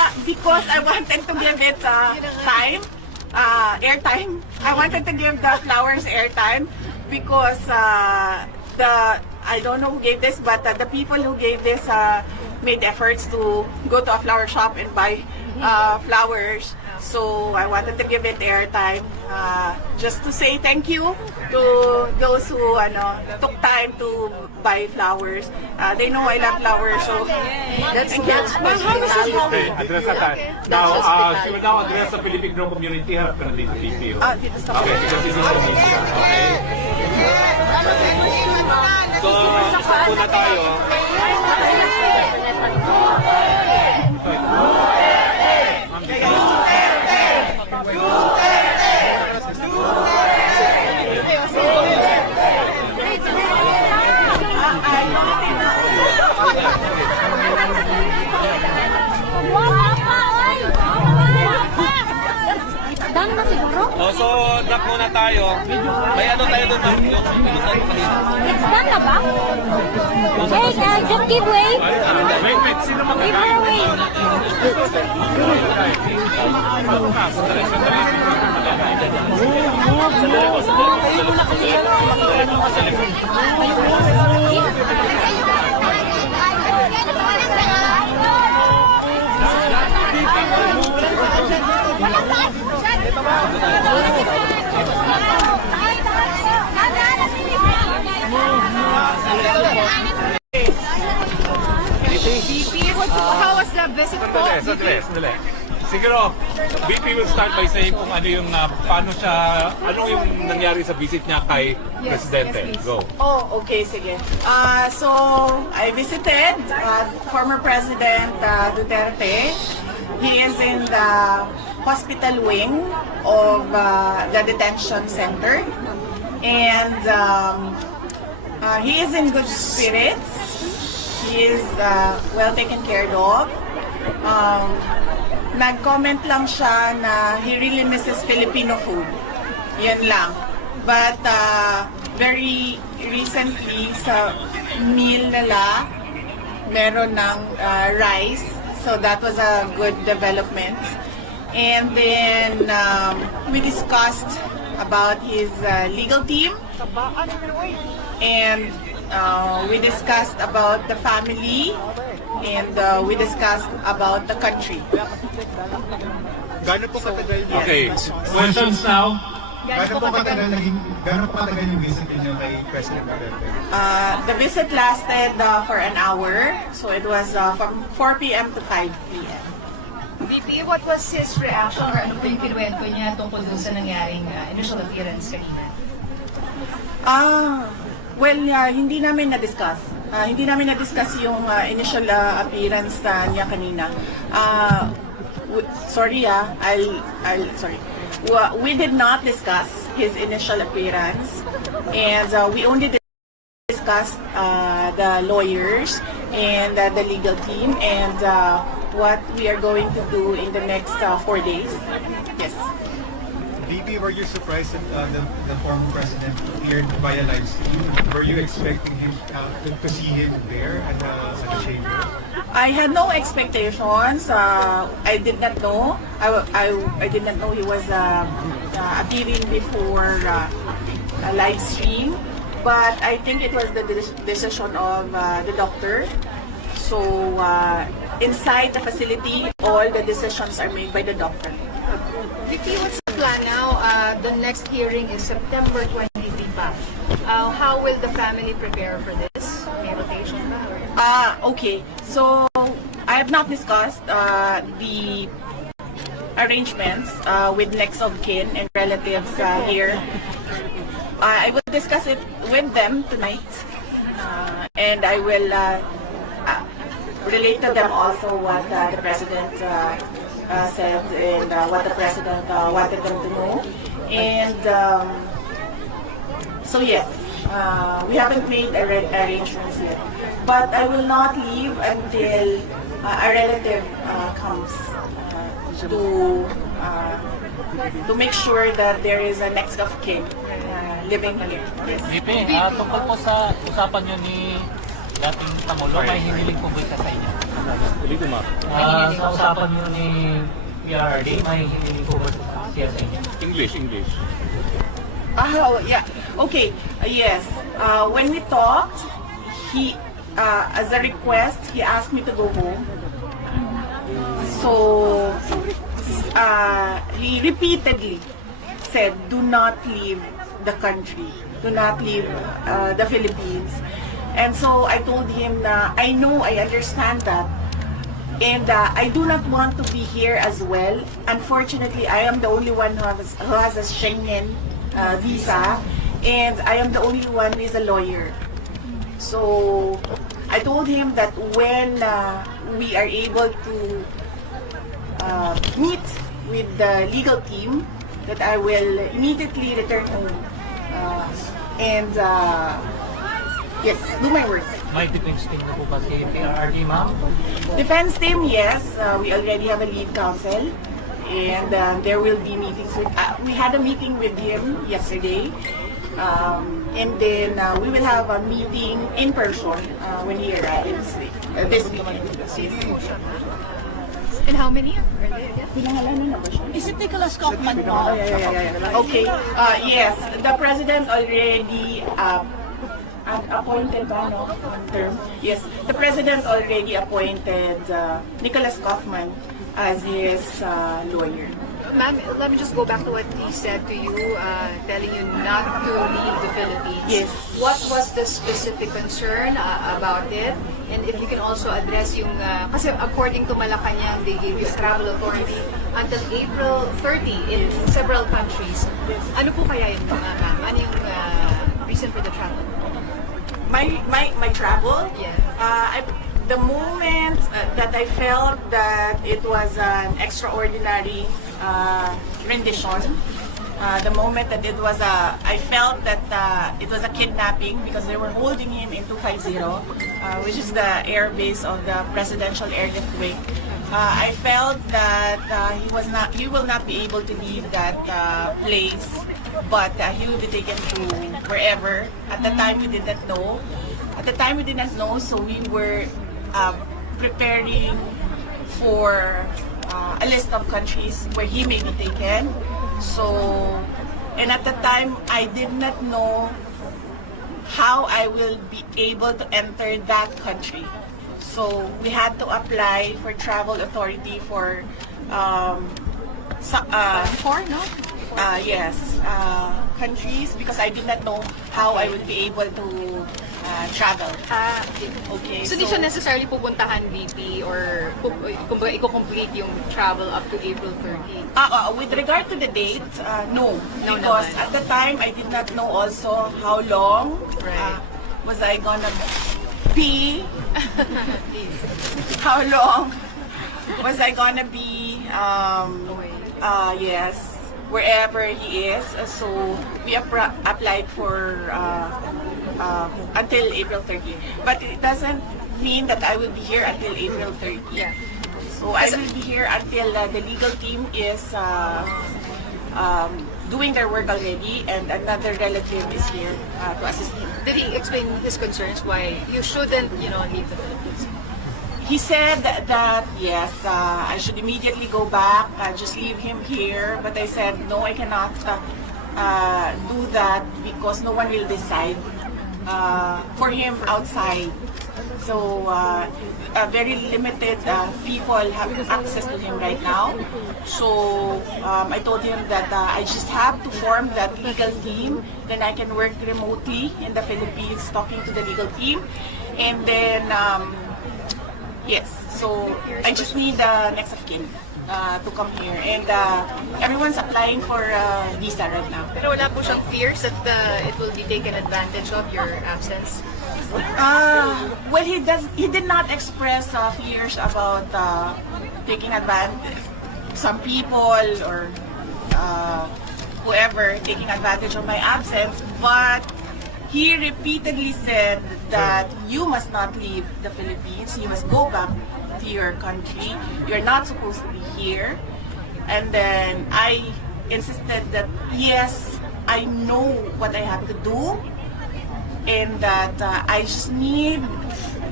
Because I wanted to give it time, airtime. I wanted to give the flowers airtime because I don't know who gave this, but the people who gave this made efforts to go to a flower shop and buy flowers. So I wanted to give it airtime just to say thank you to those who took time to buy flowers. They know I love flowers, so That's thank you. Okay, address na tayo. Now, she will now address the Filipino community. Harap ka na dito, VP. Dito sa Okay, because this is a media. Okay. So, isa muna tayo. Done na siguro? So, drop muna tayo. May ano tayo doon, ma'am? Yung kanina. It's done na ba? Hey, just give way. Wait, sino Give magkakain? her way. How was the visit po? Sandali. Siguro, VP will start by saying kung ano yung, paano siya, ano yung nangyari sa visit niya kay Presidente. yes, please. Go. Oh, okay, sige. So, I visited former President Duterte. He is in the hospital wing of the detention center. And he is in good spirits. He is well taken care of. Nag-comment lang siya na he really misses Filipino food. Yan lang. But very recently sa meal nila, meron ng rice. So that was a good development. And then we discussed about his legal team. And we discussed about the family. And we discussed about the country. Gano'n po katagal niya? Okay, questions now? Gano'n po katagal yung visit niyo kay President Duterte? The visit lasted for an hour. So it was from 4 p.m. to 5 p.m. VP, what was his reaction or ano po yung kinuwento niya tungkol dun sa nangyaring initial appearance kanina? Hindi namin na-discuss. Hindi namin na-discuss yung initial appearance niya kanina. Sorry. We did not discuss his initial appearance, and we only discussed the lawyers and the legal team and what we are going to do in the next 4 days. Yes. VP, were you surprised that the former president appeared via live stream? Were you expecting him to see him there at the chamber? I had no expectations. I did not know. I did not know he was appearing before a live stream. But I think it was the decision of the doctor. So inside the facility, all the decisions are made by the doctor. VP, what's the plan now? The next hearing is September 23 pa. How will the family prepare for this? May rotation ba? Okay. So I have not discussed the arrangements with next of kin and relatives here. I will discuss it with them tonight, and I will relate to them also what the president said and what the president wanted them to know. And so yes, we haven't made arrangements yet, but I will not leave until a relative comes to make sure that there is a next of kin living here. Yes. VP, tungkol po sa usapan nyo ni dating Pangulo, may hiniling po ba siya sa inyo? Sa usapan niyo ni PRRD, may hiniling po ba siya sa inyo? English. Oh, yeah. Okay. Yes. When we talked, he, as a request, he asked me to go home. So, he repeatedly said, "Do not leave the country. Do not leave the Philippines." And so I told him na I know, I understand that. And I do not want to be here as well. Unfortunately, I am the only one who has a Schengen visa, and I am the only one who is a lawyer. So I told him that when we are able to meet with the legal team, that I will immediately return home and yes, do my work. May defense team na po ba si PRRD, ma'am? Defense team, yes. We already have a lead counsel, and there will be meetings with. We had a meeting with him yesterday, and then we will have a meeting in person when he arrives this weekend. And how many are there? Pinangalanan na ba siya? Is it Nicholas Kaufman po? Oh, yeah. Okay. Yes, the president already appointed ba, no? Term. Yes, the president already appointed Nicholas Kaufman as his lawyer. Ma'am, let me just go back to what he said to you, telling you not to leave the Philippines. Yes. What was the specific concern about it? And if you can also address yung, kasi according to Malacanang, they gave you travel authority until April 30 in several countries. Ano po kaya yun, ma'am? Ano yung reason for the travel? My travel? Yeah. The moment that I felt that it was an extraordinary rendition, the moment that it was I felt that it was a kidnapping because they were holding him in 250, which is the air base of the Presidential Airlift Wing. I felt that he will not be able to leave that place, but he will be taken to wherever. At the time, we did not know. So we were preparing for a list of countries where he may be taken. So, and at the time, I did not know how I will be able to enter that country. So we had to apply for travel authority for countries because I did not know how I would be able to travel. Okay. So, di siya necessarily pupuntahan VP or kumbaga i-complete yung travel up to April 30? With regard to the date, no. No Because naman. at the time, I did not know also how long Right. was I gonna be. How long was I gonna be, yes, wherever he is. So we applied for until April 30. But it doesn't mean that I will be here until April 30. Yeah. So I will be here until the legal team is doing their work already, and another relative is here to assist him. Did he explain his concerns why you shouldn't, leave the Philippines? He said that yes, I should immediately go back, just leave him here. But I said no, I cannot do that because no one will decide for him outside. So very limited people have access to him right now. So I told him that I just have to form that legal team. Then I can work remotely in the Philippines, talking to the legal team, and then. Yes, so I just need the next of kin to come here, and everyone's applying for visa right now. Pero wala po siyang fears that it will be taken advantage of your absence? Well, he did not express fears about taking advantage. Some people or whoever taking advantage of my absence, but he repeatedly said that you must not leave the Philippines. You must go back to your country. You're not supposed to be here. And then I insisted that yes, I know what I have to do, and that I just need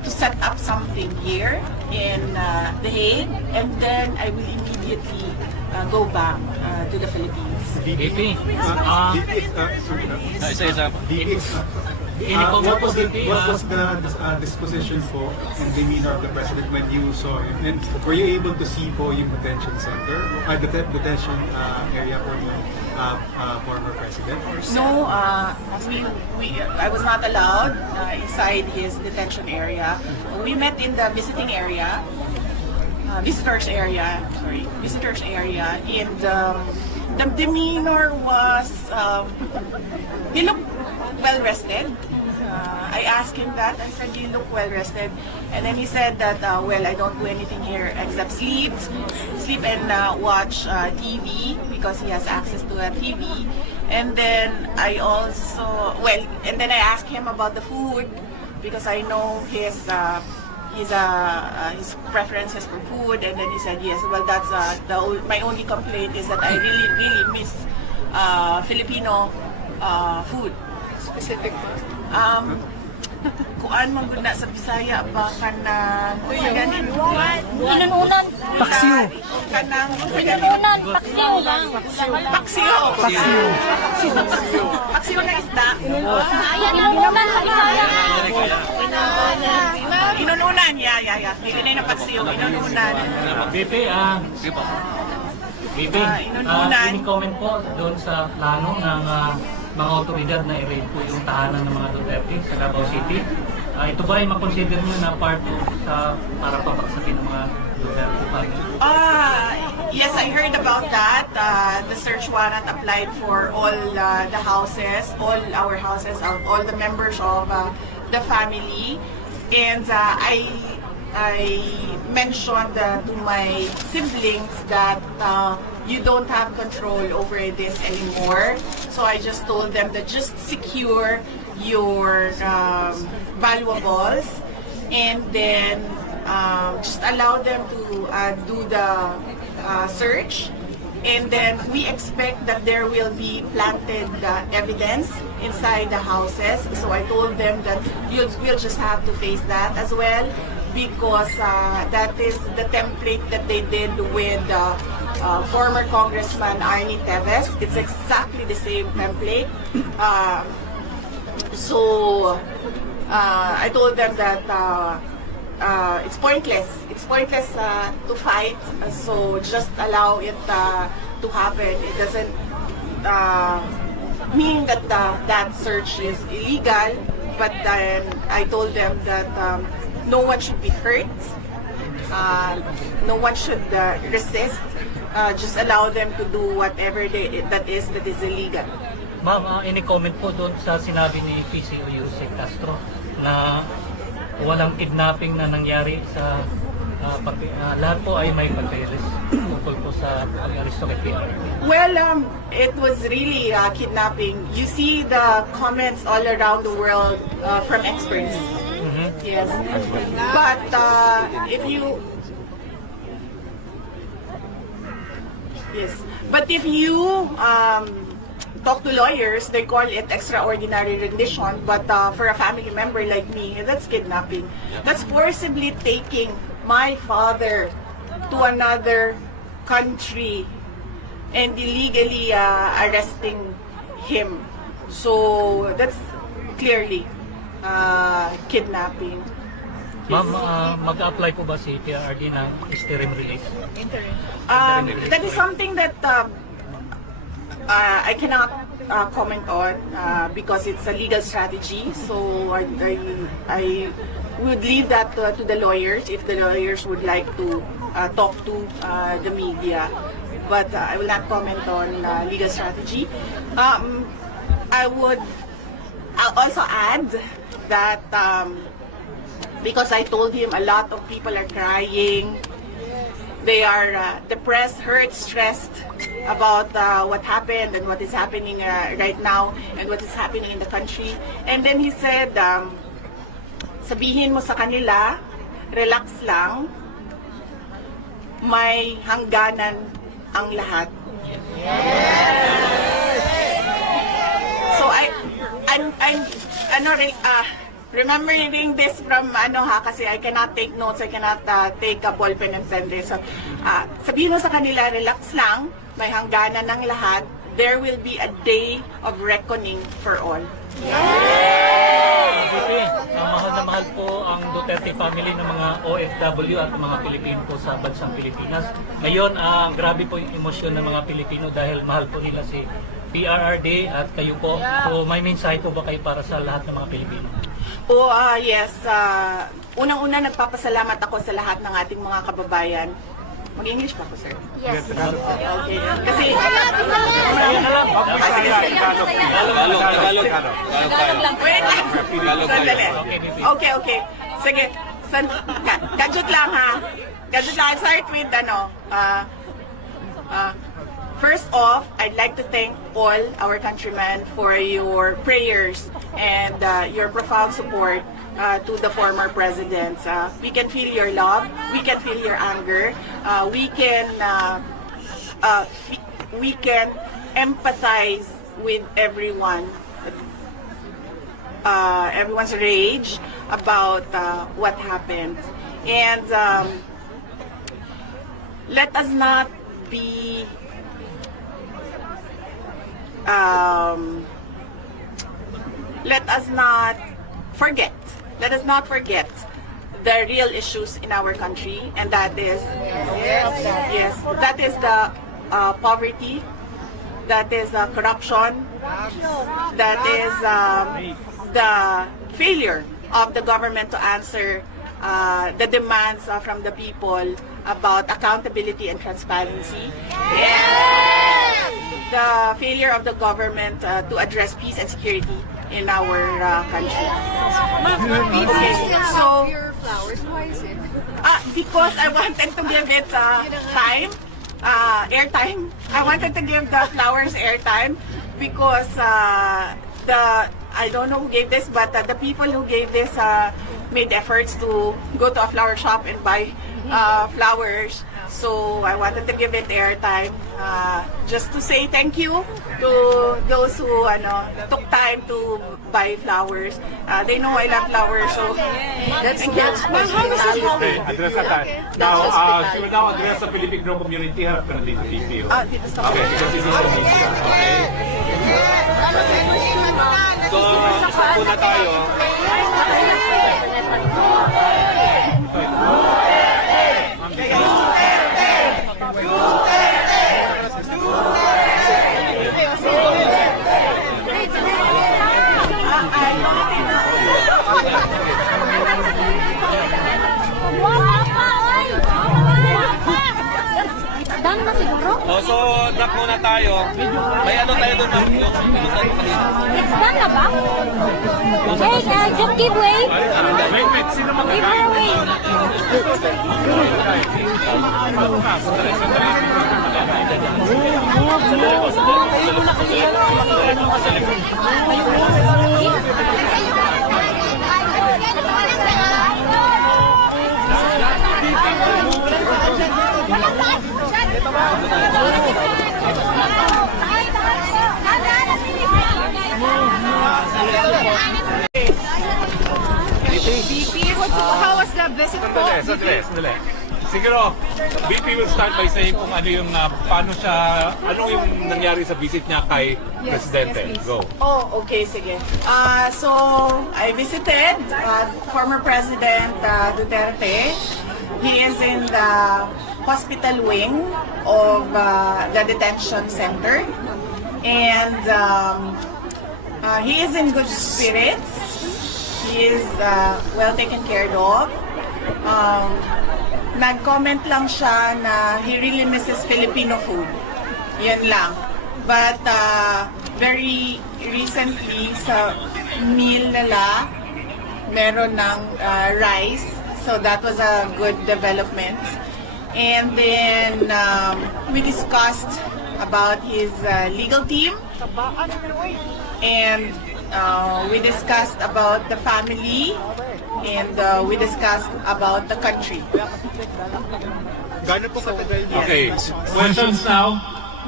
to set up something here in The Hague, and then I will immediately go back to the Philippines. VP, What was the disposition po and demeanor of the president when you saw him? And were you able to see po yung detention center, detention area for the former president? No, I was not allowed inside his detention area. We met in the visitors area, and the demeanor was, he looked well rested. I asked him that. I said, "You look well rested," and then he said that, "Well, I don't do anything here except sleep and watch TV because he has access to a TV." And then I asked him about the food because I know his preferences for food, and then he said, "Yes, well, that's my only complaint is that I really miss Filipino food." Specific po. Kuan man gud na sa Bisaya ba kanang Inununan. paksiw kanang Inununan. Paksiw lang. paksiw na isda. Ayan, inununan sa Bisaya. Inununan, yeah. Dili na paksiw, inununan. VP, inununan. ini-comment po doon sa plano ng mga otoridad na i-raid po yung tahanan ng mga Duterte sa Davao City. Ito ba ay makonsider nyo na part sa para pabaksakin ng mga Duterte family? Yes, I heard about that. The search warrant applied for all the houses, all our houses, all the members of the family. And I mentioned to my siblings that you don't have control over this anymore. So I just told them that just secure your valuables, and then just allow them to do the search. And then we expect that there will be planted evidence inside the houses. So I told them that we'll just have to face that as well, because that is the template that they did with former Congressman Arnie Teves. It's exactly the same template. So I told them that it's pointless. It's pointless to fight. So just allow it to happen. It doesn't mean that that search is illegal. But then I told them that no one should be hurt. No one should resist. Just allow them to do whatever that is illegal. Ma'am, ini-comment po doon sa sinabi ni PCO Yusek Castro na walang kidnapping na nangyari sa lahat po ay may papeles tungkol po sa pag-aresto kay PRRD. Well, it was really kidnapping. You see the comments all around the world from experts. Yes, but if you talk to lawyers, they call it extraordinary rendition. But for a family member like me, that's kidnapping. That's forcibly taking my father to another country and illegally arresting him. So that's clearly kidnapping. Ma'am, mag-apply po ba si PRRD ng interim release? That is something that I cannot comment on because it's a legal strategy. So I would leave that to the lawyers if the lawyers would like to talk to the media. But I will not comment on legal strategy. I would also add that because I told him a lot of people are crying. They are depressed, hurt, stressed about what happened and what is happening right now and what is happening in the country. And then he said, sabihin mo sa kanila, relax lang, may hangganan ang lahat. So remembering this from kasi I cannot take notes, I cannot take a ball pen and pen this. So, sabihin mo sa kanila, relax lang, may hangganan ng lahat. There will be a day of reckoning for all. Mahal na mahal po ang Duterte family ng mga OFW at mga Pilipino po sa bansang Pilipinas. Ngayon, grabe po yung emosyon ng mga Pilipino dahil mahal po nila si PRRD at kayo po. So may mensahe po ba kayo para sa lahat ng mga Pilipino? Yes. Unang-una, nagpapasalamat ako sa lahat ng ating mga kababayan. Mag-English pa ako, sir? Yes. Okay. Kasi... Wait lang. Sandali. Okay. Sige. Gadget lang, ha? Gadget lang. I'll start with, first off, I'd like to thank all our countrymen for your prayers and your profound support to the former presidents. We can feel your love, we can feel your anger, we can empathize with everyone's rage about what happened. And let us not be let us not forget the real issues in our country, and that is that is the poverty, that is corruption, that is the failure of the government to answer the demands from the people about accountability and transparency, and the failure of the government to address peace and security in our country. Okay, so your flowers, why is it? because I wanted to give it time, airtime. I wanted to give the flowers airtime because I don't know who gave this, but the people who gave this made efforts to go to a flower shop and buy flowers. So I wanted to give it airtime, just to say thank you to those who took time to buy flowers. They know I love flowers, so that's Okay, address ka tayo. Now, she will now address the Filipino community. Harap ka na dito, PPO. Okay, because this is a media. Okay. So, isa muna tayo. Done na siguro? So, knock muna tayo. May ano tayo doon? It's done na ba? Hey, just give way. Wait, sino Give her way. How was the visit po? Sandali. Siguro, BP will start by saying kung ano yung, ano yung nangyari sa visit niya kay Presidente. Go. Okay, sige. So, I visited former President Duterte. He is in the hospital wing of the detention center. And he is in good spirits. He is well taken care of. Nag-comment lang siya na he really misses Filipino food. Yan lang. But very recently sa meal nila, meron ng rice. So that was a good development. And then we discussed about his legal team. And we discussed about the family. And we discussed about the country. Gano'n po katagal niya? Okay, questions now.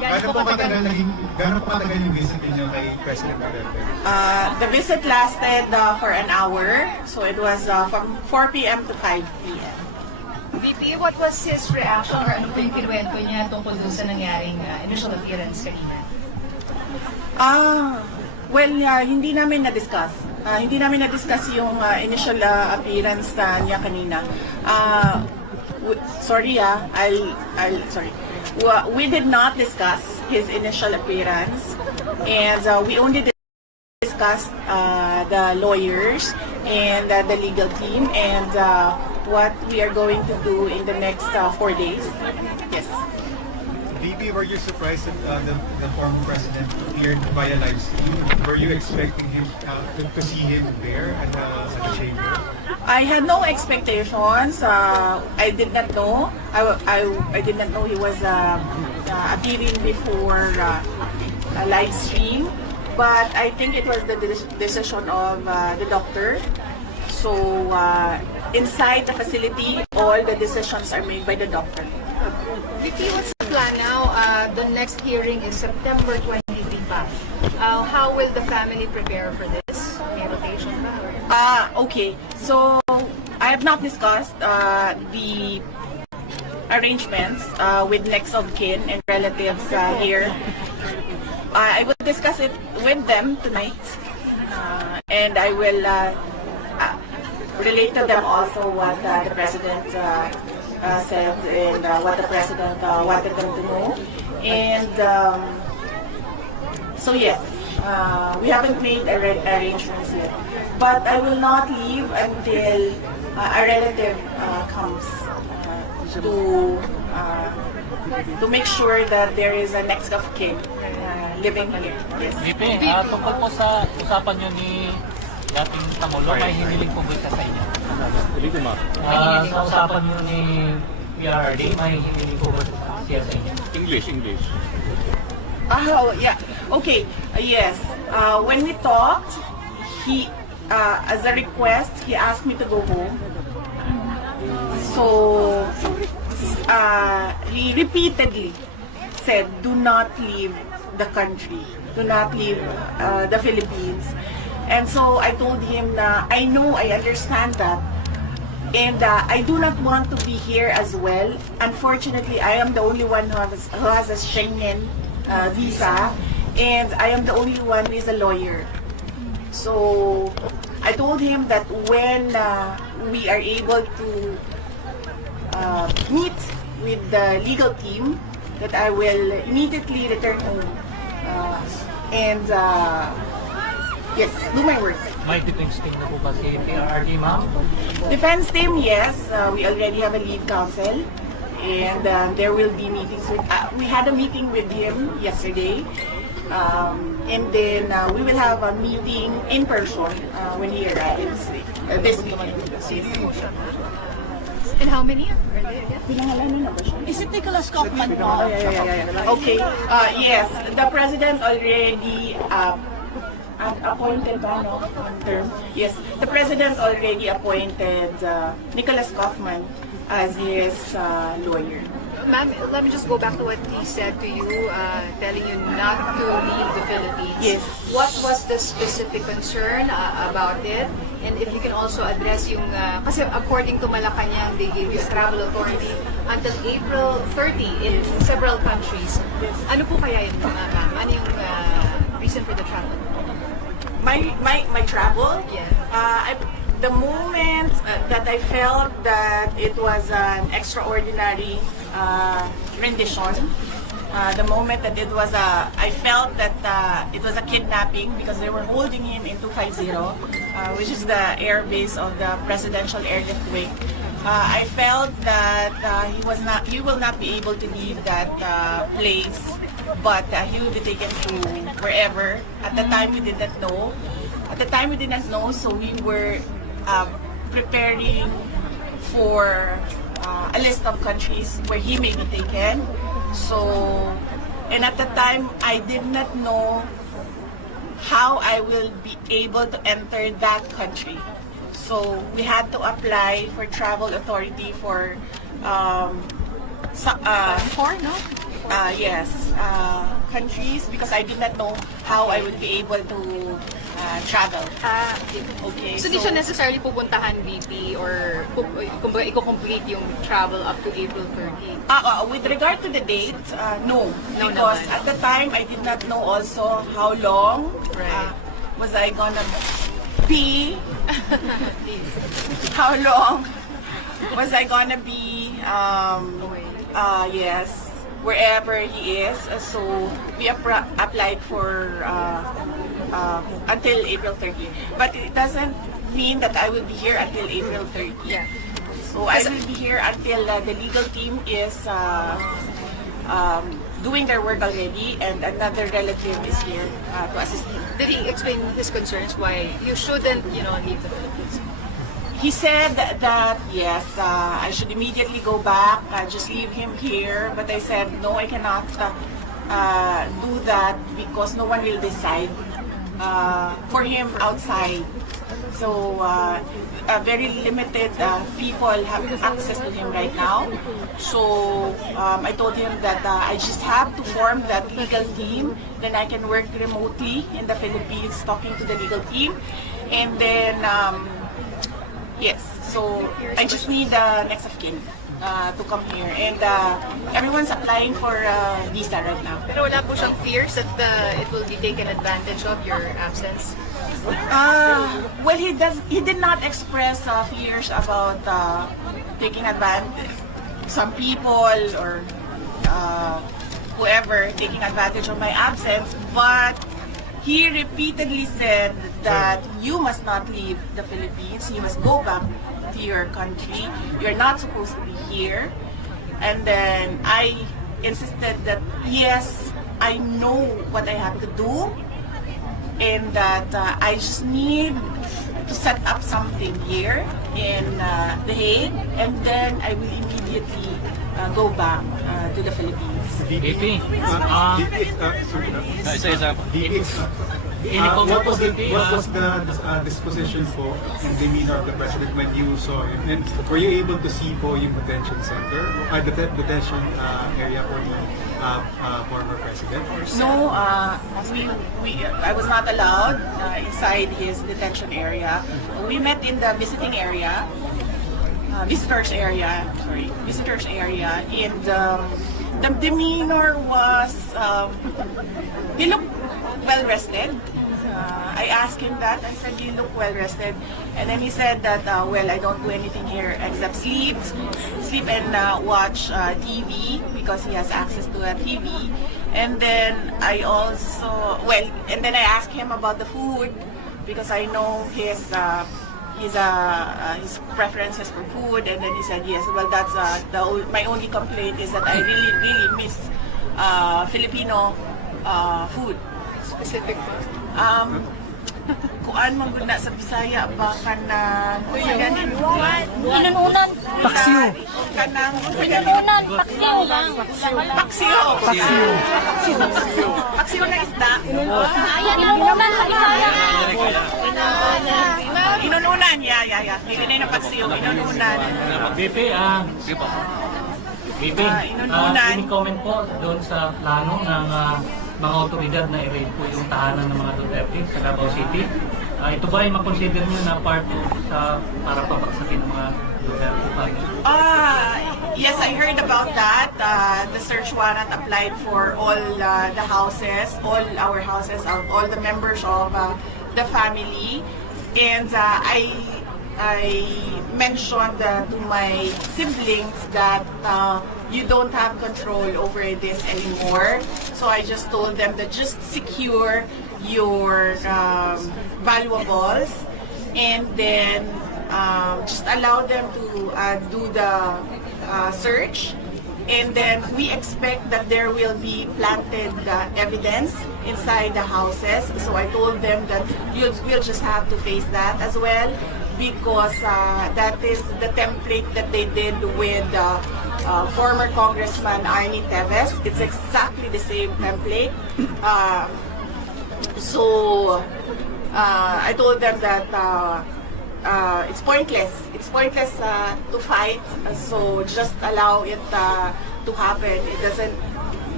Gano'n po katagal yung visit niyo kay President Duterte? The visit lasted for an hour, so it was from 4 p.m. to 5 p.m. VP, what was his reaction or ano po yung kinuwento niya tungkol dun sa nangyaring initial appearance kanina? Hindi namin na-discuss. Hindi namin na-discuss yung initial appearance niya kanina. Sorry. We did not discuss his initial appearance, and we only discussed the lawyers and the legal team and what we are going to do in the next 4 days. Yes. VP, were you surprised that the former president appeared via live stream? Were you expecting him to see him there at the chamber? I had no expectations. I did not know. I did not know he was appearing before a live stream. But I think it was the decision of the doctor. So inside the facility, all the decisions are made by the doctor. VP, what's the plan now? The next hearing is September 23 pa. How will the family prepare for this? May rotation ba? Okay. So I have not discussed the arrangements with next of kin and relatives here. I will discuss it with them tonight, and I will relate to them also what the president said and what the president wanted them to know. And so yes, we haven't made arrangements yet, but I will not leave until a relative comes to make sure that there is a next of kin living here. Yes. VP, tungkol po sa usapan nyo ni dating Pangulo, may hiniling po ba sa inyo? Sa usapan nyo ni PRRD, may hiniling po ba siya sa inyo? English. Yeah. Okay. Yes. When we talked, he, as a request, he asked me to go home. So, he repeatedly said, "Do not leave the country. Do not leave the Philippines." And so I told him na I know, I understand that. And I do not want to be here as well. Unfortunately, I am the only one who has a Schengen visa. And I am the only one who is a lawyer. So I told him that when we are able to meet with the legal team, that I will immediately return home. And yes, do my work. May defense team na po ba si PRRD, ma'am? Defense team, yes. We already have a lead counsel. And there will be meetings with, we had a meeting with him yesterday. And then we will have a meeting in person when he arrives this weekend. And how many are there? Pinangalanan na ba siya? Is it Nicholas Kaufman po? Yeah. Okay. Yes, the president already appointed term. Yes, the president already appointed Nicholas Kaufman as his lawyer. Ma'am, let me just go back to what he said to you, telling you not to leave the Philippines. Yes. What was the specific concern about it? And if you can also address yung, kasi according to Malacanang, they gave you travel authority until April 30 in several countries. Ano po kaya yun, ma'am? Ano yung reason for the travel? My travel? Yeah. The moment that I felt that it was an extraordinary rendition, the moment that it was I felt that it was a kidnapping because they were holding him in 250, which is the air base of the Presidential Airlift Wing. I felt that he will not be able to leave that place, but he will be taken to wherever. At the time we did not know. So we were preparing for a list of countries where he may be taken. So, and at the time, I did not know how I will be able to enter that country. So we had to apply for travel authority for Yes, countries, because I did not know how I would be able to travel. Okay, So, di siya necessarily pupuntahan VP or kumbaga i-complete yung travel up to April 30? With regard to the date, no. No Because naman. at the time, I did not know also how long Right. was I gonna be, how long was I gonna be, yes, wherever he is. So we applied for until April 30. But it doesn't mean that I will be here until April 30. Yeah. So I will be here until the legal team is doing their work already, and another relative is here to assist him. Did he explain his concerns why you shouldn't, leave the Philippines? He said that yes, I should immediately go back, just leave him here. But I said no, I cannot do that because no one will decide for him outside. So very limited people have access to him right now. So I told him that I just have to form that legal team. Then I can work remotely in the Philippines talking to the legal team. And then, yes, so I just need the next of kin to come here. And everyone's applying for visa right now. Pero wala po siyang fears that it will be taken advantage of your absence? Well, he did not express fears about taking advantage, some people or whoever taking advantage of my absence, but he repeatedly said that you must not leave the Philippines, you must go back to your country, you're not supposed to be here. And then I insisted that yes, I know what I have to do, and that I just need to set up something here in The Hague, and then I will immediately go back to the Philippines. VP, What was the disposition po and demeanor of the president when you saw him? And were you able to see po yung detention center, detention area for the former president? No, I was not allowed inside his detention area. We met in the visiting area, visitors area, and the demeanor was, he looked well rested. I asked him that. I said, "You look well rested," and then he said that, "Well, I don't do anything here except sleep and watch TV because he has access to a TV." And then I asked him about the food because I know his preferences for food, and then he said, "Yes, well, that's my only complaint is that I really miss Filipino food." Specific po? Kuan mo gud na sa Bisaya ba kanang Inununan. paksiw kanang Inununan. Paksiw. paksiw na isda. Ayan, inununan sa Bisaya. Inununan, yeah. Dili na yung paksiw, inununan. VP, inununan. any comment po doon sa plano ng mga otoridad na i-raid po yung tahanan ng mga Duterte sa Davao City? Ito ba ay makonsider nyo na part sa para pabagsakin ng mga Duterte family? Yes, I heard about that. The search warrant applied for all the houses, all our houses, all the members of the family. And I mentioned to my siblings that you don't have control over this anymore. So I just told them that just secure your valuables, and then just allow them to do the search. And then we expect that there will be planted evidence inside the houses. So I told them that we'll just have to face that as well, because that is the template that they did with former Congressman Arnie Teves. It's exactly the same template. So I told them that it's pointless. It's pointless to fight. So just allow it to happen. It doesn't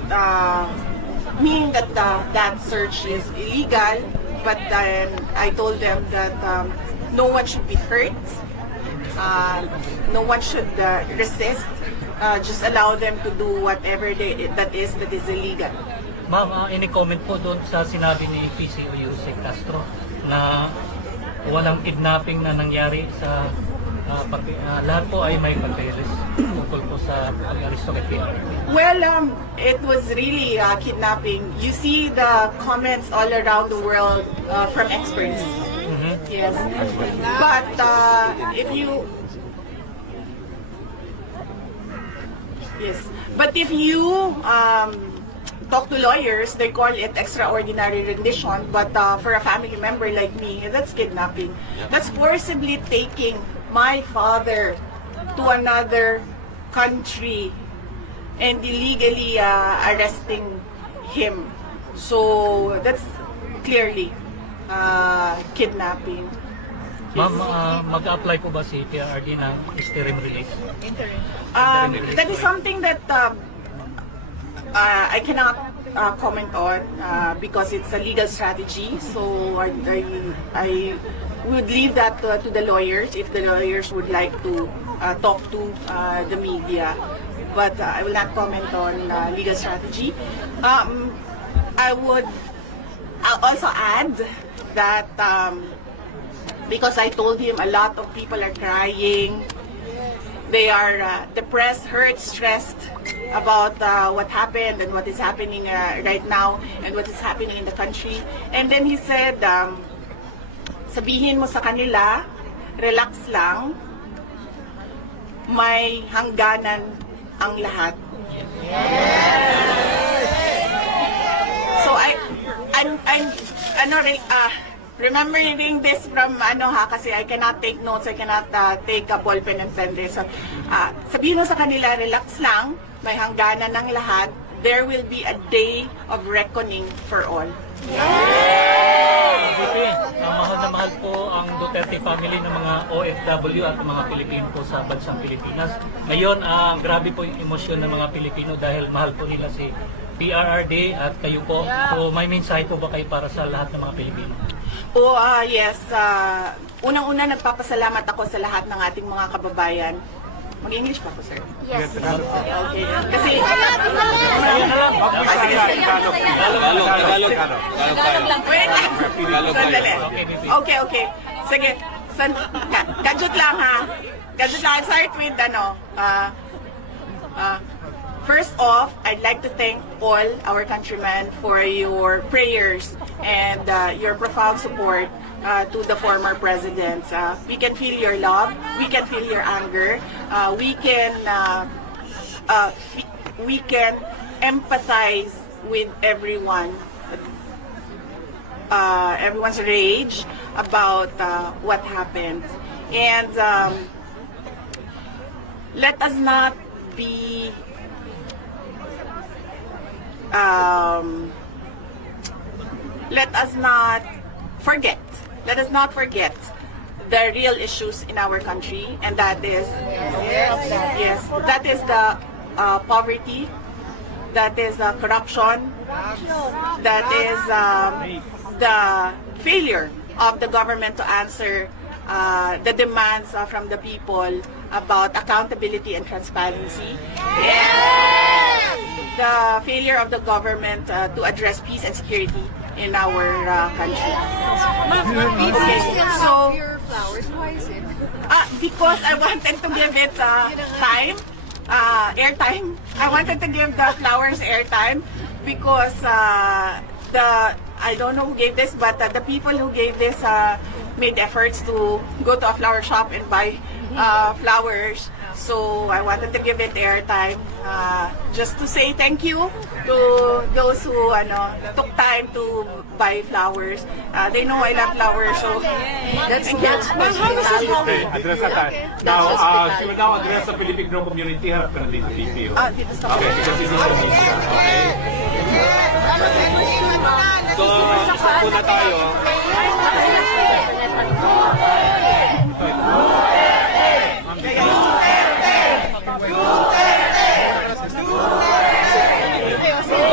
mean that that search is illegal, but then I told them that no one should be hurt, no one should resist, just allow them to do whatever that is illegal. Ma'am, any comment po doon sa sinabi ni PCO Yusek Castro na walang kidnapping na nangyari sa lahat po ay may papeles tungkol po sa pag-aristo kay PRD? Well, it was really kidnapping. You see the comments all around the world from experts. Yes, but if you talk to lawyers, they call it extraordinary rendition, but for a family member like me, that's kidnapping. That's forcibly taking my father to another country and illegally arresting him. So that's clearly kidnapping. Ma'am, mag-apply po ba si PRD ng interim release? That is something that I cannot comment on because it's a legal strategy. So I would leave that to the lawyers if the lawyers would like to talk to the media. But I will not comment on legal strategy. I would also add that because I told him a lot of people are crying. They are depressed, hurt, stressed about what happened and what is happening right now and what is happening in the country. And then he said, sabihin mo sa kanila, relax lang, may hangganan ang lahat. So remembering this from kasi I cannot take notes, I cannot take a ball pen and pen this. So, sabihin mo sa kanila, relax lang, may hangganan ng lahat. There will be a day of reckoning for all. Mahal na mahal po ang Duterte family ng mga OFW at mga Pilipino po sa bansang Pilipinas. Ngayon, grabe po yung emosyon ng mga Pilipino dahil mahal po nila si PRRD at kayo po. So may mensahe po ba kayo para sa lahat ng mga Pilipino? Yes. Unang-una, nagpapasalamat ako sa lahat ng ating mga kababayan. Mag-English pa po, sir? Yes. Okay. Kasi... Wait lang. Sandali. Okay. Sige. Gadget lang, ha? Gadget lang. I'll start with, first off, I'd like to thank all our countrymen for your prayers and your profound support to the former presidents. We can feel your love, we can feel your anger, we can empathize with everyone's rage about what happened. And let us not be let us not forget the real issues in our country, and that is that is the poverty, that is corruption, that is the failure of the government to answer the demands from the people about accountability and transparency, and the failure of the government to address peace and security in our country. Okay, so your flowers, why is it? Because I wanted to give it time, airtime. I wanted to give the flowers airtime because I don't know who gave this, but the people who gave this made efforts to go to a flower shop and buy flowers. So I wanted to give it airtime, just to say thank you to those who took time to buy flowers. They know I love flowers, so that's Okay, address that. Now, she will now address the Filipino community. Harap ka na din sa PPO. dito sa Okay, because this is the media. Okay. So, isa po na tayo.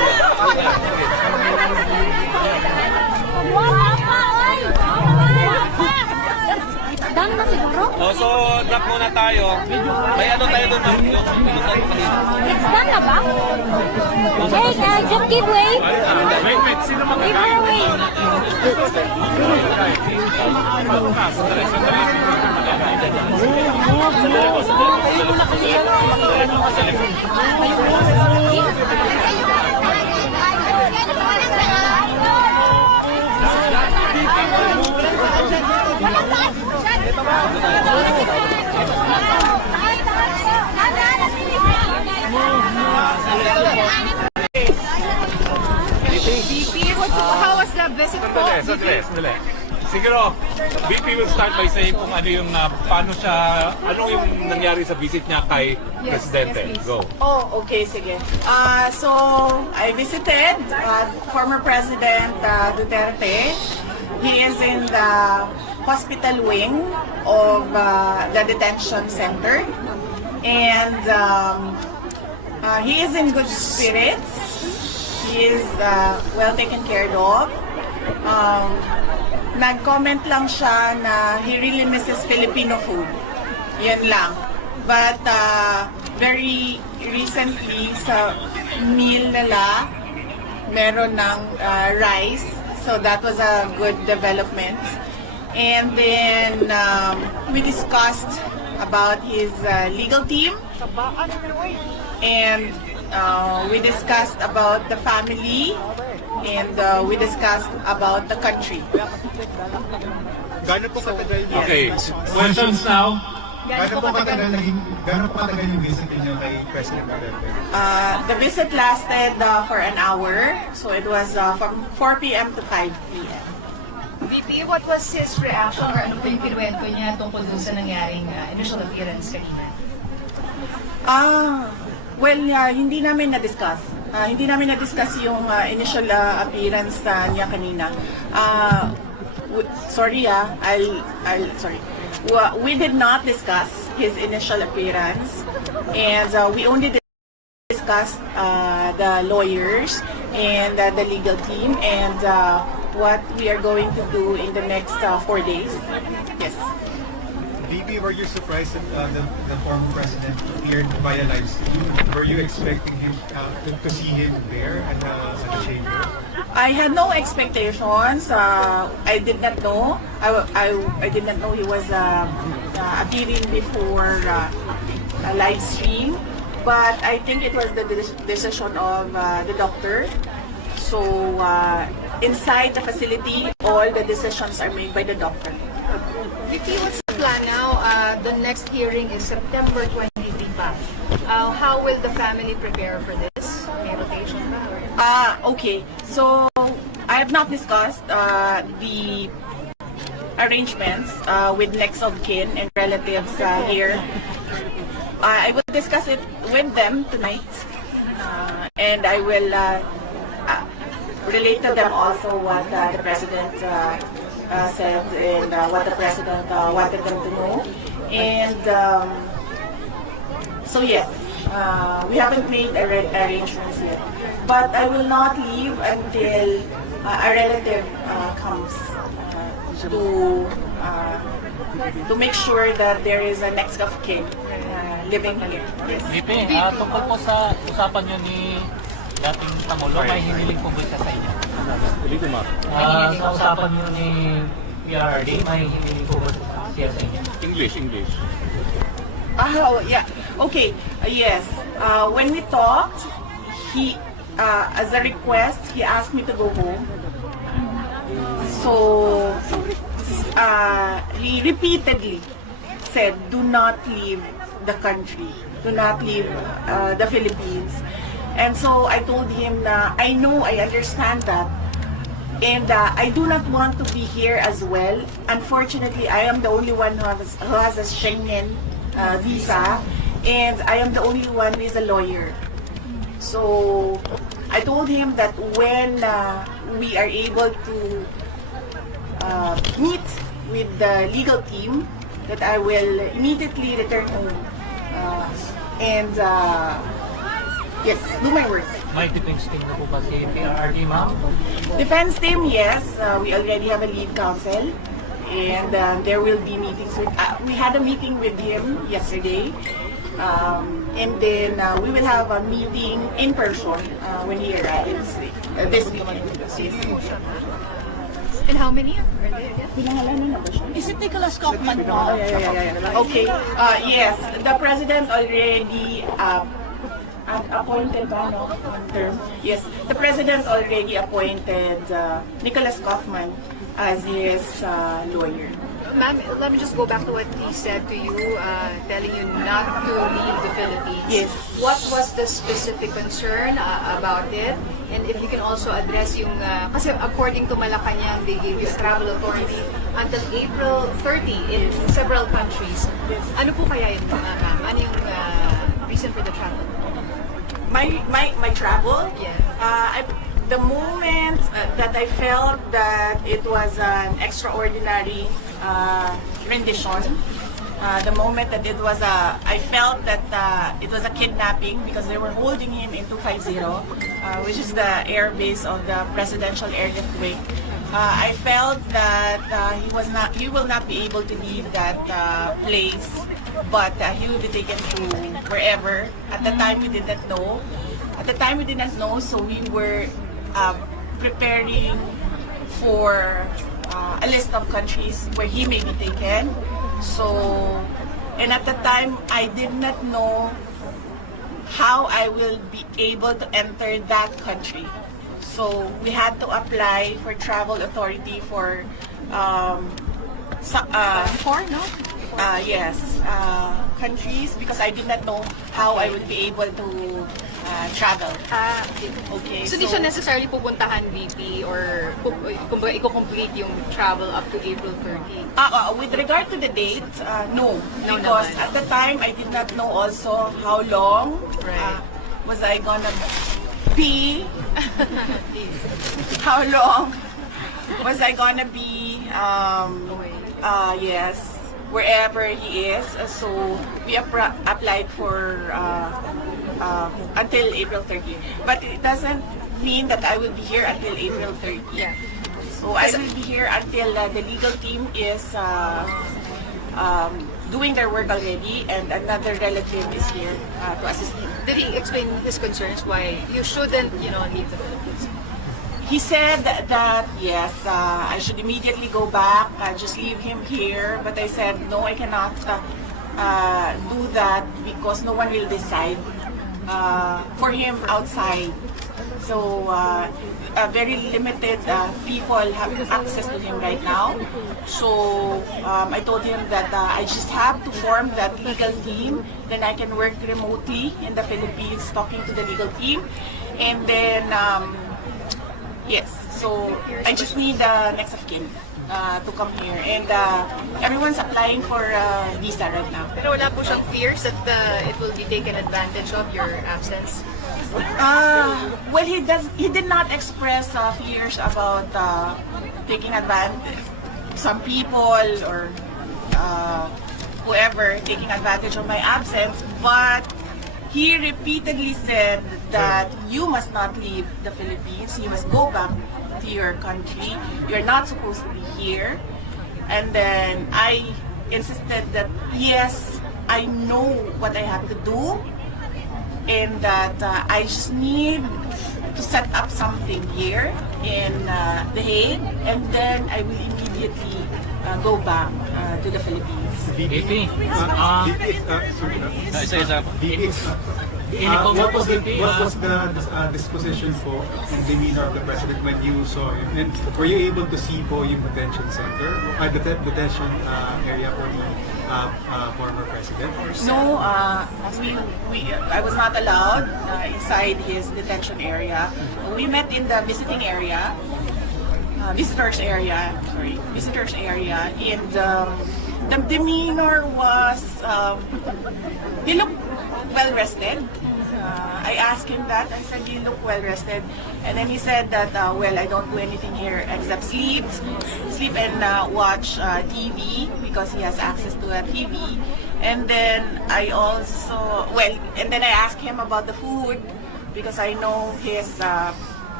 Oh, so, drop muna tayo. May ano tayo doon, ma'am? Yung It's done na ba? Hey, just give way. wait. Sino Give her way. How was the visit po? Sandali. Siguro, VP will start by saying kung ano yung, paano siya, ano yung nangyari sa visit niya kay Presidente. yes, please. Go. Oh, okay, sige. So, I visited former President Duterte. He is in the hospital wing of the detention center. And he is in good spirits. He is well taken care of. Nag-comment lang siya na he really misses Filipino food. Yan lang. But very recently sa meal nila, meron ng rice. So that was a good development. And then we discussed about his legal team. And we discussed about the family. And we discussed about the country. Gano'n po katagal yan? Okay, questions now? Gano'n po katagal yung visit niyo kay President Duterte? The visit lasted for an hour. So it was from 4 p.m. to 5 p.m. VP, what was his reaction or ano po yung kinuwento niya tungkol dun sa nangyaring initial appearance kanina? Hindi namin na-discuss. Hindi namin na-discuss yung initial appearance niya kanina. Sorry. We did not discuss his initial appearance, and we only discussed the lawyers and the legal team and what we are going to do in the next 4 days. Yes. VP, were you surprised that the former president appeared via live stream? Were you expecting him to see him there at the chamber? I had no expectations. I did not know. I did not know he was appearing before a live stream. But I think it was the decision of the doctor. So inside the facility, all the decisions are made by the doctor. VP, what's the plan now? The next hearing is September 23 pa. How will the family prepare for this? May rotation ba? Okay. So I have not discussed the arrangements with next of kin and relatives here. I will discuss it with them tonight, and I will relate to them also what the president said and what the president wanted them to know. And so yes, we haven't made arrangements yet. But I will not leave until a relative comes to make sure that there is a next of kin living here. Yes. VP, tungkol po sa usapan nyo ni dating Pangulo, may hiniling po ba siya sa inyo? Sa usapan nyo ni PRRD, may hiniling po ba siya sa inyo? English. Yeah. Okay. Yes. When we talked, he, as a request, he asked me to go home. So, he repeatedly said, "Do not leave the country. Do not leave the Philippines." And so I told him na I know, I understand that. And I do not want to be here as well. Unfortunately, I am the only one who has a Schengen visa. And I am the only one who is a lawyer. So I told him that when we are able to meet with the legal team, that I will immediately return home. And yes, do my work. May defense team na po ba si PRRD, ma'am? Defense team, yes. We already have a lead counsel. and there will be meetings with. We had a meeting with him yesterday, and then we will have a meeting in person when he arrives this weekend. And how many are there again? Pinangalanan na ba siya? Is it Nicholas Kaufman po? Okay. Yes, the president already appointed term. Yes, the president already appointed Nicholas Kaufman as his lawyer. Ma'am, let me just go back to what he said to you, telling you not to leave the Philippines. Yes. What was the specific concern about it? And if you can also address yung, kasi according to Malacanang, they gave you travel authority until April 30 in several countries. Ano po kaya yun, ma'am? Ano yung reason for the travel? My travel? Yeah. The moment that I felt that it was an extraordinary rendition, the moment that it was I felt that it was a kidnapping because they were holding him in 250, which is the air base of the Presidential Airlift Wing. I felt that he will not be able to leave that place, but he will be taken to wherever. At the time we did not know. So we were preparing for a list of countries where he may be taken. So, and at the time, I did not know how I will be able to enter that country. So we had to apply for travel authority for countries because I did not know how I would be able to travel. Okay. So, di siya necessarily pupuntahan VP or kumbaga i-complete yung travel up to April 30? With regard to the date, no. No Because naman. at the time, I did not know also how long was I gonna be, how long was I gonna be, yes, wherever he is. So we applied for until April 30. But it doesn't mean that I will be here until April 30. Yeah. So I will be here until the legal team is doing their work already, and another relative is here to assist him. Did he explain his concerns why you shouldn't, leave the Philippines? He said that yes, I should immediately go back, just leave him here. But I said no, I cannot do that because no one will decide for him outside. So very limited people have access to him right now. So I told him that I just have to form that legal team. Then I can work remotely in the Philippines, talking to the legal team, and then yes. So I just need the next of kin to come here, and everyone's applying for visa right now. Pero wala po siyang fears that it will be taken advantage of your absence? Well, he did not express fears about taking advantage. Some people or whoever taking advantage of my absence, but he repeatedly said that you must not leave the Philippines. You must go back to your country. You're not supposed to be here. And then I insisted that yes, I know what I have to do, and that I just need to set up something here in The Hague, and then I will immediately go back to the Philippines. VP, What was the disposition po and demeanor of the president when you saw him? And were you able to see po yung detention center, detention area for the former president? No, I was not allowed inside his detention area. We met in the visitors area, and the demeanor was, he looked well rested. I asked him that. I said, you look well rested. And then he said that, well, I don't do anything here except sleep and watch TV because he has access to a TV. And then I also, and then I asked him about the food because I know his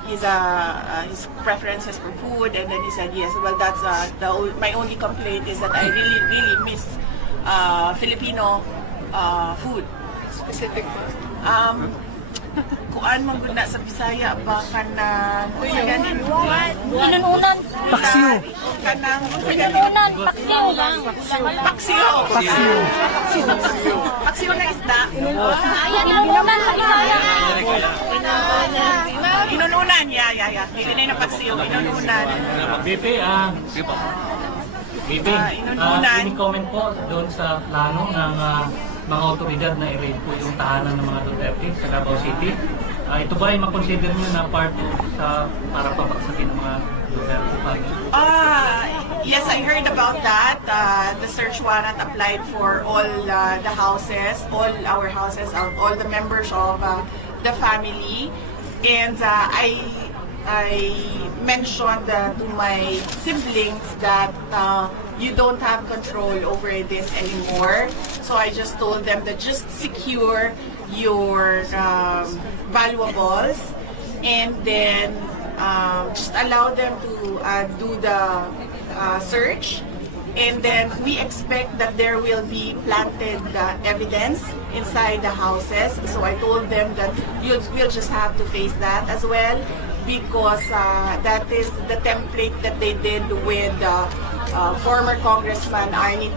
his preferences for food, and then he said yes. Well, that's my only complaint is that I really miss Filipino food. Specific po. Kuan mo gud na sa Bisaya ba kanang Inununan. paksiw kanang Inununan. Paksiw lang. paksiw na isda. Ayan, inununan sa Bisaya. Inununan, yeah. Hindi na paksiw, inununan. BP, inununan. ini-comment po doon sa plano ng mga otoridad na i-raid po yung tahanan ng mga Duterte sa Davao City. Ito ba ay makonsider nyo na part para pabaksakin ng mga Duterte family? Yes, I heard about that. The search warrant applied for all the houses, all our houses, all the members of the family. And I mentioned to my siblings that you don't have control over this anymore. So I just told them that just secure your valuables, and then just allow them to do the search. And then we expect that there will be planted evidence inside the houses. So I told them that we'll just have to face that as well, because that is the template that they did with former Congressman Arnie